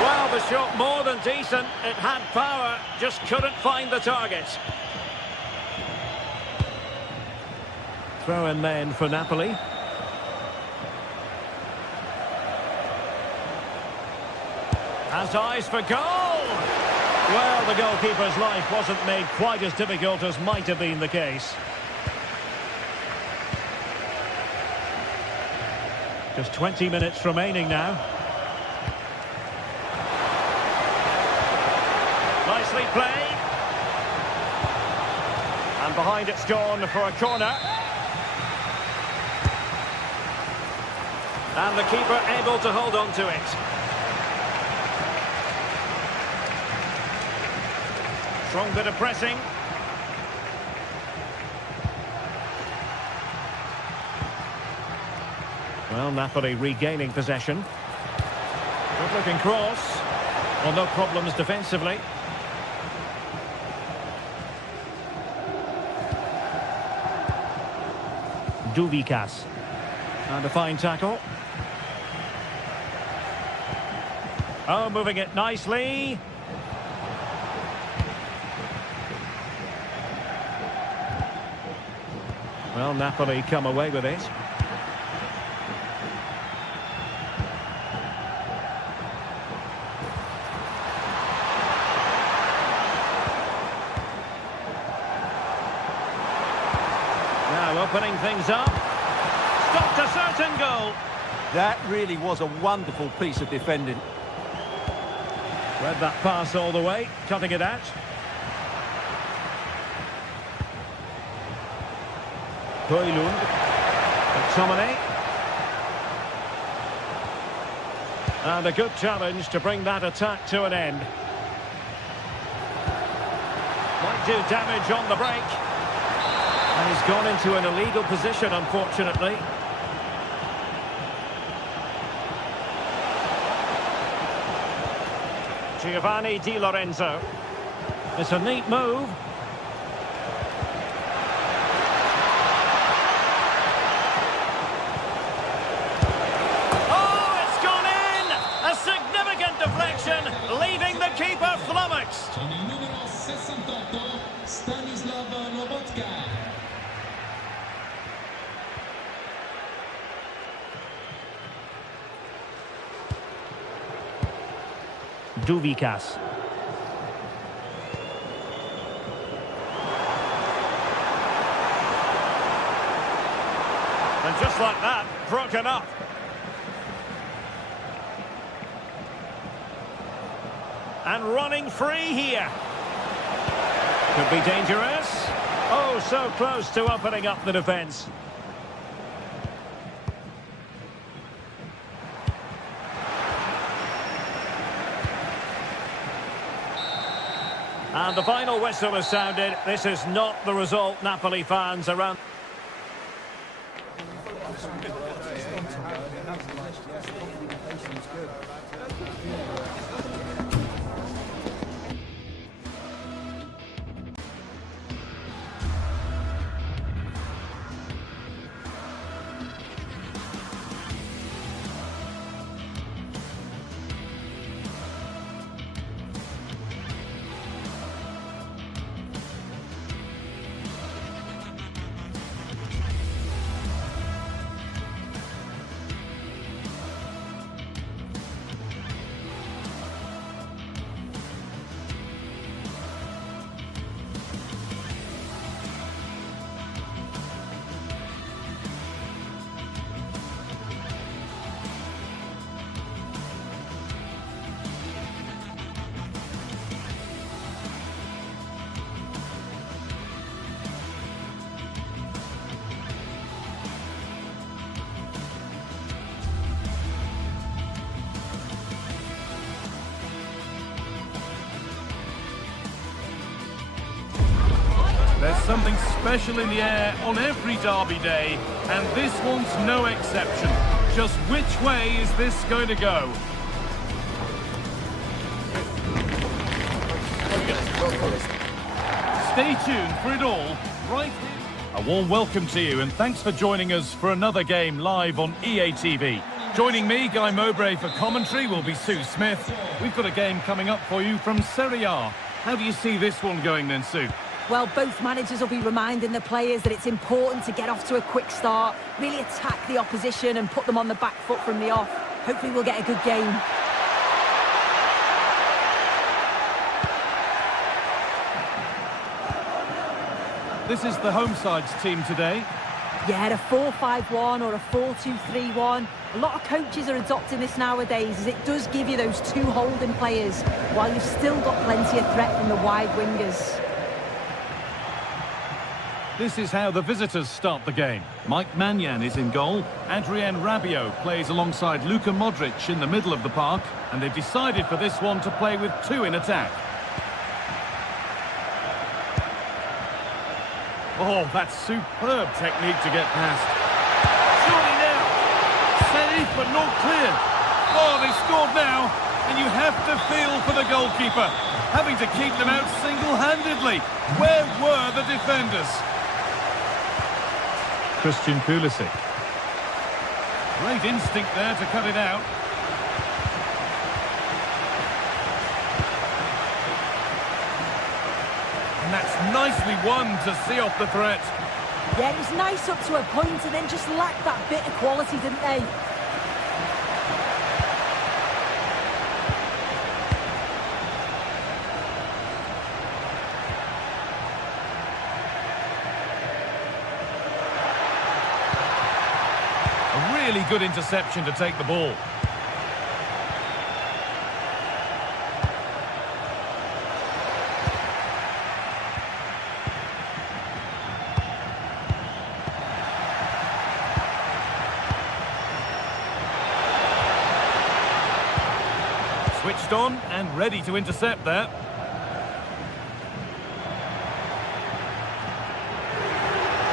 Well, the shot more than decent. It had power, just couldn't find the target. Throw in then for Napoli. Has eyes for goal! Well, the goalkeeper's life wasn't made quite as difficult as might have been the case. Just 20 minutes remaining now. Nicely played. And behind it's gone for a corner. And the keeper able to hold on to it. Strong bit of pressing. Well, Napoli regaining possession. Good looking cross. Well, no problems defensively. Duvikas. And a fine tackle. Oh, moving it nicely. Well, Napoli come away with it. Now opening things up. Stopped a certain goal. That really was a wonderful piece of defending. Read that pass all the way, cutting it out. Højlund. McTominay. And a good challenge to bring that attack to an end. Might do damage on the break. And he's gone into an illegal position, unfortunately. Giovanni Di Lorenzo. It's a neat move. Oh, it's gone in! A significant deflection, leaving the keeper flummoxed. Con il numero 68, Stanislav Lobotka. Duvikas. And just like that, broken up. And running free here. Could be dangerous. Oh, so close to opening up the defence. And the final whistle has sounded. This is not the result Napoli fans around. There's something special in the air on every derby day, and this one's no exception. Just which way is this going to go? Stay tuned for it all, right here. A warm welcome to you, and thanks for joining us for another game live on EA TV. Joining me, Guy Mowbray, for commentary will be Sue Smith. We've got a game coming up for you from Serie A. How do you see this one going then, Sue? Well, both managers will be reminding the players that it's important to get off to a quick start, really attack the opposition and put them on the back foot from the off. Hopefully we'll get a good game. This is the home side's team today. Yeah, a 4-5-1 or a 4-2-3-1. A lot of coaches are adopting this nowadays, as it does give you those two holding players, while you've still got plenty of threat from the wide wingers. This is how the visitors start the game. Mike Maignan is in goal. Adrien Rabiot plays alongside Luka Modric in the middle of the park. And they've decided for this one to play with two in attack. Oh, that's superb technique to get past. Surely now. Safe, but not clear. Oh, they've scored now. And you have to feel for the goalkeeper, having to keep them out single-handedly. Where were the defenders? Christian Pulisic. Great instinct there to cut it out. And that's nicely won to see off the threat. Yeah, it was nice up to a point and then just lacked that bit of quality, didn't they? Really good interception to take the ball. Switched on and ready to intercept there.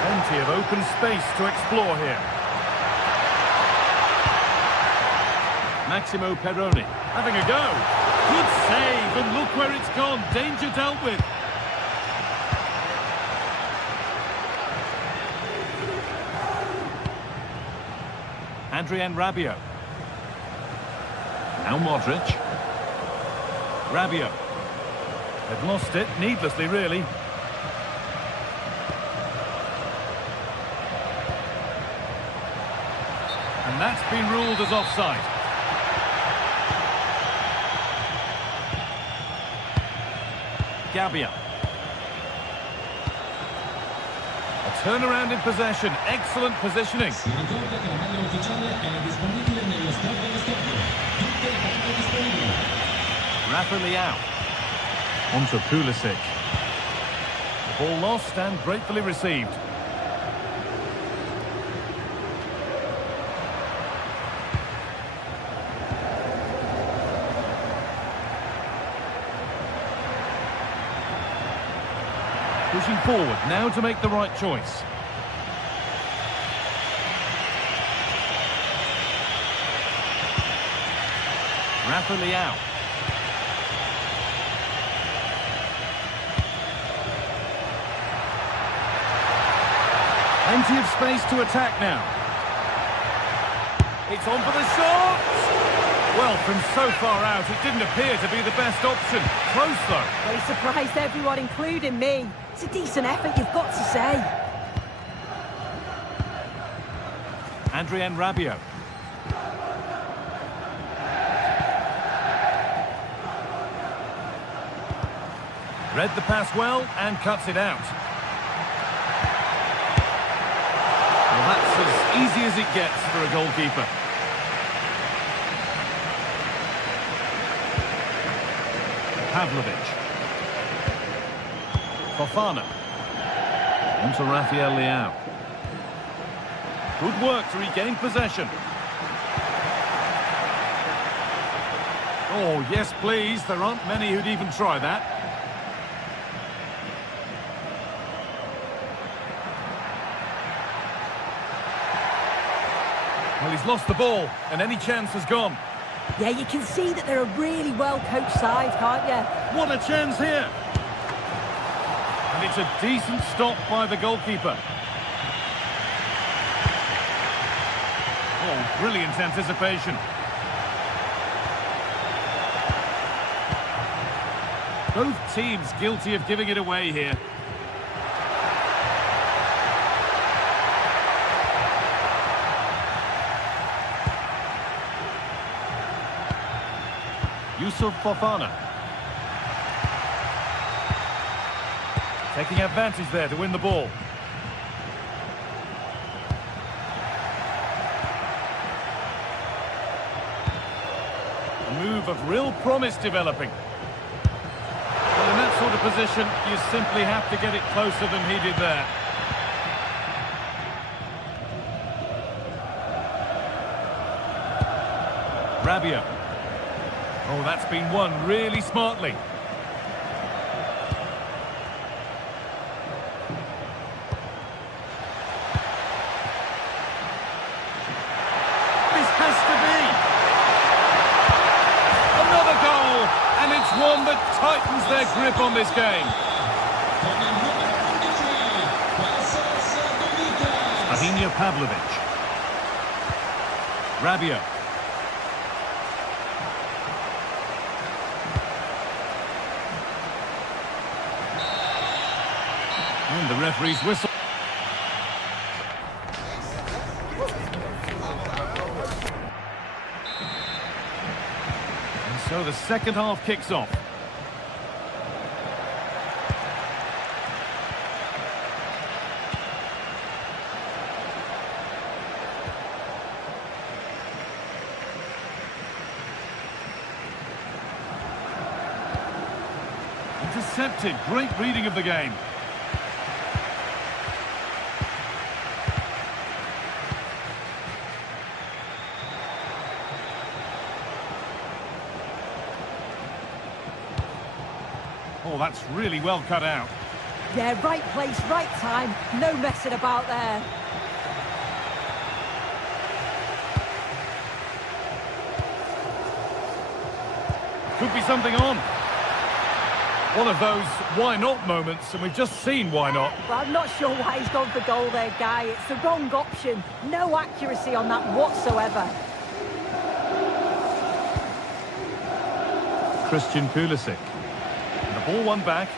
Plenty of open space to explore here. Massimo Perroni having a go. Good save, and look where it's gone. Danger dealt with. Adrien Rabiot. Now Modric. Rabiot. They've lost it, needlessly really. And that's been ruled as offside. Gabbia. A turnaround in possession. Excellent positioning. Rafa Leao. On to Pulisic. The ball lost and gratefully received. Pushing forward now to make the right choice. Rafa Leao. Plenty of space to attack now. It's on for the shot! Well, from so far out, it didn't appear to be the best option. Close, though. Well, he surprised everyone, including me. It's a decent effort, you've got to say. Adrien Rabiot. Read the pass well and cuts it out. Well, that's as easy as it gets for a goalkeeper. Pavlovic. Fofana. On to Rafael Leao. Good work to regain possession. Oh, yes, please. There aren't many who'd even try that. Well, he's lost the ball, and any chance has gone. Yeah, you can see that they're a really well-coached side, can't you? What a chance here! And it's a decent stop by the goalkeeper. Oh, brilliant anticipation. Both teams guilty of giving it away here. Yusuf Fofana. Taking advantage there to win the ball. A move of real promise developing. Well, in that sort of position, you simply have to get it closer than he did there. Rabiot. Oh, that's been won really smartly. This has to be another goal, and it's one that tightens their grip on this game. Pavlovic. Rabiot. And the referee's whistle. And so the second half kicks off. Intercepted. Great reading of the game. Oh, that's really well cut out. Yeah, right place, right time. No messing about there. Could be something on. One of those why not moments, and we've just seen why not. Well, I'm not sure why he's gone for goal there, Guy. It's the wrong option. No accuracy on that whatsoever. Christian Pulisic. And the ball won back.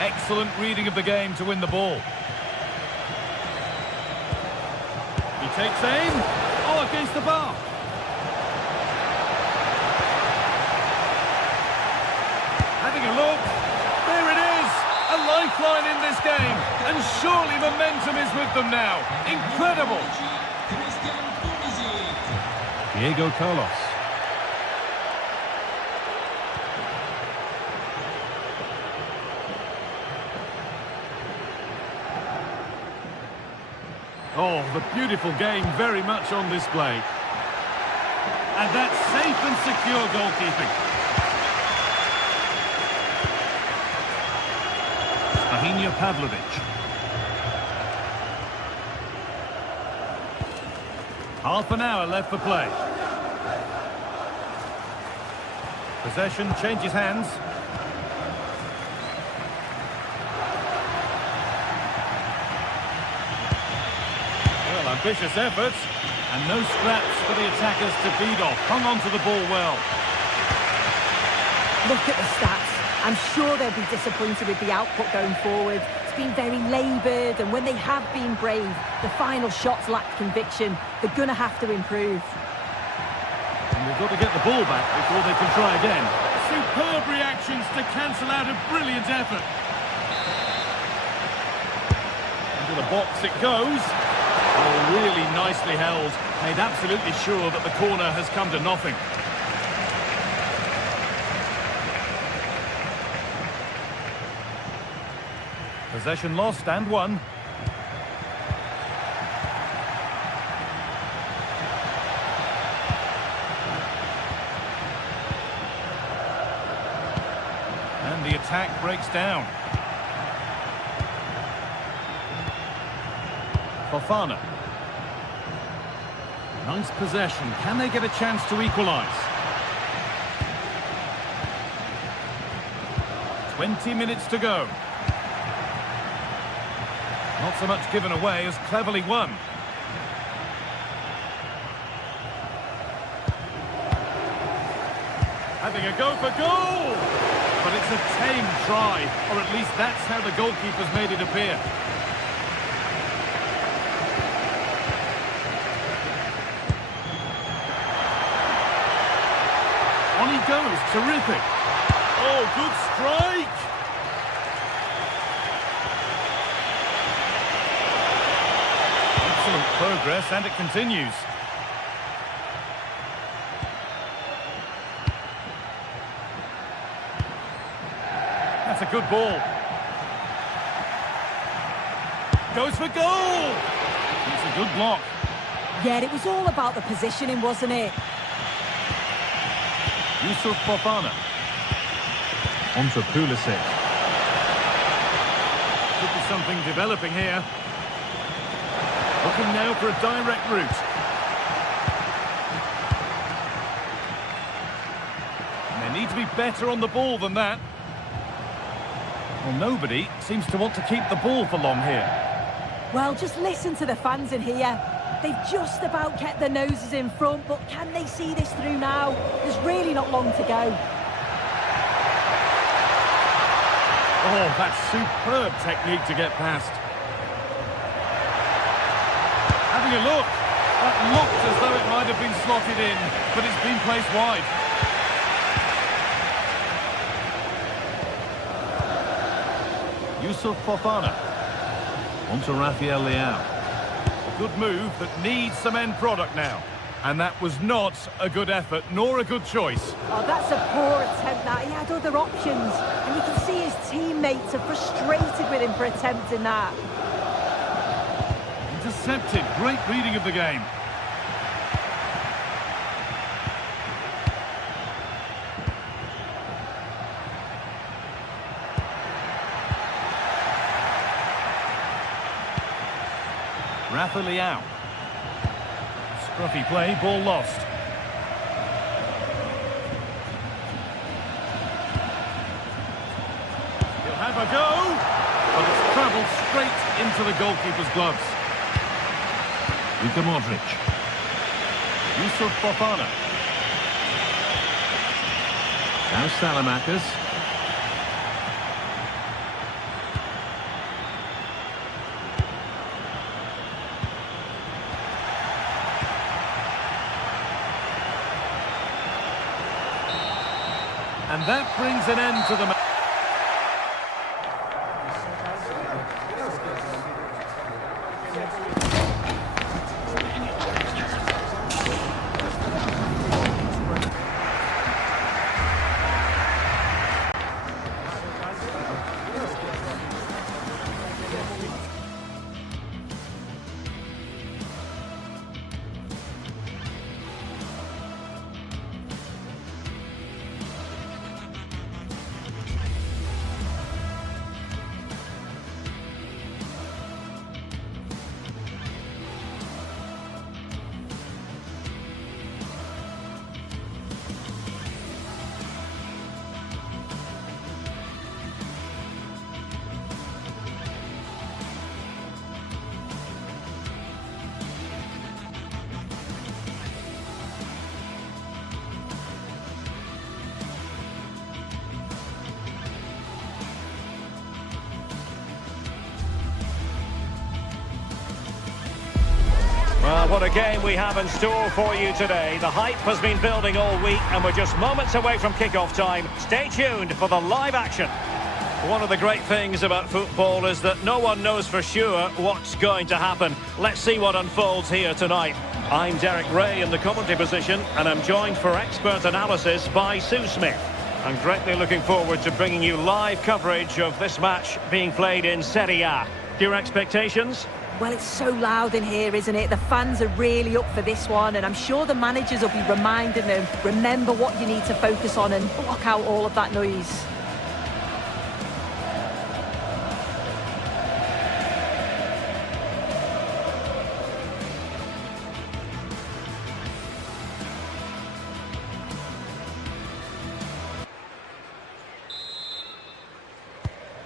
Excellent reading of the game to win the ball. He takes aim. Oh, against the bar. Having a look. There it is. A lifeline in this game. And surely momentum is with them now. Incredible. Diego Carlos. Oh, the beautiful game very much on display. And that's safe and secure goalkeeping. Pavlovic. Half an hour left for play. Possession changes hands. Ambitious efforts, and no scraps for the attackers to feed off. Hung on to the ball well. Look at the stats. I'm sure they'll be disappointed with the output going forward. It's been very laboured, and when they have been brave, the final shots lacked conviction. They're going to have to improve. And they've got to get the ball back before they can try again. Superb reactions to cancel out a brilliant effort. Into the box it goes. Oh, really nicely held. Made absolutely sure that the corner has come to nothing. Possession lost and won. And the attack breaks down. Fofana. Nice possession. Can they get a chance to equalise? 20 minutes to go. Not so much given away as cleverly won. Having a go for goal! But it's a tame try, or at least that's how the goalkeeper's made it appear. On he goes, terrific. Oh, good strike. Excellent progress, and it continues. That's a good ball. Goes for goal! It's a good block. Yeah, it was all about the positioning, wasn't it? Yusuf Fofana. On to Pulisic. Could be something developing here. Looking now for a direct route. And they need to be better on the ball than that. Well, nobody seems to want to keep the ball for long here. Well, just listen to the fans in here. They've just about kept their noses in front, but can they see this through now? There's really not long to go. Oh, that's superb technique to get past. Having a look. That looked as though it might have been slotted in, but it's been placed wide. Yusuf Fofana. On to Rafael Leao. A good move that needs some end product now. And that was not a good effort, nor a good choice. Oh, that's a poor attempt, that. He had other options. And you can see his teammates are frustrated with him for attempting that. Intercepted. Great reading of the game. Rafa Leao. Scruffy play, ball lost. He'll have a go, but it's travelled straight into the goalkeeper's gloves. Luka Modric. Yusuf Fofana. Now Stalemate. And that brings an end to the match. Well, what a game we have in store for you today. The hype has been building all week and we're just moments away from kickoff time. Stay tuned for the live action. One of the great things about football is that no one knows for sure what's going to happen. Let's see what unfolds here tonight. I'm Derek Ray in the commentary position and I'm joined for expert analysis by Sue Smith. I'm greatly looking forward to bringing you live coverage of this match being played in Serie A. Your expectations? Well, it's so loud in here, isn't it? The fans are really up for this one, and I'm sure the managers will be reminding them, remember what you need to focus on and block out all of that noise.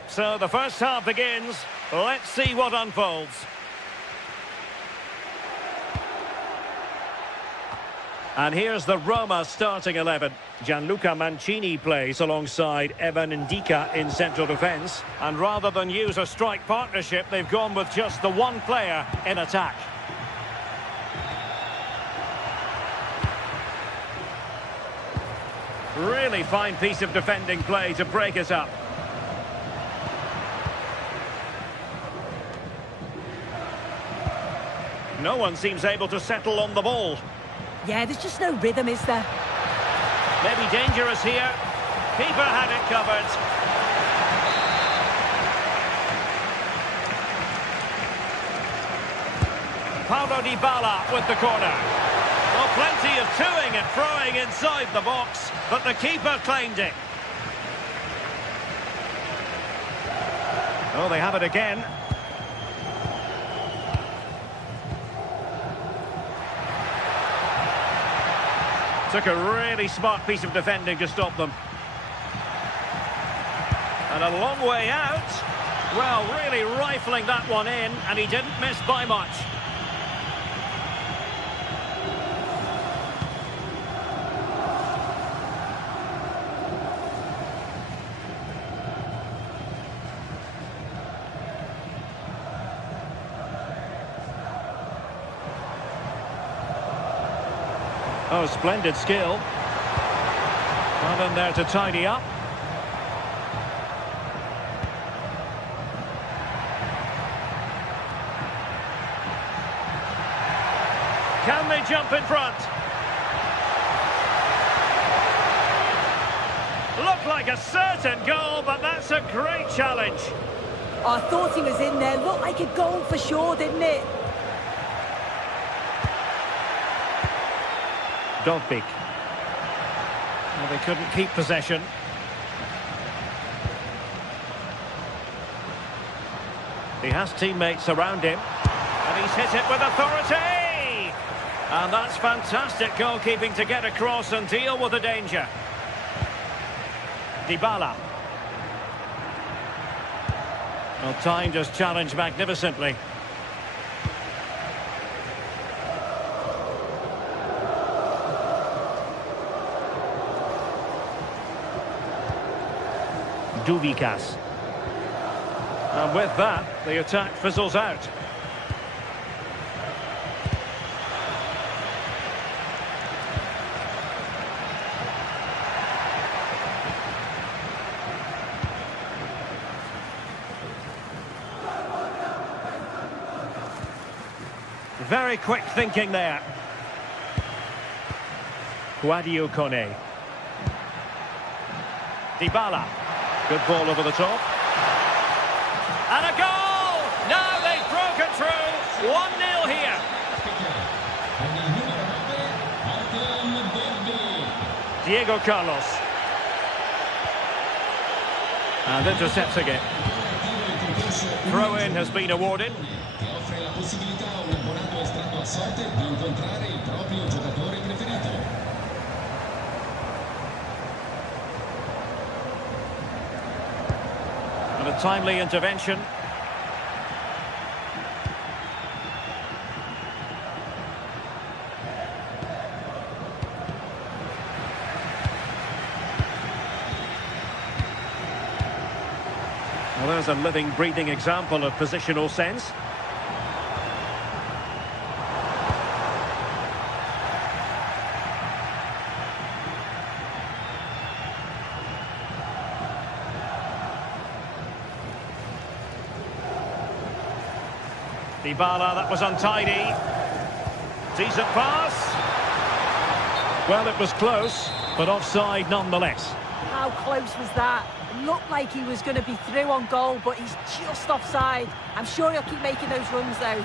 So the first half begins. Let's see what unfolds. And here's the Roma starting 11. Gianluca Mancini plays alongside Evan Ndika in central defence. And rather than use a strike partnership, they've gone with just the one player in attack. Really fine piece of defending play to break it up. No one seems able to settle on the ball. Yeah, there's just no rhythm, is there? Maybe dangerous here. Keeper had it covered. Paulo Dybala with the corner. Well, plenty of toing and throwing inside the box, but the keeper claimed it. Oh, they have it again. Took a really smart piece of defending to stop them. And a long way out. Well, really rifling that one in, and he didn't miss by much. Oh, splendid skill. Well in there to tidy up. Can they jump in front? Looked like a certain goal, but that's a great challenge. Oh, I thought he was in there. Looked like a goal for sure, didn't it? Dovbik. Well, they couldn't keep possession. He has teammates around him. And he's hit it with authority! And that's fantastic goalkeeping to get across and deal with the danger. Dybala. Well, timed his challenge magnificently. Duvikas. And with that, the attack fizzles out. Very quick thinking there. Guadio Kone. Dybala. Good ball over the top. And a goal! Now they've broken through. 1-0 here. Diego Carlos. And intercepting it. Throw-in has been awarded. And a timely intervention. Well, there's a living, breathing example of positional sense. Dybala, that was untidy. Decent pass. Well, it was close, but offside nonetheless. How close was that? It looked like he was going to be through on goal, but he's just offside. I'm sure he'll keep making those runs, though.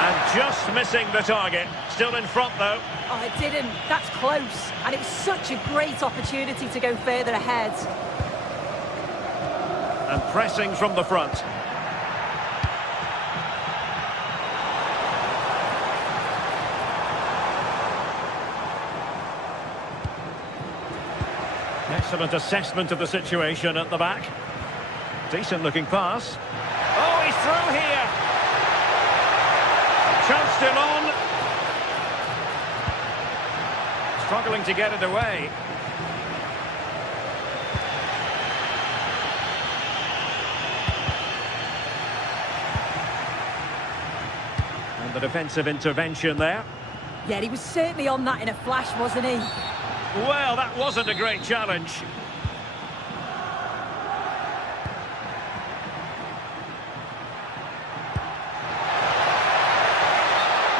And just missing the target. Still in front, though. Oh, it didn't. That's close. And it was such a great opportunity to go further ahead. And pressing from the front. Excellent assessment of the situation at the back. Decent looking pass. Oh, he's through here. Chance still on. Struggling to get it away. And the defensive intervention there. Yeah, he was certainly on that in a flash, wasn't he? Well, that wasn't a great challenge.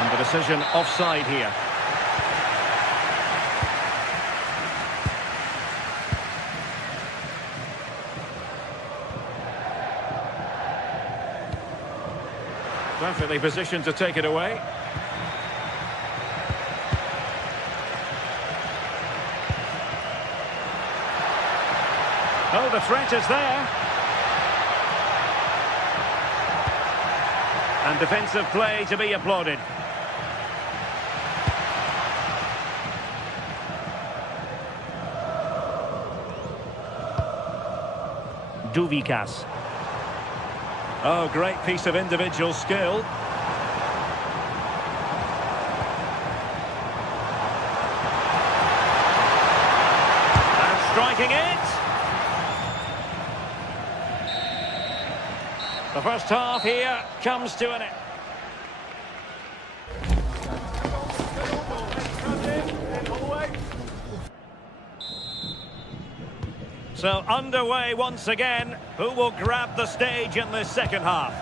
And the decision offside here. Perfectly positioned to take it away. Oh, the threat is there. And defensive play to be applauded. Duvikas. Oh, great piece of individual skill. And striking it. The first half here comes to an end. So underway once again. Who will grab the stage in this second half?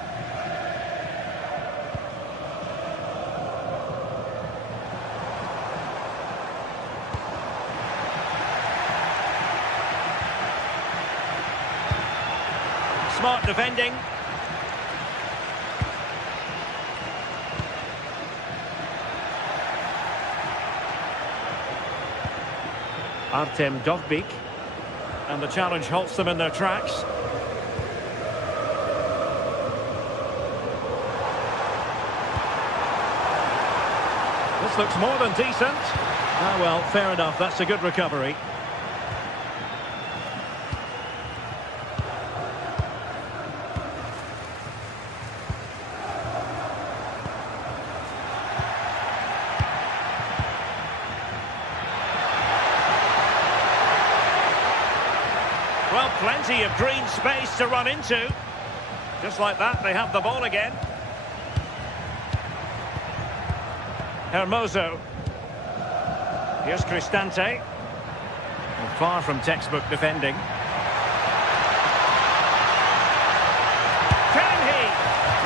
Smart defending. Artem Dovbik. And the challenge halts them in their tracks. This looks more than decent. Ah, well, fair enough. That's a good recovery. Well, plenty of green space to run into. Just like that, they have the ball again. Hermoso. Here's Cristante. Well, far from textbook defending. Can he?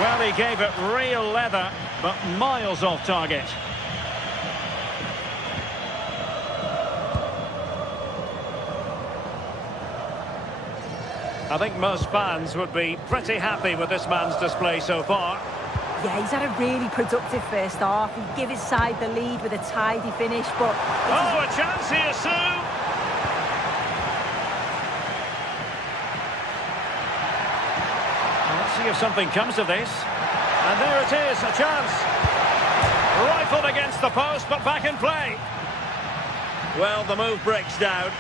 Well, he gave it real leather, but miles off target. I think most fans would be pretty happy with this man's display so far. Yeah, he's had a really productive first half. He gave his side the lead with a tidy finish, but... Oh, a chance here, Sue! Let's see if something comes of this. And there it is, a chance. Rifled against the post, but back in play. Well, the move breaks down.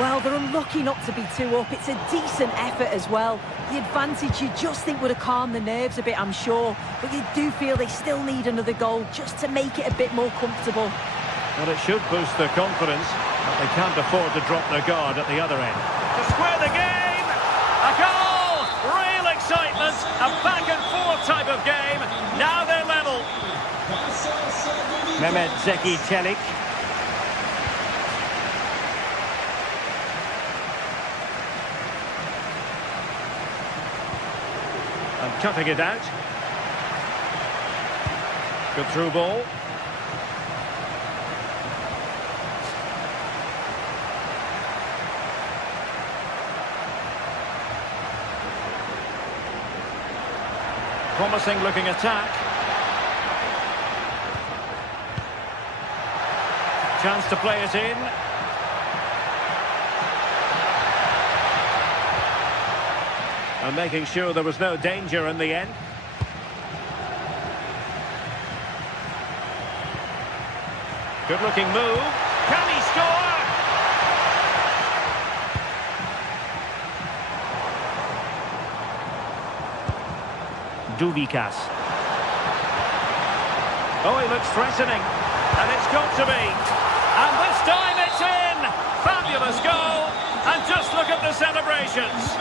Well, they're unlucky not to be 2 up. It's a decent effort as well. The advantage you just think would have calmed the nerves a bit, I'm sure. But you do feel they still need another goal just to make it a bit more comfortable. Well, it should boost their confidence, but they can't afford to drop their guard at the other end. To square the game! A goal! Real excitement! A back-and-forth type of game. Now they're level. Mehmet Zeki Çelik. And cutting it out. Good through ball. Promising looking attack. Chance to play it in. And making sure there was no danger in the end. Good looking move. Can he score? Duvikas. Oh, he looks threatening. And it's got to be. And this time it's in. Fabulous goal. And just look at the celebrations.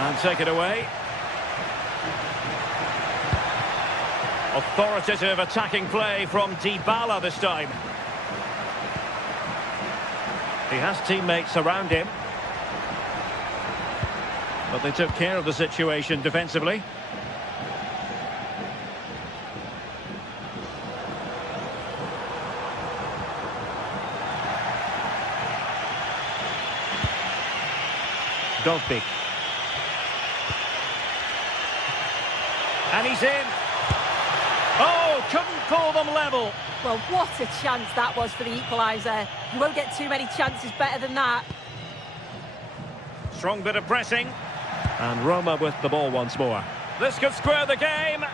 And take it away. Authoritative attacking play from Dybala this time. He has teammates around him. But they took care of the situation defensively. Dovbik. And he's in. Oh, couldn't pull them level. Well, what a chance that was for the equaliser. You won't get too many chances better than that. Strong bit of pressing. And Roma with the ball once more. This could square the game.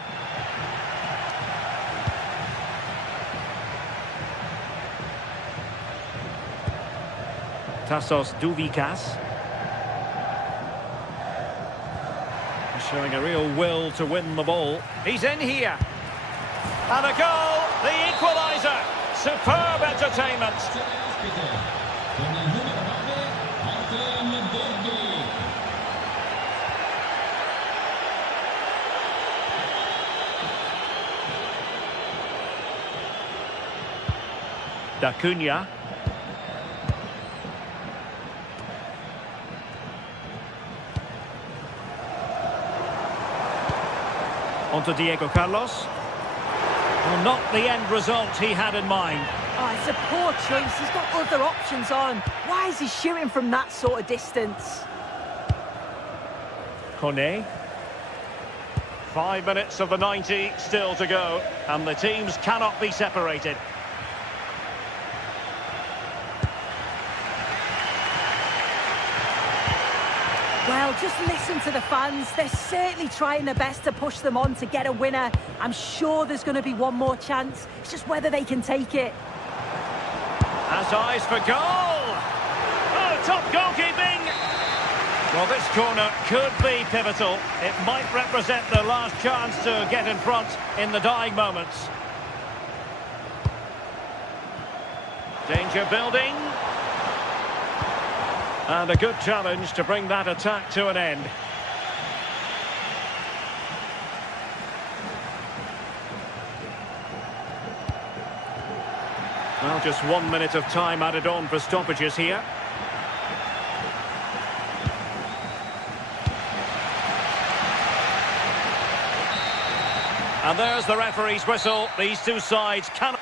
Tassos Douvikas. Showing a real will to win the ball. He's in here. And a goal, the equaliser. Superb entertainment. D'Acunha. On to Diego Carlos. Well, not the end result he had in mind. Oh, it's a poor choice. He's got other options on. Why is he shooting from that sort of distance? Kone. 5 minutes of the 90 still to go, and the teams cannot be separated. Well, just listen to the fans. They're certainly trying their best to push them on to get a winner. I'm sure there's going to be one more chance. It's just whether they can take it. Has eyes for goal. Oh, top goalkeeping. Well, this corner could be pivotal. It might represent the last chance to get in front in the dying moments. Danger building. And a good challenge to bring that attack to an end. Well, just 1 minute of time added on for stoppages here. And there's the referee's whistle. These two sides cannot...